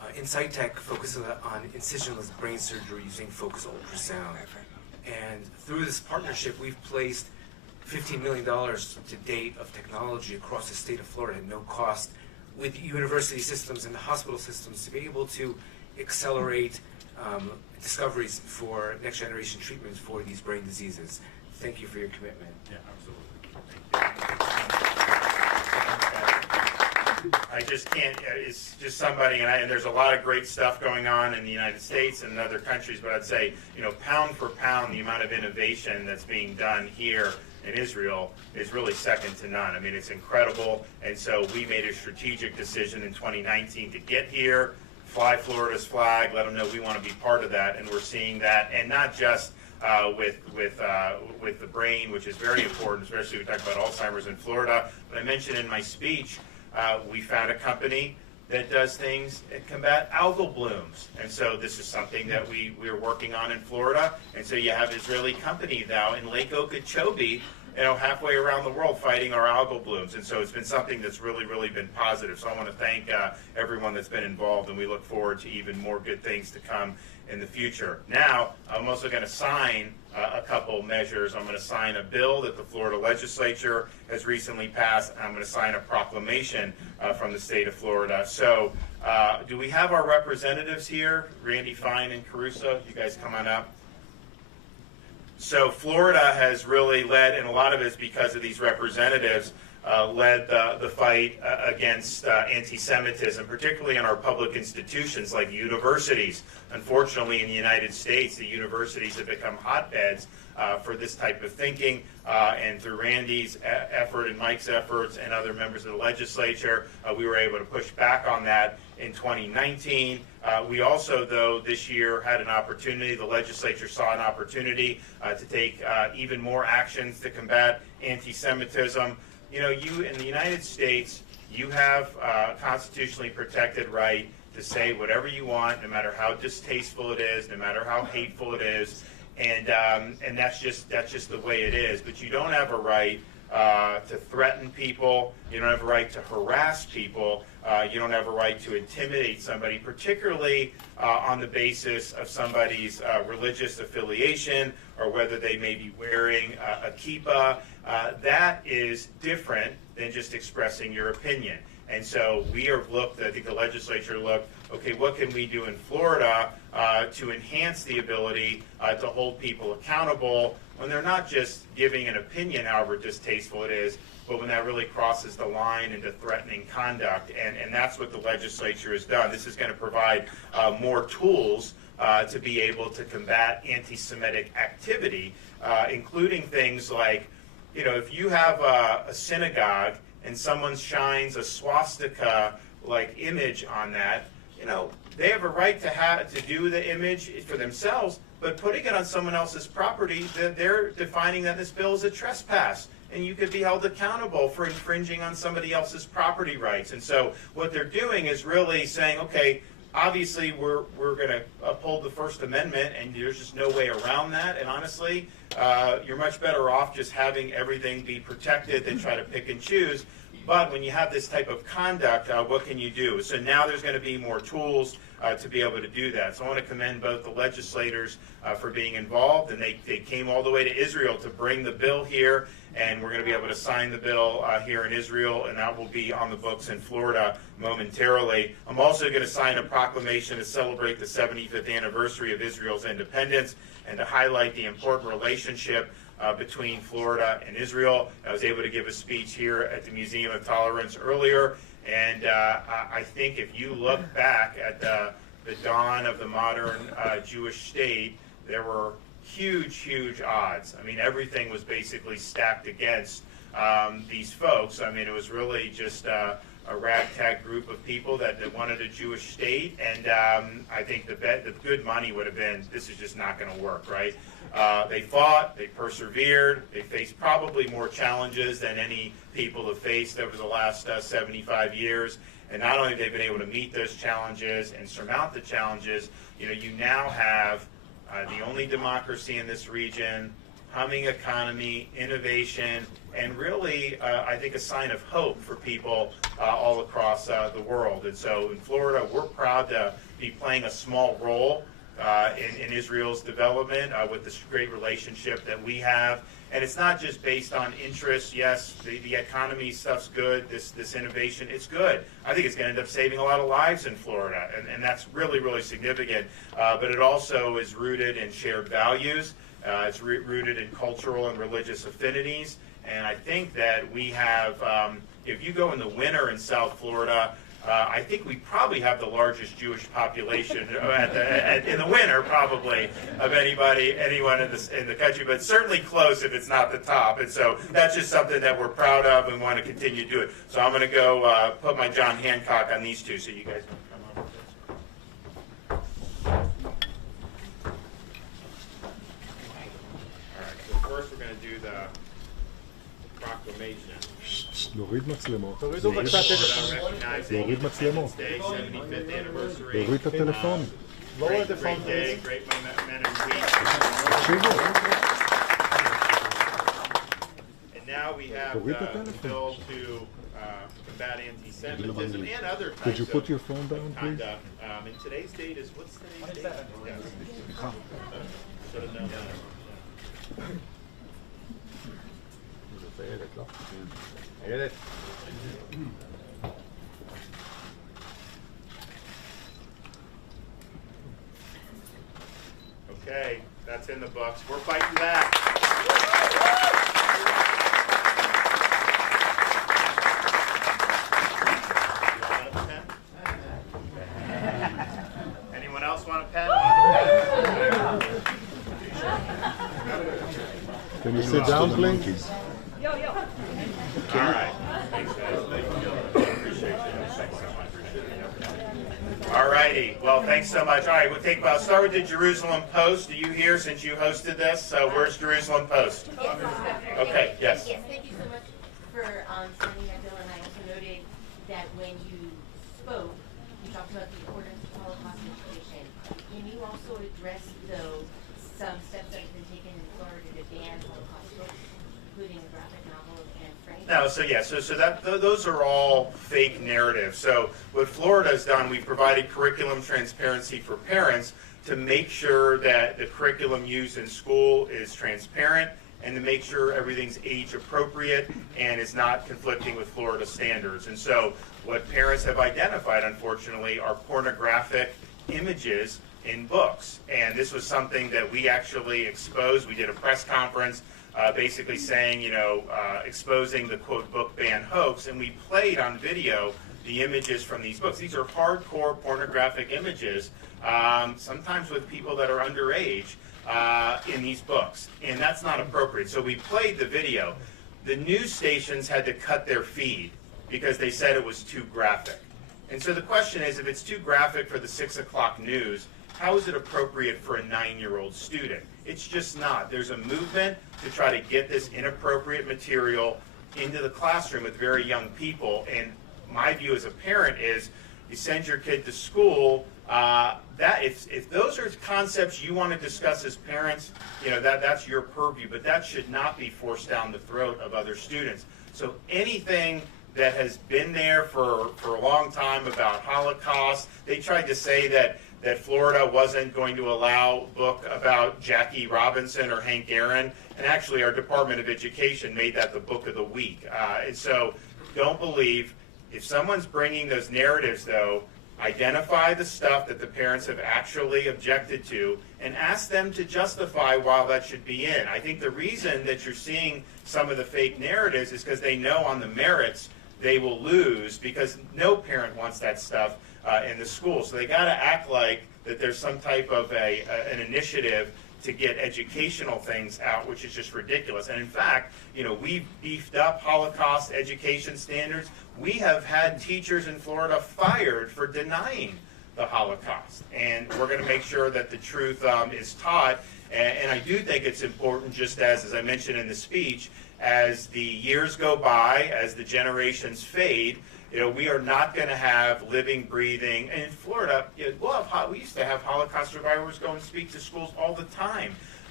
Insight Tech focuses on incisionless brain surgery using focused ultrasound. And through this partnership, we've placed $15 million to date of technology across the state of Florida at no cost with university systems and hospital systems to be able to accelerate discoveries for next generation treatments for these brain diseases. Thank you for your commitment. Yeah, absolutely. I just can't, it's just somebody, and there's a lot of great stuff going on in the United States and in other countries, but I'd say, pound for pound, the amount of innovation that's being done here in Israel is really second to none. I mean, it's incredible, and so we made a strategic decision in 2019 to get here, fly Florida's flag, let them know we want to be part of that, and we're seeing that, and not just with the brain, which is very important, especially when we talk about Alzheimer's in Florida, but I mentioned in my speech, we found a company that does things that combat algal blooms. And so this is something that we're working on in Florida. And so you have an Israeli company now in Lake Okeechobee, halfway around the world fighting our algal blooms. And so it's been something that's really, really been positive. So I want to thank everyone that's been involved, and we look forward to even more good things to come in the future. Now, I'm also going to sign a couple measures. I'm going to sign a bill that the Florida legislature has recently passed, and I'm going to sign a proclamation from the state of Florida. So do we have our representatives here? Randy Fine and Caruso, you guys come on up. So Florida has really led, and a lot of it is because of these representatives, led the fight against anti-Semitism, particularly in our public institutions like universities. Unfortunately, in the United States, the universities have become hotbeds for this type of thinking, and through Randy's effort and Mike's efforts and other members of the legislature, we were able to push back on that in 2019. We also, though, this year had an opportunity, the legislature saw an opportunity to take even more actions to combat anti-Semitism. You in the United States, you have a constitutionally protected right to say whatever you want, no matter how distasteful it is, no matter how hateful it is, and that's just the way it is. But you don't have a right to threaten people. You don't have a right to harass people. You don't have a right to intimidate somebody, particularly on the basis of somebody's religious affiliation or whether they may be wearing a kippah. That is different than just expressing your opinion. And so we have looked, I think the legislature looked, okay, what can we do in Florida to enhance the ability to hold people accountable when they're not just giving an opinion, however distasteful it is, but when that really crosses the line into threatening conduct. And that's what the legislature has done. This is going to provide more tools to be able to combat anti-Semitic activity, including things like, if you have a synagogue and someone shines a swastika-like image on that, they have a right to do the image for themselves, but putting it on someone else's property, they're defining that this bill is a trespass, and you could be held accountable for infringing on somebody else's property rights. And so what they're doing is really saying, okay, obviously we're going to uphold the First Amendment, and there's just no way around that. And honestly, you're much better off just having everything be protected than try to pick and choose. But when you have this type of conduct, what can you do? So now there's going to be more tools to be able to do that. So I want to commend both the legislators for being involved, and they came all the way to Israel to bring the bill here, and we're going to be able to sign the bill here in Israel, and that will be on the books in Florida momentarily. I'm also going to sign a proclamation to celebrate the 75th anniversary of Israel's independence and to highlight the important relationship between Florida and Israel. I was able to give a speech here at the Museum of Tolerance earlier, and I think if you look back at the dawn of the modern Jewish state, there were huge odds. I mean, everything was basically stacked against these folks. I mean, it was really just a ragtag group of people that wanted a Jewish state, and I think the good money would have been, this is just not going to work, right? They fought, they persevered, they faced probably more challenges than any people have faced over the last 75 years. And not only have they been able to meet those challenges and surmount the challenges, you now have the only democracy in this region, humming economy, innovation, and really, I think, a sign of hope for people all across the world. And so in Florida, we're proud to be playing a small role in Israel's development with this great relationship that we have. And it's not just based on interest. Yes, the economy stuff's good, this innovation, it's good. I think it's going to end up saving a lot of lives in Florida, and that's really, really significant. But it also is rooted in shared values. It's rooted in cultural and religious affinities. And I think that we have, if you go in the winter in South Florida, I think we probably have the largest Jewish population in the winter, probably, of anyone in the country, but certainly close if it's not the top. And so that's just something that we're proud of and want to continue to do it. So I'm going to go put my John Hancock on these two, so you guys can come over. All right, so first we're going to do the proclamation. להוריד מצלמות. תורידו בבקשה טלפון. להוריד מצלמות. 75th anniversary. להוריד את הטלפון. Great day, great men and week. תקשיבו. And now we have the bill to combat anti-Semitism and other types Could you put of your phone down, please? conduct. And today's date is, what's today's date? Yes. Should have known that. זה הילד, לא? הילד. Okay, that's in the books. We're fighting back. Anyone else want a pen? Can you sit down, please? All right. Thanks, guys. Appreciate you. Thanks so much. All righty. Well, thanks so much. All right, we'll start with the Jerusalem Post. Are you here since you hosted this? So where's Jerusalem Post? Yes, Okay, yes. Yes, thank you so much for sending that bill, and I also noted that when you spoke, you talked about the importance of Holocaust education. Can you also address, though, some steps that have been taken in Florida to ban Holocaust books, including the graphic novel of Anne Frank? No, so those are all fake narratives. So what Florida's done, we've provided curriculum transparency for parents to make sure that the curriculum used in school is transparent and to make sure everything's age appropriate and is not conflicting with Florida standards. And so what parents have identified, unfortunately, are pornographic images in books. And this was something that we actually exposed. We did a press conference basically saying, exposing the quote book ban hoax, and we played on video the images from these books. These are hardcore pornographic images, sometimes with people that are underage in these books, and that's not appropriate. So we played the video. The news stations had to cut their feed because they said it was too graphic. And so the question is, if it's too graphic for the 6 o'clock news, how is it appropriate for a 9-year-old student? It's just not. There's a movement to try to get this inappropriate material into the classroom with very young people. And my view as a parent is, you send your kid to school, that if those are concepts you want to discuss as parents, that's your purview, but that should not be forced down the throat of other students. So anything that has been there for a long time about Holocaust, they tried to say that Florida wasn't going to allow a book about Jackie Robinson or Hank Aaron, and actually our Department of Education made that the book of the week. And so don't believe, if someone's bringing those narratives, though, identify the stuff that the parents have actually objected to and ask them to justify why that should be in. I think the reason that you're seeing some of the fake narratives is because they know on the merits they will lose, because no parent wants that stuff in the school. So they got to act like that there's some type of an initiative to get educational things out, which is just ridiculous. And in fact, we've beefed up Holocaust education standards. We have had teachers in Florida fired for denying the Holocaust. And we're going to make sure that the truth is taught. And I do think it's important, just as I mentioned in the speech, as the years go by, as the generations fade, we are not going to have living, breathing. And in Florida, we used to have Holocaust survivors go and speak to schools all the time.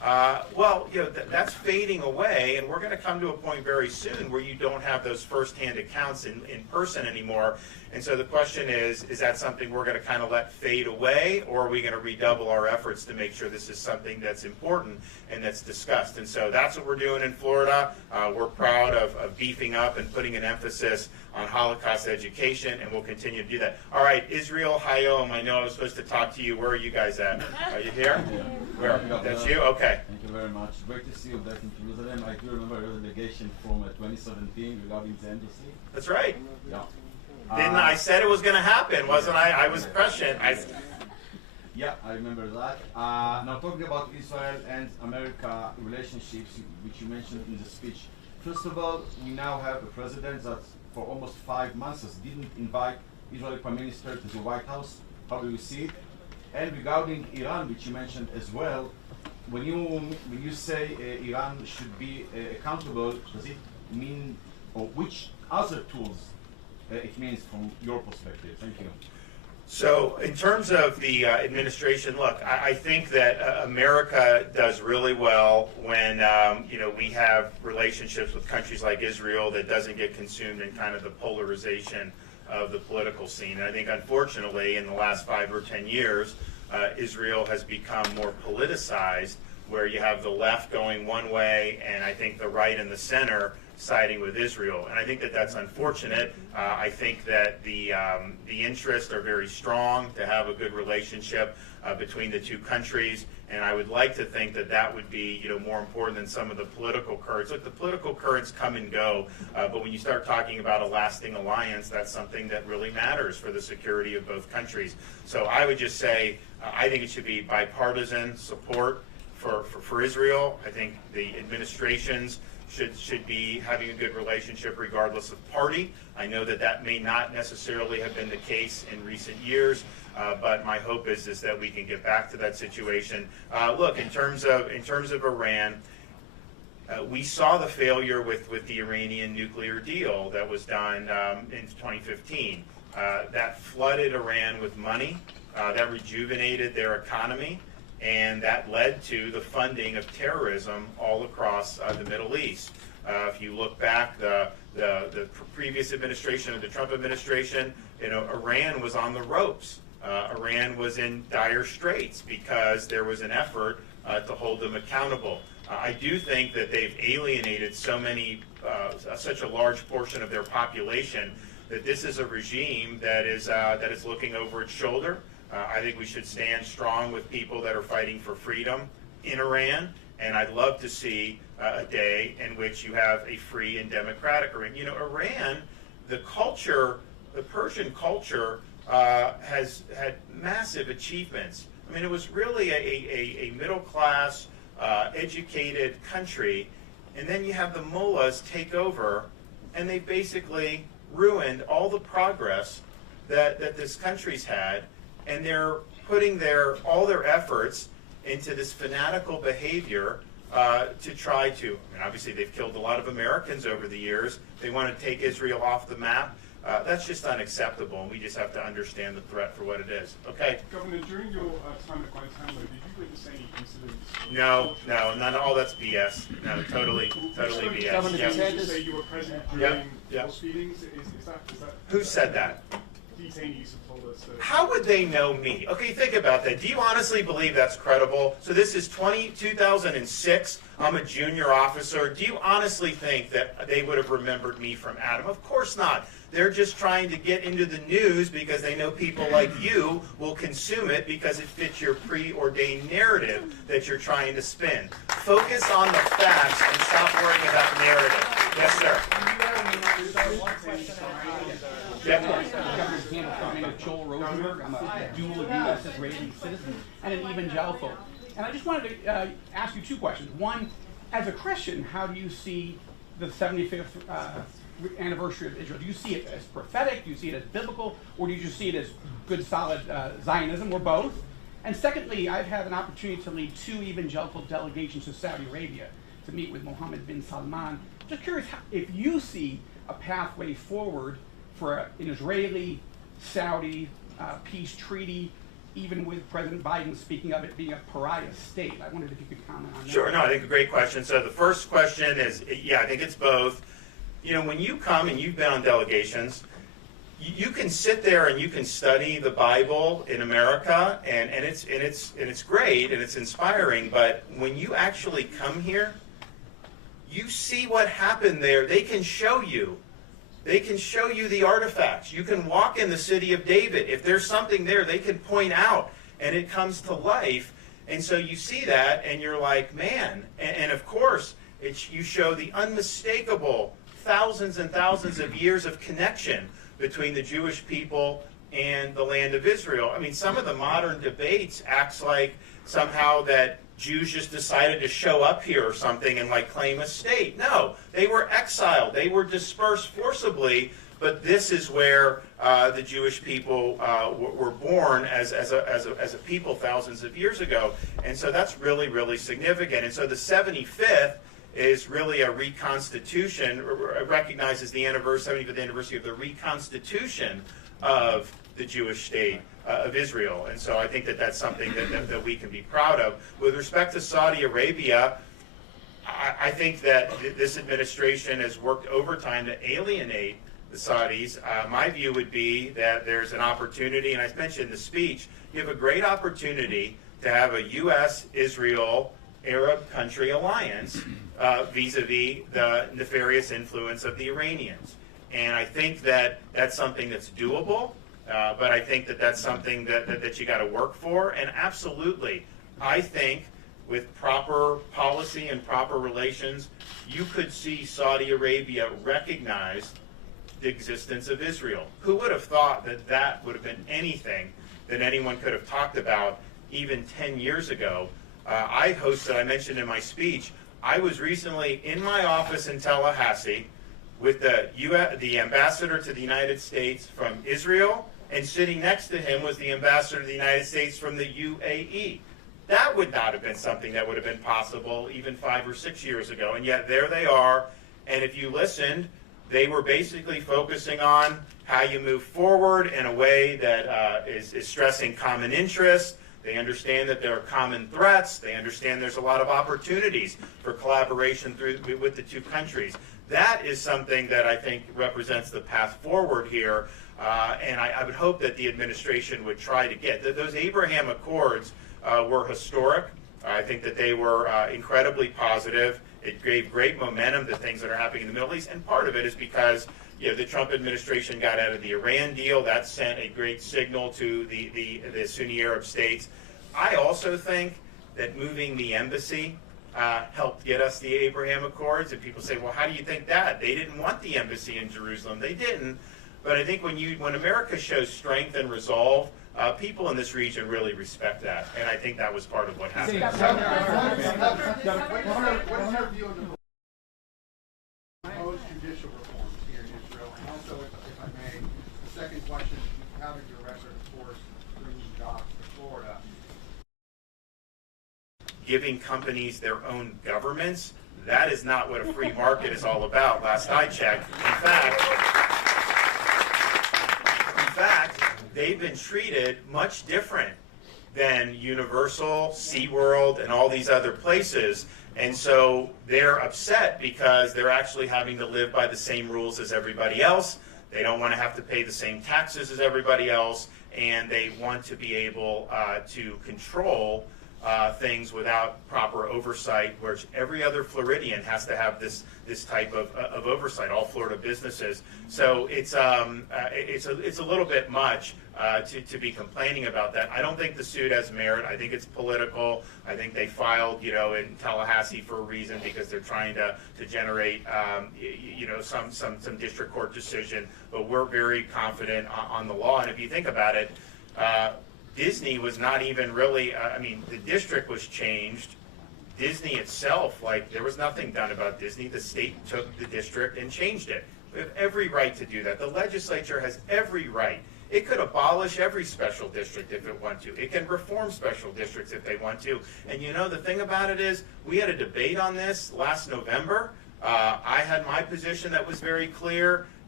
Well, that's fading away, and we're going to come to a point very soon where you don't have those firsthand accounts in person anymore. And so the question is that something we're going to kind of let fade away, or are we going to redouble our efforts to make sure this is something that's important and that's discussed? And so that's what we're doing in Florida. We're proud of beefing up and putting an emphasis on Holocaust education, and we'll continue to do that. All right, Israel, Hayom, I know I was supposed to talk to you. Where are you guys at? Are you here? Yeah. Where? That's you? Okay. Thank you very much. Great to see you back in Jerusalem. I do remember your delegation from 2017 regarding the embassy. That's right. Yeah. Didn't I said it was going to happen, wasn't I? I was prescient. Yeah, I remember that. Now talking about Israel and America relationships, which you mentioned in the speech. First of all, we now have a president that for almost 5 months didn't invite Israeli Prime Minister to the White House. How do you see it? And regarding Iran, which you mentioned as well, when you say Iran should be accountable, does it mean, or which other tools it means from your perspective? Thank you. So in terms of the administration, look, I think that America does really well when we have relationships with countries like Israel that doesn't get consumed in kind of the polarization of the political scene. And I think unfortunately in the last 5 or 10 years, Israel has become more politicized, where you have the left going one way and I think the right and the center siding with Israel. And I think that that's unfortunate. I think that the interests are very strong to have a good relationship between the two countries, and I would like to think that that would be more important than some of the political currents. Look, the political currents come and go, but when you start talking about a lasting alliance, that's something that really matters for the security of both countries. So I would just say I think it should be bipartisan support for Israel. I think the administrations should be having a good relationship regardless of party. I know that that may not necessarily have been the case in recent years, but my hope is that we can get back to that situation. Look, in terms of Iran, we saw the failure with the Iranian nuclear deal that was done in 2015. That flooded Iran with money, that rejuvenated their economy, and that led to the funding of terrorism all across the Middle East. If you look back, the previous administration, the Trump administration, Iran was on the ropes. Iran was in dire straits because there was an effort to hold them accountable. I do think that they've alienated such a large portion of their population that this is a regime that is looking over its shoulder. I think we should stand strong with people that are fighting for freedom in Iran, and I'd love to see a day in which you have a free and democratic Iran. Iran, the Persian culture has had massive achievements. I mean, it was really a middle-class, educated country, and then you have the mullahs take over, and they basically ruined all the progress that this country's had. And they're putting all their efforts into this fanatical behavior to try to, obviously they've killed a lot of Americans over the years. They want to take Israel off the map. That's just unacceptable, and we just have to understand the threat for what it is. Okay? Governor, during your time at Guantanamo, did you witness any incidents? No, none of all that's BS. No, totally BS. Governor Yes. DeSantis, you say you were present during those meetings? Is that Who said that? Detainees have told us that. How would they know me? Okay, think about that. Do you honestly believe that's credible? So this is 2006. I'm a junior officer. Do you honestly think that they would have remembered me from Adam? Of course not. They're just trying to get into the news because they know people like you will consume it because it fits your preordained narrative that you're trying to spin. Focus on the facts and stop worrying about narrative. Yes, sir. My name is Joel Rosenberg. I'm a dual U.S. Israeli citizen and an evangelical. And I just wanted to ask you 2 questions. One, as a Christian, how do you see the 75th anniversary of Israel? Do you see it as prophetic? Do you see it as biblical? Or do you just see it as good, solid Zionism, or both? And secondly, I've had an opportunity to lead 2 evangelical delegations to Saudi Arabia to meet with Mohammed bin Salman. Just curious if you see a pathway forward for an Israeli-Saudi peace treaty, even with President Biden speaking of it being a pariah state? I wondered if you could comment on that. Sure, no, I think a great question. So the first question is, yeah, I think it's both. You know, when you come and you've been on delegations, you can sit there and you can study the Bible in America, and it's great and it's inspiring. But when you actually come here, you see what happened there. They can show you. They can show you the artifacts. You can walk in the city of David. If there's something there, they can point out, and it comes to life. And so you see that, and you're like, man. And of course, you show the unmistakable thousands and thousands of years of connection between the Jewish people and the land of Israel. I mean, some of the modern debates acts like somehow that Jews just decided to show up here or something and like claim a state. No, they were exiled. They were dispersed forcibly. But this is where the Jewish people were born as a people thousands of years ago. And so that's really, really significant. And so the 75th is really a reconstitution, recognizes the 75th anniversary of the reconstitution of the Jewish state of Israel. And so I think that that's something that we can be proud of. With respect to Saudi Arabia, I think that this administration has worked overtime to alienate the Saudis. My view would be that there's an opportunity, and I mentioned in the speech, you have a great opportunity to have a U.S.-Israel Arab country alliance vis-a-vis the nefarious influence of the Iranians. And I think that that's something that's doable, but I think that that's something that you got to work for. And absolutely, I think with proper policy and proper relations, you could see Saudi Arabia recognize the existence of Israel. Who would have thought that that would have been anything that anyone could have talked about even 10 years ago? I mentioned in my speech, I was recently in my office in Tallahassee with the ambassador to the United States from Israel, and sitting next to him was the ambassador to the United States from the UAE. That would not have been something that would have been possible even 5 or 6 years ago, and yet there they are. And if you listened, they were basically focusing on how you move forward in a way that is stressing common interests. They understand that there are common threats. They understand there's a lot of opportunities for collaboration with the two countries. That is something that I think represents the path forward here, and I would hope that the administration would try to get. Those Abraham Accords were historic. I think that they were incredibly positive. It gave great momentum to things that are happening in the Middle East, and part of it is because the Trump administration got out of the Iran deal. That sent a great signal to the Sunni Arab states. I also think that moving the embassy helped get us the Abraham Accords. And people say, well, how do you think that? They didn't want the embassy in Jerusalem. They didn't. But I think when America shows strength and resolve, people in this region really respect that. And I think that was part of what happened. What is your view on the proposed judicial reforms here in Israel? And also, if I may, the second question, you have in your record, of course, bringing jobs to Florida. Giving companies their own governments, that is not what a free market is all about, last I checked. In fact, they've been treated much different than Universal, SeaWorld, and all these other places. And so they're upset because they're actually having to live by the same rules as everybody else. They don't want to have to pay the same taxes as everybody else, and they want to be able to control things without proper oversight, which every other Floridian has to have this type of oversight, all Florida businesses. So it's a little bit much to be complaining about that. I don't think the suit has merit. I think it's political. I think they filed, in Tallahassee for a reason, because they're trying to generate, some district court decision. But we're very confident on the law. And if you think about it, Disney was not even really, the district was changed. Disney itself, there was nothing done about Disney. The state took the district and changed it. We have every right to do that. The legislature has every right. It could abolish every special district if it wants to. It can reform special districts if they want to. And the thing about it is, we had a debate on this last November. I had my position that was very clear.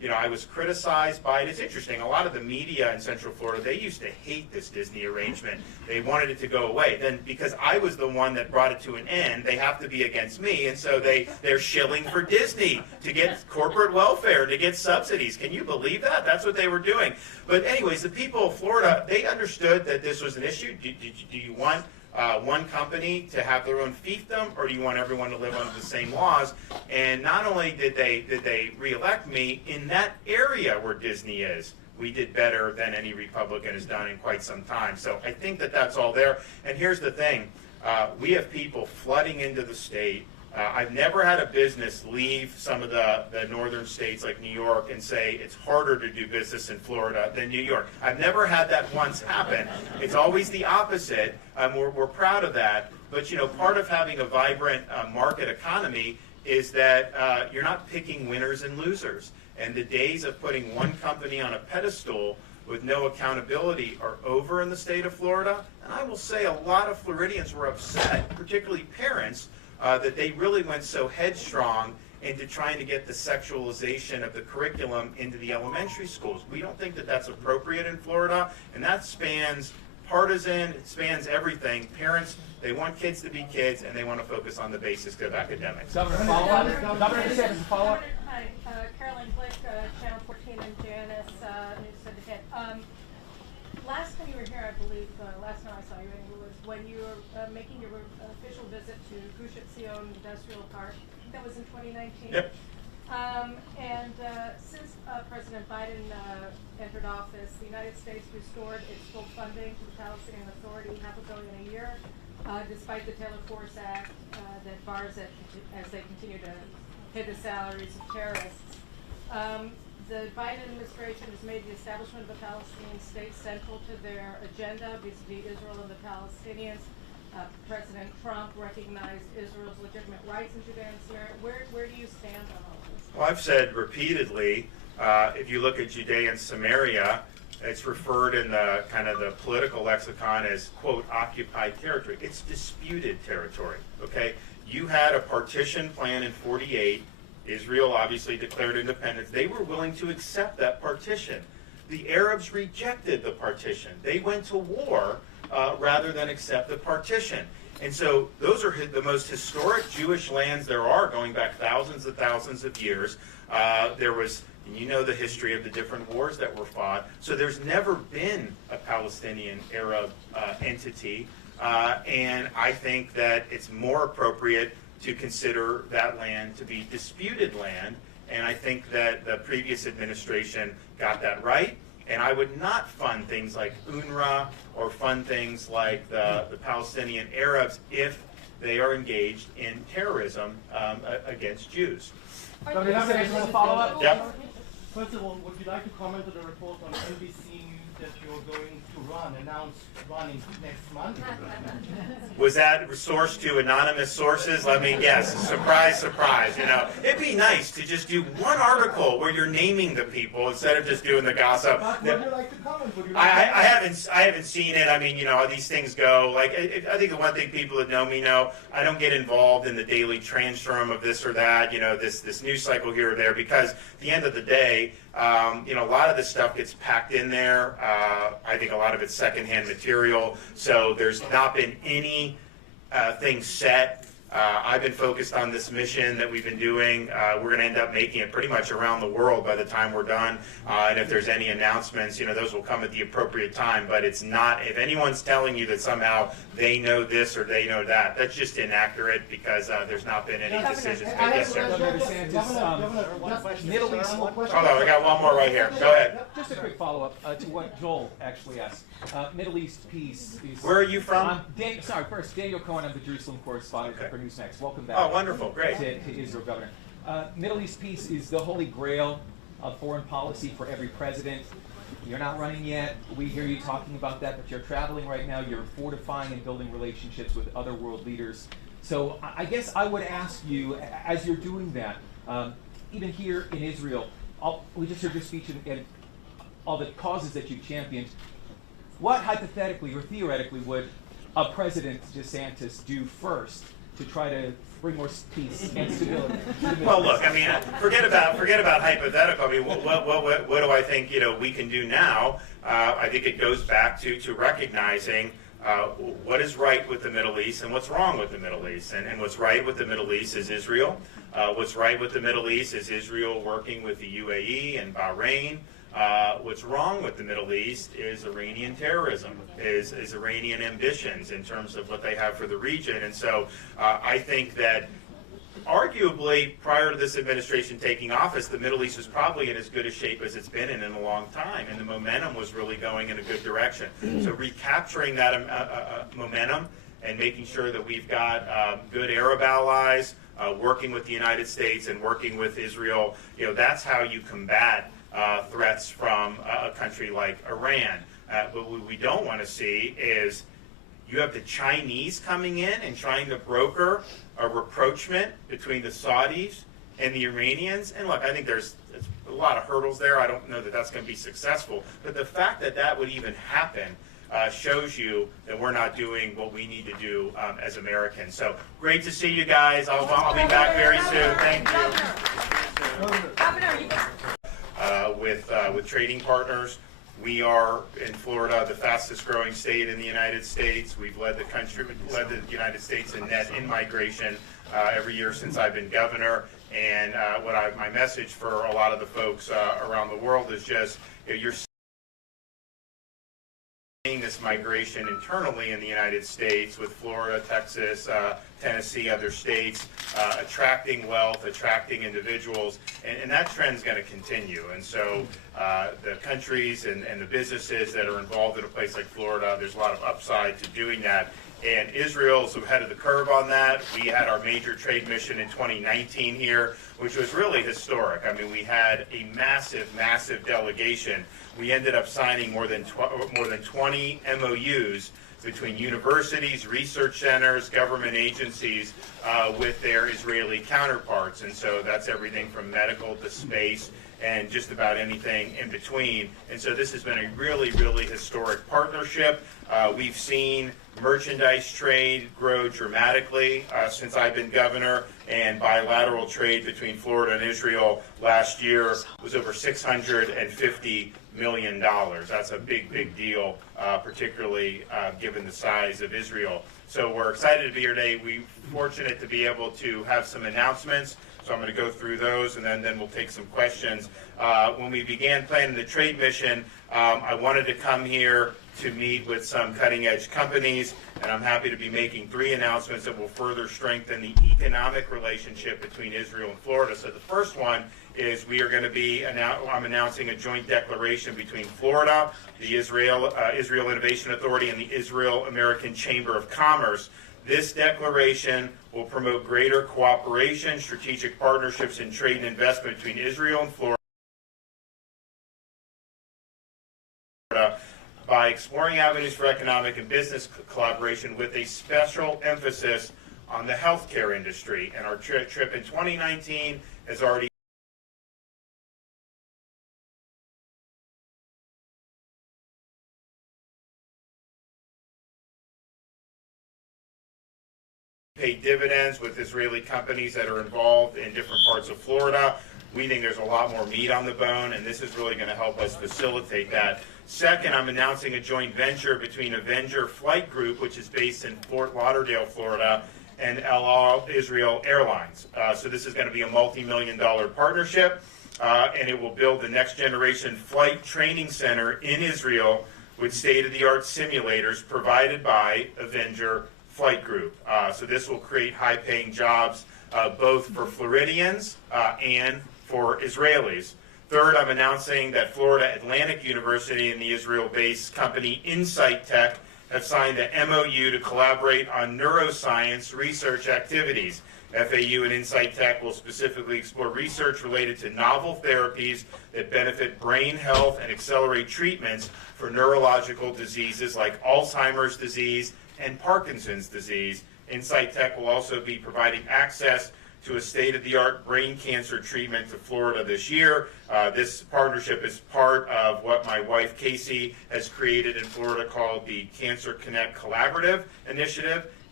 I was criticized by it. It's interesting. A lot of the media in Central Florida, they used to hate this Disney arrangement. They wanted it to go away. Then because I was the one that brought it to an end, they have to be against me. And so they're shilling for Disney to get corporate welfare, to get subsidies. Can you believe that? That's what they were doing. But anyways, the people of Florida, they understood that this was an issue. Do you want one company to have their own fiefdom, or do you want everyone to live under the same laws? And not only did they reelect me, in that area where Disney is, we did better than any Republican has done in quite some time. So I think that that's all there. And here's the thing. We have people flooding into the state. I've never had a business leave some of the northern states like New York and say it's harder to do business in Florida than New York. I've never had that once happen. It's always the opposite. We're proud of that. But part of having a vibrant market economy is that you're not picking winners and losers. And the days of putting one company on a pedestal with no accountability are over in the state of Florida. And I will say a lot of Floridians were upset, particularly parents, that they really went so headstrong into trying to get the sexualization of the curriculum into the elementary schools. We don't think that that's appropriate in Florida, and that spans partisan, it spans everything. Parents, they want kids to be kids, and they want to focus on the basics of academics. Governor, follow-up? Governor DeSantis, follow-up? Hi, Carolyn Blick, Channel 14 and Janice, News Syndicate. Last time you were here, I believe, last time I saw you was when you were making your official visit to Cruise Ship Sion Industrial Park. That was in 2019. Yep. Since President Biden entered office, the United States restored its full funding to the Palestinian Authority, $500 million a year, despite the Taylor Force Act that bars it as they continue to pay the salaries of terrorists. The Biden administration has made the establishment of a Palestinian state central to their agenda vis-a-vis Israel and the Palestinians. President Trump recognized Israel's legitimate rights in Judea and Samaria. Where do you stand on all this? Well, I've said repeatedly, if you look at Judea and Samaria, it's referred in the kind of the political lexicon as, quote, occupied territory. It's disputed territory, okay? You had a partition plan in 48. Israel obviously declared independence. They were willing to accept that partition. The Arabs rejected the partition. They went to war rather than accept the partition. And so those are the most historic Jewish lands there are, going back thousands and thousands of years. There was, and you know the history of the different wars that were fought. So there's never been a Palestinian-Arab entity. And I think that it's more appropriate to consider that land to be disputed land. And I think that the previous administration got that right. And I would not fund things like UNRWA or fund things like the Palestinian Arabs if they are engaged in terrorism against Jews. Governor DeSantis, want to follow up? Yep. First of all, would you like to comment on the report on NBC News that you're going to announce running next month? Was that sourced to anonymous sources? Let me guess. Surprise, surprise. It'd be nice to just do one article where you're naming the people instead of just doing the gossip. Would you like to comment? I haven't seen it. I mean, how these things go. Like, I think the one thing people that know me know, I don't get involved in the daily transform of this or that. This news cycle here or there, because at the end of the day, a lot of this stuff gets packed in there. I think a lot of it's secondhand material. So there's not been any thing set. I've been focused on this mission that we've been doing. We're going to end up making it pretty much around the world by the time we're done. And if there's any announcements, those will come at the appropriate time. But it's not, if anyone's telling you that somehow they know this or they know that, that's just inaccurate, because there's not been any decisions made. Yes, sir. Governor DeSantis, Middle East. Hold on, I got one more right here. Go ahead. Just a quick follow-up to what Joel actually asked. Middle East peace is... Where are you from? First, Daniel Cohen, I'm the Jerusalem correspondent for Newsmax. Welcome back. Oh, wonderful. Great. To Israel, Governor. Middle East peace is the holy grail of foreign policy for every president. You're not running yet. We hear you talking about that, but you're traveling right now. You're fortifying and building relationships with other world leaders. So I guess I would ask you, as you're doing that, even here in Israel, we just heard your speech and all the causes that you championed. What hypothetically or theoretically would a President DeSantis do first to try to bring more peace and stability? Well, look, I mean, forget about hypothetical. I mean, what do I think we can do now? I think it goes back to recognizing what is right with the Middle East and what's wrong with the Middle East. And what's right with the Middle East is Israel. What's right with the Middle East is Israel working with the UAE and Bahrain. What's wrong with the Middle East is Iranian terrorism, is Iranian ambitions in terms of what they have for the region. And so I think that arguably, prior to this administration taking office, the Middle East was probably in as good a shape as it's been in a long time, and the momentum was really going in a good direction. So recapturing that momentum and making sure that we've got good Arab allies working with the United States and working with Israel, that's how you combat threats from a country like Iran. But what we don't want to see is you have the Chinese coming in and trying to broker a rapprochement between the Saudis and the Iranians. And look, I think there's a lot of hurdles there. I don't know that that's going to be successful. But the fact that that would even happen shows you that we're not doing what we need to do as Americans. So great to see you guys. I'll be back very soon. Thank you. With trading partners. We are, in Florida, the fastest growing state in the United States. We've led the United States in net in-migration every year since I've been governor. And my message for a lot of the folks around the world is just, you're seeing this migration internally in the United States with Florida, Texas, Tennessee, other states, attracting wealth, attracting individuals, and that trend's going to continue. And so the countries and the businesses that are involved in a place like Florida, there's a lot of upside to doing that. And Israel's ahead of the curve on that. We had our major trade mission in 2019 here, which was really historic. I mean, we had a massive, massive delegation. We ended up signing more than 20 MOUs between universities, research centers, government agencies with their Israeli counterparts. And so that's everything from medical to space and just about anything in between. And so this has been a really, really historic partnership. We've seen merchandise trade grow dramatically since I've been governor, and bilateral trade between Florida and Israel last year was over $650 million. That's a big, big deal, particularly given the size of Israel. So we're excited to be here today. We're fortunate to be able to have some announcements. So I'm going to go through those, and then we'll take some questions. When we began planning the trade mission, I wanted to come here to meet with some cutting-edge companies, and I'm happy to be making 3 announcements that will further strengthen the economic relationship between Israel and Florida. So the first one is we are going to be, I'm announcing a joint declaration between Florida, the Israel Innovation Authority, and the Israel-American Chamber of Commerce. This declaration will promote greater cooperation, strategic partnerships, and trade and investment between Israel and Florida by exploring avenues for economic and business collaboration with a special emphasis on the healthcare industry. And our trip in 2019 has already pay dividends with Israeli companies that are involved in different parts of Florida. We think there's a lot more meat on the bone, and this is really going to help us facilitate that. Second, I'm announcing a joint venture between Avenger Flight Group, which is based in Fort Lauderdale, Florida, and El Al Israel Airlines. So this is going to be a multi-million-dollar partnership, and it will build the next-generation flight training center in Israel with state-of-the-art simulators provided by Avenger Flight Group. So this will create high-paying jobs both for Floridians and for Israelis. Third, I'm announcing that Florida Atlantic University and the Israel-based company Insight Tech have signed an MOU to collaborate on neuroscience research activities. FAU and Insight Tech will specifically explore research related to novel therapies that benefit brain health and accelerate treatments for neurological diseases like Alzheimer's disease and Parkinson's disease. Insight Tech will also be providing access to a state-of-the-art brain cancer treatment to Florida this year. This partnership is part of what my wife Casey has created in Florida called the Cancer Connect Collaborative Initiative.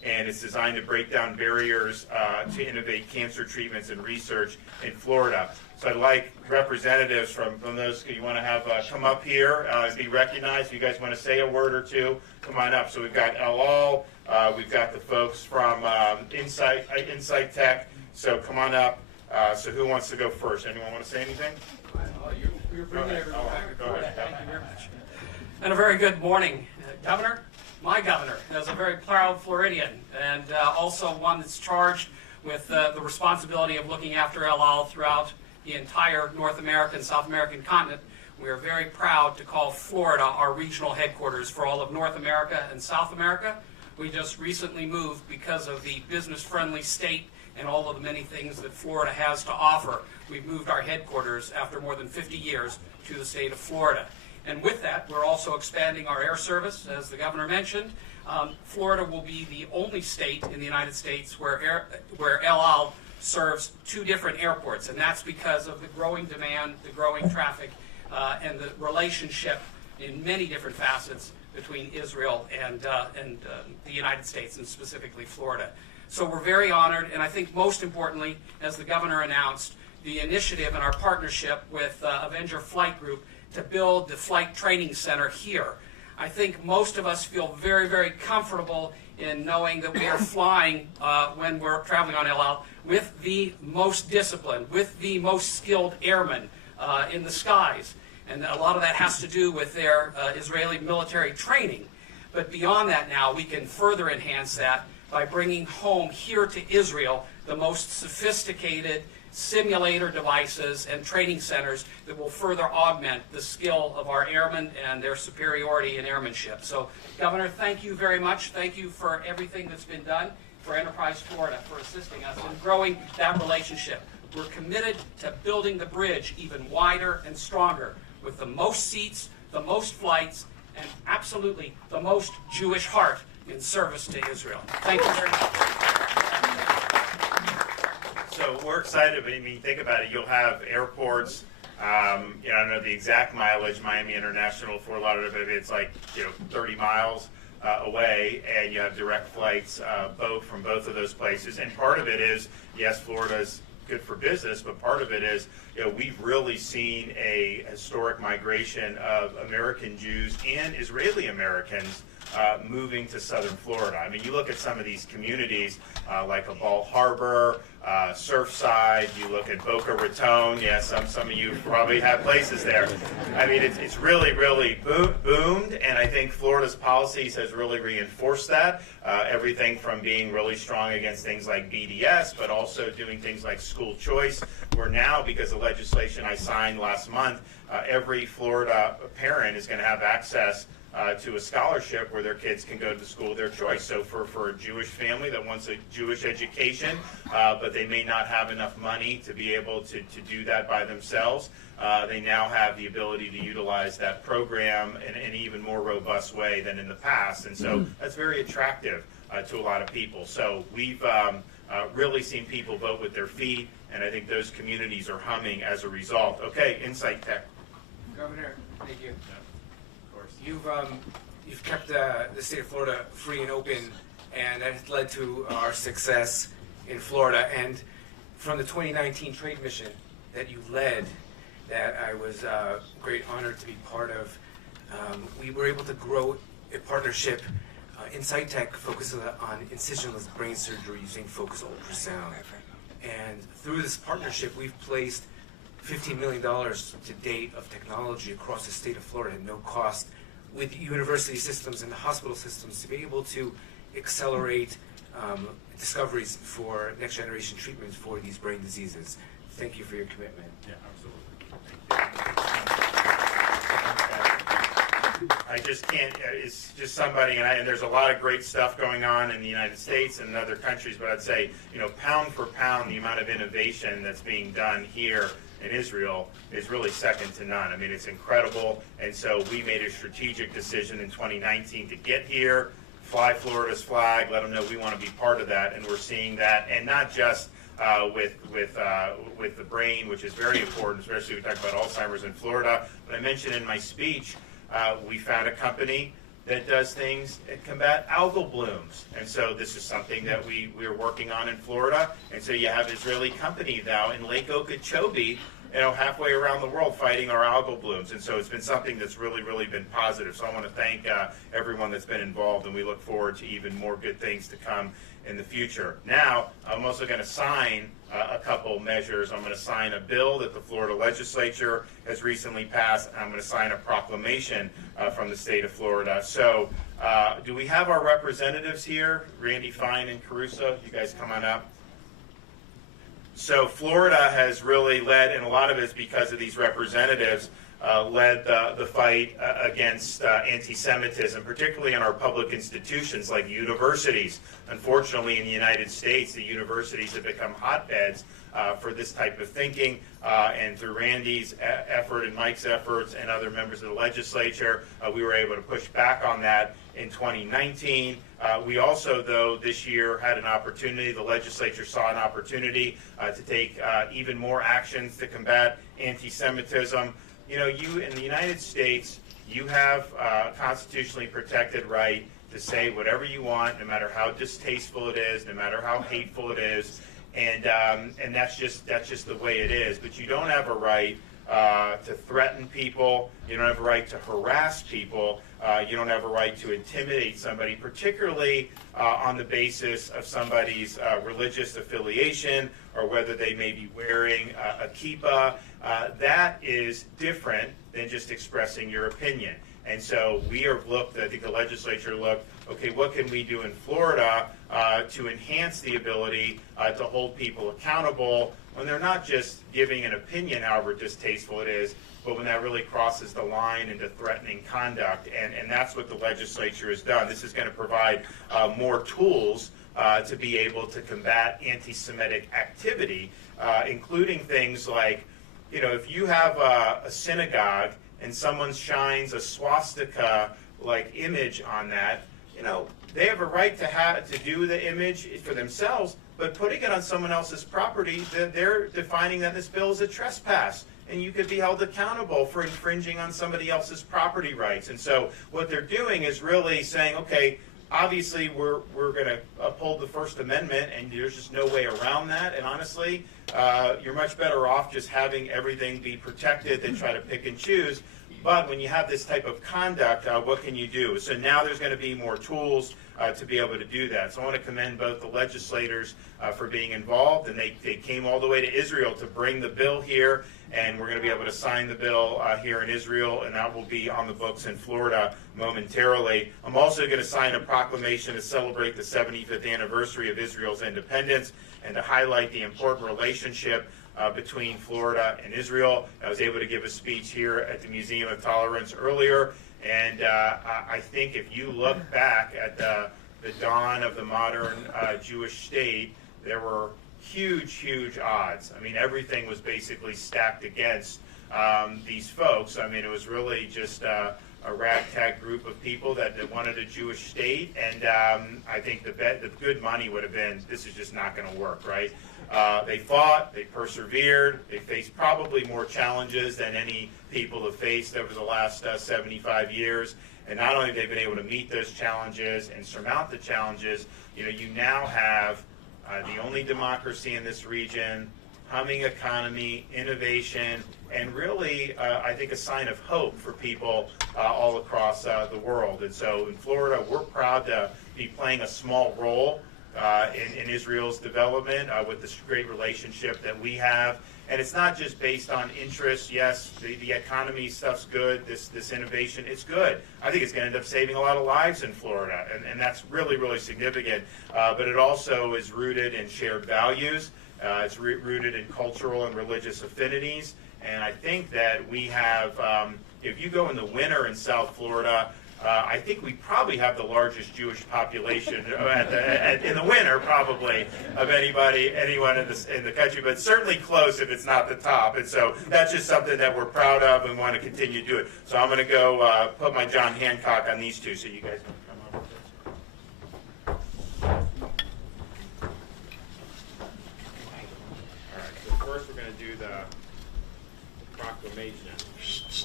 and it's designed to break down barriers to innovate cancer treatments and research in Florida. So I'd like representatives from those you want to have come up here and be recognized. If you guys want to say a word or two, come on up. So we've got El Al, we've got the folks from Insight Tech. So come on up. So who wants to go first? Anyone want to say anything? You're bringing everyone back. Go ahead. Thank you very much. And a very good morning, Governor. My governor is a very proud Floridian, and also one that's charged with the responsibility of looking after El Al throughout the entire North American, South American continent. We are very proud to call Florida our regional headquarters for all of North America and South America. We just recently moved because of the business-friendly state and all of the many things that Florida has to offer. We've moved our headquarters after more than 50 years to the state of Florida. And with that, we're also expanding our air service, as the governor mentioned. Florida will be the only state in the United States where El Al serves two different airports, and that's because of the growing demand, the growing traffic, and the relationship in many different facets between Israel and the United States, and specifically Florida. So we're very honored, and I think most importantly, as the governor announced, the initiative and our partnership with Avenger Flight Group to build the flight training center here. I think most of us feel very, very comfortable in knowing that we are flying when we're traveling on El Al with the most disciplined, with the most skilled airmen in the skies. And a lot of that has to do with their Israeli military training. But beyond that now, we can further enhance that by bringing home here to Israel the most sophisticated simulator devices and training centers that will further augment the skill of our airmen and their superiority in airmanship. So, Governor, thank you very much. Thank you for everything that's been done for Enterprise Florida, for assisting us in growing that relationship. We're committed to building the bridge even wider and stronger with the most seats, the most flights, and absolutely the most Jewish heart in service to Israel. Thank you very much. So we're excited. I mean, think about it. You'll have airports. I don't know the exact mileage. Miami International, Fort Lauderdale, it's like 30 miles away, and you have direct flights from both of those places. And part of it is, yes, Florida's good for business, but part of it is, we've really seen a historic migration of American Jews and Israeli Americans moving to southern Florida. I mean, you look at some of these communities like a Ball Harbor, Surfside, you look at Boca Raton. Yeah, some of you probably have places there. I mean, it's really, really boomed, and I think Florida's policies has really reinforced that. Everything from being really strong against things like BDS, but also doing things like school choice, where now, because of legislation I signed last month, every Florida parent is going to have access to a scholarship where their kids can go to the school of their choice. So for a Jewish family that wants a Jewish education, but they may not have enough money to be able to do that by themselves, they now have the ability to utilize that program in an even more robust way than in the past. And so that's very attractive to a lot of people. So we've really seen people vote with their feet, and I think those communities are humming as a result. Okay, Insight Tech. Governor, thank you. You've kept the state of Florida free and open, and that has led to our success in Florida. And from the 2019 trade mission that you led, that I was great honored to be part of, we were able to grow a partnership. Insight Tech focuses on incisionless brain surgery using focused ultrasound. And through this partnership, we've placed $15 million to date of technology across the state of Florida at no cost, with university systems and the hospital systems, to be able to accelerate discoveries for next generation treatments for these brain diseases. Thank you for your commitment. Yeah, absolutely. I just can't, it's just somebody, and there's a lot of great stuff going on in the United States and in other countries, but I'd say, pound for pound, the amount of innovation that's being done here in Israel is really second to none. I mean, it's incredible, and so we made a strategic decision in 2019 to get here, fly Florida's flag, let them know we want to be part of that, and we're seeing that, and not just with the brain, which is very important, especially we talk about Alzheimer's in Florida, but I mentioned in my speech, we found a company that does things that combat algal blooms. And so this is something that we're working on in Florida. And so you have an Israeli company now in Lake Okeechobee, halfway around the world fighting our algal blooms. And so it's been something that's really, really been positive. So I want to thank everyone that's been involved, and we look forward to even more good things to come in the future. Now, I'm also going to sign a couple measures. I'm going to sign a bill that the Florida legislature has recently passed, and I'm going to sign a proclamation from the state of Florida. So do we have our representatives here? Randy Fine and Caruso, you guys come on up. So Florida has really led, and a lot of it is because of these representatives, led the fight against anti-Semitism, particularly in our public institutions like universities. Unfortunately, in the United States, the universities have become hotbeds for this type of thinking, and through Randy's effort and Mike's efforts and other members of the legislature, we were able to push back on that in 2019. We also, though, this year had an opportunity, the legislature saw an opportunity to take even more actions to combat anti-Semitism. You in the United States, you have a constitutionally protected right to say whatever you want, no matter how distasteful it is, no matter how hateful it is, and that's just the way it is. But you don't have a right to threaten people. You don't have a right to harass people. You don't have a right to intimidate somebody, particularly on the basis of somebody's religious affiliation or whether they may be wearing a kippah. That is different than just expressing your opinion. And so we have looked, I think the legislature looked, okay, what can we do in Florida to enhance the ability to hold people accountable when they're not just giving an opinion, however distasteful it is, but when that really crosses the line into threatening conduct. And that's what the legislature has done. This is going to provide more tools to be able to combat anti-Semitic activity, including things like, if you have a synagogue and someone shines a swastika-like image on that, they have a right to do the image for themselves, but putting it on someone else's property, they're defining that this bill is a trespass, and you could be held accountable for infringing on somebody else's property rights. And so what they're doing is really saying, okay, obviously we're going to uphold the First Amendment, and there's just no way around that. And honestly, you're much better off just having everything be protected than try to pick and choose. But when you have this type of conduct, what can you do? So now there's going to be more tools to be able to do that. So I want to commend both the legislators for being involved, and they came all the way to Israel to bring the bill here, and we're going to be able to sign the bill here in Israel, and that will be on the books in Florida momentarily. I'm also going to sign a proclamation to celebrate the 75th anniversary of Israel's independence and to highlight the important relationship between Florida and Israel. I was able to give a speech here at the Museum of Tolerance earlier, and I think if you look back at the dawn of the modern Jewish state, there were huge odds. I mean, everything was basically stacked against these folks. I mean, it was really just a ragtag group of people that wanted a Jewish state, and I think the good money would have been, this is just not going to work, right? They fought, they persevered, they faced probably more challenges than any people have faced over the last 75 years. And not only have they been able to meet those challenges and surmount the challenges, you now have the only democracy in this region, humming economy, innovation, and really, I think, a sign of hope for people all across the world. And so in Florida, we're proud to be playing a small role in Israel's development with this great relationship that we have. And it's not just based on interest. Yes, the economy stuff's good, this innovation, it's good. I think it's going to end up saving a lot of lives in Florida, and that's really significant. But it also is rooted in shared values. It's rooted in cultural and religious affinities. And I think that we have, if you go in the winter in South Florida, I think we probably have the largest Jewish population in the winter, probably, of anyone in the country, but certainly close if it's not the top. And so that's just something that we're proud of and want to continue to do it. So I'm going to go put my John Hancock on these two, so you guys can come over. All right, so first we're going to do the proclamation.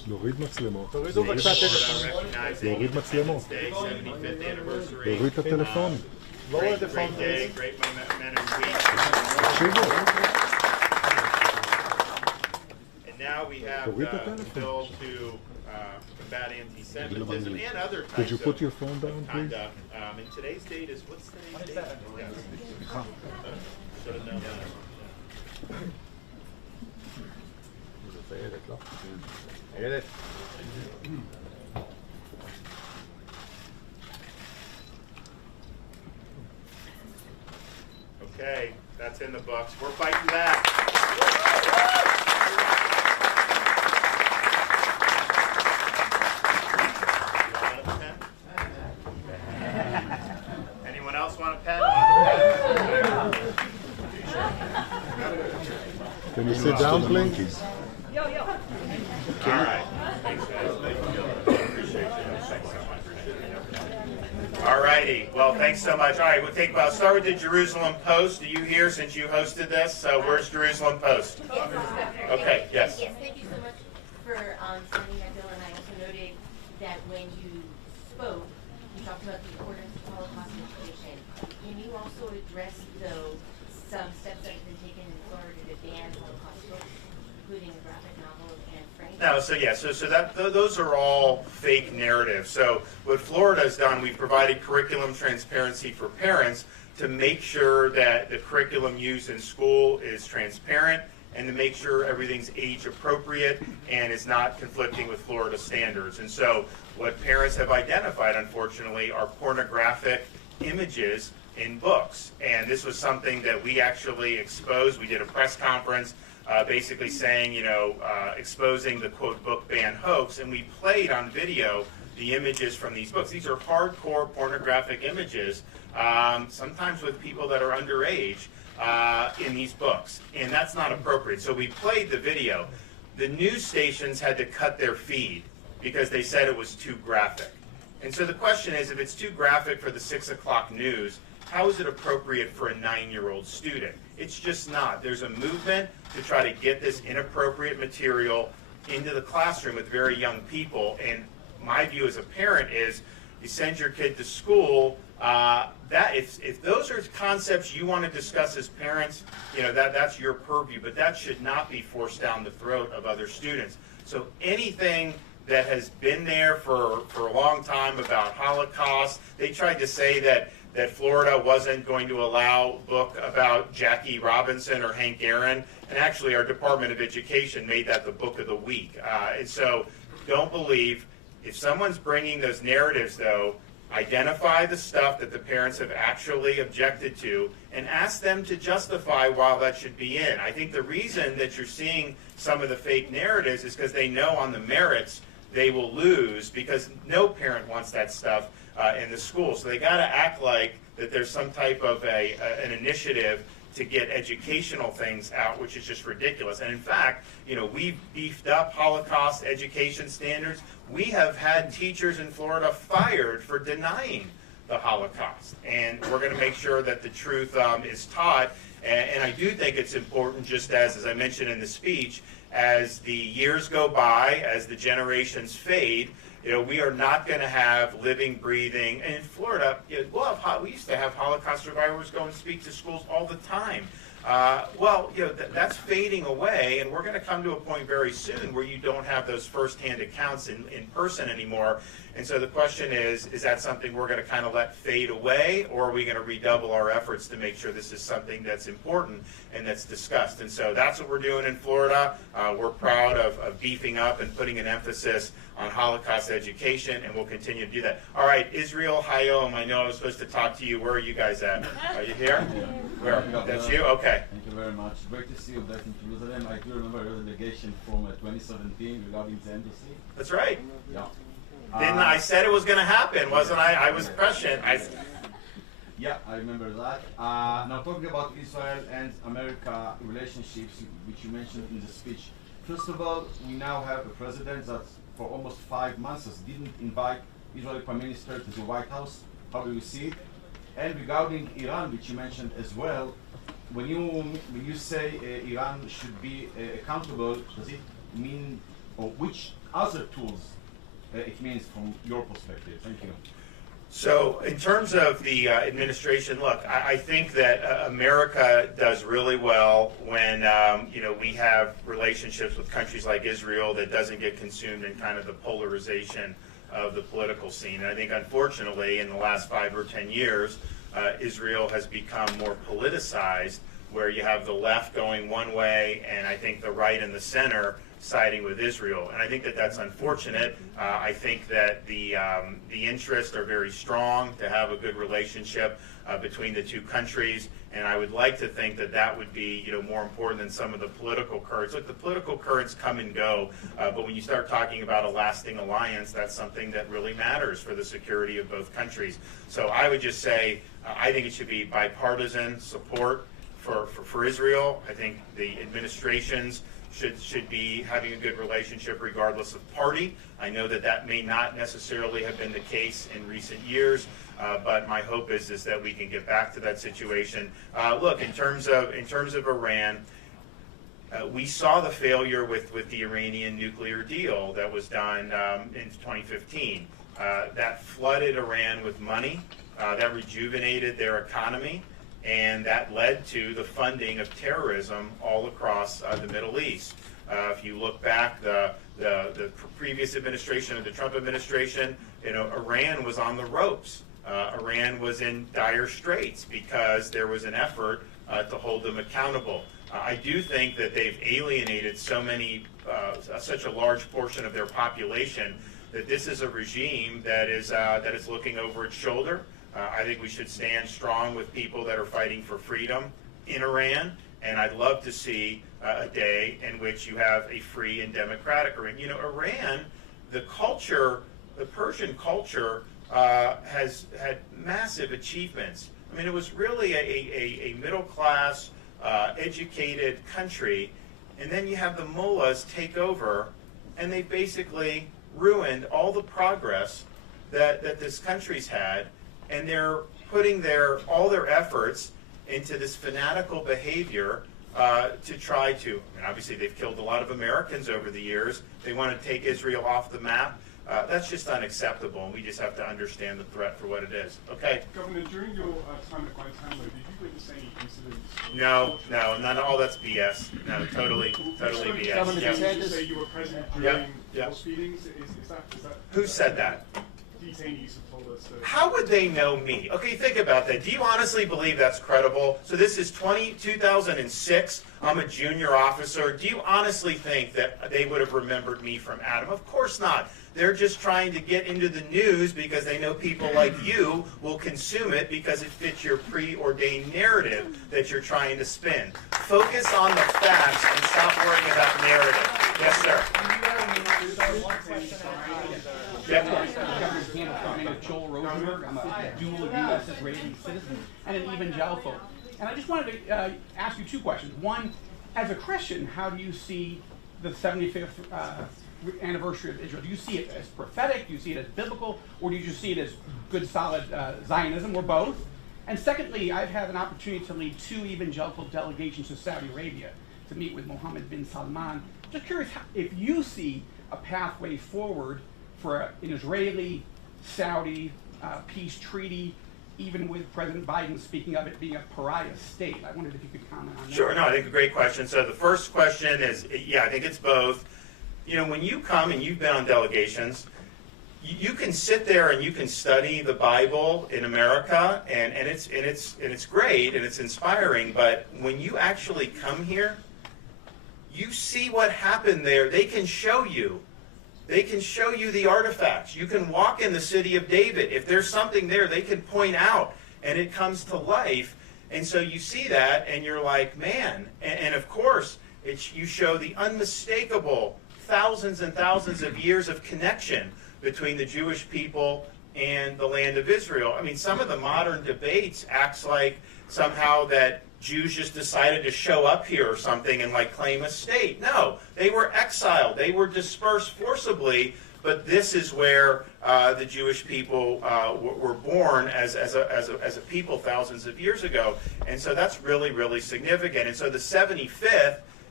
להוריד מצלמות. State of Florida recognizing להוריד מצלמות. Independence Day, 75th anniversary. להוריד את הטלפון. Great day, great momentum week. תקשיבו. And now we have תוריד את the הטלפון. bill to combat anti-Semitism and other Could you types put of your phone down, please? conduct. And today's date is, what's today's date? Yes. Should have known that. זה איילת, לא? איילת. Okay, that's in the books. We're fighting back. Anyone else want a pen? Can you sit down, please? All right. Thanks, guys. Appreciate you. Thanks so much. All righty. Well, thanks so much. All right, I'll start with the Jerusalem Post. Are you here since you hosted this? So where's Jerusalem Post? Yes, Mr. Governor. Okay, yes. Yes, thank you so much for sending that bill, and I also noted that when you spoke, you talked about the importance of Holocaust education. Can you also address, though, some steps that have been taken in Florida to ban Holocaust books, including the graphic novels and Frank? No, so those are all fake narratives. So what Florida has done, we've provided curriculum transparency for parents to make sure that the curriculum used in school is transparent and to make sure everything's age appropriate and is not conflicting with Florida standards. And so what parents have identified, unfortunately, are pornographic images in books. And this was something that we actually exposed. We did a press conference basically saying, exposing the quote book ban hoax, and we played on video the images from these books. These are hardcore pornographic images, sometimes with people that are underage in these books, and that's not appropriate. So we played the video. The news stations had to cut their feed because they said it was too graphic. And so the question is, if it's too graphic for the 6 o'clock news, how is it appropriate for a 9-year-old student? It's just not. There's a movement to try to get this inappropriate material into the classroom with very young people. And my view as a parent is, you send your kid to school, that if those are concepts you want to discuss as parents, that's your purview, but that should not be forced down the throat of other students. So anything that has been there for a long time about Holocaust, they tried to say that Florida wasn't going to allow a book about Jackie Robinson or Hank Aaron, and actually our Department of Education made that the book of the week. And so don't believe, if someone's bringing those narratives, though, identify the stuff that the parents have actually objected to and ask them to justify why that should be in. I think the reason that you're seeing some of the fake narratives is because they know on the merits they will lose, because no parent wants that stuff in the school. So they got to act like that there's some type of an initiative to get educational things out, which is just ridiculous. And in fact, we've beefed up Holocaust education standards. We have had teachers in Florida fired for denying the Holocaust. And we're going to make sure that the truth is taught. And I do think it's important, just as I mentioned in the speech, as the years go by, as the generations fade, we are not going to have living, breathing. And in Florida, we used to have Holocaust survivors go and speak to schools all the time. That's fading away, and we're going to come to a point very soon where you don't have those firsthand accounts in person anymore. And so the question is that something we're going to kind of let fade away, or are we going to redouble our efforts to make sure this is something that's important and that's discussed? And so that's what we're doing in Florida. We're proud of beefing up and putting an emphasis on Holocaust education, and we'll continue to do that. All right, Israel Hayom, I know I was supposed to talk to you. Where are you guys at? Are you here? Where? That's you? Okay. Thank you very much. Great to see you back in Jerusalem. I do remember your delegation from 2017 regarding the embassy. That's right. Yeah. Didn't I said it was going to happen, wasn't I? I was prescient. Yeah, I remember that. Now talking about Israel and America relationships, which you mentioned in the speech. First of all, we now have a president that for almost 5 months didn't invite Israeli Prime Minister to the White House. How do you see it? And regarding Iran, which you mentioned as well, when you say Iran should be accountable, does it mean or which other tools it means from your perspective? Thank you. So in terms of the administration, look, I think that America does really well when we have relationships with countries like Israel that doesn't get consumed in kind of the polarization of the political scene. And I think unfortunately in the last 5 or 10 years, Israel has become more politicized, where you have the left going one way and I think the right and the center siding with Israel. And I think that that's unfortunate. I think that the interests are very strong to have a good relationship between the two countries, and I would like to think that that would be more important than some of the political currents. Look, the political currents come and go, but when you start talking about a lasting alliance, that's something that really matters for the security of both countries. So I would just say I think it should be bipartisan support for Israel. I think the administrations should be having a good relationship regardless of party. I know that that may not necessarily have been the case in recent years, but my hope is that we can get back to that situation. Look, in terms of Iran, we saw the failure with the Iranian nuclear deal that was done in 2015. That flooded Iran with money, that rejuvenated their economy, and that led to the funding of terrorism all across the Middle East. If you look back, the previous administration, the Trump administration, Iran was on the ropes. Iran was in dire straits because there was an effort to hold them accountable. I do think that they've alienated such a large portion of their population that this is a regime that is looking over its shoulder. I think we should stand strong with people that are fighting for freedom in Iran, and I'd love to see a day in which you have a free and democratic Iran. Iran, the Persian culture has had massive achievements. I mean, it was really a middle-class, educated country, and then you have the mullahs take over, and they basically ruined all the progress that this country's had. And they're putting all their efforts into this fanatical behavior to try to, obviously they've killed a lot of Americans over the years. They want to take Israel off the map. That's just unacceptable, and we just have to understand the threat for what it is. Okay? Governor, during your time at Guantanamo, did you witness any incidents? No, none of all that's BS. No, totally BS. Governor Yep. DeSantis, you say you were present during those meetings. Is that Who said that? Detainees have told us that. How would they know me? Okay, think about that. Do you honestly believe that's credible? So this is 2006. I'm a junior officer. Do you honestly think that they would have remembered me from Adam? Of course not. They're just trying to get into the news because they know people like you will consume it because it fits your preordained narrative that you're trying to spin. Focus on the facts and stop worrying about narrative. Yes, sir. My name is Joel Rosenberg. I'm a dual U.S. Israeli citizen and an evangelical. And I just wanted to ask you 2 questions. One, as a Christian, how do you see the 75th anniversary of Israel? Do you see it as prophetic? Do you see it as biblical? Or do you just see it as good, solid Zionism, or both? And secondly, I've had an opportunity to lead 2 evangelical delegations to Saudi Arabia to meet with Mohammed bin Salman. Just curious if you see a pathway forward for an Israeli-Saudi peace treaty, even with President Biden speaking of it being a pariah state. I wondered if you could comment on that. Sure, no, I think a great question. So the first question is, yeah, I think it's both. When you come and you've been on delegations, you can sit there and you can study the Bible in America, and it's great and it's inspiring. But when you actually come here, you see what happened there. They can show you. They can show you the artifacts. You can walk in the city of David. If there's something there, they can point out, and it comes to life. And so you see that, and you're like, man. And of course, you show the unmistakable thousands and thousands of years of connection between the Jewish people and the land of Israel. I mean, some of the modern debates acts like somehow that Jews just decided to show up here or something and claim a state. No, they were exiled. They were dispersed forcibly. But this is where the Jewish people were born as a people thousands of years ago. And so that's really, really significant. And so the 75th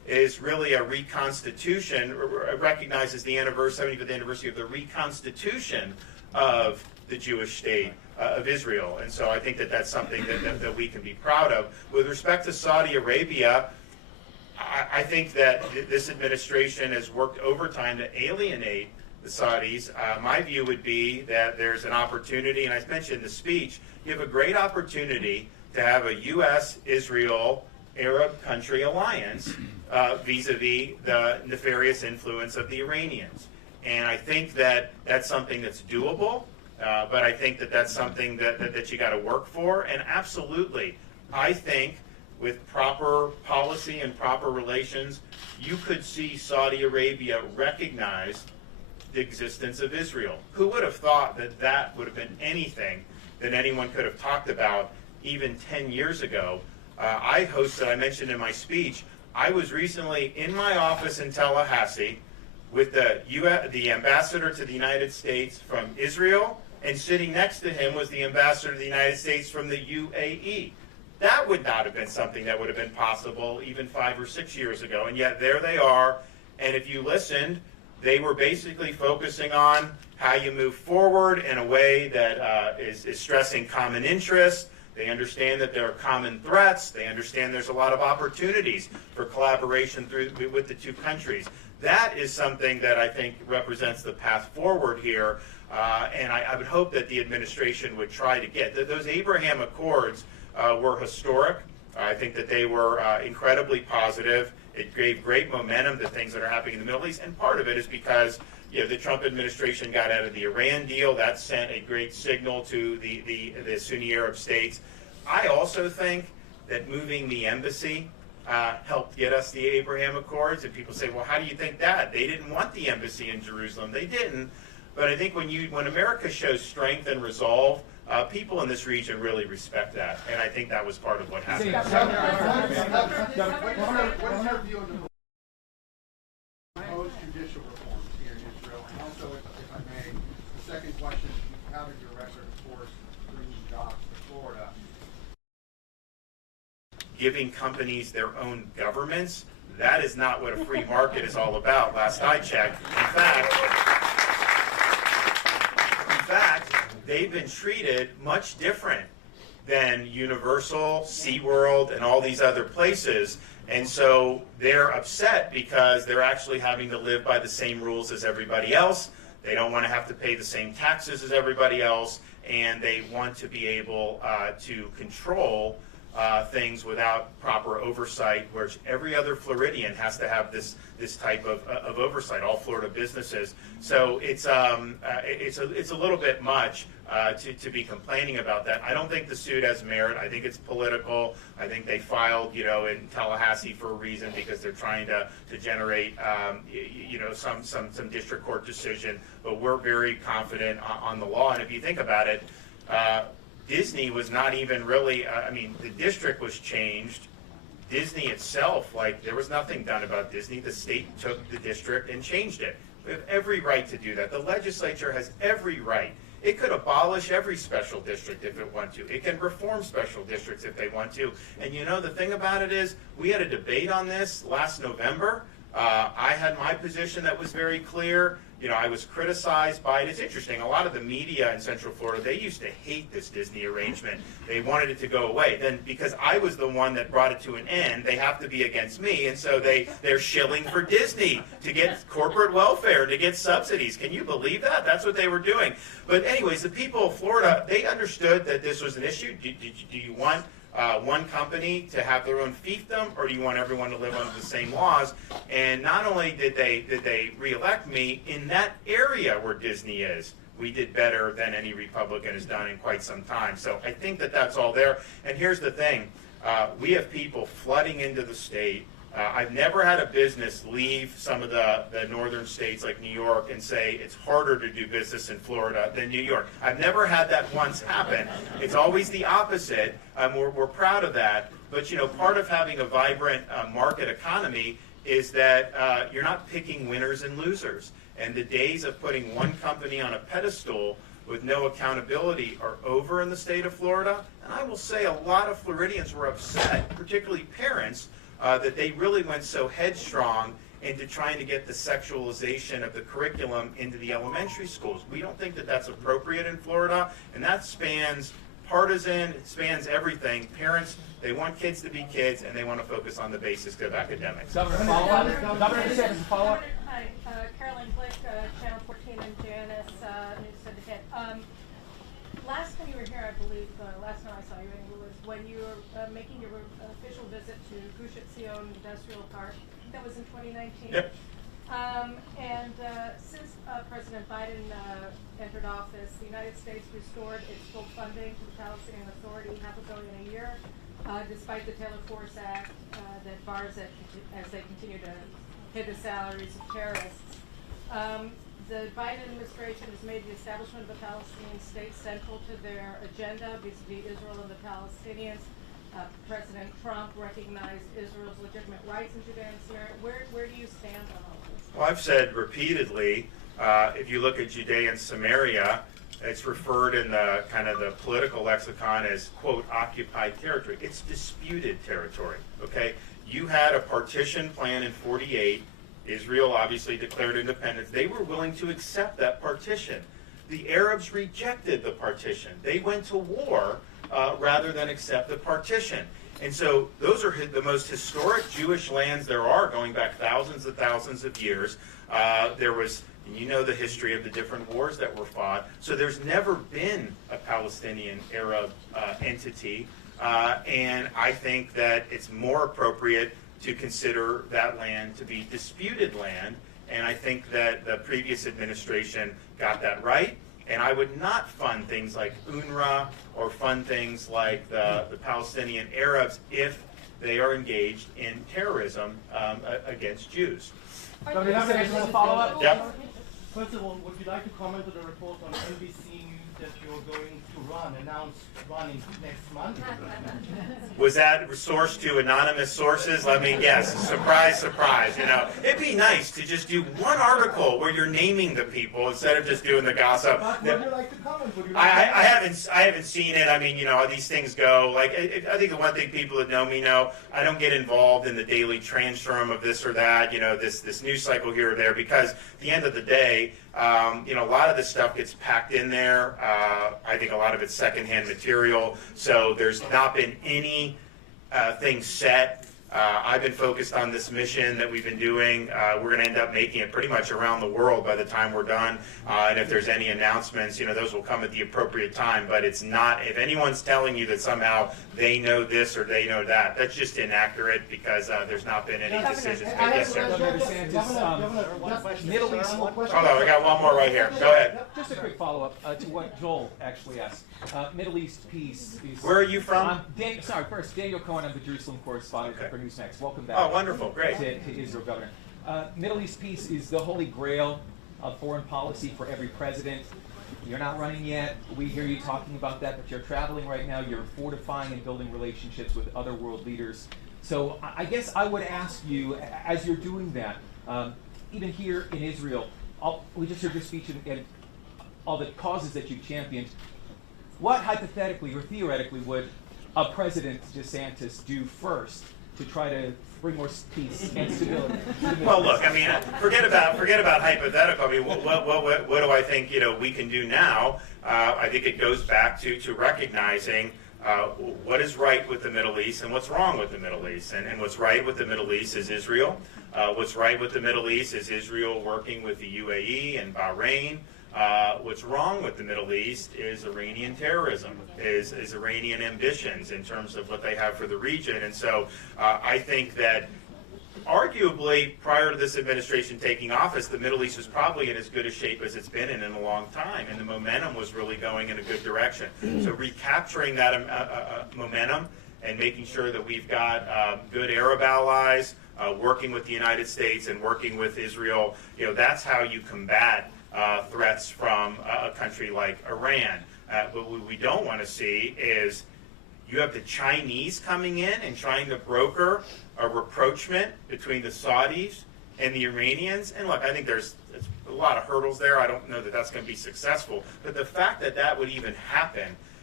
is really a reconstitution, recognizes the 75th anniversary of the reconstitution of the Jewish state of Israel. And so I think that that's something that we can be proud of. With respect to Saudi Arabia, I think that this administration has worked overtime to alienate the Saudis. My view would be that there's an opportunity, and I mentioned in the speech, you have a great opportunity to have a U.S.-Israel Arab country alliance vis-a-vis the nefarious influence of the Iranians. And I think that that's something that's doable, but I think that that's something that you got to work for. And absolutely, I think with proper policy and proper relations, you could see Saudi Arabia recognize the existence of Israel. Who would have thought that that would have been anything that anyone could have talked about even 10 years ago? I mentioned in my speech, I was recently in my office in Tallahassee with the ambassador to the United States from Israel, and sitting next to him was the ambassador to the United States from the UAE. That would not have been something that would have been possible even 5 or 6 years ago, and yet there they are. And if you listened, they were basically focusing on how you move forward in a way that is stressing common interests. They understand that there are common threats. They understand there's a lot of opportunities for collaboration with the two countries. That is something that I think represents the path forward here, and I would hope that the administration would try to get. Those Abraham Accords were historic. I think that they were incredibly positive. It gave great momentum to things that are happening in the Middle East, and part of it is because the Trump administration got out of the Iran deal. That sent a great signal to the Sunni Arab states. I also think that moving the embassy helped get us the Abraham Accords, and people say, well, how do you think that? They didn't want the embassy in Jerusalem. They didn't. But I think when America shows strength and resolve, people in this region really respect that, and I think that was part of what happened. What's your view on the proposed judicial reforms here in Israel? And also, if I may, the second question, you have in your record, of course, bringing jobs to Florida. Giving companies their own governments, that is not what a free market is all about, last I checked. In fact, they've been treated much different than Universal, SeaWorld, and all these other places. And so they're upset because they're actually having to live by the same rules as everybody else. They don't want to have to pay the same taxes as everybody else, and they want to be able to control things without proper oversight, whereas every other Floridian has to have this type of oversight, all Florida businesses. So it's a little bit much to be complaining about that. I don't think the suit has merit. I think it's political. I think they filed, in Tallahassee for a reason, because they're trying to generate, some district court decision. But we're very confident on the law. And if you think about it, Disney was not even really, the district was changed. Disney itself, there was nothing done about Disney. The state took the district and changed it. We have every right to do that. The legislature has every right. It could abolish every special district if it wants to. It can reform special districts if they want to. And the thing about it is, we had a debate on this last November. I had my position that was very clear. I was criticized by it. It's interesting. A lot of the media in Central Florida, they used to hate this Disney arrangement. They wanted it to go away. Then, because I was the one that brought it to an end, they have to be against me. And so they're shilling for Disney to get corporate welfare, to get subsidies. Can you believe that? That's what they were doing. But anyways, the people of Florida, they understood that this was an issue. Do you want one company to have their own fiefdom, or do you want everyone to live under the same laws? And not only did they reelect me, in that area where Disney is, we did better than any Republican has done in quite some time. So I think that that's all there. And here's the thing. We have people flooding into the state. I've never had a business leave some of the northern states like New York and say it's harder to do business in Florida than New York. I've never had that once happen. It's always the opposite. We're proud of that. But part of having a vibrant market economy is that you're not picking winners and losers. And the days of putting one company on a pedestal with no accountability are over in the state of Florida. And I will say a lot of Floridians were upset, particularly parents, that they really went so headstrong into trying to get the sexualization of the curriculum into the elementary schools. We don't think that that's appropriate in Florida, and that spans partisan, it spans everything. Parents, they want kids to be kids, and they want to focus on the basics of academics. Governor, follow-up. Governor DeSantis, follow-up. Hi, Carolyn Blick, Channel 14 and Janice, News Syndicate. Last time you were here, I believe, last time I saw you was when you were making your official visit to Gush Etzion Industrial Park. That was in 2019. Yep. Since President Biden entered office, the United States restored its full funding to the Palestinian Authority, $500 million a year, despite the Taylor Force Act that bars it as they continue to pay the salaries of terrorists. The Biden administration has made the establishment of a Palestinian state central to their agenda vis-a-vis Israel and the Palestinians. President Trump recognized Israel's legitimate rights in Judea and Samaria. Where do you stand on all of this? Well, I've said repeatedly, if you look at Judea and Samaria, it's referred in the kind of the political lexicon as, quote, occupied territory. It's disputed territory, okay? You had a partition plan in 48. Israel obviously declared independence. They were willing to accept that partition. The Arabs rejected the partition. They went to war rather than accept the partition. And so those are the most historic Jewish lands there are, going back thousands and thousands of years. There was, and you know the history of the different wars that were fought. So there's never been a Palestinian Arab entity. And I think that it's more appropriate to consider that land to be disputed land. And I think that the previous administration got that right. And I would not fund things like UNRWA or fund things like the Palestinian Arabs if they are engaged in terrorism against Jews. Governor DeSantis, follow-up. Yep. First of all, would you like to comment on the report on NBC News that you're going to announce running next month? Was that sourced to anonymous sources? Let me guess. Surprise, surprise. You know, it'd be nice to just do one article where you're naming the people instead of just doing the gossip. Would you like to comment? I haven't seen it. I mean, you know how these things go. Like, I think the one thing people that know me know, I don't get involved in the daily transform of this or that, you know, this news cycle here or there, because at the end of the day, you know, a lot of this stuff gets packed in there. I think a lot of it's secondhand material. So there's not been any thing set. I've been focused on this mission that we've been doing. We're going to end up making it pretty much around the world by the time we're done. And if there's any announcements, you know, those will come at the appropriate time. But it's not, if anyone's telling you that somehow they know this or they know that, that's just inaccurate, because there's not been any decisions made. Yes, sir. Governor DeSantis, Middle East. Hold on, we got one more right here. Go ahead. Just a quick follow-up to what Joel actually asked. Middle East peace is... Where are you from? First, Daniel Cohen, I'm the Jerusalem correspondent for Newsmax. Welcome back. Oh, wonderful. Great. To Israel, Governor. Middle East peace is the holy grail of foreign policy for every president. You're not running yet. We hear you talking about that, but you're traveling right now. You're fortifying and building relationships with other world leaders. So I guess I would ask you, as you're doing that, even here in Israel, we just heard your speech and all the causes that you championed. What hypothetically or theoretically would a President DeSantis do first to try to bring more peace and stability? Well, look, I mean, forget about hypothetical. I mean, what do I think, you know, we can do now? I think it goes back to recognizing what is right with the Middle East and what's wrong with the Middle East. And what's right with the Middle East is Israel. What's right with the Middle East is Israel working with the UAE and Bahrain. What's wrong with the Middle East is Iranian terrorism, is Iranian ambitions in terms of what they have for the region. And so I think that arguably prior to this administration taking office, the Middle East was probably in as good a shape as it's been in a long time, and the momentum was really going in a good direction. So recapturing that momentum and making sure that we've got good Arab allies, working with the United States and working with Israel, you know, that's how you combat threats from a country like Iran. But what we don't want to see is you have the Chinese coming in and trying to broker a rapprochement between the Saudis and the Iranians. And look, I think there's a lot of hurdles there. I don't know that that's going to be successful. But the fact that that would even happen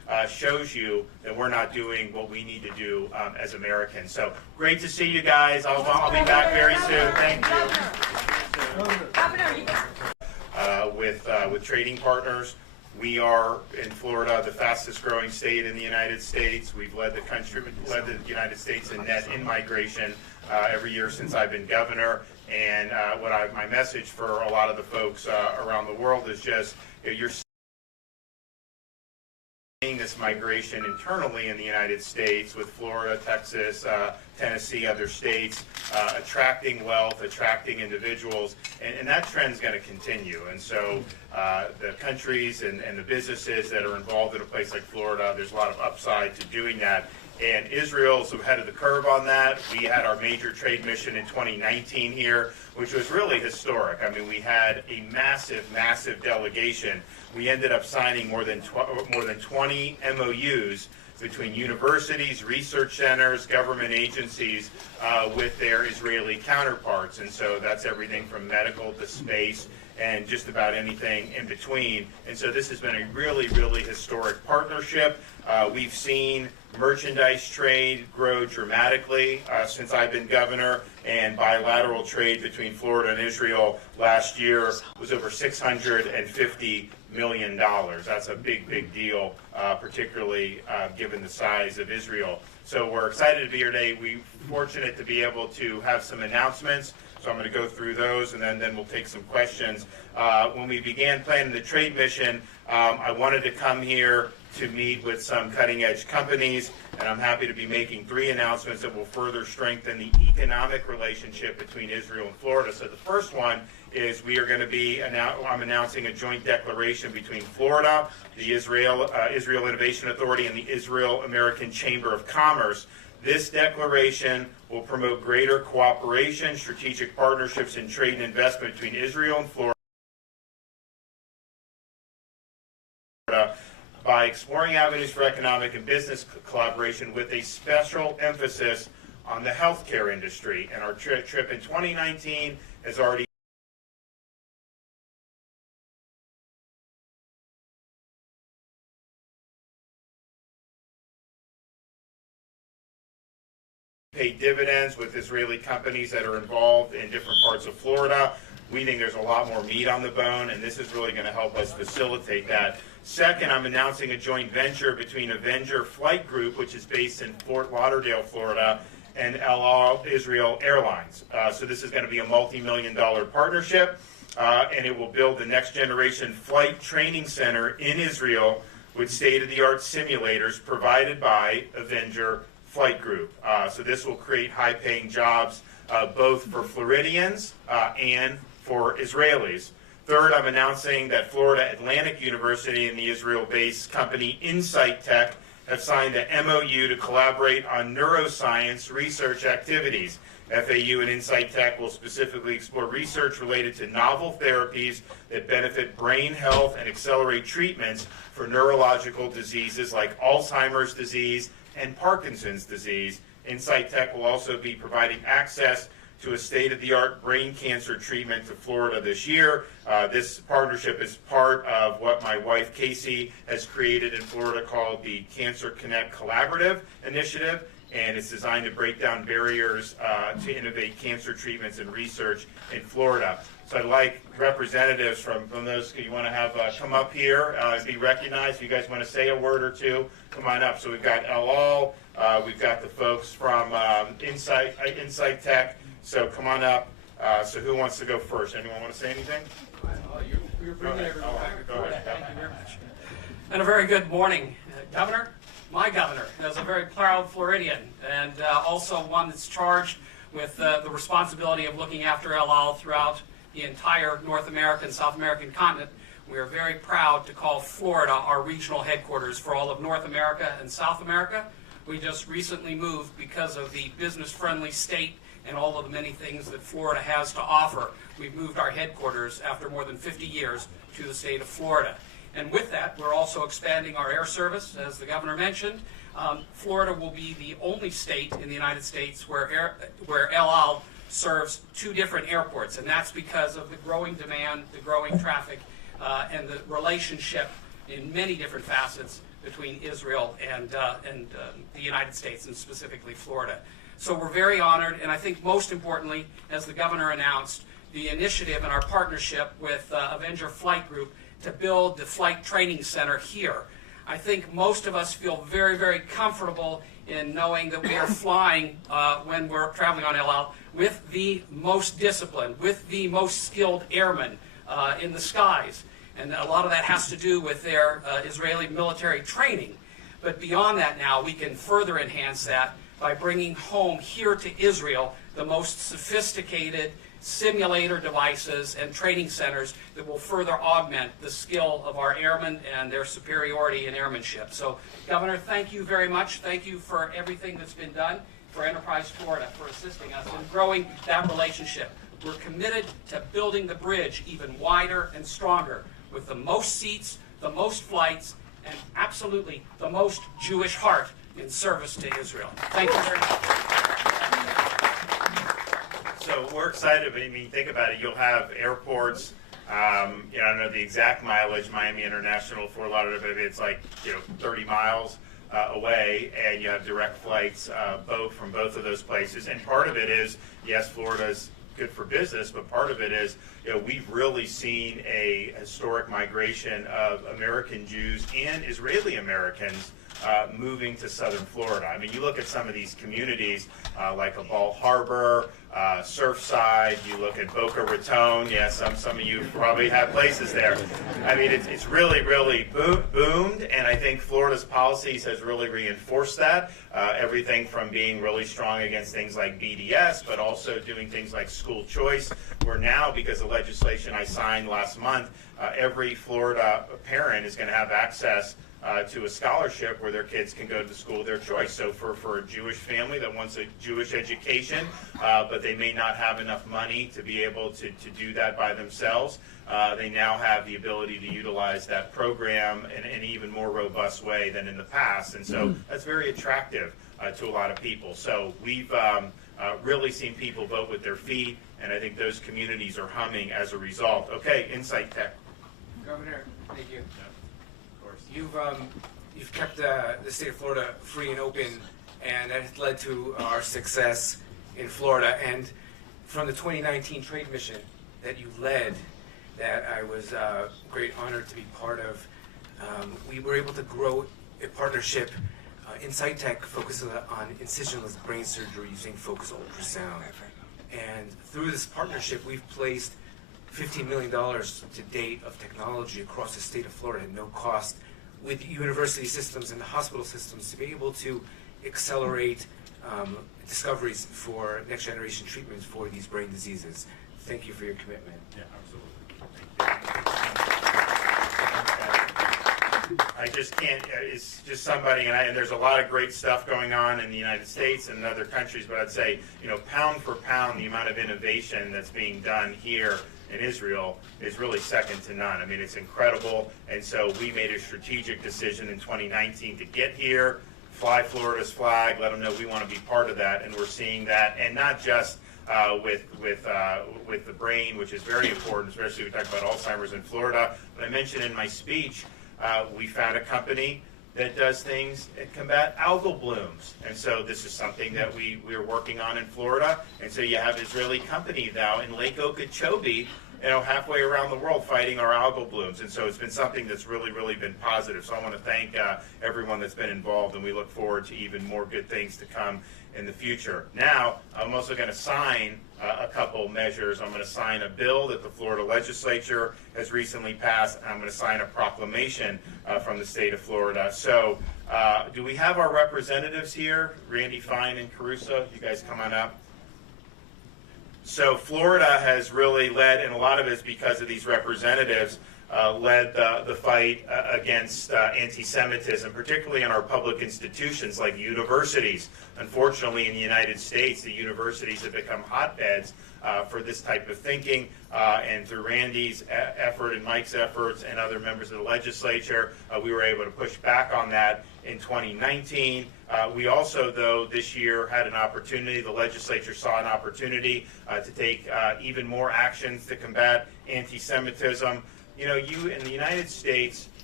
shows you that we're not doing what we need to do as Americans. So great to see you guys. I'll be back very soon. Thank you. With trading partners. We are in Florida, the fastest growing state in the United States. We've led the United States in net in-migration every year since I've been governor. And my message for a lot of the folks around the world is just, you're seeing this migration internally in the United States with Florida, Texas, Tennessee, other states, attracting wealth, attracting individuals, and that trend is going to continue. And so the countries and the businesses that are involved in a place like Florida, there's a lot of upside to doing that. And Israel's ahead of the curve on that. We had our major trade mission in 2019 here, which was really historic. I mean, we had a massive, massive delegation. We ended up signing more than 20 MOUs between universities, research centers, government agencies with their Israeli counterparts. And so that's everything from medical to space and just about anything in between. And so this has been a really, really historic partnership. We've seen merchandise trade grow dramatically since I've been governor, and bilateral trade between Florida and Israel last year was over $650 million. That's a big, big deal, particularly given the size of Israel. So we're excited to be here today. We're fortunate to be able to have some announcements. So I'm going to go through those, and then we'll take some questions. When we began planning the trade mission, I wanted to come here to meet with some cutting-edge companies, and I'm happy to be making 3 announcements that will further strengthen the economic relationship between Israel and Florida. So the first one is we are going to be, I'm announcing a joint declaration between Florida, the Israel Innovation Authority, and the Israel-American Chamber of Commerce. This declaration will promote greater cooperation, strategic partnerships, and trade and investment between Israel and Florida by exploring avenues for economic and business collaboration with a special emphasis on the healthcare industry. And our trip in 2019 has already paid dividends with Israeli companies that are involved in different parts of Florida. We think there's a lot more meat on the bone, and this is really going to help us facilitate that. Second, I'm announcing a joint venture between Avenger Flight Group, which is based in Fort Lauderdale, Florida, and El Al Israel Airlines. So this is going to be a multi-million-dollar partnership, and it will build the next-generation flight training center in Israel with state-of-the-art simulators provided by Avenger Flight Group. So this will create high-paying jobs both for Floridians and for Israelis. Third, I'm announcing that Florida Atlantic University and the Israel-based company Insight Tech have signed an MOU to collaborate on neuroscience research activities. FAU and Insight Tech will specifically explore research related to novel therapies that benefit brain health and accelerate treatments for neurological diseases like Alzheimer's disease and Parkinson's disease. Insight Tech will also be providing access to a state-of-the-art brain cancer treatment to Florida this year. This partnership is part of what my wife Casey has created in Florida called the Cancer Connect Collaborative Initiative, and it's designed to break down barriers to innovate cancer treatments and research in Florida. So I'd like representatives from those you want to have come up here and be recognized. If you guys want to say a word or two, come on up. So we've got El Al, we've got the folks from Insight Tech. So come on up. So who wants to go first? Anyone want to say anything? You're bringing everyone back. Go ahead. Thank you very much. And a very good morning, Governor. My governor is a very proud Floridian, and also one that's charged with the responsibility of looking after El Al throughout the entire North American, South American continent. We are very proud to call Florida our regional headquarters for all of North America and South America. We just recently moved because of the business-friendly state and all of the many things that Florida has to offer. We've moved our headquarters after more than 50 years to the state of Florida. And with that, we're also expanding our air service, as the governor mentioned. Florida will be the only state in the United States where El Al serves 2 different airports, and that's because of the growing demand, the growing traffic, and the relationship in many different facets between Israel and the United States, and specifically Florida. So we're very honored, and I think most importantly, as the governor announced, the initiative and our partnership with Avenger Flight Group to build the Flight Training Center here. I think most of us feel very, very comfortable in knowing that we are flying when we're traveling on El Al with the most disciplined, with the most skilled airmen in the skies. And a lot of that has to do with their Israeli military training. But beyond that now, we can further enhance that by bringing home here to Israel the most sophisticated simulator devices and training centers that will further augment the skill of our airmen and their superiority in airmanship. So, Governor, thank you very much. Thank you for everything that's been done for Enterprise Florida, for assisting us in growing that relationship. We're committed to building the bridge even wider and stronger with the most seats, the most flights, and absolutely the most Jewish heart in service to Israel. Thank you very much. So we're excited. I mean, think about it. You'll have airports. I don't know the exact mileage. Miami International, Fort Lauderdale, it's like 30 miles away, and you have direct flights from both of those places. And part of it is, yes, Florida's good for business, but part of it is, we've really seen a historic migration of American Jews and Israeli Americans moving to southern Florida. I mean, you look at some of these communities like a Ball Harbor, Surfside, you look at Boca Raton. Yeah, some of you probably have places there. I mean, it's really, really boomed, and I think Florida's policies has really reinforced that. Everything from being really strong against things like BDS, but also doing things like school choice, where now, because of legislation I signed last month, every Florida parent is going to have access to a scholarship where their kids can go to the school of their choice. So for a Jewish family that wants a Jewish education, but they may not have enough money to be able to do that by themselves, they now have the ability to utilize that program in an even more robust way than in the past. And so that's very attractive to a lot of people. So we've really seen people vote with their feet, and I think those communities are humming as a result. Okay, Insight Tech. Governor, thank you. You've kept the state of Florida free and open, and that has led to our success in Florida. And from the 2019 trade mission that you led, that I was great honored to be part of, we were able to grow a partnership. Insight Tech focuses on incisionless brain surgery using focus ultrasound. And through this partnership, we've placed $15 million to date of technology across the state of Florida at no cost, with university systems and the hospital systems, to be able to accelerate discoveries for next generation treatments for these brain diseases. Thank you for your commitment. Yeah, absolutely. I just can't, it's just somebody, and there's a lot of great stuff going on in the United States and in other countries, but I'd say, pound for pound, the amount of innovation that's being done here in Israel is really second to none. I mean, it's incredible, and so we made a strategic decision in 2019 to get here, fly Florida's flag, let them know we want to be part of that, and we're seeing that, and not just with the brain, which is very important, especially we talk about Alzheimer's in Florida, but I mentioned in my speech, we found a company that does things that combat algal blooms. And so this is something that we're working on in Florida. And so you have an Israeli company now in Lake Okeechobee, halfway around the world fighting our algal blooms. And so it's been something that's really, really been positive. So I want to thank everyone that's been involved, and we look forward to even more good things to come in the future. Now, I'm also going to sign a couple measures. I'm going to sign a bill that the Florida legislature has recently passed, and I'm going to sign a proclamation from the state of Florida. So do we have our representatives here? Randy Fine and Caruso, you guys come on up. So Florida has really led, and a lot of it is because of these representatives, led the fight against anti-Semitism, particularly in our public institutions like universities. Unfortunately, in the United States, the universities have become hotbeds for this type of thinking, and through Randy's effort and Mike's efforts and other members of the legislature, we were able to push back on that in 2019. We also, though, this year had an opportunity, the legislature saw an opportunity to take even more actions to combat anti-Semitism. You in the United States,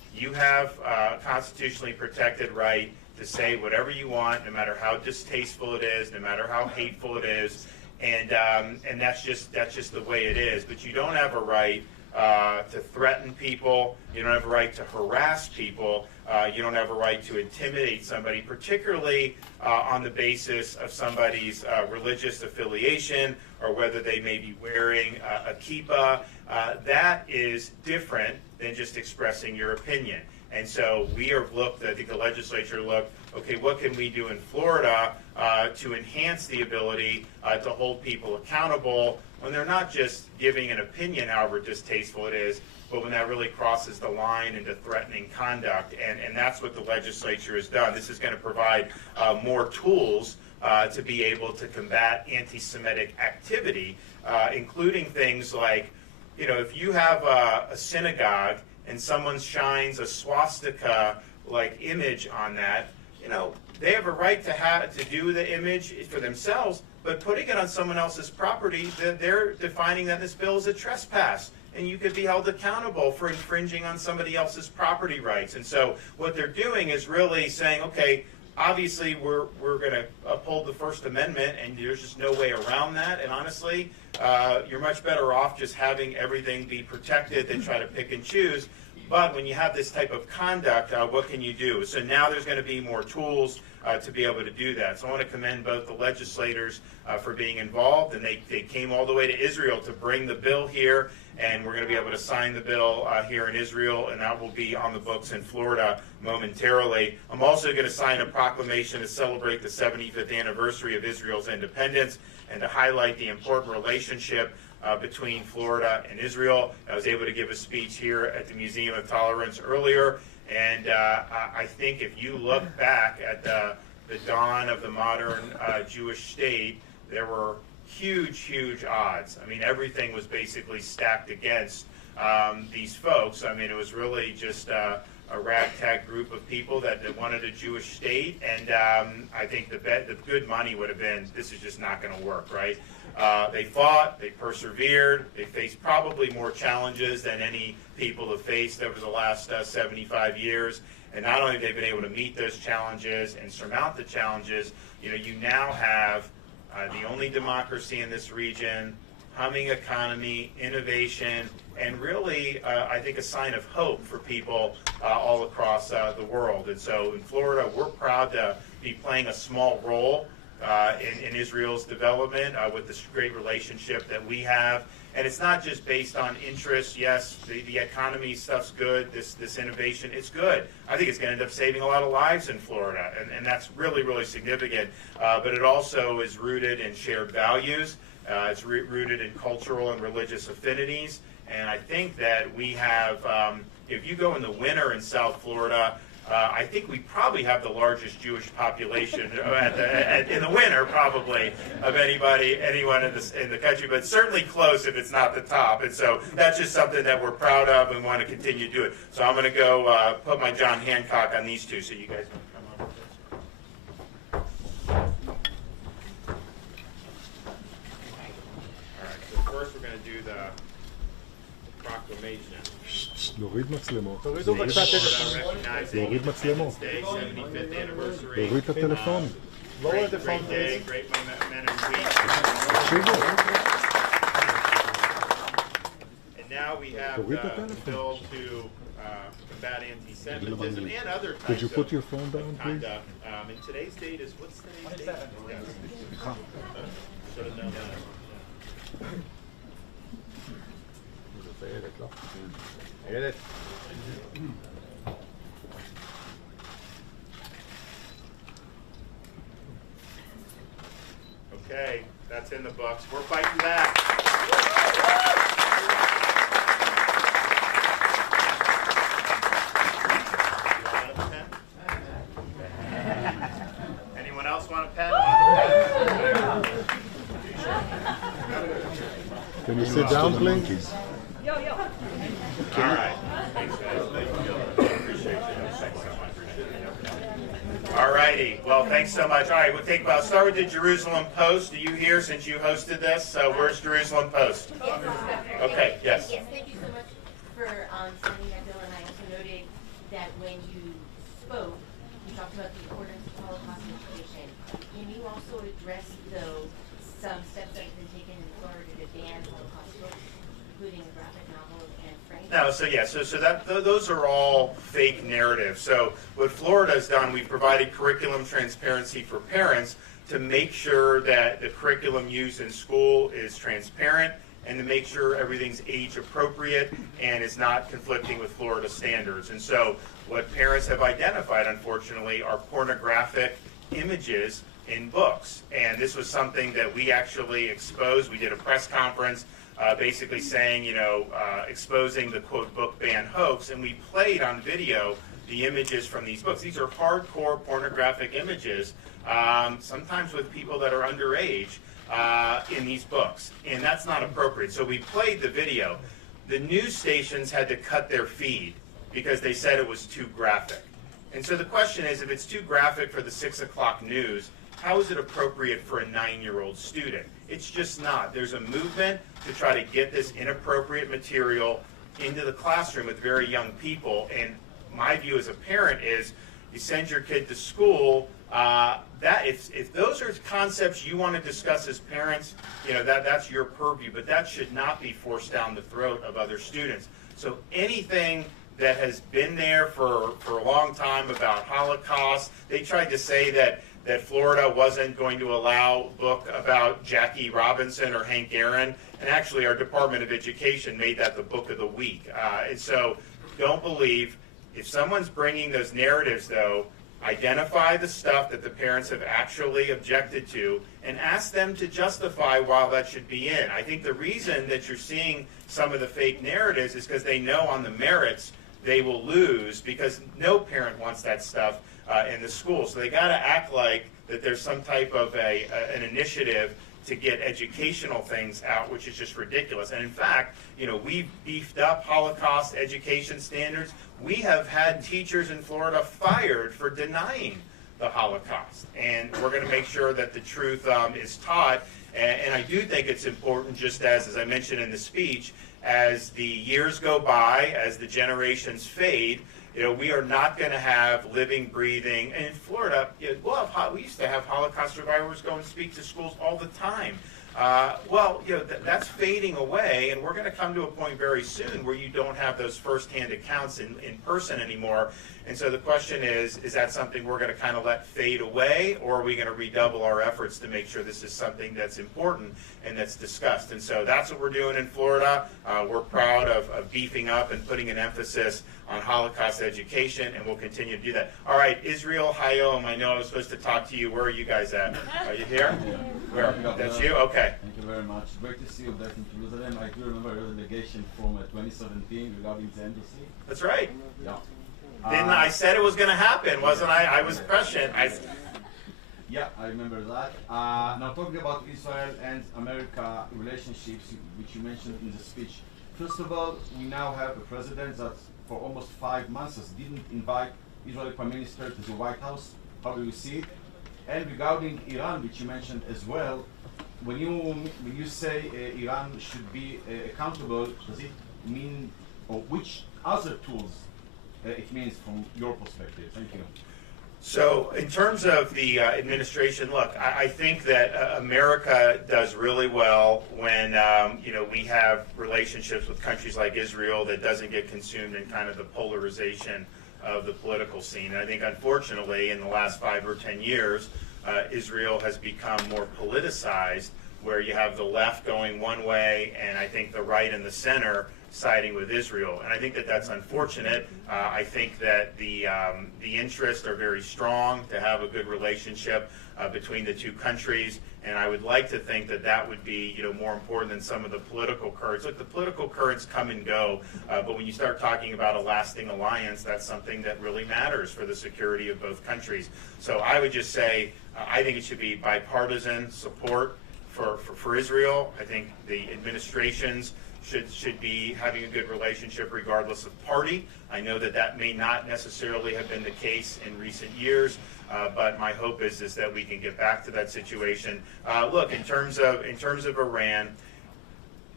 You have a constitutionally protected right to say whatever you want, no matter how distasteful it is, no matter how hateful it is, and that's just the way it is. But you don't have a right to threaten people. You don't have a right to harass people. You don't have a right to intimidate somebody, particularly on the basis of somebody's religious affiliation or whether they may be wearing a kippah. That is different than just expressing your opinion. And so we have looked, I think the legislature looked, okay, what can we do in Florida to enhance the ability to hold people accountable when they're not just giving an opinion, however distasteful it is, but when that really crosses the line into threatening conduct. And that's what the legislature has done. This is going to provide more tools to be able to combat anti-Semitic activity, including things like, you know, if you have a synagogue and someone shines a swastika-like image on that, you know, they have a right to do the image for themselves, but putting it on someone else's property, they're defining that this bill is a trespass, and you could be held accountable for infringing on somebody else's property rights. And so what they're doing is really saying, okay, obviously we're going to uphold the First Amendment, and there's just no way around that. And honestly, you're much better off just having everything be protected than try to pick and choose. But when you have this type of conduct, what can you do? So now there's going to be more tools to be able to do that. So I want to commend both the legislators for being involved, and they came all the way to Israel to bring the bill here, and we're going to be able to sign the bill here in Israel, and that will be on the books in Florida momentarily. I'm also going to sign a proclamation to celebrate the 75th anniversary of Israel's independence and to highlight the important relationship between Florida and Israel. I was able to give a speech here at the Museum of Tolerance earlier, and I think if you look back at the dawn of the modern Jewish state, there were huge odds. I mean, everything was basically stacked against these folks. I mean, it was really just a ragtag group of people that wanted a Jewish state, and I think the good money would have been, this is just not going to work, right? They fought, they persevered, they faced probably more challenges than any people have faced over the last 75 years. And not only have they been able to meet those challenges and surmount the challenges, you know, you now have the only democracy in this region, humming economy, innovation, and really, I think, a sign of hope for people all across the world. And so in Florida, we're proud to be playing a small role in Israel's development with this great relationship that we have. And it's not just based on interest. Yes, the economy stuff's good, this innovation, it's good. I think it's going to end up saving a lot of lives in Florida, and that's really significant. But it also is rooted in shared values. It's rooted in cultural and religious affinities. And I think that we have, if you go in the winter in South Florida, I think we probably have the largest Jewish population in the winter, probably, of anyone in the country, but certainly close if it's not the top. And so that's just something that we're proud of and want to continue to do it. So I'm going to go put my John Hancock on these two so you guys can come up with this. All right, so first we're going to do the proclamation. להוריד מצלמות. תורידו בבקשה טלפון. להוריד מצלמות. להוריד את הטלפון. Great day, great men and week. תקשיבו. And now we have the bill to combat anti-Semitism and other types Could you put your of phone down, please? conduct. And today's date is, what's today's date? Yes. Should have known that. איילת. Okay, that's in the books. We're fighting back. Anyone else want a pen? Can you sit down, please? All right. Thanks, guys. Appreciate you. Thanks so much. All righty. Well, thanks so much. All right, we'll start with the Jerusalem Post. Are you here since you hosted this? Where's Jerusalem Post? Yes, Okay, yes. Yes, thank you so much for signing that bill, and I also noted that when you spoke, you talked about the importance of Holocaust education. Can you also address, though, some steps that have been taken in Florida to ban Holocaust books, including the graphic novel and Frank? No, those are all fake narratives. So what Florida has done, we've provided curriculum transparency for parents to make sure that the curriculum used in school is transparent and to make sure everything's age appropriate and is not conflicting with Florida standards. And so what parents have identified, unfortunately, are pornographic images in books. And this was something that we actually exposed. We did a press conference basically saying, exposing the quote book ban hoax, and we played on video the images from these books. These are hardcore pornographic images, sometimes with people that are underage in these books, and that's not appropriate. So we played the video. The news stations had to cut their feed because they said it was too graphic. And so the question is, if it's too graphic for the 6 o'clock news, how is it appropriate for a 9-year-old student? It's just not. There's a movement to try to get this inappropriate material into the classroom with very young people. And my view as a parent is, you send your kid to school, that if those are concepts you want to discuss as parents, that's your purview, but that should not be forced down the throat of other students. So anything that has been there for a long time about Holocaust, they tried to say that Florida wasn't going to allow a book about Jackie Robinson or Hank Aaron, and actually our Department of Education made that the book of the week. And so don't believe, if someone's bringing those narratives, though, identify the stuff that the parents have actually objected to and ask them to justify why that should be in. I think the reason that you're seeing some of the fake narratives is because they know on the merits they will lose, because no parent wants that stuff in the school. So they got to act like that there's some type of an initiative to get educational things out, which is just ridiculous. And in fact, we've beefed up Holocaust education standards. We have had teachers in Florida fired for denying the Holocaust. And we're going to make sure that the truth is taught. And I do think it's important, just as I mentioned in the speech, as the years go by, as the generations fade, we are not going to have living, breathing. And in Florida, we used to have Holocaust survivors go and speak to schools all the time. That's fading away, and we're going to come to a point very soon where you don't have those firsthand accounts in person anymore. And so the question is that something we're going to kind of let fade away, or are we going to redouble our efforts to make sure this is something that's important and that's discussed? And so that's what we're doing in Florida. We're proud of beefing up and putting an emphasis on Holocaust education, and we'll continue to do that. All right, Israel Hayom, I know I was supposed to talk to you. Where are you guys at? Are you here? Where? That's you? Okay. Thank you very much. Great to see you back in Jerusalem. I do remember your delegation from 2017 regarding the embassy. That's right. Yeah. Didn't I said it was going to happen, wasn't I? I was prescient. Yeah, I remember that. Now talking about Israel and America relationships, which you mentioned in the speech. First of all, we now have a president that for almost 5 months didn't invite Israeli Prime Minister to the White House. How do you see it? And regarding Iran, which you mentioned as well, when you say Iran should be accountable, does it mean, or which other tools it means from your perspective? Thank you. So in terms of the administration, look, I think that America does really well when we have relationships with countries like Israel that doesn't get consumed in kind of the polarization of the political scene. And I think, unfortunately, in the last 5 or 10 years, Israel has become more politicized, where you have the left going one way, and I think the right and the center siding with Israel. And I think that that's unfortunate. I think that the interests are very strong to have a good relationship between the two countries, and I would like to think that that would be more important than some of the political currents. Look, the political currents come and go, but when you start talking about a lasting alliance, that's something that really matters for the security of both countries. So I would just say I think it should be bipartisan support for Israel. I think the administrations should be having a good relationship regardless of party. I know that may not necessarily have been the case in recent years, but my hope is that we can get back to that situation. Look, in terms of Iran,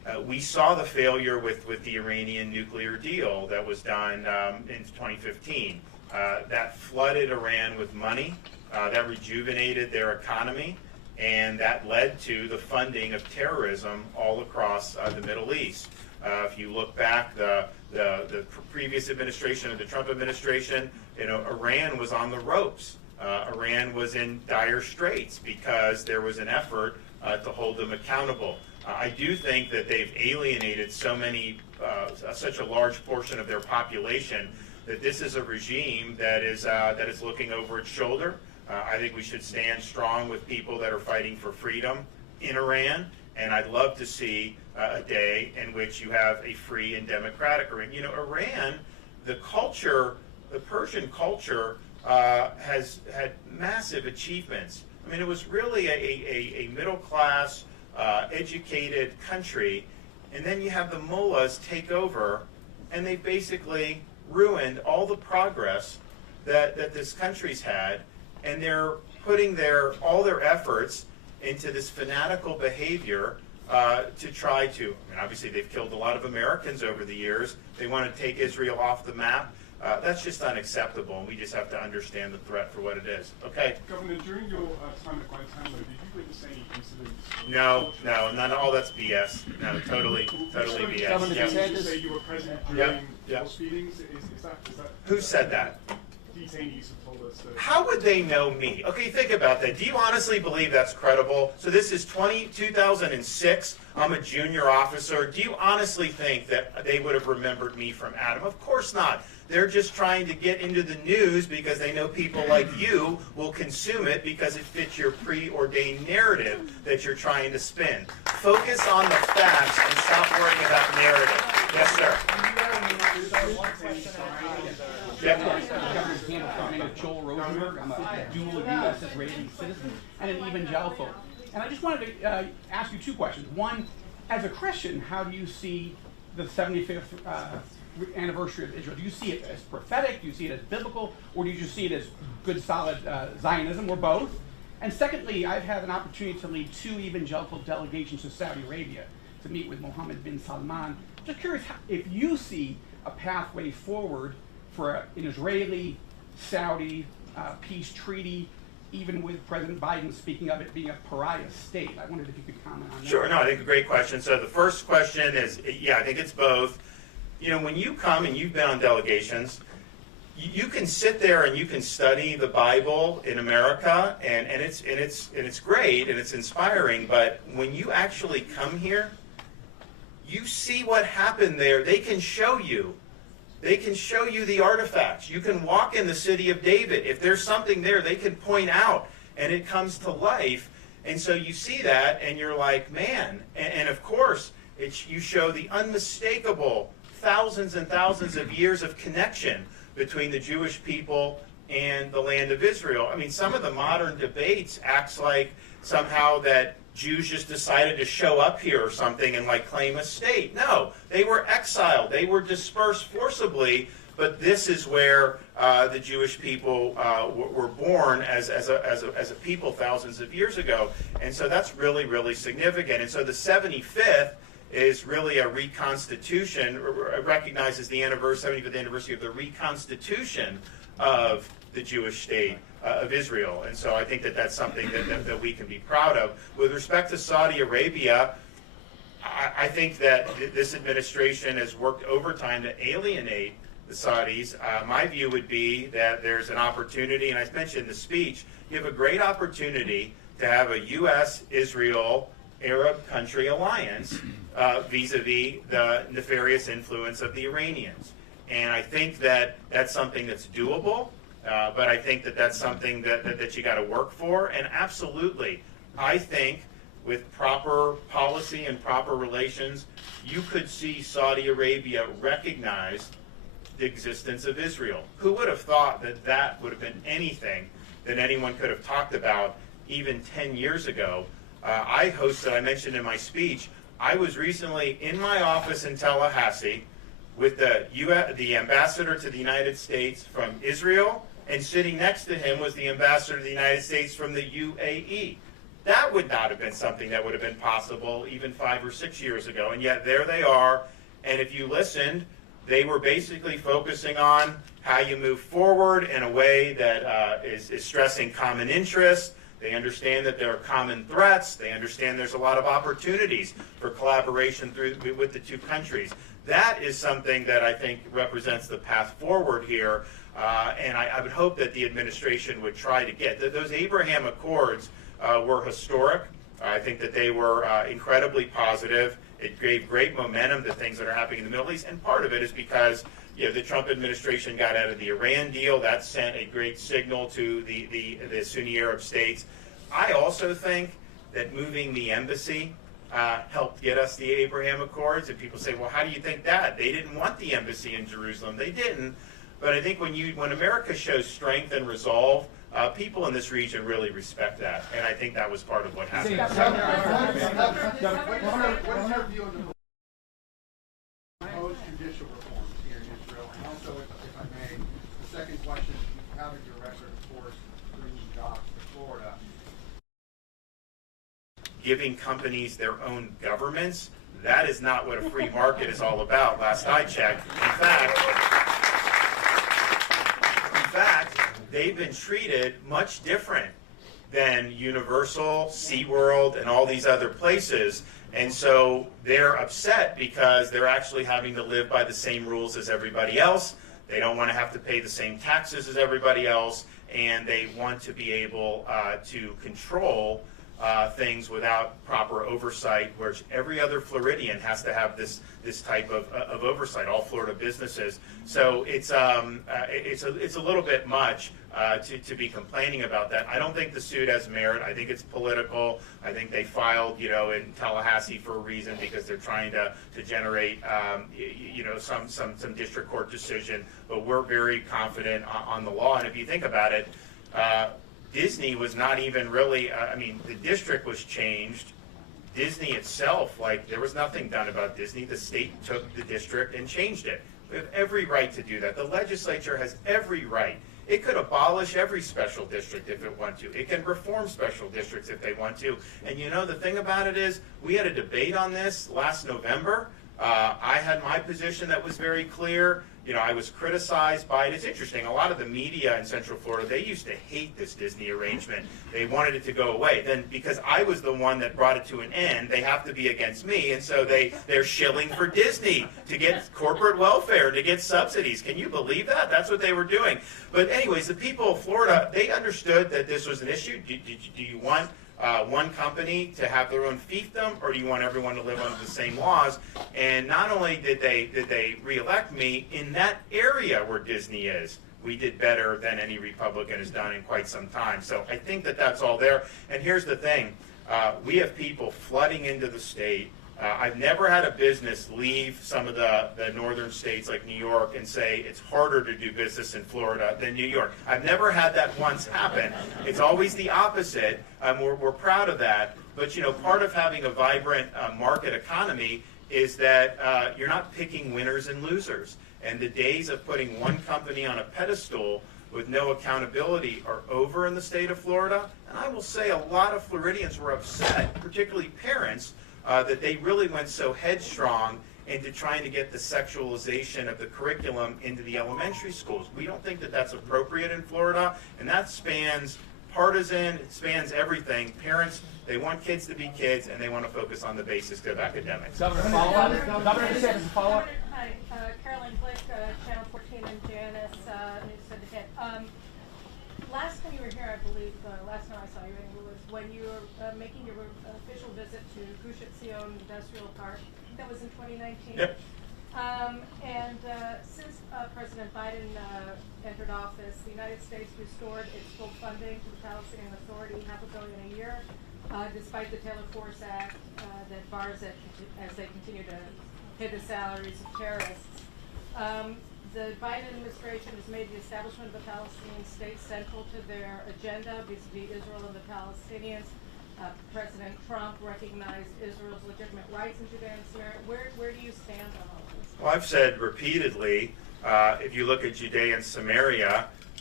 We saw the failure with the Iranian nuclear deal that was done in 2015. That flooded Iran with money, that rejuvenated their economy, and that led to the funding of terrorism all across the Middle East. If you look back, the previous administration of the Trump administration, Iran was on the ropes. Iran was in dire straits because there was an effort to hold them accountable. I do think that they've alienated such a large portion of their population that this is a regime that is looking over its shoulder. I think we should stand strong with people that are fighting for freedom in Iran, and I'd love to see a day in which you have a free and democratic Iran. Iran, the Persian culture has had massive achievements. I mean, it was really a middle-class, educated country, and then you have the mullahs take over, and they basically ruined all the progress that this country's had, and they're putting all their efforts into this fanatical behavior to try to, I mean, obviously they've killed a lot of Americans over the years. They want to take Israel off the map. That's just unacceptable, and we just have to understand the threat for what it is. Okay? Governor, during your time at Guantanamo, did you witness any incidents? No, none of all that's BS. No, totally BS. Governor Yep. DeSantis, you say you were present during those meetings. Is that Who said that? Detainees have told us that. How would they know me? Okay, think about that. Do you honestly believe that's credible? So this is 2006. I'm a junior officer. Do you honestly think that they would have remembered me from Adam? Of course not. They're just trying to get into the news because they know people like you will consume it because it fits your preordained narrative that you're trying to spin. Focus on the facts and stop worrying about narrative. Yes, sir. My name is Joel Rosenberg. I'm a dual U.S. Israeli citizen and an evangelical. And I just wanted to ask you two questions. One, as a Christian, how do you see the 75th anniversary of Israel? Do you see it as prophetic? Do you see it as biblical? Or do you just see it as good, solid Zionism, or both? And secondly, I've had an opportunity to lead 2 evangelical delegations to Saudi Arabia to meet with Mohammed bin Salman. Just curious if you see a pathway forward for an Israeli-Saudi peace treaty, even with President Biden speaking of it being a pariah state. I wondered if you could comment on that. Sure. No, I think a great question. So the first question is, yeah, I think it's both. When you come and you've been on delegations, you can sit there and you can study the Bible in America, and it's great and it's inspiring. But when you actually come here, you see what happened there. They can show you. They can show you the artifacts. You can walk in the city of David. If there's something there, they can point out, and it comes to life. And so you see that, and you're like, man. And of course, you show the unmistakable thousands and thousands of years of connection between the Jewish people and the land of Israel. I mean, some of the modern debates acts like somehow that Jews just decided to show up here or something and claim a state. No, they were exiled. They were dispersed forcibly. But this is where the Jewish people were born as a people thousands of years ago. And so that's really, really significant. And so the 75th is really a reconstitution, recognizes the 75th anniversary of the reconstitution of the Jewish state of Israel. And so I think that that's something that we can be proud of. With respect to Saudi Arabia, I think that this administration has worked overtime to alienate the Saudis. My view would be that there's an opportunity, and I mentioned in the speech, you have a great opportunity to have a U.S.-Israel Arab country alliance vis-a-vis the nefarious influence of the Iranians. And I think that that's something that's doable, but I think that that's something that you got to work for. And absolutely, I think with proper policy and proper relations, you could see Saudi Arabia recognize the existence of Israel. Who would have thought that that would have been anything that anyone could have talked about even 10 years ago? I mentioned in my speech, I was recently in my office in Tallahassee with the ambassador to the United States from Israel, and sitting next to him was the ambassador to the United States from the UAE. That would not have been something that would have been possible even 5 or 6 years ago. And yet there they are. And if you listened, they were basically focusing on how you move forward in a way that is stressing common interests. They understand that there are common threats. They understand there's a lot of opportunities for collaboration with the two countries. That is something that I think represents the path forward here. And I would hope that the administration would try to get. Those Abraham Accords were historic. I think that they were incredibly positive. It gave great momentum to things that are happening in the Middle East. And part of it is because the Trump administration got out of the Iran deal. That sent a great signal to the Sunni Arab states. I also think that moving the embassy helped get us the Abraham Accords. And people say, well, how do you think that? They didn't want the embassy in Jerusalem. They didn't. But I think when America shows strength and resolve, people in this region really respect that. And I think that was part of what happened. What's your view of the proposed judicial reforms here in Israel? And also, if I may, the second question, you have in your record, of course, bringing jobs to Florida. Giving companies their own governments, that is not what a free market is all about, last I checked. In fact, they've been treated much different than Universal, SeaWorld, and all these other places. And so they're upset because they're actually having to live by the same rules as everybody else. They don't want to have to pay the same taxes as everybody else, and they want to be able to control things without proper oversight, whereas every other Floridian has to have this type of oversight, all Florida businesses. So it's a little bit much to be complaining about that. I don't think the suit has merit. I think it's political. I think they filed, in Tallahassee for a reason, because they're trying to generate, some district court decision. But we're very confident on the law. And if you think about it, Disney was not even really, the district was changed. Disney itself, there was nothing done about Disney. The state took the district and changed it. We have every right to do that. The legislature has every right. It could abolish every special district if it wants to. It can reform special districts if they want to. And the thing about it is, we had a debate on this last November. I had my position that was very clear. I was criticized by it. It's interesting. A lot of the media in Central Florida, they used to hate this Disney arrangement. They wanted it to go away. Then, because I was the one that brought it to an end, they have to be against me. And so they're shilling for Disney to get corporate welfare, to get subsidies. Can you believe that? That's what they were doing. But anyways, the people of Florida, they understood that this was an issue. Do you want one company to have their own fiefdom, or do you want everyone to live under the same laws? And not only did they reelect me, in that area where Disney is, we did better than any Republican has done in quite some time. So I think that that's all there. And here's the thing. We have people flooding into the state. I've never had a business leave some of the northern states like New York and say it's harder to do business in Florida than New York. I've never had that once happen. It's always the opposite. We're proud of that. But part of having a vibrant market economy is that you're not picking winners and losers. And the days of putting one company on a pedestal with no accountability are over in the state of Florida. And I will say a lot of Floridians were upset, particularly parents, that they really went so headstrong into trying to get the sexualization of the curriculum into the elementary schools. We don't think that that's appropriate in Florida, and that spans partisan, it spans everything. Parents, they want kids to be kids, and they want to focus on the basics of academics. Governor, follow-up? Governor DeSantis, follow-up? Hi, Carolyn Glick, Channel 14 and Janice, News Syndicate. Last time you were here, I believe, last time I saw you was when you were making your official visit to Gush Etzion Industrial Park. That was in 2019. Yep. Since President Biden entered office, the United States restored its full funding to the Palestinian Authority, $500 million a year, despite the Taylor Force Act that bars it as they continue to pay the salaries of terrorists. The Biden administration has made the establishment of the Palestinian state central to their agenda vis-a-vis Israel and the Palestinians. President Trump recognized Israel's legitimate rights in Judea and Samaria. Where do you stand on all this? Well, I've said repeatedly, if you look at Judea and Samaria,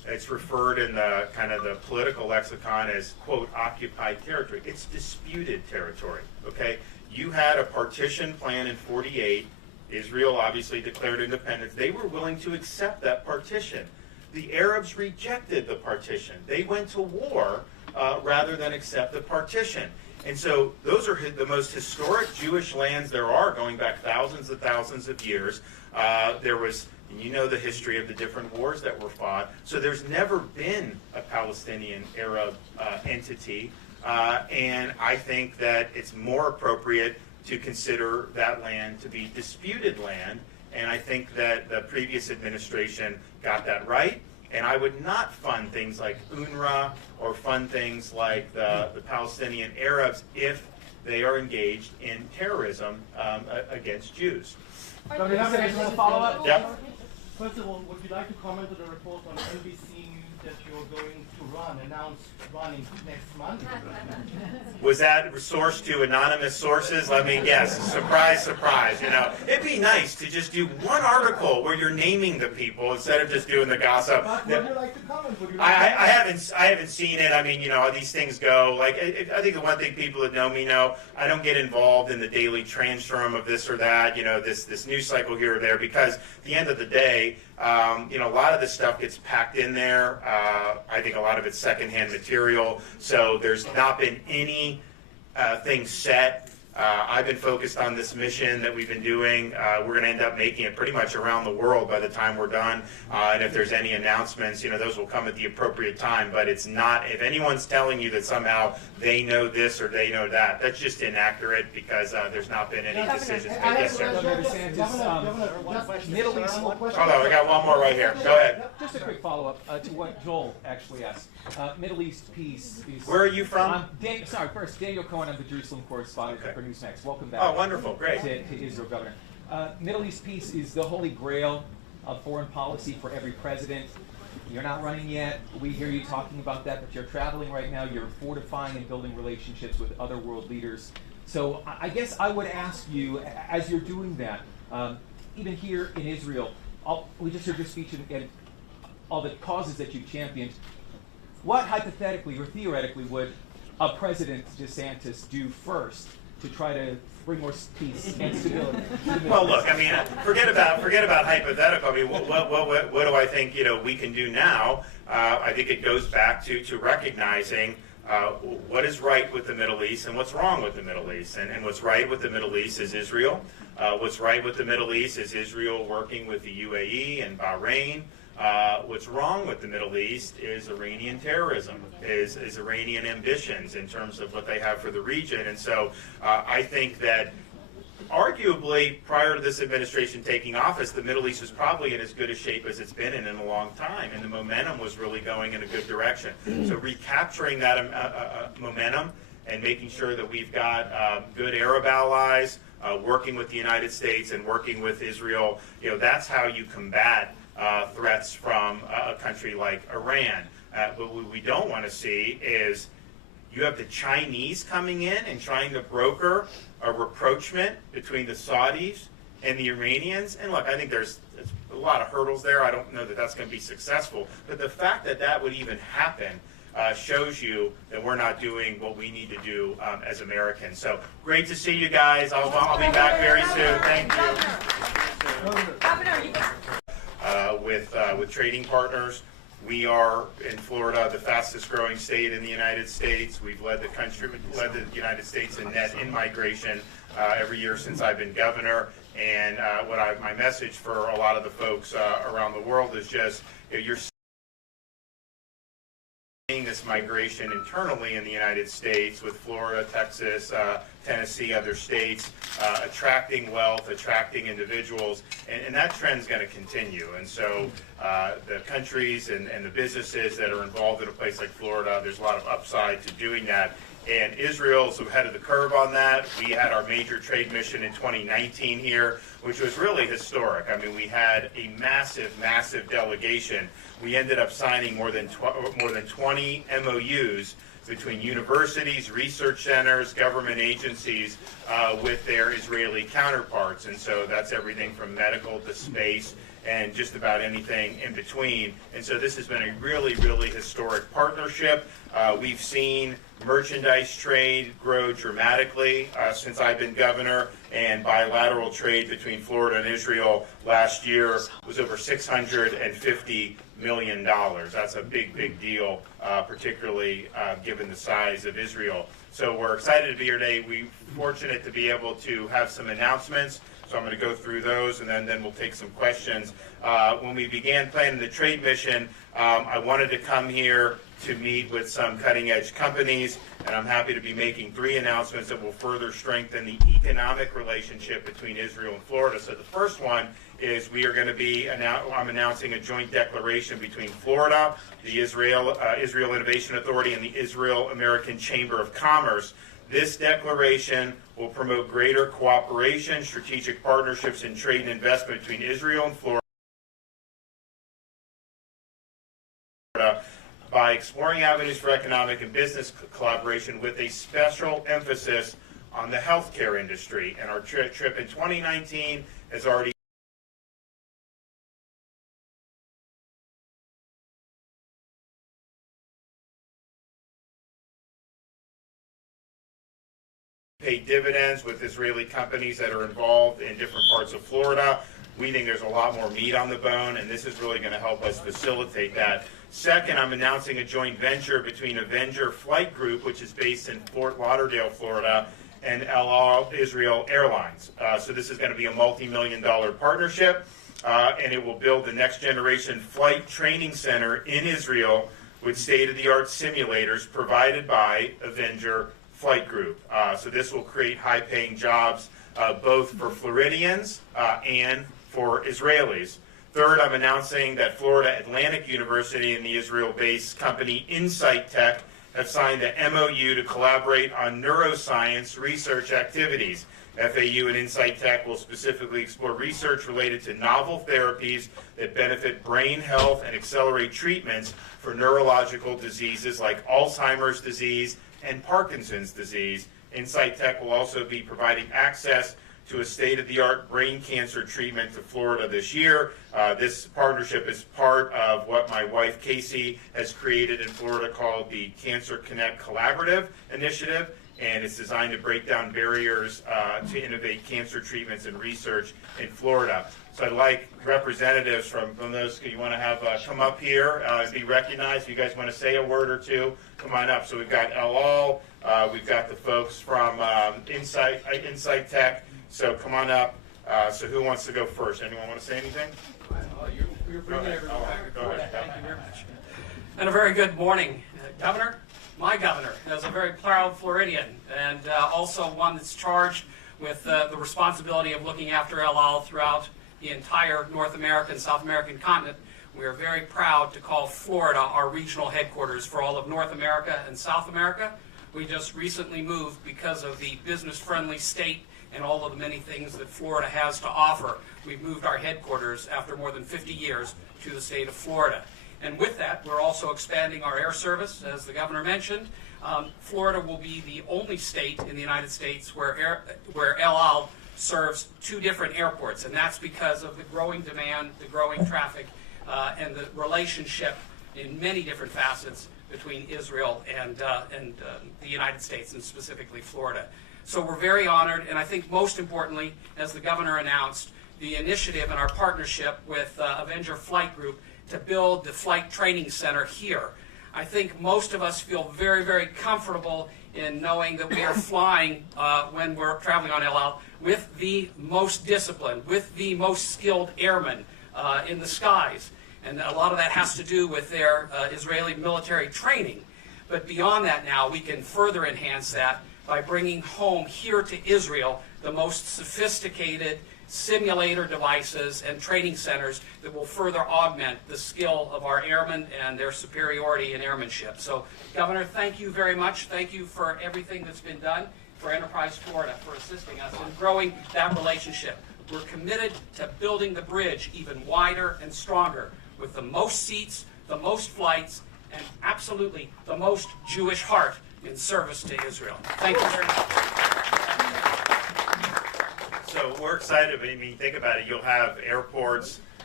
It's referred in the kind of the political lexicon as, quote, occupied territory. It's disputed territory, okay? You had a partition plan in 48. Israel obviously declared independence. They were willing to accept that partition. The Arabs rejected the partition. They went to war rather than accept the partition. And so those are the most historic Jewish lands there are, going back thousands and thousands of years. There was, and you know the history of the different wars that were fought. So there's never been a Palestinian Arab entity. And I think that it's more appropriate to consider that land to be disputed land. And I think that the previous administration got that right. And I would not fund things like UNRWA or fund things like the Palestinian Arabs if they are engaged in terrorism against Jews. Governor DeSantis, want to follow up? Yep. First of all, would you like to comment on the report on NBC News that you're going to announce running next month? Was that sourced to anonymous sources? Let me guess. Surprise, surprise. You know, it'd be nice to just do one article where you're naming the people instead of just doing the gossip. But would you like to comment? I haven't seen it. I mean, you know, these things go. Like, I think the one thing people that know me know, I don't get involved in the daily transform of this or that. You know, this news cycle here or there, because at the end of the day, you know, a lot of this stuff gets packed in there. I think a lot of it's secondhand material. So there's not been any thing set. I've been focused on this mission that we've been doing. We're going to end up making it pretty much around the world by the time we're done. And if there's any announcements, you know, those will come at the appropriate time. But it's not, if anyone's telling you that somehow they know this or they know that, that's just inaccurate, because there's not been any decisions made. Yes, sir. Governor DeSantis, Middle East. Hold on, we got one more right here. Go ahead. Just a quick follow-up to what Joel actually asked. Middle East peace is... Where are you from? First, Daniel Cohen, I'm the Jerusalem correspondent for Newsmax. Welcome back. Oh, wonderful. Great. To Israel, Governor. Middle East peace is the holy grail of foreign policy for every president. You're not running yet. We hear you talking about that, but you're traveling right now. You're fortifying and building relationships with other world leaders. So I guess I would ask you, as you're doing that, even here in Israel, we just heard your speech and all the causes that you've championed. What hypothetically or theoretically would a President DeSantis do first to try to bring more peace and stability? Well, look, I mean, forget about hypothetical. I mean, what do I think, you know, we can do now? I think it goes back to recognizing what is right with the Middle East and what's wrong with the Middle East. And what's right with the Middle East is Israel. What's right with the Middle East is Israel working with the UAE and Bahrain. What's wrong with the Middle East is Iranian terrorism, is Iranian ambitions in terms of what they have for the region. And so I think that arguably prior to this administration taking office, the Middle East was probably in as good a shape as it's been in a long time, and the momentum was really going in a good direction. So recapturing that momentum and making sure that we've got good Arab allies, working with the United States and working with Israel, you know, that's how you combat threats from a country like Iran. But what we don't want to see is you have the Chinese coming in and trying to broker a rapprochement between the Saudis and the Iranians. And look, I think there's a lot of hurdles there. I don't know that that's going to be successful. But the fact that that would even happen shows you that we're not doing what we need to do as Americans. So great to see you guys. I'll be back very soon. Thank you. Governor, with trading partners. We are in Florida, the fastest growing state in the United States. We've led the United States in net in-migration every year since I've been governor. And my message for a lot of the folks around the world is just, you know, you're seeing this migration internally in the United States with Florida, Texas, Tennessee, other states, attracting wealth, attracting individuals, and that trend's going to continue. And so the countries and the businesses that are involved in a place like Florida, there's a lot of upside to doing that. And Israel's ahead of the curve on that. We had our major trade mission in 2019 here, which was really historic. I mean, we had a massive, massive delegation. We ended up signing more than 20 MOUs between universities, research centers, government agencies with their Israeli counterparts. And so that's everything from medical to space and just about anything in between. And so this has been a really, really historic partnership. We've seen merchandise trade grow dramatically since I've been governor, and bilateral trade between Florida and Israel last year was over $650 million. That's a big, big deal, particularly given the size of Israel. So we're excited to be here today. We're fortunate to be able to have some announcements. So I'm going to go through those, and then we'll take some questions. When we began planning the trade mission, I wanted to come here to meet with some cutting-edge companies, and I'm happy to be making 3 announcements that will further strengthen the economic relationship between Israel and Florida. So the first one is we are going to be, I'm announcing a joint declaration between Florida, the Israel Innovation Authority, and the Israel-American Chamber of Commerce. This declaration will promote greater cooperation, strategic partnerships, and trade and investment between Israel and Florida by exploring avenues for economic and business collaboration with a special emphasis on the healthcare industry. And our trip in 2019 has already paid dividends with Israeli companies that are involved in different parts of Florida. We think there's a lot more meat on the bone, and this is really going to help us facilitate that. Second, I'm announcing a joint venture between Avenger Flight Group, which is based in Fort Lauderdale, Florida, and El Al Israel Airlines. So this is going to be a multi-million-dollar partnership, and it will build the next-generation flight training center in Israel with state-of-the-art simulators provided by Avenger Flight Group. So this will create high-paying jobs both for Floridians and for Israelis. Third, I'm announcing that Florida Atlantic University and the Israel-based company Insight Tech have signed an MOU to collaborate on neuroscience research activities. FAU and Insight Tech will specifically explore research related to novel therapies that benefit brain health and accelerate treatments for neurological diseases like Alzheimer's disease and Parkinson's disease. Insight Tech will also be providing access to a state-of-the-art brain cancer treatment to Florida this year. This partnership is part of what my wife Casey has created in Florida called the Cancer Connect Collaborative Initiative, and it's designed to break down barriers to innovate cancer treatments and research in Florida. So I'd like representatives from those, you want to have come up here and be recognized. If you guys want to say a word or two, come on up. So we've got El Al, we've got the folks from Insight Tech. So come on up. So who wants to go first? Anyone want to say anything? You're bringing everyone back. Go ahead. Thank you very much. And a very good morning, Governor. My governor is a very proud Floridian, and also one that's charged with the responsibility of looking after El Al throughout the entire North American, South American continent. We are very proud to call Florida our regional headquarters for all of North America and South America. We just recently moved because of the business-friendly state and all of the many things that Florida has to offer. We've moved our headquarters after more than 50 years to the state of Florida. And with that, we're also expanding our air service, as the governor mentioned. Florida will be the only state in the United States where El Al serves 2 different airports, and that's because of the growing demand, the growing traffic, and the relationship in many different facets between Israel and the United States, and specifically Florida. So we're very honored, and I think most importantly, as the governor announced, the initiative and our partnership with Avenger Flight Group to build the flight training center here. I think most of us feel very, very comfortable in knowing that we are flying when we're traveling on El Al with the most disciplined, with the most skilled airmen in the skies. And a lot of that has to do with their Israeli military training. But beyond that now, we can further enhance that by bringing home here to Israel the most sophisticated simulator devices and training centers that will further augment the skill of our airmen and their superiority in airmanship. So, Governor, thank you very much. Thank you for everything that's been done for Enterprise Florida, for assisting us in growing that relationship. We're committed to building the bridge even wider and stronger with the most seats, the most flights, and absolutely the most Jewish heart in service to Israel. Thank you very much. So we're excited. I mean, think about it. You'll have airports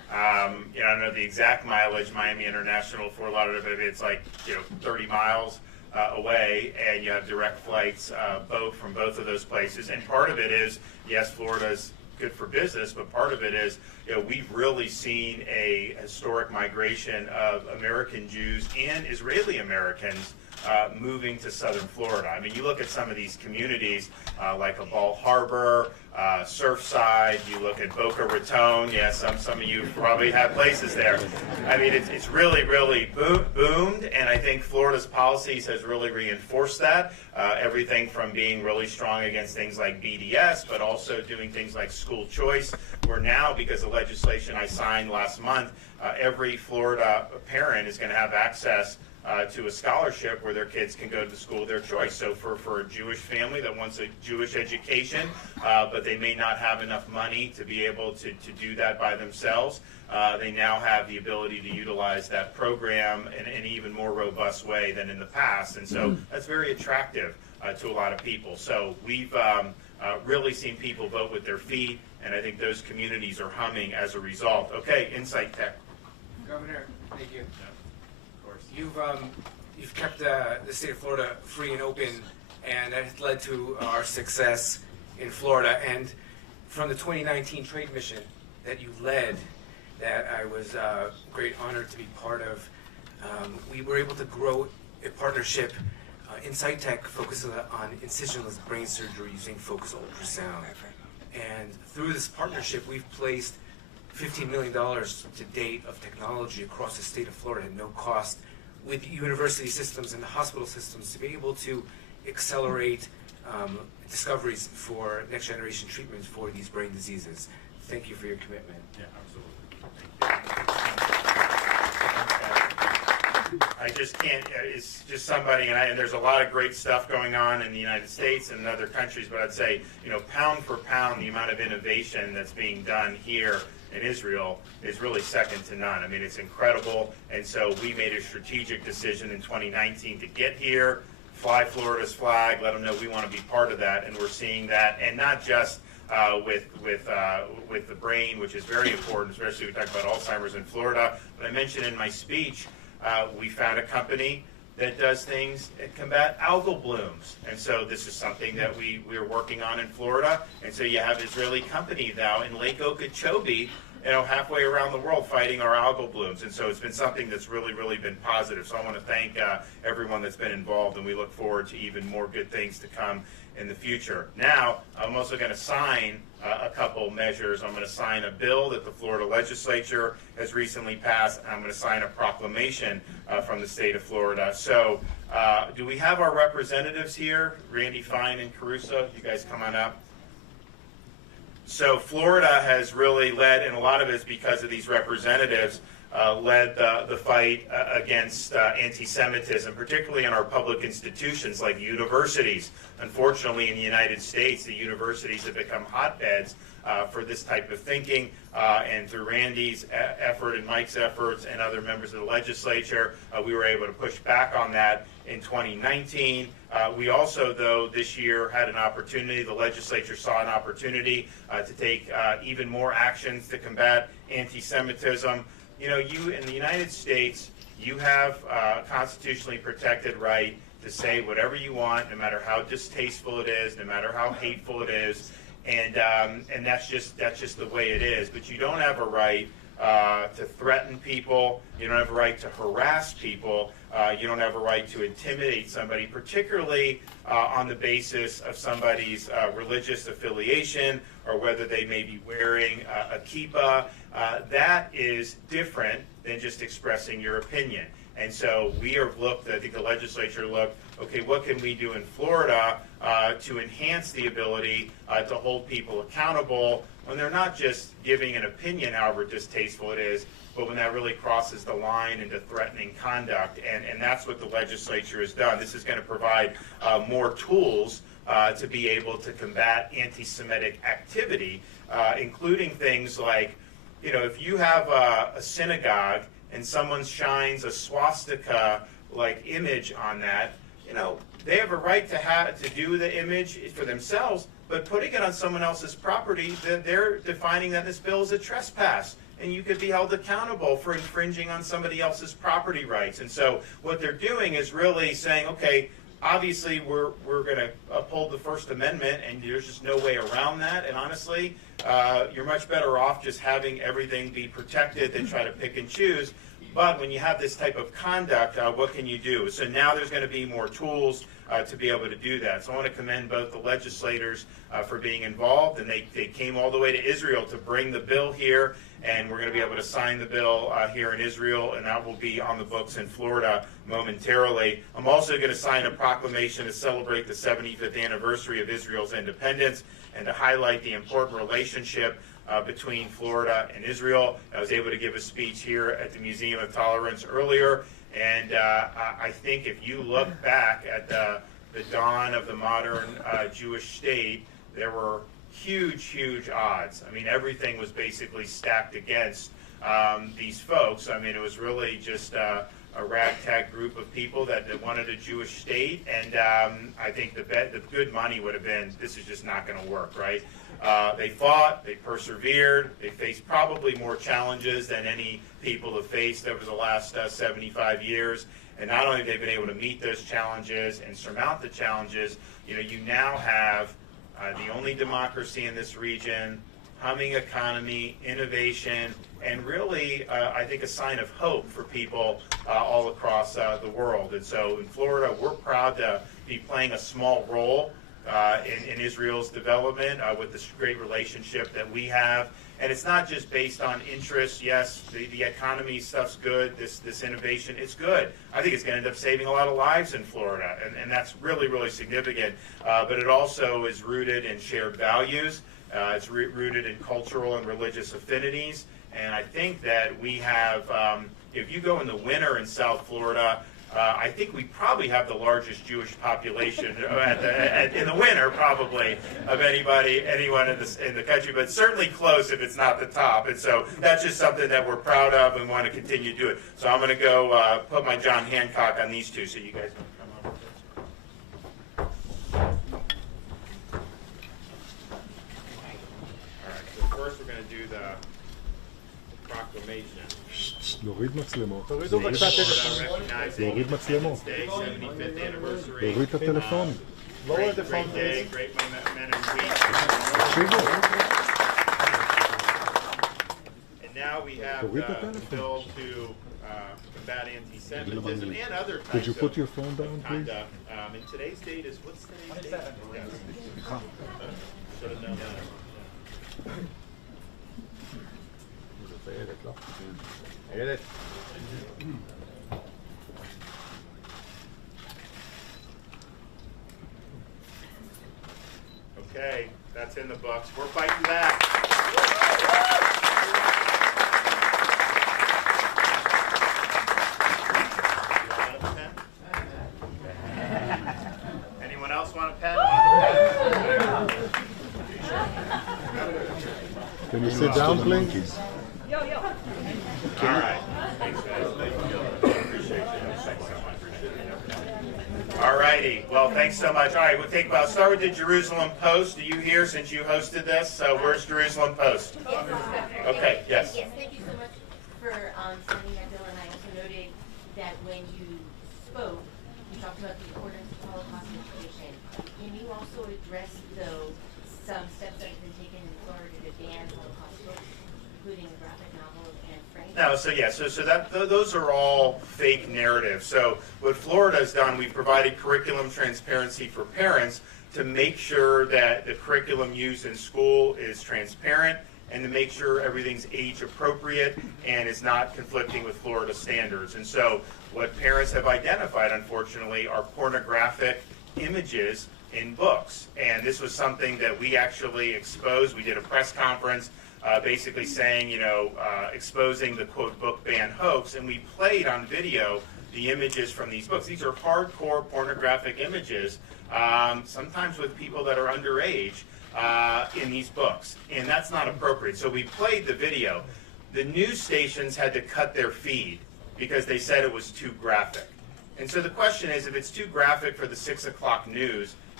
You know, I don't know the exact mileage, Miami International, for a lot of it, it's like, 30 miles away, and you have direct flights from both of those places. And part of it is, yes, Florida's good for business, but part of it is, we've really seen a historic migration of American Jews and Israeli Americans moving to southern Florida. I mean, you look at some of these communities like a Ball Harbor, Surfside, you look at Boca Raton, some of you probably have places there. I mean, it's really, really boomed, and I think Florida's policies has really reinforced that. Everything from being really strong against things like BDS, but also doing things like school choice, where now, because of legislation I signed last month, every Florida parent is going to have access to a scholarship where their kids can go to the school of their choice. So for a Jewish family that wants a Jewish education, but they may not have enough money to be able to do that by themselves, they now have the ability to utilize that program in an even more robust way than in the past. And so that's very attractive to a lot of people. So we've really seen people vote with their feet, and I think those communities are humming as a result. Okay, Insight Tech. Governor, thank you. You've kept the state of Florida free and open, and that has led to our success in Florida. And from the 2019 trade mission that you led, that I was great honored to be part of, we were able to grow a partnership. Insight Tech focuses on incisionless brain surgery using focus ultrasound. And through this partnership, we've placed $15 million to date of technology across the state of Florida at no cost, with university systems and the hospital systems, to be able to accelerate discoveries for next generation treatments for these brain diseases. Thank you for your commitment. Yeah, absolutely. I just can't, it's just somebody, and there's a lot of great stuff going on in the United States and in other countries, but I'd say, pound for pound, the amount of innovation that's being done here in Israel is really second to none. I mean, it's incredible, and so we made a strategic decision in 2019 to get here, fly Florida's flag, let them know we want to be part of that, and we're seeing that, and not just with the brain, which is very important, especially we talk about Alzheimer's in Florida, but I mentioned in my speech, we found a company that does things that combat algal blooms. And so this is something that we're working on in Florida. And so you have Israeli company now in Lake Okeechobee, halfway around the world fighting our algal blooms. And so it's been something that's really, really been positive. So I want to thank everyone that's been involved, and we look forward to even more good things to come in the future. Now, I'm also going to sign a couple measures. I'm going to sign a bill that the Florida legislature has recently passed, and I'm going to sign a proclamation from the state of Florida. So do we have our representatives here? Randy Fine and Caruso, you guys come on up. So Florida has really led, and a lot of it is because of these representatives, led the fight against anti-Semitism, particularly in our public institutions like universities. Unfortunately, in the United States, the universities have become hotbeds for this type of thinking, and through Randy's effort and Mike's efforts and other members of the legislature, we were able to push back on that in 2019. We also, though, this year had an opportunity, the legislature saw an opportunity to take even more actions to combat anti-Semitism. You in the United States, you have a constitutionally protected right to say whatever you want, no matter how distasteful it is, no matter how hateful it is, and that's just the way it is. But you don't have a right to threaten people. You don't have a right to harass people. You don't have a right to intimidate somebody, particularly on the basis of somebody's religious affiliation or whether they may be wearing a kippah. That is different than just expressing your opinion. And so we have looked, I think the legislature looked, okay, what can we do in Florida to enhance the ability to hold people accountable when they're not just giving an opinion, however distasteful it is, but when that really crosses the line into threatening conduct. And that's what the legislature has done. This is going to provide more tools to be able to combat anti-Semitic activity, including things like, if you have a synagogue and someone shines a swastika-like image on that, they have a right to do the image for themselves, but putting it on someone else's property, they're defining that this bill is a trespass. and you could be held accountable for infringing on somebody else's property rights. And so what they're doing is really saying, okay, obviously we're going to uphold the First Amendment, and there's just no way around that. And honestly, you're much better off just having everything be protected than try to pick and choose. But when you have this type of conduct, what can you do? So now there's going to be more tools to be able to do that. So I want to commend both the legislators for being involved, and they came all the way to Israel to bring the bill here, and we're going to be able to sign the bill here in Israel, and that will be on the books in Florida momentarily. I'm also going to sign a proclamation to celebrate the 75th anniversary of Israel's independence and to highlight the important relationship between Florida and Israel. I was able to give a speech here at the Museum of Tolerance earlier, and I think if you look back at the dawn of the modern Jewish state, there were huge odds. I mean, everything was basically stacked against these folks. I mean, it was really just a ragtag group of people that wanted a Jewish state, and I think the good money would have been, this is just not going to work, right? They fought, they persevered, they faced probably more challenges than any people have faced over the last 75 years. And not only have they been able to meet those challenges and surmount the challenges, you now have the only democracy in this region, humming economy, innovation, and really, I think, a sign of hope for people all across the world. And so in Florida, we're proud to be playing a small role in Israel's development with this great relationship that we have. And it's not just based on interest. Yes, the economy stuff's good, this innovation, it's good. I think it's going to end up saving a lot of lives in Florida, and that's really significant. But it also is rooted in shared values. It's rooted in cultural and religious affinities. And I think that we have, if you go in the winter in South Florida, I think we probably have the largest Jewish population in the winter, probably, of anyone in the country, but certainly close if it's not the top. And so that's just something that we're proud of and want to continue to do it. So I'm going to go put my John Hancock on these two, so you guys want to come over. All right, so first we're going to do the proclamation. להוריד מצלמות. תורידו בבקשה טלפון. להוריד מצלמות. להוריד את הטלפון. תקשיבו. And now we have the bill to combat anti-Semitism and other types Could you put of your phone down, please? conduct. And today's date is, what's today's date? Yes. Should have known that. Okay, that's in the books. We're fighting back. Anyone else want a pen? Can you sit down, please? All right. Thanks, guys. Appreciate you. Thanks so much. All righty. Well, thanks so much. All right, we'll start with the Jerusalem Post. Are you here since you hosted this? Where's Jerusalem Post? Okay, yes. Yes, thank you so much for sending that bill, and I also noted that when you spoke, you talked about the importance of Holocaust education. Can you also address, though, some steps that have been taken in Florida to ban Holocaust books, including the graphic novel and Frank? No, so those are all fake narratives. So what Florida has done, we've provided curriculum transparency for parents to make sure that the curriculum used in school is transparent and to make sure everything's age appropriate and is not conflicting with Florida standards. And so what parents have identified, unfortunately, are pornographic images in books. And this was something that we actually exposed. We did a press conference basically saying, exposing the quote book ban hoax, and we played on video the images from these books. These are hardcore pornographic images, sometimes with people that are underage in these books, and that's not appropriate. So we played the video. The news stations had to cut their feed because they said it was too graphic. And so the question is, if it's too graphic for the 6 o'clock news,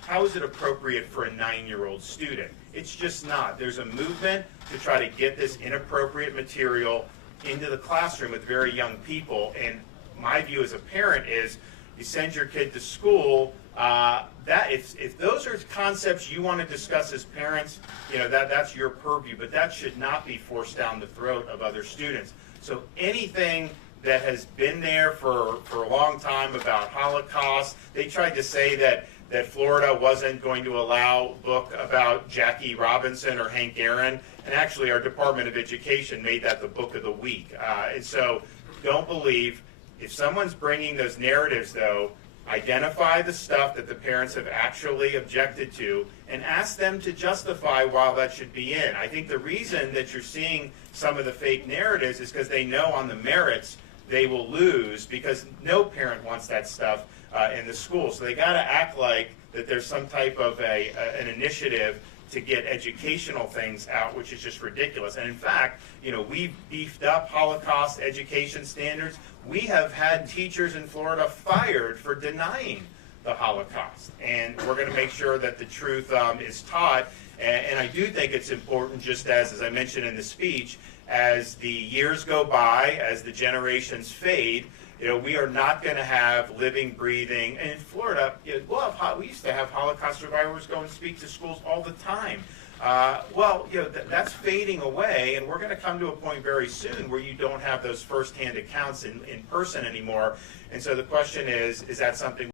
how is it appropriate for a 9-year-old student? It's just not. There's a movement to try to get this inappropriate material into the classroom with very young people, and my view as a parent is you send your kid to school, that if those are concepts you want to discuss as parents, that's your purview, but that should not be forced down the throat of other students. So anything that has been there for a long time about Holocaust, they tried to say that Florida wasn't going to allow a book about Jackie Robinson or Hank Aaron, and actually our Department of Education made that the book of the week. And so don't believe, if someone's bringing those narratives though, identify the stuff that the parents have actually objected to and ask them to justify why that should be in. I think the reason that you're seeing some of the fake narratives is because they know on the merits they will lose, because no parent wants that stuff in the school. So they got to act like that there's some type of an initiative to get educational things out, which is just ridiculous. And in fact, we've beefed up Holocaust education standards. We have had teachers in Florida fired for denying the Holocaust. And we're going to make sure that the truth is taught. And I do think it's important, just as I mentioned in the speech, as the years go by, as the generations fade, we are not going to have living, breathing. And in Florida, we used to have Holocaust survivors go and speak to schools all the time. That's fading away, and we're going to come to a point very soon where you don't have those firsthand accounts in person anymore. And so the question is that something